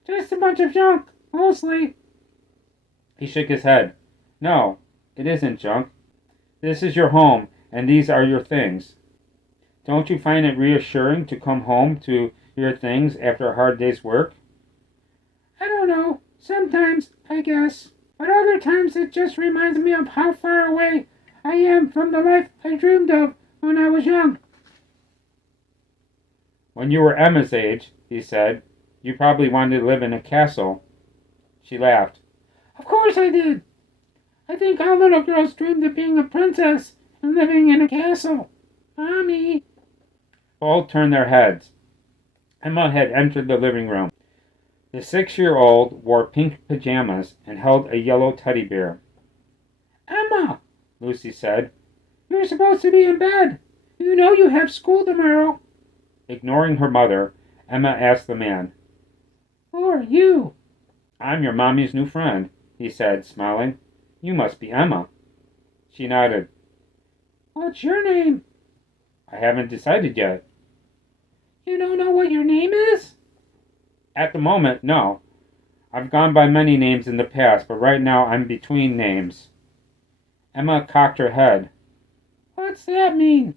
Just a bunch of junk, mostly. He shook his head. No, it isn't junk. This is your home, and these are your things. Don't you find it reassuring to come home to your things after a hard day's work? I don't know. Sometimes, I guess. But other times it just reminds me of how far away I am from the life I dreamed of when I was young. When you were Emma's age, he said, you probably wanted to live in a castle. She laughed. Of course I did. I think all little girls dreamed of being a princess and living in a castle. Mommy. Both turned their heads. Emma had entered the living room. The 6-year-old wore pink pajamas and held a yellow teddy bear. Emma, Lucy said. you're supposed to be in bed. You know you have school tomorrow. Ignoring her mother, Emma asked the man. Who are you? I'm your mommy's new friend, he said, smiling. You must be Emma. She nodded. What's your name? I haven't decided yet. You don't know what your name is? At the moment, no. I've gone by many names in the past, but right now I'm between names. Emma cocked her head. What's that mean?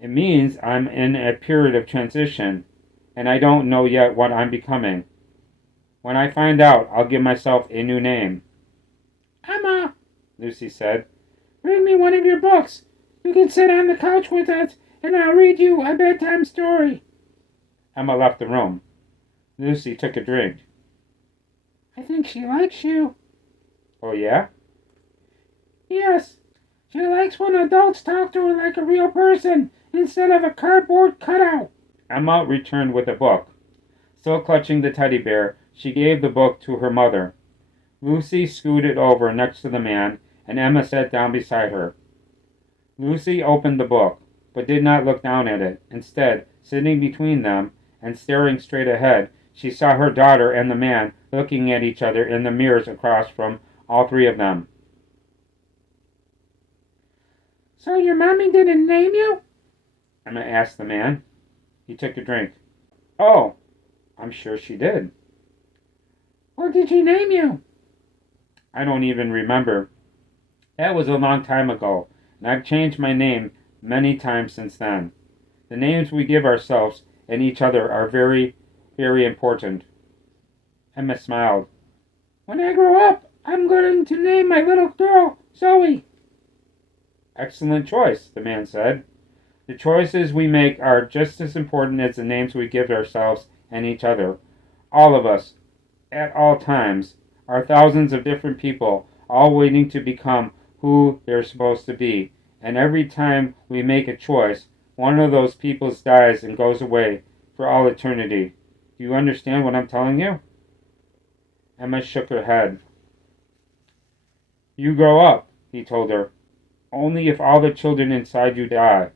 It means I'm in a period of transition, and I don't know yet what I'm becoming. When I find out, I'll give myself a new name. Emma, Lucy said. bring me one of your books. You can sit on the couch with it, and I'll read you a bedtime story. Emma left the room. Lucy took a drink. I think she likes you. Oh, yeah? Yes, she likes when adults talk to her like a real person instead of a cardboard cutout. Emma returned with a book. Still clutching the teddy bear, she gave the book to her mother. Lucy scooted over next to the man, and Emma sat down beside her. Lucy opened the book, but did not look down at it. Instead, sitting between them and staring straight ahead, she saw her daughter and the man looking at each other in the mirrors across from all three of them. So your mommy didn't name you? Emma asked the man. He took a drink. Oh, I'm sure she did. What did she name you? I don't even remember. That was a long time ago, and I've changed my name many times since then. The names we give ourselves and each other are very, very important. Emma smiled. When I grow up, I'm going to name my little girl Zoe. Excellent choice, the man said. The choices we make are just as important as the names we give ourselves and each other. All of us, at all times, are thousands of different people, all waiting to become who they're supposed to be. And every time we make a choice, one of those people dies and goes away for all eternity. Do you understand what I'm telling you? Emma shook her head. You grow up, he told her. Only if all the children inside you die.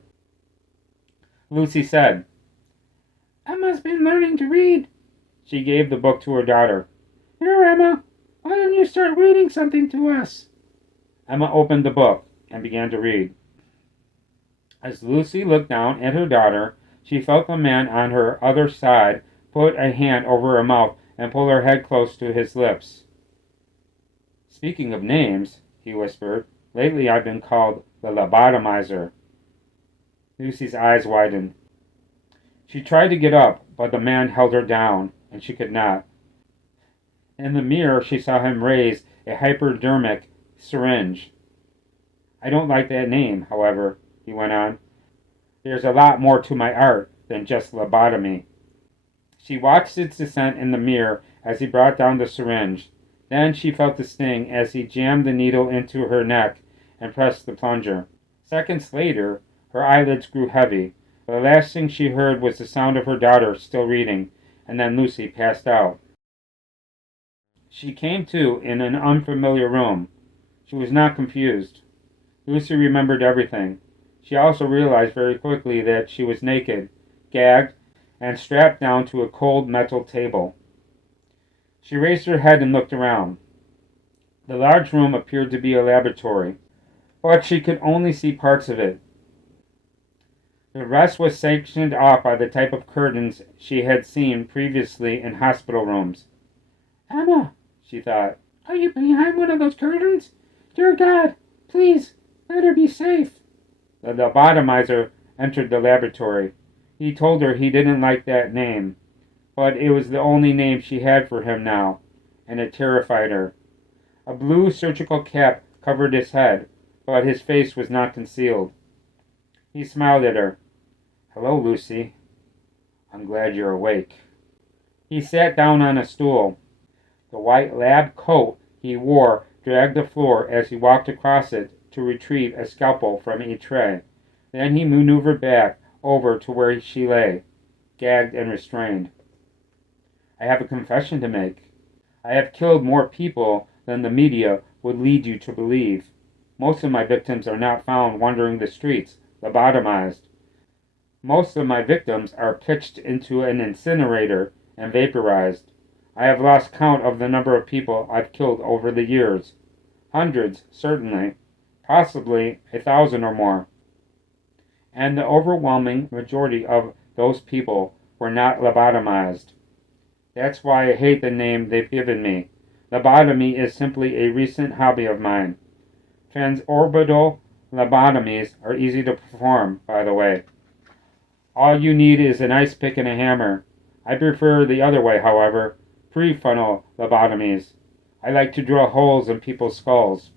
Lucy said. Emma's been learning to read. She gave the book to her daughter. Here, Emma, why don't you start reading something to us? Emma opened the book and began to read. As Lucy looked down at her daughter, she felt the man on her other side put a hand over her mouth and pull her head close to his lips. Speaking of names, he whispered, lately I've been called the lobotomizer. Lucy's eyes widened. She tried to get up, but the man held her down, and she could not. In the mirror, she saw him raise a hypodermic syringe. I don't like that name, however, he went on. There's a lot more to my art than just lobotomy. She watched its descent in the mirror as he brought down the syringe. Then she felt the sting as he jammed the needle into her neck and pressed the plunger. Seconds later, her eyelids grew heavy. The last thing she heard was the sound of her daughter still reading, and then Lucy passed out. She came to in an unfamiliar room. She was not confused. Lucy remembered everything. She also realized very quickly that she was naked, gagged, and strapped down to a cold metal table. She raised her head and looked around. The large room appeared to be a laboratory, but she could only see parts of it. The rest was sectioned off by the type of curtains she had seen previously in hospital rooms. Emma, She thought. are you behind one of those curtains? Dear God, please, let her be safe. The lobotomizer entered the laboratory. He told her he didn't like that name, but it was the only name she had for him now, and it terrified her. A blue surgical cap covered his head, but his face was not concealed. He smiled at her. Hello, Lucy. I'm glad you're awake. He sat down on a stool. The white lab coat he wore dragged the floor as he walked across it to retrieve a scalpel from a tray. Then he maneuvered back over to where she lay, gagged and restrained. I have a confession to make. I have killed more people than the media would lead you to believe. Most of my victims are not found wandering the streets, lobotomized. Most of my victims are pitched into an incinerator and vaporized. I have lost count of the number of people I've killed over the years. Hundreds, certainly. Possibly 1,000 or more. And the overwhelming majority of those people were not lobotomized. That's why I hate the name they've given me. Lobotomy is simply a recent hobby of mine. Transorbital lobotomies are easy to perform, by the way. All you need is an ice pick and a hammer. I prefer the other way, however, prefrontal lobotomies. I like to drill holes in people's skulls.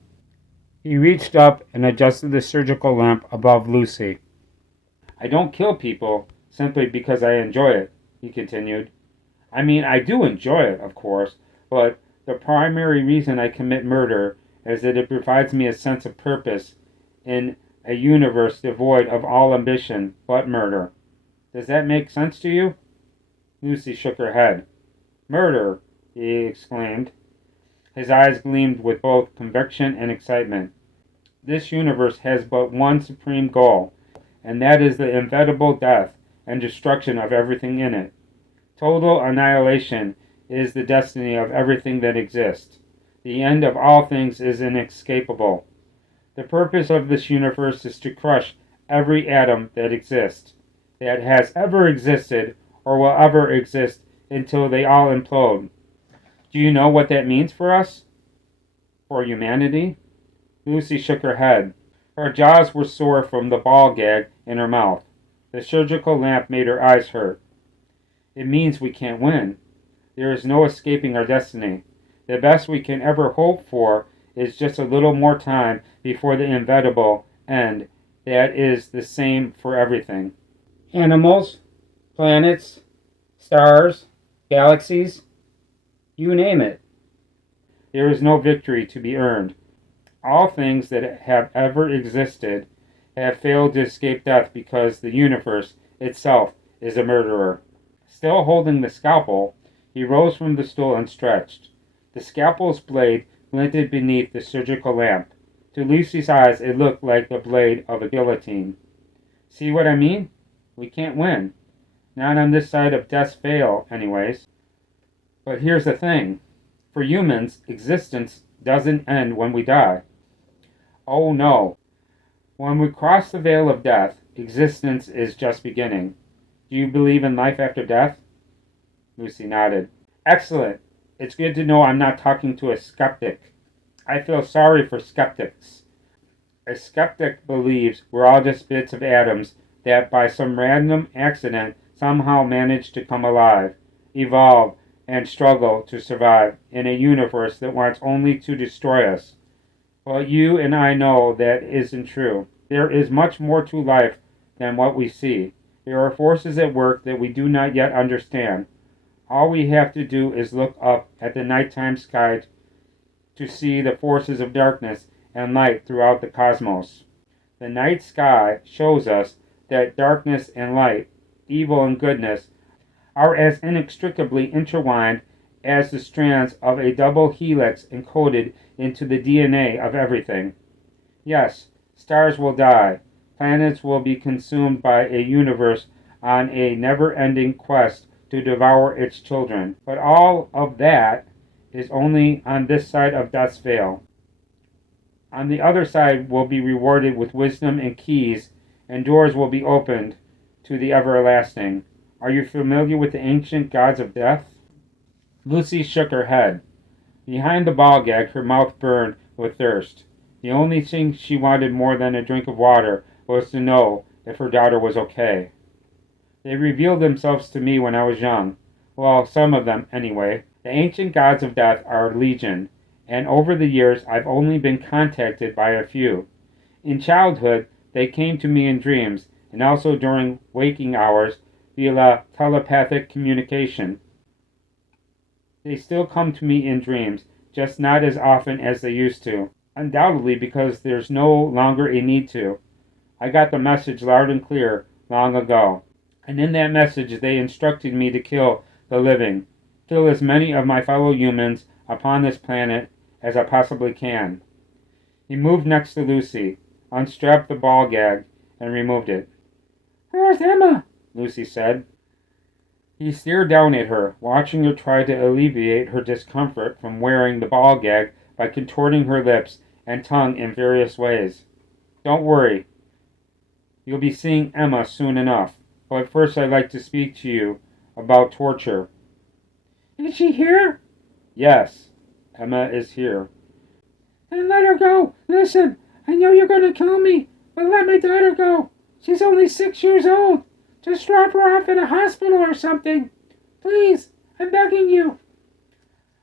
He reached up and adjusted the surgical lamp above Lucy. I don't kill people simply because I enjoy it, he continued. I mean, I do enjoy it, of course, but the primary reason I commit murder is that it provides me a sense of purpose in a universe devoid of all ambition but murder. Does that make sense to you? Lucy shook her head. Murder, he exclaimed. His eyes gleamed with both conviction and excitement. This universe has but one supreme goal, and that is the inevitable death and destruction of everything in it. Total annihilation is the destiny of everything that exists. The end of all things is inescapable. The purpose of this universe is to crush every atom that exists, that has ever existed or will ever exist until they all implode. Do you know what that means for us? For humanity? Lucy shook her head. Her jaws were sore from the ball gag in her mouth. The surgical lamp made her eyes hurt. It means we can't win. There is no escaping our destiny. The best we can ever hope for is just a little more time before the inevitable end. That is the same for everything. Animals, planets, stars, galaxies, you name it. There is no victory to be earned. All things that have ever existed have failed to escape death because the universe itself is a murderer. Still holding the scalpel, he rose from the stool and stretched. The scalpel's blade glinted beneath the surgical lamp. To Lucy's eyes, it looked like the blade of a guillotine. See what I mean? We can't win. Not on this side of death's veil, anyways. But here's the thing. For humans, existence doesn't end when we die. Oh no. When we cross the veil of death, existence is just beginning. Do you believe in life after death? Lucy nodded. Excellent. It's good to know I'm not talking to a skeptic. I feel sorry for skeptics. A skeptic believes we're all just bits of atoms that by some random accident somehow manage to come alive, evolve, and struggle to survive in a universe that wants only to destroy us. But you and I know that isn't true. There is much more to life than what we see. There are forces at work that we do not yet understand. All we have to do is look up at the nighttime sky to see the forces of darkness and light throughout the cosmos. The night sky shows us that darkness and light, evil and goodness, are as inextricably intertwined as the strands of a double helix encoded into the DNA of everything. Yes, stars will die. Planets will be consumed by a universe on a never-ending quest to devour its children. But all of that is only on this side of death's veil. On the other side we'll be rewarded with wisdom and keys, and doors will be opened to the everlasting. Are you familiar with the ancient gods of death? Lucy shook her head. Behind the ball gag, her mouth burned with thirst. The only thing she wanted more than a drink of water was to know if her daughter was okay. They revealed themselves to me when I was young. Well, some of them, anyway. The ancient gods of death are legion, and over the years I've only been contacted by a few. In childhood, they came to me in dreams, and also during waking hours via telepathic communication. They still come to me in dreams, just not as often as they used to. Undoubtedly because there's no longer a need to. I got the message loud and clear long ago. And in that message they instructed me to kill the living, kill as many of my fellow humans upon this planet as I possibly can. He moved next to Lucy, unstrapped the ball gag, and removed it. Where's Emma? Lucy said. He stared down at her, watching her try to alleviate her discomfort from wearing the ball gag by contorting her lips and tongue in various ways. Don't worry. You'll be seeing Emma soon enough. But first I'd like to speak to you about torture. Is she here? Yes, Emma is here. Then let her go. Listen, I know you're going to kill me, but let my daughter go. She's only 6 years old. Just drop her off at a hospital or something. Please, I'm begging you.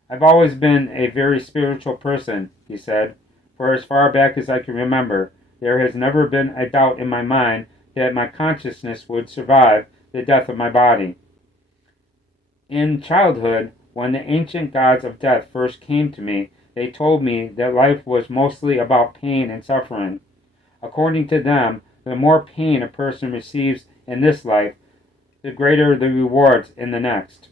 I've always been a very spiritual person, he said. For as far back as I can remember, there has never been a doubt in my mind that my consciousness would survive the death of my body. In childhood, when the ancient gods of death first came to me, they told me that life was mostly about pain and suffering. According to them, the more pain a person receives in this life, the greater the rewards in the next.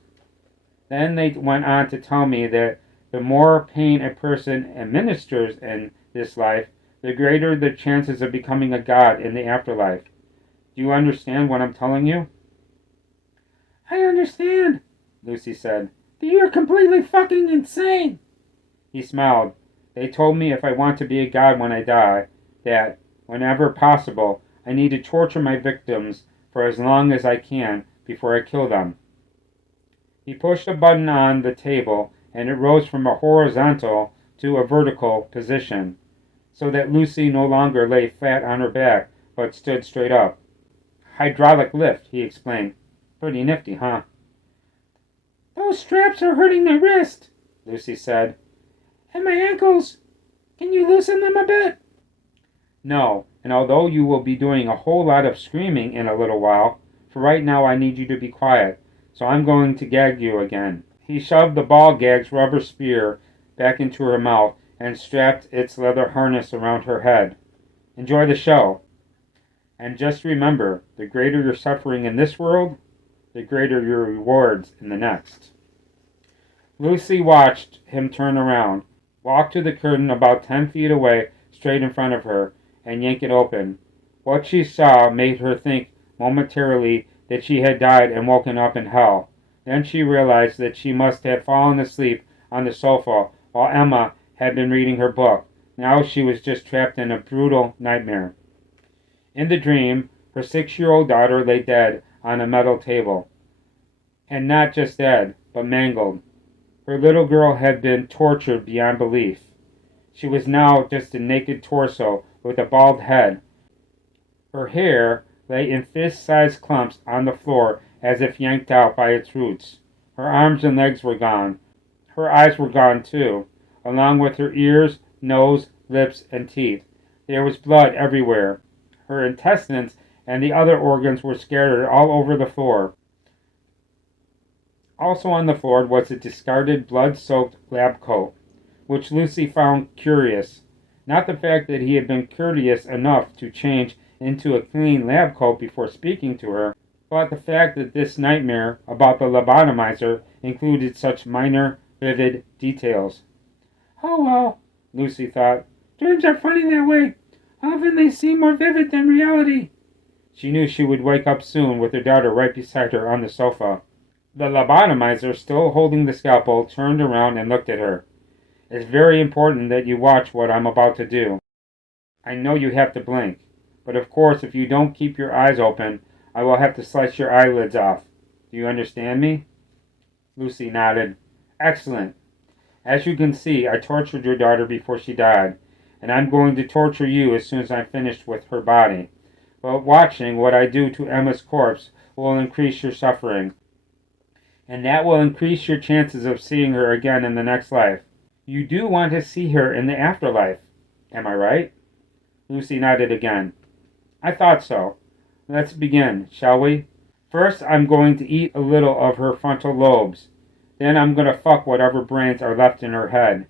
Then they went on to tell me that the more pain a person administers in this life, the greater the chances of becoming a god in the afterlife. Do you understand what I'm telling you? I understand, Lucy said. But you're completely fucking insane. He smiled. They told me if I want to be a god when I die, that, whenever possible, I need to torture my victims for as long as I can before I kill them. He pushed a button on the table, and it rose from a horizontal to a vertical position, so that Lucy no longer lay flat on her back, but stood straight up. Hydraulic lift, he explained. Pretty nifty, huh? Those straps are hurting my wrist, Lucy said. And my ankles. Can you loosen them a bit? No, and although you will be doing a whole lot of screaming in a little while, for right now I need you to be quiet, so I'm going to gag you again. He shoved the ball gag's rubber spear back into her mouth and strapped its leather harness around her head. Enjoy the show. And just remember, the greater your suffering in this world, the greater your rewards in the next. Lucy watched him turn around, walk to the curtain about 10 feet away, straight in front of her, and yank it open. What she saw made her think momentarily that she had died and woken up in hell. Then she realized that she must have fallen asleep on the sofa while Emma had been reading her book. Now she was just trapped in a brutal nightmare. In the dream, her 6-year-old daughter lay dead on a metal table. And not just dead, but mangled. Her little girl had been tortured beyond belief. She was now just a naked torso with a bald head. Her hair lay in fist-sized clumps on the floor as if yanked out by its roots. Her arms and legs were gone. Her eyes were gone too, along with her ears, nose, lips, and teeth. There was blood everywhere. Her intestines and the other organs were scattered all over the floor. Also on the floor was a discarded blood-soaked lab coat, which Lucy found curious. Not the fact that he had been courteous enough to change into a clean lab coat before speaking to her, but the fact that this nightmare about the lobotomizer included such minor, vivid details. Oh well, Lucy thought. Dreams are funny that way. Often they seem more vivid than reality. She knew she would wake up soon with her daughter right beside her on the sofa. The lobotomizer, still holding the scalpel, turned around and looked at her. It's very important that you watch what I'm about to do. I know you have to blink, but of course if you don't keep your eyes open, I will have to slice your eyelids off. Do you understand me? Lucy nodded. Excellent. As you can see, I tortured your daughter before she died, and I'm going to torture you as soon as I'm finished with her body. But watching what I do to Emma's corpse will increase your suffering, and that will increase your chances of seeing her again in the next life. You do want to see her in the afterlife, am I right? Lucy nodded again. I thought so. Let's begin, shall we? First, I'm going to eat a little of her frontal lobes. Then I'm going to fuck whatever brains are left in her head.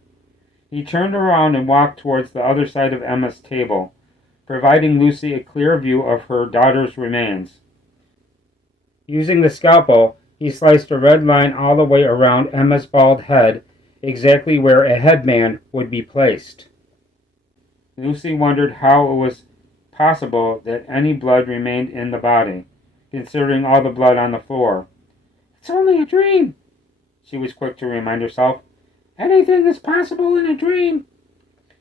He turned around and walked towards the other side of Emma's table. providing Lucy a clear view of her daughter's remains. Using the scalpel, he sliced a red line all the way around Emma's bald head, exactly where a headband would be placed. Lucy wondered how it was possible that any blood remained in the body, considering all the blood on the floor. It's only a dream, she was quick to remind herself. Anything is possible in a dream.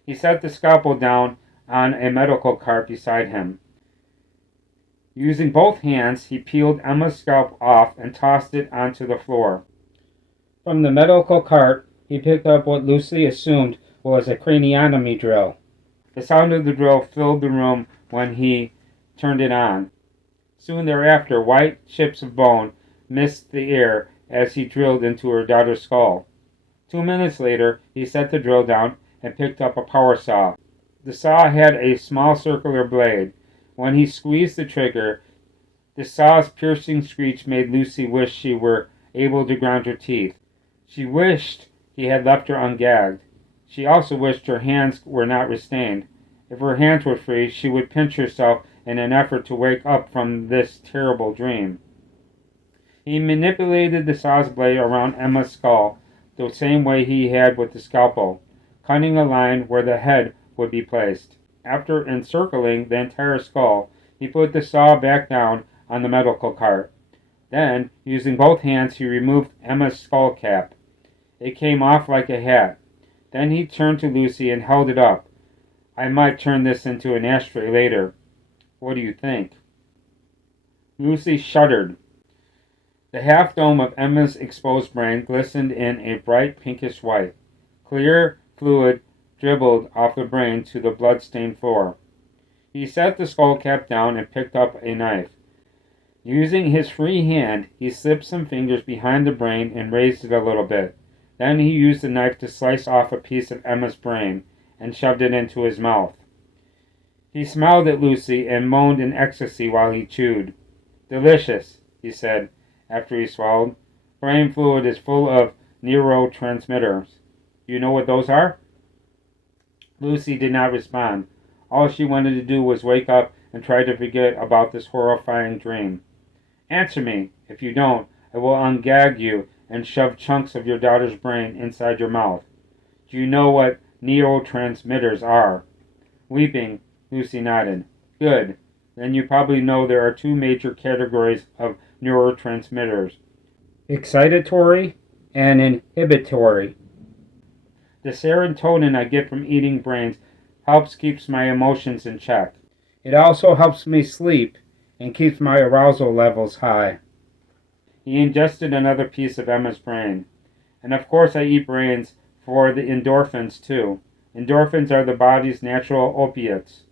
He set the scalpel down on a medical cart beside him. Using both hands, he peeled Emma's scalp off and tossed it onto the floor. From the medical cart, he picked up what Lucy assumed was a craniotomy drill. The sound of the drill filled the room when he turned it on. Soon thereafter, white chips of bone missed the air as he drilled into her daughter's skull. 2 minutes later, he set the drill down and picked up a power saw. The saw had a small circular blade. When he squeezed the trigger, the saw's piercing screech made Lucy wish she were able to grind her teeth. She wished he had left her ungagged. She also wished her hands were not restrained. If her hands were free, she would pinch herself in an effort to wake up from this terrible dream. He manipulated the saw's blade around Emma's skull the same way he had with the scalpel, cutting a line where the head would be placed. After encircling the entire skull, he put the saw back down on the medical cart. Then, using both hands, he removed Emma's skull cap. It came off like a hat. Then he turned to Lucy and held it up. I might turn this into an ashtray later. What do you think? Lucy shuddered. The half dome of Emma's exposed brain glistened in a bright pinkish white. Clear fluid dribbled off the brain to the blood-stained floor. He set the skull cap down and picked up a knife. Using his free hand, he slipped some fingers behind the brain and raised it a little bit. Then he used the knife to slice off a piece of Emma's brain and shoved it into his mouth. He smiled at Lucy and moaned in ecstasy while he chewed. Delicious, he said after he swallowed. Brain fluid is full of neurotransmitters. Do you know what those are? Lucy did not respond. All she wanted to do was wake up and try to forget about this horrifying dream. Answer me. If you don't, I will ungag you and shove chunks of your daughter's brain inside your mouth. Do you know what neurotransmitters are? Weeping, Lucy nodded. Good. Then you probably know there are two major categories of neurotransmitters: excitatory and inhibitory. The serotonin I get from eating brains helps keeps my emotions in check. It also helps me sleep and keeps my arousal levels high. He ingested another piece of Emma's brain. And of course I eat brains for the endorphins too. Endorphins are the body's natural opiates.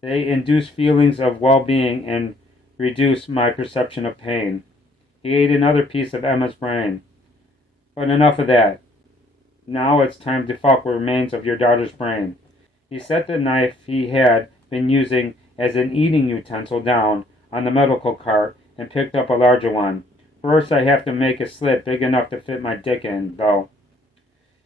They induce feelings of well-being and reduce my perception of pain. He ate another piece of Emma's brain. But enough of that. Now it's time to fuck with remains of your daughter's brain. He set the knife he had been using as an eating utensil down on the medical cart and picked up a larger one. First I have to make a slit big enough to fit my dick in, though.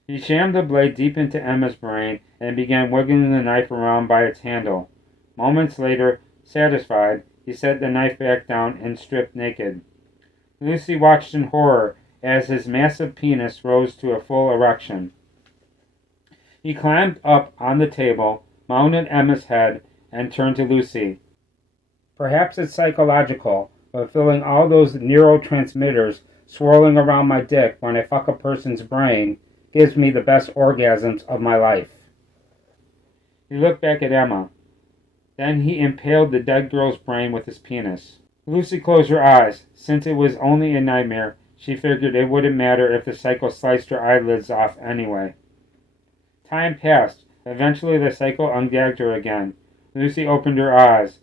He jammed the blade deep into Emma's brain and began wiggling the knife around by its handle. Moments later, satisfied, he set the knife back down and stripped naked. Lucy watched in horror as his massive penis rose to a full erection. He climbed up on the table, mounted Emma's head, and turned to Lucy. Perhaps it's psychological, but feeling all those neurotransmitters swirling around my dick when I fuck a person's brain gives me the best orgasms of my life. He looked back at Emma. Then he impaled the dead girl's brain with his penis. Lucy closed her eyes. Since it was only a nightmare, she figured it wouldn't matter if the psycho sliced her eyelids off anyway. Time passed. Eventually the psycho ungagged her again. Lucy opened her eyes.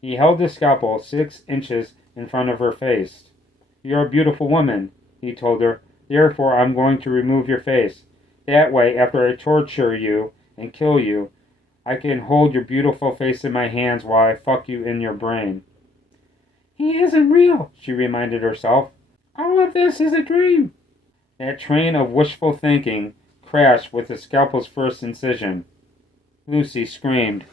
He held the scalpel 6 inches in front of her face. You're a beautiful woman, he told her. Therefore, I'm going to remove your face. That way, after I torture you and kill you, I can hold your beautiful face in my hands while I fuck you in your brain. He isn't real, she reminded herself. All of this is a dream. That train of wishful thinking crashed with the scalpel's first incision. Lucy screamed.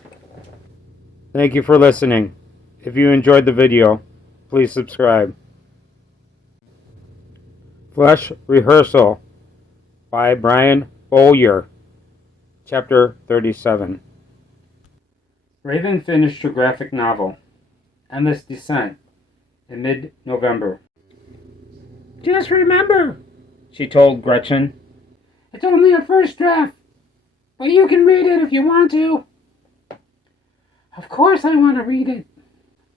Thank you for listening. If you enjoyed the video, please subscribe. Rehearsal by Brian Bowyer, Chapter 37. Raven finished her graphic novel, Endless Descent, in mid-November. Just remember, She told Gretchen. it's only a first draft, but you can read it if you want to. Of course I want to read it.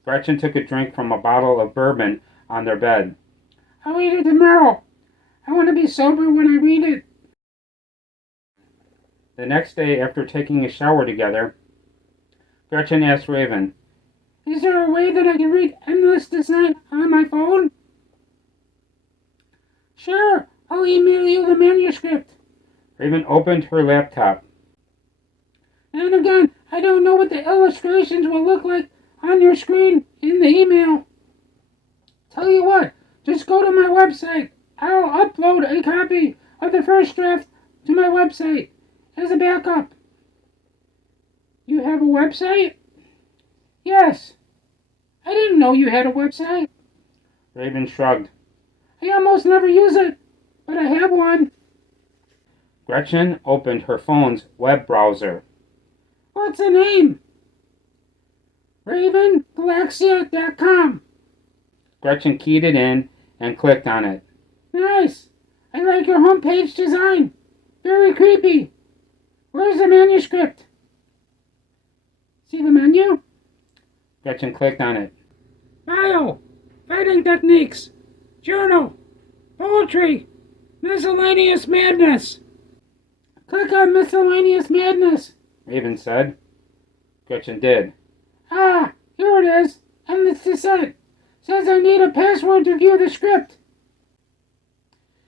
Gretchen took a drink from a bottle of bourbon on their bed. I'll read it tomorrow. I want to be sober when I read it. The next day, after taking a shower together, Gretchen asked Raven, Is there a way that I can read Endless Descent on my phone? Sure, I'll email you the manuscript. Raven opened her laptop. And again, I don't know what the illustrations will look like on your screen in the email. Tell you what, just go to my website. I'll upload a copy of the first draft to my website as a backup. You have a website? Yes. I didn't know you had a website. Raven shrugged. I almost never use it, but I have one. Gretchen opened her phone's web browser. What's the name? RavenGalaxia.com. Gretchen keyed it in and clicked on it. Nice. I like your homepage design. Very creepy. Where's the manuscript? See the menu? Gretchen clicked on it. Bio, fighting techniques, journal, poetry, miscellaneous madness. Click on miscellaneous madness. Raven said. Gretchen did. Ah, here it is. Endless Descent. Says I need a password to view the script.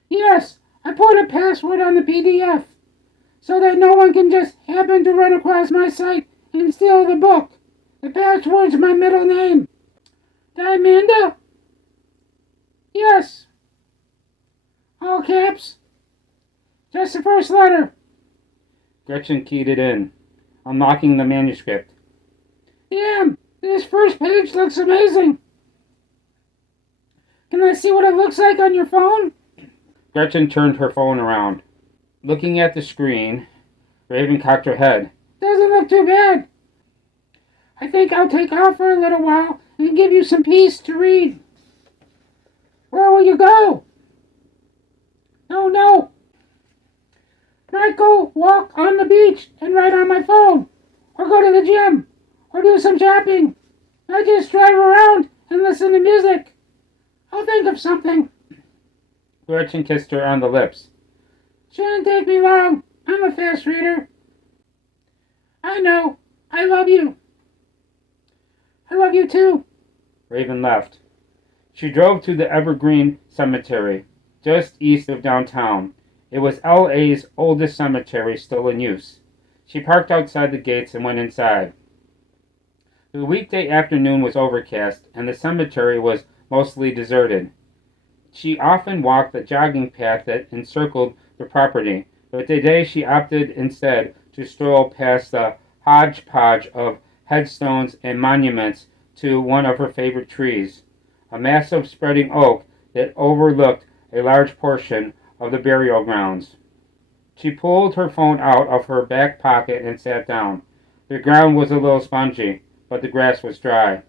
Yes, I put a password on the PDF so that no one can just happen to run across my site and steal the book. The password's my middle name. Dimanda? Yes. All caps? Just the first letter. Gretchen keyed it in, unlocking the manuscript. Damn, this first page looks amazing. Can I see what it looks like on your phone? Gretchen turned her phone around. Looking at the screen, Raven cocked her head. Doesn't look too bad. I think I'll take off for a little while and give you some peace to read. Where will you go? No. Might go walk on the beach and write on my phone. Or go to the gym. Or do some shopping. I just drive around and listen to music. I'll think of something. Gretchen kissed her on the lips. Shouldn't take me long. I'm a fast reader. I know. I love you. I love you too. Raven left. She drove to the Evergreen Cemetery, just east of downtown. It was L.A.'s oldest cemetery still in use. She parked outside the gates and went inside. The weekday afternoon was overcast, and the cemetery was mostly deserted. She often walked the jogging path that encircled the property, but today she opted instead to stroll past the hodgepodge of headstones and monuments to one of her favorite trees, a massive spreading oak that overlooked a large portion of the burial grounds. She pulled her phone out of her back pocket and sat down. The ground was a little spongy, but the grass was dry.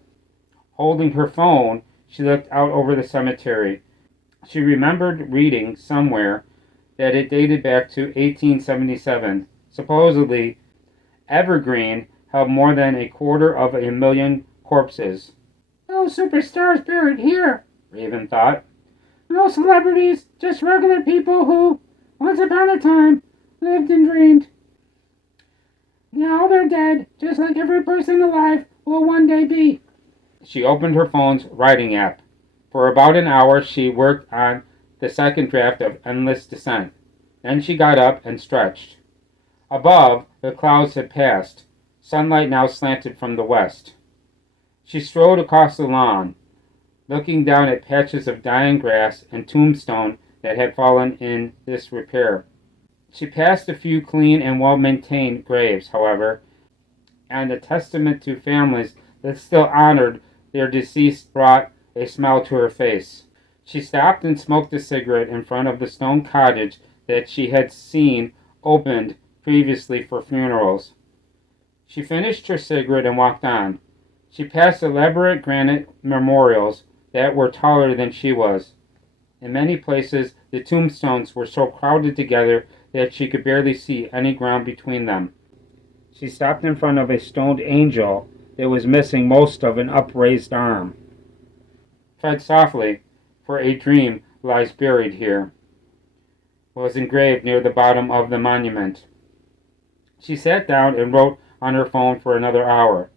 Holding her phone, she looked out over the cemetery. She remembered reading somewhere that it dated back to 1877. Supposedly, Evergreen held more than 250,000 corpses. No superstars buried here, Raven thought. no celebrities, just regular people who, once upon a time, lived and dreamed. Now they're dead, just like every person alive will one day be. She opened her phone's writing app. For about an hour she worked on the second draft of Endless Descent. Then she got up and stretched. Above, the clouds had passed. Sunlight now slanted from the west. She strode across the lawn, looking down at patches of dying grass and tombstone that had fallen in disrepair. She passed a few clean and well-maintained graves, however, and a testament to families that still honored their deceased brought a smile to her face. She stopped and smoked a cigarette in front of the stone cottage that she had seen opened previously for funerals. She finished her cigarette and walked on. She passed elaborate granite memorials that were taller than she was. In many places, the tombstones were so crowded together that she could barely see any ground between them. She stopped in front of a stone angel that was missing most of an upraised arm. "Tread softly, for a dream lies buried here," was engraved near the bottom of the monument. She sat down and wrote on her phone for another hour.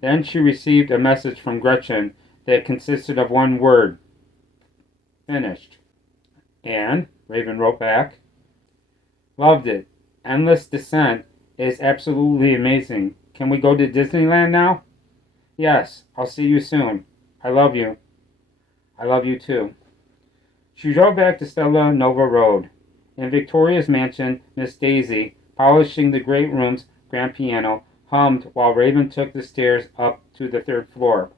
Then she received a message from Gretchen that consisted of one word: "Finished." "And," Raven wrote back, "loved it. Endless Descent is absolutely amazing. Can we go to Disneyland now?" "Yes, I'll see you soon. I love you." "I love you too." She drove back to Stella Nova Road. In Victoria's mansion, Miss Daisy, polishing the great room's grand piano, hummed while Raven took the stairs up to the third floor.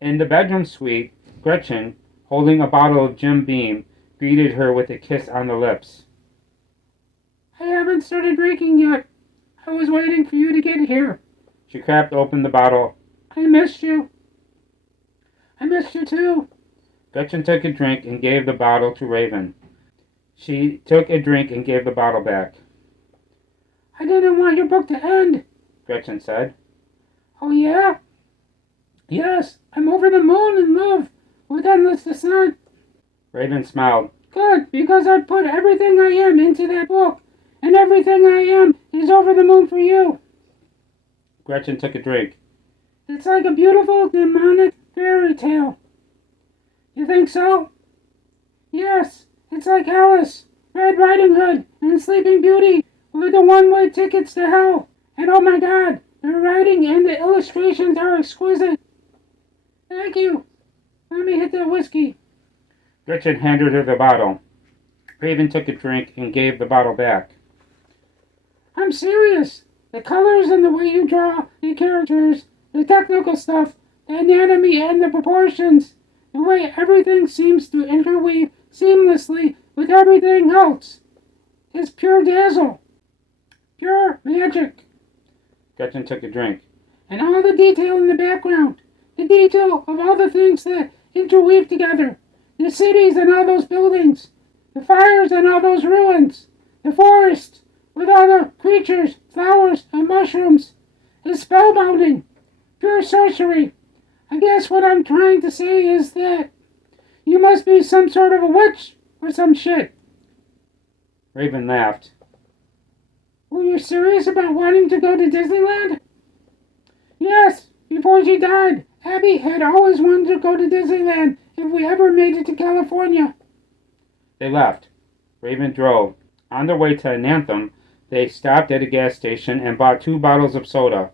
In the bedroom suite, Gretchen, holding a bottle of Jim Beam, greeted her with a kiss on the lips. I haven't started drinking yet. I was waiting for you to get here. She cracked open the bottle. I missed you. I missed you too. Gretchen took a drink and gave the bottle to Raven. She took a drink and gave the bottle back. I didn't want your book to end, Gretchen said. Oh yeah? Yes, I'm over the moon in love with Endless Descent. Raven smiled. Good, because I put everything I am into that book, and everything I am is over the moon for you. Gretchen took a drink. It's like a beautiful demonic fairy tale. You think so? Yes, it's like Alice, Red Riding Hood, and Sleeping Beauty with the one-way tickets to hell. And oh my God, the writing and the illustrations are exquisite. Thank you. Let me hit that whiskey. Gretchen handed her the bottle. Raven took a drink and gave the bottle back. I'm serious. The colors and the way you draw the characters, the technical stuff, the anatomy and the proportions, the way everything seems to interweave seamlessly with everything else. It's pure dazzle. Pure magic. Gretchen took a drink. And all the detail in the background. The detail of all the things that interweave together. The cities and all those buildings. The fires and all those ruins. The forest with all the creatures, flowers, and mushrooms. It's spellbinding. Pure sorcery. I guess what I'm trying to say is that you must be some sort of a witch or some shit. Raven laughed. Were you serious about wanting to go to Disneyland? Yes, before she died, Abby had always wanted to go to Disneyland if we ever made it to California. They left. Raven drove. On their way to Anthem, they stopped at a gas station and bought 2 bottles of soda.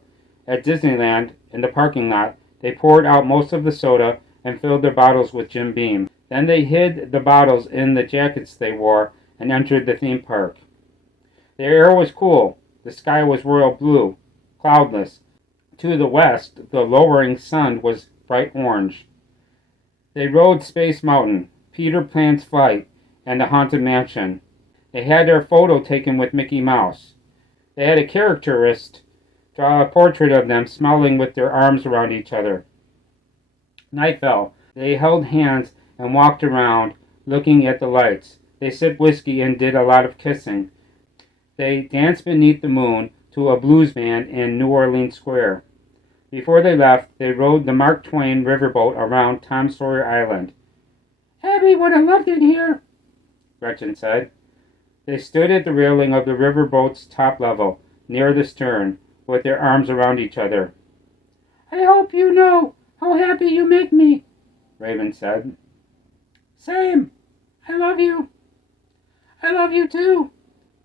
At Disneyland, in the parking lot, they poured out most of the soda and filled their bottles with Jim Beam. Then they hid the bottles in the jackets they wore and entered the theme park. The air was cool. The sky was royal blue, cloudless. To the west, the lowering sun was bright orange. They rode Space Mountain, Peter Pan's Flight, and the Haunted Mansion. They had their photo taken with Mickey Mouse. They had a caricaturist draw a portrait of them smiling with their arms around each other. Night fell. They held hands and walked around, looking at the lights. They sipped whiskey and did a lot of kissing. They danced beneath the moon to a blues band in New Orleans Square. Before they left, they rode the Mark Twain riverboat around Tom Sawyer Island. Abby would have loved it here, Gretchen said. They stood at the railing of the riverboat's top level, near the stern, with their arms around each other. I hope you know how happy you make me, Raven said. Same. I love you. I love you too.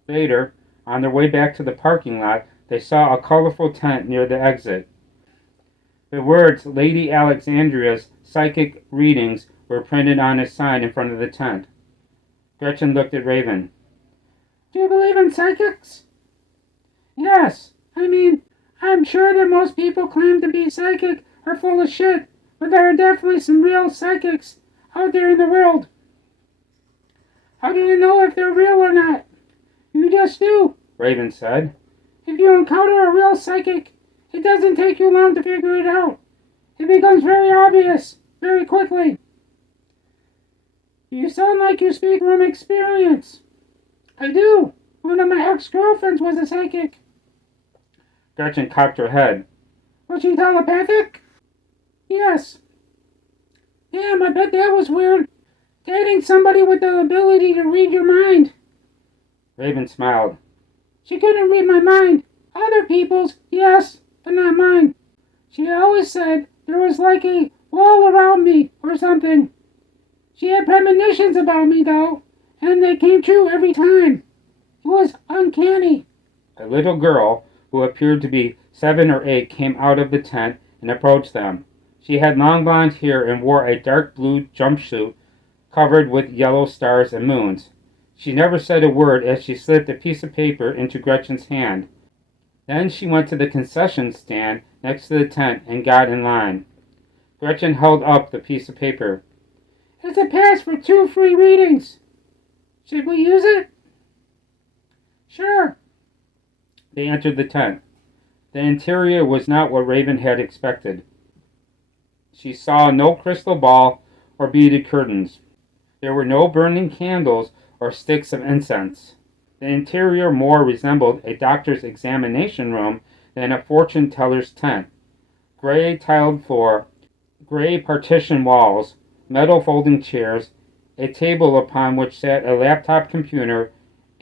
Later, on their way back to the parking lot, they saw a colorful tent near the exit. The words Lady Alexandria's psychic readings were printed on a sign in front of the tent. Gretchen looked at Raven. Do you believe in psychics? Yes. I mean, I'm sure that most people claim to be psychic are full of shit, but there are definitely some real psychics out there in the world. How do you know if they're real or not? You just do, Raven said. If you encounter a real psychic, it doesn't take you long to figure it out. It becomes very obvious, very quickly. You sound like you speak from experience. I do. One of my ex-girlfriends was a psychic. Gretchen cocked her head. Was she telepathic? Yes. Damn, I bet that was weird. Dating somebody with the ability to read your mind. Raven smiled. She couldn't read my mind. Other people's, yes, but not mine. She always said there was like a wall around me or something. She had premonitions about me, though, and they came true every time. It was uncanny. A little girl, who appeared to be 7 or 8, came out of the tent and approached them. She had long blonde hair and wore a dark blue jumpsuit covered with yellow stars and moons. She never said a word as she slipped a piece of paper into Gretchen's hand. Then she went to the concession stand next to the tent and got in line. Gretchen held up the piece of paper. It's a pass for 2 free readings. Should we use it? Sure. They entered the tent. The interior was not what Raven had expected. She saw no crystal ball or beaded curtains. There were no burning candles or sticks of incense. The interior more resembled a doctor's examination room than a fortune teller's tent. Gray tiled floor, gray partition walls, metal folding chairs, a table upon which sat a laptop computer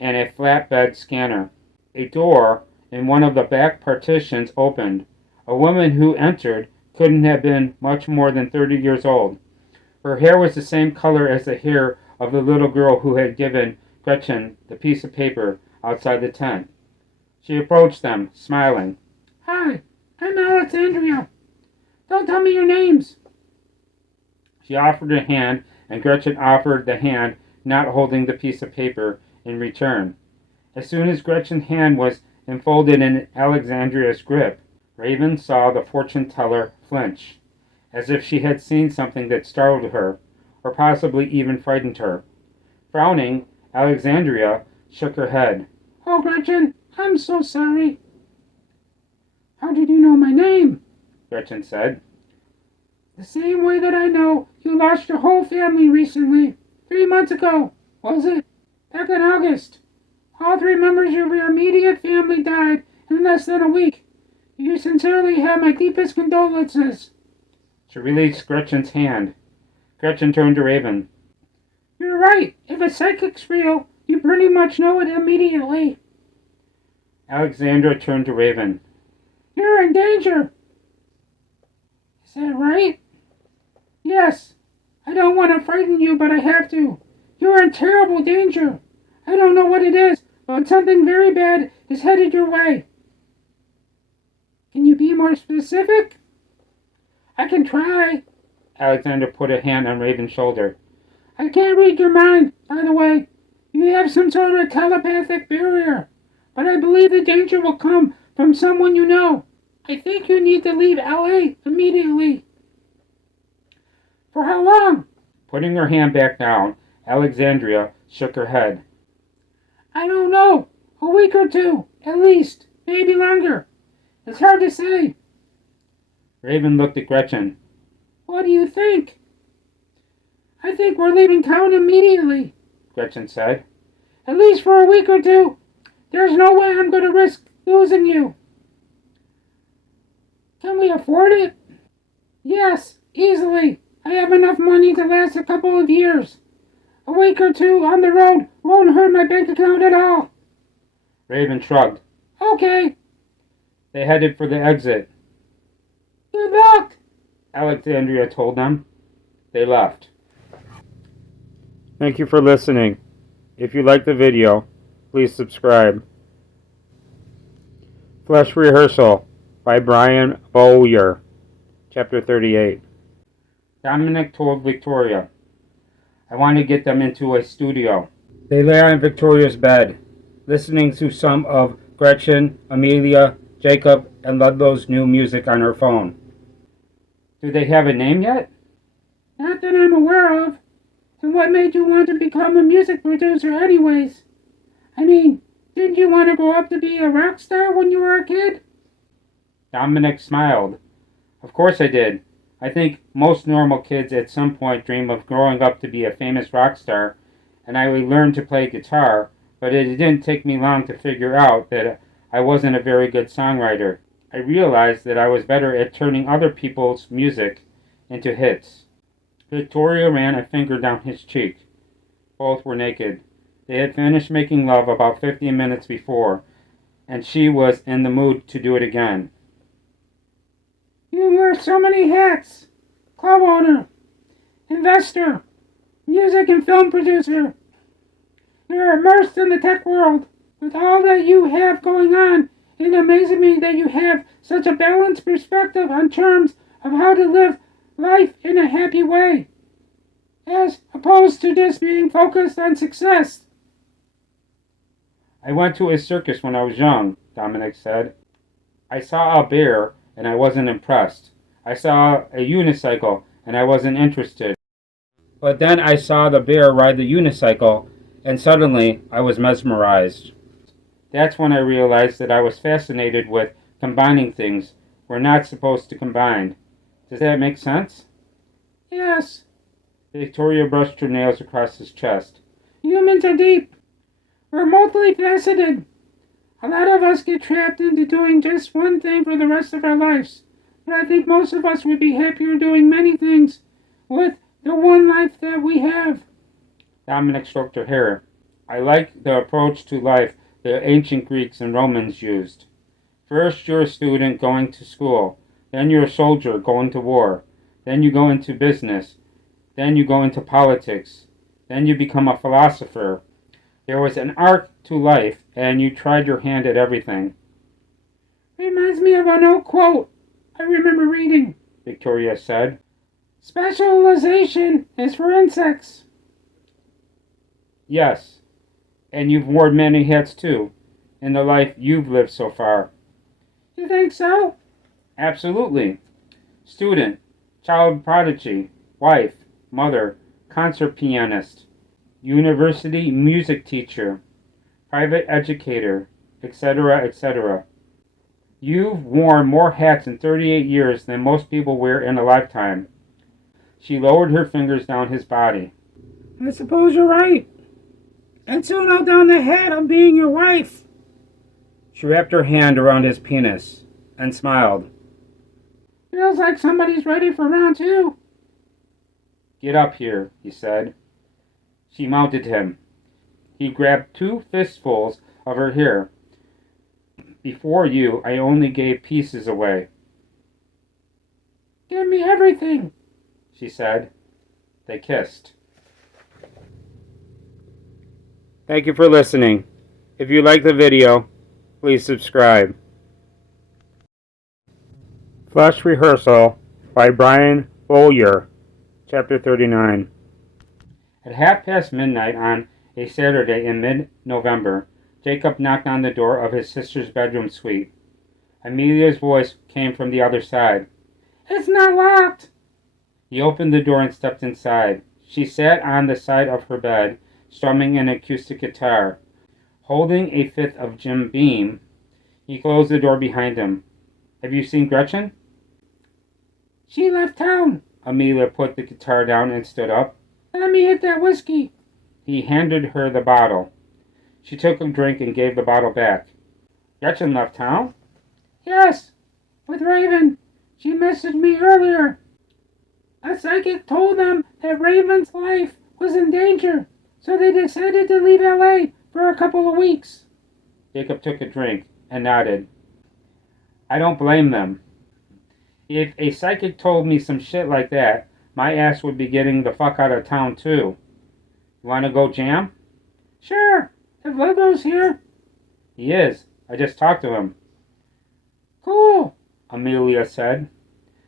and a flatbed scanner. A door in one of the back partitions opened. A woman who entered couldn't have been much more than 30 years old. Her hair was the same color as the hair of the little girl who had given Gretchen the piece of paper outside the tent. She approached them, smiling. Hi, I'm Alexandria. Don't tell me your names. She offered a hand, and Gretchen offered the hand not holding the piece of paper in return. As soon as Gretchen's hand was enfolded in Alexandria's grip, Raven saw the fortune teller flinch, as if she had seen something that startled her, or possibly even frightened her. Frowning, Alexandria shook her head. Oh, Gretchen, I'm so sorry. How did you know my name? Gretchen said. The same way that I know you lost your whole family recently. 3 months ago, was it? Back in August. All 3 members of your immediate family died in less than a week. You sincerely have my deepest condolences. She released Gretchen's hand. Gretchen turned to Raven. You're right. If a psychic's real, you pretty much know it immediately. Alexandra turned to Raven. You're in danger. Is that right? Yes. I don't want to frighten you, but I have to. You're in terrible danger. I don't know what it is, but something very bad is headed your way. Can you be more specific? I can try. Alexandra put a hand on Raven's shoulder. I can't read your mind, by the way. You have some sort of telepathic barrier. But I believe the danger will come from someone you know. I think you need to leave L.A. immediately. For how long? Putting her hand back down, Alexandria shook her head. I don't know. A week or 2, at least. Maybe longer. It's hard to say. Raven looked at Gretchen. What do you think? I think we're leaving town immediately, Gretchen said. At least for a week or 2. There's no way I'm going to risk losing you. Can we afford it? Yes, easily. I have enough money to last a couple of years. A week or 2 on the road won't hurt my bank account at all. Raven shrugged. Okay. They headed for the exit. Good luck, Alexandria told them. They left. Thank you for listening. If you liked the video, please subscribe. Flesh Rehearsal by Brian Bowyer. Chapter 38. Dominic told Victoria, I want to get them into a studio. They lay on Victoria's bed, listening to some of Gretchen, Amelia, Jacob and Ludlow's new music on her phone. Do they have a name yet? Not that I'm aware of. And what made you want to become a music producer anyways? I mean, didn't you want to grow up to be a rock star when you were a kid? Dominic smiled. Of course I did. I think most normal kids at some point dream of growing up to be a famous rock star, and I learned to play guitar, but it didn't take me long to figure out that I wasn't a very good songwriter. I realized that I was better at turning other people's music into hits. Victoria ran a finger down his cheek. Both were naked. They had finished making love about 15 minutes before, and she was in the mood to do it again. You wear so many hats. Club owner, investor, music and film producer. You're immersed in the tech world. With all that you have going on, it amazes me that you have such a balanced perspective on terms of how to live life in a happy way, as opposed to just being focused on success. I went to a circus when I was young, Dominic said. I saw a bear and I wasn't impressed. I saw a unicycle and I wasn't interested. But then I saw the bear ride the unicycle and suddenly I was mesmerized. That's when I realized that I was fascinated with combining things we're not supposed to combine. Does that make sense? Yes. Victoria brushed her nails across his chest. Humans are deep. We're multifaceted. A lot of us get trapped into doing just one thing for the rest of our lives. But I think most of us would be happier doing many things with the one life that we have. Dominic stroked her hair. I like the approach to life the ancient Greeks and Romans used. First, you're a student going to school. Then you're a soldier going to war. Then you go into business. Then you go into politics. Then you become a philosopher. There was an arc to life, and you tried your hand at everything. Reminds me of an old quote I remember reading, Victoria said. Specialization is for insects. Yes, and you've worn many hats too, in the life you've lived so far. You think so? Absolutely. Student, child prodigy, wife, mother, concert pianist, university music teacher, private educator, etc., etc. You've worn more hats in 38 years than most people wear in a lifetime. She lowered her fingers down his body. I suppose you're right. And soon I'll don the hat of being your wife. She wrapped her hand around his penis and smiled. Feels like somebody's ready for round two. Get up here, he said. She mounted him. He grabbed 2 fistfuls of her hair. Before you, I only gave pieces away. Give me everything, she said. They kissed. Thank you for listening. If you like the video, please subscribe. Flash Rehearsal by Brian Bowyer, Chapter 39. At midnight on a Saturday in mid-November, Jacob knocked on the door of his sister's bedroom suite. Amelia's voice came from the other side. It's not locked. He opened the door and stepped inside. She sat on the side of her bed, strumming an acoustic guitar. Holding a fifth of Jim Beam, he closed the door behind him. Have you seen Gretchen? She left town. Amelia put the guitar down and stood up. Let me hit that whiskey. He handed her the bottle. She took a drink and gave the bottle back. Gretchen left town? Yes, with Raven. She messaged me earlier. A psychic told them that Raven's life was in danger, so they decided to leave LA for a couple of weeks. Jacob took a drink and nodded. I don't blame them. If a psychic told me some shit like that, my ass would be getting the fuck out of town too. You want to go jam? Sure, if Lego's here. He is. I just talked to him. Cool, Amelia said.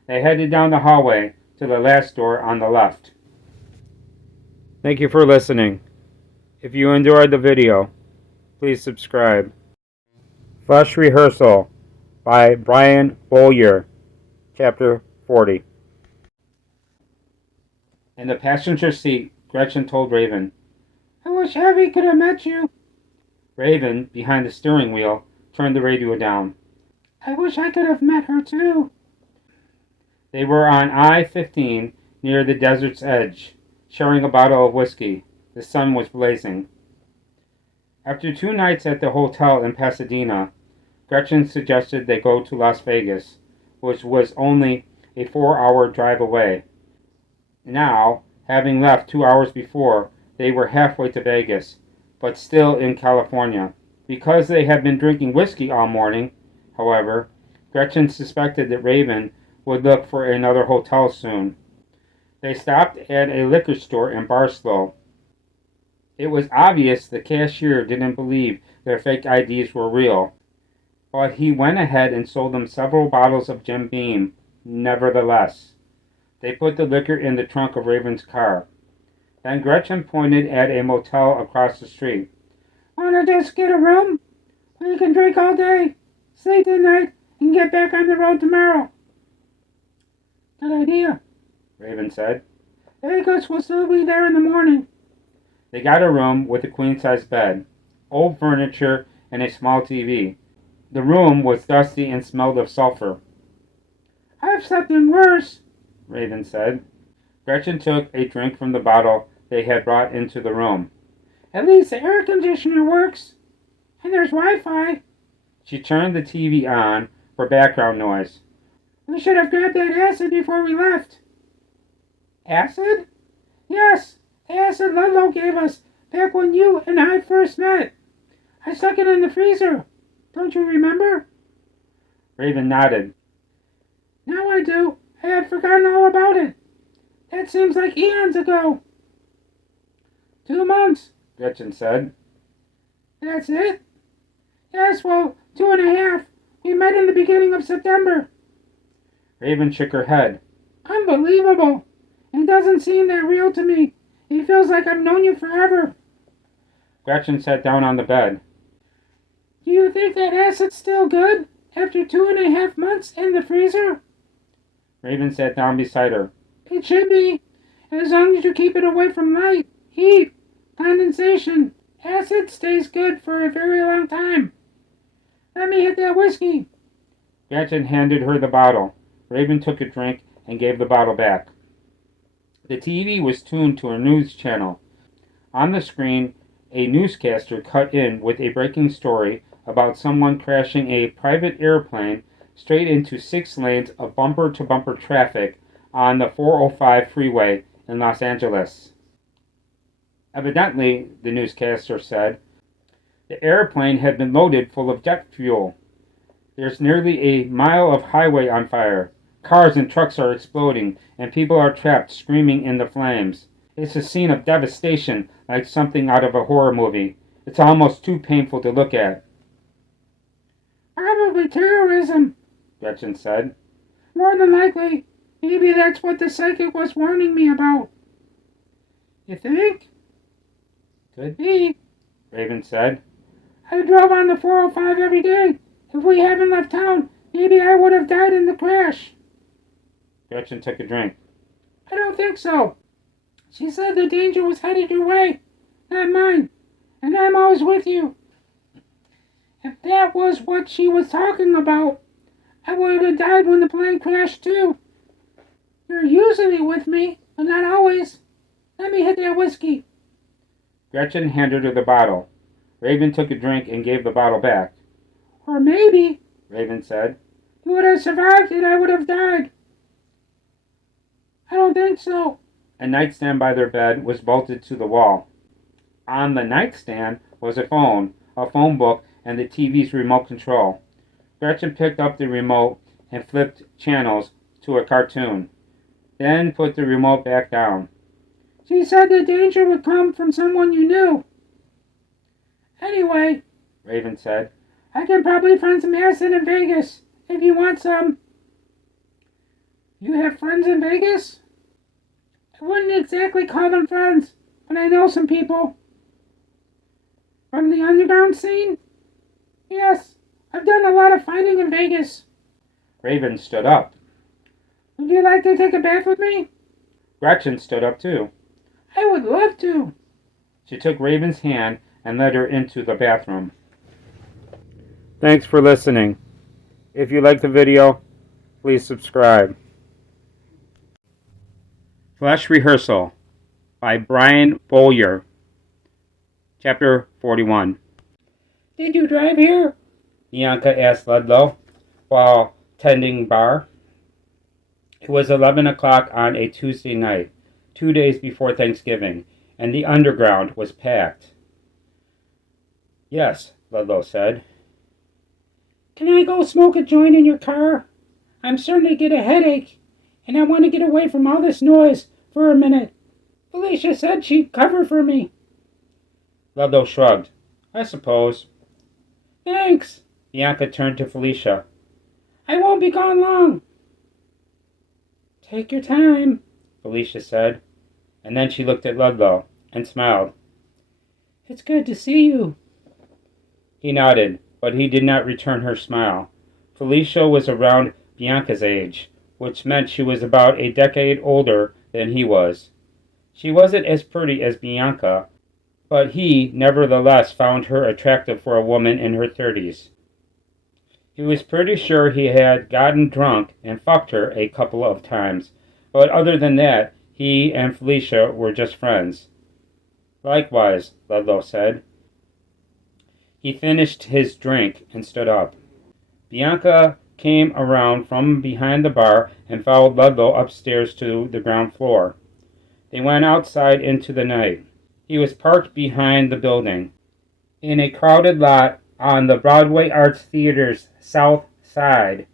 They headed down the hallway to the last door on the left. Thank you for listening. If you enjoyed the video, please subscribe. Flash Rehearsal by Brian Bowyer. Chapter 40. In the passenger seat, Gretchen told Raven, I wish Abby could have met you. Raven, behind the steering wheel, turned the radio down. I wish I could have met her too. They were on I-15 near the desert's edge, sharing a bottle of whiskey. The sun was blazing. After 2 nights at the hotel in Pasadena, Gretchen suggested they go to Las Vegas, which was only a 4-hour drive away. Now, having left 2 hours before, they were halfway to Vegas, but still in California. Because they had been drinking whiskey all morning, however, Gretchen suspected that Raven would look for another hotel soon. They stopped at a liquor store in Barstow. It was obvious the cashier didn't believe their fake IDs were real, but he went ahead and sold them several bottles of Jim Beam, nevertheless. They put the liquor in the trunk of Raven's car. Then Gretchen pointed at a motel across the street. Wanna just get a room? We can drink all day, sleep tonight, and get back on the road tomorrow. Good idea, Raven said. Vegas will still be there in the morning. They got a room with a queen-size bed, old furniture, and a small TV. The room was dusty and smelled of sulfur. I've slept in worse, Raven said. Gretchen took a drink from the bottle they had brought into the room. At least the air conditioner works. And there's Wi-Fi. She turned the TV on for background noise. We should have grabbed that acid before we left. Acid? Yes, the acid Ludlow gave us back when you and I first met. I stuck it in the freezer. Don't you remember? Raven nodded. Now I do. I had forgotten all about it. That seems like eons ago. 2 months, Gretchen said. That's it? Yes, well, 2.5. We met in the beginning of September. Raven shook her head. Unbelievable. It doesn't seem that real to me. It feels like I've known you forever. Gretchen sat down on the bed. Do you think that acid's still good after 2.5 months in the freezer? Raven sat down beside her. It should be, as long as you keep it away from light, heat, condensation. Acid stays good for a very long time. Let me hit that whiskey. Gretchen handed her the bottle. Raven took a drink and gave the bottle back. The TV was tuned to a news channel. On the screen, a newscaster cut in with a breaking story about someone crashing a private airplane straight into 6 lanes of bumper-to-bumper traffic on the 405 freeway in Los Angeles. Evidently, the newscaster said, the airplane had been loaded full of jet fuel. There's nearly a mile of highway on fire. Cars and trucks are exploding, and people are trapped screaming in the flames. It's a scene of devastation, like something out of a horror movie. It's almost too painful to look at. Probably terrorism, Gretchen said. More than likely. Maybe that's what the psychic was warning me about. You think? Could be, Raven said. I drove on the 405 every day. If we hadn't left town, maybe I would have died in the crash. Gretchen took a drink. I don't think so. She said the danger was headed your way, not mine, and I'm always with you. If that was what she was talking about, I would have died when the plane crashed too. You're usually with me, but not always. Let me hit that whiskey. Gretchen handed her the bottle. Raven took a drink and gave the bottle back. Or maybe, Raven said, you would have survived and I would have died. I don't think so. A nightstand by their bed was bolted to the wall. On the nightstand was a phone book, and the TV's remote control. Gretchen picked up the remote and flipped channels to a cartoon, then put the remote back down. She said the danger would come from someone you knew. Anyway, Raven said, I can probably find some acid in Vegas, if you want some. You have friends in Vegas? I wouldn't exactly call them friends, but I know some people. From the underground scene? Yes, I've done a lot of fighting in Vegas. Raven stood up. Would you like to take a bath with me? Gretchen stood up too. I would love to. She took Raven's hand and led her into the bathroom. Thanks for listening. If you like the video, please subscribe. Flash Rehearsal by Brian Bowyer. Chapter 41. Did you drive here? Bianca asked Ludlow while tending bar. It was 11 o'clock on a Tuesday night, 2 days before Thanksgiving, and the underground was packed. Yes, Ludlow said. Can I go smoke a joint in your car? I'm starting to get a headache, and I want to get away from all this noise for a minute. Felicia said she'd cover for me. Ludlow shrugged. I suppose. Thanks. Bianca turned to Felicia. I won't be gone long. Take your time, Felicia said, and then she looked at Ludlow and smiled. It's good to see you. He nodded, but he did not return her smile. Felicia was around Bianca's age, which meant she was about a decade older than he was. She wasn't as pretty as Bianca, but he nevertheless found her attractive for a woman in her 30s. He was pretty sure he had gotten drunk and fucked her a couple of times, but other than that, he and Felicia were just friends. Likewise, Ludlow said. He finished his drink and stood up. Bianca came around from behind the bar and followed Ludlow upstairs to the ground floor. They went outside into the night. He was parked behind the building, in a crowded lot on the Broadway Arts Theater's south side.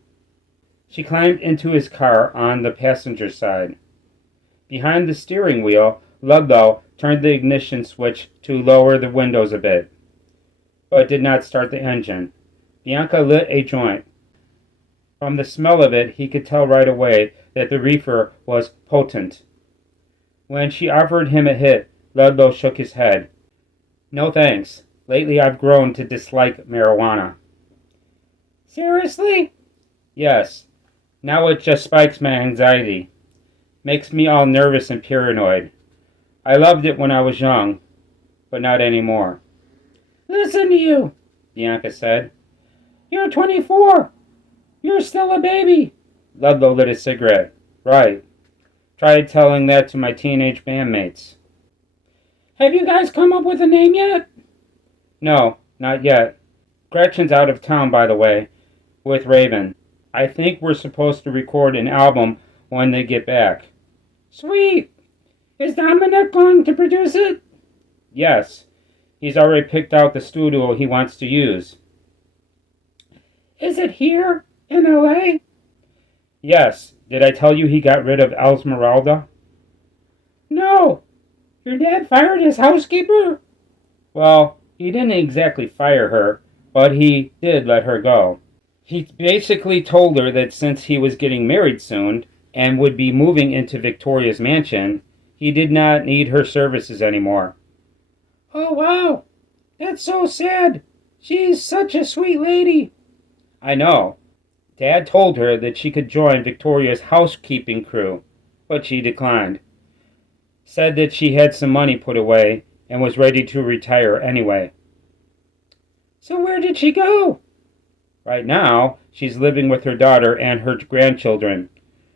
She climbed into his car on the passenger side. Behind the steering wheel, Ludlow turned the ignition switch to lower the windows a bit, but did not start the engine. Bianca lit a joint. From the smell of it, he could tell right away that the reefer was potent. When she offered him a hit, Ludlow shook his head. No thanks. Lately I've grown to dislike marijuana. Seriously? Yes. Now it just spikes my anxiety. Makes me all nervous and paranoid. I loved it when I was young, but not anymore. Listen to you, Bianca said. You're 24. You're still a baby. Ludlow lit a cigarette. Right. Tried telling that to my teenage bandmates. Have you guys come up with a name yet? No, not yet. Gretchen's out of town, by the way, with Raven. I think we're supposed to record an album when they get back. Sweet. Is Dominic going to produce it? Yes. He's already picked out the studio he wants to use. Is it here in L.A.? Yes. Did I tell you he got rid of Esmeralda? No. Your dad fired his housekeeper? Well, he didn't exactly fire her, but he did let her go. He basically told her that since he was getting married soon and would be moving into Victoria's mansion, he did not need her services anymore. Oh, wow. That's so sad. She's such a sweet lady. I know. Dad told her that she could join Victoria's housekeeping crew, but she declined. Said that she had some money put away and was ready to retire anyway. So where did she go? Right now, she's living with her daughter and her grandchildren.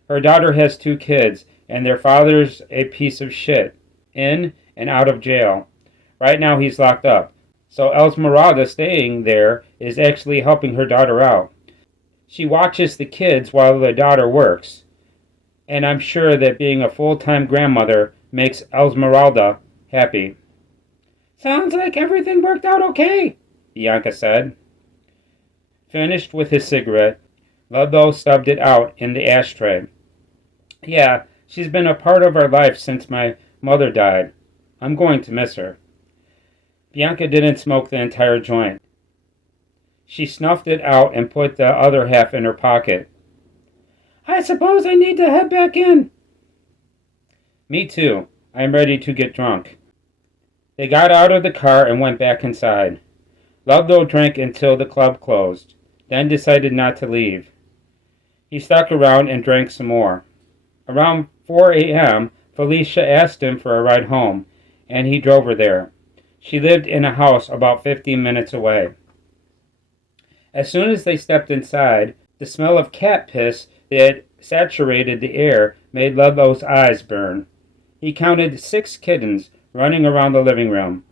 Her daughter has 2 kids, and their father's a piece of shit, in and out of jail. Right now he's locked up, so Esmeralda staying there is actually helping her daughter out. She watches the kids while the daughter works, and I'm sure that being a full-time grandmother makes Esmeralda happy. Sounds like everything worked out okay, Bianca said. Finished with his cigarette, Ludlow stubbed it out in the ashtray. Yeah, she's been a part of our life since my mother died. I'm going to miss her. Bianca didn't smoke the entire joint. She snuffed it out and put the other half in her pocket. I suppose I need to head back in. Me too. I'm ready to get drunk. They got out of the car and went back inside. Ludlow drank until the club closed. then decided not to leave. He stuck around and drank some more. Around 4 a.m., Felicia asked him for a ride home, and he drove her there. She lived in a house about 15 minutes away. As soon as they stepped inside, the smell of cat piss that saturated the air made Ludlow's eyes burn. He counted 6 kittens running around the living room.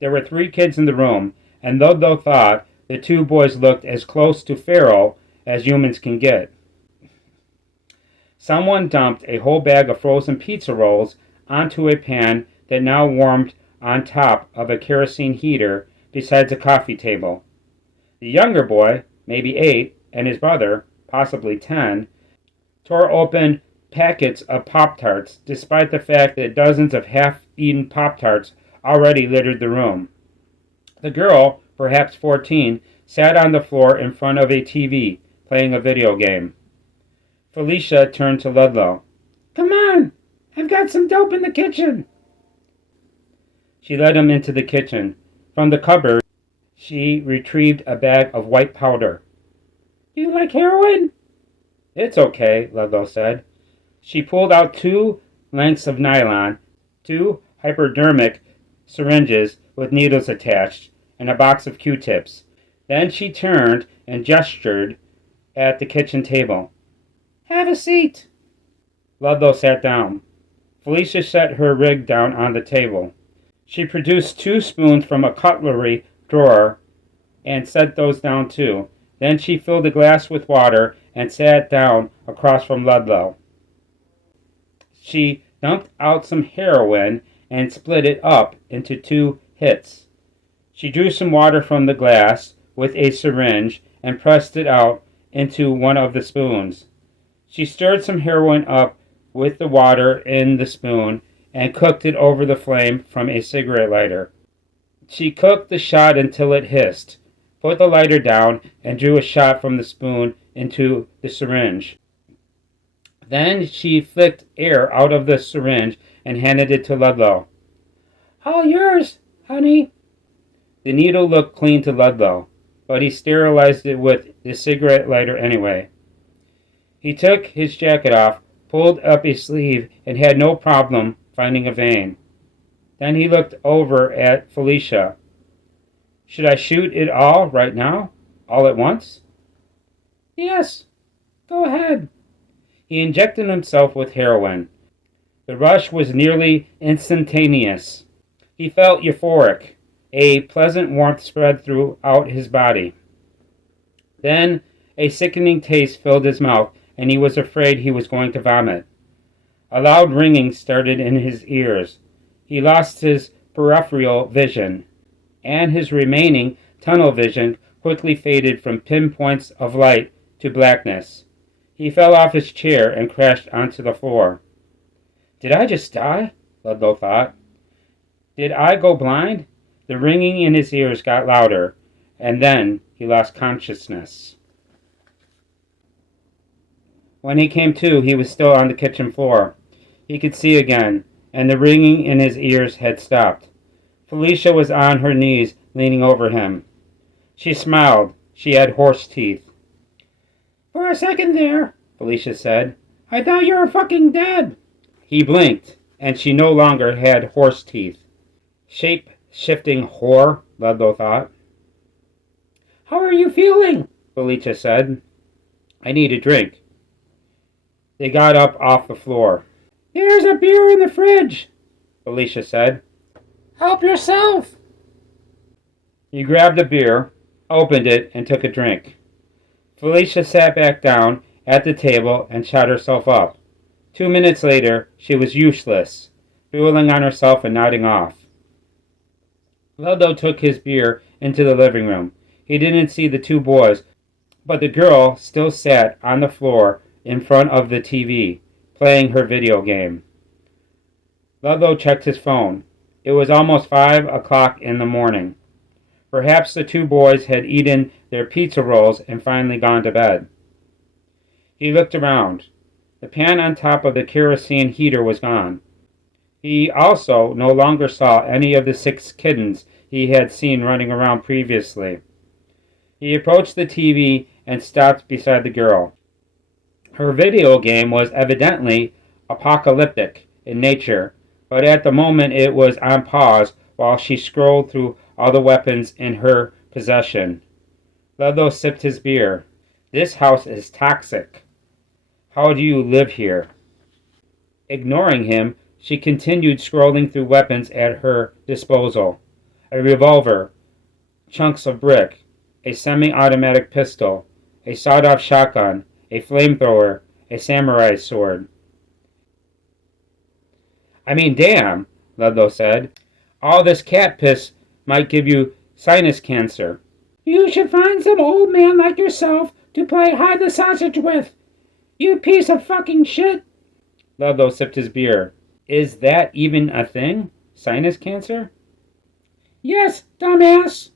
There were 3 kids in the room, and Ludlow thought the 2 boys looked as close to feral as humans can get. Someone dumped a whole bag of frozen pizza rolls onto a pan that now warmed on top of a kerosene heater beside the coffee table. The younger boy, maybe 8, and his brother, possibly 10, tore open packets of Pop-Tarts, despite the fact that dozens of half-eaten Pop-Tarts already littered the room. The girl, perhaps 14, sat on the floor in front of a TV, playing a video game. Felicia turned to Ludlow. Come on! I've got some dope in the kitchen! She led him into the kitchen. From the cupboard, she retrieved a bag of white powder. Do you like heroin? It's okay, Ludlow said. She pulled out 2 lengths of nylon, 2 hypodermic syringes with needles attached, and a box of Q-tips. Then she turned and gestured at the kitchen table. Have a seat. Ludlow sat down. Felicia set her rig down on the table. She produced 2 spoons from a cutlery drawer and set those down too. Then she filled a glass with water and sat down across from Ludlow. She dumped out some heroin and split it up into 2 hits. She drew some water from the glass with a syringe and pressed it out into one of the spoons. She stirred some heroin up with the water in the spoon and cooked it over the flame from a cigarette lighter. She cooked the shot until it hissed, put the lighter down, and drew a shot from the spoon into the syringe. Then she flicked air out of the syringe and handed it to Ludlow. All yours, honey. The needle looked clean to Ludlow, but he sterilized it with the cigarette lighter anyway. He took his jacket off, pulled up a sleeve, and had no problem finding a vein. Then he looked over at Felicia. Should I shoot it all right now? All at once? Yes. Go ahead. He injected himself with heroin. The rush was nearly instantaneous. He felt euphoric. A pleasant warmth spread throughout his body. Then a sickening taste filled his mouth, and he was afraid he was going to vomit. A loud ringing started in his ears. He lost his peripheral vision, and his remaining tunnel vision quickly faded from pinpoints of light to blackness. He fell off his chair and crashed onto the floor. Did I just die? Ludlow thought. Did I go blind? The ringing in his ears got louder, and then he lost consciousness. When he came to, he was still on the kitchen floor. He could see again, and the ringing in his ears had stopped. Felicia was on her knees, leaning over him. She smiled. She had horse teeth. For a second there, Felicia said, I thought you were fucking dead. He blinked, and she no longer had horse teeth. Shape-shifting whore, Ludlow thought. How are you feeling? Felicia said. I need a drink. They got up off the floor. There's a beer in the fridge, Felicia said. Help yourself. He grabbed a beer, opened it, and took a drink. Felicia sat back down at the table and shot herself up. 2 minutes later, she was useless, drooling on herself and nodding off. Ludlow took his beer into the living room. He didn't see the 2 boys, but the girl still sat on the floor in front of the TV, playing her video game. Ludlow checked his phone. It was almost 5 o'clock in the morning. Perhaps the 2 boys had eaten their pizza rolls and finally gone to bed. He looked around. The pan on top of the kerosene heater was gone. He also no longer saw any of the 6 kittens he had seen running around previously. He approached the TV and stopped beside the girl. Her video game was evidently apocalyptic in nature, but at the moment it was on pause while she scrolled through all the weapons in her possession. Ludlow sipped his beer. This house is toxic. How do you live here? Ignoring him, she continued scrolling through weapons at her disposal. A revolver, chunks of brick, a semi-automatic pistol, a sawed-off shotgun, a flamethrower, a samurai sword. I mean, damn, Ludlow said. All this cat piss might give you sinus cancer. You should find some old man like yourself to play hide the sausage with. You piece of fucking shit. Ludlow sipped his beer. Is that even a thing? Sinus cancer? Yes, dumbass.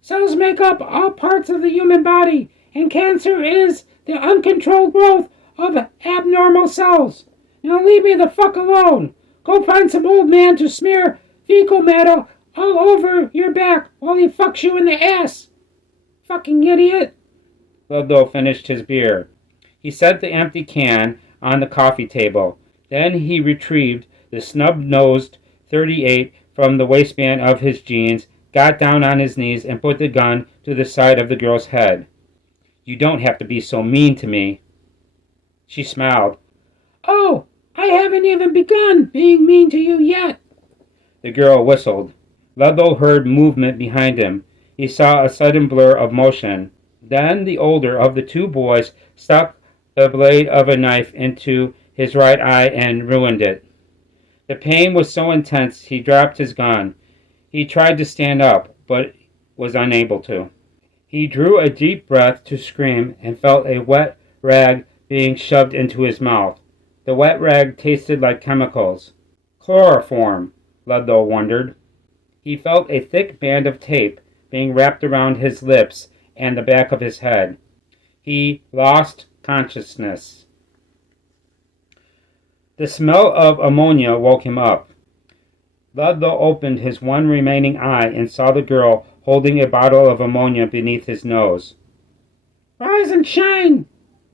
Cells make up all parts of the human body, and cancer is the uncontrolled growth of abnormal cells. Now leave me the fuck alone. Go find some old man to smear fecal matter all over your back while he fucks you in the ass. Fucking idiot. Ludlow finished his beer. He set the empty can on the coffee table. Then he retrieved the snub-nosed .38 from the waistband of his jeans, got down on his knees, and put the gun to the side of the girl's head. You don't have to be so mean to me. She smiled. Oh, I haven't even begun being mean to you yet. The girl whistled. Ludlow heard movement behind him. He saw a sudden blur of motion. Then the older of the two boys stuck the blade of a knife into his right eye and ruined it. The pain was so intense he dropped his gun. He tried to stand up, but was unable to. He drew a deep breath to scream and felt a wet rag being shoved into his mouth. The wet rag tasted like chemicals. Chloroform, Ludlow wondered. He felt a thick band of tape being wrapped around his lips and the back of his head. He lost consciousness. The smell of ammonia woke him up. Ludlow opened his one remaining eye and saw the girl holding a bottle of ammonia beneath his nose. Rise and shine,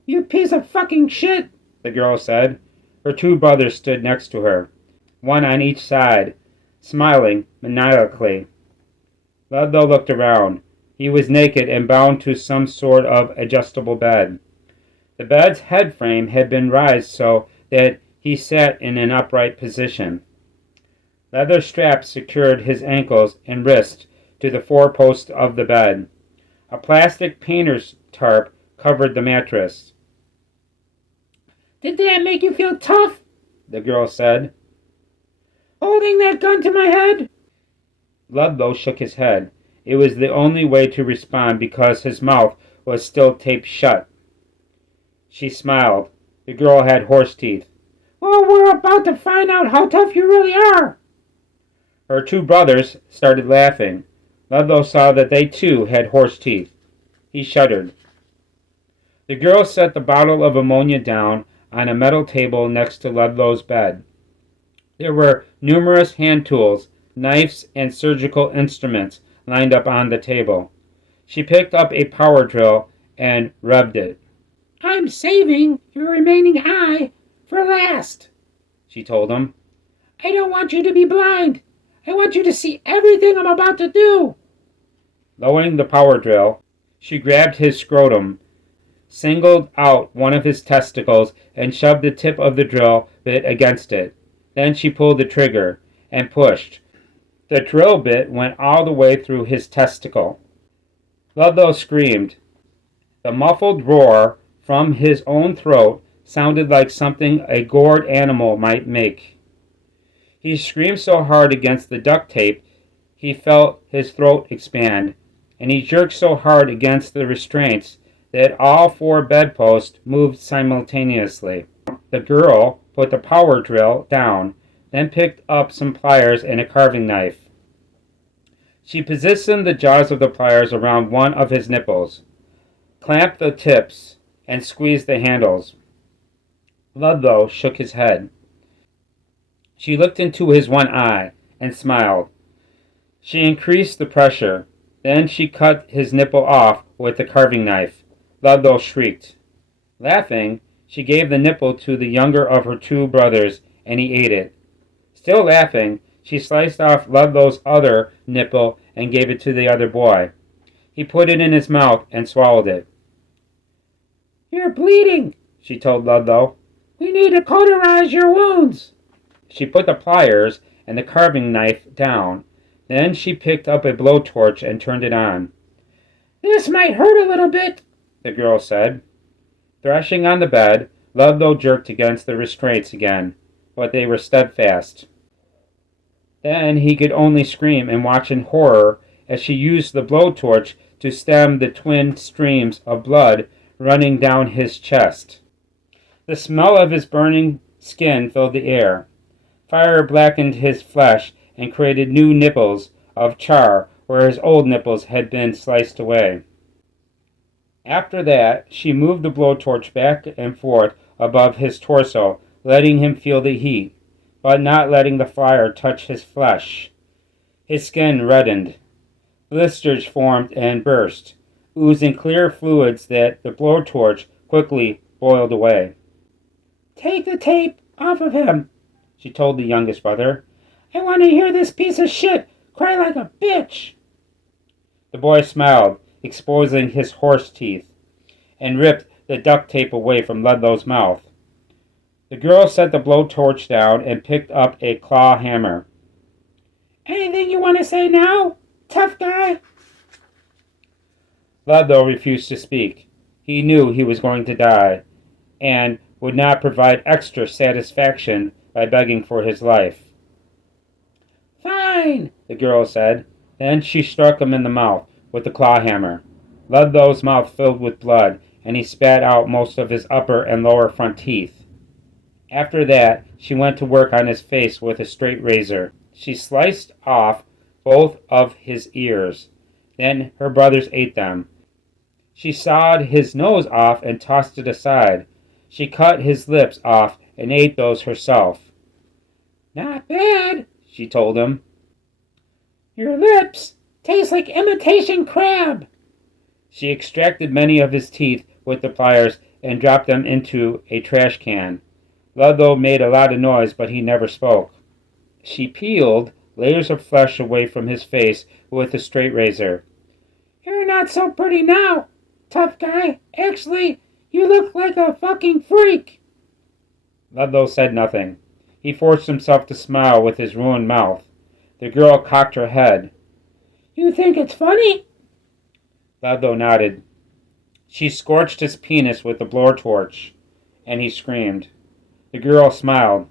you piece of fucking shit, the girl said. Her two brothers stood next to her, one on each side, smiling maniacally. Ludlow looked around. He was naked and bound to some sort of adjustable bed. The bed's head frame had been raised so that he sat in an upright position. Leather straps secured his ankles and wrists to the four posts of the bed. A plastic painter's tarp covered the mattress. Did that make you feel tough? The girl said. Holding that gun to my head? Ludlow shook his head. It was the only way to respond because his mouth was still taped shut. She smiled. The girl had horse teeth. Well, we're about to find out how tough you really are. Her two brothers started laughing. Ludlow saw that they too had horse teeth. He shuddered. The girl set the bottle of ammonia down on a metal table next to Ludlow's bed. There were numerous hand tools, knives, and surgical instruments lined up on the table. She picked up a power drill and rubbed it. I'm saving your remaining eye for last, she told him. I don't want you to be blind. I want you to see everything I'm about to do. Lowering the power drill, she grabbed his scrotum, singled out one of his testicles, and shoved the tip of the drill bit against it. Then she pulled the trigger and pushed. The drill bit went all the way through his testicle. Ludlow screamed. The muffled roar from his own throat sounded like something a gored animal might make. He screamed so hard against the duct tape he felt his throat expand, and he jerked so hard against the restraints that all four bedposts moved simultaneously. The girl put the power drill down, then picked up some pliers and a carving knife. She positioned the jaws of the pliers around one of his nipples, clamped the tips, and squeezed the handles. Ludlow shook his head. She looked into his one eye and smiled. She increased the pressure. Then she cut his nipple off with the carving knife. Ludlow shrieked. Laughing, she gave the nipple to the younger of her two brothers, and he ate it. Still laughing, she sliced off Ludlow's other nipple and gave it to the other boy. He put it in his mouth and swallowed it. You're bleeding, she told Ludlow. We need to cauterize your wounds. She put the pliers and the carving knife down. Then she picked up a blowtorch and turned it on. This might hurt a little bit, the girl said. Thrashing on the bed, Ludlow jerked against the restraints again, but they were steadfast. Then he could only scream and watch in horror as she used the blowtorch to stem the twin streams of blood running down his chest. The smell of his burning skin filled the air. Fire blackened his flesh and created new nipples of char where his old nipples had been sliced away. After that, she moved the blowtorch back and forth above his torso, letting him feel the heat, but not letting the fire touch his flesh. His skin reddened. Blisters formed and burst, oozing clear fluids that the blowtorch quickly boiled away. Take the tape off of him, she told the youngest brother. I want to hear this piece of shit cry like a bitch. The boy smiled, exposing his horse teeth, and ripped the duct tape away from Ludlow's mouth. The girl set the blowtorch down and picked up a claw hammer. Anything you want to say now, tough guy? Ludlow refused to speak. He knew he was going to die, and would not provide extra satisfaction by begging for his life. Fine, the girl said. Then she struck him in the mouth with the claw hammer. Ludlow's mouth filled with blood, and he spat out most of his upper and lower front teeth. After that, she went to work on his face with a straight razor. She sliced off both of his ears. Then her brothers ate them. She sawed his nose off and tossed it aside. She cut his lips off and ate those herself. Not bad, she told him. Your lips taste like imitation crab. She extracted many of his teeth with the pliers and dropped them into a trash can. Ludlow made a lot of noise, but he never spoke. She peeled layers of flesh away from his face with a straight razor. You're not so pretty now, tough guy. Actually, you look like a fucking freak. Ludlow said nothing. He forced himself to smile with his ruined mouth. The girl cocked her head. You think it's funny? Ludlow nodded. She scorched his penis with the blowtorch, and he screamed. The girl smiled.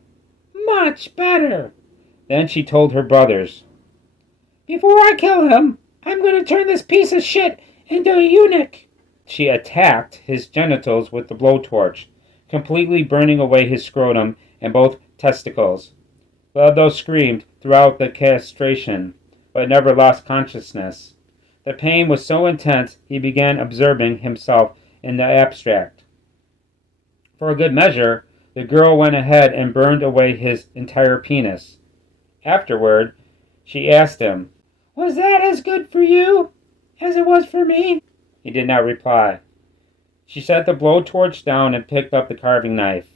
Much better. Then she told her brothers. Before I kill him, I'm going to turn this piece of shit into a eunuch. She attacked his genitals with the blowtorch, completely burning away his scrotum and both testicles. Ludlow screamed throughout the castration, but never lost consciousness. The pain was so intense he began observing himself in the abstract. For a good measure, the girl went ahead and burned away his entire penis. Afterward, she asked him, Was that as good for you as it was for me? He did not reply. She set the blowtorch down and picked up the carving knife.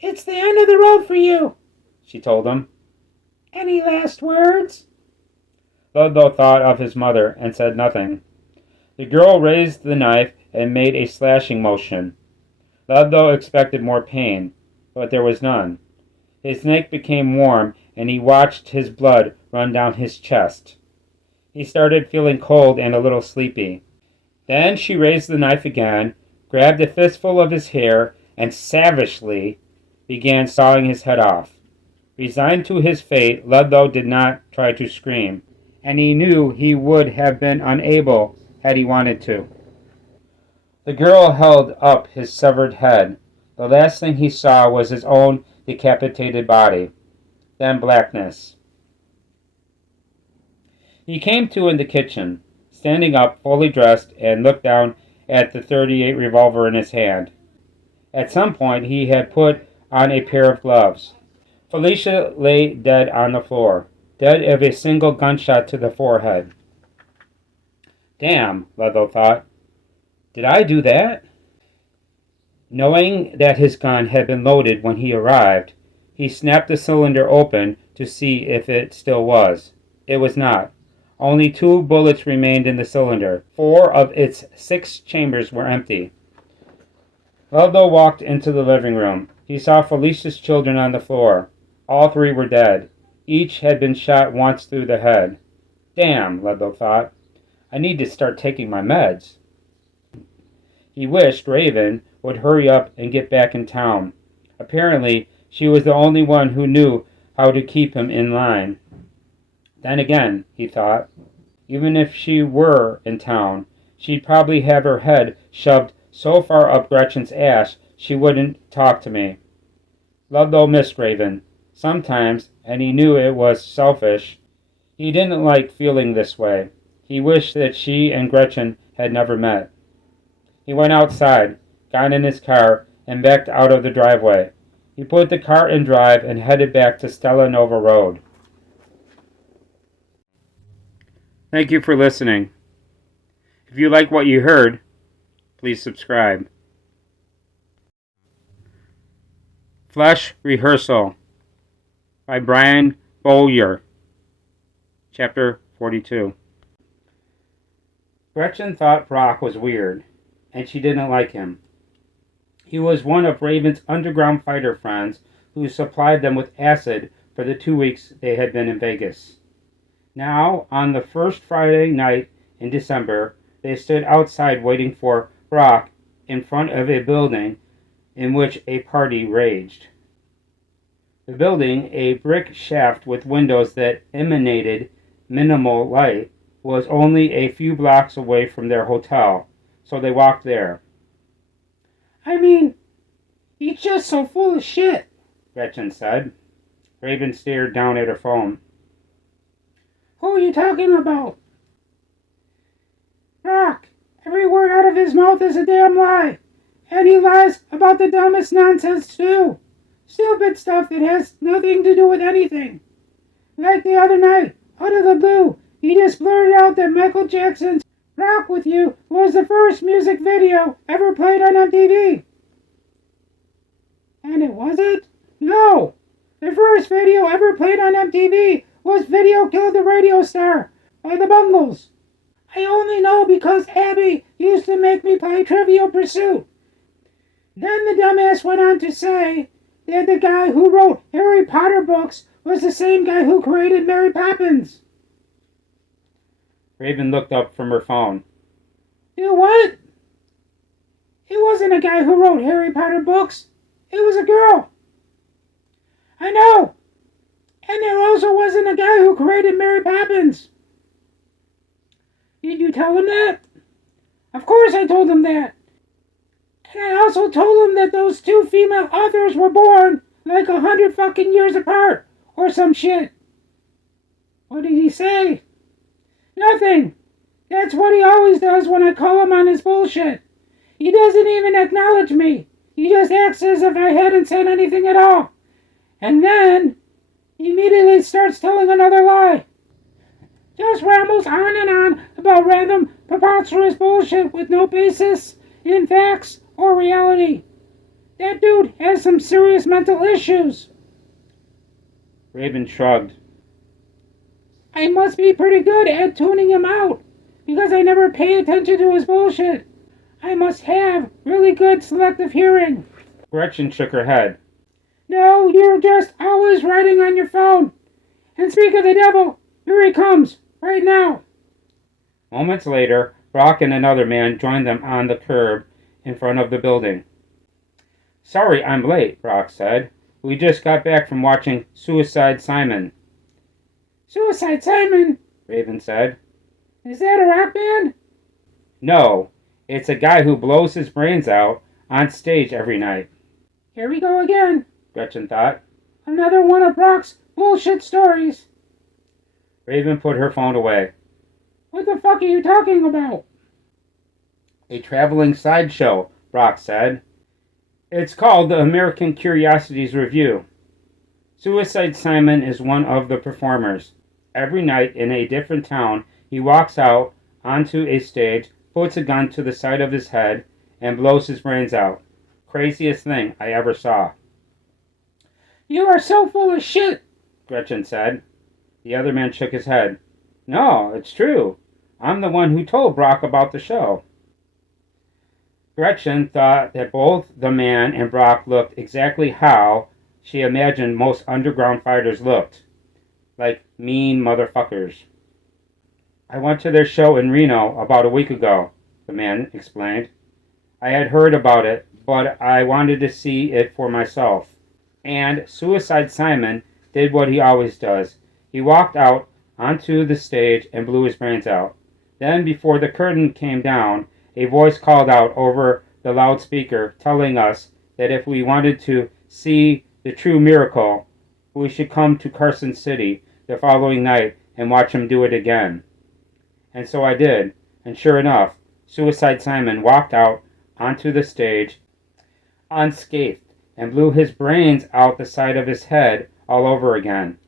It's the end of the road for you, she told him. Any last words? Ludlow thought of his mother and said nothing. The girl raised the knife and made a slashing motion. Ludlow expected more pain, but there was none. His neck became warm, and he watched his blood run down his chest. He started feeling cold and a little sleepy. Then she raised the knife again, grabbed a fistful of his hair, and savagely began sawing his head off. Resigned to his fate, Ludlow did not try to scream, and he knew he would have been unable had he wanted to. The girl held up his severed head. The last thing he saw was his own decapitated body. Then blackness. He came to in the kitchen, standing up, fully dressed, and looked down at the .38 revolver in his hand. At some point, he had put on a pair of gloves. Felicia lay dead on the floor, dead of a single gunshot to the forehead. Damn, Ludlow thought. Did I do that? Knowing that his gun had been loaded when he arrived, he snapped the cylinder open to see if it still was. It was not. Only 2 bullets remained in the cylinder. 4 of its 6 chambers were empty. Ludlow walked into the living room. He saw Felicia's children on the floor. All 3 were dead. Each had been shot once through the head. Damn, Ludlow thought. I need to start taking my meds. He wished Raven would hurry up and get back in town. Apparently, she was the only one who knew how to keep him in line. Then again, he thought, even if she were in town, she'd probably have her head shoved so far up Gretchen's ass she wouldn't talk to me. Ludlow missed Raven. Sometimes, and he knew it was selfish, he didn't like feeling this way. He wished that she and Gretchen had never met. He went outside, got in his car, and backed out of the driveway. He put the car in drive and headed back to Stella Nova Road. Thank you for listening. If you like what you heard, please subscribe. Flesh Rehearsal by Brian Bowyer. Chapter 42. Gretchen thought Brock was weird, and she didn't like him. He was one of Raven's underground fighter friends who supplied them with acid for the 2 weeks they had been in Vegas. Now, on the first Friday night in December, they stood outside waiting for Brock in front of a building in which a party raged. The building, a brick shaft with windows that emanated minimal light, was only a few blocks away from their hotel, so they walked there. I mean, he's just so full of shit, Gretchen said. Raven stared down at her phone. Who are you talking about? Brock. Every word out of his mouth is a damn lie. And he lies about the dumbest nonsense, too. Stupid stuff that has nothing to do with anything. Like the other night, out of the blue, he just blurted out that Michael Jackson's Rock With You was the first music video ever played on MTV. And it wasn't? No! The first video ever played on MTV was Video Killed the Radio Star by the Bungles. I only know because Abby used to make me play Trivial Pursuit. Then the dumbass went on to say that the guy who wrote Harry Potter books was the same guy who created Mary Poppins. Raven looked up from her phone. Do what? It wasn't a guy who wrote Harry Potter books. It was a girl. I know. And there also wasn't a guy who created Mary Poppins. Did you tell him that? Of course I told him that. And I also told him that those 2 female authors were born like 100 fucking years apart, or some shit. What did he say? Nothing. That's what he always does when I call him on his bullshit. He doesn't even acknowledge me. He just acts as if I hadn't said anything at all. And then he immediately starts telling another lie. Just rambles on and on about random, preposterous bullshit with no basis in facts or reality. That dude has some serious mental issues. Raven shrugged. I must be pretty good at tuning him out, because I never pay attention to his bullshit. I must have really good selective hearing. Gretchen shook her head. No, you're just always writing on your phone. And speak of the devil, here he comes, right now. Moments later, Brock and another man joined them on the curb in front of the building. Sorry I'm late, Brock said. We just got back from watching Suicide Simon. Suicide Simon? Raven said. Is that a rock band? No, it's a guy who blows his brains out on stage every night. Here we go again, Gretchen thought. Another one of Brock's bullshit stories. Raven put her phone away. What the fuck are you talking about? A traveling sideshow, Brock said. It's called the American Curiosities Review. Suicide Simon is one of the performers. Every night in a different town, he walks out onto a stage, puts a gun to the side of his head, and blows his brains out. Craziest thing I ever saw. You are so full of shit, Gretchen said. The other man shook his head. No, it's true. I'm the one who told Brock about the show. Gretchen thought that both the man and Brock looked exactly how she imagined most underground fighters looked. Like mean motherfuckers. I went to their show in Reno about a week ago, the man explained. I had heard about it, but I wanted to see it for myself. And Suicide Simon did what he always does. He walked out onto the stage and blew his brains out. Then, before the curtain came down, a voice called out over the loudspeaker telling us that if we wanted to see the true miracle, we should come to Carson City the following night and watch him do it again. And so I did, and sure enough, Suicide Simon walked out onto the stage unscathed and blew his brains out the side of his head all over again.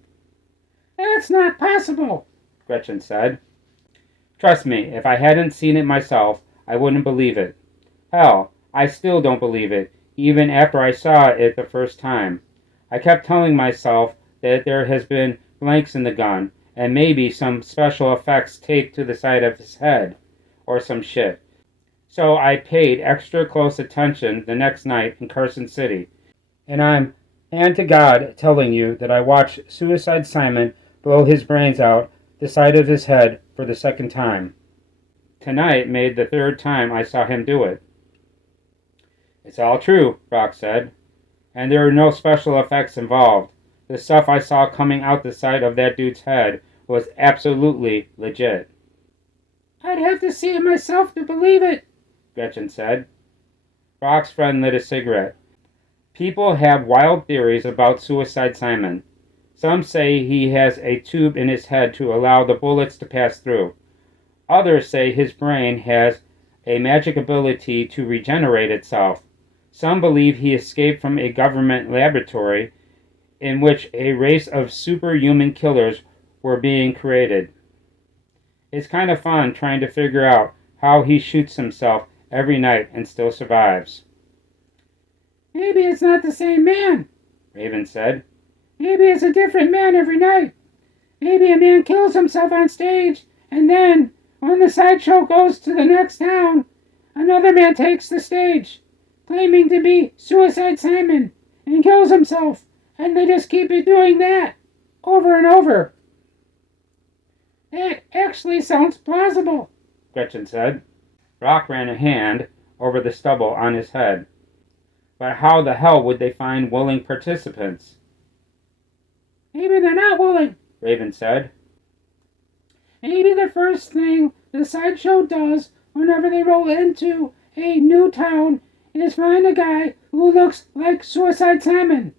That's not possible, Gretchen said. Trust me, if I hadn't seen it myself, I wouldn't believe it. Hell, I still don't believe it, even after I saw it the first time. I kept telling myself that there has been blanks in the gun, and maybe some special effects taped to the side of his head, or some shit. So I paid extra close attention the next night in Carson City, and I'm hand to God telling you that I watched Suicide Simon blow his brains out the side of his head for the second time. Tonight made the third time I saw him do it. It's all true, Brock said, and there are no special effects involved. The stuff I saw coming out the side of that dude's head was absolutely legit. I'd have to see it myself to believe it, Gretchen said. Brock's friend lit a cigarette. People have wild theories about Suicide Simon. Some say he has a tube in his head to allow the bullets to pass through. Others say his brain has a magic ability to regenerate itself. Some believe he escaped from a government laboratory in which a race of superhuman killers were being created. It's kind of fun trying to figure out how he shoots himself every night and still survives. Maybe it's not the same man, Raven said. Maybe it's a different man every night. Maybe a man kills himself on stage, and then, when the sideshow goes to the next town, another man takes the stage, claiming to be Suicide Simon, and kills himself, and they just keep doing that, over and over. That actually sounds plausible, Gretchen said. Brock ran a hand over the stubble on his head. But how the hell would they find willing participants? Maybe they're not willing, Raven said. Maybe the first thing the sideshow does whenever they roll into a new town is find a guy who looks like Suicide Simon.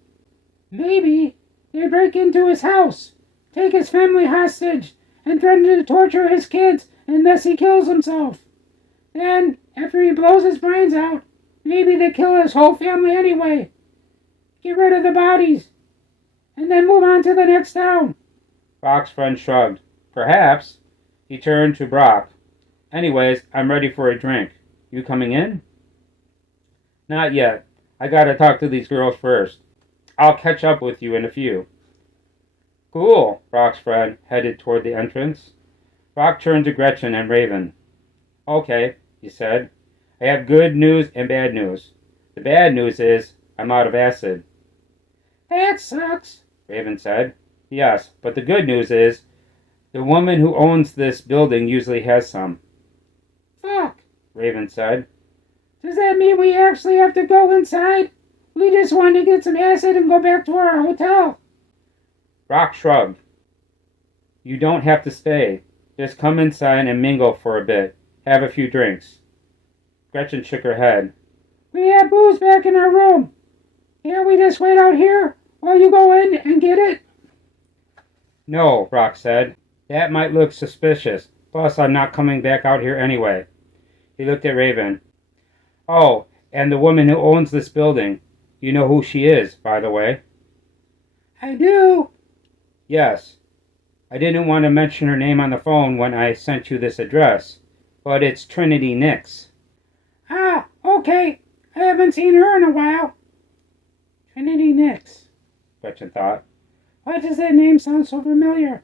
Maybe they break into his house, take his family hostage, and threaten to torture his kids unless he kills himself. Then, after he blows his brains out, maybe they kill his whole family anyway. Get rid of the bodies, and then move on to the next town. Brock's friend shrugged. Perhaps. He turned to Brock. Anyways, I'm ready for a drink. You coming in? Not yet. I gotta talk to these girls first. I'll catch up with you in a few. Cool, Brock's friend headed toward the entrance. Brock turned to Gretchen and Raven. Okay, he said. I have good news and bad news. The bad news is I'm out of acid. That sucks, Raven said. Yes, but the good news is the woman who owns this building usually has some. Fuck, Raven said. Does that mean we actually have to go inside? We just want to get some acid and go back to our hotel. Brock shrugged. You don't have to stay. Just come inside and mingle for a bit. Have a few drinks. Gretchen shook her head. We have booze back in our room. Can't we just wait out here while you go in and get it? No, Brock said. That might look suspicious. Plus, I'm not coming back out here anyway. He looked at Raven. Oh, and the woman who owns this building. You know who she is, by the way. I do. Yes. I didn't want to mention her name on the phone when I sent you this address. But it's Trinity Nix. Ah, okay. I haven't seen her in a while. Trinity Nix, Gretchen thought. why does that name sound so familiar?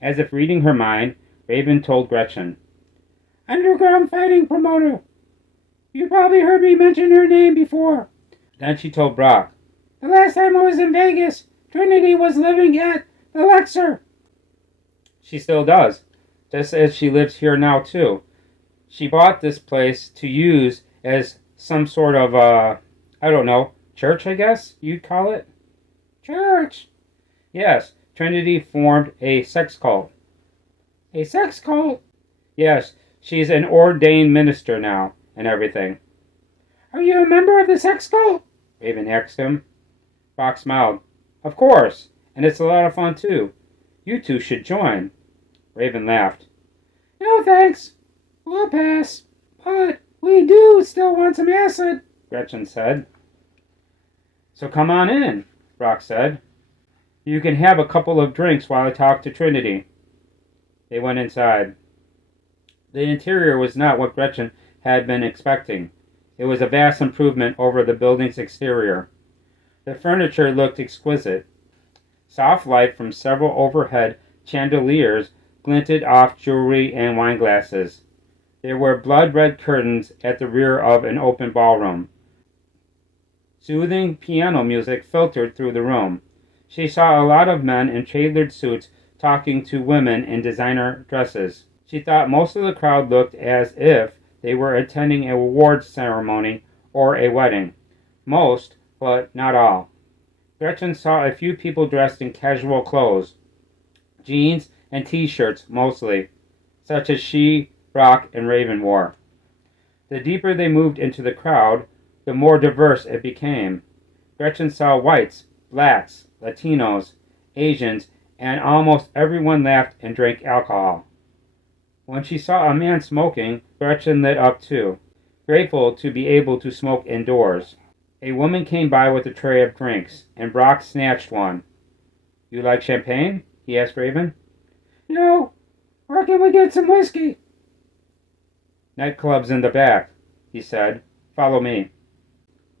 As if reading her mind, Raven told Gretchen. Underground fighting promoter. You probably heard me mention her name before. Then she told Brock. The last time I was in Vegas, Trinity was living at the Lexer. She still does, just as she lives here now too. She bought this place to use as some sort of, I don't know, church, I guess you'd call it? Church? Yes, Trinity formed a sex cult. A sex cult? Yes, she's an ordained minister now, and everything. Are you a member of the sex cult? Raven asked him. Brock smiled. Of course, and it's a lot of fun too. You two should join. Raven laughed. No thanks. We'll pass. But we do still want some acid, Gretchen said. So come on in, Brock said. You can have a couple of drinks while I talk to Trinity. They went inside. The interior was not what Gretchen had been expecting. It was a vast improvement over the building's exterior. The furniture looked exquisite. Soft light from several overhead chandeliers glinted off jewelry and wine glasses. There were blood-red curtains at the rear of an open ballroom. Soothing piano music filtered through the room. She saw a lot of men in tailored suits talking to women in designer dresses. She thought most of the crowd looked as if they were attending a awards ceremony or a wedding. Most, but not all. Gretchen saw a few people dressed in casual clothes. Jeans and t-shirts mostly, such as she, Brock, and Raven wore. The deeper they moved into the crowd, the more diverse it became. Gretchen saw whites, blacks, Latinos, Asians, and almost everyone laughed and drank alcohol. When she saw a man smoking, Gretchen lit up too, grateful to be able to smoke indoors. A woman came by with a tray of drinks, and Brock snatched one. You like champagne? He asked Raven. No. Where can we get some whiskey? Nightclub's in the back, he said. Follow me.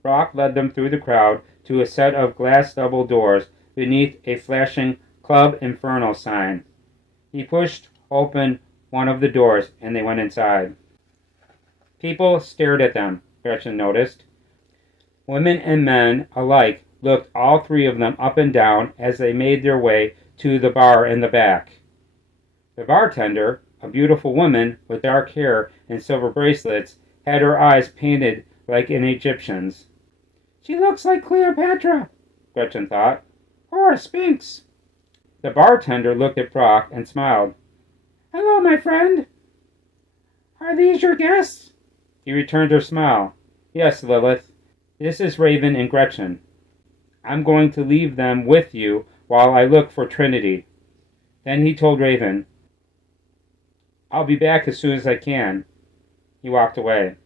Brock led them through the crowd to a set of glass double doors beneath a flashing Club Inferno sign. He pushed open one of the doors, and they went inside. People stared at them, Gretchen noticed. Women and men alike looked all three of them up and down as they made their way to the bar in the back. The bartender, a beautiful woman with dark hair and silver bracelets, had her eyes painted like an Egyptian's. She looks like Cleopatra, Gretchen thought. or a sphinx. The bartender looked at Brock and smiled. Hello, my friend. Are these your guests? He returned her smile. Yes, Lilith. This is Raven and Gretchen. I'm going to leave them with you while I look for Trinity. Then he told Raven, I'll be back as soon as I can. He walked away.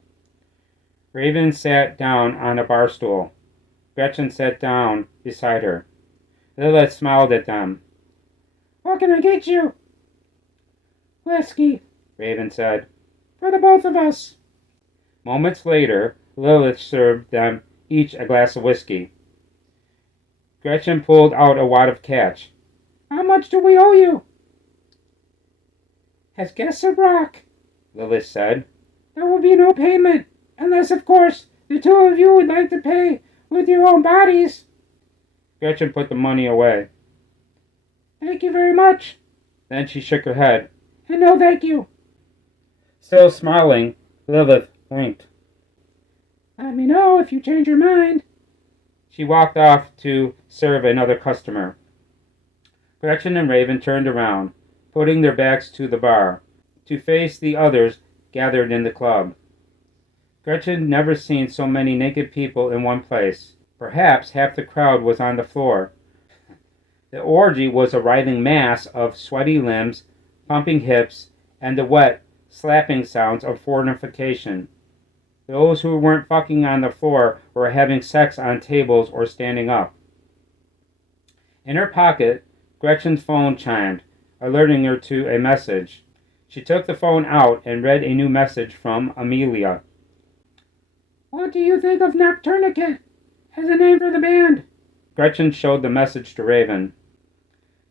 Raven sat down on a bar stool. Gretchen sat down beside her. Lilith smiled at them. What can I get you? Whiskey, Raven said. for the both of us. Moments later, Lilith served them each a glass of whiskey. Gretchen pulled out a wad of cash. How much do we owe you? As guests of Brock, Lilith said. there will be no payment, unless, of course, the two of you would like to pay with your own bodies. Gretchen put the money away. Thank you very much. Then she shook her head. And no thank you. Still smiling, Lilith blinked. Let me know if you change your mind. She walked off to serve another customer. Gretchen and Raven turned around, putting their backs to the bar, to face the others gathered in the club. Gretchen had never seen so many naked people in one place. Perhaps half the crowd was on the floor. The orgy was a writhing mass of sweaty limbs, pumping hips, and the wet, slapping sounds of fornication. Those who weren't fucking on the floor were having sex on tables or standing up. In her pocket, Gretchen's phone chimed, alerting her to a message. She took the phone out and read a new message from Amelia. What do you think of Nocturnicate as a name for the band? Gretchen showed the message to Raven.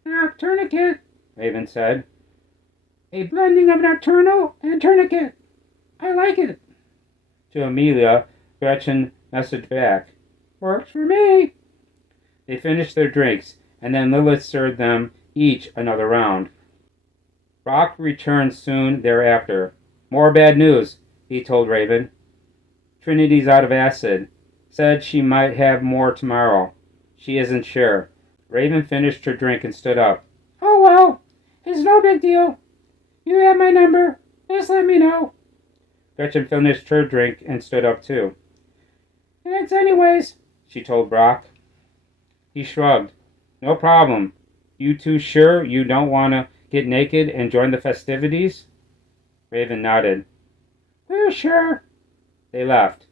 Nocturnicate, Raven said. a blending of nocturnal and tourniquet. I like it. To Amelia, Gretchen messaged back. Works for me. They finished their drinks, and then Lilith served them each another round. Brock returned soon thereafter. More bad news, he told Raven. Trinity's out of acid. Said she might have more tomorrow. She isn't sure. Raven finished her drink and stood up. Oh well, it's no big deal. You have my number. Just let me know. Gretchen finished her drink and stood up too. Thanks anyways, she told Brock. He shrugged. No problem. You two sure you don't want to get naked and join the festivities? Raven nodded. We're sure. They left.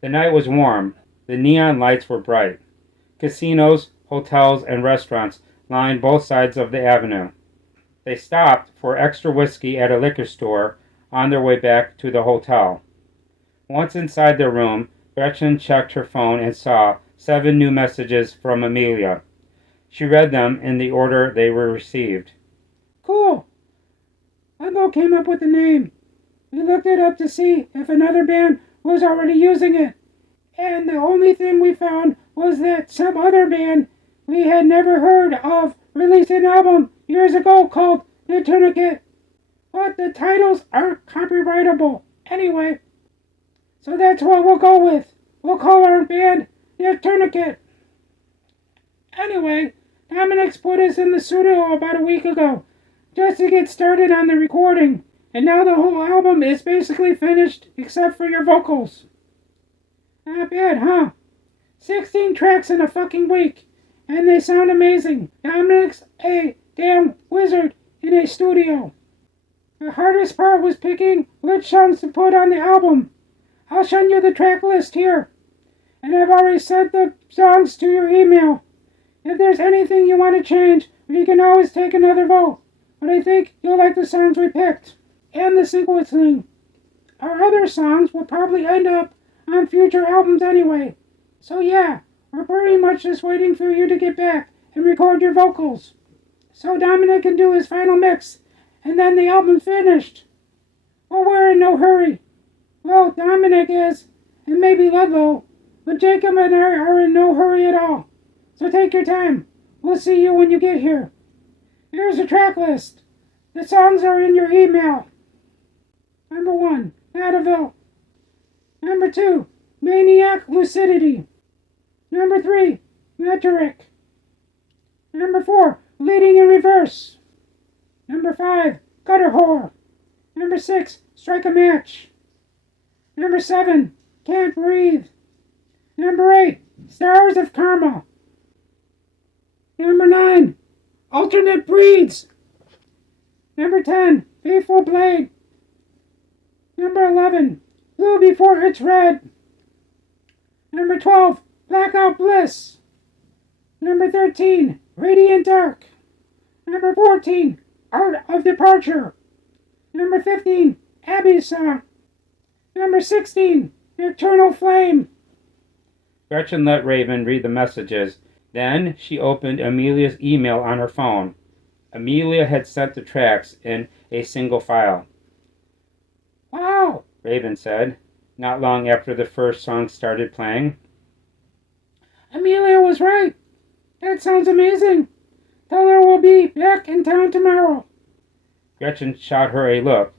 The night was warm. The neon lights were bright. Casinos, hotels, and restaurants lined both sides of the avenue. They stopped for extra whiskey at a liquor store on their way back to the hotel. Once inside their room, Gretchen checked her phone and saw 7 new messages from Amelia. She read them in the order they were received. Cool. Uncle came up with the name. We looked it up to see if another band was already using it. And the only thing we found was that some other band we had never heard of released an album years ago called The Tourniquet. But the titles aren't copyrightable anyway. So that's what we'll go with. We'll call our band The Tourniquet. Anyway, Dominic's put us in the studio about a week ago just to get started on the recording. And now the whole album is basically finished except for your vocals. Not bad, huh? 16 tracks in a fucking week. And they sound amazing. Dominic's a damn wizard in a studio. The hardest part was picking which songs to put on the album. I'll send you the track list here. And I've already sent the songs to your email. If there's anything you want to change, we can always take another vote. But I think you'll like the songs we picked. And the sequencing. Our other songs will probably end up on future albums anyway. So yeah, we're pretty much just waiting for you to get back and record your vocals. So Dominic can do his final mix, and then the album's finished. Well, we're in no hurry. Well, Dominic is, and maybe Ludlow, but Jacob and I are in no hurry at all. So take your time. We'll see you when you get here. Here's the track list. The songs are in your email. Number 1, Madaville. Number 2, Maniac Lucidity. Number 3, Metric. Number 4, Leading in Reverse. Number 5, Gutter Whore. Number 6, Strike a Match. Number 7, Can't Breathe. Number 8, Stars of Karma. Number 9, Alternate Breeds. Number 10, Faithful Blade. Number 11, Blue Before It's Red. Number 12, Blackout Bliss. Number 13, Radiant Dark. Number 14, Art of Departure. Number 15, Abby's Song. Number 16, Eternal Flame. Gretchen let Raven read the messages. Then she opened Amelia's email on her phone. Amelia had sent the tracks in a single file. Wow, Raven said, not long after the first song started playing. Amelia was right. That sounds amazing. Tell her we'll be back in town tomorrow. Gretchen shot her a look.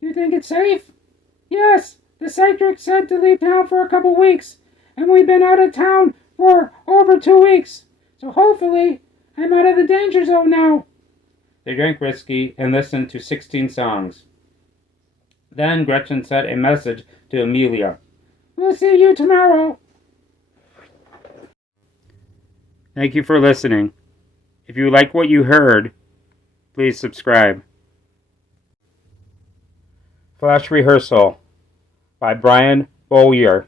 You think it's safe? Yes, the psychic said to leave town for a couple weeks, and we've been out of town for over 2 weeks. So hopefully, I'm out of the danger zone now. They drank whiskey and listened to 16 songs. Then Gretchen sent a message to Amelia. We'll see you tomorrow. Thank you for listening. If you like what you heard, please subscribe. Flash Rehearsal by Brian Bowyer.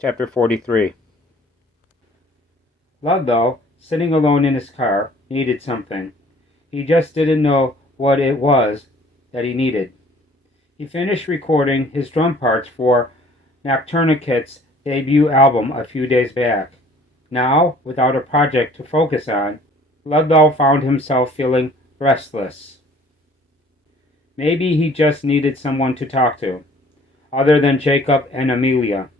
Chapter 43. Ludlow, sitting alone in his car, needed something. He just didn't know what it was that he needed. He finished recording his drum parts for Nocturnicate's debut album a few days back. Now, without a project to focus on, Ludlow found himself feeling restless. Maybe he just needed someone to talk to, other than Jacob and Amelia.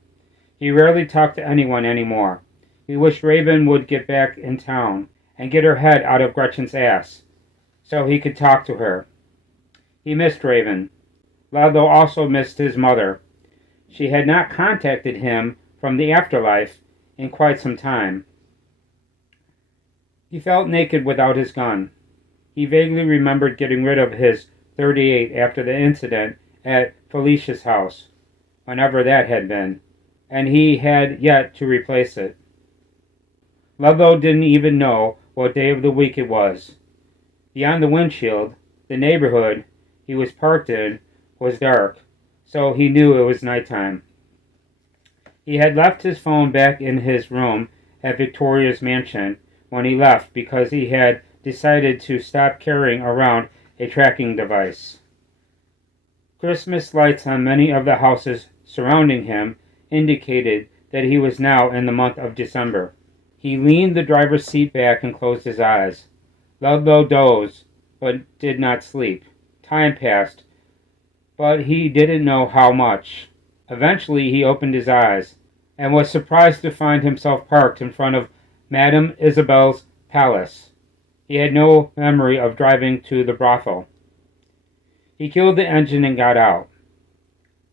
He rarely talked to anyone anymore. He wished Raven would get back in town and get her head out of Gretchen's ass, so he could talk to her. He missed Raven. Ludlow also missed his mother. She had not contacted him from the afterlife in quite some time. He felt naked without his gun. He vaguely remembered getting rid of his .38 after the incident at Felicia's house, whenever that had been, and he had yet to replace it. Ludlow didn't even know what day of the week it was. Beyond the windshield, the neighborhood he was parked in was dark, so he knew it was nighttime. He had left his phone back in his room at Victoria's mansion when he left because he had decided to stop carrying around a tracking device. Christmas lights on many of the houses surrounding him indicated that he was now in the month of December. He leaned the driver's seat back and closed his eyes. Ludlow dozed, but did not sleep. Time passed, but he didn't know how much. Eventually he opened his eyes, and was surprised to find himself parked in front of Madame Isabel's palace. He had no memory of driving to the brothel. He killed the engine and got out.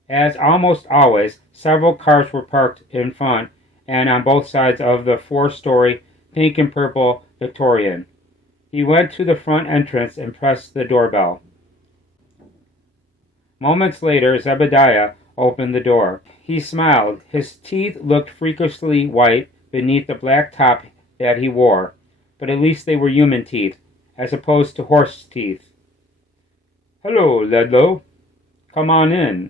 As almost always, several cars were parked in front and on both sides of the four-story pink and purple Victorian. He went to the front entrance and pressed the doorbell. Moments later, Zebediah opened the door. He smiled. His teeth looked freakishly white beneath the black top that he wore, but at least they were human teeth, as opposed to horse teeth. "Hello, Ludlow. Come on in."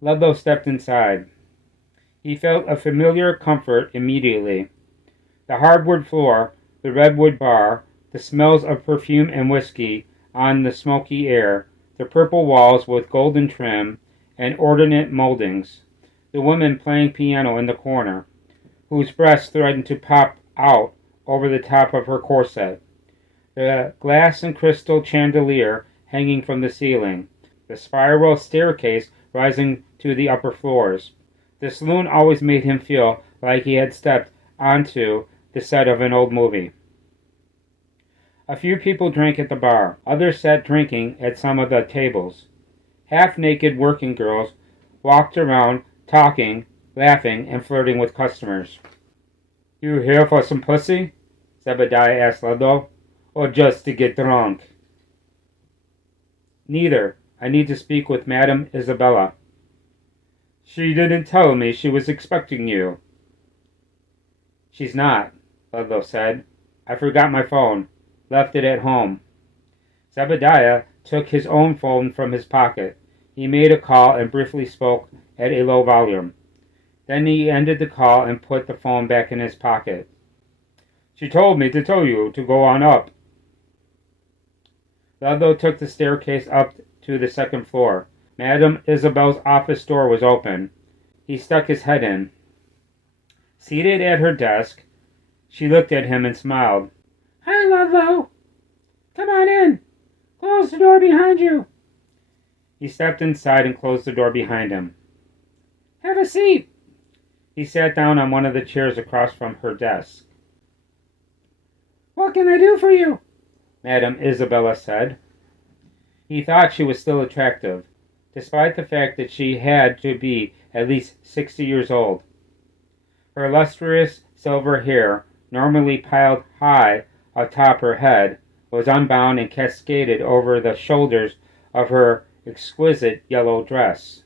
Ludlow stepped inside. He felt a familiar comfort immediately. The hardwood floor, the redwood bar, the smells of perfume and whiskey on the smoky air, the purple walls with golden trim and ornate moldings, the woman playing piano in the corner, whose breasts threatened to pop out over the top of her corset, the glass and crystal chandelier hanging from the ceiling, the spiral staircase rising to the upper floors. The saloon always made him feel like he had stepped onto the set of an old movie. A few people drank at the bar. Others sat drinking at some of the tables. Half-naked working girls walked around talking, laughing, and flirting with customers. "You here for some pussy?" Zebediah asked Ludlow. "Or just to get drunk?" "Neither. I need to speak with Madame Isabella." "She didn't tell me she was expecting you." "She's not," Ludlow said. "I forgot my phone. Left it at home." Zebediah took his own phone from his pocket. He made a call and briefly spoke at a low volume. Then he ended the call and put the phone back in his pocket. "She told me to tell you to go on up." Ludlow took the staircase up to the second floor. Madame Isabel's office door was open. He stuck his head in. Seated at her desk, she looked at him and smiled. "Hi, Ludlow. Come on in. Close the door behind you." He stepped inside and closed the door behind him. "Have a seat." He sat down on one of the chairs across from her desk. "What can I do for you?" Madame Isabella said. He thought she was still attractive, despite the fact that she had to be at least 60 years old. Her lustrous silver hair, normally piled high atop her head, was unbound and cascaded over the shoulders of her exquisite yellow dress.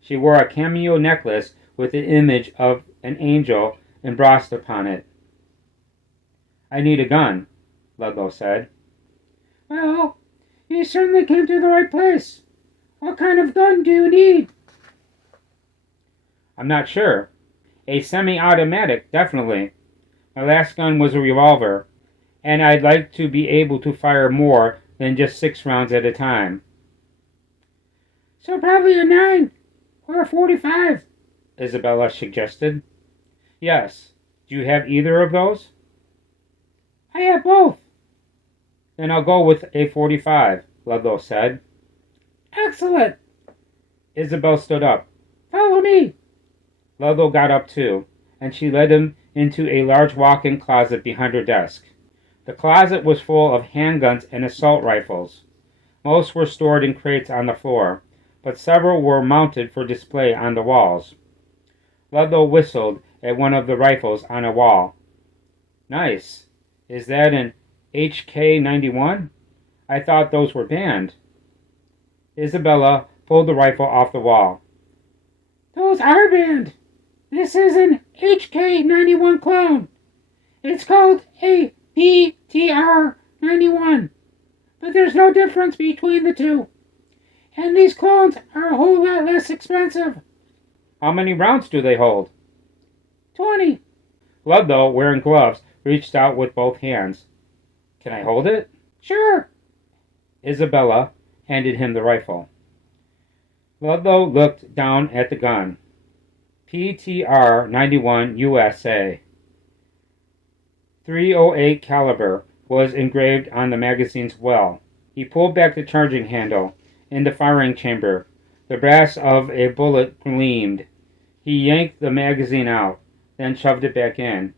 She wore a cameo necklace with the image of an angel embossed upon it. "I need a gun," Ludlow said. "Well, you certainly came to the right place. What kind of gun do you need?" "I'm not sure. A semi-automatic, definitely. My last gun was a revolver, and I'd like to be able to fire more than just 6 rounds at a time. So probably a 9 or a 45, Isabella suggested. Yes. Do you have either of those? I have both. Then I'll go with a 45, Ludlow said. Excellent. Isabel stood up. Follow me. Ludlow got up too, and she led him into a large walk-in closet behind her desk. The closet was full of handguns and assault rifles. Most were stored in crates on the floor, but several were mounted for display on the walls. Ludlow whistled at one of the rifles on a wall. Nice. Is that an HK-91? I thought those were banned. Isabella pulled the rifle off the wall. Those are banned. This is an HK-91 clone. It's called a PTR-91, but there's no difference between the two. And these clones are a whole lot less expensive. How many rounds do they hold? 20. Ludlow, wearing gloves, reached out with both hands. Can I hold it? Sure. Isabella handed him the rifle. Ludlow looked down at the gun. PTR-91 USA. .308 caliber was engraved on the magazine's well. He pulled back the charging handle. In the firing chamber, the brass of a bullet gleamed. He yanked the magazine out, then shoved it back in.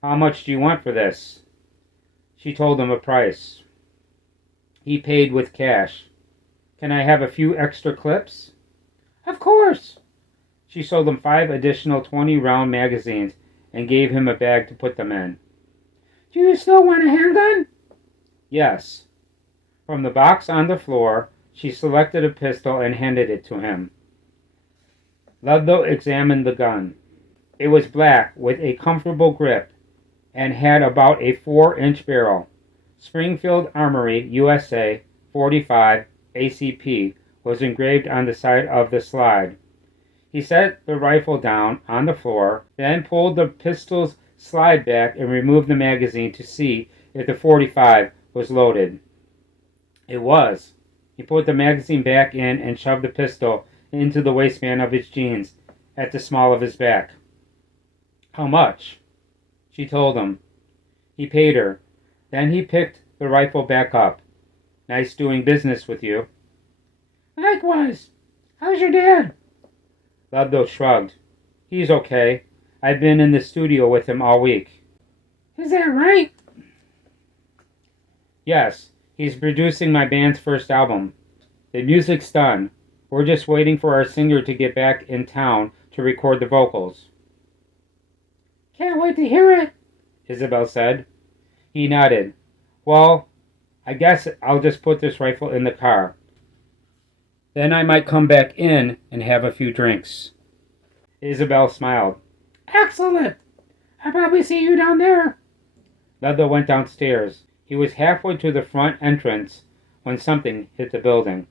How much do you want for this? She told him a price. He paid with cash. Can I have a few extra clips? Of course. She sold him 5 additional 20-round magazines and gave him a bag to put them in. Do you still want a handgun? Yes. From the box on the floor, she selected a pistol and handed it to him. Ludlow examined the gun. It was black with a comfortable grip and had about a 4-inch barrel. Springfield Armory, USA, 45 ACP was engraved on the side of the slide. He set the rifle down on the floor, then pulled the pistol's slide back and removed the magazine to see if the 45 was loaded. It was. He put the magazine back in and shoved the pistol into the waistband of his jeans at the small of his back. How much? She told him. He paid her. Then he picked the rifle back up. Nice doing business with you. Likewise. How's your dad? Ludlow shrugged. He's okay. I've been in the studio with him all week. Is that right? Yes, he's producing my band's first album. The music's done. We're just waiting for our singer to get back in town to record the vocals. Can't wait to hear it, Isabel said. He nodded. Well, I guess I'll just put this rifle in the car. Then I might come back in and have a few drinks. Isabel smiled. Excellent. I'll probably see you down there. Ludlow went downstairs. He was halfway to the front entrance when something hit the building.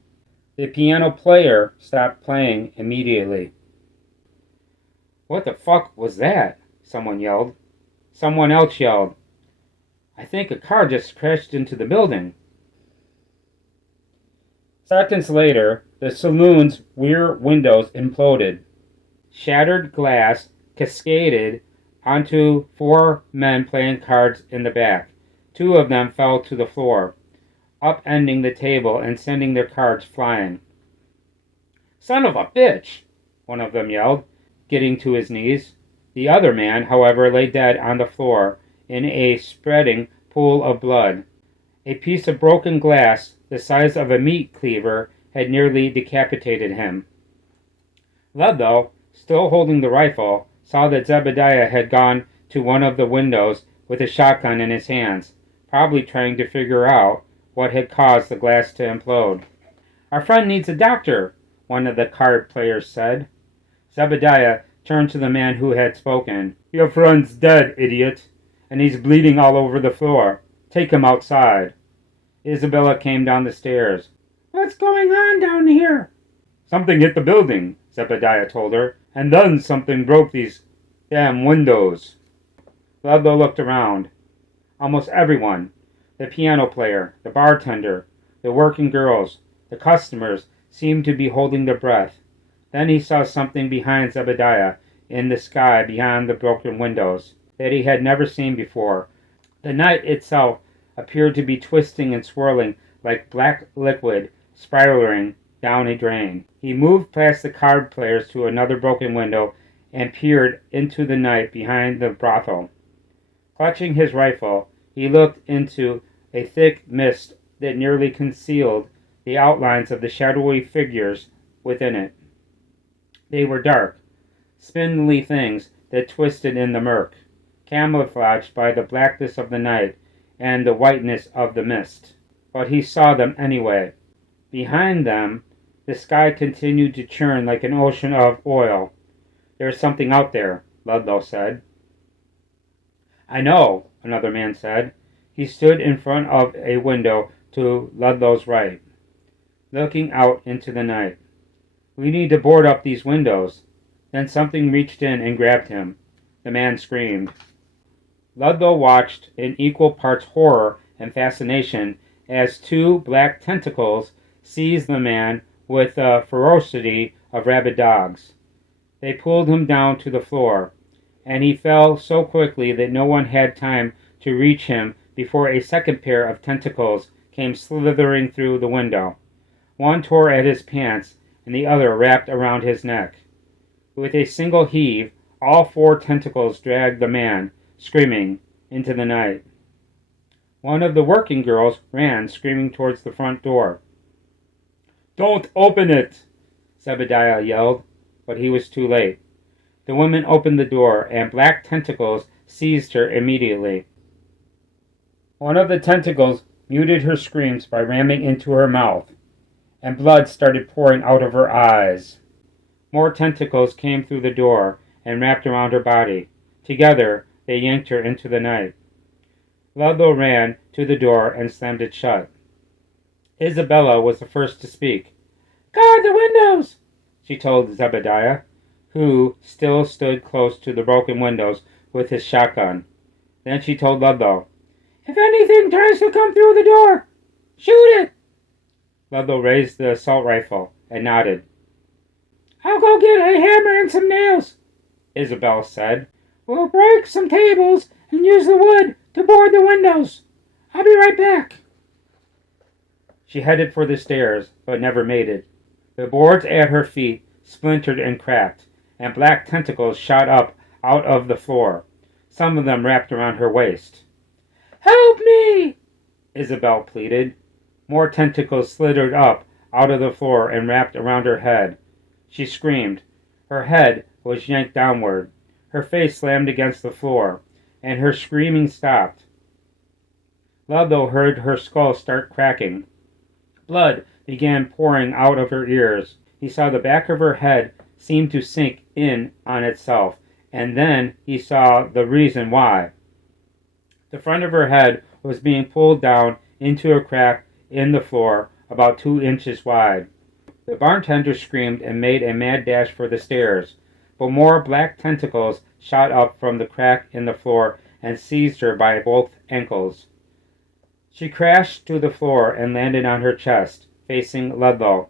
The piano player stopped playing immediately. What the fuck was that? Someone yelled. Someone else yelled. I think a car just crashed into the building. Seconds later, the saloon's rear windows imploded. Shattered glass cascaded onto 4 men playing cards in the back. 2 of them fell to the floor, upending the table and sending their cards flying. Son of a bitch! One of them yelled, getting to his knees. The other man, however, lay dead on the floor in a spreading pool of blood. A piece of broken glass the size of a meat cleaver had nearly decapitated him. Ludlow, still holding the rifle, saw that Zebediah had gone to one of the windows with a shotgun in his hands, probably trying to figure out what had caused the glass to implode. Our friend needs a doctor, one of the card players said. Zebediah turned to the man who had spoken. Your friend's dead, idiot, and he's bleeding all over the floor. Take him outside. Isabella came down the stairs. What's going on down here? Something hit the building, Zebediah told her, and then something broke these damn windows. Ludlow looked around. Almost everyone, the piano player, the bartender, the working girls, the customers seemed to be holding their breath. Then he saw something behind Zebediah in the sky beyond the broken windows that he had never seen before. The night itself appeared to be twisting and swirling like black liquid spiraling down a drain. He moved past the card players to another broken window and peered into the night behind the brothel. Clutching his rifle, he looked into a thick mist that nearly concealed the outlines of the shadowy figures within it. They were dark, spindly things that twisted in the murk, camouflaged by the blackness of the night and the whiteness of the mist. But he saw them anyway. Behind them, the sky continued to churn like an ocean of oil. "There's something out there," Ludlow said. "I know," another man said. He stood in front of a window to Ludlow's right, looking out into the night. "We need to board up these windows." Then something reached in and grabbed him. The man screamed. Ludlow watched in equal parts horror and fascination as two black tentacles seized the man with the ferocity of rabid dogs. They pulled him down to the floor, and he fell so quickly that no one had time to reach him before a second pair of tentacles came slithering through the window. One tore at his pants, and the other wrapped around his neck. With a single heave, all four tentacles dragged the man, screaming, into the night. One of the working girls ran, screaming towards the front door. "Don't open it!" Zebediah yelled, but he was too late. The woman opened the door, and black tentacles seized her immediately. One of the tentacles muted her screams by ramming into her mouth, and blood started pouring out of her eyes. More tentacles came through the door and wrapped around her body. Together, they yanked her into the night. Ludlow ran to the door and slammed it shut. Isabella was the first to speak. "Guard the windows," she told Zebediah, who still stood close to the broken windows with his shotgun. Then she told Ludlow, "If anything tries to come through the door, shoot it." Ludlow raised the assault rifle and nodded. "I'll go get a hammer and some nails," Isabel said. "We'll break some tables and use the wood to board the windows. I'll be right back." She headed for the stairs, but never made it. The boards at her feet splintered and cracked, and black tentacles shot up out of the floor. Some of them wrapped around her waist. "Help me!" Isabel pleaded. More tentacles slithered up out of the floor and wrapped around her head. She screamed. Her head was yanked downward. Her face slammed against the floor, and her screaming stopped. Ludlow heard her skull start cracking. Blood began pouring out of her ears. He saw the back of her head seem to sink in on itself, and then he saw the reason why. The front of her head was being pulled down into a crack in the floor about 2 inches wide. The bartender screamed and made a mad dash for the stairs, but more black tentacles shot up from the crack in the floor and seized her by both ankles. She crashed to the floor and landed on her chest, facing Ludlow.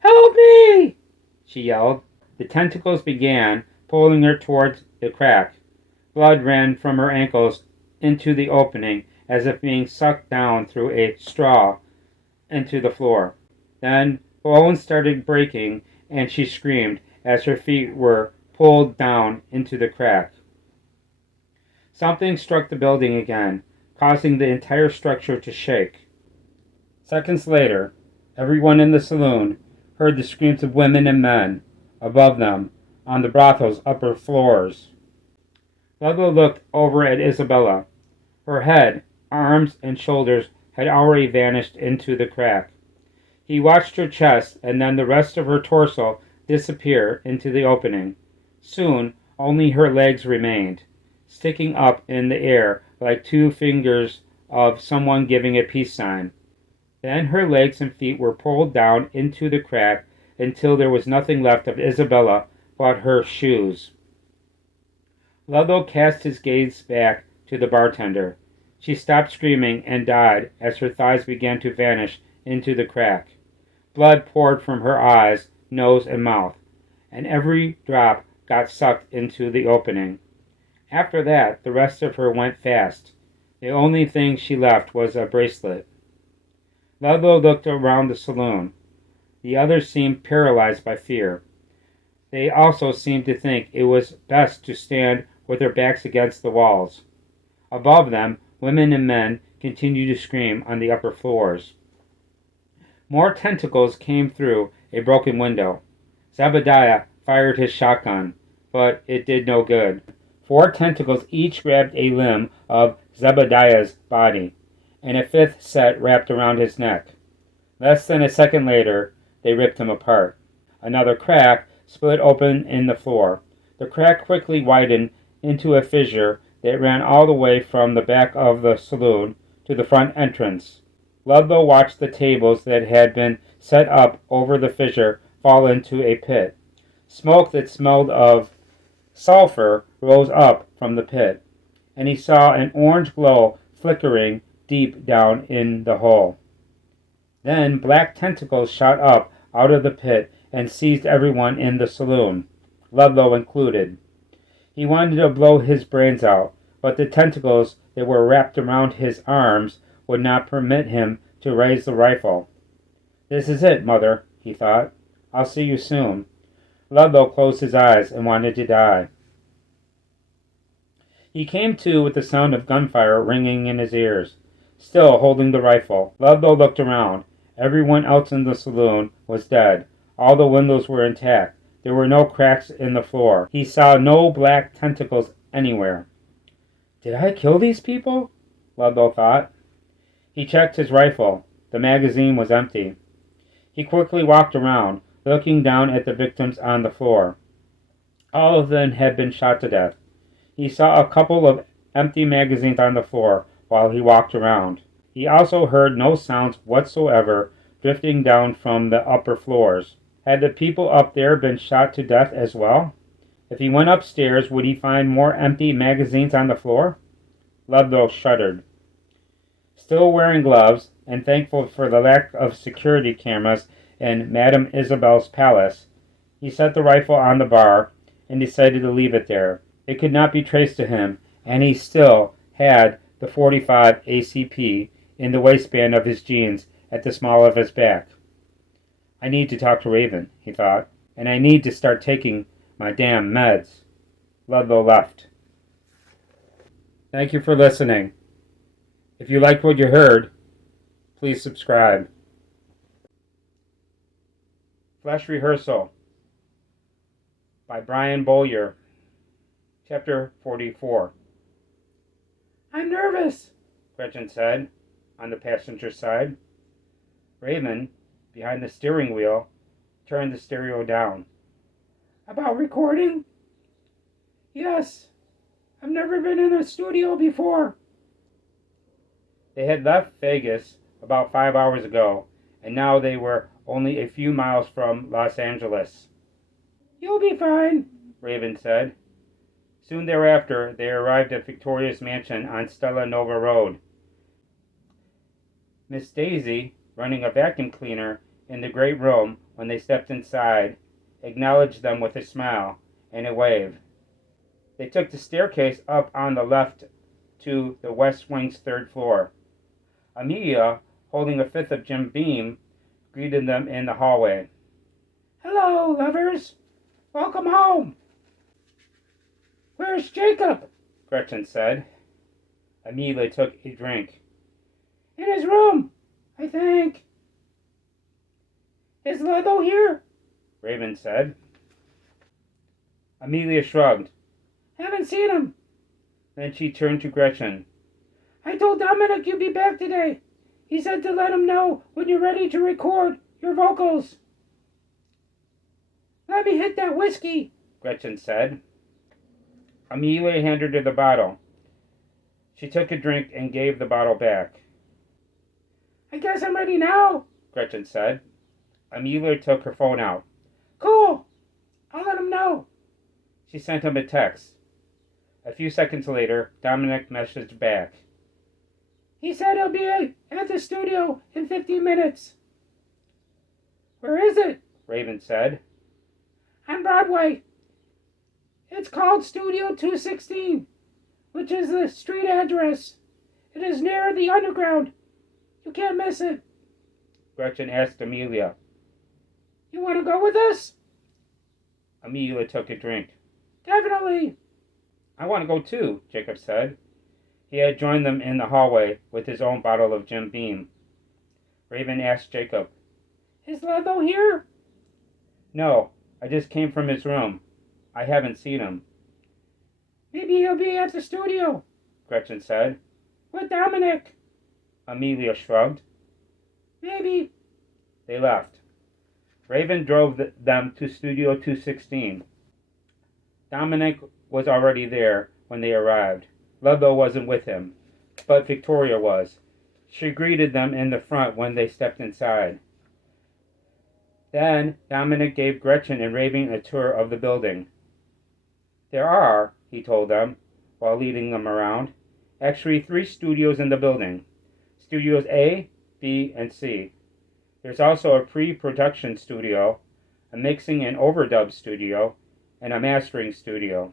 "Help me!" she yelled. The tentacles began pulling her towards the crack. Blood ran from her ankles into the opening as if being sucked down through a straw into the floor. Then bones started breaking, and she screamed as her feet were pulled down into the crack. Something struck the building again, causing the entire structure to shake. Seconds later, everyone in the saloon heard the screams of women and men above them on the brothel's upper floors. Ludlow looked over at Isabella. Her head, arms, and shoulders had already vanished into the crack. He watched her chest and then the rest of her torso disappear into the opening. Soon, only her legs remained, sticking up in the air like 2 fingers of someone giving a peace sign. Then her legs and feet were pulled down into the crack until there was nothing left of Isabella but her shoes. Ludlow cast his gaze back to the bartender. She stopped screaming and died as her thighs began to vanish into the crack. Blood poured from her eyes, nose, and mouth, and every drop got sucked into the opening. After that, the rest of her went fast. The only thing she left was a bracelet. Ludlow looked around the saloon. The others seemed paralyzed by fear. They also seemed to think it was best to stand with their backs against the walls. Above them, women and men continued to scream on the upper floors. More tentacles came through a broken window. Zebediah fired his shotgun, but it did no good. 4 tentacles each grabbed a limb of Zebediah's body, and a 5th set wrapped around his neck. Less than a second later, they ripped him apart. Another crack split open in the floor. The crack quickly widened into a fissure that ran all the way from the back of the saloon to the front entrance. Ludlow watched the tables that had been set up over the fissure fall into a pit. Smoke that smelled of sulfur rose up from the pit, and he saw an orange glow flickering deep down in the hole. Then black tentacles shot up out of the pit and seized everyone in the saloon, Ludlow included. He wanted to blow his brains out, but the tentacles that were wrapped around his arms would not permit him to raise the rifle. "This is it, Mother," he thought. "I'll see you soon." Ludlow closed his eyes and wanted to die. He came to with the sound of gunfire ringing in his ears. Still holding the rifle, Ludlow looked around. Everyone else in the saloon was dead. All the windows were intact. There were no cracks in the floor. He saw no black tentacles anywhere. "Did I kill these people?" Ludlow thought. He checked his rifle. The magazine was empty. He quickly walked around, looking down at the victims on the floor. All of them had been shot to death. He saw a couple of empty magazines on the floor while he walked around. He also heard no sounds whatsoever drifting down from the upper floors. Had the people up there been shot to death as well? If he went upstairs, would he find more empty magazines on the floor? Ludlow shuddered. Still wearing gloves, and thankful for the lack of security cameras in Madame Isabel's palace, he set the rifle on the bar and decided to leave it there. It could not be traced to him, and he still had the .45 ACP in the waistband of his jeans at the small of his back. "I need to talk to Raven," he thought, "and I need to start taking my damn meds." Ludlow left. Thank you for listening. If you liked what you heard, please subscribe. Flash Rehearsal by Brian Bowyer, Chapter 44. "I'm nervous," Gretchen said, on the passenger side. Raven, behind the steering wheel, turned the stereo down. "About recording?" "Yes. I've never been in a studio before." They had left Vegas about 5 hours ago, and now they were only a few miles from Los Angeles. "You'll be fine," Raven said. Soon thereafter, they arrived at Victoria's mansion on Stella Nova Road. Miss Daisy, running a vacuum cleaner in the great room when they stepped inside, acknowledged them with a smile and a wave. They took the staircase up on the left to the West Wing's 3rd floor. Amelia, holding a 5th of Jim Beam, greeted them in the hallway. "Hello, lovers. Welcome home." "Where's Jacob?" Gretchen said. Amelia took a drink. "In his room, I think." "Is Ludlow here?" Raven said. Amelia shrugged. "Haven't seen him." Then she turned to Gretchen. "I told Dominic you'd be back today. He said to let him know when you're ready to record your vocals." "Let me hit that whiskey," Gretchen said. Amelia handed her the bottle. She took a drink and gave the bottle back. "I guess I'm ready now," Gretchen said. Amelia took her phone out. "Cool. I'll let him know." She sent him a text. A few seconds later, Dominic messaged back. He said he'll be at the studio in 15 minutes. Where is it? Raven said. On Broadway. It's called Studio 216, which is the street address. It is near the underground. You can't miss it. Gretchen asked Amelia. You want to go with us? Amelia took a drink. Definitely. I want to go too, Jacob said. He had joined them in the hallway with his own bottle of Jim Beam. Raven asked Jacob, Is Ludlow here? No, I just came from his room. I haven't seen him. Maybe he'll be at the studio, Gretchen said. with Dominic. Amelia shrugged. Maybe. They left. Raven drove them to Studio 216. Dominic was already there when they arrived. Ludlow wasn't with him, but Victoria was. She greeted them in the front when they stepped inside. Then Dominic gave Gretchen and Raven a tour of the building. There are, he told them, while leading them around, actually 3 studios in the building. Studios A, B, and C. There's also a pre-production studio, a mixing and overdub studio, and a mastering studio.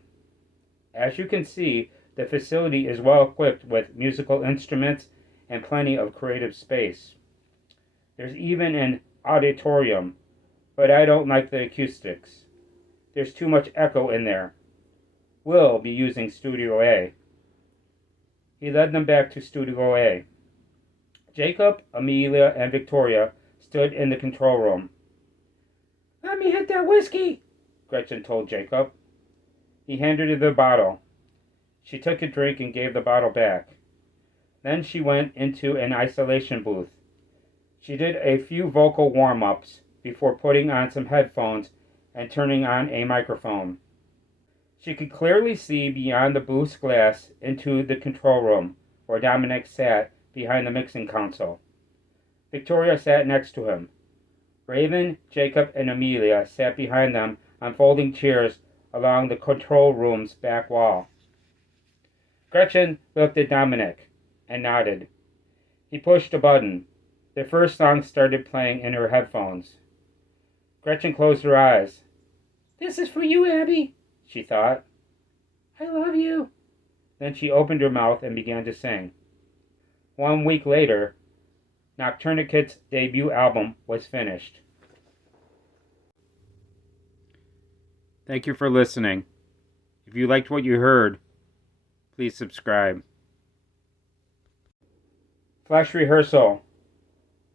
As you can see, the facility is well equipped with musical instruments and plenty of creative space. There's even an auditorium, but I don't like the acoustics. There's too much echo in there. We'll be using Studio A. He led them back to Studio A. Jacob, Amelia, and Victoria stood in the control room. Let me hit that whiskey, Gretchen told Jacob. He handed her the bottle. She took a drink and gave the bottle back. Then she went into an isolation booth. She did a few vocal warm-ups before putting on some headphones and turning on a microphone. She could clearly see beyond the booth's glass into the control room, where Dominic sat behind the mixing console. Victoria sat next to him. Raven, Jacob, and Amelia sat behind them on folding chairs along the control room's back wall. Gretchen looked at Dominic and nodded. He pushed a button. The first song started playing in her headphones. Gretchen closed her eyes. This is for you, Abby, she thought. I love you. Then she opened her mouth and began to sing. 1 week later, Nocturnicate's debut album was finished. Thank you for listening. If you liked what you heard, please subscribe. Flash Rehearsal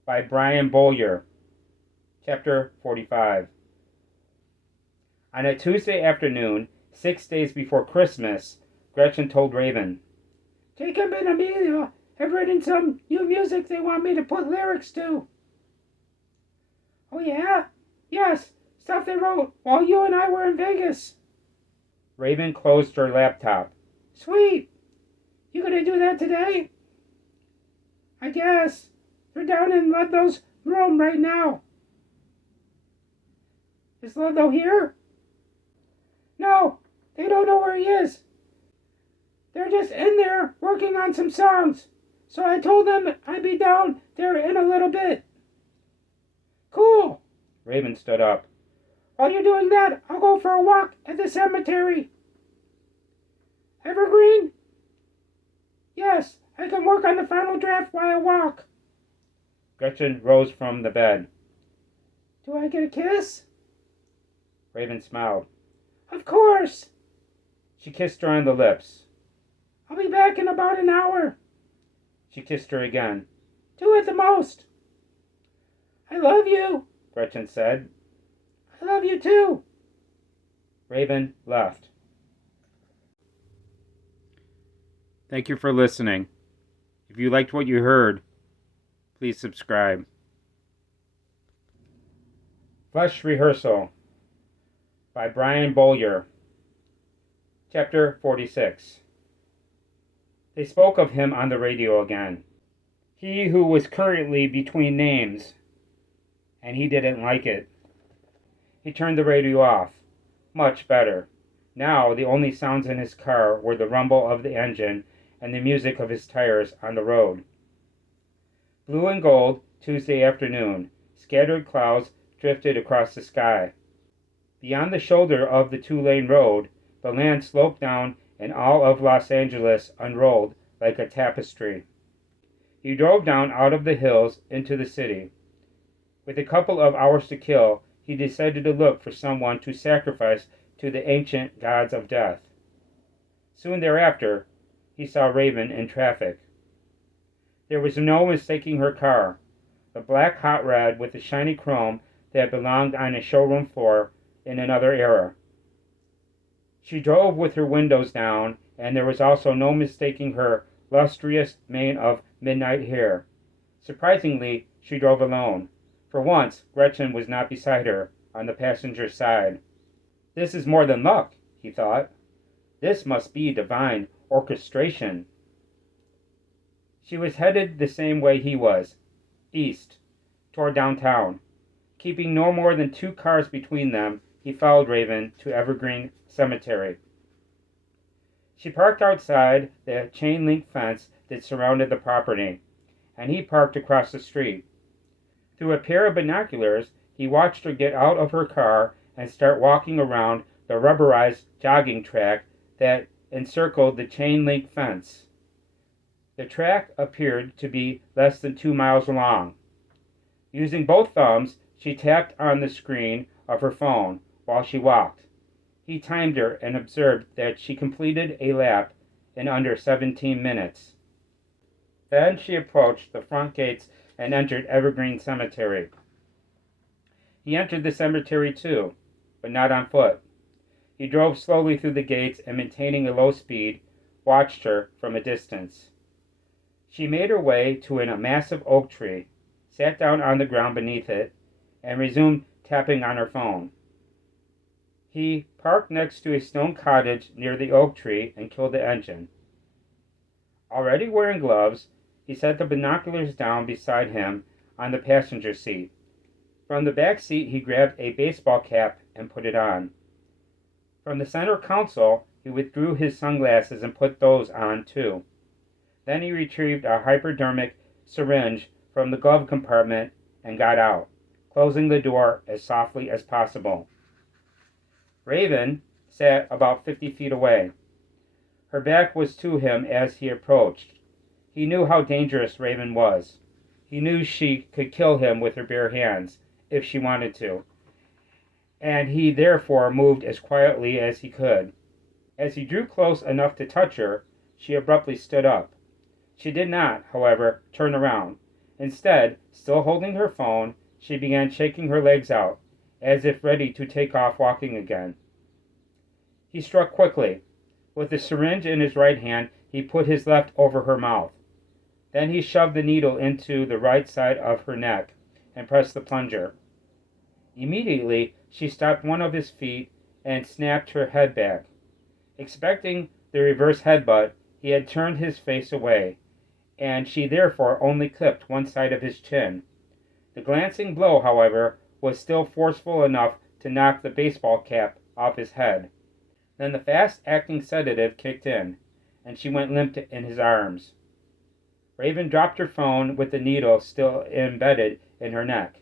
by Brian Bowyer. Chapter 45. On a Tuesday afternoon, 6 days before Christmas, Gretchen told Raven, Jacob and Amelia have written some new music they want me to put lyrics to. Oh yeah? Yes, stuff they wrote while you and I were in Vegas. Raven closed her laptop. Sweet. You gonna do that today? I guess. They're down in Ludlow's room right now. Is Ludlow here? No, they don't know where he is. They're just in there working on some songs. So I told them I'd be down there in a little bit. Cool. Raven stood up. While you're doing that, I'll go for a walk at the cemetery. Evergreen? Yes, I can work on the final draft while I walk. Gretchen rose from the bed. Do I get a kiss? Raven smiled. Of course. She kissed her on the lips. I'll be back in about an hour. She kissed her again. 2 at the most. I love you, Gretchen said. I love you too. Raven left. Thank you for listening. If you liked what you heard, please subscribe. Flash Rehearsal by Brian Bowyer. Chapter 46. They spoke of him on the radio again. He who was currently between names, and he didn't like it. He turned the radio off. Much better. Now the only sounds in his car were the rumble of the engine and the music of his tires on the road. Blue and gold, Tuesday afternoon. Scattered clouds drifted across the sky. Beyond the shoulder of the two-lane road, the land sloped down and all of Los Angeles unrolled like a tapestry. He drove down out of the hills into the city. With a couple of hours to kill, he decided to look for someone to sacrifice to the ancient gods of death. Soon thereafter, he saw Raven in traffic. There was no mistaking her car, the black hot rod with the shiny chrome that belonged on a showroom floor in another era. She drove with her windows down, and there was also no mistaking her lustrous mane of midnight hair. Surprisingly, she drove alone. For once, Gretchen was not beside her, on the passenger side. This is more than luck, he thought. This must be divine orchestration. She was headed the same way he was, east, toward downtown. Keeping no more than 2 cars between them, he followed Raven to Evergreen Cemetery. She parked outside the chain-link fence that surrounded the property, and he parked across the street. Through a pair of binoculars, he watched her get out of her car and start walking around the rubberized jogging track that encircled the chain-link fence. The track appeared to be less than 2 miles long. Using both thumbs, she tapped on the screen of her phone while she walked. He timed her and observed that she completed a lap in under 17 minutes. Then she approached the front gates and entered Evergreen Cemetery. He entered the cemetery too, but not on foot. He drove slowly through the gates and, maintaining a low speed, watched her from a distance. She made her way to a massive oak tree, sat down on the ground beneath it, and resumed tapping on her phone. He parked next to a stone cottage near the oak tree and killed the engine. Already wearing gloves, he set the binoculars down beside him on the passenger seat. From the back seat, he grabbed a baseball cap and put it on. From the center console, he withdrew his sunglasses and put those on too. Then he retrieved a hypodermic syringe from the glove compartment and got out, closing the door as softly as possible. Raven sat about 50 feet away. Her back was to him as he approached. He knew how dangerous Raven was. He knew she could kill him with her bare hands, if she wanted to, and he therefore moved as quietly as he could. As he drew close enough to touch her, she abruptly stood up. She did not, however, turn around. Instead, still holding her phone, she began shaking her legs out, as if ready to take off walking again. He struck quickly. With the syringe in his right hand, he put his left over her mouth. Then he shoved the needle into the right side of her neck and pressed the plunger. Immediately, she stopped one of his feet and snapped her head back. Expecting the reverse headbutt, he had turned his face away, and she therefore only clipped one side of his chin. The glancing blow, however, was still forceful enough to knock the baseball cap off his head. Then the fast-acting sedative kicked in, and she went limp in his arms. Raven dropped her phone with the needle still embedded in her neck.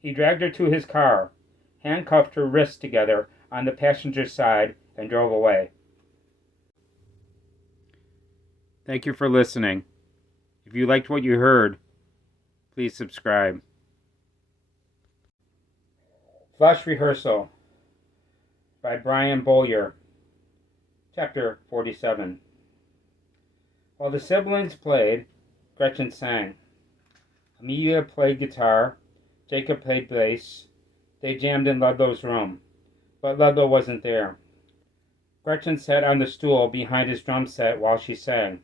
He dragged her to his car, handcuffed her wrists together on the passenger side, and drove away. Thank you for listening. If you liked what you heard, please subscribe. Flash Rehearsal by Brian Bowyer. Chapter 47. While the siblings played, Gretchen sang. Amelia played guitar, Jacob played bass. They jammed in Ludlow's room, but Ludlow wasn't there. Gretchen sat on the stool behind his drum set while she sang.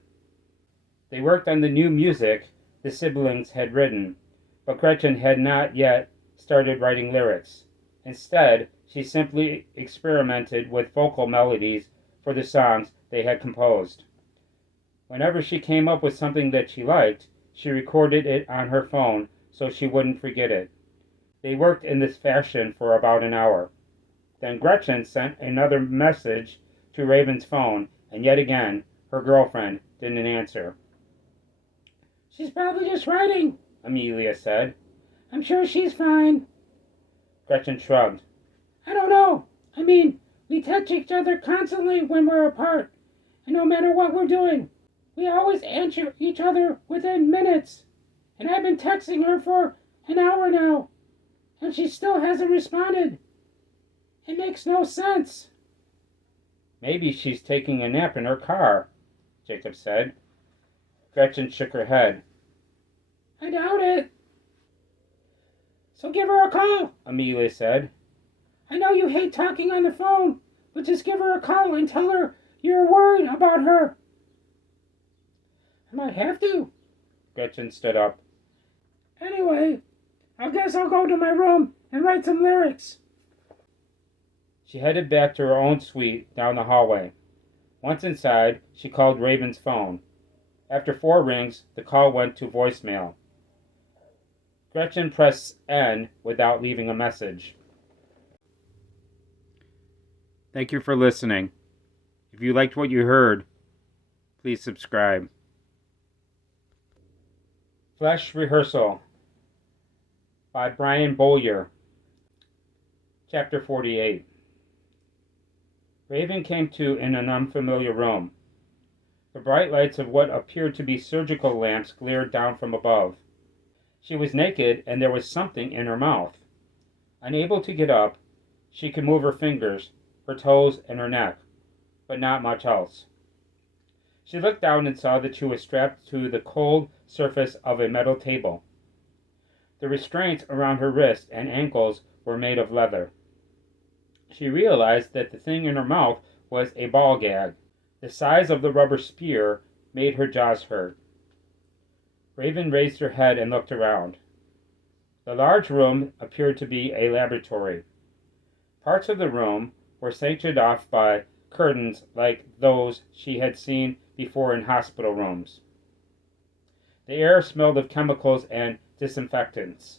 They worked on the new music the siblings had written, but Gretchen had not yet started writing lyrics. Instead, she simply experimented with vocal melodies for the songs they had composed. Whenever she came up with something that she liked, she recorded it on her phone so she wouldn't forget it. They worked in this fashion for about an hour. Then Gretchen sent another message to Raven's phone, and yet again, her girlfriend didn't answer. She's probably just writing, Amelia said. I'm sure she's fine. Gretchen shrugged. I don't know. I mean, we touch each other constantly when we're apart, and no matter what we're doing, we always answer each other within minutes. And I've been texting her for an hour now, and she still hasn't responded. It makes no sense. Maybe she's taking a nap in her car, Jacob said. Gretchen shook her head. I doubt it. So give her a call, Amelia said. I know you hate talking on the phone, but just give her a call and tell her you're worried about her. I might have to. Gretchen stood up. Anyway, I guess I'll go to my room and write some lyrics. She headed back to her own suite down the hallway. Once inside, she called Raven's phone. After 4 rings, the call went to voicemail. Gretchen pressed N without leaving a message. Thank you for listening. If you liked what you heard, please subscribe. Flesh Rehearsal by Brian Bowyer. Chapter 48. Raven came to in an unfamiliar room. The bright lights of what appeared to be surgical lamps glared down from above. She was naked, and there was something in her mouth. Unable to get up, she could move her fingers, her toes, and her neck, but not much else. She looked down and saw that she was strapped to the cold surface of a metal table. The restraints around her wrists and ankles were made of leather. She realized that the thing in her mouth was a ball gag. The size of the rubber spear made her jaws hurt. Raven raised her head and looked around. The large room appeared to be a laboratory. Parts of the room were sanctioned off by curtains like those she had seen before in hospital rooms. The air smelled of chemicals and disinfectants.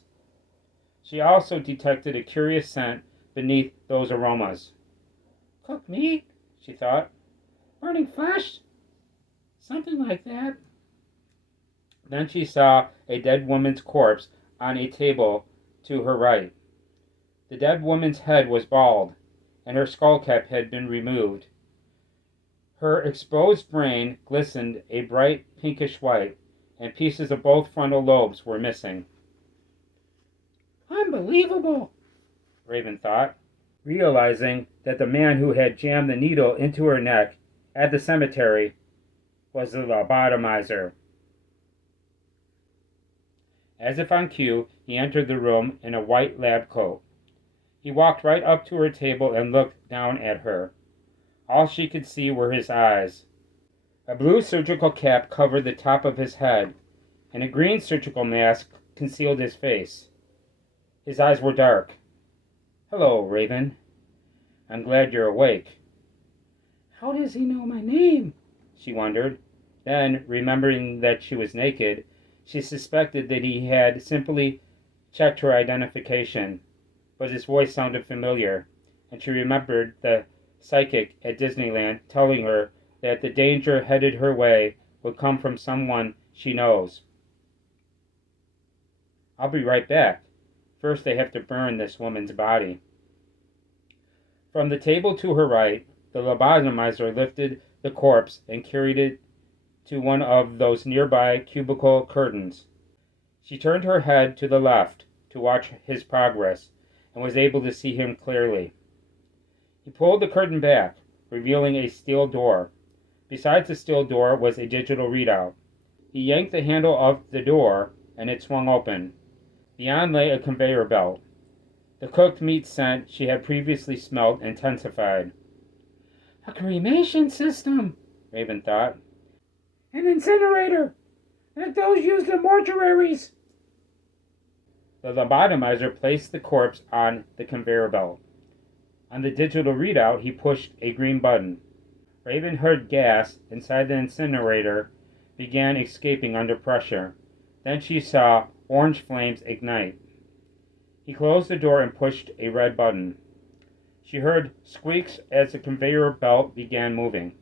She also detected a curious scent beneath those aromas. Cooked meat, she thought. burning flesh, something like that. Then she saw a dead woman's corpse on a table to her right. The dead woman's head was bald, and her skull cap had been removed. Her exposed brain glistened a bright pinkish white, and pieces of both frontal lobes were missing. Unbelievable, Raven thought, realizing that the man who had jammed the needle into her neck at the cemetery was the lobotomizer. As if on cue, he entered the room in a white lab coat. He walked right up to her table and looked down at her. All she could see were his eyes. A blue surgical cap covered the top of his head, and a green surgical mask concealed his face. His eyes were dark. "Hello, Raven. I'm glad you're awake." How does he know my name? She wondered. Then, remembering that she was naked, she suspected that he had simply checked her identification, but his voice sounded familiar, and she remembered the psychic at Disneyland telling her that the danger headed her way would come from someone she knows. "I'll be right back. First they have to burn this woman's body." From the table to her right, the lobotomizer lifted the corpse and carried it to one of those nearby cubicle curtains. She turned her head to the left to watch his progress, and was able to see him clearly. He pulled the curtain back, revealing a steel door. Besides the steel door was a digital readout. He yanked the handle of the door, and it swung open. Beyond lay a conveyor belt. The cooked meat scent she had previously smelled intensified. A cremation system, Raven thought. an incinerator, like those used in mortuaries. The lobotomizer placed the corpse on the conveyor belt. On the digital readout, he pushed a green button. Raven heard gas inside the incinerator began escaping under pressure. Then she saw orange flames ignite. He closed the door and pushed a red button. She heard squeaks as the conveyor belt began moving.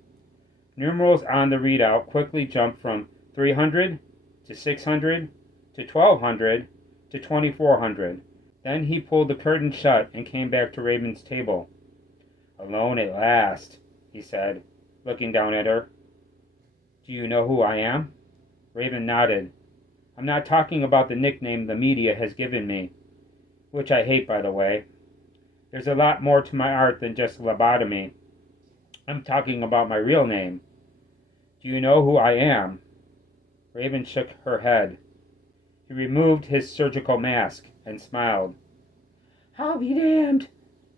Numerals on the readout quickly jumped from 300 to 600, to 1200, to 2400. Then he pulled the curtain shut and came back to Raven's table. Alone at last, he said, looking down at her. Do you know who I am? Raven nodded. I'm not talking about the nickname the media has given me, which I hate, by the way. There's a lot more to my art than just lobotomy. I'm talking about my real name. Do you know who I am? Raven shook her head. He removed his surgical mask and smiled. I'll be damned,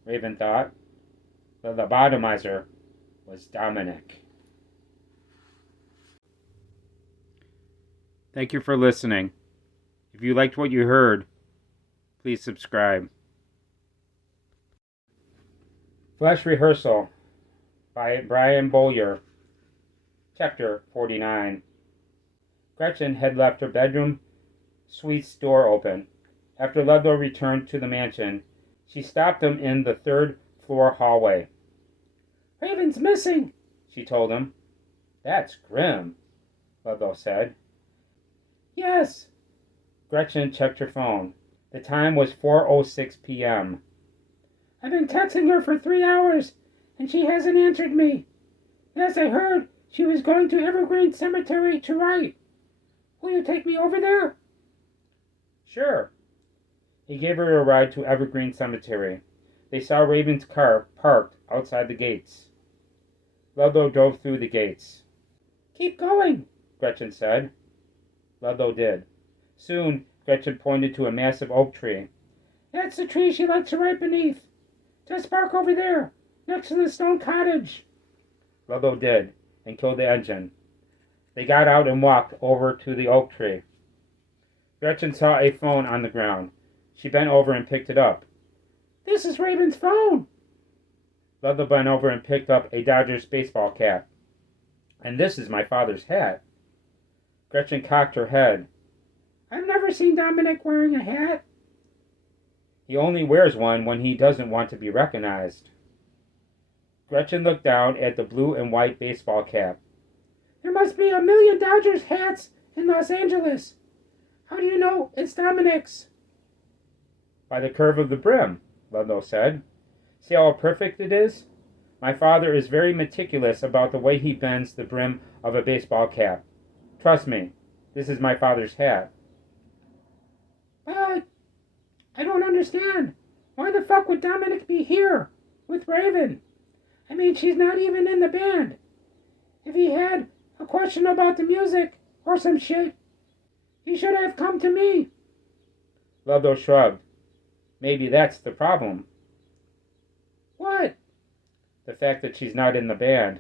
Raven thought. The lobotomizer was Dominic. Thank you for listening. If you liked what you heard, please subscribe. Flesh Rehearsal by Brian Bowyer. Chapter 49. Gretchen had left her bedroom suite's door open. After Ludlow returned to the mansion, she stopped him in the third-floor hallway. Raven's missing, she told him. That's grim, Ludlow said. Yes. Gretchen checked her phone. The time was 4:06 p.m. I've been texting her for 3 hours, and she hasn't answered me. Last I heard, she was going to Evergreen Cemetery to write. Will you take me over there? Sure. He gave her a ride to Evergreen Cemetery. They saw Raven's car parked outside the gates. Ludlow drove through the gates. Keep going, Gretchen said. Ludlow did. Soon, Gretchen pointed to a massive oak tree. That's the tree she likes to write beneath. Just park over there, next to the stone cottage. Ludlow did, and killed the engine. They got out and walked over to the oak tree. Gretchen saw a phone on the ground. She bent over and picked it up. This is Raven's phone. Ludlow bent over and picked up a Dodgers baseball cap. And this is my father's hat. Gretchen cocked her head. I've never seen Dominic wearing a hat. He only wears one when he doesn't want to be recognized. Gretchen looked down at the blue and white baseball cap. There must be 1 million Dodgers hats in Los Angeles. How do you know it's Dominic's? By the curve of the brim, Ludlow said. See how perfect it is? My father is very meticulous about the way he bends the brim of a baseball cap. Trust me, this is my father's hat. But I don't understand. Why the fuck would Dominic be here with Raven? I mean, she's not even in the band. If he had a question about the music or some shit, he should have come to me. Ludlow shrugged. Maybe that's the problem. What? The fact that she's not in the band.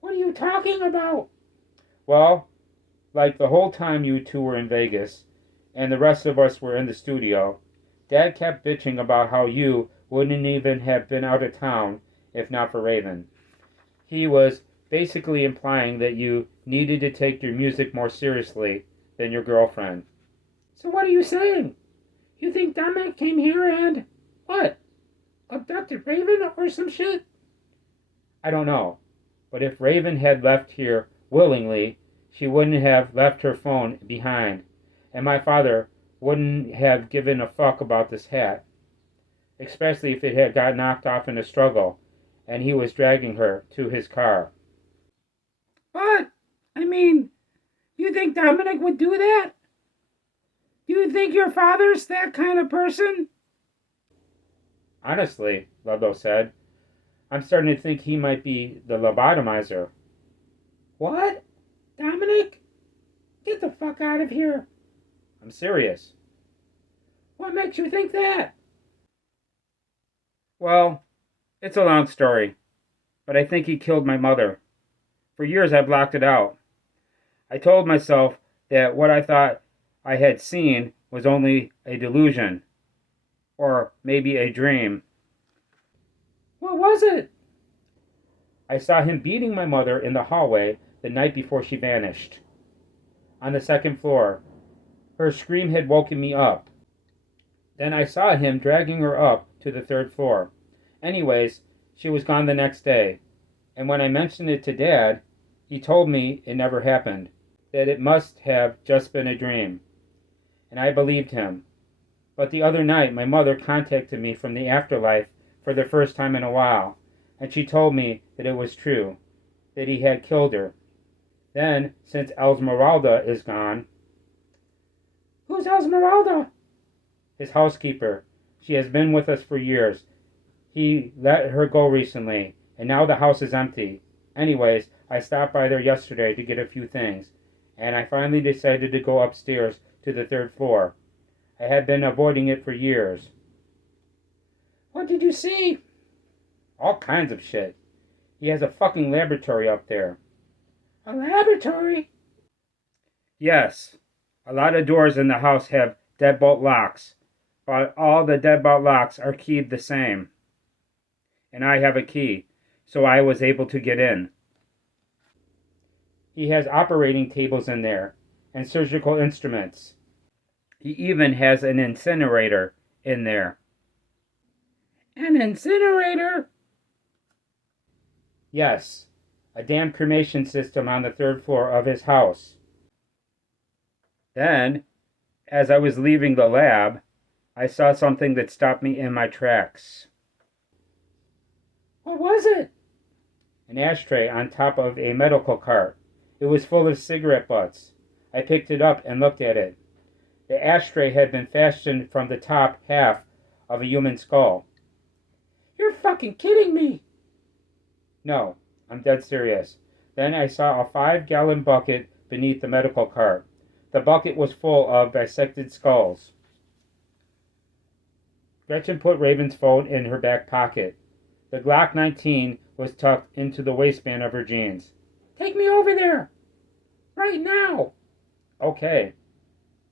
What are you talking about? Well, like the whole time you two were in Vegas, and the rest of us were in the studio, Dad kept bitching about how you wouldn't even have been out of town if not for Raven. He was basically implying that you needed to take your music more seriously than your girlfriend. So what are you saying? You think Dominic came here and, what, abducted Raven or some shit? I don't know, but if Raven had left here willingly, she wouldn't have left her phone behind, and my father wouldn't have given a fuck about this hat, especially if it had got knocked off in a struggle, and he was dragging her to his car. But, I mean, you think Dominic would do that? Do you think your father's that kind of person? Honestly, Ludlow said, I'm starting to think he might be the lobotomizer. What? Dominic? Get the fuck out of here. I'm serious. What makes you think that? Well, it's a long story, but I think he killed my mother. For years I blocked it out. I told myself that what I thought I had seen was only a delusion, or maybe a dream. What was it? I saw him beating my mother in the hallway the night before she vanished. On the second floor. Her scream had woken me up. Then I saw him dragging her up to the third floor. Anyways, she was gone the next day, and when I mentioned it to Dad, he told me it never happened. that it must have just been a dream, and I believed him. But the other night, my mother contacted me from the afterlife for the first time in a while, and she told me that it was true, that he had killed her. Then, since Esmeralda is gone... Who's Esmeralda? His housekeeper. She has been with us for years. He let her go recently, and now the house is empty. Anyways, I stopped by there yesterday to get a few things, and I finally decided to go upstairs to the 3rd floor. I had been avoiding it for years. What did you see? All kinds of shit. He has a fucking laboratory up there. A laboratory? Yes. A lot of doors in the house have deadbolt locks, but all the deadbolt locks are keyed the same. And I have a key, so I was able to get in. He has operating tables in there, and surgical instruments. He even has an incinerator in there. An incinerator? Yes, a damn cremation system on the 3rd floor of his house. Then, as I was leaving the lab, I saw something that stopped me in my tracks. What was it? An ashtray on top of a medical cart. It was full of cigarette butts. I picked it up and looked at it. The ashtray had been fashioned from the top half of a human skull. You're fucking kidding me. No, I'm dead serious. Then I saw a 5-gallon bucket beneath the medical cart. The bucket was full of dissected skulls. Gretchen put Raven's phone in her back pocket. The Glock 19 was tucked into the waistband of her jeans. Take me over there. Right now. Okay.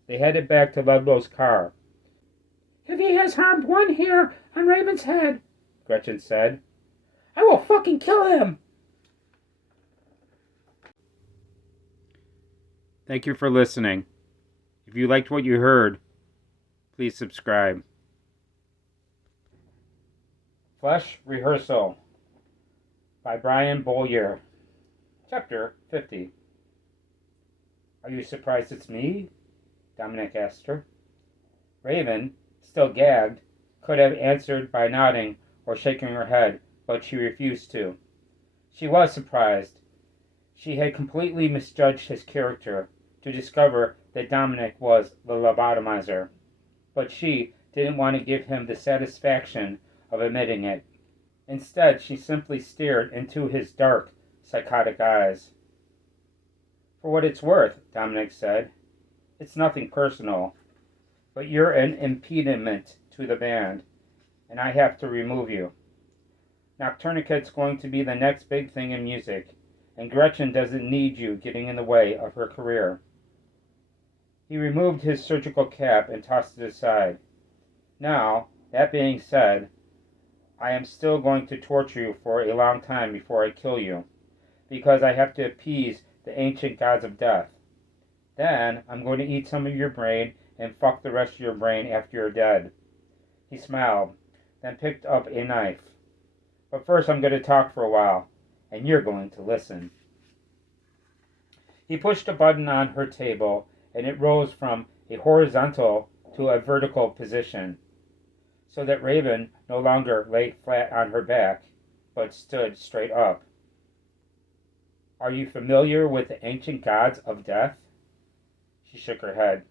They headed back to Ludlow's car. If he has harmed one hair on Raven's head, Gretchen said, I will fucking kill him. Thank you for listening. If you liked what you heard, please subscribe. Flesh Rehearsal by Brian Bowyer. Chapter 50. Are you surprised it's me? Dominic asked her. Raven, still gagged, could have answered by nodding or shaking her head, but she refused to. She was surprised. She had completely misjudged his character to discover that Dominic was the lobotomizer, but she didn't want to give him the satisfaction of admitting it. Instead, she simply stared into his dark, psychotic eyes. For what it's worth, Dominic said, it's nothing personal, but you're an impediment to the band, and I have to remove you. Nocturnicate's going to be the next big thing in music, and Gretchen doesn't need you getting in the way of her career. He removed his surgical cap and tossed it aside. Now, that being said, I am still going to torture you for a long time before I kill you, because I have to appease the ancient gods of death. Then, I'm going to eat some of your brain and fuck the rest of your brain after you're dead. He smiled, then picked up a knife. But first I'm going to talk for a while, and you're going to listen. He pushed a button on her table, and it rose from a horizontal to a vertical position, so that Raven no longer lay flat on her back, but stood straight up. Are you familiar with the ancient gods of death? She shook her head.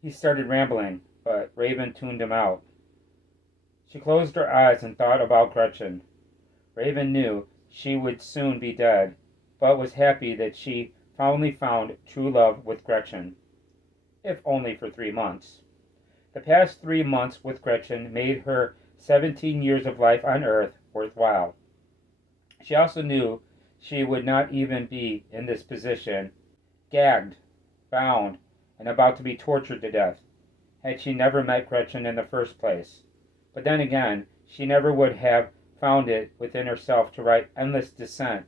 He started rambling, but Raven tuned him out. She closed her eyes and thought about Gretchen. Raven knew she would soon be dead, but was happy that she finally found true love with Gretchen, if only for 3 months. The past 3 months with Gretchen made her 17 years of life on Earth worthwhile. She also knew she would not even be in this position, gagged, bound, and about to be tortured to death, had she never met Gretchen in the first place. But then again, she never would have found it within herself to write Endless Descent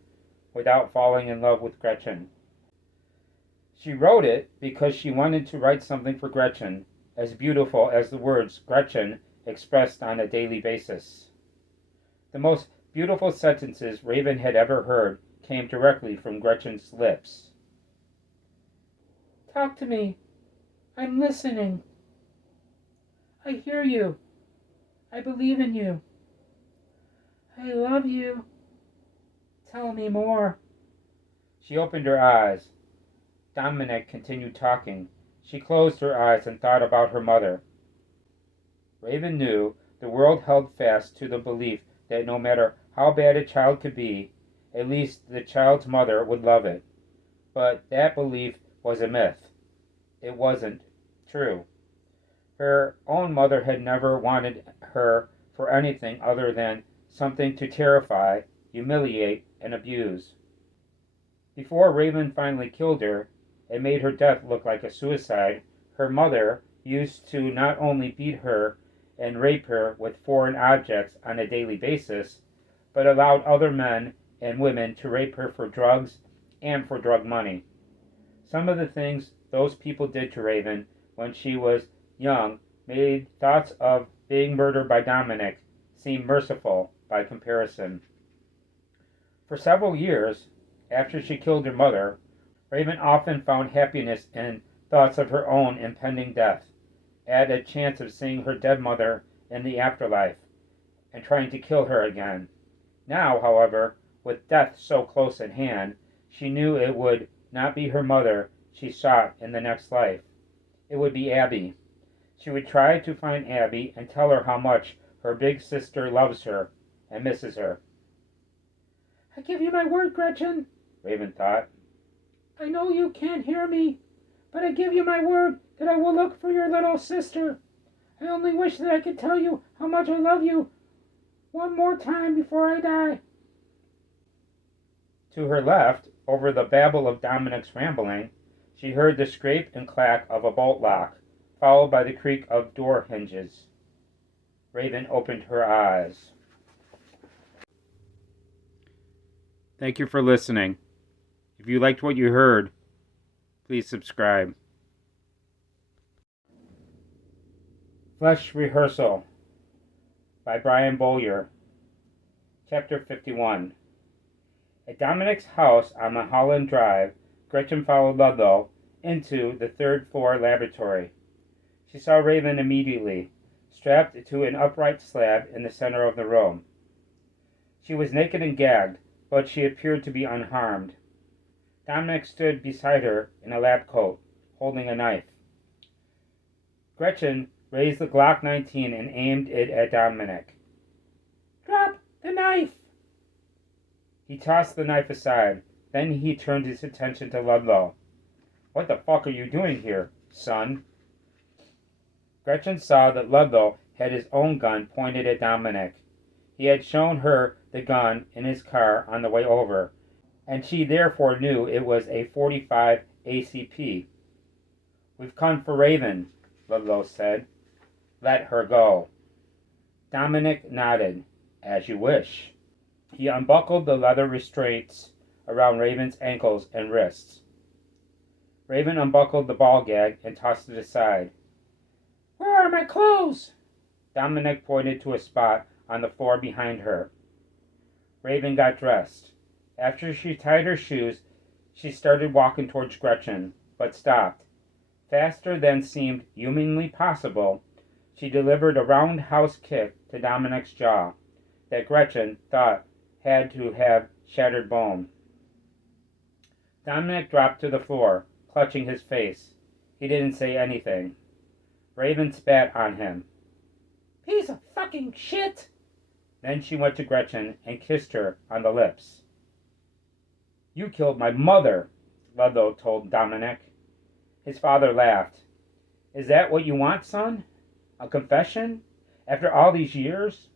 without falling in love with Gretchen. She wrote it because she wanted to write something for Gretchen, as beautiful as the words Gretchen expressed on a daily basis. The most beautiful sentences Raven had ever heard came directly from Gretchen's lips. Talk to me. I'm listening. I hear you. I believe in you. I love you. Tell me more. She opened her eyes. Dominic continued talking. She closed her eyes and thought about her mother. Raven knew the world held fast to the belief that no matter how bad a child could be, at least the child's mother would love it. But that belief was a myth. It wasn't true. Her own mother had never wanted her for anything other than something to terrify, humiliate, and abuse. Before Raven finally killed her and made her death look like a suicide, her mother used to not only beat her and rape her with foreign objects on a daily basis, but allowed other men and women to rape her for drugs and for drug money. Some of the things those people did to Raven when she was young made thoughts of being murdered by Dominic seem merciful by comparison. For several years after she killed her mother, Raven often found happiness in thoughts of her own impending death, at a chance of seeing her dead mother in the afterlife, and trying to kill her again. Now, however, with death so close at hand, she knew it would not be her mother she sought in the next life. It would be Abby. She would try to find Abby and tell her how much her big sister loves her and misses her. I give you my word, Gretchen, Raven thought. I know you can't hear me, but I give you my word that I will look for your little sister. I only wish that I could tell you how much I love you one more time before I die. To her left, over the babble of Dominic's rambling, she heard the scrape and clack of a bolt lock, followed by the creak of door hinges. Raven opened her eyes. Thank you for listening. If you liked what you heard, please subscribe. Rehearsal by Brian Bowyer. Chapter 51. At Dominic's house on Mulholland Drive, Gretchen followed Ludlow into the third-floor laboratory. She saw Raven immediately, strapped to an upright slab in the center of the room. She was naked and gagged, but she appeared to be unharmed. Dominic stood beside her in a lab coat, holding a knife. Gretchen raised the Glock 19 and aimed it at Dominic. Drop the knife! He tossed the knife aside. Then he turned his attention to Ludlow. What the fuck are you doing here, son? Gretchen saw that Ludlow had his own gun pointed at Dominic. He had shown her the gun in his car on the way over, and she therefore knew it was a .45 ACP. We've come for Raven, Ludlow said. Let her go. Dominic nodded. As you wish. He unbuckled the leather restraints around Raven's ankles and wrists. Raven unbuckled the ball gag and tossed it aside. Where are my clothes? Dominic pointed to a spot on the floor behind her. Raven got dressed. After she tied her shoes, she started walking towards Gretchen, but stopped. Faster than seemed humanly possible, she delivered a roundhouse kick to Dominic's jaw that Gretchen thought had to have shattered bone. Dominic dropped to the floor, clutching his face. He didn't say anything. Raven spat on him. Piece of fucking shit! Then she went to Gretchen and kissed her on the lips. You killed my mother, Ludlow told Dominic. His father laughed. Is that what you want, son? A confession? After all these years?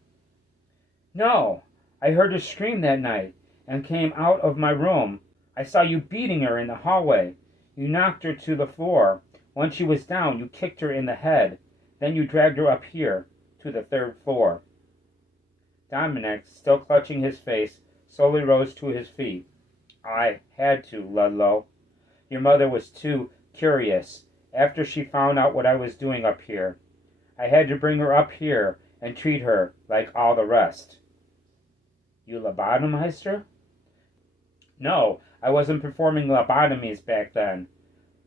No, I heard her scream that night and came out of my room. I saw you beating her in the hallway. You knocked her to the floor. Once she was down, you kicked her in the head. Then you dragged her up here to the third floor. Dominic, still clutching his face, slowly rose to his feet. I had to, Ludlow. Your mother was too curious. After she found out what I was doing up here, I had to bring her up here and treat her like all the rest. You lobotomized her? No, I wasn't performing lobotomies back then.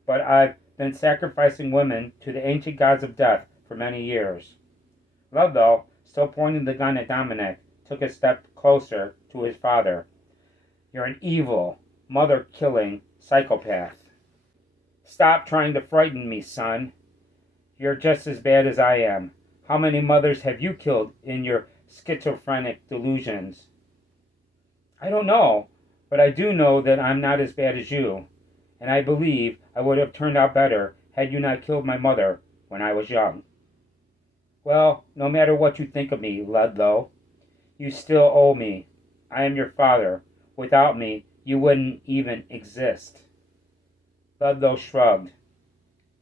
But I've been sacrificing women to the ancient gods of death for many years. Ludlow, still pointing the gun at Dominic, took a step closer to his father. You're an evil, mother-killing psychopath. Stop trying to frighten me, son. You're just as bad as I am. How many mothers have you killed in your schizophrenic delusions? I don't know, but I do know that I'm not as bad as you, and I believe I would have turned out better had you not killed my mother when I was young. Well, no matter what you think of me, Ludlow, you still owe me. I am your father. Without me, you wouldn't even exist. Ludlow shrugged.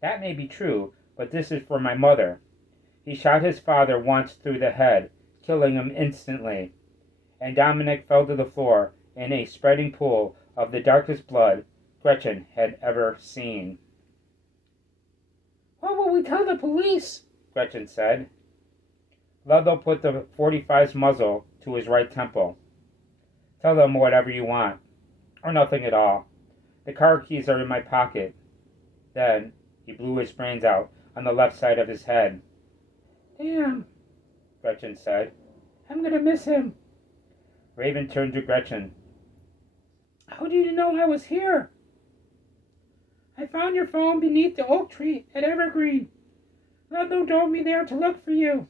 That may be true, but this is for my mother. He shot his father once through the head, killing him instantly, and Dominic fell to the floor in a spreading pool of the darkest blood Gretchen had ever seen. What will we tell the police? Gretchen said. Ludlow put the .45's muzzle to his right temple. Tell them whatever you want, or nothing at all. The car keys are in my pocket. Then he blew his brains out on the left side of his head. Damn, Gretchen said. I'm gonna miss him. Raven turned to Gretchen. How did you know I was here? I found your phone beneath the oak tree at Evergreen. Ludlow drove me there to look for you.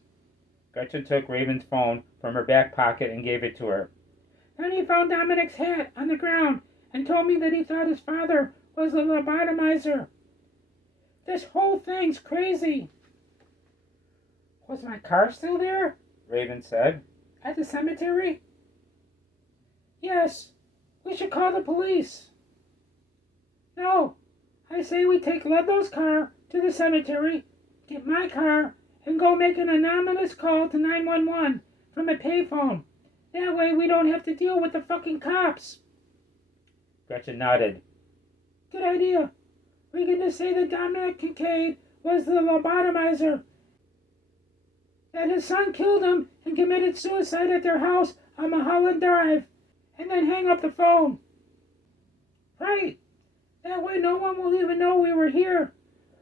Gretchen took Raven's phone from her back pocket and gave it to her. Then he found Dominic's hat on the ground and told me that he thought his father was a lobotomizer. This whole thing's crazy. Was my car still there? Raven said. At the cemetery? Yes. We should call the police. No. I say we take Ludlow's car to the cemetery, get my car, and go make an anonymous call to 911 from a payphone. That way we don't have to deal with the fucking cops. Gretchen nodded. Good idea. We can just say that Dominic Kincaid was the lobotomizer, that his son killed him and committed suicide at their house on Mulholland Drive, and then hang up the phone. Right. That way no one will even know we were here.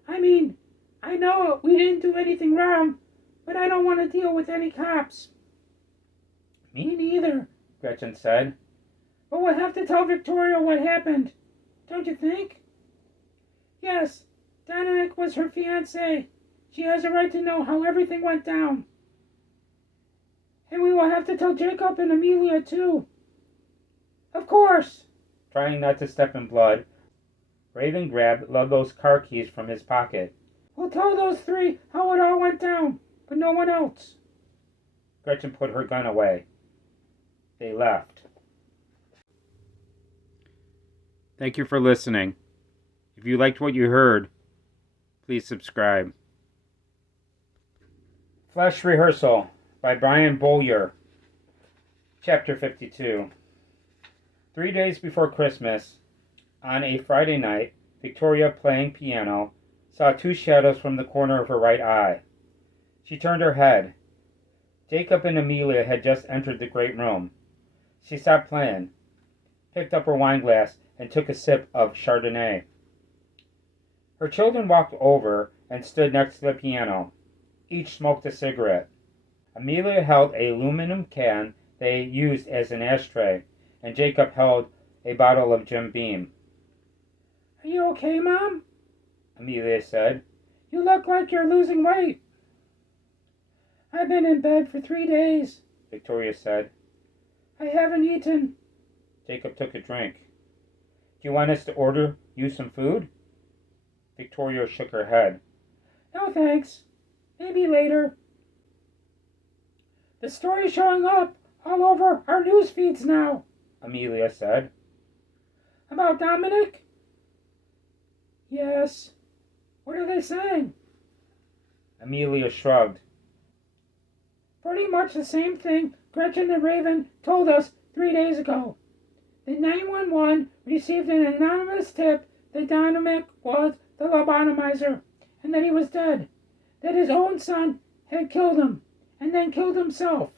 I mean, I know we didn't do anything wrong, but I don't want to deal with any cops. Me neither, Gretchen said. But we'll have to tell Victoria what happened, don't you think? Yes, Dominic was her fiancé. She has a right to know how everything went down. And we will have to tell Jacob and Amelia too. Of course. Trying not to step in blood, Raven grabbed Ludlow's car keys from his pocket. We'll tell those three how it all went down, but no one else. Gretchen put her gun away. They left. Thank you for listening. If you liked what you heard, please subscribe. Flash Rehearsal by Brian Bowyer. Chapter 52. 3 days before Christmas, on a Friday night, Victoria, playing piano, saw two shadows from the corner of her right eye. She turned her head. Jacob and Amelia had just entered the great room. She stopped playing, picked up her wineglass, and took a sip of Chardonnay. Her children walked over and stood next to the piano. Each smoked a cigarette. Amelia held an aluminum can they used as an ashtray, and Jacob held a bottle of Jim Beam. Are you okay, Mom? Amelia said. You look like you're losing weight. I've been in bed for 3 days, Victoria said. I haven't eaten. Jacob took a drink. Do you want us to order you some food? Victoria shook her head. No thanks. Maybe later. The story's showing up all over our news feeds now, Amelia said. About Dominic? Yes. What are they saying? Amelia shrugged. Pretty much the same thing Gretchen and Raven told us 3 days ago. The 911 received an anonymous tip that Dominic was the lobotomizer, and that he was dead, that his own son had killed him, and then killed himself.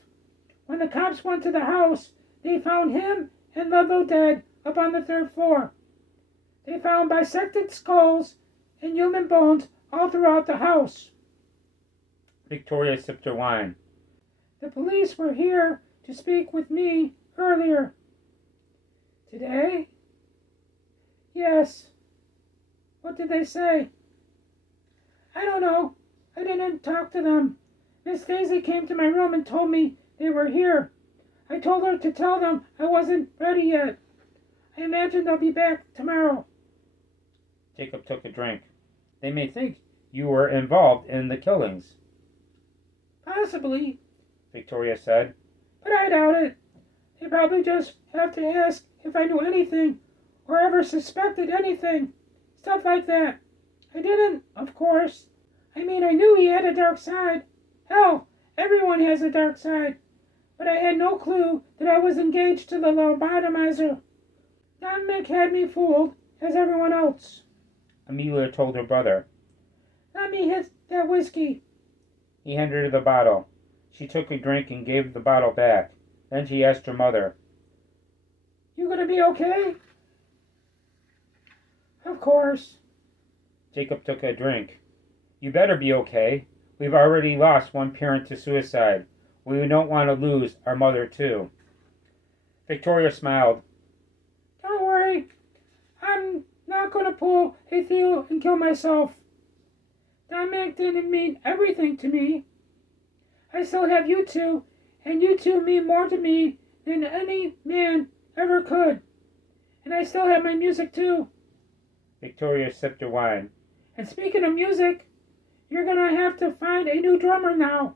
When the cops went to the house, they found him and Ludlow dead up on the 3rd floor. They found bisected skulls and human bones all throughout the house. Victoria sipped her wine. The police were here to speak with me earlier. Today? Yes. What did they say? I don't know. I didn't talk to them. Miss Daisy came to my room and told me they were here. I told her to tell them I wasn't ready yet. I imagine they'll be back tomorrow. Jacob took a drink. They may think you were involved in the killings. Possibly, Victoria said. but I doubt it. They probably just have to ask if I knew anything or ever suspected anything. Stuff like that. I didn't, of course. I mean, I knew he had a dark side. Hell, everyone has a dark side. But I had no clue that I was engaged to the lobotomizer. Dominic had me fooled, as everyone else. Amelia told her brother. Let me hit that whiskey. He handed her the bottle. She took a drink and gave the bottle back. Then she asked her mother. You gonna be okay? Of course. Jacob took a drink. You better be okay. We've already lost one parent to suicide. We don't want to lose our mother, too. Victoria smiled. Don't worry. I'm not gonna pull a Theo and kill myself. Dominic didn't mean everything to me. I still have you two, and you two mean more to me than any man ever could. And I still have my music, too. Victoria sipped her wine. And speaking of music, you're gonna have to find a new drummer now.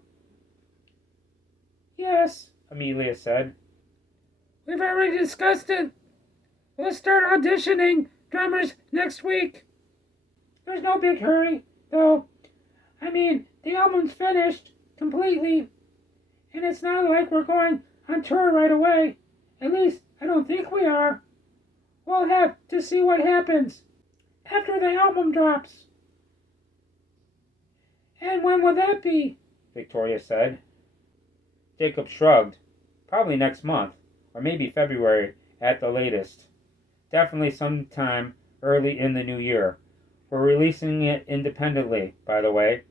Yes, Amelia said. we've already discussed it. We'll start auditioning drummers next week. There's no big hurry, though. I mean, the album's finished completely, and it's not like we're going on tour right away. At least, I don't think we are. We'll have to see what happens after the album drops. And when will that be? Victoria said. Jacob shrugged. Probably next month, or maybe February at the latest. Definitely sometime early in the new year. We're releasing it independently, by the way.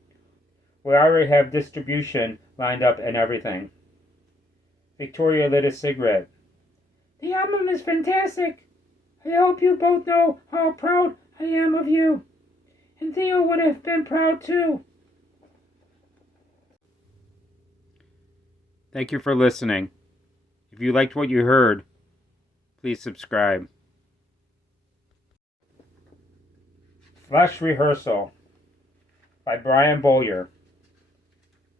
We already have distribution lined up and everything. Victoria lit a cigarette. The album is fantastic. I hope you both know how proud I am of you. And Theo would have been proud too. Thank you for listening. If you liked what you heard, please subscribe. Rehearsal by Brian Bowyer.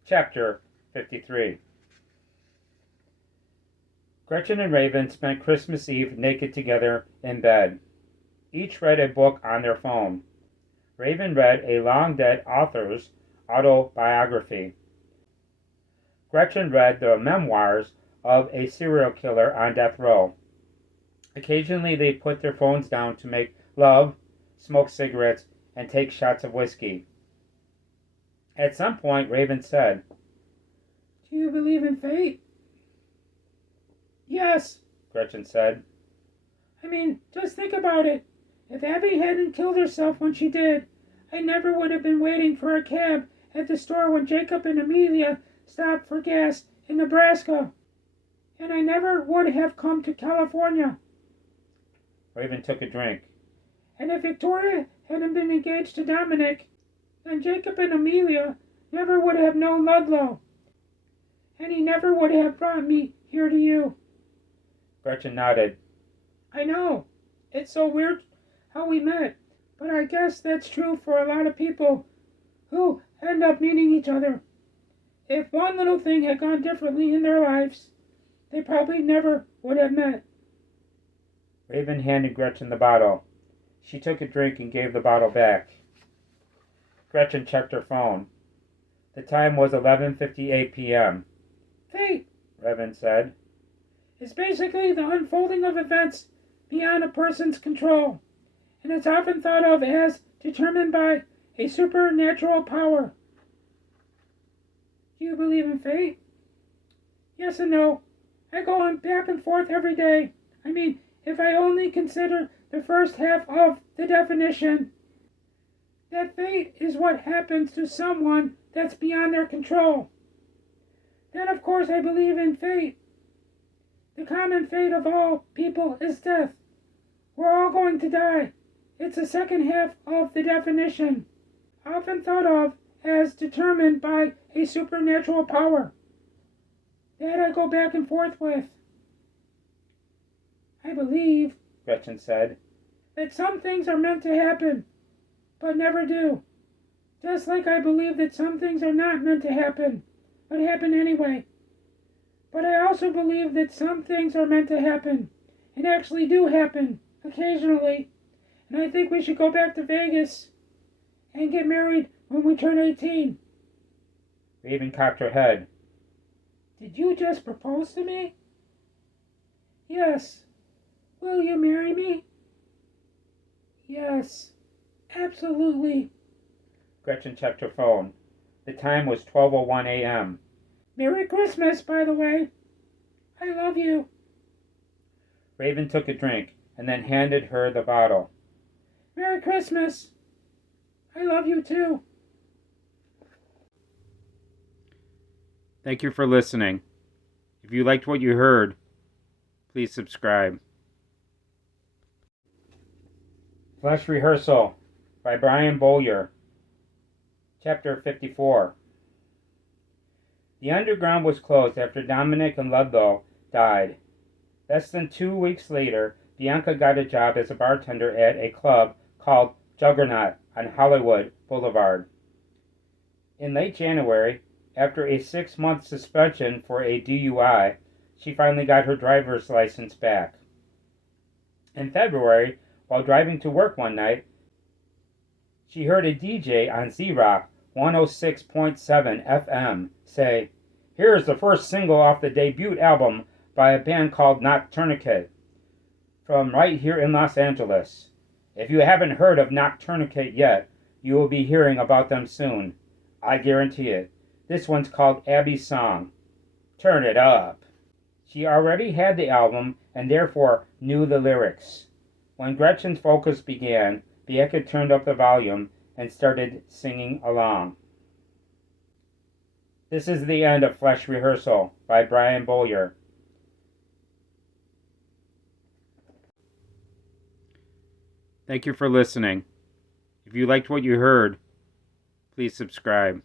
Chapter 53. Gretchen and Raven spent Christmas Eve naked together in bed. Each read a book on their phone. Raven read a long-dead author's autobiography. Gretchen read the memoirs of a serial killer on death row. Occasionally they put their phones down to make love, smoke cigarettes, and take shots of whiskey. At some point, Raven said, Do you believe in fate? Yes, Gretchen said. I mean, just think about it. If Abby hadn't killed herself when she did, I never would have been waiting for a cab at the store when Jacob and Amelia stopped for gas in Nebraska. And I never would have come to California. Raven took a drink. And if Victoria hadn't been engaged to Dominic, then Jacob and Amelia never would have known Ludlow. And he never would have brought me here to you. Gretchen nodded. I know. It's so weird how we met. But I guess that's true for a lot of people who end up meeting each other. If one little thing had gone differently in their lives, they probably never would have met. Raven handed Gretchen the bottle. She took a drink and gave the bottle back. Gretchen checked her phone. The time was 11:58 p.m. Fate, Raven said. is basically the unfolding of events beyond a person's control, and it's often thought of as determined by a supernatural power. Do you believe in fate? Yes and no. I go on back and forth every day. I mean, if I only consider the first half of the definition, that fate is what happens to someone that's beyond their control. Then, of course, I believe in fate. The common fate of all people is death. We're all going to die. It's the second half of the definition, often thought of as determined by a supernatural power. That I go back and forth with. I believe, Gretchen said. that some things are meant to happen, but never do. Just like I believe that some things are not meant to happen, but happen anyway. But I also believe that some things are meant to happen, and actually do happen, occasionally. And I think we should go back to Vegas and get married when we turn 18. Raven cocked her head. Did you just propose to me? Yes. Will you marry me? Yes. Absolutely. Gretchen checked her phone. The time was 12:01 a.m. Merry Christmas, by the way. I love you. Raven took a drink and then handed her the bottle. Merry Christmas. I love you too. Thank you for listening. If you liked what you heard, please subscribe. Flash Rehearsal by Brian Bowyer. Chapter 54. The underground was closed after Dominic and Ludlow died. Less than 2 weeks later, Bianca got a job as a bartender at a club called Juggernaut on Hollywood Boulevard. In late January, after a 6-month suspension for a DUI, she finally got her driver's license back. In February, while driving to work one night, she heard a DJ on Z-Rock 106.7 FM say, "Here is the first single off the debut album by a band called Noctourniquet, from right here in Los Angeles. If you haven't heard of Noctourniquet yet, you will be hearing about them soon. I guarantee it. This one's called Abby's Song. Turn it up." She already had the album and therefore knew the lyrics. When Gretchen's vocals began, Bianca turned up the volume and started singing along. This is the end of Flash Rehearsal by Brian Bowyer. Thank you for listening. If you liked what you heard, please subscribe.